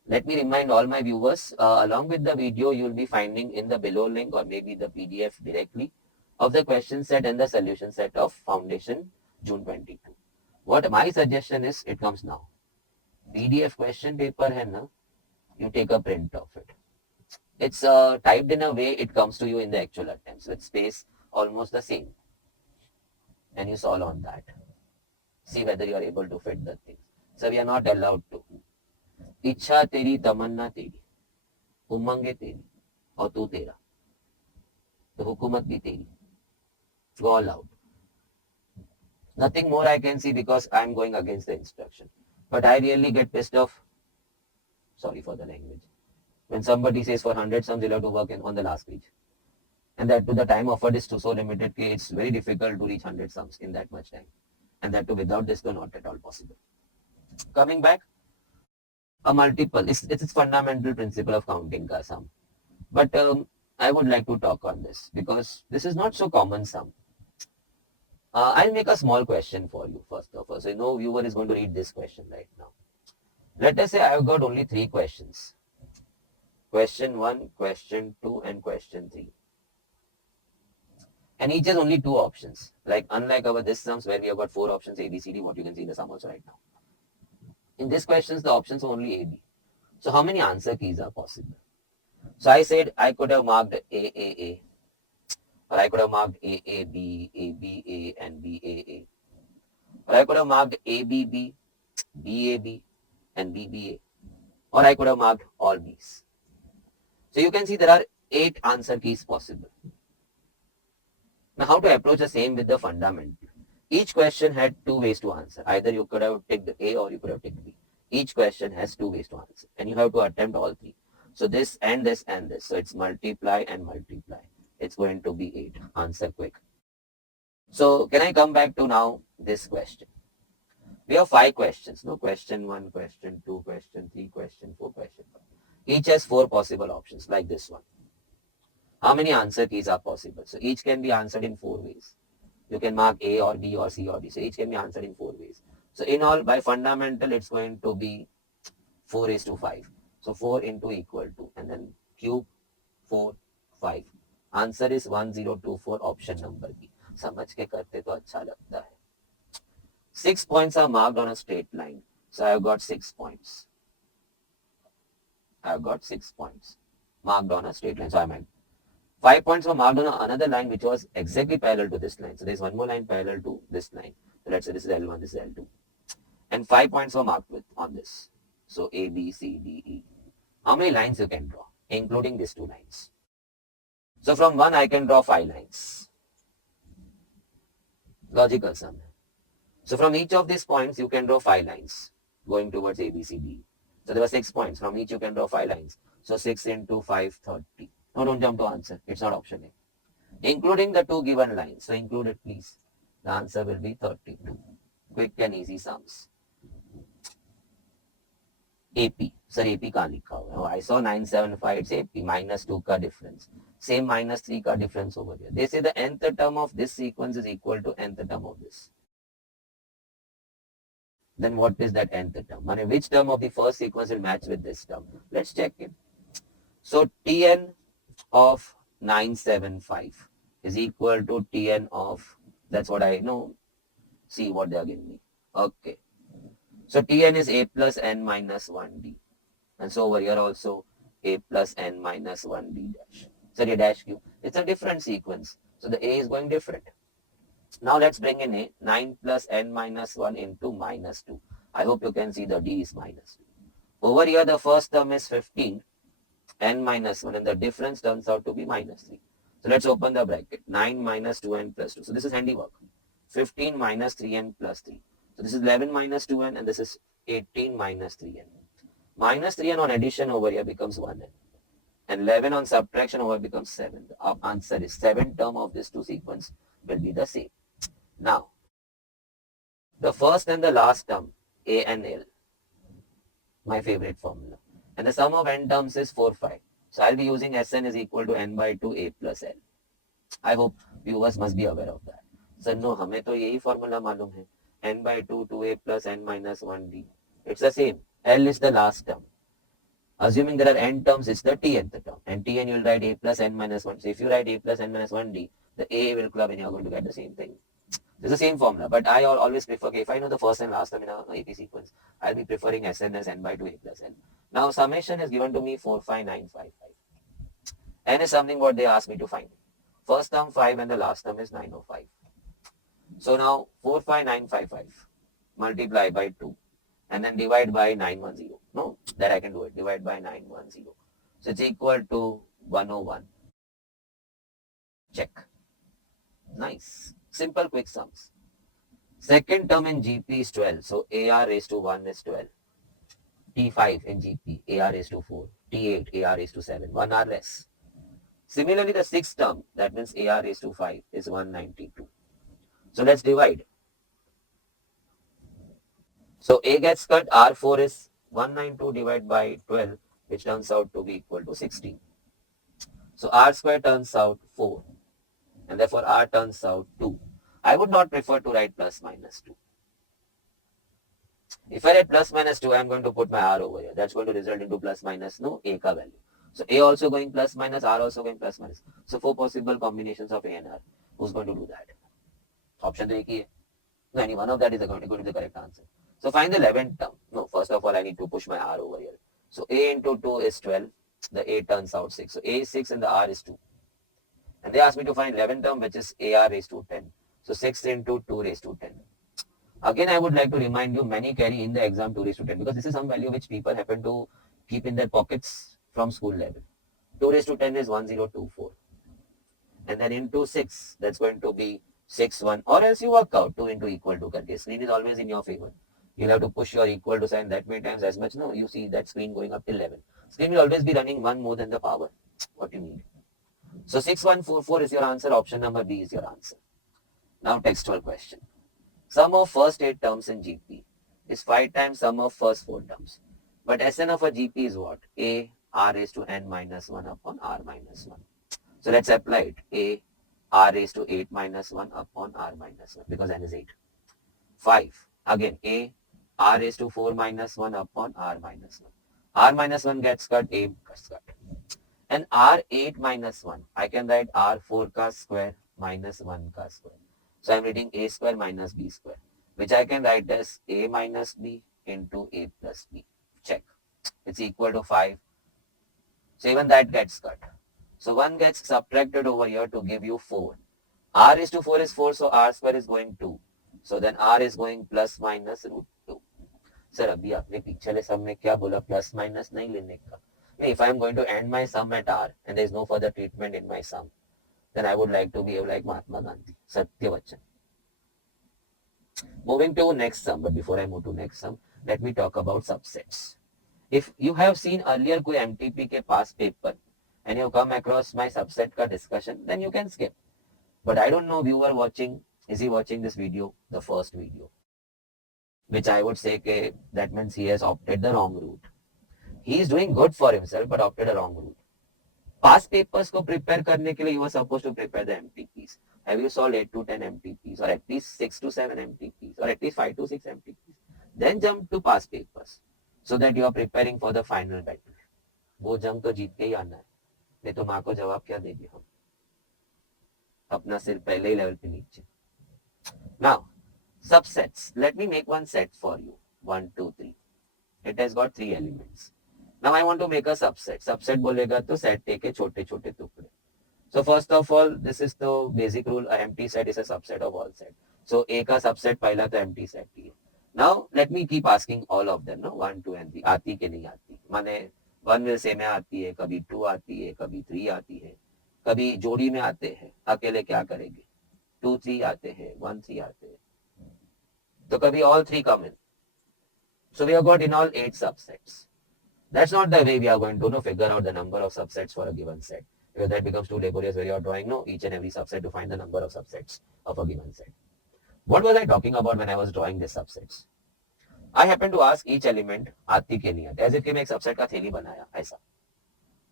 Let me remind all my viewers, along with the video, you will be finding in the below link or maybe the PDF directly of the question set and the solution set of Foundation June 22. What my suggestion is, it comes now. PDF question paper hai na, you take a print of it. It's typed in a way it comes to you in the actual attempts with space almost the same. And you solve on that. See whether you are able to fit the things. So we are not allowed to. इच्छा तेरी तमन्ना तेरी उमंगे तेरी और तू तेरा तो हुकूमत भी तेरी. Go all out. Nothing more I can see because I'm going against the instruction. But I really get pissed off. Sorry for the language. When somebody says for 100 sums you'll have to work on the last page. And that to the time offered is so limited, it's very difficult to reach 100 sums in that much time. And that too without this, not at all possible. Coming back, a multiple, it's fundamental principle of counting ka sum. But I would like to talk on this because this is not so common sum. I'll make a small question for you first of all. So no viewer is going to read this question right now. Let us say I have got only 3 questions. Question 1, question 2 and question 3. And each has only 2 options. Like unlike our this sums where we have got 4 options A, B, C, D, what you can see in the sum also right now. In this questions, the options are only A, B. So how many answer keys are possible? So I said I could have marked A, or I could have marked A, B, A, and B, or I could have marked A, B, and B, or I could have marked all B's. So you can see there are 8 answer keys possible. Now how to approach the same with the fundamental? Each question had 2 ways to answer. Either you could have ticked A or you could have ticked B. Each question has 2 ways to answer and you have to attempt all 3. So this and this and this. So it's multiply and multiply. It's going to be 8. Answer quick. So can I come back to now this question? We have 5 questions. Question 1, question 2, question 3, question 4, question 5. Each has 4 possible options like this one. How many answer keys are possible? So each can be answered in 4 ways. You can mark A or B or C or D. So each can be answered in 4 ways. So in all, by fundamental, it's going to be 4:5. So 4 into equal to, and then cube 4, 5. Answer is 1024, option number B. समझ के करते तो अच्छा लगता है. 6 points are marked on a straight line. So I have got 6 points. I've got 6 points marked on a straight line. So I might 5 points were marked on another line which was exactly parallel to this line. So there's one more line parallel to this line. So let's say this is L1, this is L2. And 5 points were marked with on this. So A, B, C, D, E. How many lines you can draw, including these 2 lines? So from 1 I can draw 5 lines. Logical sum. So from each of these points you can draw 5 lines going towards A, B, C, D. So there were 6 points. From each you can draw 5 lines. So 6 into 5, 30. No, don't jump to answer. It's not option A. Including the 2 given lines. So include it, please. The answer will be 32. Quick and easy sums. AP. Sir, AP कहाँ लिखा हुआ है? Oh, I saw 975. It's AP. Minus 2 का difference. Same minus 3 का difference over here. They say the nth term of this sequence is equal to nth term of this. Then what is that nth term? I mean, which term of the first sequence will match with this term? Let's check it. So Tn of 975 is equal to Tn of, that's what I know. See what they are giving me. Okay. So Tn is A plus n minus 1d. And so over here also A plus n minus 1d dash. Sorry, dash q. It's a different sequence. So the A is going different. Now let's bring in A. 9 plus n minus 1 into minus 2. I hope you can see the d is minus 2. Over here the first term is 15, n minus 1, and the difference turns out to be minus 3. So let's open the bracket. 9 minus 2n plus 2. So this is handiwork. 15 minus 3n plus 3. So this is 11 minus 2n, and this is 18 minus 3n. Minus 3n on addition over here becomes 1n. And 11 on subtraction over becomes 7. The answer is 7 term of this 2 sequence will be the same. Now, the first and the last term, A and L, my favorite formula. And the sum of n terms is 4, 5. So I'll be using Sn is equal to n by 2 A plus L. I hope viewers must be aware of that. So no, हमें तो यही formula मालूम है. N by 2, 2A plus n minus 1D. It's the same. L is the last term. Assuming there are n terms, it's the tnth term. And Tn you'll write A plus n minus 1. So if you write A plus n minus 1D, the A will club and you're going to get the same thing. It's the same formula, but I always prefer, okay, if I know the first and last term in a AP sequence, I'll be preferring Sn as n by 2 A plus n. Now summation is given to me 45955. N is something what they asked me to find. First term 5 and the last term is 905. So now 45955 multiply by 2 and then divide by 910. No, that I can do it. Divide by 910. So it's equal to 101. Check. Nice. Simple quick sums. Second term in GP is 12. So AR raised to 1 is 12. T5 in GP, AR raised to 4. T8, AR raised to 7. 1 R less. Similarly, the sixth term, that means AR raised to 5 is 192. So let's divide. So A gets cut, R4 is 192 divided by 12, which turns out to be equal to 16. So R square turns out 4. And therefore R turns out 2. I would not prefer to write plus minus 2. If I write plus minus 2, I am going to put my R over here. That's going to result into plus minus no A ka value. So A also going plus minus, R also going plus minus. So 4 possible combinations of A and R. Who's going to do that? Option 3 hai. No, any one of that is going to be the correct answer. So find the 11th term. No, first of all, I need to push my R over here. So A into 2 is 12. The A turns out 6. So A is 6 and the R is 2. And they asked me to find 11th term, which is AR raised to 10. So 6 into 2 raised to 10. Again, I would like to remind you, many carry in the exam 2 raised to 10 because this is some value which people happen to keep in their pockets from school level. 2 raised to 10 is 1024. And then into 6, that's going to be 6, 1. Or else you work out 2 into equal to. Karke. Screen is always in your favor. You'll have to push your equal to sign that many times as much. No, you see that screen going up till 11. Screen will always be running 1 more than the power. What you need. So 6144 is your answer. Option number B is your answer. Now textual question. Sum of first 8 terms in GP is 5 times sum of first 4 terms. But Sn of a GP is what? A R raised to n minus 1 upon R minus 1. So let's apply it. A R raised to 8 minus 1 upon R minus 1 because n is 8. 5. Again A R raised to 4 minus 1 upon R minus 1. R minus 1 gets cut, A gets cut. And R8 minus 1, I can write R4 ka square minus 1 ka square. So I am reading A square minus B square, which I can write as A minus B into A plus B. Check. It's equal to 5. So even that gets cut. So 1 gets subtracted over here to give you 4. R is to 4 is 4, so R square is going 2. So then R is going plus minus root 2. Sir अभी आपने पिछले सम में क्या बोला, plus minus नहीं लेने का? नहीं, if I am going to end my sum at R and there is no further treatment in my sum, then I would like to behave like Mahatma Gandhi. Satya Vachan. Moving to next sum, but before I move to next sum, let me talk about subsets. If you have seen earlier कोई MTP के past paper and you come across my subset का discussion, then you can skip. But I don't know viewer watching, is he watching this video, the first video, which I would say के that means he has opted the wrong route. He is doing good for himself but opted a wrong route. Past papers को prepare करने के लिए you were supposed to prepare the MTPs. Have you solved 8 to 10 MTPs or at least 6 to 7 MTPs or at least 5 to 6 MTPs? Then jump to past papers so that you are preparing for the final battle. वो जंग तो जीत के ही आना है, नहीं तो माँ को जवाब क्या देंगे हम? अपना सिर पहले ही लेवल पे नीचे. Now, subsets. Let me make one set for you. 1, 2, 3. It has got 3 elements. Now I want to make a subset. Subset बोलेगा तो set A के छोटे छोटे टुकड़े. So first of all, this is the basic rule. A empty set is a subset of all set. So A का subset पहला तो empty set ही है. Now let me keep asking all of them. No, 1, 2 and 3 आती के नहीं आती? माने 1 will say में आती है, कभी 2 आती है, कभी 3 आती है, कभी जोड़ी में आते हैं, अकेले क्या करेंगे? 2, 3 आते हैं, 1, 3 आते हैं, तो कभी all 3 come in. So we have got in all 8 subsets. That's not the way we are going to figure out the number of subsets for a given set, because that becomes too laborious where you are drawing each and every subset to find the number of subsets of a given set. What was I talking about when I was drawing these subsets? I happen to ask each element आती के नहीं आती, as if कि मैं एक subset का थैली बनाया ऐसा,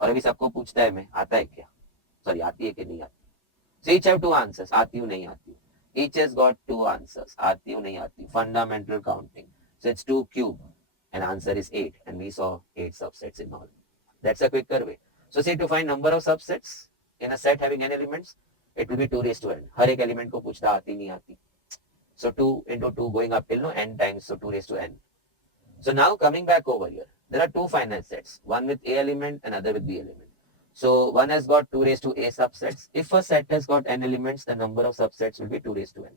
और अभी सबको पूछता है मैं आता है क्या, सॉरी आती है कि नहीं आती. So each have 2 answers, आती हूँ नहीं आती हूँ. Each has got 2 answers, आती हूँ नहीं आती. Fundamental counting. So it's 2 cube and answer is 8 and we saw 8 subsets in all. That's a quicker way. So say to find number of subsets in a set having n elements, it will be 2 raised to n. हर एक element को पूछता आती नहीं आती. So 2 into 2 going up till n times, so 2 raised to n. So now coming back over here, there are 2 finite sets, one with A element, another with B element. So one has got 2 raised to A subsets. If a set has got n elements, the number of subsets will be 2 raised to n.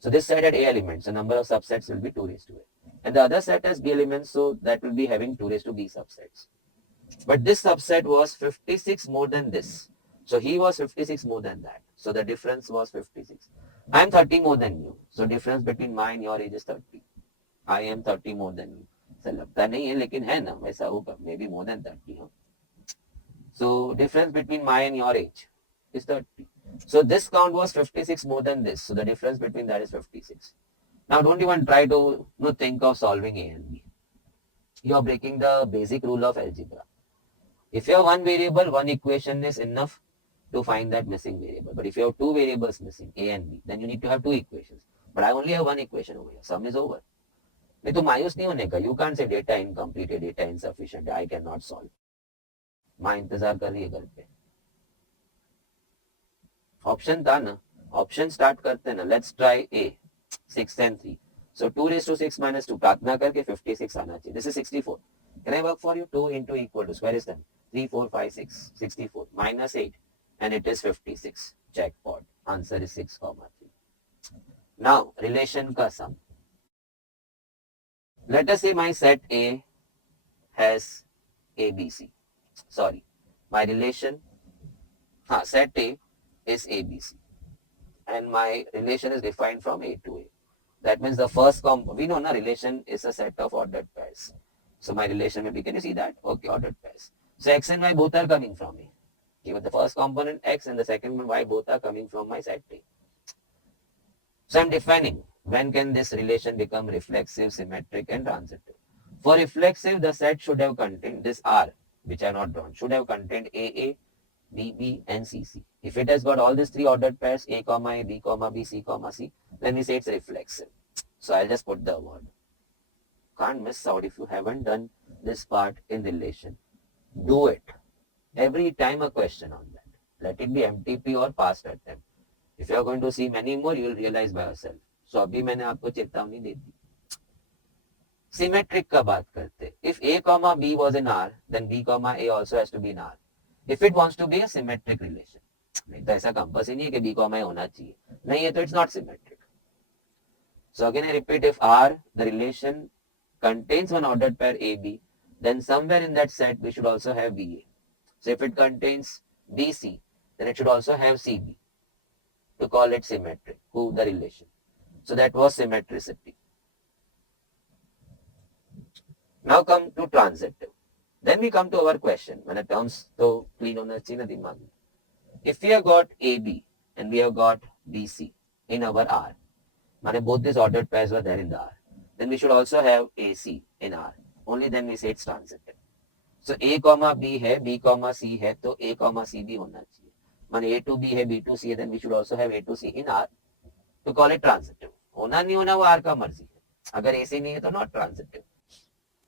So this set had A elements, the number of subsets will be 2 raised to A. And the other set has B elements, so that will be having 2 raised to B subsets. But this subset was 56 more than this. So he was 56 more than that. So the difference was 56. I am 30 more than you. So difference between my and your age is 30. I am 30 more than you. So लगता नहीं है लेकिन है ना वैसा होगा, maybe more than 30. Huh? So difference between my and your age is 30. So this count was 56 more than this. So the difference between that is 56. Now don't even try to think of solving A and B. You are breaking the basic rule of algebra. If you have one variable, one equation is enough to find that missing variable. But if you have 2 variables missing, A and B, then you need to have 2 equations. But I only have 1 equation over here. Sum is over. नहीं तो मायूस नहीं होने का. You can't say data incomplete, data insufficient, I cannot solve. माँ इंतजार कर रही है घर पे. ऑप्शन था ना, ऑप्शन स्टार्ट करते ना. Let's try A, 6 and 3. So 2 raised to 6 minus 2 प्रार्थना करके 56 आना चाहिए. This is 64. Can I work for you? 2 into equal to square is 10. 3, 4, 5, 6, 64 minus 8 and it is 56. Jackpot. Answer is 6, 3. Now relation का sum. Let us say my set A has ABC. Sorry, my relation, set A is ABC. And my relation is defined from A to A. That means the first we know na relation is a set of ordered pairs. So my relation maybe, can you see that? Okay, ordered pairs. So X and Y both are coming from A. Given the first component X and the second one Y both are coming from my set A. So I'm defining when can this relation become reflexive, symmetric and transitive. For reflexive, the set should have contained this R, which I have not drawn, should have contained AA, BB and CC. If it has got all these 3 ordered pairs, A, A, B, B, C, C, then we say it's reflexive. So I'll just put the word. Can't miss out if you haven't done this part in relation. Do it. Every time a question on that. Let it be MTP or past attempt. If you are going to see many more, you will realize by yourself. So अभी मैंने आपको चेतावनी दे दी. Symmetric का बात करते, if a comma b was in R, then b comma a also has to be in R. If it wants to be a symmetric relation. नहीं तो ऐसा कंपस ही नहीं है कि b comma a होना चाहिए, नहीं है तो it's not symmetric. So again I repeat, if R, the relation contains one ordered pair AB, then somewhere in that set we should also have BA. So if it contains BC, then it should also have CB to call it symmetric, who the relation. So that was symmetricity. Now come to transitive. Then we come to our question. When the terms to clean on the if we have got AB and we have got BC in our R, both these ordered pairs were there in the R, then we should also have AC in R. Only then we say it's transitive. So A comma B है, B comma C है, तो A comma C भी होना चाहिए. माने A to B है, B to C है, then we should also have A to C in R to call it transitive. होना नहीं होना वो R का मर्जी है. अगर AC नहीं है तो not transitive.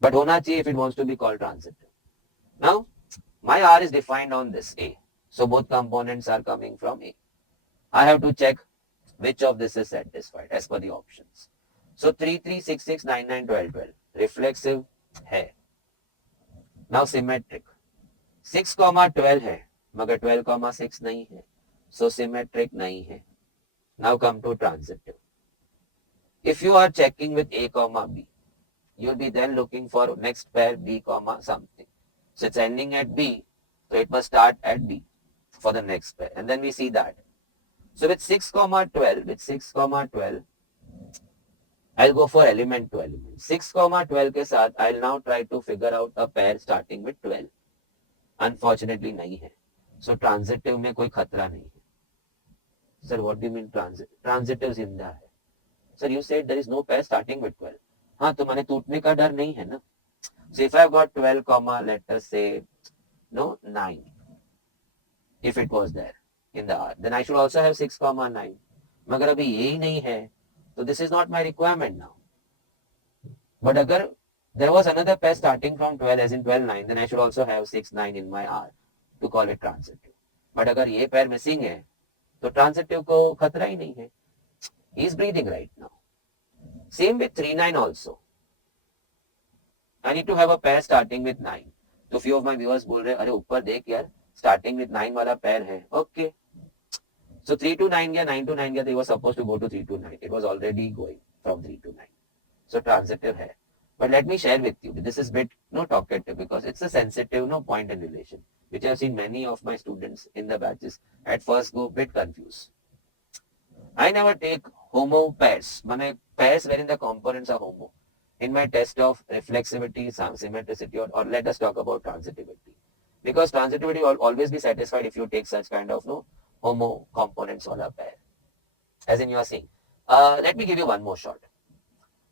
But होना चाहिए if it wants to be called transitive. Now, my R is defined on this A. So both components are coming from A. I have to check which of this is satisfied as per the options. So 3, 3, 6, 6, 9, 9, 12, 12. Reflexive है. Now symmetric. 6, 12 है, मगर 12, 6 नहीं है. So symmetric नहीं है. Now come to transitive. If you are checking with A, B, you'll be then looking for next pair B, something. So it's ending at B, so it must start at B for the next pair. And then we see that. So with 6, 12, I'll go for element to element. 6, 12 के साथ I'll now try to figure out a pair starting with 12. Unfortunately नहीं है. So transitive में कोई खतरा नहीं है. Sir, what do you mean transitive? Transitive जिंदा है. Sir, you said there is no pair starting with 12. हाँ तो माने टूटने का डर नहीं है ना. So if I've got 12, let us say, no, 9. If it was there in the R, then I should also have 6, 9. मगर अभी यही नहीं है, so this is not my requirement now. But अगर there was another pair starting from 12 as in 12, 9, then I should also have 6, 9 in my R to call it transitive. But अगर ये pair missing है, तो transitive को खतरा ही नहीं है. He is breathing right now. Same with 3, 9 also. I need to have a pair starting with 9. तो few of my viewers बोल रहे अरे ऊपर देख यार starting with 9 वाला pair है. Okay. So 3 to 9 गया, 9 to 9 गया, they were supposed to go to 3 to 9. It was already going from 3 to 9. So transitive है. But let me share with you. This is bit talkative because it's a sensitive point in relation, which I've seen many of my students in the batches at first go bit confused. I never take homo pairs. Mane pairs wherein the components are homo. In my test of reflexivity, symmetricity, or let us talk about transitivity. Because transitivity will always be satisfied if you take such kind of homo components on a pair. As in you are saying. Let me give you one more shot.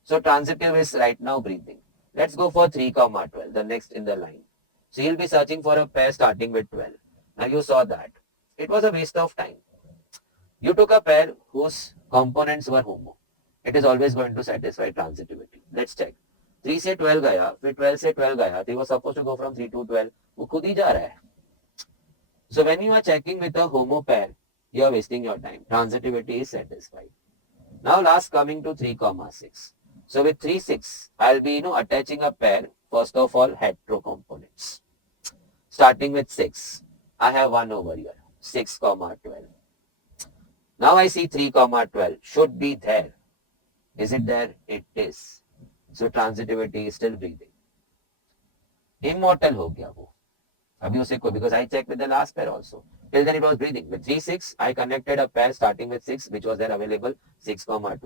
So transitive is right now breathing. Let's go for 3, 12, the next in the line. So you'll be searching for a pair starting with 12. Now you saw that. It was a waste of time. You took a pair whose components were homo. It is always going to satisfy transitivity. Let's check. 3 से 12 गया, फिर 12 से 12 गया. They were supposed to go from 3 to 12. वो खुद ही जा रहा है. So when you are checking with a homo pair, you are wasting your time. Transitivity is satisfied. Now last coming to 3, 6. So with 3, 6, I'll be attaching a pair, first of all, hetero components. Starting with 6, I have one over here, 6, 12. Now I see 3, 12 should be there. Is it there? It is. So transitivity is still breathing. Immortal हो गया वो. अभी उसे कोई, because I checked with the last pair also. Till then it was breathing. With 3, 6, I connected a pair starting with 6, which was there available, 6, 12.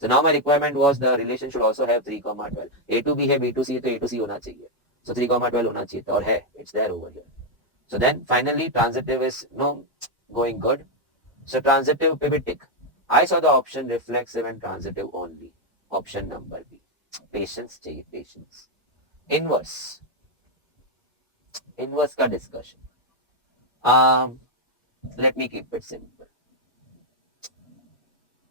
So now my requirement was the relation should also have 3, 12. A to B है, B to C है, तो A to C होना चाहिए. So 3, 12 होना चाहिए, और है. It's there over here. So then finally transitive is going good. So transitive pivotic. I saw the option reflexive and transitive only. Option number B. Patience चाहिए, patience. Inverse. Inverse का discussion. Let me keep it simple.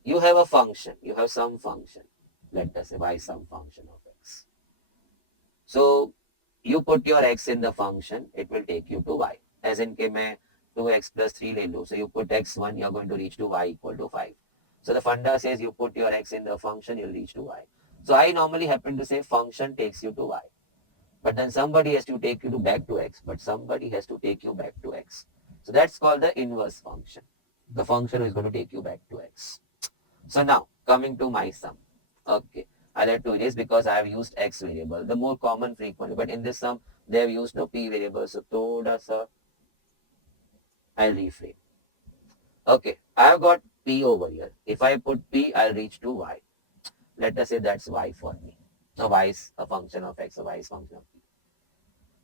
You have a function. You have some function. Let us say y some function of x. So you put your x in the function. It will take you to y. As in के मैं 2x plus 3 ले लूँ. So you put x1, you are going to reach to y equal to 5. So the funda says you put your x in the function, you'll reach to y. So I normally happen to say function takes you to y. But then somebody has to take you to back to x, but somebody has to take you back to x. So that's called the inverse function. The function is going to take you back to x. So now coming to my sum. Okay, I had to erase because I have used x variable, the more common frequently. But in this sum, they have used the p variable. So thoda sa I'll reframe. Okay, I have got p over here. If I put p, I'll reach to y. Let us say that's y for me. So y is a function of x, so y is function of p.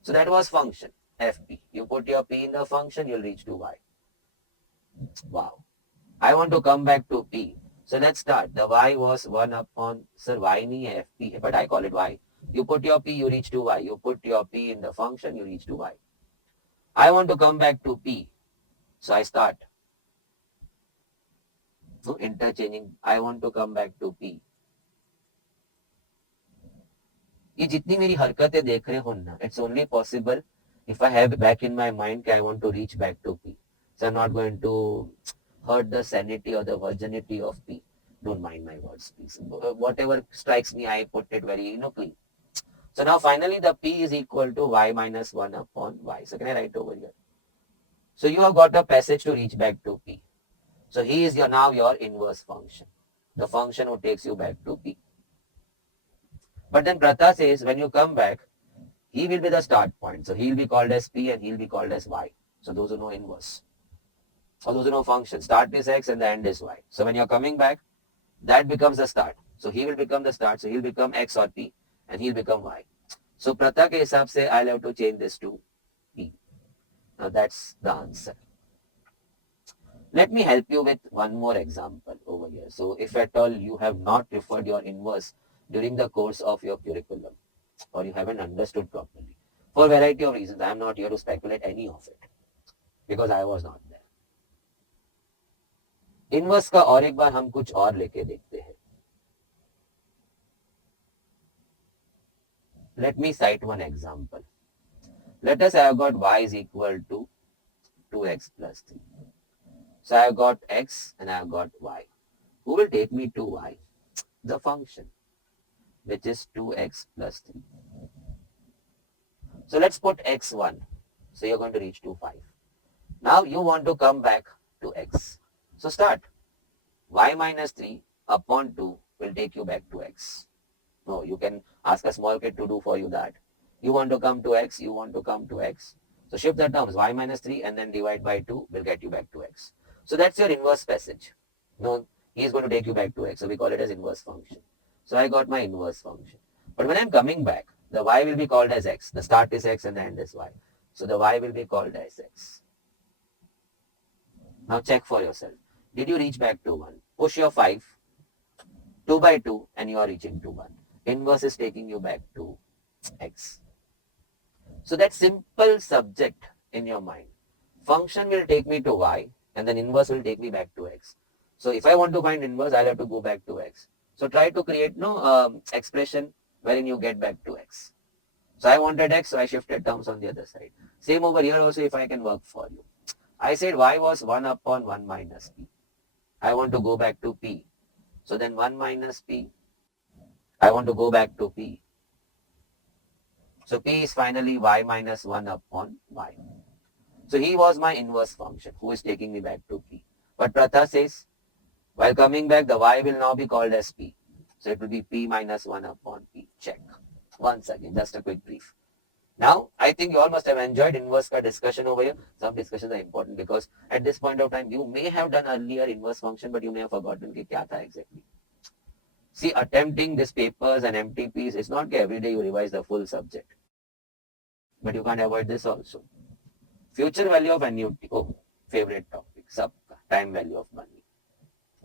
So that was function fp. You put your p in the function, you'll reach to y. Wow. I want to come back to p. So let's start. The y was 1 upon, sir, y nahi hai fp, but I call it y. You put your p, you reach to y. You put your p in the function, you reach to y. I want to come back to p. So I start. So interchanging. I want to come back to p. ये जितनी मेरी हरकतें देख रहे हो ना, it's only possible if I have back in my mind that I want to reach back to P. So I'm not going to hurt the sanity or the virginity of P. Don't mind my words, please. Whatever strikes me, I put it very, clean. So now finally the P is equal to y minus 1 upon y. So can I write over here? So you have got a passage to reach back to P. So he is now your inverse function. The function who takes you back to P. But then Pratha says when you come back, he will be the start point. So he will be called as P and he will be called as Y. So those who know inverse. Or those who know function. Start is X and the end is Y. So when you're coming back, that becomes the start. So he will become the start. So he'll become X or P and he'll become Y. So Pratha ke hisab se I'll have to change this to P. Now that's the answer. Let me help you with one more example over here. So if at all you have not referred your inverse during the course of your curriculum, or you haven't understood properly, for a variety of reasons, I am not here to speculate any of it because I was not there. Inverse का और एक बार हम कुछ और लेके देखते हैं. Let me cite one example. Let us say I have got y is equal to 2x plus 3. So I have got x and I have got y. Who will take me to y? The function, which is 2x plus 3. So let's put x1. So you're going to reach to 5. Now you want to come back to x. So start. Y minus 3 upon 2 will take you back to x. No, you can ask a small kid to do for you that. You want to come to x, you want to come to x. So shift the terms, y minus 3 and then divide by 2 will get you back to x. So that's your inverse passage. No, he is going to take you back to x. So we call it as inverse function. So I got my inverse function. But when I'm coming back, the y will be called as x. The start is x and the end is y. So the y will be called as x. Now check for yourself. Did you reach back to 1? Push your 5, 2 by 2 and you are reaching to 1. Inverse is taking you back to x. So that simple subject in your mind. Function will take me to y and then inverse will take me back to x. So if I want to find inverse, I'll have to go back to x. So try to create no expression wherein you get back to x. So I wanted x, so I shifted terms on the other side. Same over here also if I can work for you. I said y was 1 upon 1 minus p. I want to go back to p. So then 1 minus p. I want to go back to p. So p is finally y minus 1 upon y. So he was my inverse function who is taking me back to p. But Pratha says, while coming back, the y will now be called as p. So it will be p minus 1 upon p. Check. Once again, just a quick brief. Now, I think you all must have enjoyed inverse ka discussion over here. Some discussions are important because at this point of time, you may have done earlier inverse function, but you may have forgotten ki kya tha exactly. See, attempting these papers and MTPs, it's not that every day you revise the full subject. But you can't avoid this also. Future value of annuity. Oh, favorite topic. Sabka. Time value of money.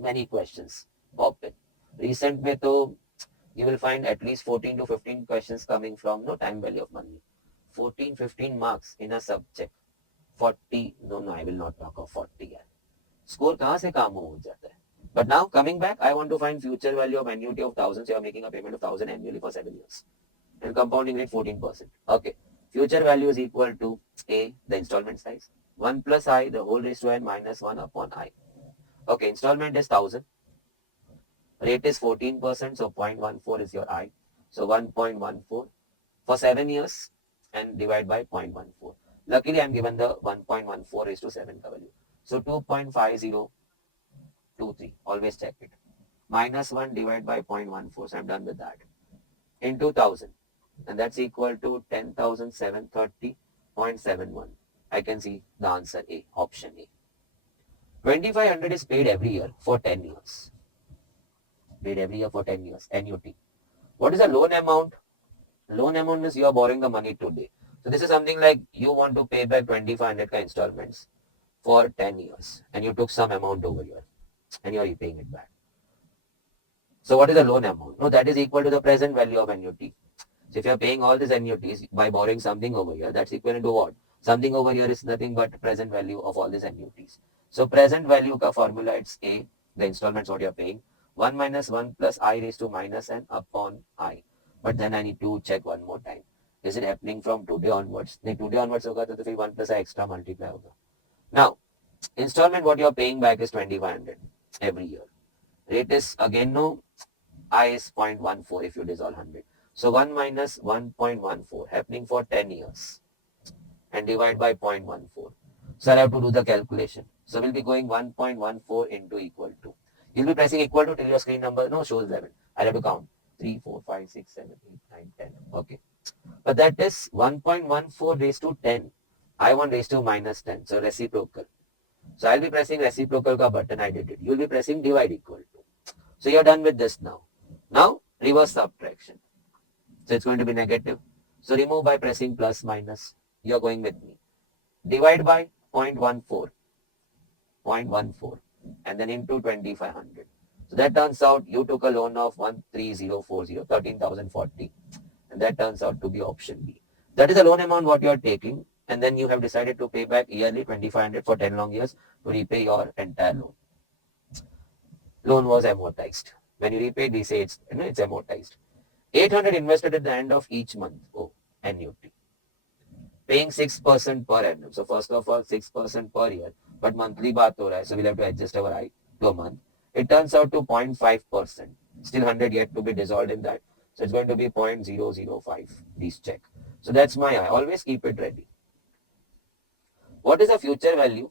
Many questions pop in. Recent mein to you will find at least 14 to 15 questions coming from no time value of money. 14, 15 marks in a subject. 40, no, I will not talk of 40. Score kahan se kaam ho jata hai. But now coming back, I want to find future value of annuity of 1,000. So you are making a payment of 1,000 annually for 7 years. And compounding rate 14%. Okay. Future value is equal to A, the installment size. 1 plus I, the whole raised to n minus 1 upon I. Okay, installment is 1,000. Rate is 14%, so 0.14 is your I. So 1.14 for 7 years and divide by 0.14. Luckily, I'm given the 1.14 raised to 7 ka value. So 2.5023, always check it. Minus 1 divided by 0.14, so I'm done with that. Into 1000, and that's equal to 10,730.71. I can see the answer A, option A. 2500 is paid every year for 10 years. Paid every year for 10 years, annuity. What is the loan amount? Loan amount is you are borrowing the money today. So this is something like you want to pay back 2500 ka installments for 10 years and you took some amount over here and you are repaying it back. So what is the loan amount? No, that is equal to the present value of annuity. So if you are paying all these annuities by borrowing something over here, that's equivalent to what? Something over here is nothing but present value of all these annuities. So present value ka formula, it's A, the installments what you are paying, 1 minus 1 plus I raised to minus n upon I. But then I need to check one more time. Is it happening from today onwards? नहीं, today onwards होगा तो फिर 1 plus I extra multiply होगा. Now, installment what you are paying back is 2500 every year. Rate is again no, I is 0.14 if you dissolve 100. So 1 minus 1.14 happening for 10 years and divide by 0.14. So I have to do the calculation. So we'll be going 1.14 into equal to. You'll be pressing equal to till your screen number no shows 11. I'll have to count 3, 4, 5, 6, 7, 8, 9, 10. Okay. But that is 1.14 raised to 10. I want raised to minus 10. So reciprocal. So I'll be pressing reciprocal ka button. I did it. You'll be pressing divide equal to. So you're done with this now. Now reverse subtraction. So it's going to be negative. So remove by pressing plus minus. You're going with me. Divide by 0.14. 0.14 and then into 2500. So that turns out you took a loan of 13040, 13,040. And that turns out to be option B. That is the loan amount what you are taking. And then you have decided to pay back yearly 2500 for 10 long years to repay your entire loan. Loan was amortized. When you repay, we say it's amortized. 800 invested at the end of each month. Oh, annuity. Paying 6% per annum. So first of all, 6% per year. But monthly baat ho raha hai, so we'll have to adjust our I to a month. It turns out to 0.5%. Still 100 yet to be dissolved in that. So it's going to be 0.005. Please check. So that's my I. Always keep it ready. What is the future value?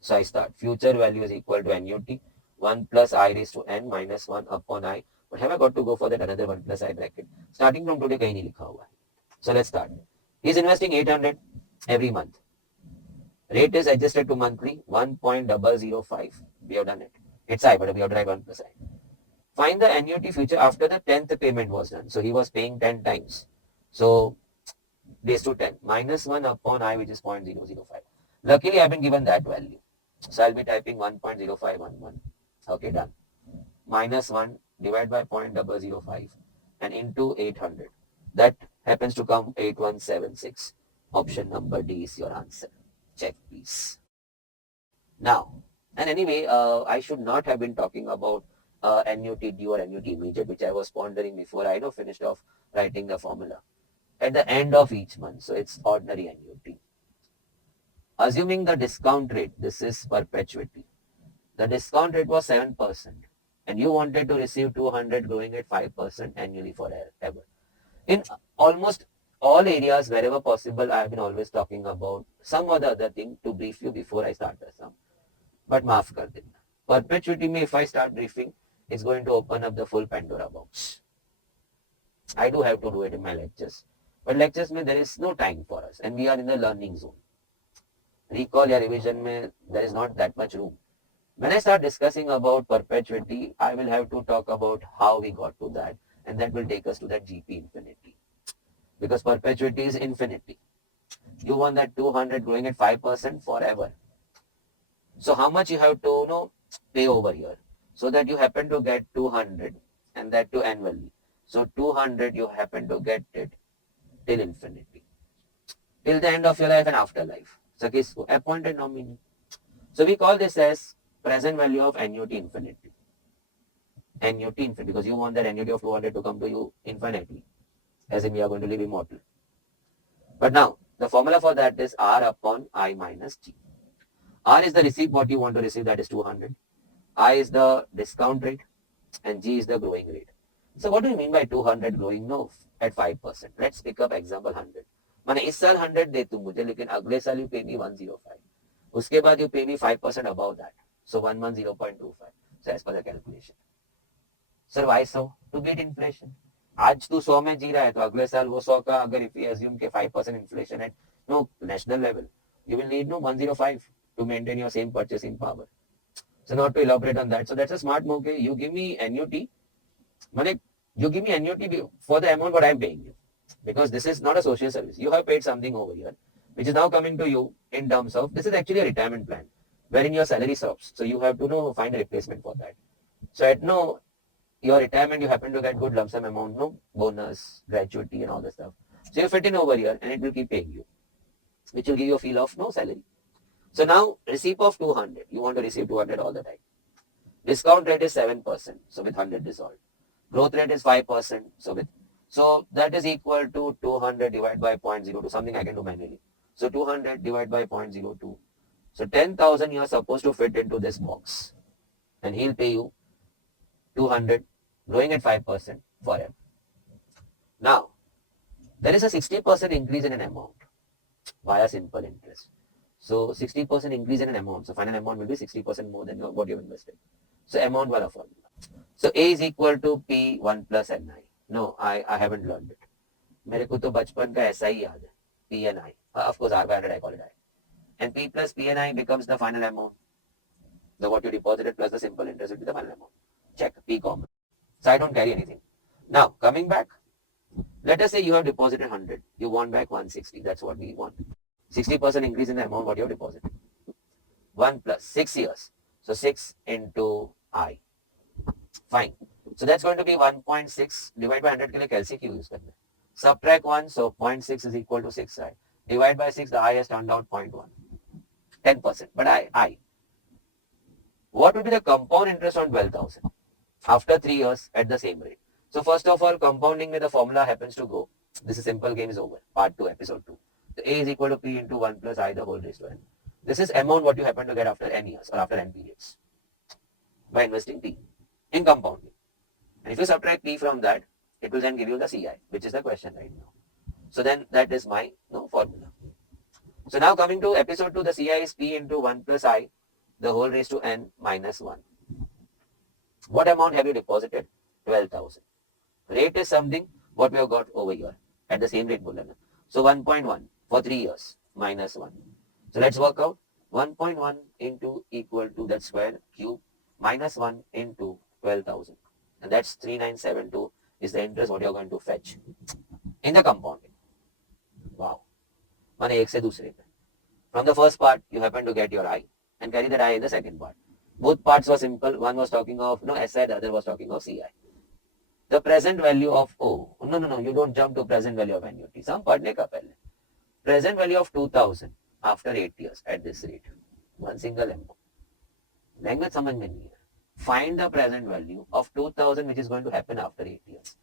So I start. Future value is equal to annuity. 1 plus I raised to n minus 1 upon I. But have I got to go for that another 1 plus I bracket? Starting from today, kahin nahi likha hua hai. So let's start. He's investing 800 every month. Rate is adjusted to monthly 1.005. We have done it. It's I, but we have to write 1 plus I. Find the annuity future after the 10th payment was done. So he was paying 10 times. So raised to 10 minus 1 upon I, which is 0.005. Luckily, I've been given that value. So I'll be typing 1.0511. Okay, done. Minus 1 divided by 0.005 and into 800. That happens to come 8176. Option number D is your answer. Check, please. Now, and anyway, I should not have been talking about annuity due or annuity immediate, which I was pondering before I finished off writing the formula. At the end of each month, so it's ordinary annuity. Assuming the discount rate, this is perpetuity. The discount rate was 7% and you wanted to receive 200 growing at 5% annually forever. In almost all areas, wherever possible, I have been always talking about some or the other thing to brief you before I start the sum. But maaf kar dena. Perpetuity mein if I start briefing, it's going to open up the full Pandora box. I do have to do it in my lectures. But lectures mein there is no time for us and we are in the learning zone. Recall ya revision mein there is not that much room. When I start discussing about perpetuity, I will have to talk about how we got to that and that will take us to that GP infinity. Because perpetuity is infinity. You want that 200 growing at 5% forever. So how much you have to pay over here so that you happen to get 200 and that too annually. So 200 you happen to get it till infinity. Till the end of your life and afterlife. So appointed nominee. So we call this as present value of annuity infinity. Annuity infinity because you want that annuity of 200 to come to you infinitely. As in we are going to live immortal. But now the formula for that is R upon I minus G. R is the receipt what you want to receive, that is 200. I is the discount rate and G is the growing rate. So what do you mean by 200 growing? No, at 5%. Let's pick up example 100. मैंने इस साल 100 दे तू मुझे, लेकिन अगले साल you pay me 105. उसके बाद you pay me 5% above that. So 110.25. So as per the calculation. Sir, why so? To beat inflation. आज तू 100 में जी रहा है तो अगले साल वो 100 का अगर if we assume के 5% inflation at no national level, you will need no 105 to maintain your same purchasing power. So not to elaborate on that. So that's a smart move. Okay? You give me annuity. Mane, you give me annuity for the amount what I'm paying you. Because this is not a social service. You have paid something over here, which is now coming to you in terms of, this is actually a retirement plan, wherein your salary stops. So you have to know, find a replacement for that. So at no, your retirement, you happen to get good lump sum amount, no bonus, gratuity and all the stuff. So you fit in over here and it will keep paying you, which will give you a feel of no salary. So now receipt of 200, you want to receive 200 all the time. Discount rate is 7%, so with 100 dissolved. Growth rate is 5%, so that is equal to 200 divided by 0.02, something I can do manually. So 200 divided by 0.02. So 10,000 you are supposed to fit into this box. And he'll pay you 200, growing at 5% forever. Now, there is a 60% increase in an amount via simple interest. So 60% increase in an amount. So final amount will be 60% more than what you have invested. So amount wala formula. So A is equal to P1 plus NI. No, I haven't learned it. मेरे को तो बचपन का ऐसा ही याद है. P and I. Of course, R by 100 I call it I. And P plus P and I becomes the final amount. So what you deposited plus the simple interest will be the final amount. Check P common. So I don't carry anything. Now coming back, let us say you have deposited 100. You want back 160. That's what we want. 60% increase in the amount what you have deposited. 1 plus 6 years. So 6 into I. Fine. So that's going to be 1.6 divided by 100 के लिए कैलसी क्यों use करना है? Subtract 1, so 0.6 is equal to 6I. Divide by 6, the I has turned out 0.1. 10%. But I. What would be the compound interest on 12,000 after 3 years at the same rate? So first of all, compounding with the formula happens to go. This is simple game is over. Part 2, episode 2. So A is equal to P into 1 plus I the whole raised to N. This is amount what you happen to get after N years or after N periods by investing P in compounding. And if you subtract P from that, it will then give you the CI, which is the question right now. So then that is my formula. So now coming to episode 2, the CI is P into 1 plus I, the whole raised to N minus 1. What amount have you deposited? 12,000. Rate is something what we have got over here at the same rate. So 1.1 for 3 years minus 1. So let's work out 1.1 into equal to that square cube minus 1 into 12,000. And that's 3972 is the interest what you're going to fetch in the compounding. Wow. माने एक से दूसरे पे. From the first part, you happen to get your I and carry that I in the second part. Both parts were simple. One was talking of SI, the other was talking of CI. The present value of O. No, you don't jump to present value of annuity. Some पढ़ने का पहले. Present value of 2,000 after 8 years at this rate. One single amount. Language समझ में नहीं है. Find the present value of 2,000 which is going to happen after 8 years.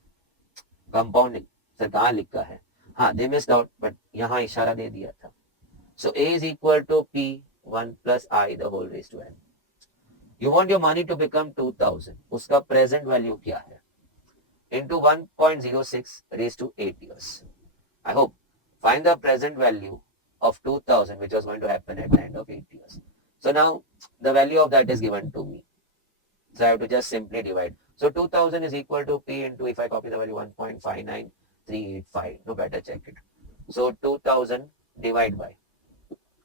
Compounding. Sir कहाँ लिखा है? हाँ, they missed out, but यहाँ इशारा दे दिया था. So A is equal to P1 plus I the whole raised to N. You want your money to become 2,000. उसका present value क्या है? Into 1.06 raised to 8 years. I hope. Find the present value of 2,000 which was going to happen at the end of 8 years. So now the value of that is given to me. So I have to just simply divide. So 2000 is equal to P into, if I copy the value, 1.59385. No, better check it. So 2000 divided by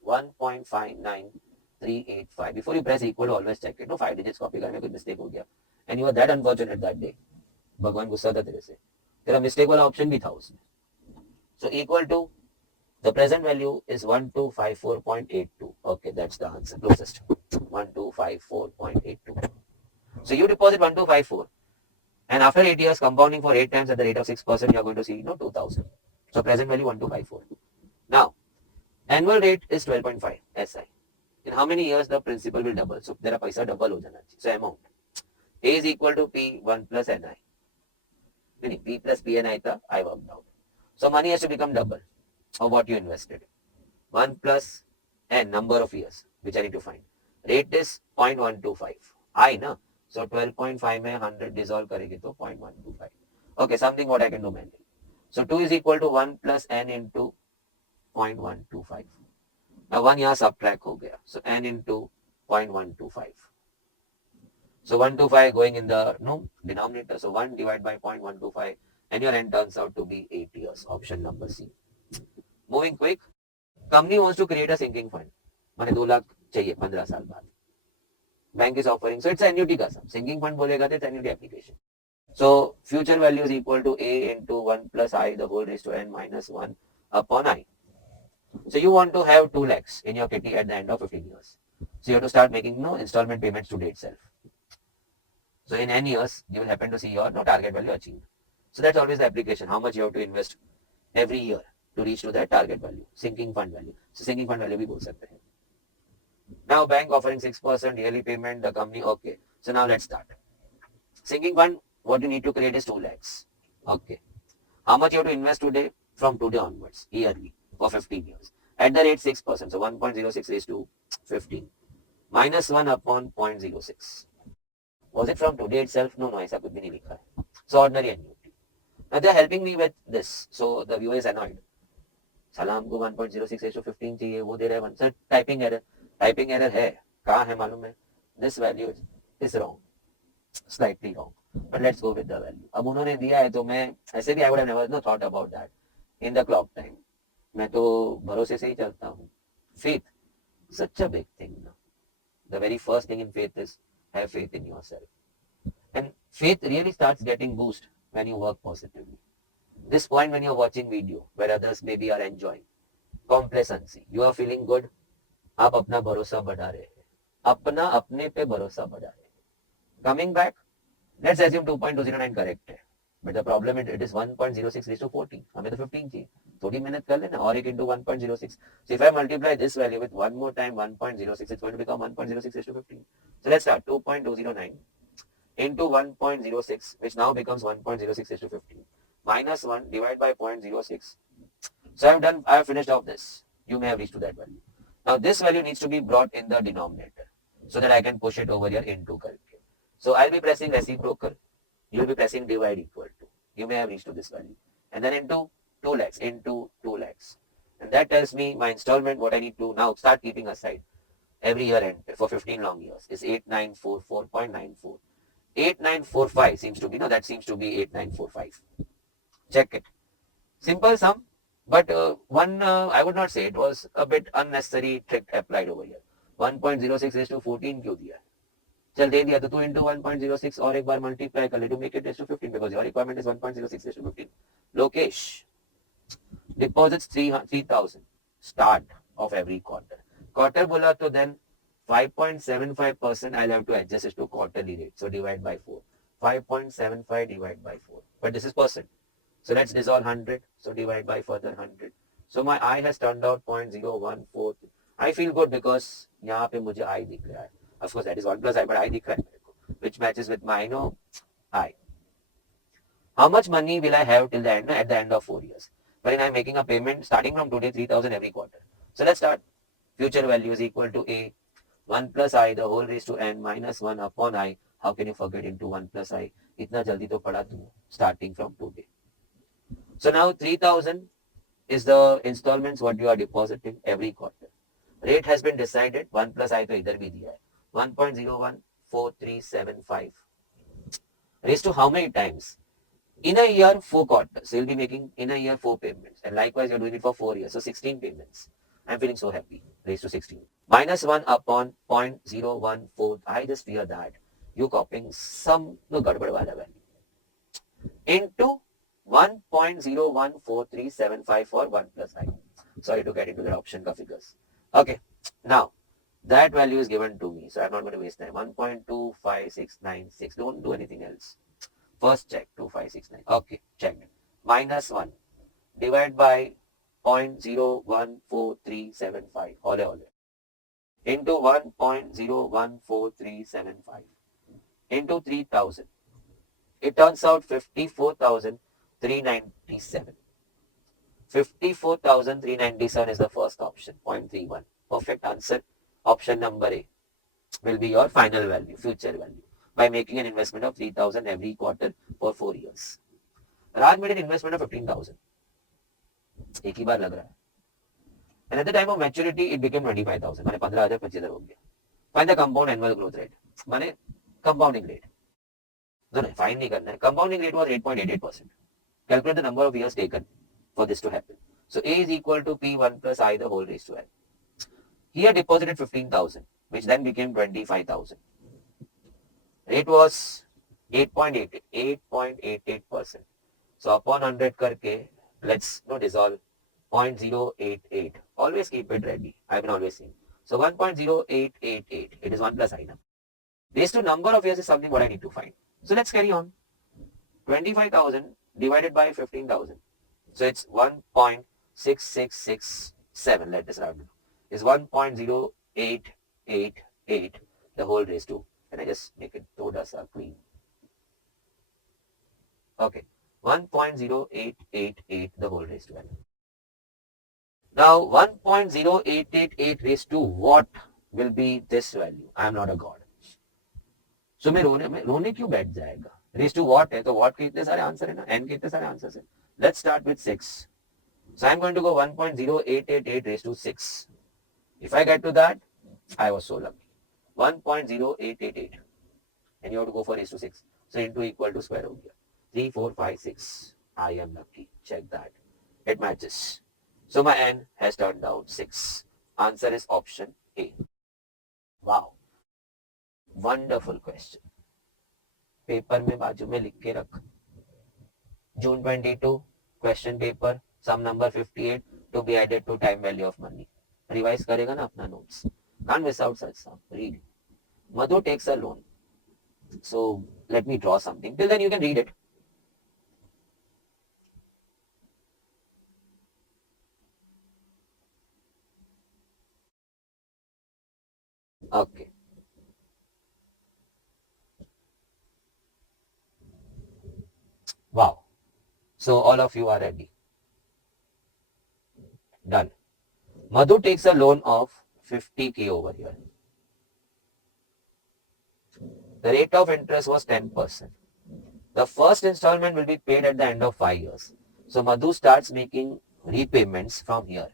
1.59385. Before you press equal, always check it. No, 5 digits copy करने में कोई mistake हो गया. And you were that unfortunate that day. भगवान गुस्सा था तेरे से. तेरा mistake वाला option भी था उसमें. So equal to, the present value is 1254.82. Okay, that's the answer. Closest. 1254.82. So you deposit 1254, and after 8 years, compounding for 8 times at the rate of 6%, you are going to see 2,000. So present value 1254. Now, annual rate is 12.5 SI. In how many years the principal will double? So there are paisa double ho jana chahiye. So amount A is equal to P1 plus NI. Meaning P plus PNI tha I worked out. So money has to become double of what you invested. 1 plus N number of years which I need to find. Rate is 0.125. I na. So 12.5 में 100 dissolve करेगी तो 0.125. Okay, something what I can do manually. So 2 is equal to 1 plus n into 0.125. Now 1 यहाँ subtract हो गया. So n into 0.125. So 125 going in the denominator. So 1 divided by 0.125 and your n turns out to be 8 years. Option number C. Moving quick. Company wants to create a sinking fund. मैंने 2 लाख चाहिए 15 साल बाद. Bank is offering. So it's annuity का सब. Sinking fund बोलेगा तो it's annuity application. So future value is equal to A into 1 plus I the whole raised to n minus 1 upon I. So you want to have 2 lakhs in your kitty at the end of 15 years. So you have to start making installment payments today itself. So in n years, you will happen to see your target value achieved. So that's always the application. How much you have to invest every year to reach to that target value, sinking fund value. So sinking fund value भी बोल सकते हैं. Now bank offering 6% yearly payment, the company okay. So now let's start. Sinking fund, what you need to create is 2 lakhs. Okay. How much you have to invest today? From today onwards, yearly, for 15 years. At the rate 6%, so 1.06 raised to 15. Minus 1 upon 0.06. Was it from today itself? No, ऐसा कुछ भी नहीं लिखा है. So ordinary annuity. Now they are helping me with this. So the viewer is annoyed. साला हमको 1.06 raised to 15 चाहिए, वो दे रहा है 1. Sir, typing error. Typing error है. कहाँ है मालूम है? This value is wrong. Slightly wrong. But let's go with the value. अब उन्होंने दिया है तो मैं ऐसे भी I would have never thought about that in the clock time. मैं तो भरोसे से ही चलता हूँ. Faith, such a big thing. The very first thing in faith is have faith in yourself. And faith really starts getting boost when you work positively. This point when you're watching video where others maybe are enjoying. Complacency. You are feeling good. आप अपना भरोसा बढ़ा रहे हैं. अपना अपने पे भरोसा बढ़ा रहे हैं. Coming back, let's assume 2.209 correct है. But the problem it is 1.06 raised to 14. हमें तो 15 चाहिए. थोड़ी मेहनत कर लेना और एक into 1.06. So if I multiply this value with one more time 1.06, it's going to become 1.06 raised to 15. So let's start 2.209 into 1.06, which now becomes 1.06 raised to 15. Minus 1 divided by 0.06. So I have finished off this. You may have reached to that value. Now this value needs to be brought in the denominator so that I can push it over here into calculate. So I'll be pressing reciprocal. You'll be pressing divide equal to. You may have reached to this value. And then into 2 lakhs, into 2 lakhs. And that tells me my installment, what I need to now start keeping aside every year end for 15 long years is 8944.94. 8945 seems to be, that seems to be 8945. Check it. Simple sum, but I would not say it was a bit unnecessary trick applied over here. 1.06 raised to 14 क्यों दिया? चल दे दिया तो 2 into 1.06 और एक बार multiply कर ले to make it raised to 15 because your requirement is 1.06 raised to 15. Lokesh, deposits 3,000 start of every quarter. Quarter बोला तो then 5.75% I'll have to adjust it to quarterly rate. So divide by 4. 5.75 divided by 4. But this is percent. So let's dissolve 100. So divide by further 100. So my I has turned out 0.014. I feel good because यहाँ पे मुझे I दिख रहा है. Of course that is 1 plus I, but I दिख रहा है मेरे को, which matches with my I. How much money will I have till the end, at the end of 4 years? Wherein I'm making a payment starting from today 3,000 every quarter. So let's start. Future value is equal to A 1 plus I the whole raised to n minus 1 upon I. How can you forget into 1 plus I? इतना जल्दी तो पढ़ा तुम starting from today. So now 3,000 is the installments what you are depositing every quarter. Rate has been decided. 1 plus I तो इधर भी दिया है. 1.014375. Raised to how many times? In a year, 4 quarters. So you'll be making in a year 4 payments. And likewise, you're doing it for 4 years. So 16 payments. I'm feeling so happy. Raised to 16. Minus 1 upon 0.014. I just fear that you copying some gadbad wala value. Into 1.014375 for 1 plus I. Sorry to get into the option ka figures. Okay. Now, that value is given to me. So I'm not going to waste time. 1.25696. Don't do anything else. First check 2569. Okay, checked. Minus 1. Divide by 0.014375. Ole. Into 1.014375. Into 3,000. It turns out 54,397. 54,397 is the first option. 0.31. Perfect answer. Option number A will be your final value, future value. by making an investment of 3,000 every quarter for 4 years. Raj made an investment of 15,000. एक ही बार लग रहा है. And at the time of maturity, it became 25,000. मैंने 15,000 25,000 हो गया. Find the compound annual growth rate. मैंने compounding rate. No, find नहीं करना है. Compounding rate was 8.88%. Calculate the number of years taken for this to happen. So A is equal to P1 plus I the whole raised to N. Here deposited 15,000, which then became 25,000. Rate was 8.88%. So upon 100 karke, let's dissolve 0.088. Always keep it ready. I've been always saying. So 1.0888. It is 1 plus I now. Raised to number of years is something what I need to find. So let's carry on. 25,000 divided by 15,000. So it's 1.6667. Let us round it. Is 1.0888 the whole raised to. Can I just make it Toda clean? Okay. 1.0888 the whole raised to N. Now 1.0888 raised to what will be this value? I am not a god. So मैं रोने क्यों बैठ जाएगा? Raised to what है? तो what के इतने सारे आंसर है ना? N के इतने सारे आंसर है. Let's start with 6. So I'm going to go 1.0888 raised to 6. If I get to that, I was so lucky. 1.0888. And you have to go for raised to 6. So into equal to square हो गया. 3, 4, 5, 6. I am lucky. Check that. It matches. So my N has turned out 6. Answer is option A. Wow. Wonderful question. Paper में बाजू में लिख के रख. June 22, question paper, sum number 58 to be added to time value of money. Revise करेगा ना अपना notes. Can't miss out such sum. Read. Madhu takes a loan. So let me draw something. Till then you can read it. Okay. Wow. So all of you are ready. Done. Madhu takes a loan of 50k over here. The rate of interest was 10%. The first installment will be paid at the end of 5 years. So Madhu starts making repayments from here.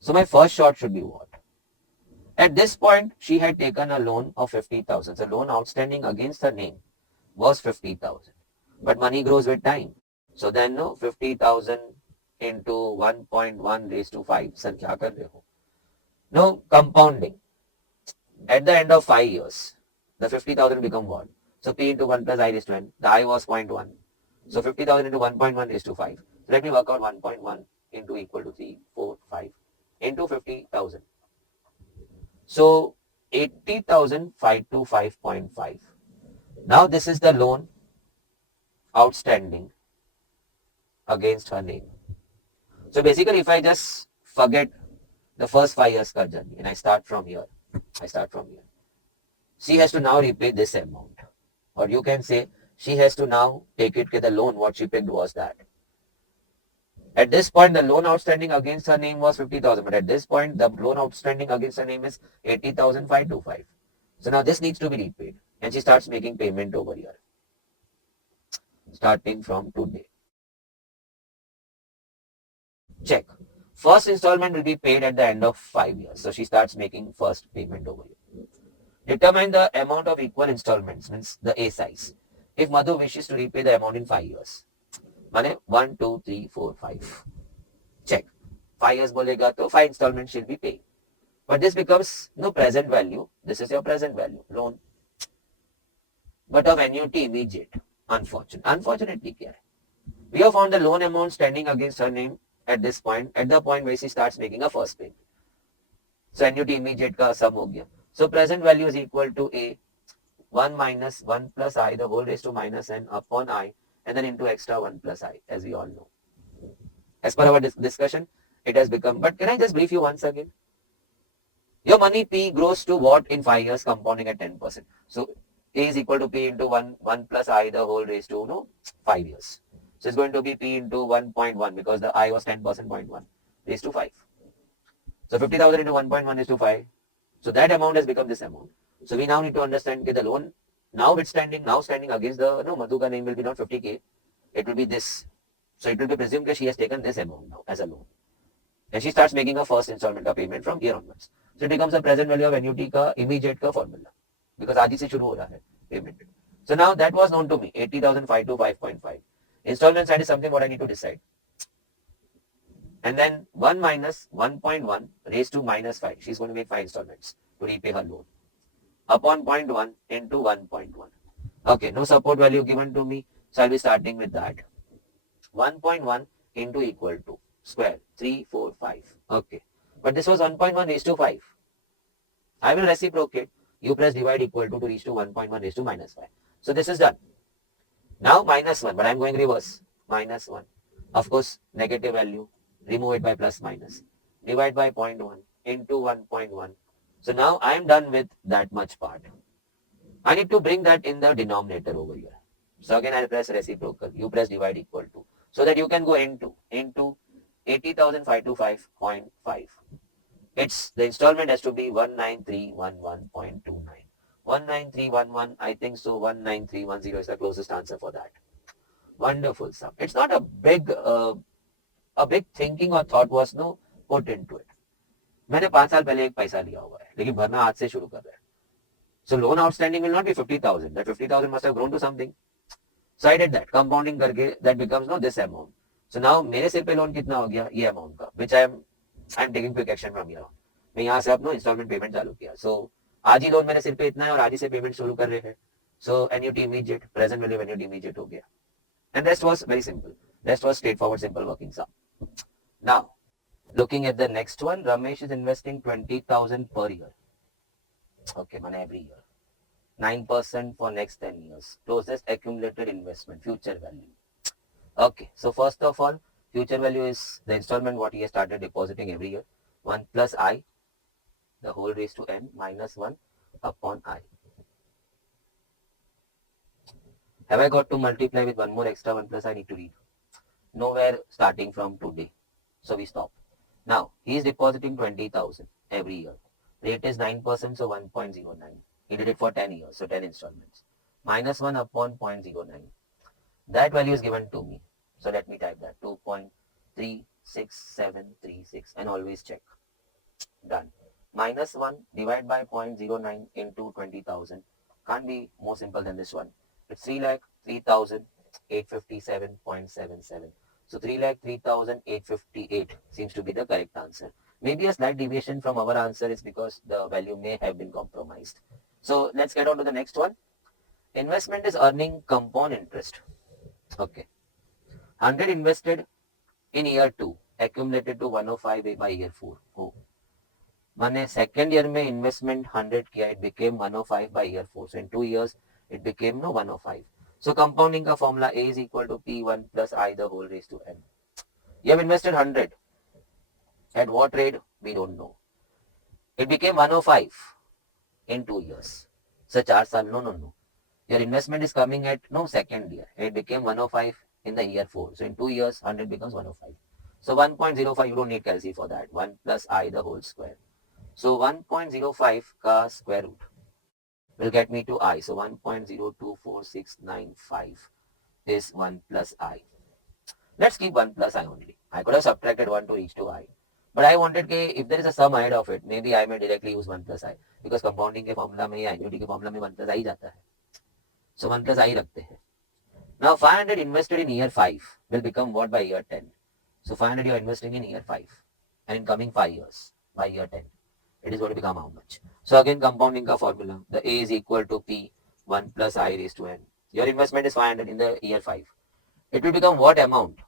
So my first shot should be what? At this point, she had taken a loan of 50,000. The loan outstanding against her name was 50,000. But money grows with time. So then 50,000 into 1.1 raised to 5. Sir, kya kar rahe ho? No, compounding. At the end of 5 years, the 50,000 become what? So P into 1 plus I raised to N. The I was 0.1. So 50,000 into 1.1 raised to 5. So let me work out 1.1 into equal to 3, 4, 5 into 50,000. So 80,000 5 to 5.5. Now this is the loan outstanding against her name. So basically if I just forget the first 5 years ka journey and I start from here, she has to now repay this amount. Or you can say she has to now take it, the loan what she picked was that. At this point, the loan outstanding against her name was 50,000. But at this point, the loan outstanding against her name is 80,525. So now this needs to be repaid. And she starts making payment over here. Starting from today. Check. First installment will be paid at the end of 5 years. So she starts making first payment over here. Determine the amount of equal installments, means the A size. If Madhu wishes to repay the amount in 5 years. माने 1, 2, 3, 4, 5. Check. 5 years बोलेगा तो 5 installments she'll be paying. But this becomes no present value. This is your present value, loan. But of annuity immediate. Unfortunately क्या है? We have found the loan amount standing against her name at this point, at the point where she starts making a first payment. So annuity immediate का sum हो गया. So present value is equal to A. 1 minus 1 plus I, the whole raised to minus N upon I. And then into extra 1 plus I, as we all know. As per our discussion, it has become, but can I just brief you once again? Your money P grows to what in 5 years, compounding at 10%. So A is equal to P into 1 plus I, the whole raised to 5 years. So it's going to be P into 1.1 because the I was 10%, 0.1 raised to 5. So 50,000 into 1.1 is to 5. So that amount has become this amount. So we now need to understand the loan now standing against the Madhu ka name will be not 50k, it will be this. So it will be presumed that she has taken this amount now as a loan. And she starts making a first installment of payment from here onwards. So it becomes a present value of annuity ka immediate ka formula. Because आज ही से शुरू हो रहा है payment. So now that was known to me, 80,005 to 5.5. Installment side is something what I need to decide. And then 1 minus 1.1 raised to minus 5. She's going to make 5 installments to repay her loan. Upon 0.1 into 1.1. Okay, no support value given to me. So I'll be starting with that. 1.1 into equal to square 3, 4, 5. Okay. But this was 1.1 raised to 5. I will reciprocate. You press divide equal to reach to 1.1 raised to minus 5. So this is done. Now minus 1, but I'm going reverse. Minus 1. Of course, negative value. Remove it by plus minus. Divide by 0.1 into 1.1. So now I'm done with that much part. I need to bring that in the denominator over here. So again I'll press reciprocal. You press divide equal to. So that you can go into 80,525.5. It's the installment has to be 19311.29. 19311, I think so 19310 is the closest answer for that. Wonderful sum. It's not a big thinking or thought was no put into it. मैंने 5 साल पहले एक पैसा लिया हुआ है लेकिन भरना आज से शुरू कर रहे हैं. So loan outstanding will not be 50,000. That 50,000 must have grown to something. So I did that. Compounding करके that becomes no this amount. So now मेरे सिर पे लोन कितना हो गया ये amount का which I am taking quick action from here on. मैं यहाँ से अपना इंस्टॉलमेंट पेमेंट चालू किया. So आज ही लोन मेरे सिर पे इतना है और आज ही से पेमेंट शुरू कर रहे हैं. So annuity immediate, present value annuity immediate हो गया. And rest was very simple. Rest was straightforward simple working sum. Now looking at the next one, Ramesh is investing 20,000 per year. Okay, man, every year. 9% for next 10 years. Closest accumulated investment, future value. Okay, so first of all, future value is the installment what he has started depositing every year. 1 plus I, the whole raised to n minus 1 upon I. Have I got to multiply with one more extra 1 plus I need to read? Nowhere starting from today. So we stop. Now, he is depositing 20,000 every year. Rate is 9%, so 1.09. He did it for 10 years, so 10 installments. Minus 1 upon 0.09. That value is given to me. So let me type that. 2.36736 and always check. Done. Minus 1 divided by 0.09 into 20,000. Can't be more simple than this one. It's 3,03,857.77. So 3,03,858 seems to be the correct answer. Maybe a slight deviation from our answer is because the value may have been compromised. So let's get on to the next one. Investment is earning compound interest. Okay. 100 invested in year 2 accumulated to 105 by year 4. Oh. मैंने second year में investment 100 किया, it became 105 by year 4. So in 2 years it became 105. So compounding का formula A is equal to P1 plus I the whole raised to N. You have invested 100. At what rate? We don't know. It became 105 in 2 years. So 4 साल, no. Your investment is coming at second year. It became 105 in the year 4. So in 2 years, 100 becomes 105. So 1.05, you don't need calci for that. 1 plus I the whole square. So 1.05 ka square root will get me to I. So 1.024695 is 1 plus I. Let's keep 1 plus I only. I could have subtracted 1 to reach to I. But I wanted कि if there is a sum ahead of it, maybe I may directly use 1 plus I. Because compounding के formula में या annuity के formula में 1 plus I जाता है. So 1 plus I रखते हैं. Now 500 invested in year 5 will become what by year 10? So 500 you are investing in year 5. And in coming 5 years, by year 10, it is going to become how much? So again compounding ka formula. The A is equal to P 1 plus I raised to N. Your investment is 500 in the year 5. It will become what amount?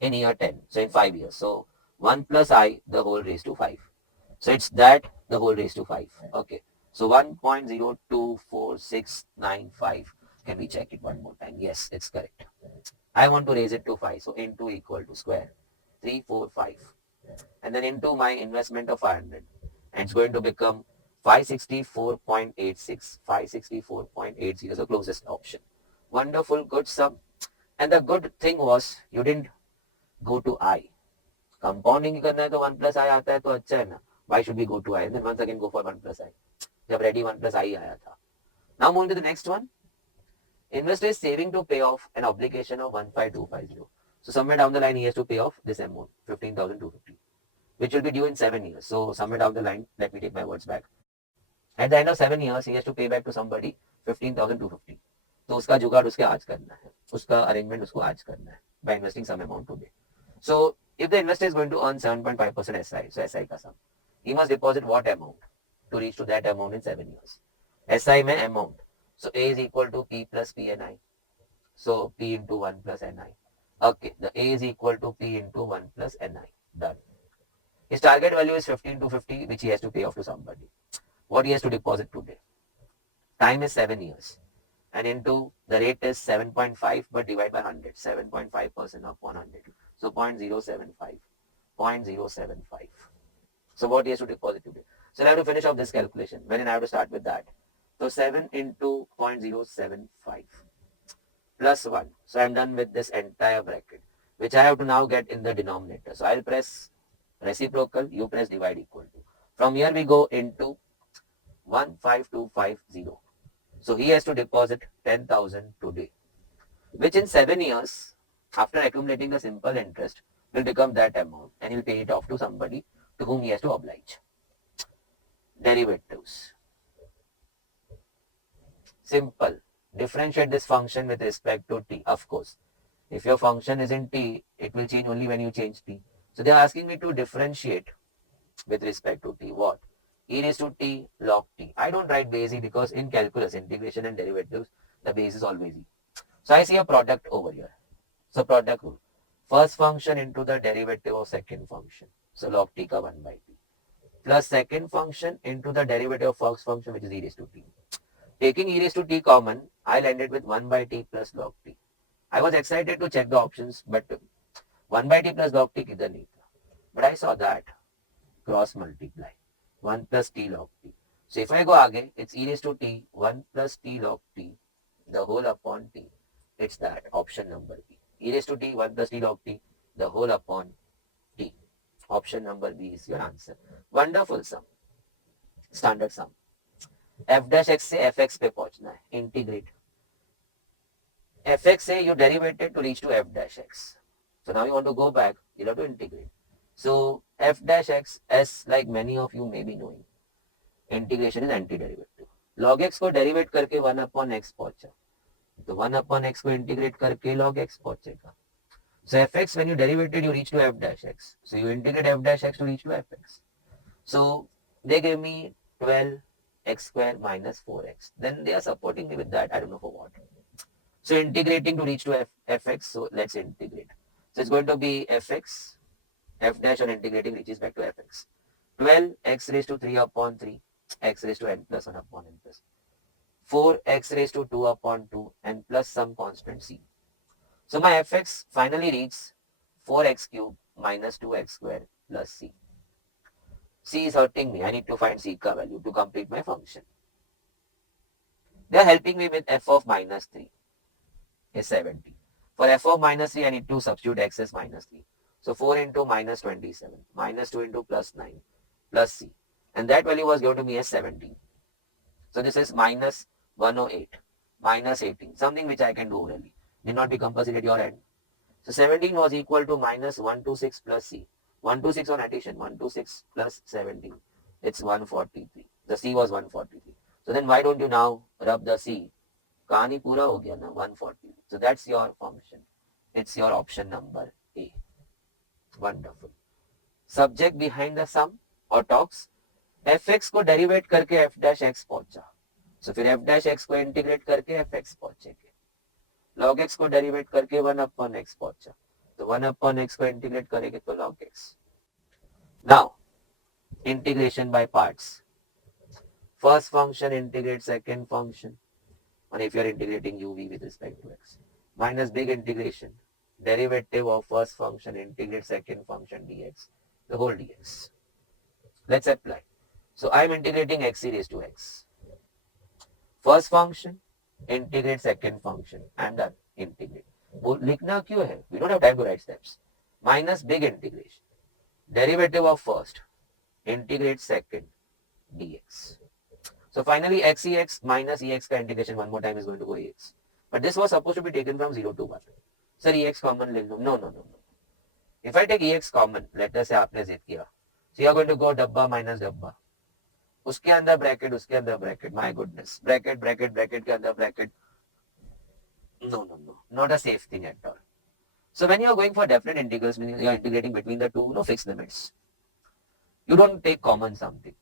In year 10. So in 5 years. So 1 plus I the whole raised to 5. So it's that the whole raised to 5. Okay. So 1.024695. Can we check it one more time? Yes, it's correct. I want to raise it to 5. So into equal to square 345. And then into my investment of 500. And it's going to become 564.86. 564.80 is the closest option. Wonderful, good sum. And the good thing was you didn't go to I. Compounding करना है तो 1 plus I आता है तो अच्छा है ना. Why should we go to I? And then once again go for 1 plus I. जब रेडी 1 plus I आया था. Now moving to the next one. Investor is saving to pay off an obligation of 15250. So somewhere down the line he has to pay off this amount, 15,250, which will be due in 7 years. So somewhere down the line, let me take my words back. At the end of 7 years, he has to pay back to somebody 15,250. तो उसका जुगाड़ उसके आज करना है, उसका arrangement उसको आज करना है by investing some amount today. So if the investor is going to earn 7.5% SI, so SI का sum, he must deposit what amount to reach to that amount in 7 years. SI में amount, so A is equal to P plus PNI. So P into 1 plus NI. Okay, the A is equal to P into 1 plus NI. Done. His target value is 15,250, which he has to pay off to somebody. What he has to deposit today? Time is 7 years. And into the rate is 7.5, but divide by 100. 7.5% of 100. So 0.075. 0.075. So what he has to deposit today? So I have to finish off this calculation. When I have to start with that. So 7 into 0.075 plus 1. So I am done with this entire bracket, which I have to now get in the denominator. So I'll press reciprocal, you press divide equal to. From here we go into 15250. So he has to deposit 10,000 today, which in 7 years, after accumulating the simple interest, will become that amount and he'll pay it off to somebody to whom he has to oblige. Derivatives. Simple. Differentiate this function with respect to t. Of course, if your function is in t, it will change only when you change t. So they are asking me to differentiate with respect to t. What? E raised to t log t. I don't write base e because in calculus, integration and derivatives, the base is always e. So I see a product over here. So product rule. First function into the derivative of second function. So log t ka 1 by t. Plus second function into the derivative of first function, which is e raised to t. Taking e raised to t common, I landed with 1 by t plus log t. I was excited to check the options, but 1 by t plus log t kidhar nahi tha. But I saw that cross multiply 1 plus t log t. So if I go again, it's e raised to t 1 plus t log t the whole upon t. It's that option number B. E raised to t 1 plus t log t the whole upon t. Option number B is your answer. Wonderful sum. Standard sum. F dash x से fx पे पहुंचना है. Integrate. Fx से you derivated to reach to f dash x. So now you want to go back, you have to integrate. So f dash x, as like many of you may be knowing, integration is antiderivative. Log x को derivate करके 1 upon x पहुंचा, तो 1 upon x को integrate करके log x पहुंचेगा. So fx, when you derivated, you reach to f dash x. So you integrate f dash x to reach to fx. So they gave me 12 x square minus 4x. Then they are supporting me with that. I don't know for what. So integrating to reach to fx. So let's integrate. So it's going to be fx, f dash on integrating reaches back to fx. 12 x raised to 3 upon 3, x raised to n plus 1 upon n plus 4 x raised to 2 upon 2 and plus some constant c. So my fx finally reaches 4x cube minus 2x square plus c. C is hurting me. I need to find C ka value to complete my function. They are helping me with f of minus 3 is 70. For f of minus 3, I need to substitute x as minus 3. So 4 into minus 27, minus 2 into plus 9, plus C. And that value was given to me as 17. So this is minus 108, minus 18, something which I can do orally. Did not be compulsory at your end. So 17 was equal to minus 126 plus C. 126 on addition, 126 plus 17, it's 143. The C was 143. So then why don't you now rub the C? कहानी पूरा हो गया ना, 143. So that's your function. It's your option number A. Wonderful. Subject behind the sum or talks. fx को derivate करके f dash x पहुंचा. So फिर f dash x को integrate करके fx पहुंचेंगे. log x को derivate करके 1 upon x पहुंचा. तो 1 upon x को integrate करेंगे तो log x. Now, integration by parts. First function integrate second function. And if you are integrating uv with respect to x. Minus big integration. Derivative of first function integrate second function dx. The whole dx. Let's apply. So I am integrating x raised to x. First function integrate second function. I am done. Integrate. लिखना क्यों है? We don't have time to write steps. Minus big integration. Derivative of first integrate second dx. So finally xex minus ex का integration one more time is going to go ex. But this was supposed to be taken from 0 to 1. Sir ex common ले लो. No. If I take ex common, let us say आपने z किया. So you are going to go डब्बा minus डब्बा. उसके अंदर bracket, my goodness. Bracket के अंदर bracket. No. Not a safe thing at all. So when you are going for definite integrals, meaning you are integrating between the two fixed limits, you don't take common something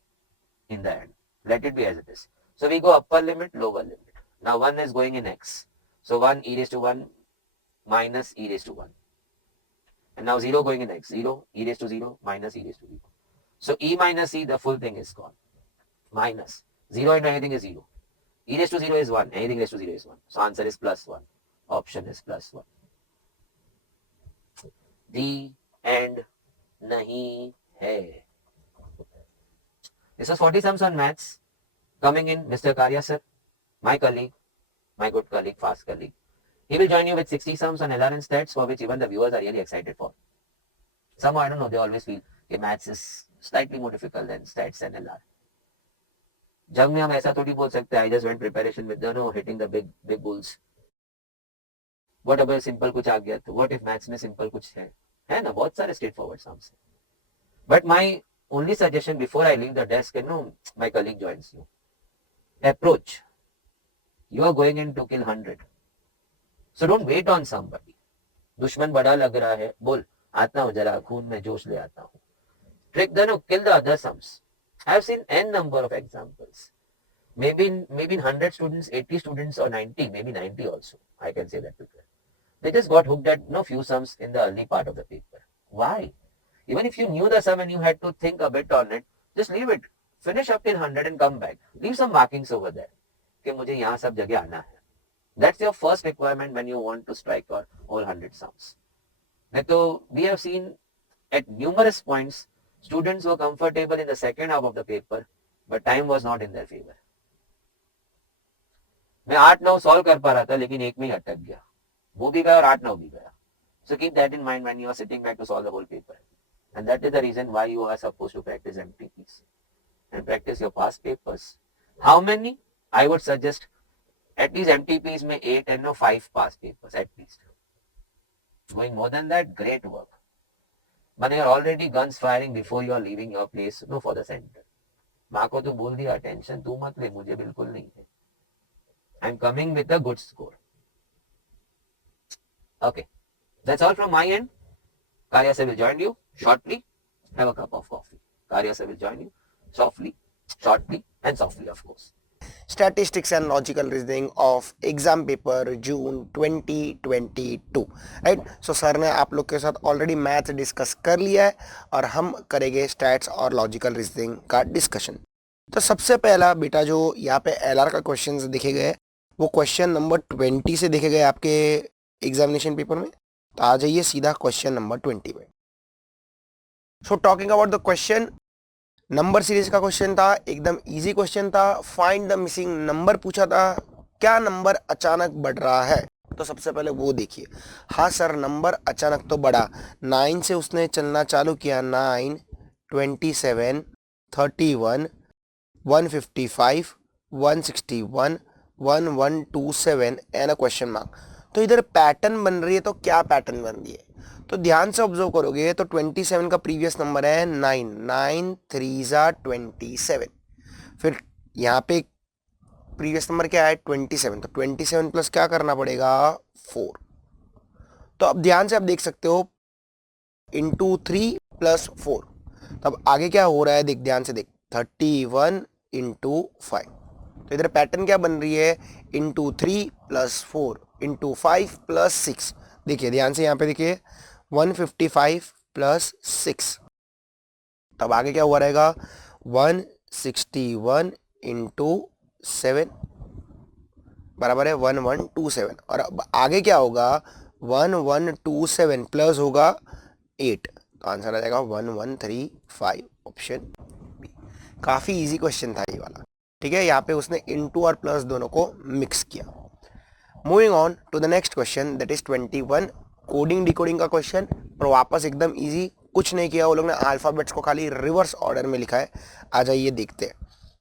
in the end. Let it be as it is. So we go upper limit, lower limit. Now 1 is going in x. So 1 e raised to 1 minus e raised to 1. And now 0 going in x. 0 e raised to 0 minus e raised to 0. So e minus e, the full thing is gone. Minus 0 into anything is 0. E raised to 0 is 1. Anything raised to 0 is 1. So answer is plus 1. Option is plus 1. The end nahi hai. This was 40 sums on maths. Coming in, Mr. Karia sir, my colleague, my good colleague, fast colleague. He will join you with 60 sums on LR and stats, for which even the viewers are really excited for. Somehow, I don't know, they always feel that maths is slightly more difficult than stats and LR. जब में हम ऐसा थोड़ी बोल सकते हैं, I just went preparation with hitting the big bulls. What about simple कुछ आ गया तो? What if maths में simple कुछ है ना? बहुत सारे straightforward sums. But my only suggestion before I leave the desk, my colleague joins you. Approach. You are going in to kill 100. So don't wait on somebody. दुश्मन बड़ा लग रहा है, बोल आता हूँ जरा खून में जोश ले आता हूँ. Trick kill the other sums. I have seen n number of examples. Maybe in 100 students, 80 students or 90, maybe 90 also. I can say that people. They just got hooked at few sums in the early part of the paper. Why? Even if you knew the sum and you had to think a bit on it, just leave it. Finish up till 100 and come back. Leave some markings over there. कि मुझे यहाँ सब जगह आना है. That's your first requirement when you want to strike all 100 sums. So we have seen at numerous points, students were comfortable in the second half of the paper, but time was not in their favor. मैं 8-9 solve कर पा रहा था लेकिन एक में ही अटक गया. वो भी गया और 8-9 भी गया. So keep that in mind when you are sitting back to solve the whole paper. And that is the reason why you are supposed to practice MTPs and practice your past papers. How many? I would suggest at least MTPs में 8 and 5 past papers at least. Going more than that, great work. But you are already guns firing before you are leaving your place for the center. माँ को तो बोल दिया tension तू मत ले, मुझे बिल्कुल नहीं है. I am coming with a good score. Okay, that's all from my end. Karia sir will join you shortly. Have a cup of coffee. Karia sir will join you softly, shortly, and softly, of course. Statistics and logical reasoning of exam paper June 2022. Right. So sir ने आप लोग के साथ already maths discuss कर लिया है और हम करेंगे स्टैट्स और लॉजिकल रीजनिंग का डिस्कशन. तो सबसे पहला बेटा जो यहाँ पे LR का क्वेश्चन देखे गए वो क्वेश्चन नंबर 20 से देखे गए आपके एग्जामिनेशन पेपर में. तो आ जाइए सीधा क्वेश्चन नंबर 20 पे. So talking about the question, number series का क्वेश्चन था, एकदम इजी क्वेश्चन था. फाइंड द मिसिंग नंबर पूछा था, क्या नंबर अचानक बढ़ रहा है. तो सबसे पहले वो देखिए. हाँ सर नंबर अचानक तो बढ़ा. 9 से उसने चलना चालू किया. 9, 27, 31, 155, 161, 1127 एंड अ क्वेश्चन मार्क. तो इधर पैटर्न बन रही है. तो क्या पैटर्न बन रही है तो ध्यान से ऑब्जर्व करोगे तो 27 का प्रीवियस नंबर है 9. 9 3 27. फिर यहाँ पे प्रीवियस नंबर क्या है 27. तो 27 प्लस क्या करना पड़ेगा 4. तो अब ध्यान से आप देख सकते हो इंटू 3 प्लस 4. तब आगे क्या हो रहा है देख, ध्यान से देख, 31 इंटू 5. तो इधर पैटर्न क्या बन रही है इंटू 3 प्लस 4 इंटू 5 प्लस 6. देखिए ध्यान से यहाँ पे देखिए 155 प्लस 6. तब आगे क्या हुआ रहेगा 161 इंटू 7 बराबर है 1127. और अब आगे क्या होगा 1127 प्लस होगा 8. तो आंसर आ जाएगा 1135 ऑप्शन बी. काफ़ी इजी क्वेश्चन था ये वाला. ठीक है, यहाँ पे उसने इंटू और प्लस दोनों को मिक्स किया. Moving on to the next question that is 21 coding decoding का क्वेश्चन. पर वापस एकदम इजी, कुछ नहीं किया वो लोग ने, अल्फ़ाबेट्स को खाली रिवर्स ऑर्डर में लिखा है. आ जाइए देखते हैं.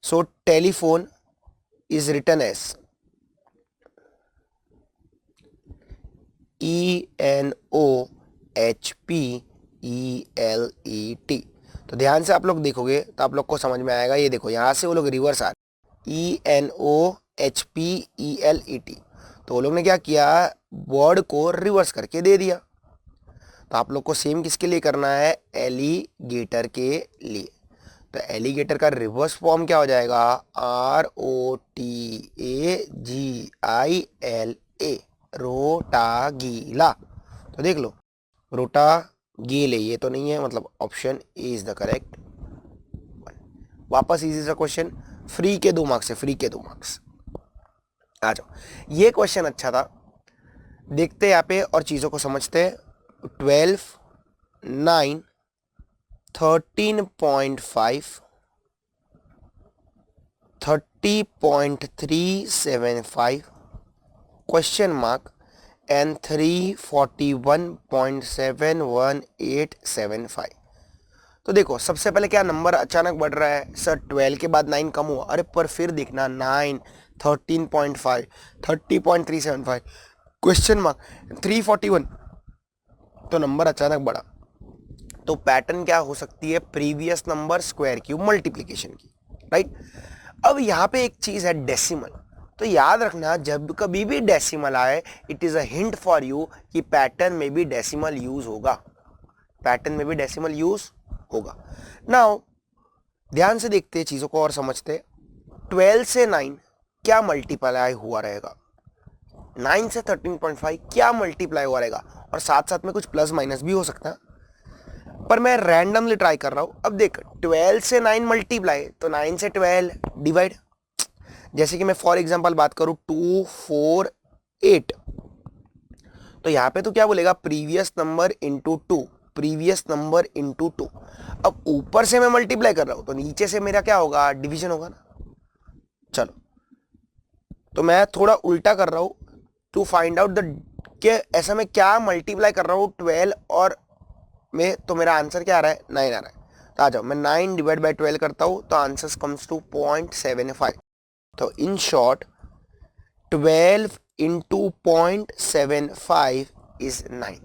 So telephone is written as ENOHPELET। तो ध्यान से आप लोग देखोगे तो आप लोग को समझ में आएगा। ये देखो यहाँ से वो लोग रिवर्स आ रहे, ENOHPELET। तो वो लोग ने क्या किया, वर्ड को रिवर्स करके दे दिया। तो आप लोग को सेम किसके लिए करना है, एलिगेटर के लिए। तो एलिगेटर का रिवर्स फॉर्म क्या हो जाएगा, ROTAGILA, रोटागीला। तो देख लो, रोटागीले ये तो नहीं है, मतलब option A is the correct. वापस इजी सा क्वेश्चन, फ्री के 2 मार्क्स है, फ्री के 2 मार्क्स। आ जाओ, ये क्वेश्चन अच्छा था, देखते हैं यहाँ पे और चीजों को समझते हैं। 12, 9, 13.5, 30.375 क्वेश्चन मार्क एंड 341.71875। तो देखो सबसे पहले क्या नंबर अचानक बढ़ रहा है, सर 12 के बाद 9 कम हुआ, अरे पर फिर देखना 9, 13.5, 30.375 क्वेश्चन मार्क 341, तो नंबर अचानक बढ़ा। तो पैटर्न क्या हो सकती है, previous number square cube multiplication की, राइट। अब यहाँ पे एक चीज है डेसिमल, तो याद रखना जब कभी भी डेसिमल आए it is a hint for you कि पैटर्न में भी डेसिमल यूज होगा, पैटर्न में भी डेसिमल यूज होगा। नाउ ध्यान से देखते हैं चीजों को और समझते हैं। 12 से 9 क्या मल्टीप्लाई हुआ रहेगा, 9 से 13.5 क्या मल्टीप्लाई हुआ रहेगा, और साथ साथ में कुछ प्लस माइनस भी हो सकता है, पर मैं रैंडमली ट्राई कर रहा हूं। अब देख 12 से 9 मल्टीप्लाई, तो 9 से 12 डिवाइड। जैसे कि मैं फॉर एग्जांपल बात करूं 2, 4, 8, तो यहां पे तो क्या बोलेगा, previous number into 2, previous number into 2। अब ऊपर से मैं मल्टीप्लाई कर रहा हूं तो नीचे से मेरा क्या होगा, डिवीजन होगा ना। चलो तो मैं थोड़ा उल्टा कर रहा हूं टू फाइंड आउट द कि ऐसा मैं क्या मल्टीप्लाई कर रहा हूं 12 और में, तो मेरा आंसर क्या आ रहा है, 9 आ रहा है। तो आ जाओ, मैं 9 डिवाइड बाई 12 करता हूं तो आंसर कम्स टू 0.75। तो इन शॉर्ट 12 इंटू 0.75 इज 9।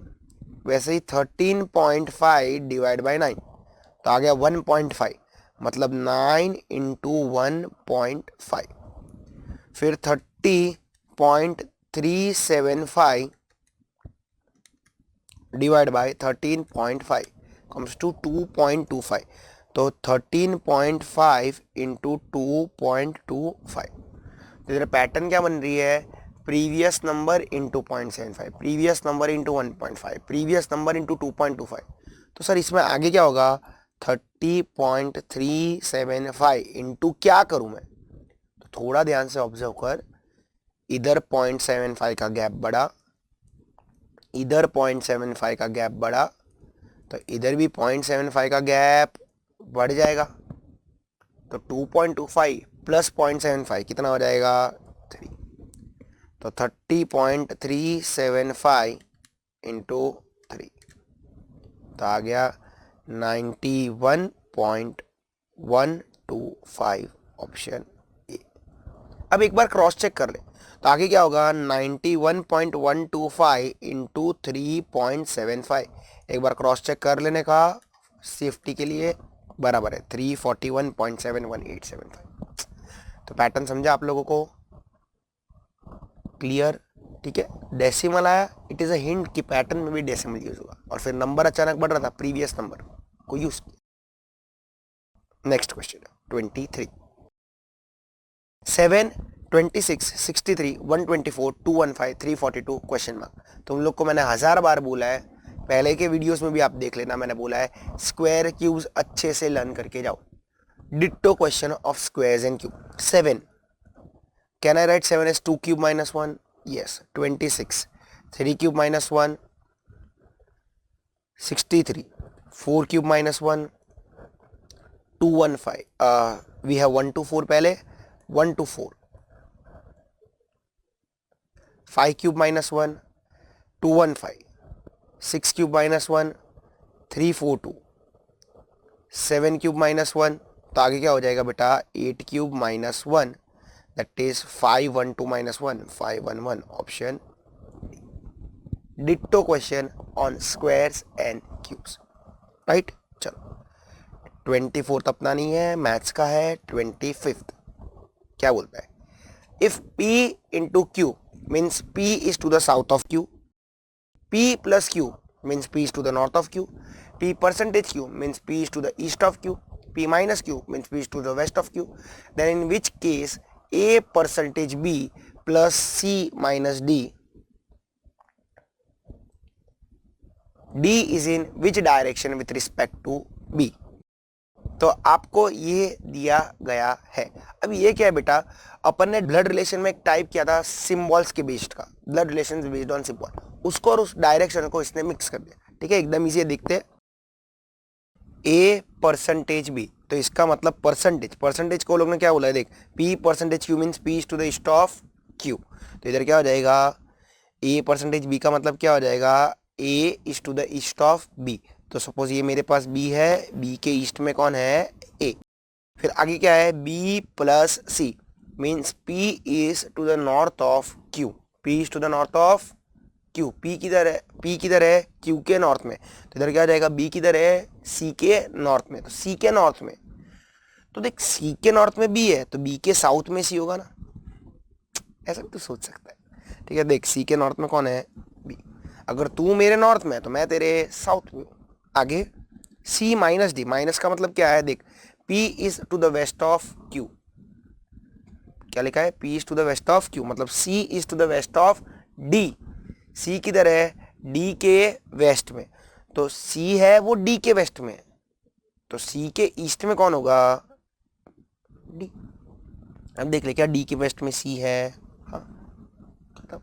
वैसे ही 13.5 डिवाइड बाई 9 तो आ गया 1.5, मतलब 9 इंटू 1.5। फिर 30.375 डिवाइड बाय 13.5 कम्स टू 2.25। तो 13.5 इंटू 2.25। तो इधर पैटर्न क्या बन रही है, previous number into 0.75, previous number into 1.5, previous number into 2.25। तो सर इसमें आगे क्या होगा, 30.375 इंटू क्या करूं मैं, तो थोड़ा ध्यान से ऑब्जर्व कर, इधर 0.75 का गैप बढ़ा, इधर 0.75 का गैप बढ़ा, तो इधर भी 0.75 का गैप बढ़ जाएगा। तो 2.25 प्लस 0.75 कितना हो जाएगा, 3। तो 30.375 इंटू 3 तो आ गया 91.125, ऑप्शन ए। अब एक बार क्रॉस चेक कर ले, तो आगे क्या होगा, 91.125 इंटू 3.75। एक बार क्रॉस चेक कर लेने का सेफ्टी के लिए, बराबर है 341.71875। तो पैटर्न समझा आप लोगों को, क्लियर, ठीक है। डेसिमल आया, इट इज अ हिंट कि पैटर्न में भी डेसिमल यूज होगा, और फिर नंबर अचानक बढ़ रहा था, प्रीवियस नंबर को यूज किया। Next question 23, 7, 26, 63, 124, 215, 342 question mark. तुम लोग को मैंने 1000 बार बोला है, पहले के वीडियोस में भी आप देख लेना, मैंने बोला है स्क्वायर क्यूब्स अच्छे से लर्न करके जाओ। Ditto question of squares and cube. 7, can I write 7 as 2 cube minus 1? Yes. 26, 3 cube minus 1, 63, 4 cube minus 1, 215, we have 1 to 4 पहले, 1 to 4, 5 cube minus 1, 215, 6 cube minus 1, 342, 7 cube minus 1, तो आगे क्या हो जाएगा बेटा, 8 cube minus 1, that is 512 minus 1 511 option ditto question on squares and cubes, right. चलो 24th अपना नहीं है, मैथ्स का है। 25th क्या बोलता है, if P into Q means P is to the south of Q, P plus Q means P is to the north of Q, P percentage Q means P is to the east of Q, P minus Q means P is to the west of Q, then in which case A percentage B plus C minus D, D is in which direction with respect to B। तो आपको ये दिया गया है। अब ये क्या है बेटा, अपन ने ब्लड रिलेशन में एक टाइप किया था सिंबल्स के बेस्ड का, blood relation based on symbol, उसको और उस डायरेक्शन को इसने मिक्स कर दिया। ठीक है, एकदम इजी देखते हैं। ए परसेंटेज बी, तो इसका मतलब परसेंटेज, परसेंटेज को लोग ने क्या बोला है, देख P percentage Q means P is to the east of Q, तो इधर क्या हो जाएगा, ए परसेंटेज बी का मतलब क्या हो जाएगा, A is to the east of B. तो सपोज ये मेरे पास बी है, बी के ईस्ट में कौन है, ए। फिर आगे क्या है, B plus C means P is to the north of Q, P is to the north of Q, P किधर है, पी किधर है, क्यू के नॉर्थ में, तो इधर क्या आ जाएगा, बी किधर है, सी के नॉर्थ में, तो सी के नॉर्थ में, तो देख सी के नॉर्थ में बी है तो बी के साउथ में सी होगा ना, ऐसा भी तो सोच सकता है। ठीक है, देख सी के नॉर्थ में कौन है, बी, अगर तू मेरे नॉर्थ में है तो मैं तेरे साउथ में हूँ। आगे सी माइनस डी, माइनस का मतलब क्या है, देख P is to the west of Q, क्या लिखा है, P is to the west of Q, मतलब C is to the west of D, C किधर है, डी के वेस्ट में, तो सी है वो डी के वेस्ट में, तो सी के ईस्ट में कौन होगा, डी। अब देख ले क्या डी के वेस्ट में सी है, हाँ खत्म।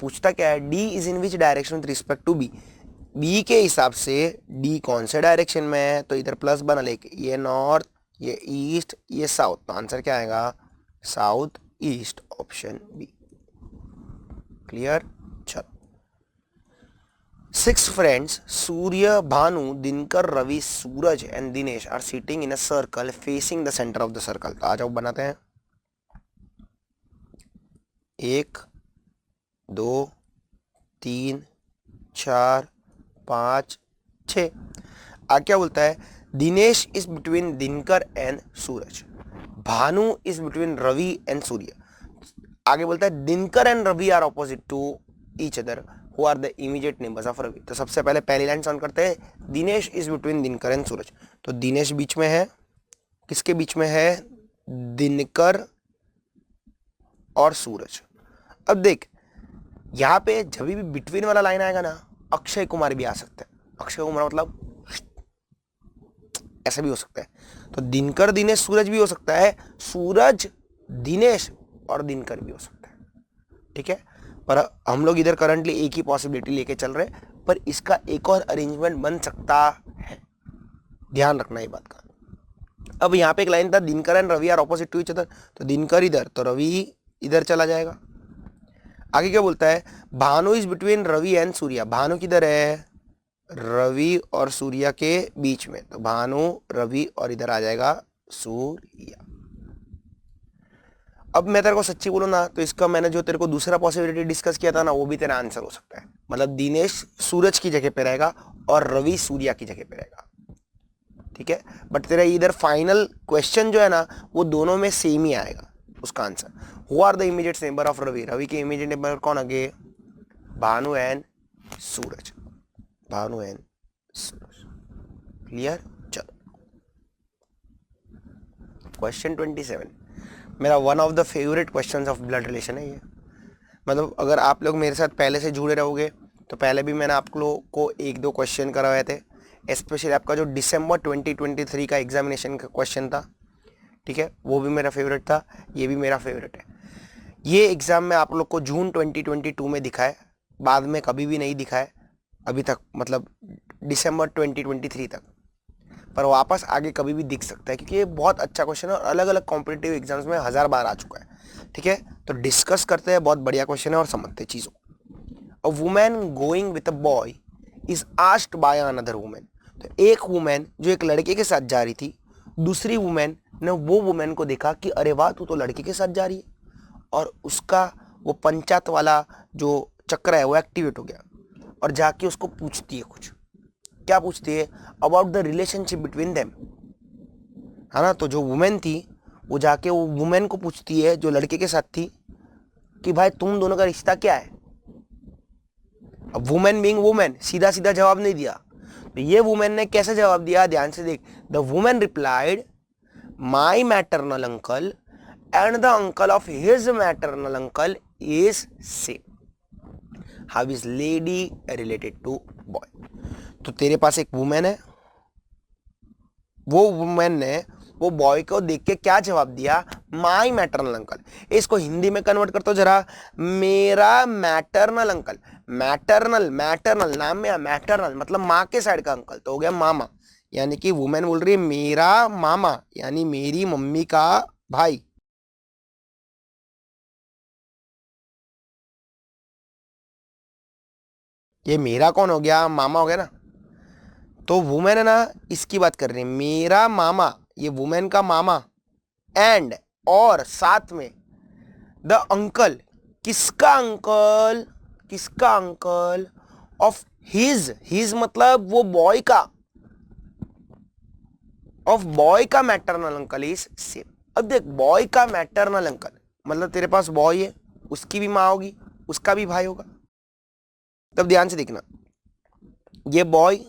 पूछता क्या है, D is in which direction with respect to B, B के हिसाब से डी कौन से डायरेक्शन में है, तो इधर प्लस बना लेके, ये नॉर्थ, ये ईस्ट, ये साउथ, तो आंसर क्या आएगा, south east, option B. Clear. चल 6 friends Surya, Bhanu, Dinkar, Ravi, Suraj and Dinesh are sitting in a circle facing the centre of the circle. तो आ जाओ बनाते हैं, 1 2 3 4 5 6। आगे क्या बोलता है, Dinesh is between Dinkar and Suraj, Bhanu is between Ravi and Surya. आगे बोलता है Dinkar and Ravi are opposite to each other, who are the immediate neighbours of Ravi. तो सबसे पहले पहली लाइन सॉल्व करते हैं, Dinesh is between Dinkar and Suraj, तो दिनेश बीच में है, किसके बीच में है, दिनकर और सूरज। अब देख यहाँ पे जब भी बिटवीन वाला लाइन आएगा ना, अक्षय कुमार भी आ सकता है, अक्षय कुमार मतलब ऐसा भी हो सकता है, तो दिनकर दिनेश सूरज भी हो सकता है, सूरज दिनेश और दिनकर भी हो सकता है। ठीक है, पर हम लोग इधर करंटली एक ही पॉसिबिलिटी लेके चल रहे हैं, पर इसका एक और अरेंजमेंट बन सकता है, ध्यान रखना ये बात का। अब यहाँ पे एक लाइन था, Dinkar and Ravi are opposite to each other, तो दिनकर इधर तो रवि इधर चला जाएगा। आगे क्या बोलता है, Bhanu is between Ravi and Surya, Bhanu किधर है, रवि और सूर्य के बीच में, तो भानु रवि और इधर आ जाएगा सूर्य। अब मैं तेरे को सच्ची बोलूं ना, तो इसका मैंने जो तेरे को दूसरा पॉसिबिलिटी डिस्कस किया था ना, वो भी तेरा आंसर हो सकता है, मतलब दिनेश सूरज की जगह पे रहेगा और रवि सूर्य की जगह पे रहेगा। ठीक है, बट तेरा इधर फाइनल क्वेश्चन जो है ना, वो दोनों में सेम ही आएगा उसका answer. Who are the immediate neighbour of Ravi, Ravi के इमीडिएट नेबर कौन आगे, Bhanu and Suraj, Bhanu and Suraj. Clear. चलो क्वेश्चन 27 मेरा one of the favourite questions of blood relation है ये, मतलब अगर आप लोग मेरे साथ पहले से जुड़े रहोगे तो पहले भी मैंने आप लोगों को 1-2 क्वेश्चन करवाए थे, स्पेशली आपका जो दिसंबर 2023 का एग्जामिनेशन का क्वेश्चन था, ठीक है, वो भी मेरा फेवरेट था, ये भी मेरा फेवरेट है। ये एग्ज़ाम में आप लोग को जून 2022 में दिखा है, बाद में कभी भी नहीं दिखा है अभी तक, मतलब दिसंबर 2023 तक, पर वापस आगे कभी भी दिख सकता है, क्योंकि ये बहुत अच्छा क्वेश्चन है और अलग अलग कॉम्पिटिटिव एग्जाम्स में 1000 बार आ चुका है। ठीक है, तो डिस्कस करते हैं, बहुत बढ़िया क्वेश्चन है और समझते चीज़ों। A women going with a boy is asked by another women, तो एक वुमेन जो एक लड़के के साथ जा रही थी, दूसरी वुमेन ने वो वुमेन को देखा कि अरे वाह तू तो लड़के के साथ जा रही है, और उसका वो पंचायत वाला जो चक्र है वो एक्टिवेट हो गया, और जाके उसको पूछती है कुछ, क्या पूछती है, about the relationship between them, है ना। तो जो वुमेन थी वो जाके वो वुमेन को पूछती है जो लड़के के साथ थी कि भाई तुम दोनों का रिश्ता क्या है। अब वुमेन बीइंग वुमेन सीधा सीधा जवाब नहीं दिया, तो ये वुमेन ने कैसे जवाब दिया, ध्यान से देख। The women replied my maternal uncle and the uncle of his maternal uncle is same, how is lady related to boy. तो तेरे पास एक वुमेन है, वो वुमेन ने वो बॉय को देख के क्या जवाब दिया, माई मैटरनल अंकल। इसको हिंदी में कन्वर्ट करते हो जरा, मेरा मैटरनल अंकल। मैटरनल, मैटरनल नाम में मैटरनल मतलब माँ के साइड का अंकल, तो हो गया मामा। यानी कि वुमेन बोल रही है मेरा मामा यानी मेरी मम्मी का भाई। ये मेरा कौन हो गया, मामा हो गया ना। तो वुमेन है ना, इसकी बात कर रही है, मेरा मामा, ये वुमेन का मामा, एंड और साथ में द अंकल, किसका अंकल, किसका अंकल, ऑफ हिज, हिज मतलब वो बॉय का, ऑफ बॉय का मैटरनल अंकल इज सेम। अब देख बॉय का मैटरनल अंकल मतलब तेरे पास बॉय है, उसकी भी माँ होगी, उसका भी भाई होगा। तब ध्यान से देखना, ये बॉय,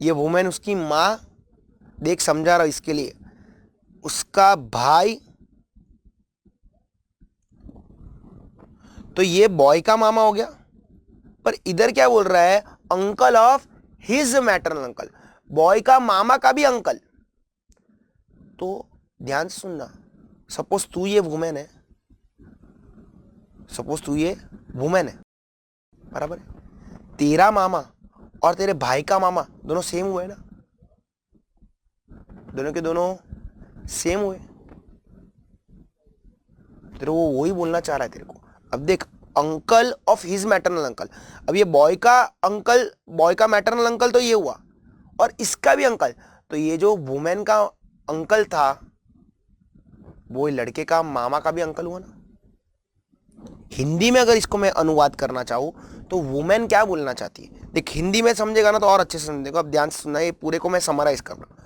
ये वुमेन उसकी माँ, देख समझा रहा इसके लिए, उसका भाई, तो ये बॉय का मामा हो गया। पर इधर क्या बोल रहा है, uncle of his maternal uncle, boy का मामा का भी अंकल। तो ध्यान से सुनना, सपोज तू ये वुमेन है, सपोज तू ये वुमेन है, बराबर है, तेरा मामा और तेरे भाई का मामा दोनों सेम हुए ना, दोनों के दोनों सेम हुए। तेरे वो वही बोलना चाह रहा है तेरे को। अब देख, uncle of his maternal uncle, अब ये बॉय का अंकल, बॉय का मैटरनल अंकल तो ये हुआ, और इसका भी अंकल, तो ये जो वुमेन का अंकल था वो लड़के का मामा का भी अंकल हुआ ना। हिंदी में अगर इसको मैं अनुवाद करना चाहूँ तो वुमेन क्या बोलना चाहती है, देख हिंदी में समझेगा ना तो और अच्छे से समझेगा। अब ध्यान से सुनना, ये पूरे को मैं समराइज कर रहा हूँ।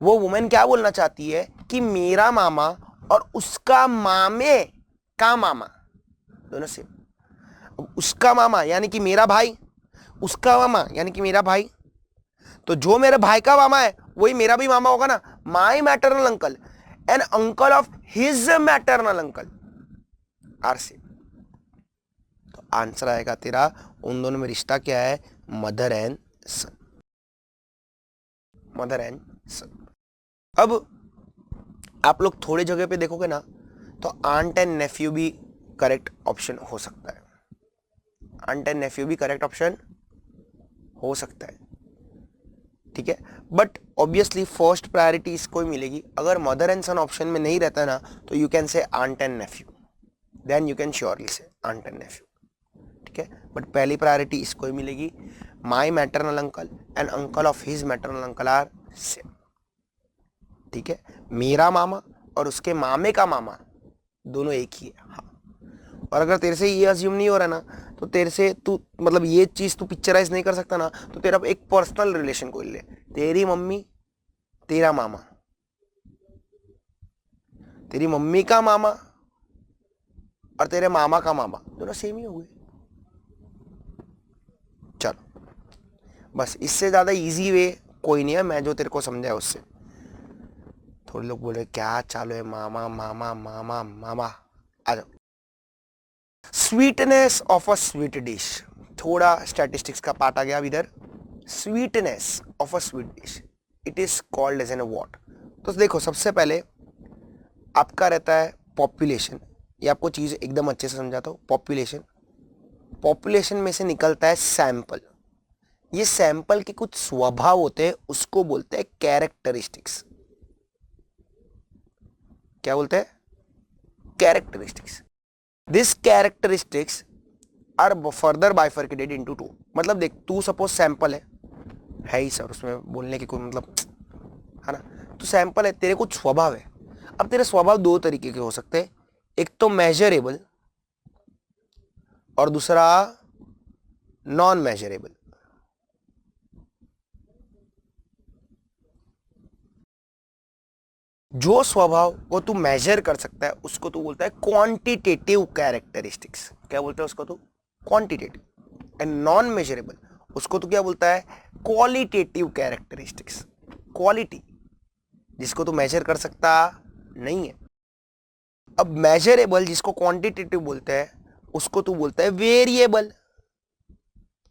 वो वुमेन क्या बोलना चाहती है कि मेरा मामा और उसका मामे का मामा दोनों सेम। उसका मामा यानी कि मेरा भाई, उसका मामा यानी कि मेरा भाई, तो जो मेरे भाई का मामा है वही मेरा भी मामा होगा ना। My maternal uncle and uncle of his maternal uncle are same. तो आंसर आएगा तेरा, उन दोनों में रिश्ता क्या है, mother and son, mother and son. अब आप लोग थोड़ी जगह पे देखोगे ना तो आंट एंड नेफ्यू भी करेक्ट ऑप्शन हो सकता है, आंट एंड नेफ्यू भी करेक्ट ऑप्शन हो सकता है, ठीक है। बट ऑब्वियसली फर्स्ट प्रायोरिटी इसको ही मिलेगी। अगर मदर एंड सन ऑप्शन में नहीं रहता ना तो you can say aunt and nephew, then you can surely say aunt and nephew, ठीक है। बट पहली प्रायोरिटी इसको ही मिलेगी, my maternal uncle and uncle of his maternal uncle are same, ठीक है। मेरा मामा और उसके मामे का मामा दोनों एक ही है, हाँ। और अगर तेरे से ये अज्यूम नहीं हो रहा ना तो तेरे से तू मतलब ये चीज तू पिक्चराइज नहीं कर सकता ना, तो तेरा एक पर्सनल रिलेशन को ले, तेरी मम्मी तेरा मामा, तेरी मम्मी का मामा और तेरे मामा का मामा दोनों सेम ही हो गए। चलो बस, इससे ज्यादा इजी वे कोई नहीं है, मैं जो तेरे को समझाया उससे। थोड़े लोग बोले क्या चालू है, मामा मामा मामा मामा, आ जाओ। Sweetness of a sweet dish, थोड़ा स्टैटिस्टिक्स का पार्ट आ गया अब इधर। Sweetness of a sweet dish, it is called as an what. तो देखो सबसे पहले आपका रहता है पॉपुलेशन, ये आपको चीज एकदम अच्छे से समझाता हूँ। पॉपुलेशन, पॉपुलेशन में से निकलता है सैंपल, ये सैंपल के कुछ स्वभाव होते हैं, उसको बोलते हैं कैरेक्टरिस्टिक्स। क्या बोलते हैं, characteristics. This characteristics are further bifurcated into two. मतलब देख, तू सपोज सैंपल है ही सर, उसमें बोलने की कोई मतलब है ना, तो तो सैंपल है, तेरे कुछ स्वभाव है। अब तेरे स्वभाव दो तरीके के हो सकते हैं, एक तो मेजरेबल और दूसरा नॉन मेजरेबल। जो स्वभाव को तू मेजर कर सकता है उसको तू बोलता है क्वांटिटेटिव कैरेक्टरिस्टिक्स। क्या बोलता है उसको तू? क्वांटिटेटिव। एंड नॉन मेजरेबल उसको तू क्या बोलता है? Qualitative characteristics. क्वालिटी जिसको तू मेजर कर सकता नहीं है। अब मेजरेबल जिसको क्वांटिटेटिव बोलते हैं उसको तू बोलता है वेरिएबल,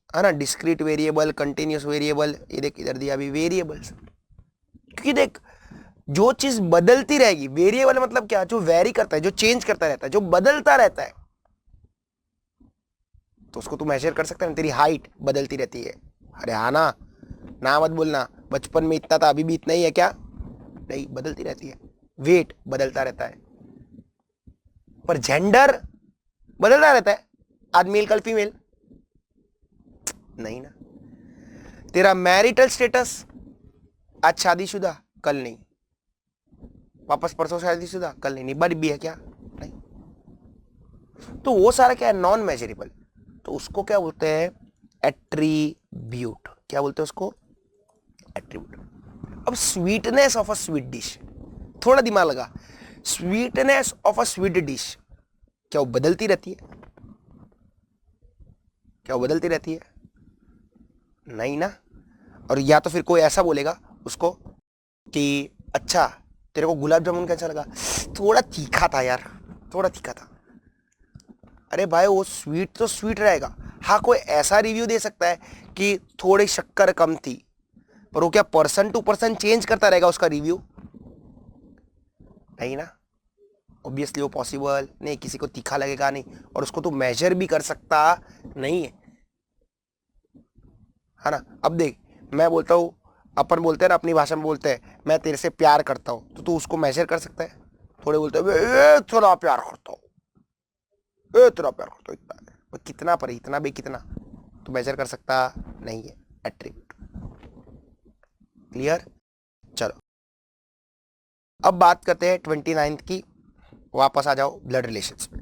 है ना। डिस्क्रीट वेरिएबल, कंटिन्यूस वेरिएबल, ये देख इधर दिया अभी वेरिएबल्स। क्योंकि देख जो चीज बदलती रहेगी, वेरिएबल मतलब क्या? जो वेरी करता है, जो चेंज करता रहता है, जो बदलता रहता है, तो उसको तू मेजर कर सकता है ना। तेरी हाइट बदलती रहती है, अरे हाँ ना, ना मत बोलना बचपन में इतना था अभी भी इतना ही है क्या? नहीं, बदलती रहती है। वेट बदलता रहता है, पर जेंडर बदलता रहता है, आज मेल कल फीमेल नहीं ना। तेरा मैरिटल स्टेटस, आज शादीशुदा कल नहीं, वापस परसों शादीशुदा कल नहीं, निब्बा डिब्बी है क्या? नहीं। तो वो सारा क्या है? Non measurable. तो उसको क्या बोलते हैं? एट्रीब्यूट। क्या बोलते हैं उसको? एट्रीब्यूट। अब sweetness of a sweet dish, थोड़ा दिमाग लगा। Sweetness of a sweet dish क्या वो बदलती रहती है? क्या वो बदलती रहती है? नहीं ना। और या तो फिर कोई ऐसा बोलेगा उसको कि अच्छा तेरे को गुलाब जामुन कैसा लगा? थोड़ा तीखा था यार, थोड़ा तीखा था। अरे भाई वो स्वीट तो स्वीट रहेगा। हाँ, कोई ऐसा रिव्यू दे सकता है कि थोड़ी शक्कर कम थी, पर वो क्या पर्सन टू पर्सन चेंज करता रहेगा उसका रिव्यू? नहीं ना। ऑब्वियसली वो पॉसिबल नहीं, किसी को तीखा लगेगा नहीं, और उसको तो मेजर भी कर सकता नहीं है ना। अब देख, मैं बोलता हूँ, अपन बोलते हैं ना अपनी भाषा में बोलते हैं, मैं तेरे से प्यार करता हूँ, तो तू उसको मेजर कर सकता है? थोड़े बोलते हैं ए थोड़ा प्यार करता हूँ, ए तेरा प्यार करता हूँ इतना, पर कितना, पर इतना भी कितना, तो मेजर कर सकता नहीं है। एट्रीब्यूट। क्लियर? चलो अब बात करते हैं 29th की। वापस आ जाओ ब्लड रिलेशंस में।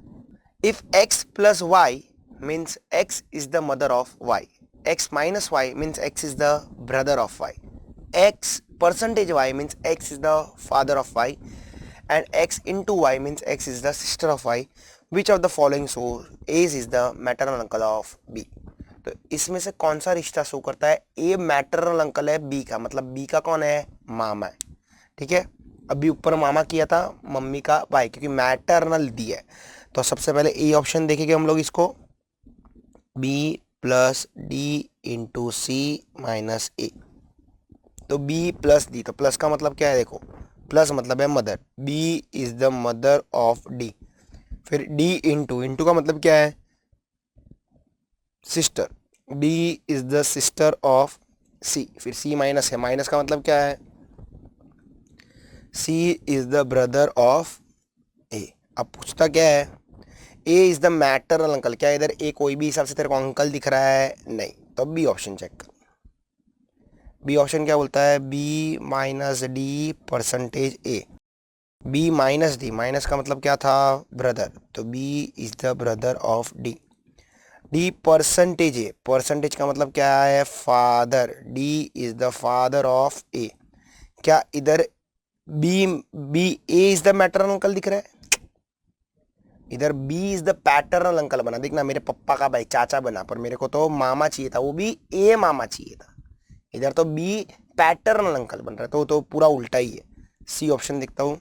If x plus y means x is the mother of y, x minus y means x is the brother of y, x percentage y means x is the father of y, and x into y means x is the sister of y. Which of the following shows A is the maternal uncle of B? तो इसमें से कौन सा रिश्ता show करता है? A maternal uncle है B का, मतलब B का कौन है? मामा है। ठीक है, अभी ऊपर मामा किया था, मम्मी का भाई, क्योंकि मैटरनल दिया है। तो सबसे पहले ए ऑप्शन देखेंगे हम लोग इसको, B प्लस डी इंटू सी माइनस ए। तो B प्लस डी, तो प्लस का मतलब क्या है? देखो, प्लस मतलब है mother, B is the mother of D। फिर D इंटू का मतलब क्या है? Sister, D is the sister of C। फिर C माइनस है, माइनस का मतलब क्या है? C is the brother of A। अब पूछता क्या है? A is the maternal uncle. क्या इधर A कोई भी हिसाब से तेरे को अंकल दिख रहा है? नहीं। तो B ऑप्शन चेक कर। बी ऑप्शन क्या बोलता है? B minus D percentage A। B minus D, minus का मतलब क्या था? ब्रदर, तो B is the brother of D। D percentage A, percentage का मतलब क्या है? Father, D is the father of A। क्या इधर B A is the maternal uncle दिख रहा है? इधर B is the paternal uncle बना। देखना, मेरे पप्पा का भाई चाचा बना, पर मेरे को तो मामा चाहिए था, वो भी A मामा चाहिए था। इधर तो B पैटर्नल अंकल बन रहा है, तो पूरा उल्टा ही है। C ऑप्शन देखता हूं,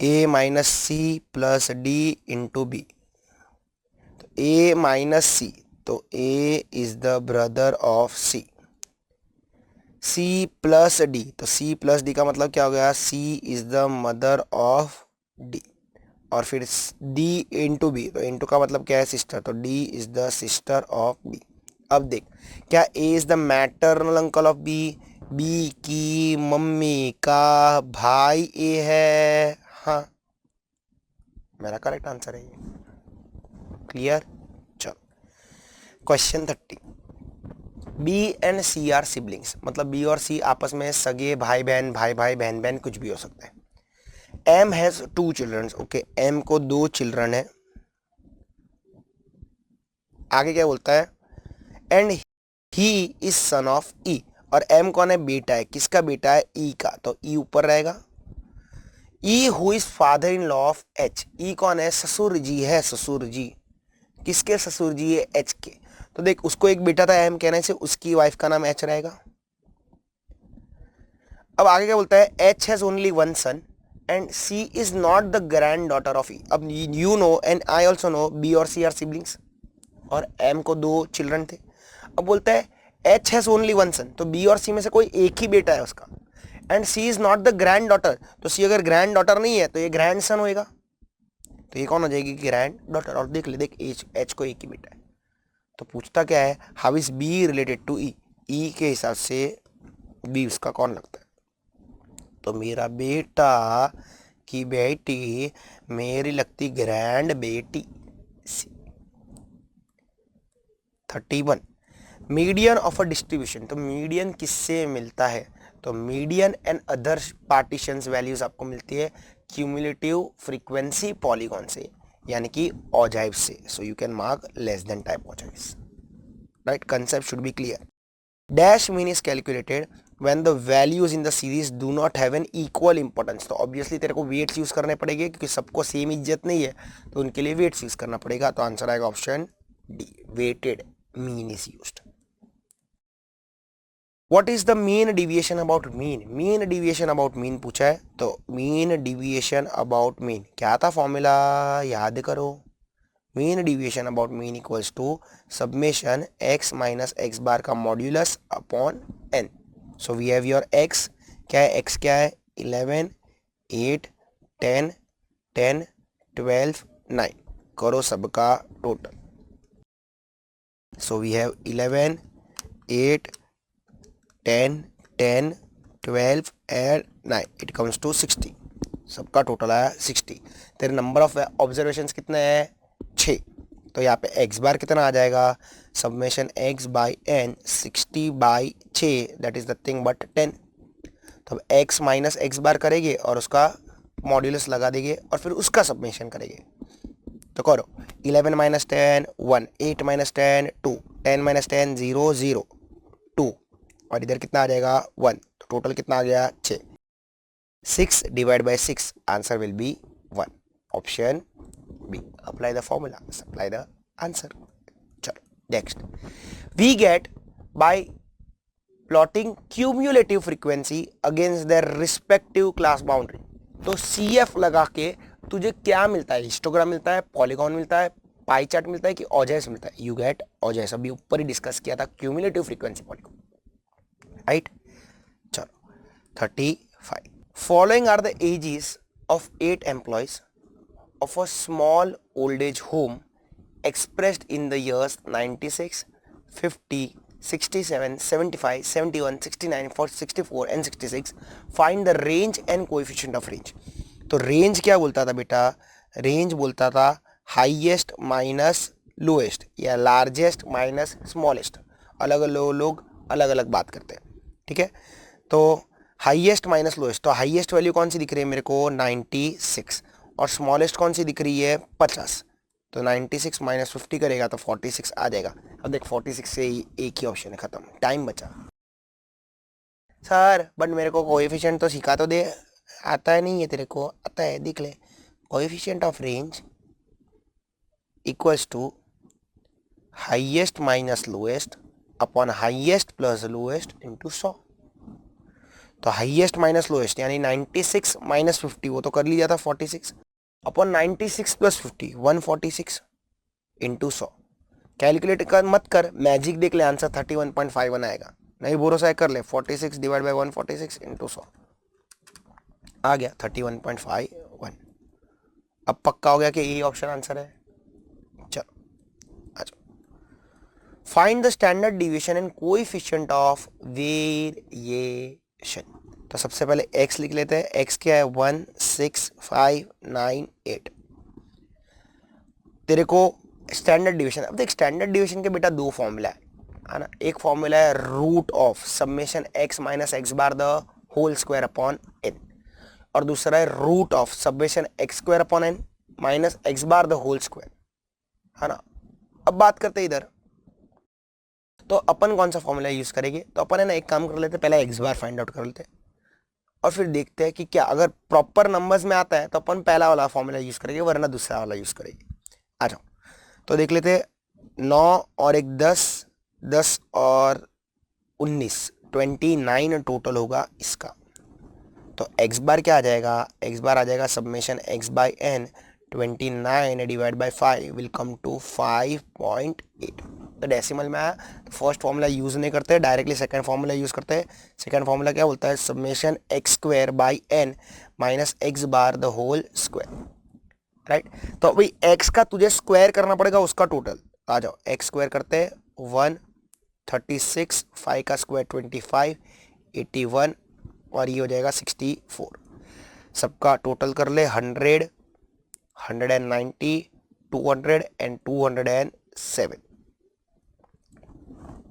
A minus C plus D into B. तो A माइनस सी, तो A is the brother of C। C plus D, तो C प्लस डी का मतलब क्या हो गया? C is the mother of D। और फिर D इंटू बी, तो इंटू का मतलब क्या है? सिस्टर, तो D is the sister of B। अब देख, क्या A is the maternal uncle of B? B की मम्मी का भाई A है। हाँ, मेरा करेक्ट आंसर है ये। क्लियर? चलो question 30। B and C are siblings, मतलब बी और सी आपस में सगे भाई बहन, भाई भाई बहन बहन कुछ भी हो सकता है। M has 2 children, okay, M को 2 चिल्ड्रन है। आगे क्या बोलता है, and he is son of E, और एम कौन है, बेटा है, किसका बेटा है, ई का, तो ई ऊपर रहेगा। E who is father in law of H, E कौन है, ससुर जी है, ससुर जी, किसके ससुर जी है, एच के। तो देख उसको एक बेटा था एम कहने से, उसकी वाइफ का नाम एच रहेगा। अब आगे क्या बोलता है, H has only 1 son and C is not the granddaughter of E. अब you know and I also know B और सी आर सिबलिंग्स, और एम को 2 चिल्ड्रन थे। अब बोलता है एच हैज ओनली 1 सन, तो बी और सी में से कोई एक ही बेटा है उसका, and C is not the granddaughter, तो सी अगर ग्रैंड डॉटर नहीं है तो ये ग्रैंड सन होएगा, तो ये कौन हो जाएगी, ग्रैंड डॉटर। और देख ले, देख एच को एक ही बेटा है, तो पूछता क्या है, how is B related to E, E के हिसाब से बी उसका कौन लगता है, तो मेरा बेटा की बेटी मेरी लगती ग्रैंड बेटी। 31, मीडियन ऑफ अ डिस्ट्रीब्यूशन, तो मीडियन किससे मिलता है, तो median and other partitions values आपको मिलती है क्यूमुलेटिव फ्रीक्वेंसी पॉलीगॉन से, यानी कि ऑजाइव से। सो you can mark less than type ogives, right, concept should be clear. Dash mean is calculated when the values in the series do not have an equal importance, तो obviously तेरे को weights use करने पड़ेंगे क्योंकि सबको same इज्जत नहीं है, तो उनके लिए वेट्स यूज करना पड़ेगा, तो आंसर आएगा option D, weighted mean is used. What is the mean deviation about mean, mean deviation about mean पूछा है, तो मीन डिविएशन अबाउट मीन क्या था फॉर्मूला, याद करो, mean deviation about mean equals to summation X minus x bar का modulus upon N. So we have your X, क्या है एक्स, क्या है 11 8 10 10 12 9, करो सबका total. So we have 11 8 10 10 12 and 9, it comes to 60, सबका टोटल आया 60। तेरे नंबर ऑफ ऑब्जर्वेशंस कितने हैं, 6, तो यहाँ पे एक्स बार कितना आ जाएगा, summation X by N 60 by 6, that is nothing but 10। तो अब एक्स माइनस एक्स बार करेंगे और उसका मॉड्यूलस लगा देंगे और फिर उसका सब्मेशन करेंगे, तो करो 11 माइनस 10 1, 8 माइनस 10 2, 10 माइनस 10 0 0 2, और इधर कितना आ जाएगा 1, तो टोटल कितना आ गया 6, 6 divide by 6, answer will B 1, option B. Apply the formula, supply the answer. चलो next, we get by plotting cumulative frequency against their respective class boundary, तो CF लगा के तुझे क्या मिलता है, हिस्टोग्राम मिलता है, पॉलीगॉन मिलता है, पाई चार्ट मिलता है कि ऑजेस मिलता है, यू गेट ऑजेस, अभी ऊपर ही डिस्कस किया था क्यूमुलेटिव फ्रीक्वेंसी पॉलीगॉन, राइट। चलो 35, following are the ages of 8 employees of a small old age home expressed in the years 96, 50, 67, 75, 71, 69, 64 and 66, find the range and coefficient of range। तो range क्या बोलता था बेटा, रेंज बोलता था हाईएस्ट माइनस लोएस्ट या largest minus smallest, अलग अलग लोग अलग अलग बात करते हैं, ठीक है। तो हाईएस्ट माइनस लोएस्ट, तो हाईएस्ट वैल्यू कौन सी दिख रही है मेरे को 96, और स्मॉलेस्ट कौन सी दिख रही है 50, तो 96 माइनस 50 करेगा तो 46 आ जाएगा। अब देख 46 से ही एक ही ऑप्शन है, खत्म, टाइम बचा। सर बट मेरे को कोएफिशिएंट तो सिखा तो दे, आता है नहीं है तेरे को, आता है, देख ले, coefficient of range equals to highest minus lowest upon highest plus lowest into 100, तो हाईएस्ट माइनस लोएस्ट यानी 96 माइनस 50, वो तो कर लिया था 46, अपॉन 96 प्लस 50 146 इंटू 100, कैलकुलेट कर मत कर, मैजिक देख ले, आंसर 31.51 आएगा, नहीं भरोसा है कर ले, 46 डिवाइड बाई 146 इंटू 100 आ गया 31.51। अब पक्का हो गया कि यही ऑप्शन आंसर है। चलो आ जाओ, find the standard deviation and coefficient of variation, तो सबसे पहले x लिख लेते हैं, x क्या है 1 6 5 9 8, तेरे को स्टैंडर्ड डिवीजन, अब देख स्टैंडर्ड डिवीजन के बेटा दो फॉर्मूला है, है ना, एक फॉर्मूला है root of summation x minus x bar the whole square upon n, और दूसरा है root of summation x square upon n minus x bar the whole square, है ना। अब बात करते हैं इधर, तो अपन कौन सा फॉर्मूला यूज करेंगे, तो अपन है ना एक काम कर लेते हैं, पहले एक्स बार फाइंड आउट कर लेते हैं और फिर देखते हैं कि क्या अगर प्रॉपर नंबर्स में आता है तो अपन पहला वाला फॉर्मूला यूज करेंगे, वरना दूसरा वाला यूज करेंगे। आ जाओ, तो देख लेते हैं, 9 और एक 10, 10 और 19, 29 टोटल होगा इसका। तो एक्स बार क्या आ जाएगा, एक्स बार आ जाएगा summation X by N, 29 divide by 5 will come to 5.8। तो डेसिमल में आया, तो फर्स्ट फॉर्मूला यूज नहीं करते, डायरेक्टली सेकंड फॉर्मूला यूज करते हैं। सेकंड फॉर्मूला क्या बोलता है, summation X square by N minus x bar the whole square, right. तो अभी एक्स का तुझे स्क्वायर करना पड़ेगा उसका टोटल। आ जाओ, एक्स स्क्वायर करते हैं, 136, 5 का स्क्वायर 25, 81 और ये हो जाएगा 64। सबका टोटल कर ले, 100, 190, 200 एंड 207,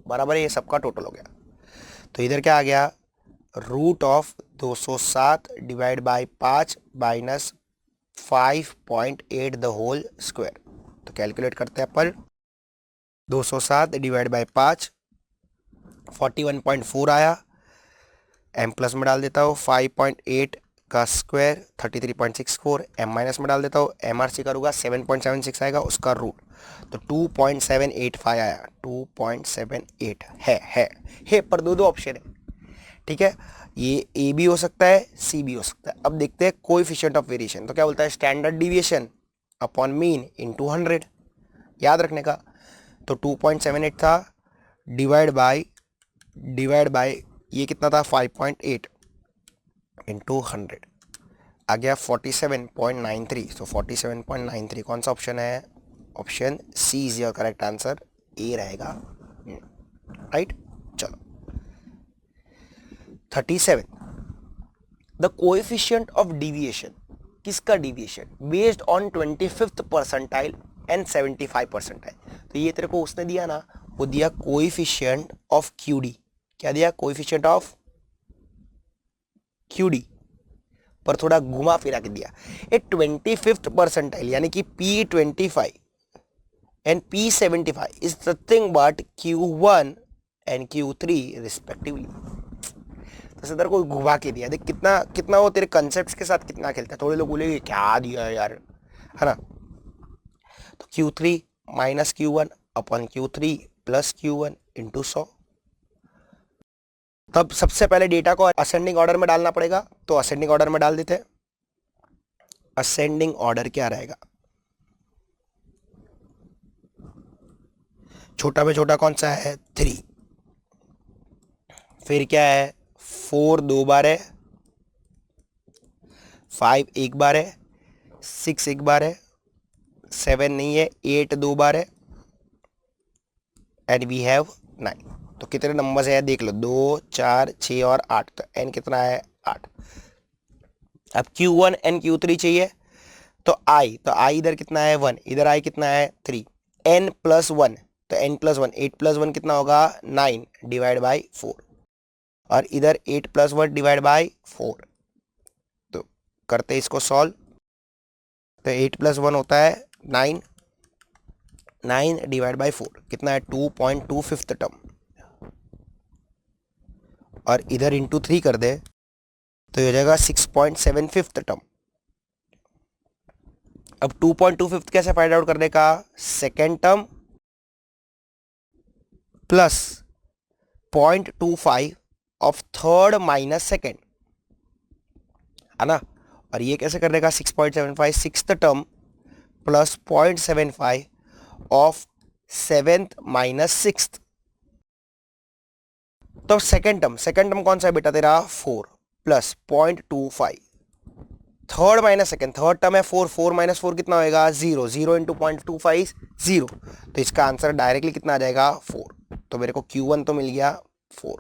बराबर है, ये सबका टोटल हो गया। तो इधर क्या आ गया, root of 207 divide by 5 minus 5.8 the whole square. तो कैलकुलेट करते हैं अपन, 207 डिवाइड बाई 5 41.4 आया, एम प्लस में डाल देता हूँ, 5.8 का स्क्वायर 33.64, एम माइनस में डाल देता हूँ, एम आर सी करूँगा 7.76 आएगा उसका रूट, तो 2.785 आया, 2.78 है पर दो ऑप्शन है, ठीक है। ये ए भी हो सकता है, सी भी हो सकता है। अब देखते हैं कोएफिशिएंट ऑफ वेरिएशन, तो क्या बोलता है, standard deviation upon mean into 100, याद रखने का। तो 2.78 था, डिवाइड बाय ये कितना था, 5.8 इंटू 100 आ गया 47.93। तो 47.93 कौन सा ऑप्शन है, option C is your correct answer, A रहेगा, राइट। चलो 37, द कोएफिशिएंट ऑफ डिविएशन, किसका deviation, based on 25th percentile and 75 percentile. तो ये तेरे को उसने दिया ना, वो दिया कोएफिशिएंट ऑफ क्यूडी, क्या दिया, कोएफिशिएंट ऑफ क्यूडी, पर थोड़ा घुमा फिरा के दिया। ए 25th परसेंटाइल यानी कि P25 and P75 is nothing but Q1 and Q3 respectively. तो इधर को घुमा के दिया, देख कितना कितना वो तेरे कंसेप्ट्स के साथ कितना खेलता है। थोड़े लोग बोलेंगे क्या दिया यार, है ना। तो Q3 minus Q1 upon Q3 plus Q1 into 100। तब सबसे पहले डेटा को असेंडिंग ऑर्डर में डालना पड़ेगा, तो असेंडिंग ऑर्डर में डाल देते हैं। असेंडिंग ऑर्डर क्या रहेगा, छोटा में छोटा कौन सा है, 3, फिर क्या है, 4 2 बार है, 5 एक बार है, 6 एक बार है, 7 नहीं है, 8 2 बार है, एंड वी हैव 9। तो कितने नंबर्स है देख लो, 2 4 6 और 8, तो n कितना है, 8। अब Q1 एंड Q3 चाहिए, तो I इधर कितना है, 1, इधर I कितना है, 3, n प्लस 1, तो n प्लस 1, 8 प्लस 1 कितना होगा, 9 डिवाइड बाई 4, और इधर 8 प्लस 1 डिवाइड बाई 4। तो करते इसको सॉल्व, तो 8 प्लस 1 होता है 9, 9 डिवाइड बाई 4 कितना है, 2.25 टर्म, और इधर इंटू 3 कर दे तो ये हो जाएगा 6.75 टर्म। अब 2.25 कैसे फाइंड आउट करने का, second term plus 0.25 of third minus second, है ना। और ये कैसे करने का, 6.75 sixth term plus 0.75 of seventh minus sixth. तो सेकेंड टर्म कौन सा है बेटा तेरा, 4 plus 0.25, third minus second, third term है 4, 4 माइनस 4 कितना होएगा, 0, 0 इंटू 0.25 0। तो इसका आंसर डायरेक्टली कितना आ जाएगा, 4। तो मेरे को Q1 तो मिल गया 4।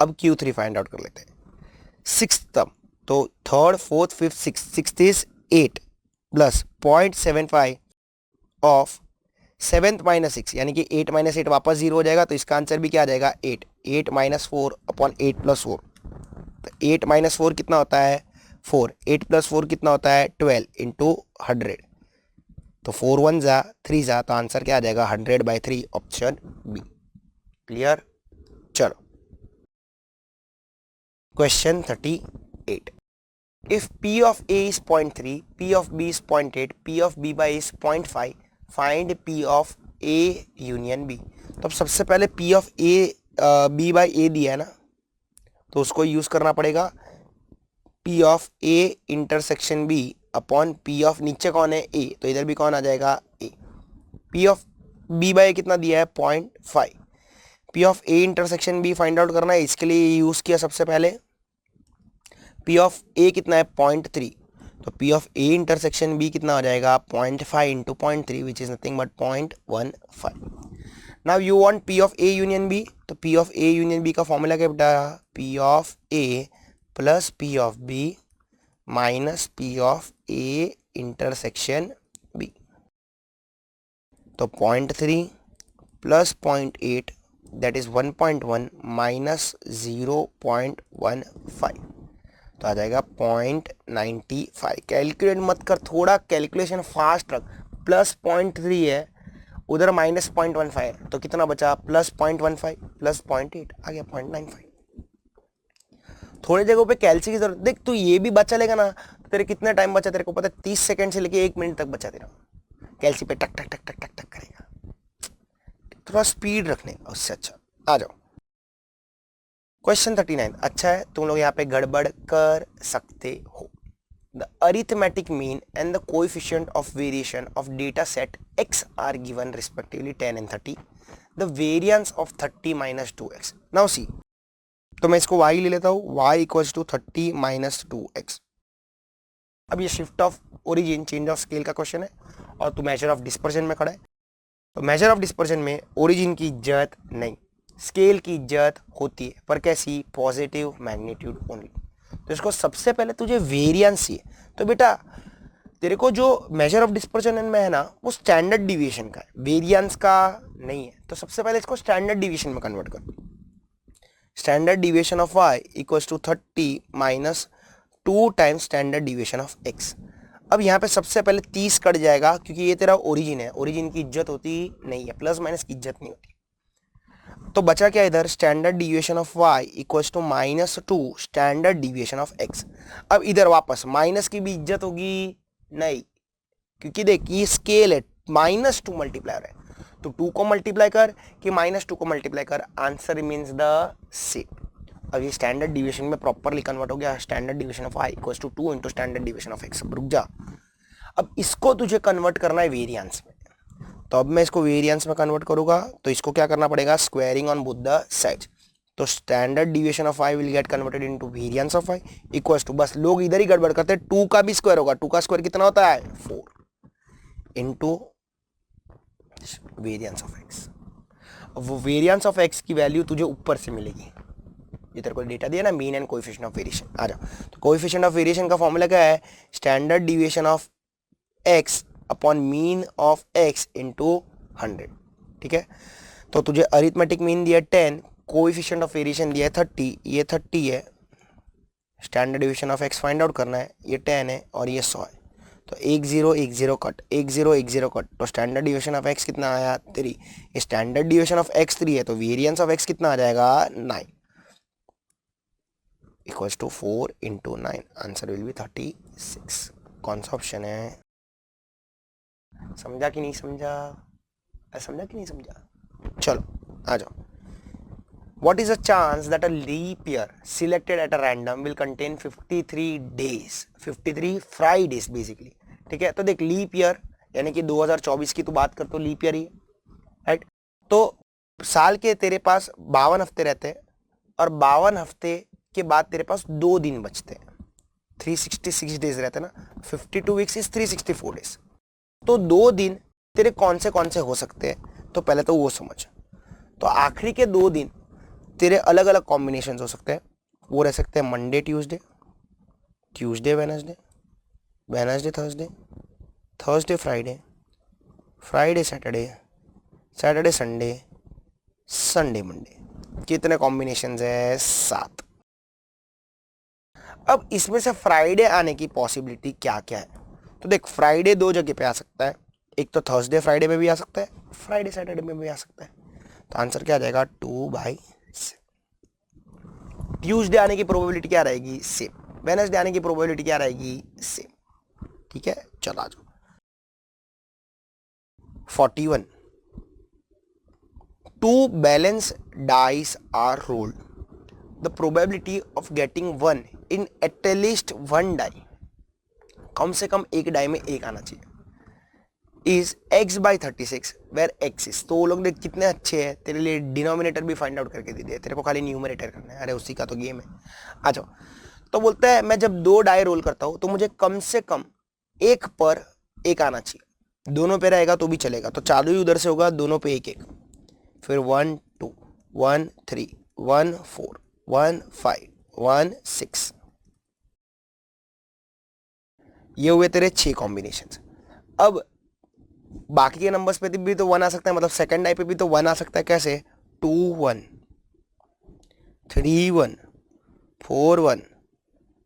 अब Q3 फाइंड आउट कर लेते हैं, सिक्स्थ टर्म, तो third fourth fifth sixth, sixth is 8 plus 0.75 of 7th minus 6 यानी कि 8 माइनस 8 वापस 0 हो जाएगा, तो इसका आंसर भी क्या आ जाएगा 8। 8 माइनस 4 अपॉन 8 प्लस 4, तो 8 माइनस 4 कितना होता है 4, 8 प्लस 4 कितना होता है 12 इंटू 100, तो 4 1 जा 3 जा, तो आंसर क्या आ जाएगा 100/3, ऑप्शन बी। क्लियर। चलो question 38। If P of A is 0.3, P of B is 0.8, P of B by is 0.5, find P of A union B। तो अब सबसे पहले P of A B by A दिया है ना, तो उसको यूज करना पड़ेगा P of A intersection B upon P of नीचे कौन है A, तो इधर भी कौन आ जाएगा A। P of B by A कितना दिया है 0.5, P of A intersection B find out करना है, इसके लिए यूज किया सबसे पहले P ऑफ A कितना है 0.3, तो P of A intersection B कितना हो जाएगा 0.5 into 0.3 which is nothing but 0.15। Now you want P of A union B, तो P of A union B का फॉर्मूला क्या बेटा, P of A plus P of B minus P of A intersection B, तो 0.3 plus 0.8 that is 1.1 minus 0.15, तो आ जाएगा 0.95। Calculate मत कर, थोड़ा कैलकुलेशन फास्ट रख। प्लस 0.3 है, उधर माइनस 0.15 है, तो कितना बचा प्लस 0.15 प्लस 0.8 आ गया 0.95। थोड़ी जगहों पे कैलसी की जरूरत, देख तू ये भी बचा लेगा ना, तो तेरे कितना टाइम बचा तेरे को पता है, 30 सेकंड से लेके 1 मिनट तक बचा तेरा, कैलसी पे टक टक टक टक टक टक करेगा। थोड़ा स्पीड रखने का, उससे अच्छा। आ जाओ क्वेश्चन 39। अच्छा है तुम लोग यहाँ पे गड़बड़ कर सकते हो। The arithmetic mean and the coefficient of variation of data set x are given respectively 10 and 30। The variance of 30 minus 2x। Now see, तो मैं इसको y ले लेता हूँ, y equals to 30 minus 2x। अब ये shift of origin change of scale का question है, और तू मेजर ऑफ डिस्पर्जन में खड़ा है, तो मेजर ऑफ डिस्पर्जन में ओरिजिन की इज्जत नहीं, स्केल की इज्जत होती है, पर कैसी, पॉजिटिव मैग्नीट्यूड ओनली। तो इसको सबसे पहले तुझे वेरिएंस ही है, तो बेटा तेरे को जो मेजर ऑफ डिस्पर्जन में है ना, वो स्टैंडर्ड डिविएशन का है, वेरिएंस का नहीं है। तो सबसे पहले इसको स्टैंडर्ड डिविएशन में कन्वर्ट कर। Standard deviation of y equals to 30 minus 2 times standard deviation of x। अब यहाँ पे सबसे पहले 30 कट जाएगा, क्योंकि ये तेरा ओरिजिन है, ओरिजिन की इज्जत होती नहीं है, प्लस माइनस की इज्जत नहीं होती। तो बचा क्या इधर, standard deviation of y equals to minus 2 standard deviation of x। अब इधर वापस माइनस की भी इज्जत होगी नहीं, क्योंकि देख ये स्केल है, -2 मल्टीप्लायर है, तो 2 को मल्टीप्लाई कर कि -2 को मल्टीप्लाई कर, आंसर मीन्स द सेम। अब ये स्टैंडर्ड डिविएशन में प्रॉपरली कन्वर्ट हो गया, standard deviation of y equals to 2 into standard deviation of x। रुक जा, अब इसको तुझे कन्वर्ट करना है वेरिएंस में, तो अब मैं इसको वेरिएंस में कन्वर्ट करूंगा, तो इसको क्या करना पड़ेगा, squaring on both the sides. तो standard deviation of y will get converted into variance of y equals to, बस लोग इधर ही गड़बड़ करते हैं, 2 का भी स्क्वायर होगा, 2 का स्क्वायर कितना होता है 4 इंटू वेरिएंस ऑफ x। वो वेरिएंस ऑफ x की वैल्यू तुझे ऊपर से मिलेगी, ये तेरे को डेटा दिया ना, mean and coefficient of variation. आ जाओ, तो कोएफिशिएंट ऑफ वेरिएशन का फॉर्मूला क्या है, standard deviation of x upon mean of x into 100। ठीक है, तो तुझे अरिथमेटिक मीन दिया 10, कोएफिशिएंट ऑफ वेरिएशन दिया है 30, ये 30 है, standard deviation of x find out करना है, ये 10 है और ये 100 है, तो 1 0 1 0 कट, 1 0 1 0 कट, तो स्टैंडर्ड डिविएशन ऑफ x कितना आया 3। ये स्टैंडर्ड डिविएशन ऑफ x 3 है, तो वेरिएंस ऑफ x कितना आ जाएगा 9 equals to 4 into 9, answer will be 36। कौन सा ऑप्शन है, समझा कि नहीं समझा, समझा कि नहीं समझा। चलो आ जाओ। What is the chance that a leap year selected at a random will contain 53 days, 53 Fridays basically। ठीक है, तो देख लीप ईयर यानी कि 2024 की तो बात कर, तो लीप ईयर ही है, राइट। तो साल के तेरे पास 52 हफ्ते रहते हैं, और 52 हफ्ते के बाद तेरे पास 2 दिन बचते हैं, 366 डेज रहते हैं ना, 52 वीक्स इज 364 डेज। तो 2 दिन तेरे कौन से हो सकते हैं, तो पहले तो वो समझ। तो आखिरी के 2 दिन तेरे अलग अलग कॉम्बिनेशन हो सकते हैं, वो रह सकते हैं Monday Tuesday, Tuesday Wednesday, Wednesday Thursday, Thursday Friday, Friday Saturday, Saturday Sunday Sunday Monday, कितने कॉम्बिनेशंस है? 7। अब इसमें से फ्राइडे आने की पॉसिबिलिटी क्या क्या है? तो देख, फ्राइडे दो जगह पे आ सकता है, एक तो थर्सडे फ्राइडे में भी आ सकता है, फ्राइडे सैटरडे में भी आ सकता है। तो आंसर क्या आ जाएगा? 2/6। ट्यूसडे आने की प्रोबेबिलिटी क्या रहेगी? सेम। वेडनेसडे आने की प्रोबेबिलिटी क्या रहेगी? सेम। ठीक है, चलो आ जाओ। 41, 2 balanced dice are rolled. The probability of getting one in at least one die, कम से कम एक डाई में एक आना चाहिए, is x/36 where x is, तो वो लोग देख कितने अच्छे हैं, तेरे लिए डिनोमिनेटर भी फाइंड आउट करके दे दिया, तेरे को खाली न्यूमरेटर करना है। अरे उसी का तो गेम है। आ जाओ। तो बोलता है मैं जब 2 डाई रोल करता हूं तो मुझे कम से कम एक पर एक आना चाहिए। दोनों पे रहेगा तो भी चलेगा, तो चालू ही उधर से होगा, दोनों पे एक एक। फिर 1 2 1 3 1 4 1 5 1 6, ये हुए तेरे 6 कॉम्बिनेशन। अब बाकी के नंबर्स पे भी तो 1 आ सकता है, मतलब सेकंड डाई पे भी तो 1 आ सकता है। कैसे? 2 1 3 1 4 1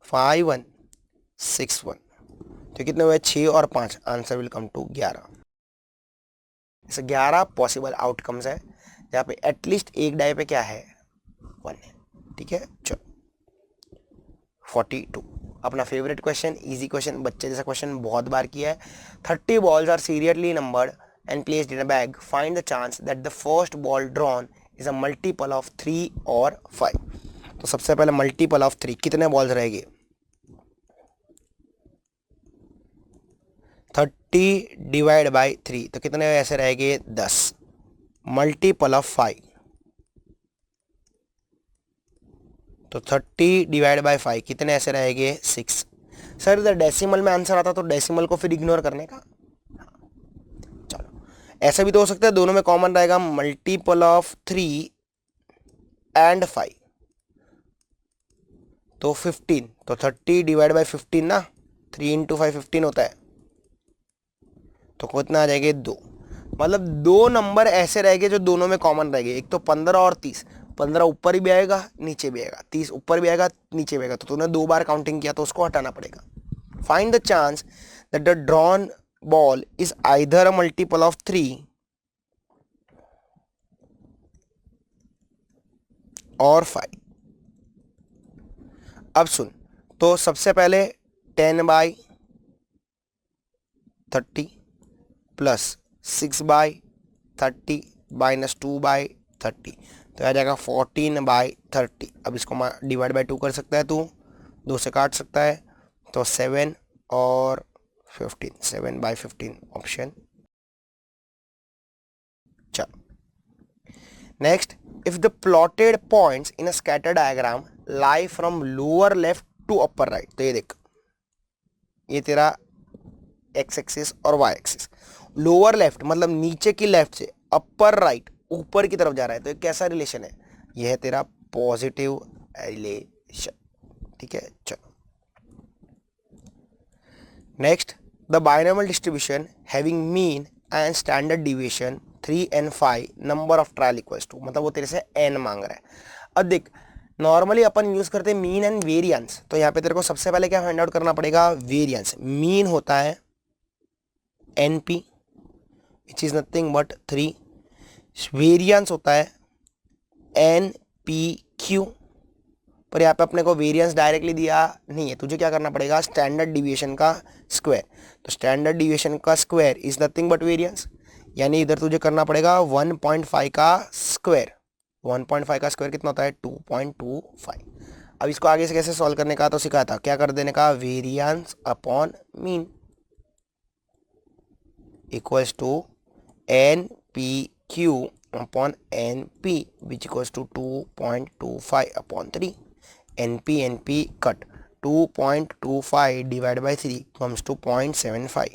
5 1 6 1, तो कितने हुए? 6 और 5, आंसर विल कम टू 11। ऐसे 11 पॉसिबल आउटकम्स है जहाँ पे एटलीस्ट एक डाई पे क्या है? 1 है। ठीक है, चलो 42, अपना फेवरेट क्वेश्चन, इजी क्वेश्चन, बच्चे जैसा क्वेश्चन बहुत बार किया है। 30 balls are serially numbered and placed in a bag. Find the chance that the first ball drawn is a multiple of 3 or 5. तो सबसे पहले मल्टीपल ऑफ 3, कितने बॉल्स रहेंगे? 30 डिवाइड बाई 3, तो कितने ऐसे रहेंगे? 10। मल्टीपल ऑफ 5, तो 30 डिवाइड बाई 5, कितने ऐसे रहेंगे? 6। सर इधर डेसिमल में आंसर आता तो डेसिमल को फिर इग्नोर करने का। चलो ऐसा भी तो हो सकता है, दोनों में कॉमन रहेगा, मल्टीपल ऑफ 3 एंड 5, तो 15, तो 30 डिवाइड बाई 15 ना, 3 इंटू 5 15 होता है, तो कितना आ जाएगा? 2। मतलब दो नंबर ऐसे रहेंगे जो दोनों में कॉमन रहेंगे, एक तो 15 और 30। 15 ऊपर भी आएगा नीचे भी आएगा, 30 ऊपर भी आएगा नीचे भी आएगा, तो तूने 2 बार काउंटिंग किया तो उसको हटाना पड़ेगा। Find the chance that the drawn ball is either a multiple of 3 और 5। अब सुन, तो सबसे पहले 10/30 प्लस 6/30 माइनस 2/30, तो आ जाएगा 14/30। अब इसको डिवाइड बाई 2 कर सकता है तू, 2 से काट सकता है, तो 7 और 15, 7/15 ऑप्शन। चलो next, if the plotted points in a scatter diagram lie from lower left to upper right, तो ये देख, ये तेरा एक्स एक्सिस और वाई एक्सिस। लोअर लेफ्ट मतलब नीचे की लेफ्ट से, अपर राइट ऊपर की तरफ जा रहा है, तो ये कैसा रिलेशन है? यह है तेरा पॉजिटिव रिलेशन। ठीक है, चलो next, the binomial distribution having mean and standard deviation 3 and 5 number of trial equals to, मतलब वो तेरे से n मांग रहा है। अब देख, नॉर्मली अपन यूज करते हैं मीन एंड वेरिएंस, तो यहाँ पे तेरे को सबसे पहले क्या फाइंड आउट करना पड़ेगा? वेरिएंस। मीन होता है NP which is nothing but 3, variance होता है NPQ, पर यहाँ पे अपने को वेरिएंस डायरेक्टली दिया नहीं है, तुझे क्या करना पड़ेगा? स्टैंडर्ड डिविएशन का स्क्वायर। तो स्टैंडर्ड डिविएशन का square is nothing but variance, यानी इधर तुझे करना पड़ेगा 1.5 का स्क्वायर। 1.5 का स्क्वायर कितना होता है? 2.25। अब इसको आगे से कैसे सॉल्व करने का तो सिखाया था, क्या कर देने का? Variance upon mean equals to NPQ upon NP which equals to 2.25 upon 3। NP cut, 2.25 divide by 3 comes to 0.75,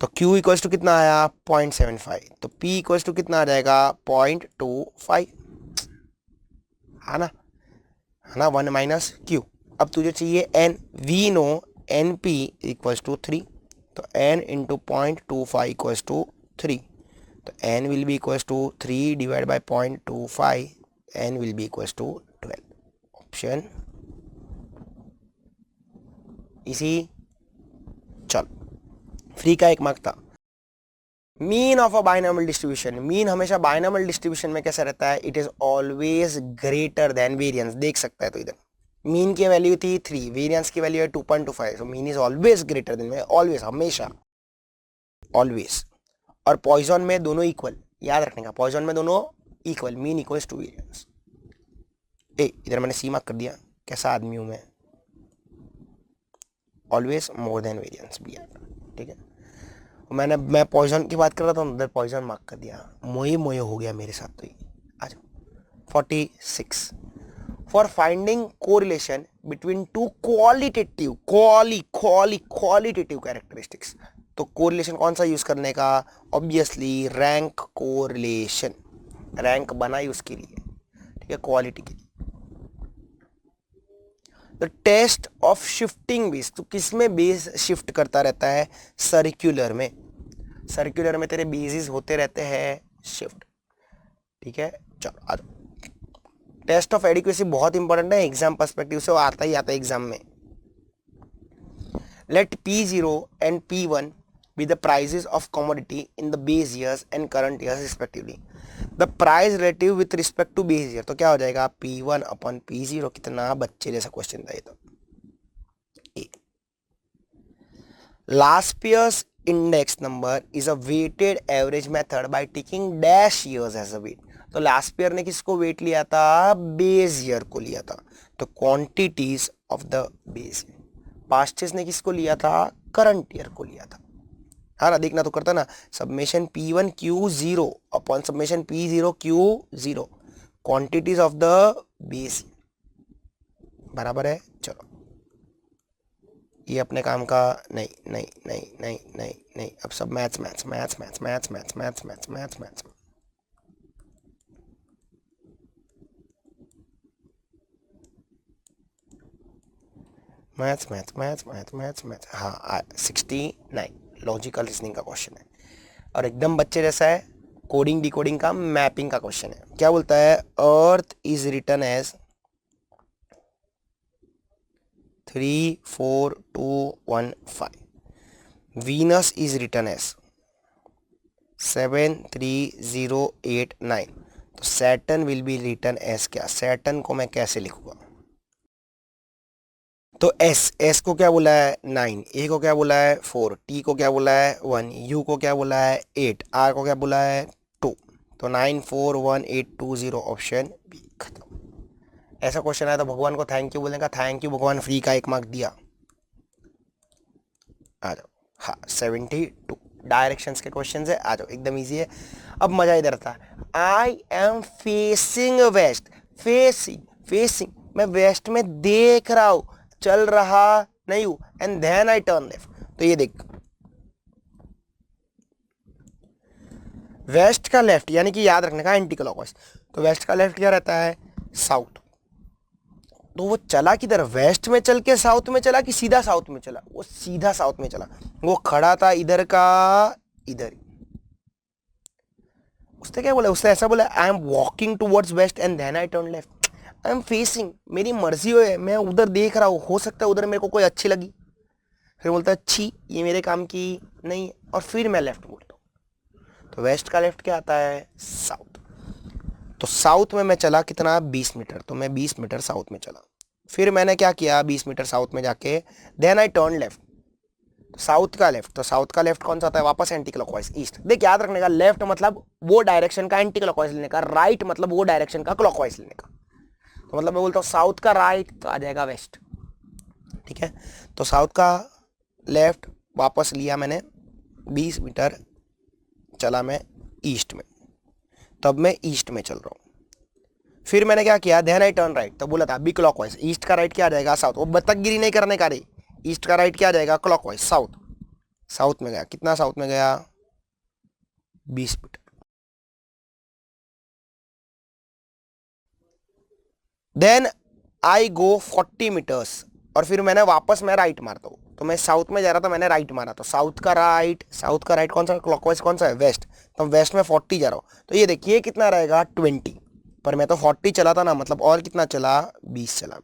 तो Q इक्वल्स टू कितना आया? 0.75, तो P इक्वल्स टू कितना आ जाएगा? 0.25, है ना, 1 माइनस Q। अब तुझे चाहिए N, we know NP equals to 3, तो n इंटू 0.25 इक्वल्स टू 3, तो n will be equals to 3 divide by 0.25, n will be equals to 12, option इसी। चलो फ्री का एक मार्क था। Mean of a binomial distribution, mean हमेशा binomial distribution में कैसा रहता है, it is always greater than variance, देख सकता है तो इधर मीन की वैल्यू थी 3, वेरिएंस की वैल्यू है 2.25, so mean is always greater than, always, हमेशा, ऑलवेज। और पॉइजन में दोनों इक्वल, याद रखने का, पॉइजन में दोनों equal, mean equals to variance. इधर मैंने सी मार्क कर दिया, कैसा आदमी हूं मैं, ऑलवेज मोर देन वेरिएंस भी, ठीक है। मैं पॉइजन की बात कर रहा था, उधर पॉइजन मार्क कर दिया, मोए मोए हो गया मेरे साथ तो ये। आ जाओ 46, for finding correlation between two qualitative qualitative characteristics, तो कोरिलेशन कौन सा यूज करने का, ऑब्वियसली रैंक कोरिलेशन, रैंक बनाई उसके लिए, ठीक है, क्वालिटी के लिए। The test of shifting base, तो किसमें बेस शिफ्ट करता रहता है, सर्कुलर में, सर्कुलर में तेरे बेसिस होते रहते हैं शिफ्ट, ठीक है। चलो आ जाओ, टेस्ट ऑफ एडिक्वेसी बहुत इंपॉर्टेंट है एग्जाम पर्सपेक्टिव से, वो आता ही आता है एग्जाम में। Let P0 and P1 be the prices of commodity in the base years and current years respectively. The price relative with respect to base year, तो क्या हो जाएगा, P1 अपन P0, कितना बच्चे जैसा क्वेश्चन था ये तो। Last year's index number is a weighted average method by taking dash years as a weight, तो लास्ट ईयर ने किसको वेट लिया था, बेस ईयर को लिया था, तो quantities of the base. Past year ने किसको लिया था, करंट ईयर को लिया था। हाँ ना, देखना तो करता ना, summation P1 Q0 upon summation P0 Q0, quantities of the base, बराबर है। चलो ये अपने काम का नहीं नहीं नहीं नहीं नहीं नहीं, अब सब maths maths maths maths maths maths maths maths maths maths maths maths maths maths maths maths, हाँ 69 लॉजिकल रीजनिंग का क्वेश्चन है, और एकदम बच्चे जैसा है, कोडिंग डिकोडिंग का मैपिंग का क्वेश्चन है। क्या बोलता है, Earth is written as 34215, Venus is written as 73089, तो Saturn will be written as क्या, सैटर्न को मैं कैसे लिखूंगा, तो एस को क्या बोला है 9, ए को क्या बोला है 4, टी को क्या बोला है 1, यू को क्या बोला है 8, आर को क्या बोला है 2, तो 941820, ऑप्शन बी, खत्म। ऐसा क्वेश्चन आया तो भगवान को थैंक यू बोलेगा, थैंक यू भगवान, फ्री का एक मार्क दिया। आ जाओ, हाँ 72 डायरेक्शंस के क्वेश्चन है, आ जाओ, एकदम इजी है। अब मजा इधर था, I am facing west, facing मैं वेस्ट में देख रहा हूं, चल रहा नहीं हूं, and then I turn left, तो ये देख वेस्ट का लेफ्ट, यानी कि याद रखने का एंटी क्लॉकवाइज, तो वेस्ट का लेफ्ट क्या रहता है, साउथ, तो वो चला किधर, वेस्ट में चल के साउथ में चला कि सीधा साउथ में चला, वो सीधा साउथ में चला, वो खड़ा था इधर का इधर, उसने क्या बोला, उसने ऐसा बोला, I am walking towards west and then I turn left, I am facing, मेरी मर्जी है, मैं उधर देख रहा हूँ, हो सकता है उधर मेरे को कोई अच्छी लगी, फिर बोलता है अच्छी, ये मेरे काम की नहीं है, और फिर मैं लेफ्ट बोलता हूँ, तो वेस्ट का लेफ्ट क्या आता है, साउथ, तो साउथ में मैं चला कितना 20 मीटर, तो मैं 20 मीटर साउथ में चला, फिर मैंने क्या किया 20 मीटर साउथ में जाके, then I turn left, south का लेफ्ट, तो साउथ का लेफ्ट कौन सा होता है, वापस एंटी क्लॉकवाइज ईस्ट, देख याद रखने का, लेफ्ट मतलब वो डायरेक्शन का एंटी क्लॉकवाइज लेने का, राइट मतलब वो डायरेक्शन का क्लॉकवाइज लेने का, तो मतलब मैं बोलता हूँ साउथ का राइट तो आ जाएगा वेस्ट, ठीक है, तो साउथ का लेफ्ट वापस लिया मैंने, 20 मीटर चला मैं ईस्ट में, तब मैं ईस्ट में चल रहा हूँ, फिर मैंने क्या किया, देन आई टर्न राइट, तो बोला था बी क्लॉकवाइज, ईस्ट का राइट क्या आ जाएगा साउथ, वो बतखगिरी नहीं करने का रे, ईस्ट का राइट क्या आ जाएगा क्लॉकवाइज, साउथ, साउथ में गया, कितना साउथ में गया 20 metre, then I go 40 metres, और फिर मैंने वापस मैं राइट मारता हूँ, तो मैं साउथ में जा रहा था, मैंने राइट मारा, तो साउथ का राइट कौन सा, क्लॉकवाइज कौन सा है, वेस्ट, तो वेस्ट में 40 जा रहा हूँ, तो ये देखिए कितना रहेगा 20, पर मैं तो 40 चला था ना, मतलब और कितना चला, 20 चला मैं,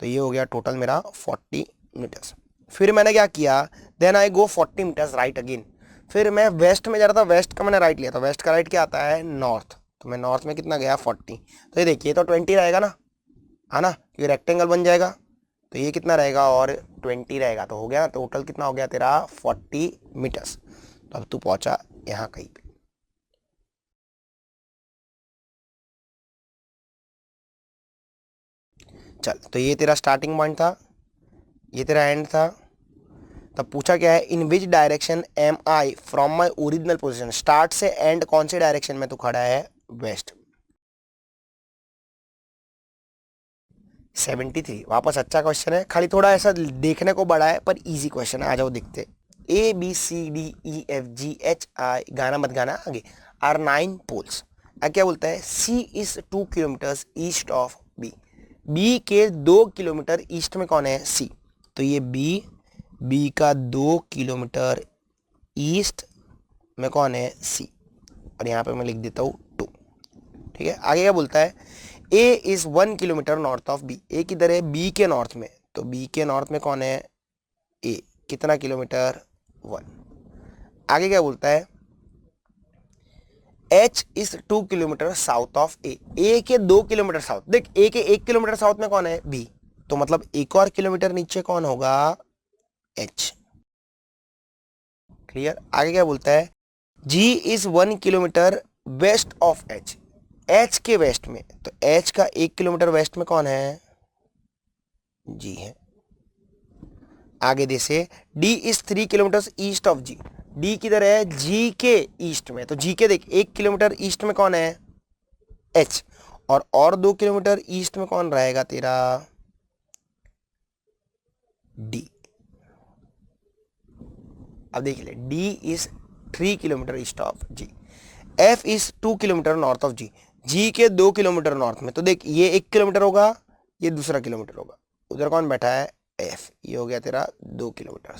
तो ये हो गया टोटल मेरा 40 मीटर्स। फिर मैंने क्या किया, then I go 40 metres right again, फिर मैं वेस्ट में जा रहा था, वेस्ट का मैंने राइट लिया, तो वेस्ट का राइट क्या आता है, नॉर्थ, तो मैं नॉर्थ में कितना गया 40, तो ये देखिए तो 20 रहेगा ना, है ना, ये रेक्टेंगल बन जाएगा, तो ये कितना रहेगा और 20 रहेगा, तो हो गया टोटल कितना हो गया तेरा 40 मीटर्स। तो अब तू पहुंचा यहाँ कहीं पे, चल, तो ये तेरा स्टार्टिंग पॉइंट था, ये तेरा एंड था। तब पूछा क्या है, in which direction am I from my original position, start से एंड कौन से डायरेक्शन में तू खड़ा है, वेस्ट। 73 वापस अच्छा क्वेश्चन है, खाली थोड़ा ऐसा देखने को बड़ा है पर इजी क्वेश्चन है, आ जाओ देखते। ABCDEFGHI, गाना मत गाना आगे, आर 9 पोल्स। क्या बोलता है, C is 2 kilometre east of B, B के 2 किलोमीटर ईस्ट में कौन है, C, तो ये B का 2 किलोमीटर ईस्ट में कौन है, C, और यहाँ पे मैं लिख देता हूँ 2, ठीक है। आगे क्या बोलता है, A is 1 kilometre north of B, A किधर है, B के नॉर्थ में, तो B के नॉर्थ में कौन है, A, कितना किलोमीटर, 1। आगे क्या बोलता है, H is 2 kilometre south of A, A के 2 किलोमीटर साउथ, देख A के 1 किलोमीटर साउथ में कौन है, B, तो मतलब एक और किलोमीटर नीचे कौन होगा, H, क्लियर। आगे क्या बोलता है, G is 1 kilometre west of H, H के वेस्ट में, तो H का 1 किलोमीटर वेस्ट में कौन है, G है। आगे दे से D is 3 kilometre east of G, D किधर है, G के ईस्ट में, तो G के देख 1 किलोमीटर ईस्ट में कौन है, H, और 2 किलोमीटर ईस्ट में कौन रहेगा तेरा, D। अब देख ले, D is 3 kilometre east of G, F is 2 kilometre north of G, G के 2 किलोमीटर नॉर्थ में, तो देख ये 1 किलोमीटर होगा, ये दूसरा किलोमीटर होगा, उधर कौन बैठा है, F, ये हो गया तेरा 2 किलोमीटर।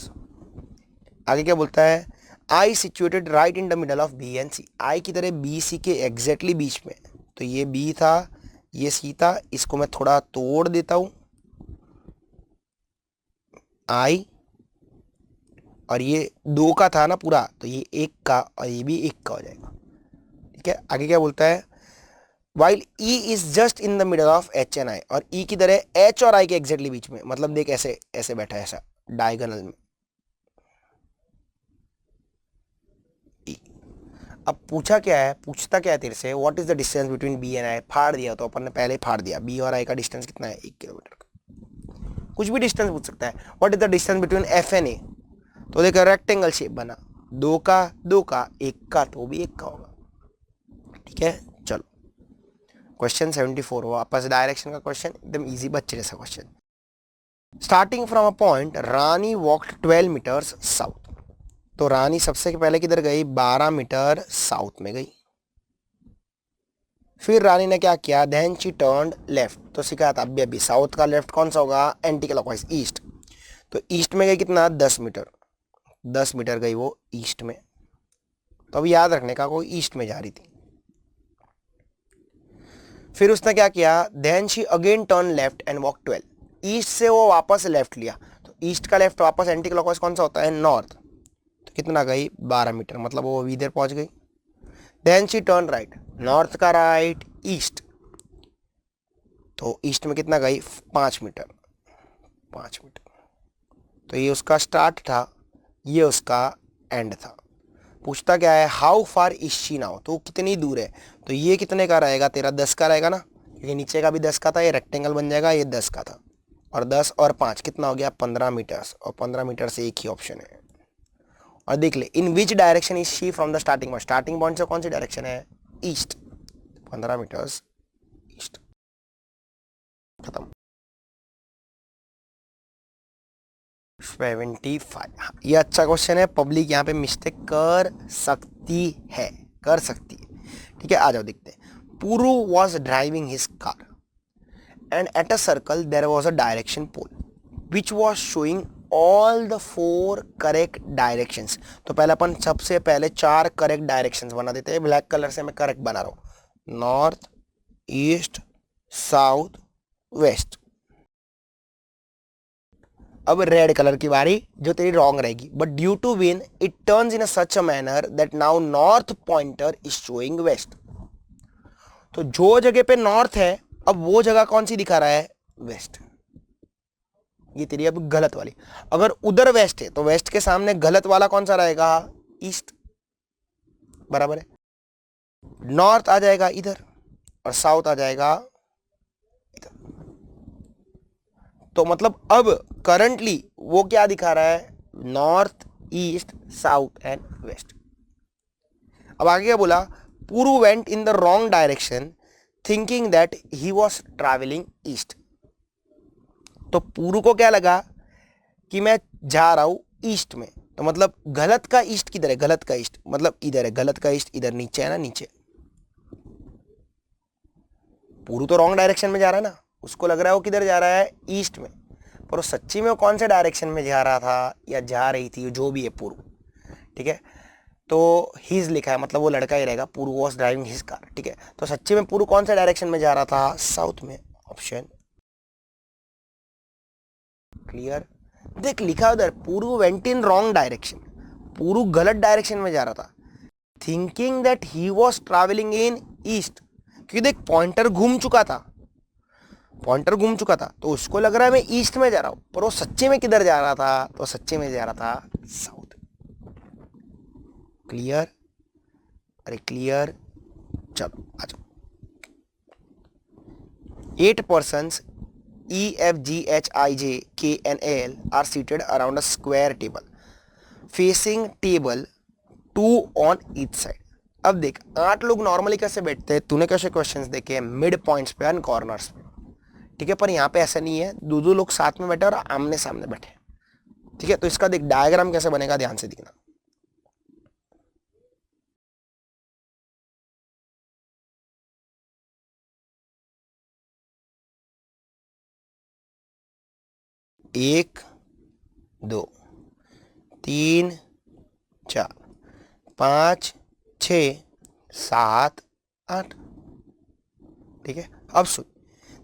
आगे क्या बोलता है, I situated right in the middle of B and C, I की तरह B C के एग्जैक्टली बीच में, तो ये B था, ये C था, इसको मैं थोड़ा तोड़ देता हूं, I, और ये 2 का था ना पूरा, तो ये 1 का और ये भी 1 का हो जाएगा, ठीक है। आगे क्या बोलता है, while E is just in the middle of H and I, और E किधर है, H और I के एग्जैक्टली बीच में, मतलब देख ऐसे ऐसे बैठा है, ऐसा डायगोनल में, E। अब पूछा क्या है, पूछता क्या है तेरे से, what is the distance between B and I, फाड़ दिया, तो अपन ने पहले फाड़ दिया, B और I का डिस्टेंस कितना है, 1 किलोमीटर का, कुछ भी डिस्टेंस पूछ सकता है। What is the distance between F and A, तो देखो रेक्टेंगल शेप बना, 2 का 2 का 1 का, तो भी 1 का होगा, ठीक है। चलो क्वेश्चन 74 वापस डायरेक्शन का क्वेश्चन, एकदम इजी बच्चे जैसा question. Starting from a point Rani walked 12 metres south, तो रानी सबसे पहले किधर गई, 12 मीटर साउथ में गई। फिर रानी ने क्या किया, देन शी टर्न्ड लेफ्ट, तो सिखाया था अभी साउथ का लेफ्ट कौन सा होगा, एंटी क्लॉकवाइज, ईस्ट, तो ईस्ट में गई कितना, 10 मीटर, 10 मीटर गई वो ईस्ट में, तो अब याद रखने का कोई ईस्ट में जा रही थी। फिर उसने क्या किया, then she again turn left and walk 12, east से वो वापस लेफ्ट लिया, तो ईस्ट का लेफ्ट वापस एंटी क्लॉकवाइज कौन सा होता है, नॉर्थ, तो कितना गई, 12 मीटर, मतलब वो अभी इधर पहुंच गई। Then she turn right, north का राइट ईस्ट, तो ईस्ट में कितना गई, 5 मीटर, 5 मीटर, तो ये उसका स्टार्ट था, ये उसका एंड था। पूछता क्या है, how far is she now, तो कितनी दूर है, तो ये कितने का रहेगा तेरा, 10 का रहेगा ना, क्योंकि नीचे का भी 10 का था, ये रेक्टेंगल बन जाएगा, ये 10 का था, और 10 और 5 कितना हो गया, 15 मीटर, और 15 मीटर से एक ही ऑप्शन है। और देख ले, in which direction is she from the starting point, starting point से कौन सी डायरेक्शन है, ईस्ट, 15 मीटर्स ईस्ट, खत्म। 75, ये अच्छा क्वेश्चन है, पब्लिक यहाँ पे मिस्टेक कर सकती है, कर सकती है, ठीक है। आ जाओ देखते हैं। Puru was driving his car and at a circle there was a direction pole which was showing all the 4 correct directions. तो पहले अपन सबसे पहले 4 करेक्ट डायरेक्शंस बना देते हैं। ब्लैक कलर से मैं करेक्ट बना रहा हूं, नॉर्थ, ईस्ट, साउथ, वेस्ट। अब रेड कलर की बारी, जो तेरी रॉन्ग रहेगी, but due to wind it turns in such a manner that now north pointer is showing west. तो जो जगह पे नॉर्थ है, अब वो जगह कौन सी दिखा रहा है? वेस्ट। ये तेरी अब गलत वाली। अगर उधर वेस्ट है तो वेस्ट के सामने गलत वाला कौन सा रहेगा? ईस्ट। बराबर है। नॉर्थ आ जाएगा इधर और साउथ आ जाएगा इधर। तो मतलब अब करंटली वो क्या दिखा रहा है? North, east, south and west. अब आगे क्या बोला? Puru went in the wrong direction thinking that he was travelling east. तो पुरु को क्या लगा कि मैं जा रहा हूं ईस्ट में। तो मतलब गलत का ईस्ट किधर है? गलत का ईस्ट मतलब इधर है। गलत का ईस्ट इधर नीचे है ना, नीचे। पुरु तो रॉन्ग डायरेक्शन में जा रहा है ना, उसको लग रहा है वो किधर जा रहा है? ईस्ट में। पर वो सच्ची में वो कौन से डायरेक्शन में जा रहा था या जा रही थी, जो भी है पुरु, ठीक है। तो हिज लिखा है, मतलब वो लड़का ही रहेगा। पुरु वॉज ड्राइविंग हिज कार, ठीक है। तो सच्ची में पुरु कौन से डायरेक्शन में जा रहा था? साउथ में। Option clear. देख लिखा उधर, पुरु वेंट इन रॉन्ग डायरेक्शन। पुरु गलत डायरेक्शन में जा रहा था, thinking that he was travelling in east. क्योंकि देख पॉइंटर घूम चुका था, पॉइंटर घूम चुका था, तो उसको लग रहा है मैं ईस्ट में जा रहा हूं। पर वो सच्चे में किधर जा रहा था? तो सच्चे में जा रहा था साउथ। क्लियर? अरे क्लियर। चलो आ जाओ। 8 persons E, F, G, H, I, J, K and L are seated around a square table facing table 2 on each side। अब देख 8 लोग नॉर्मली कैसे बैठते हैं, तूने कैसे क्वेश्चंस देखे हैं? मिड पॉइंट्स पे एंड कॉर्नर्स पे, ठीक है। पर यहाँ पे ऐसा नहीं है, दो लोग साथ में बैठे और आमने सामने बैठे, ठीक है। तो इसका देख डायग्राम कैसे बनेगा, ध्यान से दिखना। एक, दो, तीन, चार, पाँच, छ, सात, आठ, ठीक है। अब सुन,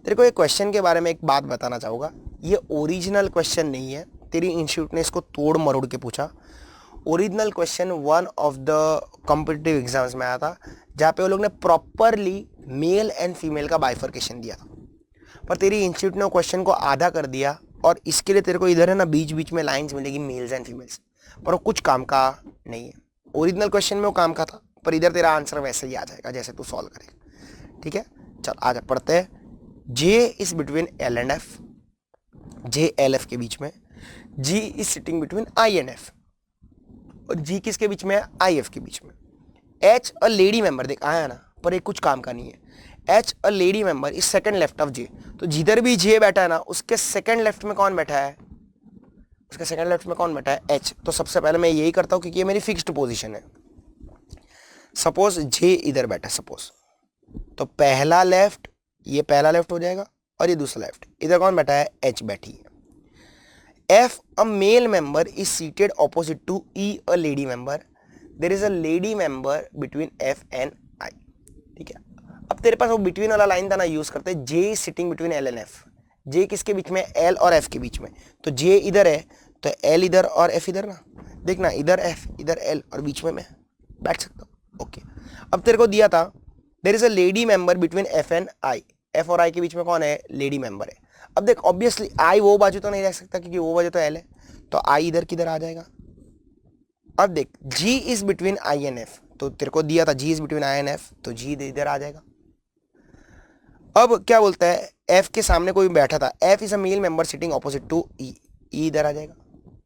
तेरे को एक क्वेश्चन के बारे में एक बात बताना चाहूँगा। ये ओरिजिनल क्वेश्चन नहीं है, तेरी इंस्टीट्यूट ने इसको तोड़ मरोड़ के पूछा। Original question one of the competitive exams में आया था, जहाँ पे वो लोग ने प्रॉपरली मेल एंड फीमेल का बाइफर्केशन दिया था। पर तेरी इंस्टीट्यूट ने क्वेश्चन को आधा कर दिया, और इसके लिए तेरे को इधर है ना बीच बीच में लाइंस मिलेगी मेल्स एंड फीमेल्स, पर वो कुछ काम का नहीं है। ओरिजिनल क्वेश्चन में वो काम का था, पर इधर तेरा आंसर वैसे ही आ जाएगा जैसे तू सॉल्व करेगा, ठीक है। चल आगे पढ़ते हैं। J is between L and F, J L F के बीच में। G is sitting between I and F, और जी किसके बीच में है? आई एफ के बीच में। एच अ लेडी मेंबर, देख आया ना, पर ये कुछ काम का नहीं है। H a lady member is second left of J. तो जिधर भी जे बैठा है ना, उसके सेकंड लेफ्ट में कौन बैठा है? उसके सेकंड लेफ्ट में कौन बैठा है? एच। तो सबसे पहले मैं यही करता हूं क्योंकि ये मेरी फिक्स्ड पोजीशन है। सपोज जे इधर बैठा, सपोज, तो पहला लेफ्ट, ये पहला लेफ्ट हो जाएगा, और ये दूसरा लेफ्ट। इधर कौन बैठा है? एच बैठी है। F a male member is seated opposite to E a lady member. There is a lady member between F and I, ठीक है। अब तेरे पास वो बिटवीन वाला लाइन था ना, यूज करते हैं। J is sitting between L and F. J किसके बीच में? एल और एफ के बीच में। तो जे इधर है तो एल इधर और एफ इधर ना, देखना इधर एफ इधर एल और बीच में मैं बैठ सकता हूँ, ओके। अब तेरे को दिया था there is a lady member between F and I. F और आई के बीच में कौन है? लेडी मेंबर है। अब देख ऑब्वियसली आई वो बाजू तो नहीं रह सकता क्योंकि वो बाजू तो एल है, तो आई इधर किधर आ जाएगा? अब देख G is between I and F, तो तेरे को दिया था G is between I and F, तो जी इधर आ जाएगा। अब क्या बोलता है? एफ के सामने कोई बैठा था, F is a male member sitting opposite to E, E इधर आ जाएगा।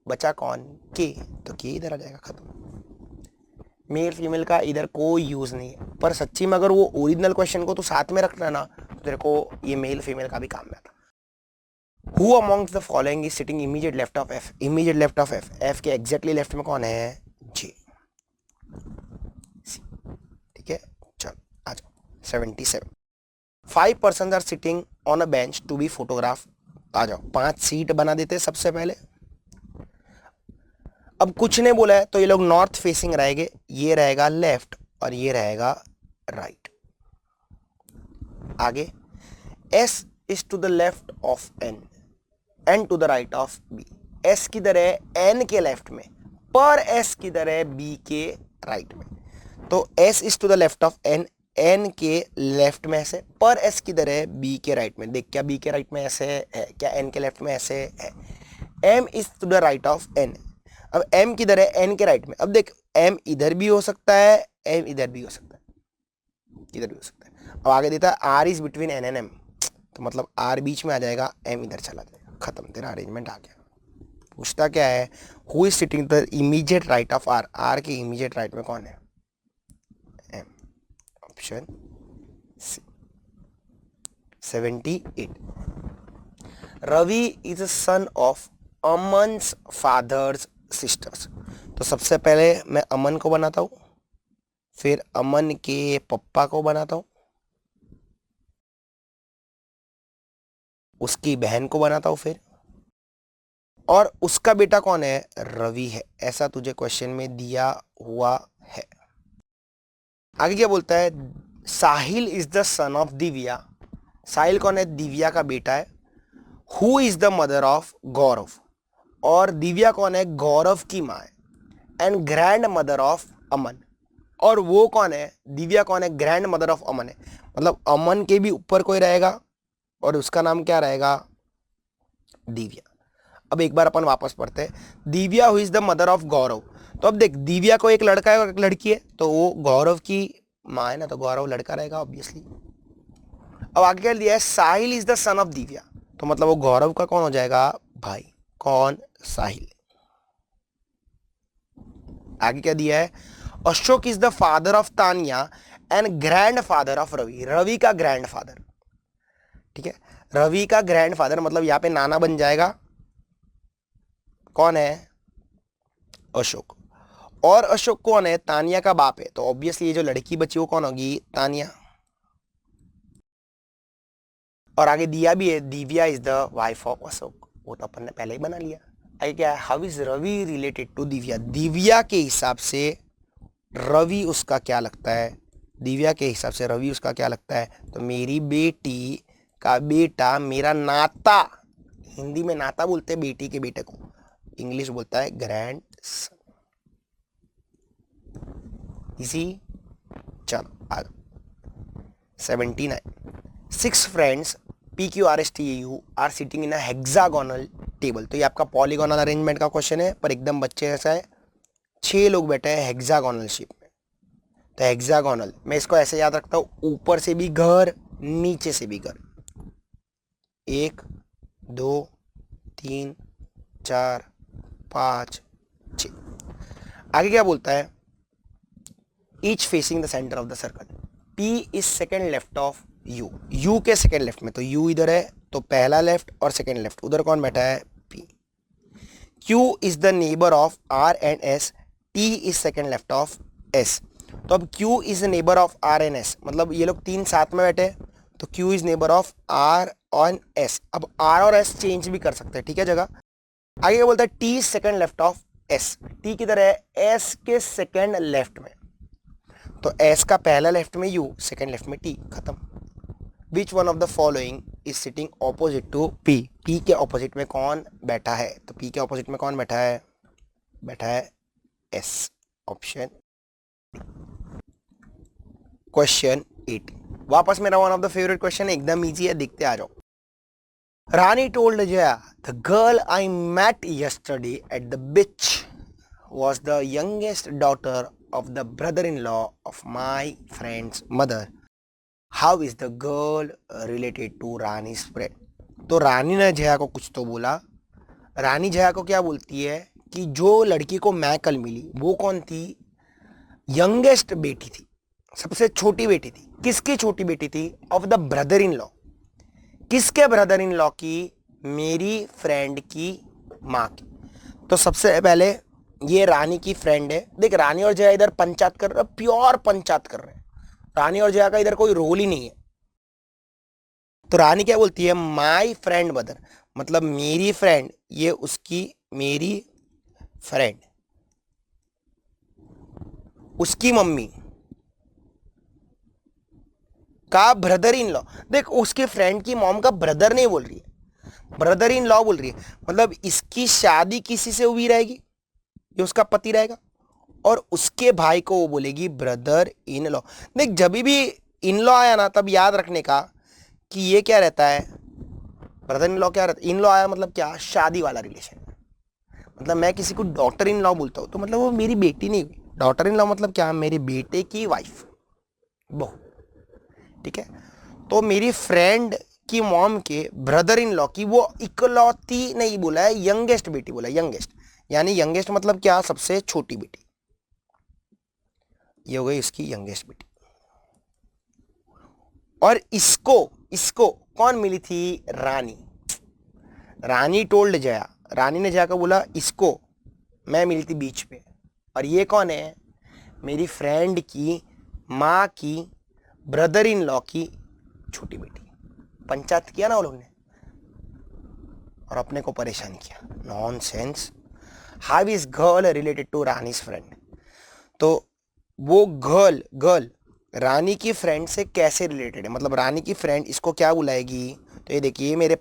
बचा कौन? के, तो के इधर आ जाएगा, खत्म। मेल फीमेल का इधर कोई यूज नहीं है। पर सच्ची में अगर वो ओरिजिनल क्वेश्चन को तो साथ में रखना ना, तो तेरे को ये मेल फीमेल का भी काम में आता। Who amongst the following is sitting immediate left of F? Immediate left of F, F के एग्जैक्टली लेफ्ट में कौन है? जे, ठीक है। चल आ जाओ। 77 5 persons are sitting on a bench to be photograph. आ जाओ, 5 सीट बना देते सबसे पहले। अब कुछ ने बोला है तो ये लोग नॉर्थ फेसिंग रहेंगे, ये रहेगा लेफ्ट और ये रहेगा राइट। आगे S is to the left of N, N to the right of B। S किधर है? N के लेफ्ट में, पर S किधर है? B के राइट में। तो S is to the left of N, N के लेफ्ट में ऐसे, पर S किधर है? B के राइट में। देख, क्या B के राइट में ऐसे है? क्या N के लेफ्ट में ऐसे है? M is to the right of N। अब M किधर है? N के राइट में। अब देख, M इधर भी हो सकता है, M इधर भी हो सकता है, इधर भी हो सकता है। अब आगे देता है R is between N and M, तो मतलब R बीच में आ जाएगा, M इधर चला जाएगा, खत्म, तेरा अरेंजमेंट आ गया। पूछता क्या है? Who is sitting the immediate right of R, R के इमीडिएट राइट में कौन है? M, option C. 78। Ravi is a son of Aman's father's sister's. तो सबसे पहले मैं अमन को बनाता हूं, फिर अमन के पप्पा को बनाता हूं, उसकी बहन को बनाता हूं फिर, और उसका बेटा कौन है? रवि है, ऐसा तुझे क्वेश्चन में दिया हुआ है। आगे क्या बोलता है? Sahil is the son of Divya. Sahil कौन है? दिव्या का बेटा है। Who is the mother of Gaurav, और दिव्या कौन है? गौरव की माँ है। And grandmother of Aman, और वो कौन है? दिव्या कौन है? ग्रैंड मदर ऑफ अमन है। मतलब अमन के भी ऊपर कोई रहेगा और उसका नाम क्या रहेगा? दिव्या। अब एक बार अपन वापस पढ़ते हैं। Divya who is the mother of Gaurav. तो अब देख, दिव्या को एक लड़का है और एक लड़की है, तो वो गौरव की माँ है ना, तो गौरव लड़का रहेगा ऑब्वियसली। अब आगे क्या दिया है? Sahil is the son of Divya, तो मतलब वो गौरव का कौन हो जाएगा? भाई। कौन? साहिल। आगे क्या दिया है? Ashok is the father of Tania and grandfather of Ravi. Ravi का ग्रैंड फादर, ठीक है, रवि का ग्रैंड फादर, मतलब यहां पे नाना बन जाएगा। कौन है? अशोक। और अशोक कौन है? तानिया का बाप है, तो ऑब्वियसली ये जो लड़की बची वो कौन होगी? तानिया। और आगे दिया भी है, Divya is the wife of Ashok, वो तो अपन ने पहले ही बना लिया। आगे क्या है? How is Ravi related to Divya. Divya के हिसाब से रवि उसका क्या लगता है? दिव्या के हिसाब से रवि उसका क्या लगता है? तो मेरी बेटी का बेटा, मेरा नाता, हिंदी में नाता बोलते हैं बेटी के बेटे को, इंग्लिश बोलता है ग्रैंड सन। इसी। चलो आगे 79। 6 friends PQRSTU are sitting in a hexagonal table. तो ये आपका पॉलीगोनल अरेंजमेंट का क्वेश्चन है, पर एकदम बच्चे जैसा है। 6 लोग बैठे हैं हेक्सागोनल शेप में। तो हेक्सागोनल मैं इसको ऐसे याद रखता हूं, ऊपर से भी घर, नीचे से भी घर। 1 2 3 4 5 6। आगे क्या बोलता है? Each facing the centre of the circle. P is second left of U, U के सेकेंड लेफ्ट में, तो U इधर है, तो पहला लेफ्ट और सेकेंड लेफ्ट, उधर कौन बैठा है? P। Q is the neighbour of R and S, T is second left of S। तो अब Q is the neighbour of R and S, मतलब ये लोग तीन साथ में बैठे, तो Q is neighbour of R on S। अब R और S चेंज भी कर सकते हैं, ठीक है जगह। आगे क्या बोलता है? T is second left of S। T किधर है? S के सेकेंड लेफ्ट में, तो S का पहला लेफ्ट में U, सेकेंड लेफ्ट में T, खत्म। Which one of the following is sitting opposite to P। P के ऑपोजिट में कौन बैठा है? तो P के ऑपोजिट में कौन बैठा है? बैठा है S, ऑप्शन। क्वेश्चन 80। वापस मेरा one of the favourite question, एकदम इजी है, देखते आ जाओ। Rani told Jaya, the girl I met yesterday at the beach was the youngest daughter of the brother-in-law of my friend's mother. How is the girl related to Rani's friend? तो रानी ने जया को कुछ तो बोला। रानी जया को क्या बोलती है कि जो लड़की को मैं कल मिली वो कौन थी? यंगेस्ट बेटी थी, सबसे छोटी बेटी थी। किसकी छोटी बेटी थी? Of the brother in law. किसके ब्रदर इन लॉ की? मेरी फ्रेंड की माँ की। तो सबसे पहले ये रानी की फ्रेंड है। देख, रानी और जया इधर पंचायत कर रहे, प्योर पंचायत कर रहे हैं। रानी और जया का इधर कोई रोल ही नहीं है। तो रानी क्या बोलती है? माई फ्रेंड मदर, मतलब मेरी फ्रेंड, ये उसकी मेरी फ्रेंड, उसकी मम्मी का ब्रदर इन लॉ, देख उसके फ्रेंड की मॉम का ब्रदर नहीं बोल रही है, ब्रदर इन लॉ बोल रही है, मतलब इसकी शादी किसी से हुई रहेगी, ये उसका पति रहेगा, और उसके भाई को वो बोलेगी ब्रदर इन लॉ। देख जब भी इन लॉ आया ना, तब याद रखने का कि ये क्या रहता है, ब्रदर इन लॉ क्या रहता है, इन लॉ आया मतलब क्या, शादी वाला रिलेशन। मतलब मैं किसी को डॉटर इन लॉ बोलता हूँ तो मतलब वो मेरी बेटी नहीं हुई, डॉटर इन लॉ मतलब क्या, मेरे बेटे की वाइफ, बहू, ठीक है। तो मेरी फ्रेंड की मॉम के ब्रदर इन लॉ की, वो इकलौती नहीं बोला है, यंगेस्ट बेटी बोला, यंगेस्ट, यानी यंगेस्ट मतलब क्या, सबसे छोटी बेटी, ये हो गई इसकी यंगेस्ट बेटी। और इसको इसको कौन मिली थी, रानी, रानी टोल्ड जया, रानी ने जाकर बोला इसको मैं मिली थी बीच पे, और ये कौन है, मेरी फ्रेंड की माँ की ब्रदर इन लॉ की छोटी बेटी। पंचायत किया ना वो लोग ने, और अपने को परेशान किया, nonsense. How is girl related to Rani's friend, तो वो गर्ल रानी की फ्रेंड से कैसे रिलेटेड है, मतलब रानी की फ्रेंड इसको क्या बुलाएगी, तो ये देखिए, ये मेरे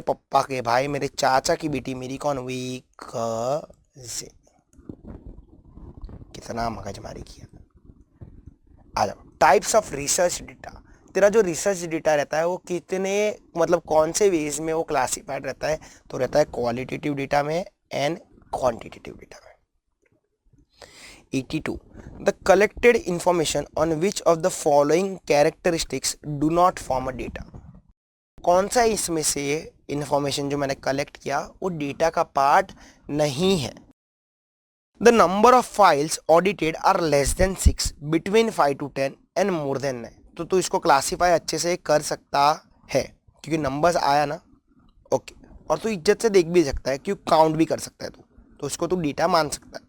पप्पा के भाई, मेरे चाचा की बेटी, मेरी कौन हुई, कजिन। कितना मगजमारी किया। आ जाओ, टाइप्स ऑफ रिसर्च डेटा। तेरा जो रिसर्च डेटा रहता है वो कितने, मतलब कौन से वेज में वो क्लासिफाइड रहता है, तो रहता है क्वालिटेटिव डेटा में एंड क्वांटिटेटिव डेटा में। 82. The collected information on which of the following characteristics do not form a data. कौन सा इसमें से इंफॉर्मेशन जो मैंने कलेक्ट किया वो डेटा का पार्ट नहीं है। The number of files audited are less than 6, between 5 to 10 and more than 9. तो तू इसको क्लासीफाई अच्छे से कर सकता है क्योंकि नंबर्स आया ना, ओके। और तू इज्जत से देख भी सकता है, क्योंकि काउंट भी कर सकता है तू, तो इसको तू डेटा मान सकता है।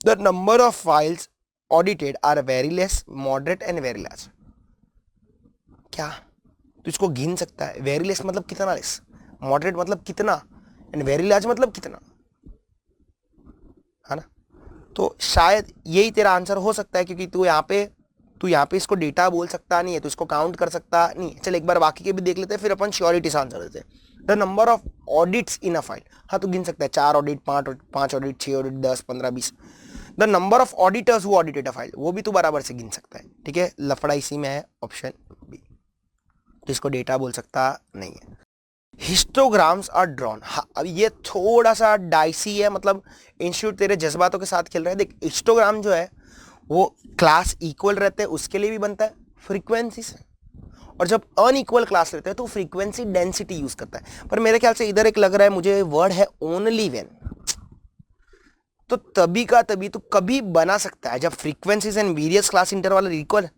The number of files audited are very less, moderate and very large. क्या तो इसको गिन सकता है, वेरी लेस मतलब कितना लेस, मॉडरेट मतलब कितना, एंड वेरी लार्ज मतलब कितना, है ना। तो शायद यही तेरा आंसर हो सकता है, क्योंकि तू यहाँ पे इसको डेटा बोल सकता नहीं है, तो इसको काउंट कर सकता नहीं। चल एक बार बाकी के भी देख लेते हैं, फिर अपन श्योरिटी से आंसर देते हैं। The number of audits in a file, हाँ तू गिन सकता है, 4 audit, 5 audit, 6 audit, 10, 15, 20। The number of auditors who audited a file, वो भी तू बराबर से गिन सकता है, ठीक है। लफड़ा इसी में है, ऑप्शन बी, तो इसको डेटा बोल सकता नहीं है। हिस्टोग्राम्स आर ड्रॉन, हाँ अब ये थोड़ा सा डाइसी है, मतलब इंस्टीट्यूट तेरे जज्बातों के साथ खेल रहा है। देख हिस्टोग्राम जो है वो क्लास इक्वल रहते हैं उसके लिए भी बनता है फ्रीक्वेंसी से, और जब अनइक्वल क्लास रहते हैं तो फ्रीक्वेंसी डेंसिटी यूज करता है। पर मेरे ख्याल से इधर एक लग रहा है मुझे वर्ड है ओनली व्हेन, तो तभी का तभी तो कभी बना सकता है जब frequencies and various class interval equal,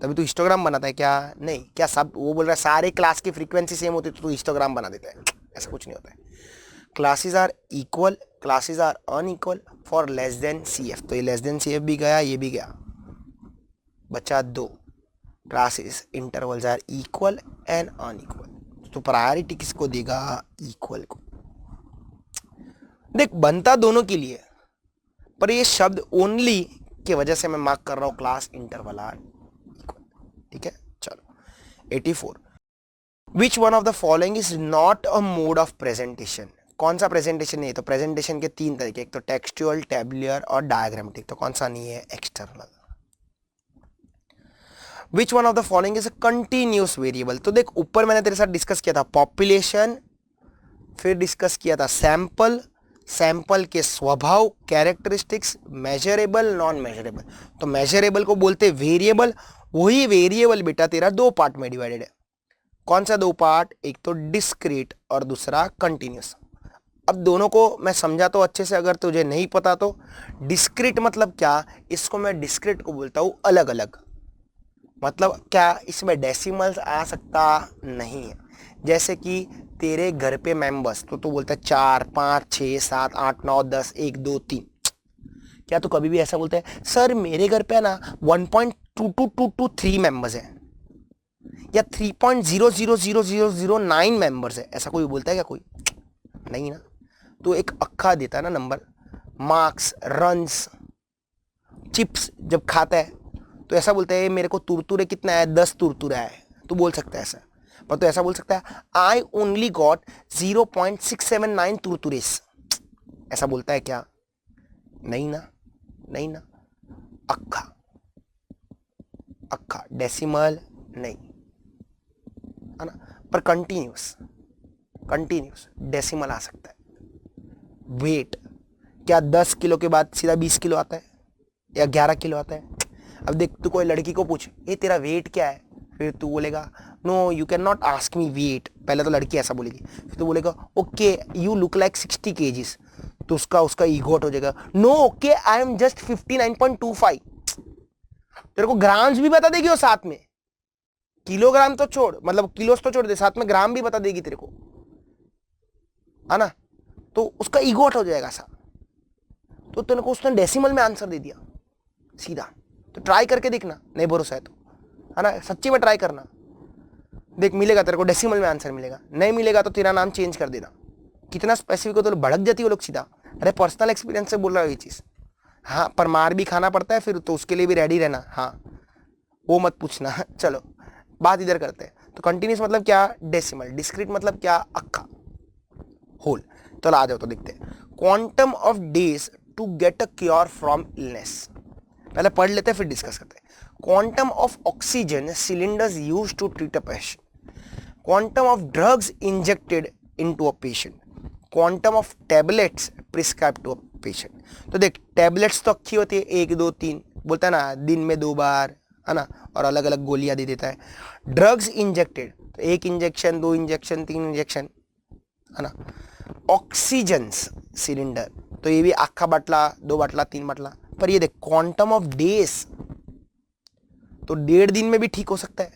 तभी तो हिस्टोग्राम बनाता है क्या, नहीं क्या सब वो बोल रहा है सारे क्लास की फ्रीक्वेंसी सेम होती है तो हिस्टोग्राम बना देता है, ऐसा कुछ नहीं होता है। Classes are equal, classes are unequal for less than C F, तो ये लेस देन सी एफ भी गया, ये भी गया, बचा 2। Classes intervals are equal and unequal, तो प्रायोरिटी किसको देगा, इक्वल को। देख बनता दोनों के लिए, पर ये शब्द ओनली की वजह से मैं मार्क कर रहा हूं क्लास इंटरवल आर इक्वल, ठीक है। चलो 84, विच one of the following is not a mode of presentation, कौन सा प्रेजेंटेशन नहीं है, तो प्रेजेंटेशन के 3 तरीके, एक तो टेक्सचुअल, टैब्यूलर और डायग्रामेटिक, तो कौन सा नहीं है, external. Which one of the following is a continuous variable, तो देख ऊपर मैंने तेरे साथ डिस्कस किया था पॉपुलेशन, फिर डिस्कस किया था सैंपल, सैंपल के स्वभाव, कैरेक्टरिस्टिक्स, मेजरेबल, नॉन मेजरेबल। तो मेजरेबल को बोलते वेरिएबल, वही वेरिएबल बेटा तेरा 2 पार्ट में डिवाइडेड है। कौन सा 2 पार्ट, एक तो डिस्क्रीट और दूसरा कंटिन्यूस। अब दोनों को मैं समझा तो अच्छे से, अगर तुझे नहीं पता तो डिस्क्रीट मतलब क्या, इसको मैं डिस्क्रीट को बोलता हूं अलग अलग, मतलब क्या इसमें डेसिमल्स आ सकता नहीं है। जैसे कि तेरे घर पे मेंबर्स, तो तू बोलता है 4, 5, 6, 7, 8, 9, 10, 1, 2, 3। क्या तू कभी भी ऐसा बोलता है सर मेरे घर पे ना 1.22223 मेंबर्स है या 3.000009 मेंबर्स है, ऐसा कोई बोलता है क्या, कोई नहीं ना। तो एक अक्खा देता है ना नंबर, मार्क्स, रन्स, चिप्स जब खाता है तो ऐसा बोलता है मेरे को तुरतुरे कितना है, 10 तुरतुरा है, तो बोल सकता है ऐसा। पर तो ऐसा बोल सकता है आई ओनली गॉट 0.679 तुरतुरेस, ऐसा बोलता है क्या? नहीं ना, नहीं ना। अक्खा, अक्खा डेसिमल नहीं, है ना। पर कंटिन्यूस, कंटिन्यूस डेसिमल आ सकता है। वेट, क्या 10 किलो के बाद सीधा 20 किलो आता है या 11 किलो आता है? अब देख, तू कोई लड़की को पूछ ये तेरा वेट क्या है, फिर तू बोलेगा no you can not ask me weight, पहले तो लड़की ऐसा बोलेगी, फिर तो बोलेगा okay you look like 60 kgs, तो उसका ईगो हो जाएगा, no okay I am just 59.25। तेरे को ग्राम्स भी बता देगी वो साथ में, किलोग्राम तो छोड़, मतलब किलोस तो छोड़ दे, साथ में ग्राम भी बता देगी तेरे को, है ना। तो उसका ईगो हो जाएगा सा, तो तेरे को उसने डेसिमल में आंसर दे दिया सीधा। तो ट्राई करके देखना, नहीं भरोसा है तो, है ना, सच्ची में ट्राई करना, देख मिलेगा तेरे को, डेसिमल में आंसर मिलेगा। नहीं मिलेगा तो तेरा नाम चेंज कर देना। कितना स्पेसिफिक हो तो भड़क जाती है वो लोग सीधा, अरे पर्सनल एक्सपीरियंस से बोल रहा है ये चीज़। हाँ, पर मार भी खाना पड़ता है फिर, तो उसके लिए भी रेडी रहना, हाँ वो मत पूछना। चलो बात इधर करते हैं। तो कंटिन्यूस मतलब क्या? डेसिमल। डिस्क्रीट मतलब क्या? अक्खा, होल। तो आ जाओ तो देखते हैं। Quantum of days to get a cure from illness, पहले पढ़ लेते हैं फिर डिस्कस करते हैं। Quantum of oxygen cylinders use to treat a patient, quantum of drugs injected into a patient, quantum of tablets prescribe to a patient. तो देख tablets तो अच्छी होती है, 1 2 3 बोलता है ना, दिन में 2 बार, है ना, और अलग अलग गोलियां दे देता है। ड्रग्स इंजेक्टेड तो 1 इंजेक्शन, 2 इंजेक्शन, 3 इंजेक्शन, है ना। ऑक्सीजन सिलेंडर तो ये भी आखा बाटला, 2 बाटला, 3 बाटला। पर ये देख क्वांटम ऑफ डेज, तो 1.5 दिन में भी ठीक हो सकता है,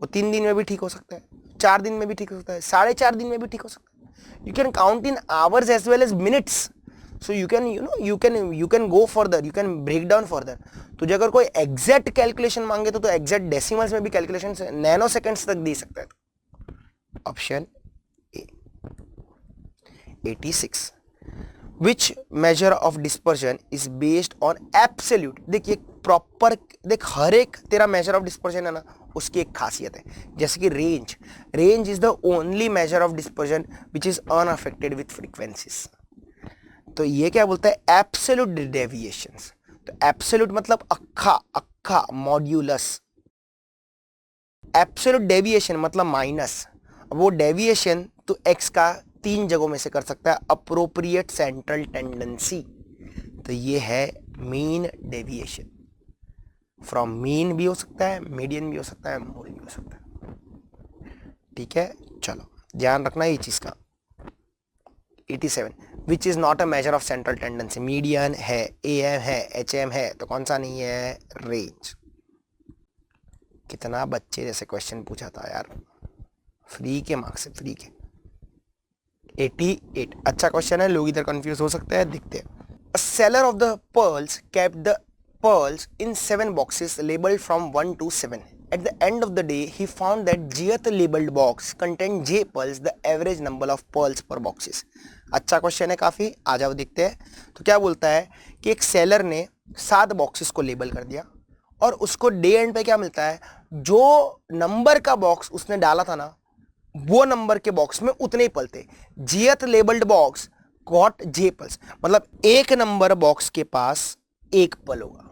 वो 3 दिन में भी ठीक हो सकता है, 4 दिन में भी ठीक हो सकता है, 4.5 दिन में भी ठीक हो सकता है। You can count in hours as well as minutes, so you can you can go further, you can break down further. तुझे अगर कोई एग्जैक्ट कैलकुलेशन मांगे तो एग्जैक्ट डेसिमल्स में भी कैलकुलेशन नैनो सेकेंड्स तक दे सकता है। Option A 86। Which measure of dispersion is based on absolute, देखिए प्रॉपर, देख हर एक तेरा मेजर ऑफ डिस्पर्जन है ना, उसकी एक खासियत है। जैसे कि range, range is the only major of dispersion which is unaffected with frequencies. तो ये क्या बोलता है? Absolute deviations. तो एब्सोल्यूट मतलब अक्खा, अक्खा मॉड्यूलस। एब्सोल्यूट डेविएशन मतलब माइनस, वो डेविएशन तो एक्स का 3 जगहों में से कर सकता है। अप्रोप्रिएट सेंट्रल टेंडेंसी, तो ये है मीन डेविएशन। फ्रॉम मीन भी हो सकता है, मीडियन भी हो सकता है, मोड भी हो सकता है। ठीक है, चलो ध्यान रखना ये चीज का। 87 which is not a measure of central tendency, median है, एएम है, एचएम है, तो कौन सा नहीं है? रेंज। कितना बच्चे जैसे क्वेश्चन पूछा था यार, फ्री के मार्क्स से, फ्री के। 88 अच्छा क्वेश्चन है, लोग इधर कंफ्यूज हो सकते हैं, दिखते हैं। A seller of the pearls kept the pearls in 7 boxes labeled from 1 to 7. At the end of the day, he found that jth labeled box contained j pearls, the average number of pearls per boxes. अच्छा question है काफ़ी, आ जाओ देखते हैं। तो क्या बोलता है कि एक सेलर ने 7 बॉक्सेस को लेबल कर दिया और उसको डे एंड पे क्या मिलता है? जो नंबर का बॉक्स उसने डाला था ना, वो नंबर के बॉक्स में उतने ही पल थे। जीएथ लेबल्ड बॉक्स गॉट जे पल्स, मतलब 1 नंबर बॉक्स के पास 1 पल होगा,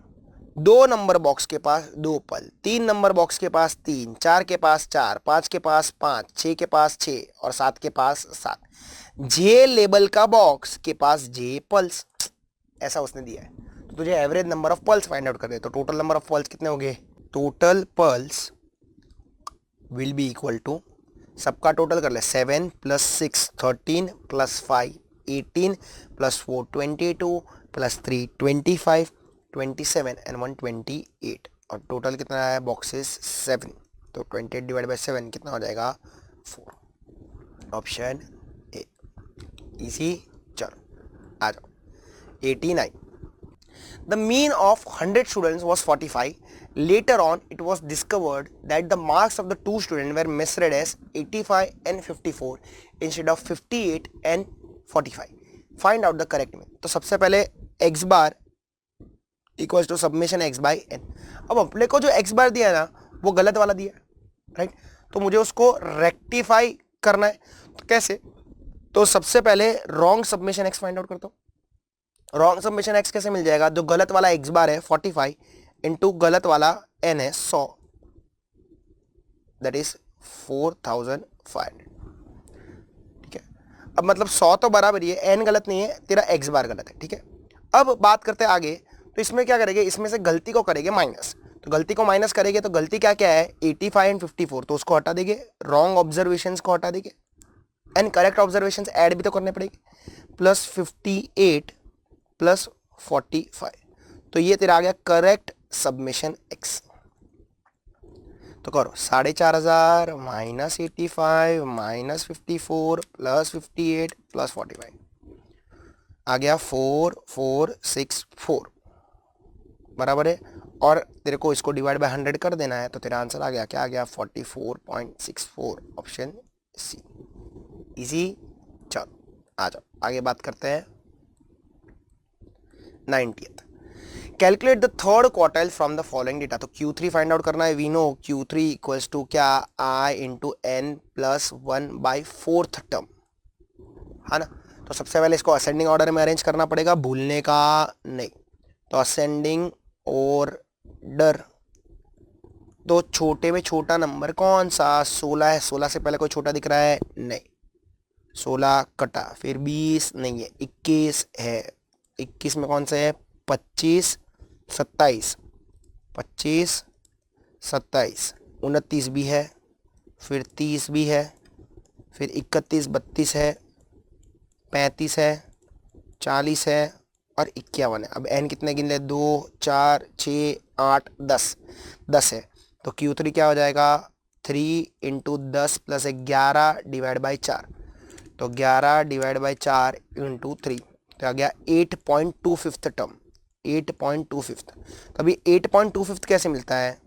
2 नंबर बॉक्स के पास 2 पल, 3 नंबर बॉक्स के पास 3, 4 के पास 4, 5 के पास 5, 6 के पास 6 और 7 के पास 7। जे लेबल का बॉक्स के पास जे पल्स, ऐसा उसने दिया है। तो तुझे average number of pulse find out कर दे। तो टोटल नंबर ऑफ पल्स कितने हो गए? Total pulse will be equal to, सबका टोटल कर ले, 7 + 6 13 + 5 18 + 4 22 + 3 25 27 एंड 1 28, और टोटल कितना है? बॉक्सेस 7, तो 28 / 7 कितना हो जाएगा? 4। Option A, easy. चलो आ जाओ। 89 The mean of 100 students was 45. Later on, it was discovered that the marks of the 2 students were measured as 85 and 54 instead of 58 and 45. Find out the correct mean. तो सबसे पहले x bar equals to summation x by n. अब अपने को जो x बार दिया है ना वो गलत वाला दिया है, राइट, तो मुझे उसको रेक्टिफाई करना है। तो कैसे? तो सबसे पहले wrong submission x find out करता हूँ। रॉन्ग सबमिशन एक्स कैसे मिल जाएगा? जो गलत वाला एक्स बार है 45 इंटू गलत वाला एन है 100, दैट इज 4500। ठीक है, अब मतलब 100 तो बराबर ही है, एन गलत नहीं है, तेरा एक्स बार गलत है। ठीक है, अब बात करते हैं आगे। तो इसमें क्या करेंगे? इसमें से गलती को करेंगे माइनस। तो गलती को माइनस करेंगे तो गलती क्या क्या है? 85 एंड 54, तो उसको हटा देंगे। रॉन्ग ऑब्जर्वेशंस को हटा देंगे एंड करेक्ट ऑब्जर्वेशंस ऐड भी तो करने पड़ेगी। प्लस 58 प्लस 45, तो ये तेरा आ गया करेक्ट सबमिशन एक्स। तो करो 4500 माइनस 85 माइनस 54 प्लस 58 प्लस 45, आ गया 4464 बराबर है। और तेरे को इसको डिवाइड बाय 100 कर देना है, तो तेरा आंसर आ गया, क्या आ गया? 44.64, ऑप्शन सी। इजी। चलो आ जाओ आगे बात करते हैं 90th। Calculate the third quartile from the following data. तो Q3 फाइंड आउट करना है। We know Q3 equals to क्या? I into n plus 1/4 term, है ना। तो सबसे पहले इसको असेंडिंग ऑर्डर में अरेंज करना पड़ेगा, भूलने का नहीं। तो असेंडिंग ऑर्डर, तो छोटे में छोटा नंबर कौन सा? 16 है। 16 से पहले कोई छोटा दिख रहा है? नहीं। 16 कटा, फिर 20 नहीं है, 21 है। 21 में कौन सा है? 25 27, 25 27, 29 भी है, फिर 30 भी है, फिर 31 32 है, 35 है, 40 है और 51 है। अब एन कितने गिन ले? 2 4 6 8 10, 10 है। तो Q3 क्या हो जाएगा? 3 इंटू 10 प्लस 11 डिवाइड बाई 4, तो 11 डिवाइड बाई 4 इंटू 3, तो आ गया 8.25 टर्म, 8.25। तो अभी 8.25 कैसे मिलता है?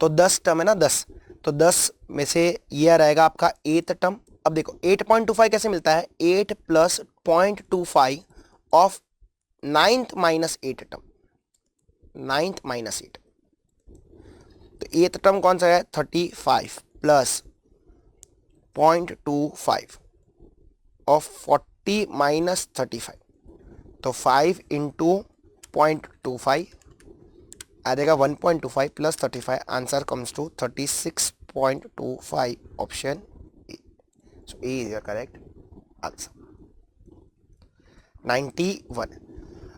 तो 10 टर्म है ना, 10, तो 10 में से ये रहेगा आपका 8th टर्म। अब देखो 8.25 कैसे मिलता है? 8 plus 0.25 of 9th minus 8 term, 9th minus 8, तो 8th टर्म कौन सा है? 35 प्लस 0.25 ऑफ 40 माइनस 35, तो 5 इंटू 0.25 आ जाएगा 1.25 plus 35, answer comes to 36.25, option A. So A is your correct answer. 91.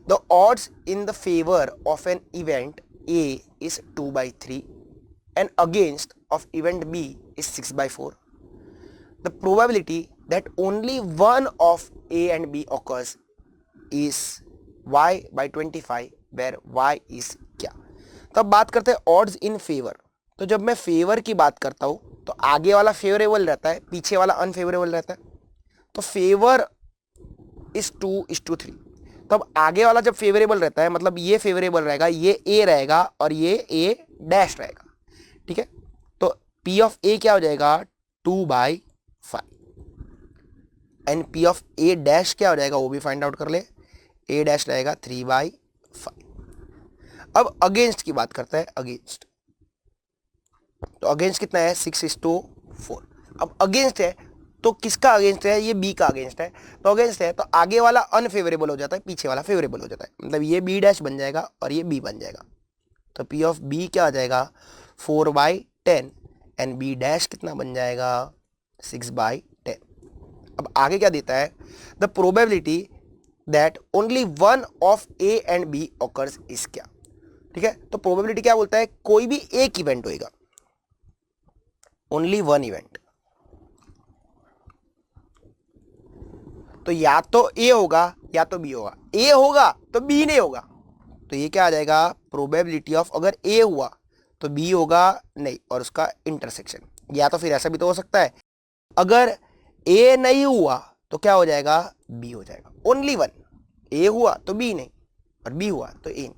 The odds in the favor of an event A is 2/3 and against of event B is 6/4. The probability that only one of A and B occurs is y/25, where y is क्या? तो अब बात करते हैं odds in favor। तो जब मैं favour की बात करता हूं तो आगे वाला फेवरेबल रहता है, पीछे वाला अनफेवरेबल रहता है। तो फेवर इज 2:3, तो अब आगे वाला जब फेवरेबल रहता है मतलब ये फेवरेबल रहेगा, ये ए रहेगा और ये ए डैश रहेगा। ठीक है, तो P ऑफ ए क्या हो जाएगा? 2/5 and P of A dash क्या हो जाएगा वो भी फाइंड आउट कर ले। ए डैश रहेगा 3/5। अब अगेंस्ट की बात करते हैं। अगेंस्ट, तो अगेंस्ट कितना है? 6:4। अब अगेंस्ट है तो किसका अगेंस्ट है? ये बी का अगेंस्ट है। तो अगेंस्ट है तो आगे वाला अनफेवरेबल हो जाता है, पीछे वाला फेवरेबल हो जाता है, मतलब ये बी डैश बन जाएगा और ये बी बन जाएगा। तो P ऑफ बी क्या आ जाएगा? 4/10 एंड बी डैश कितना बन जाएगा? 6/10। अब आगे क्या देता है? The probability that only one of A and B occurs is क्या? ठीक है, तो प्रोबेबिलिटी क्या बोलता है? कोई भी एक इवेंट होएगा, ओनली वन इवेंट। तो या तो ए होगा या तो बी होगा, ए होगा तो बी नहीं होगा। तो ये क्या आ जाएगा? प्रोबेबिलिटी ऑफ अगर ए हुआ तो बी होगा नहीं, और उसका इंटरसेक्शन। या तो फिर ऐसा भी तो हो सकता है, अगर ए नहीं हुआ तो क्या हो जाएगा? बी हो जाएगा। ओनली वन, ए हुआ तो बी नहीं और बी हुआ तो ए नहीं।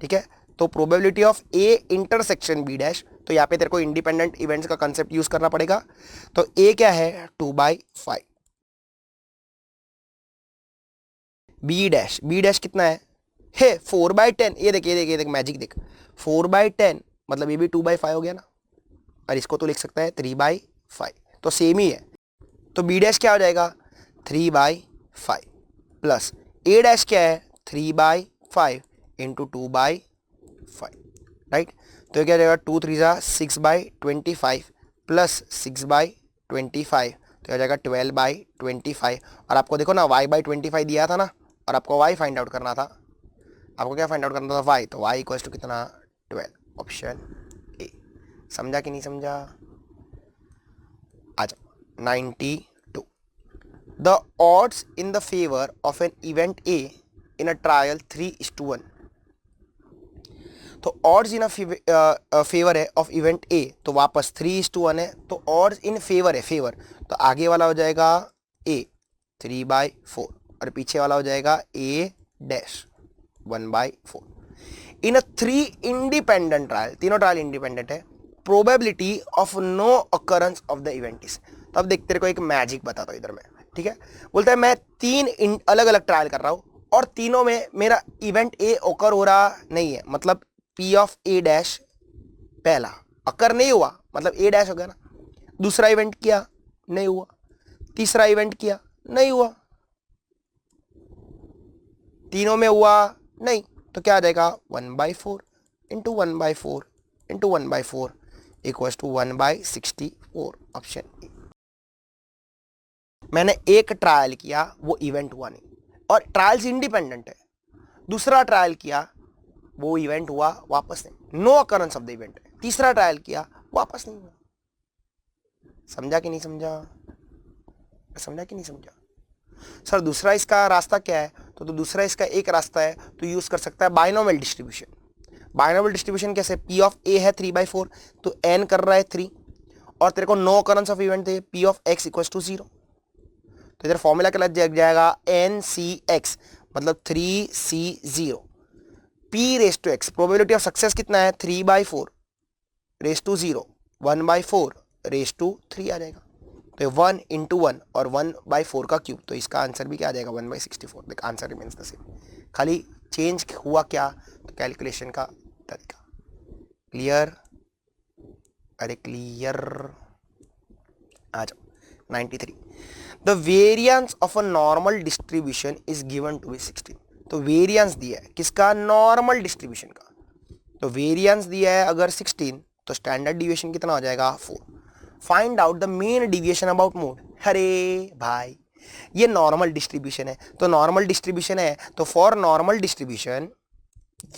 ठीक है, तो probability of A intersection B dash, तो यहाँ पे तेरे को इंडिपेंडेंट इवेंट्स का कंसेप्ट यूज करना पड़ेगा। तो ए क्या है? 2/5। बी डैश, बी डैश कितना है? है 4/10, ये देख ये देख ये देख मैजिक देख, 4/10 मतलब ये भी 2/5 हो गया ना, और इसको तो लिख सकता है 3/5, तो सेम ही है। तो बी डैश क्या हो जाएगा 3/5 प्लस ए डैश क्या है 3/5 इंटू 2/5, राइट। तो ये क्या हो जाएगा 2 3 6/25 प्लस 6/25, तो हो जाएगा 12/25। और आपको देखो ना y/25 दिया था ना, और आपको y फाइंड आउट करना था। आपको क्या फाइंड आउट करना था y, तो y इक्वल टू कितना 12, ऑप्शन ए। समझा कि नहीं समझा? आ जाओ 92। The odds in the favour of an event A in a trial 3:1। तो ऑड्स इन फेवर है ऑफ इवेंट ए, तो वापस 3:1 है, तो ऑड्स इन फेवर है, फेवर तो आगे वाला हो जाएगा ए 3/4 और पीछे वाला हो जाएगा A dash 1/4। In a 3 independent trial, तीनों ट्रायल इंडिपेंडेंट है, probability of no occurrence of the event is. तो अब देख तेरे को एक मैजिक बताता हूँ इधर में, ठीक है। बोलता है मैं 3 अलग अलग ट्रायल कर रहा हूँ और तीनों में मेरा इवेंट ए ओकर हो रहा नहीं है, मतलब पी ऑफ ए डैश पहला अकर नहीं हुआ, मतलब ए डैश हो गया ना। दूसरा इवेंट किया नहीं हुआ, तीसरा इवेंट किया नहीं हुआ, तीनों में हुआ नहीं, तो क्या आ जाएगा 1/4 into 1/4 into 1/4 equals to 1/64, option A. मैंने एक ट्रायल किया वो इवेंट हुआ नहीं, और ट्रायल्स इंडिपेंडेंट है। दूसरा ट्रायल किया वो इवेंट हुआ वापस नहीं, no occurrence of the event है। तीसरा ट्रायल किया वापस नहीं हुआ। समझा कि नहीं समझा? समझा कि नहीं समझा? सर दूसरा इसका रास्ता क्या है? तो दूसरा इसका एक रास्ता है, तो यूज कर सकता है बाइनोमियल डिस्ट्रीब्यूशन। बाइनोमियल डिस्ट्रीब्यूशन कैसे? पी ऑफ ए है 3/4, तो एन कर रहा है 3, और तेरे को नो अकरेंस ऑफ इवेंट है P of X equals to 0। तो इधर फॉर्मूला क्या लग जाएगा एन सी एक्स, मतलब 3C0 P raise to X. Probability of success कितना है 3/4 रेस टू 0, 1/4 रेस टू 3 आ जाएगा। तो 1 इंटू 1 और 1/4 का क्यूब, तो इसका आंसर भी क्या आ जाएगा 1/64। देख आंसर रिमेंस द सेम, खाली चेंज हुआ क्या, तो कैलकुलेशन का तरीका। क्लियर? अरे क्लियर। आ जाओ 93। The variance of a normal distribution is given to be 16। तो वेरियंस दिया है किसका? नॉर्मल डिस्ट्रीब्यूशन का। तो वेरियंस दिया है अगर 16, तो स्टैंडर्ड डिविएशन कितना हो जाएगा 4। Find out the mean deviation about mode. अरे भाई ये नॉर्मल डिस्ट्रीब्यूशन है, तो नॉर्मल डिस्ट्रीब्यूशन है, तो for normal distribution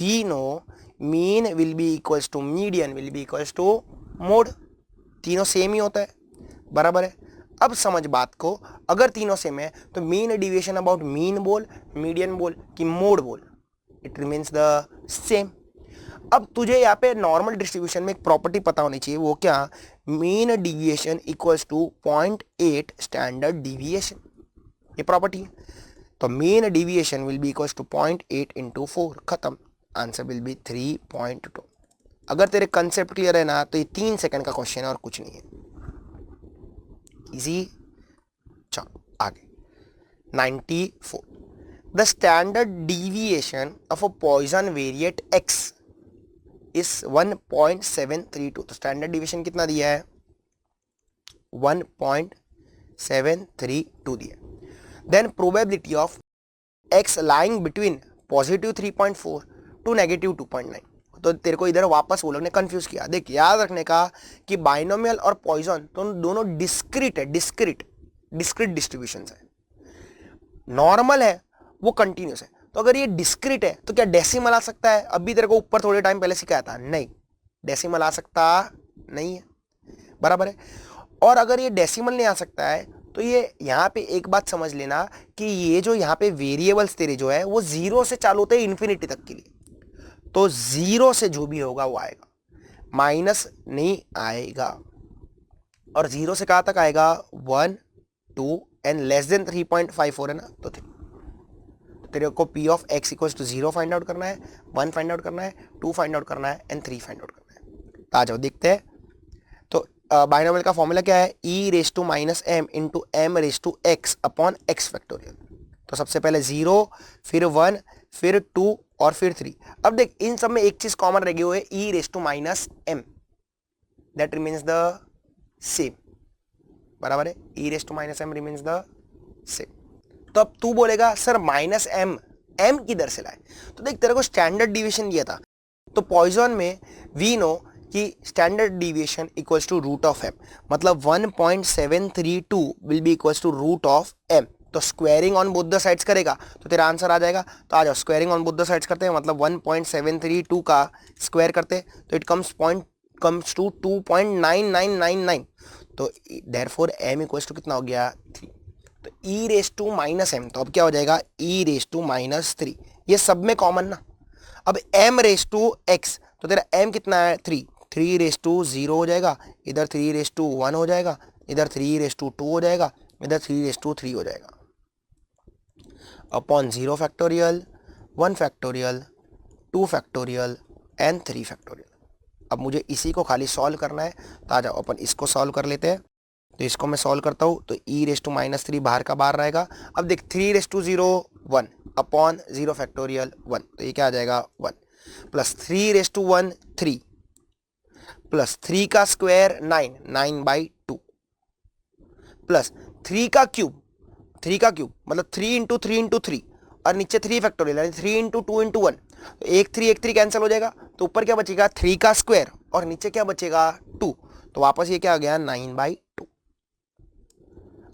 we know mean will be equals to median will be equals to mode. तीनों सेम ही होता है, बराबर है। अब समझ बात को, अगर तीनों सेम है तो मीन डिविएशन अबाउट मीन बोल, मीडियन बोल कि मोड बोल, इट रिमेन्स द सेम। अब तुझे यहाँ पे नॉर्मल डिस्ट्रीब्यूशन में एक प्रॉपर्टी पता होनी चाहिए, वो क्या? Mean deviation equals to 0.8 standard deviation, ये प्रॉपर्टी है। तो mean deviation will be equals to 0.8 into 4, खत्म, आंसर विल बी 3.2। अगर तेरे कंसेप्ट क्लियर है ना, तो ये 3 सेकंड का क्वेश्चन है और कुछ नहीं है, इजी। चलो आगे 94। The standard deviation of a Poisson variate X is 1.732। तो स्टैंडर्ड डिविएशन कितना दिया है 1.732 दिया। Then probability of X lying between +3.4 to -2.9। तो तेरे को इधर वापस वो लोग ने कंफ्यूज किया। देख याद रखने का कि बाइनोमियल और पॉइजन तो दोनों डिस्क्रीट है, डिस्क्रीट डिस्ट्रीब्यूशन है। नॉर्मल है वो कंटिन्यूस है, तो अगर ये डिस्क्रीट है तो क्या डेसिमल आ सकता है? अभी तेरे को ऊपर थोड़े टाइम पहले सिखाया था, नहीं डेसिमल आ सकता नहीं है, बराबर है। और अगर ये डेसिमल नहीं आ सकता है, तो ये यहाँ पे एक बात समझ लेना कि ये जो यहाँ पे वेरिएबल्स तेरे जो है वो 0 से चालू होते हैं इन्फिनिटी तक के लिए, तो 0 से जो भी होगा वो आएगा, माइनस नहीं आएगा। और 0 से कहाँ तक आएगा 1 2 एंड लेस देन 3.54 है ना, तो तेरे को P of X equals to 0 find out करना है, 1 फाइंड आउट करना है, 2 फाइंड आउट करना है एंड 3 फाइंड आउट करना है। तो आ जाओ देखते हैं। तो बाइनोमियल का फॉर्मूला क्या है? e raise to minus m into m raise to x upon x factorial. तो सबसे पहले 0, फिर 1, फिर 2 और फिर 3। अब देख इन सब में एक चीज कॉमन रह गई हुई है E raise to minus M, that remains the same, बराबर है, E raise to minus M remains the same. तो अब तू बोलेगा सर माइनस एम एम किधर से लाए, तो देख तेरे को स्टैंडर्ड डिविएशन दिया था, तो पॉइजन में वी नो कि standard deviation equals to root of M, मतलब 1.732 will be equals to root of M. तो squaring on both the sides करेगा तो तेरा आंसर आ जाएगा। तो आ जाओ squaring on both the sides करते हैं, मतलब 1.732 का स्क्वायर करते तो इट कम्स टू 2.9999। तो देयरफॉर m इक्वल्स टू कितना हो गया 3। तो e raise to minus M, तो अब क्या हो जाएगा e रेस टू माइनस 3, ये सब में कॉमन ना। अब m रेस टू x, तो तेरा m कितना है 3, 3 रेस टू 0 हो जाएगा, इधर 3 रेस टू 1 हो जाएगा, इधर 3 रेस टू 2 हो जाएगा, इधर 3 रेस टू 3 हो जाएगा, upon 0 factorial, 1 factorial, 2 factorial and 3 factorial. अब मुझे इसी को खाली सॉल्व करना है, तो आ जाओ अपन इसको सॉल्व कर लेते हैं। तो इसको मैं सॉल्व करता हूँ, तो e रेस टू माइनस 3 बाहर का बाहर रहेगा। अब देख 3 रेस टू 0 1 अपॉन 0 फैक्टोरियल 1, तो ये क्या आ जाएगा 1, प्लस 3 रेस टू 1 3, प्लस 3 का स्क्वायर 9, 9/2, प्लस 3 का क्यूब, 3 का क्यूब मतलब 3 इंटू 3 इंटू 3, और नीचे 3 फैक्टोरियल यानी 3 इंटू 2 इंटू 1, तो एक 3 कैंसिल हो जाएगा, तो ऊपर क्या बचेगा 3 का स्क्वायर और नीचे क्या बचेगा 2, तो वापस ये क्या आ गया 9/2।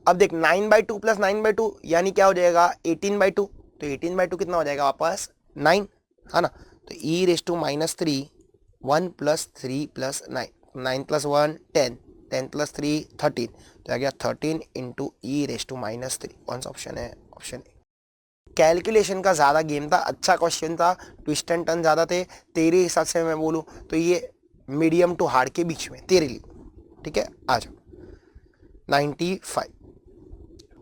अब देख 9/2 प्लस 9/2 यानी क्या हो जाएगा 18/2, तो 18/2 कितना हो जाएगा वापस 9, है ना। तो e raise to minus 3, 1 plus 3 plus 9, 9 plus 1 10, 10 plus 3 13, तो आ गया 13 into e raise to minus 3। कौन सा ऑप्शन है, ऑप्शन ए। कैलकुलेशन का ज़्यादा गेम था, अच्छा क्वेश्चन था, ट्विस्ट एंड टर्न ज़्यादा थे, तेरे हिसाब से मैं बोलूँ तो ये मीडियम टू हार्ड के बीच में तेरे लिए, ठीक है। आ जाओ 95।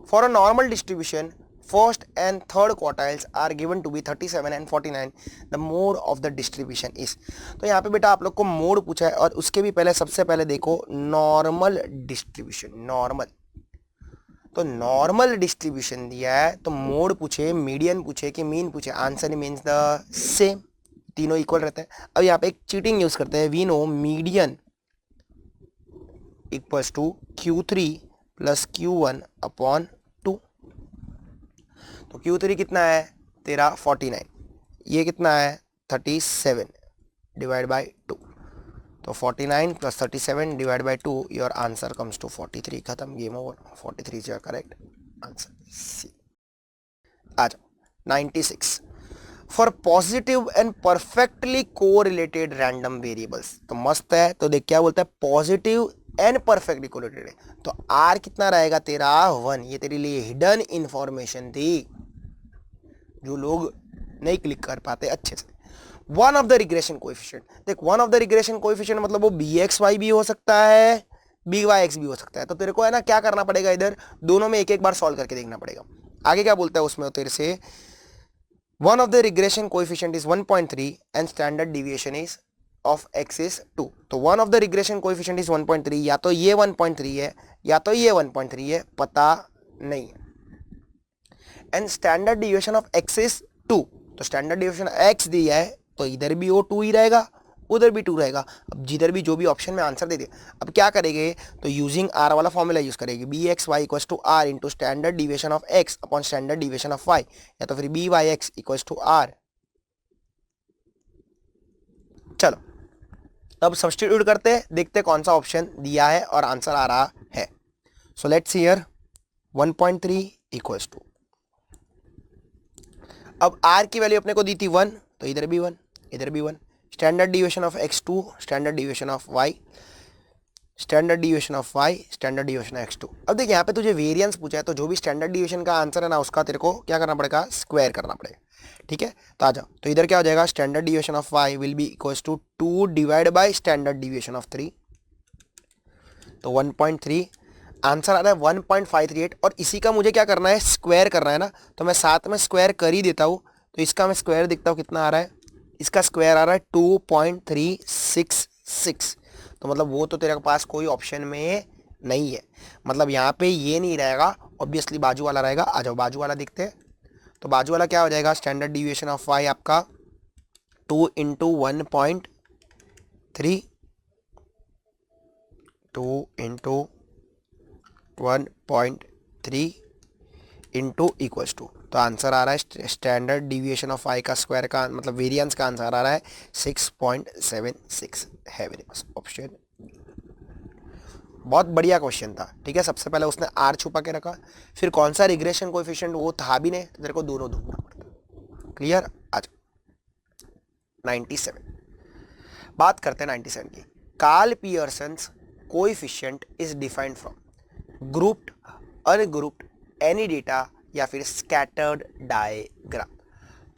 For a normal distribution first and third quartiles are given to be 37 and 49, the mode of the distribution is. तो यहाँ पे बेटा आप लोग को मोड पूछा है, और उसके भी पहले सबसे पहले देखो नॉर्मल डिस्ट्रीब्यूशन, नॉर्मल। तो नॉर्मल डिस्ट्रीब्यूशन दिया है, तो मोड पूछे, मीडियन पूछे कि मीन पूछे, आंसर मीन्स द सेम, तीनों इक्वल रहते हैं। अब यहाँ पे एक चीटिंग यूज करते हैं, we know median equals to Q3 plus Q1 upon 2। तो Q3 कितना है तेरा 49, ये कितना है 37 डिवाइड बाई 2, तो 49 plus 37 divide by 2, your answer comes to 43। खत्म, game over, 43 is your correct answer, C. आ जाओ 96। For positive and perfectly correlated random variables, तो मस्त है। तो देख क्या बोलता है पॉजिटिव एंड परफेक्टली कोरिलेटेड है, तो आर कितना रहेगा तेरा 1। ये तेरे लिए हिडन इंफॉर्मेशन थी जो लोग नहीं क्लिक कर पाते अच्छे से। One of the regression coefficient, देख one of the regression coefficient मतलब वो BXY भी हो सकता है, BYX भी हो सकता है। तो तेरे को है ना क्या करना पड़ेगा, इधर दोनों में एक एक बार सॉल्व करके देखना पड़ेगा। आगे क्या बोलता है उसमें तेरे से, one of the regression coefficient is 1.3 and standard deviation is of x is 2। तो one of the regression coefficient is 1.3, या तो ये 1.3 है या तो ये 1.3 है, पता नहीं है। And standard deviation of x is 2, तो स्टैंडर्ड डिविएशन x दिया है तो इधर भी वो 2 ही रहेगा, उधर भी 2 रहेगा। अब जिधर भी जो भी ऑप्शन में आंसर दे दे, अब क्या करेंगे तो यूजिंग आर वाला फॉर्मूला यूज करेंगे, BXY equals to R into standard deviation of x upon standard deviation of y, या तो फिर BYX इक्वल्स टू आर। चलो अब सब्स्टिट्यूट करते हैं, देखते कौन सा ऑप्शन दिया है और आंसर आ रहा है। So let's see here 1.3 equals to, अब r की वैल्यू अपने को दी थी 1, तो इधर भी 1, इधर भी 1। Standard deviation of x2, standard deviation of y, standard deviation of y, standard deviation of x2। अब देख यहाँ पे तुझे वेरिएंस पूछा है, तो जो भी स्टैंडर्ड डिविएशन का आंसर है ना उसका तेरे को क्या करना पड़ेगा, स्क्वायर करना पड़ेगा, ठीक है। तो आ जाओ, तो इधर क्या हो जाएगा standard deviation of y will be equals to 2 divide by standard deviation of 3, तो 1.3 आंसर आ रहा है 1.538, और इसी का मुझे क्या करना है स्क्वायर करना है ना, तो मैं साथ में स्क्वायर कर ही देता हूँ। तो इसका मैं स्क्वायर देखता हूँ कितना आ रहा है, इसका स्क्वायर आ रहा है 2.366, तो मतलब वो तो तेरे पास कोई ऑप्शन में नहीं है, मतलब यहाँ पे ये नहीं रहेगा, ऑब्वियसली बाजू वाला रहेगा। आ जाओ बाजू वाला देखते हैं, तो बाजू वाला क्या हो जाएगा स्टैंडर्ड डिविएशन ऑफ y आपका 2 into 1.3, 2 into 1.3 into equals to, तो आंसर आ रहा है स्टैंडर्ड डिविएशन ऑफ आई का स्क्वायर का मतलब वेरिएंस का आंसर आ रहा है 6.76 है मेरे पास ऑप्शन। बहुत बढ़िया क्वेश्चन था, ठीक है। सबसे पहले उसने आर छुपा के रखा, फिर कौन सा रिग्रेशन कोएफिशिएंट वो था भी नहीं, तो तेरे को दोनों ढूंढना पड़ता। क्लियर। आज 97 बात करते हैं 97 की। Karl Pearson's coefficient is defined from grouped, ungrouped, any data या फिर स्कैटर्ड डायग्राम।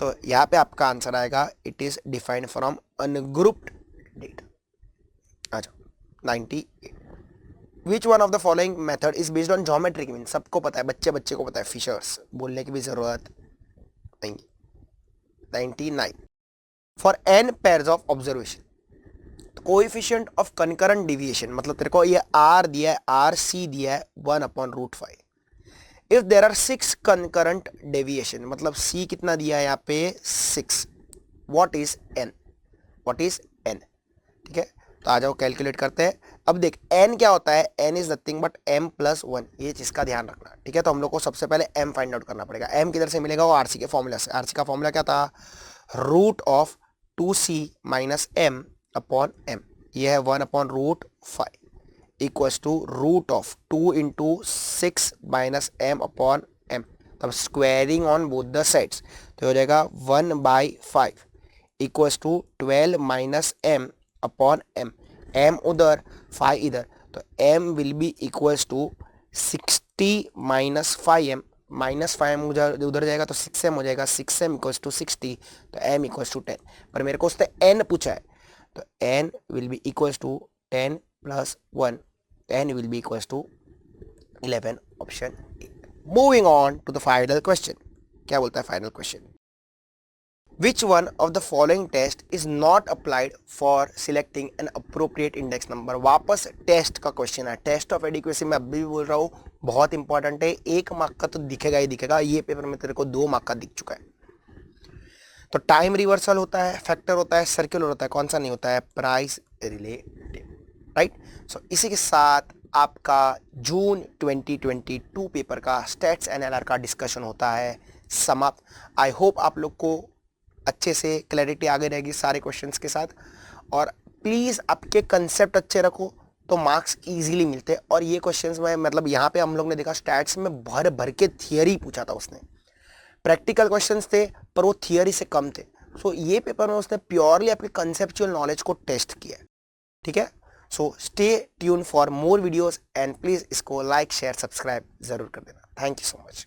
तो यहाँ पे आपका आंसर आएगा it is defined from ungrouped data. अच्छा 98। विच one of the following method is based on geometric mean, सबको पता है, बच्चे बच्चे को पता है, फिशर्स बोलने की भी जरूरत नहीं। 99 for n pairs of observation coefficient of concurrent deviation, मतलब तेरे को ये आर दिया है, आर सी दिया है 1/√5। If there are 6 concurrent deviation, मतलब सी कितना दिया है यहाँ पे 6, what is n, what is n, ठीक है। तो आ जाओ कैलकुलेट करते हैं। अब देख n क्या होता है, n is nothing but m+1, ये चीज का ध्यान रखना, ठीक है। तो हम लोग को सबसे पहले m फाइंड आउट करना पड़ेगा। m किधर से मिलेगा, वो आरसी के फॉर्मूला से। आरसी का फॉर्मूला क्या था, root of 2c minus m upon m, ये है 1/√5 equals to root of 2 into 6 minus m upon m, तब squaring on both the sides, तो हो जाएगा 1/5 equals to 12 minus m upon m, m उधर 5 इधर, तो m will be equals to 60 minus 5m, minus 5m उधर जाएगा तो 6m हो जाएगा, 6m इक्वल्स टू 60, तो m इक्वल्स टू 10। पर मेरे को उसने n पूछा है, तो n will be equals to 10 plus 1, n will be equals to 11, option A. Moving on to the final question, क्या बोलता है final question, Which one of the following test is not applied for selecting an appropriate index number? वापस test का question है, test of adequacy में अभी भी बोल रहा हूँ, बहुत इंपॉर्टेंट है। 1 मार्क का तो दिखेगा ही दिखेगा, ये पेपर में तेरे को 2 मार्क का दिख चुका है। तो टाइम रिवर्सल होता है, फैक्टर होता है, सर्कुलर होता है, कौन सा नहीं होता है, प्राइस रिलेटिव, राइट। सो इसी के साथ आपका जून 2022 पेपर का स्टैट्स एनएलआर का डिस्कशन होता है समाप्त। आई होप आप लोग को अच्छे से क्लैरिटी आगे रहेगी सारे क्वेश्चंस के साथ, और प्लीज़ आपके कंसेप्ट अच्छे रखो तो मार्क्स इजीली मिलते हैं। और ये क्वेश्चंस में मतलब यहाँ पे हम लोग ने देखा स्टैट्स में भर भर के थियरी पूछा था उसने, प्रैक्टिकल क्वेश्चंस थे पर वो थियरी से कम थे। सो ये पेपर में उसने प्योरली आपके कंसेप्चुअल नॉलेज को टेस्ट किया, ठीक है। So stay tune for more videos and please इसको लाइक शेयर सब्सक्राइब ज़रूर कर देना। Thank you so much.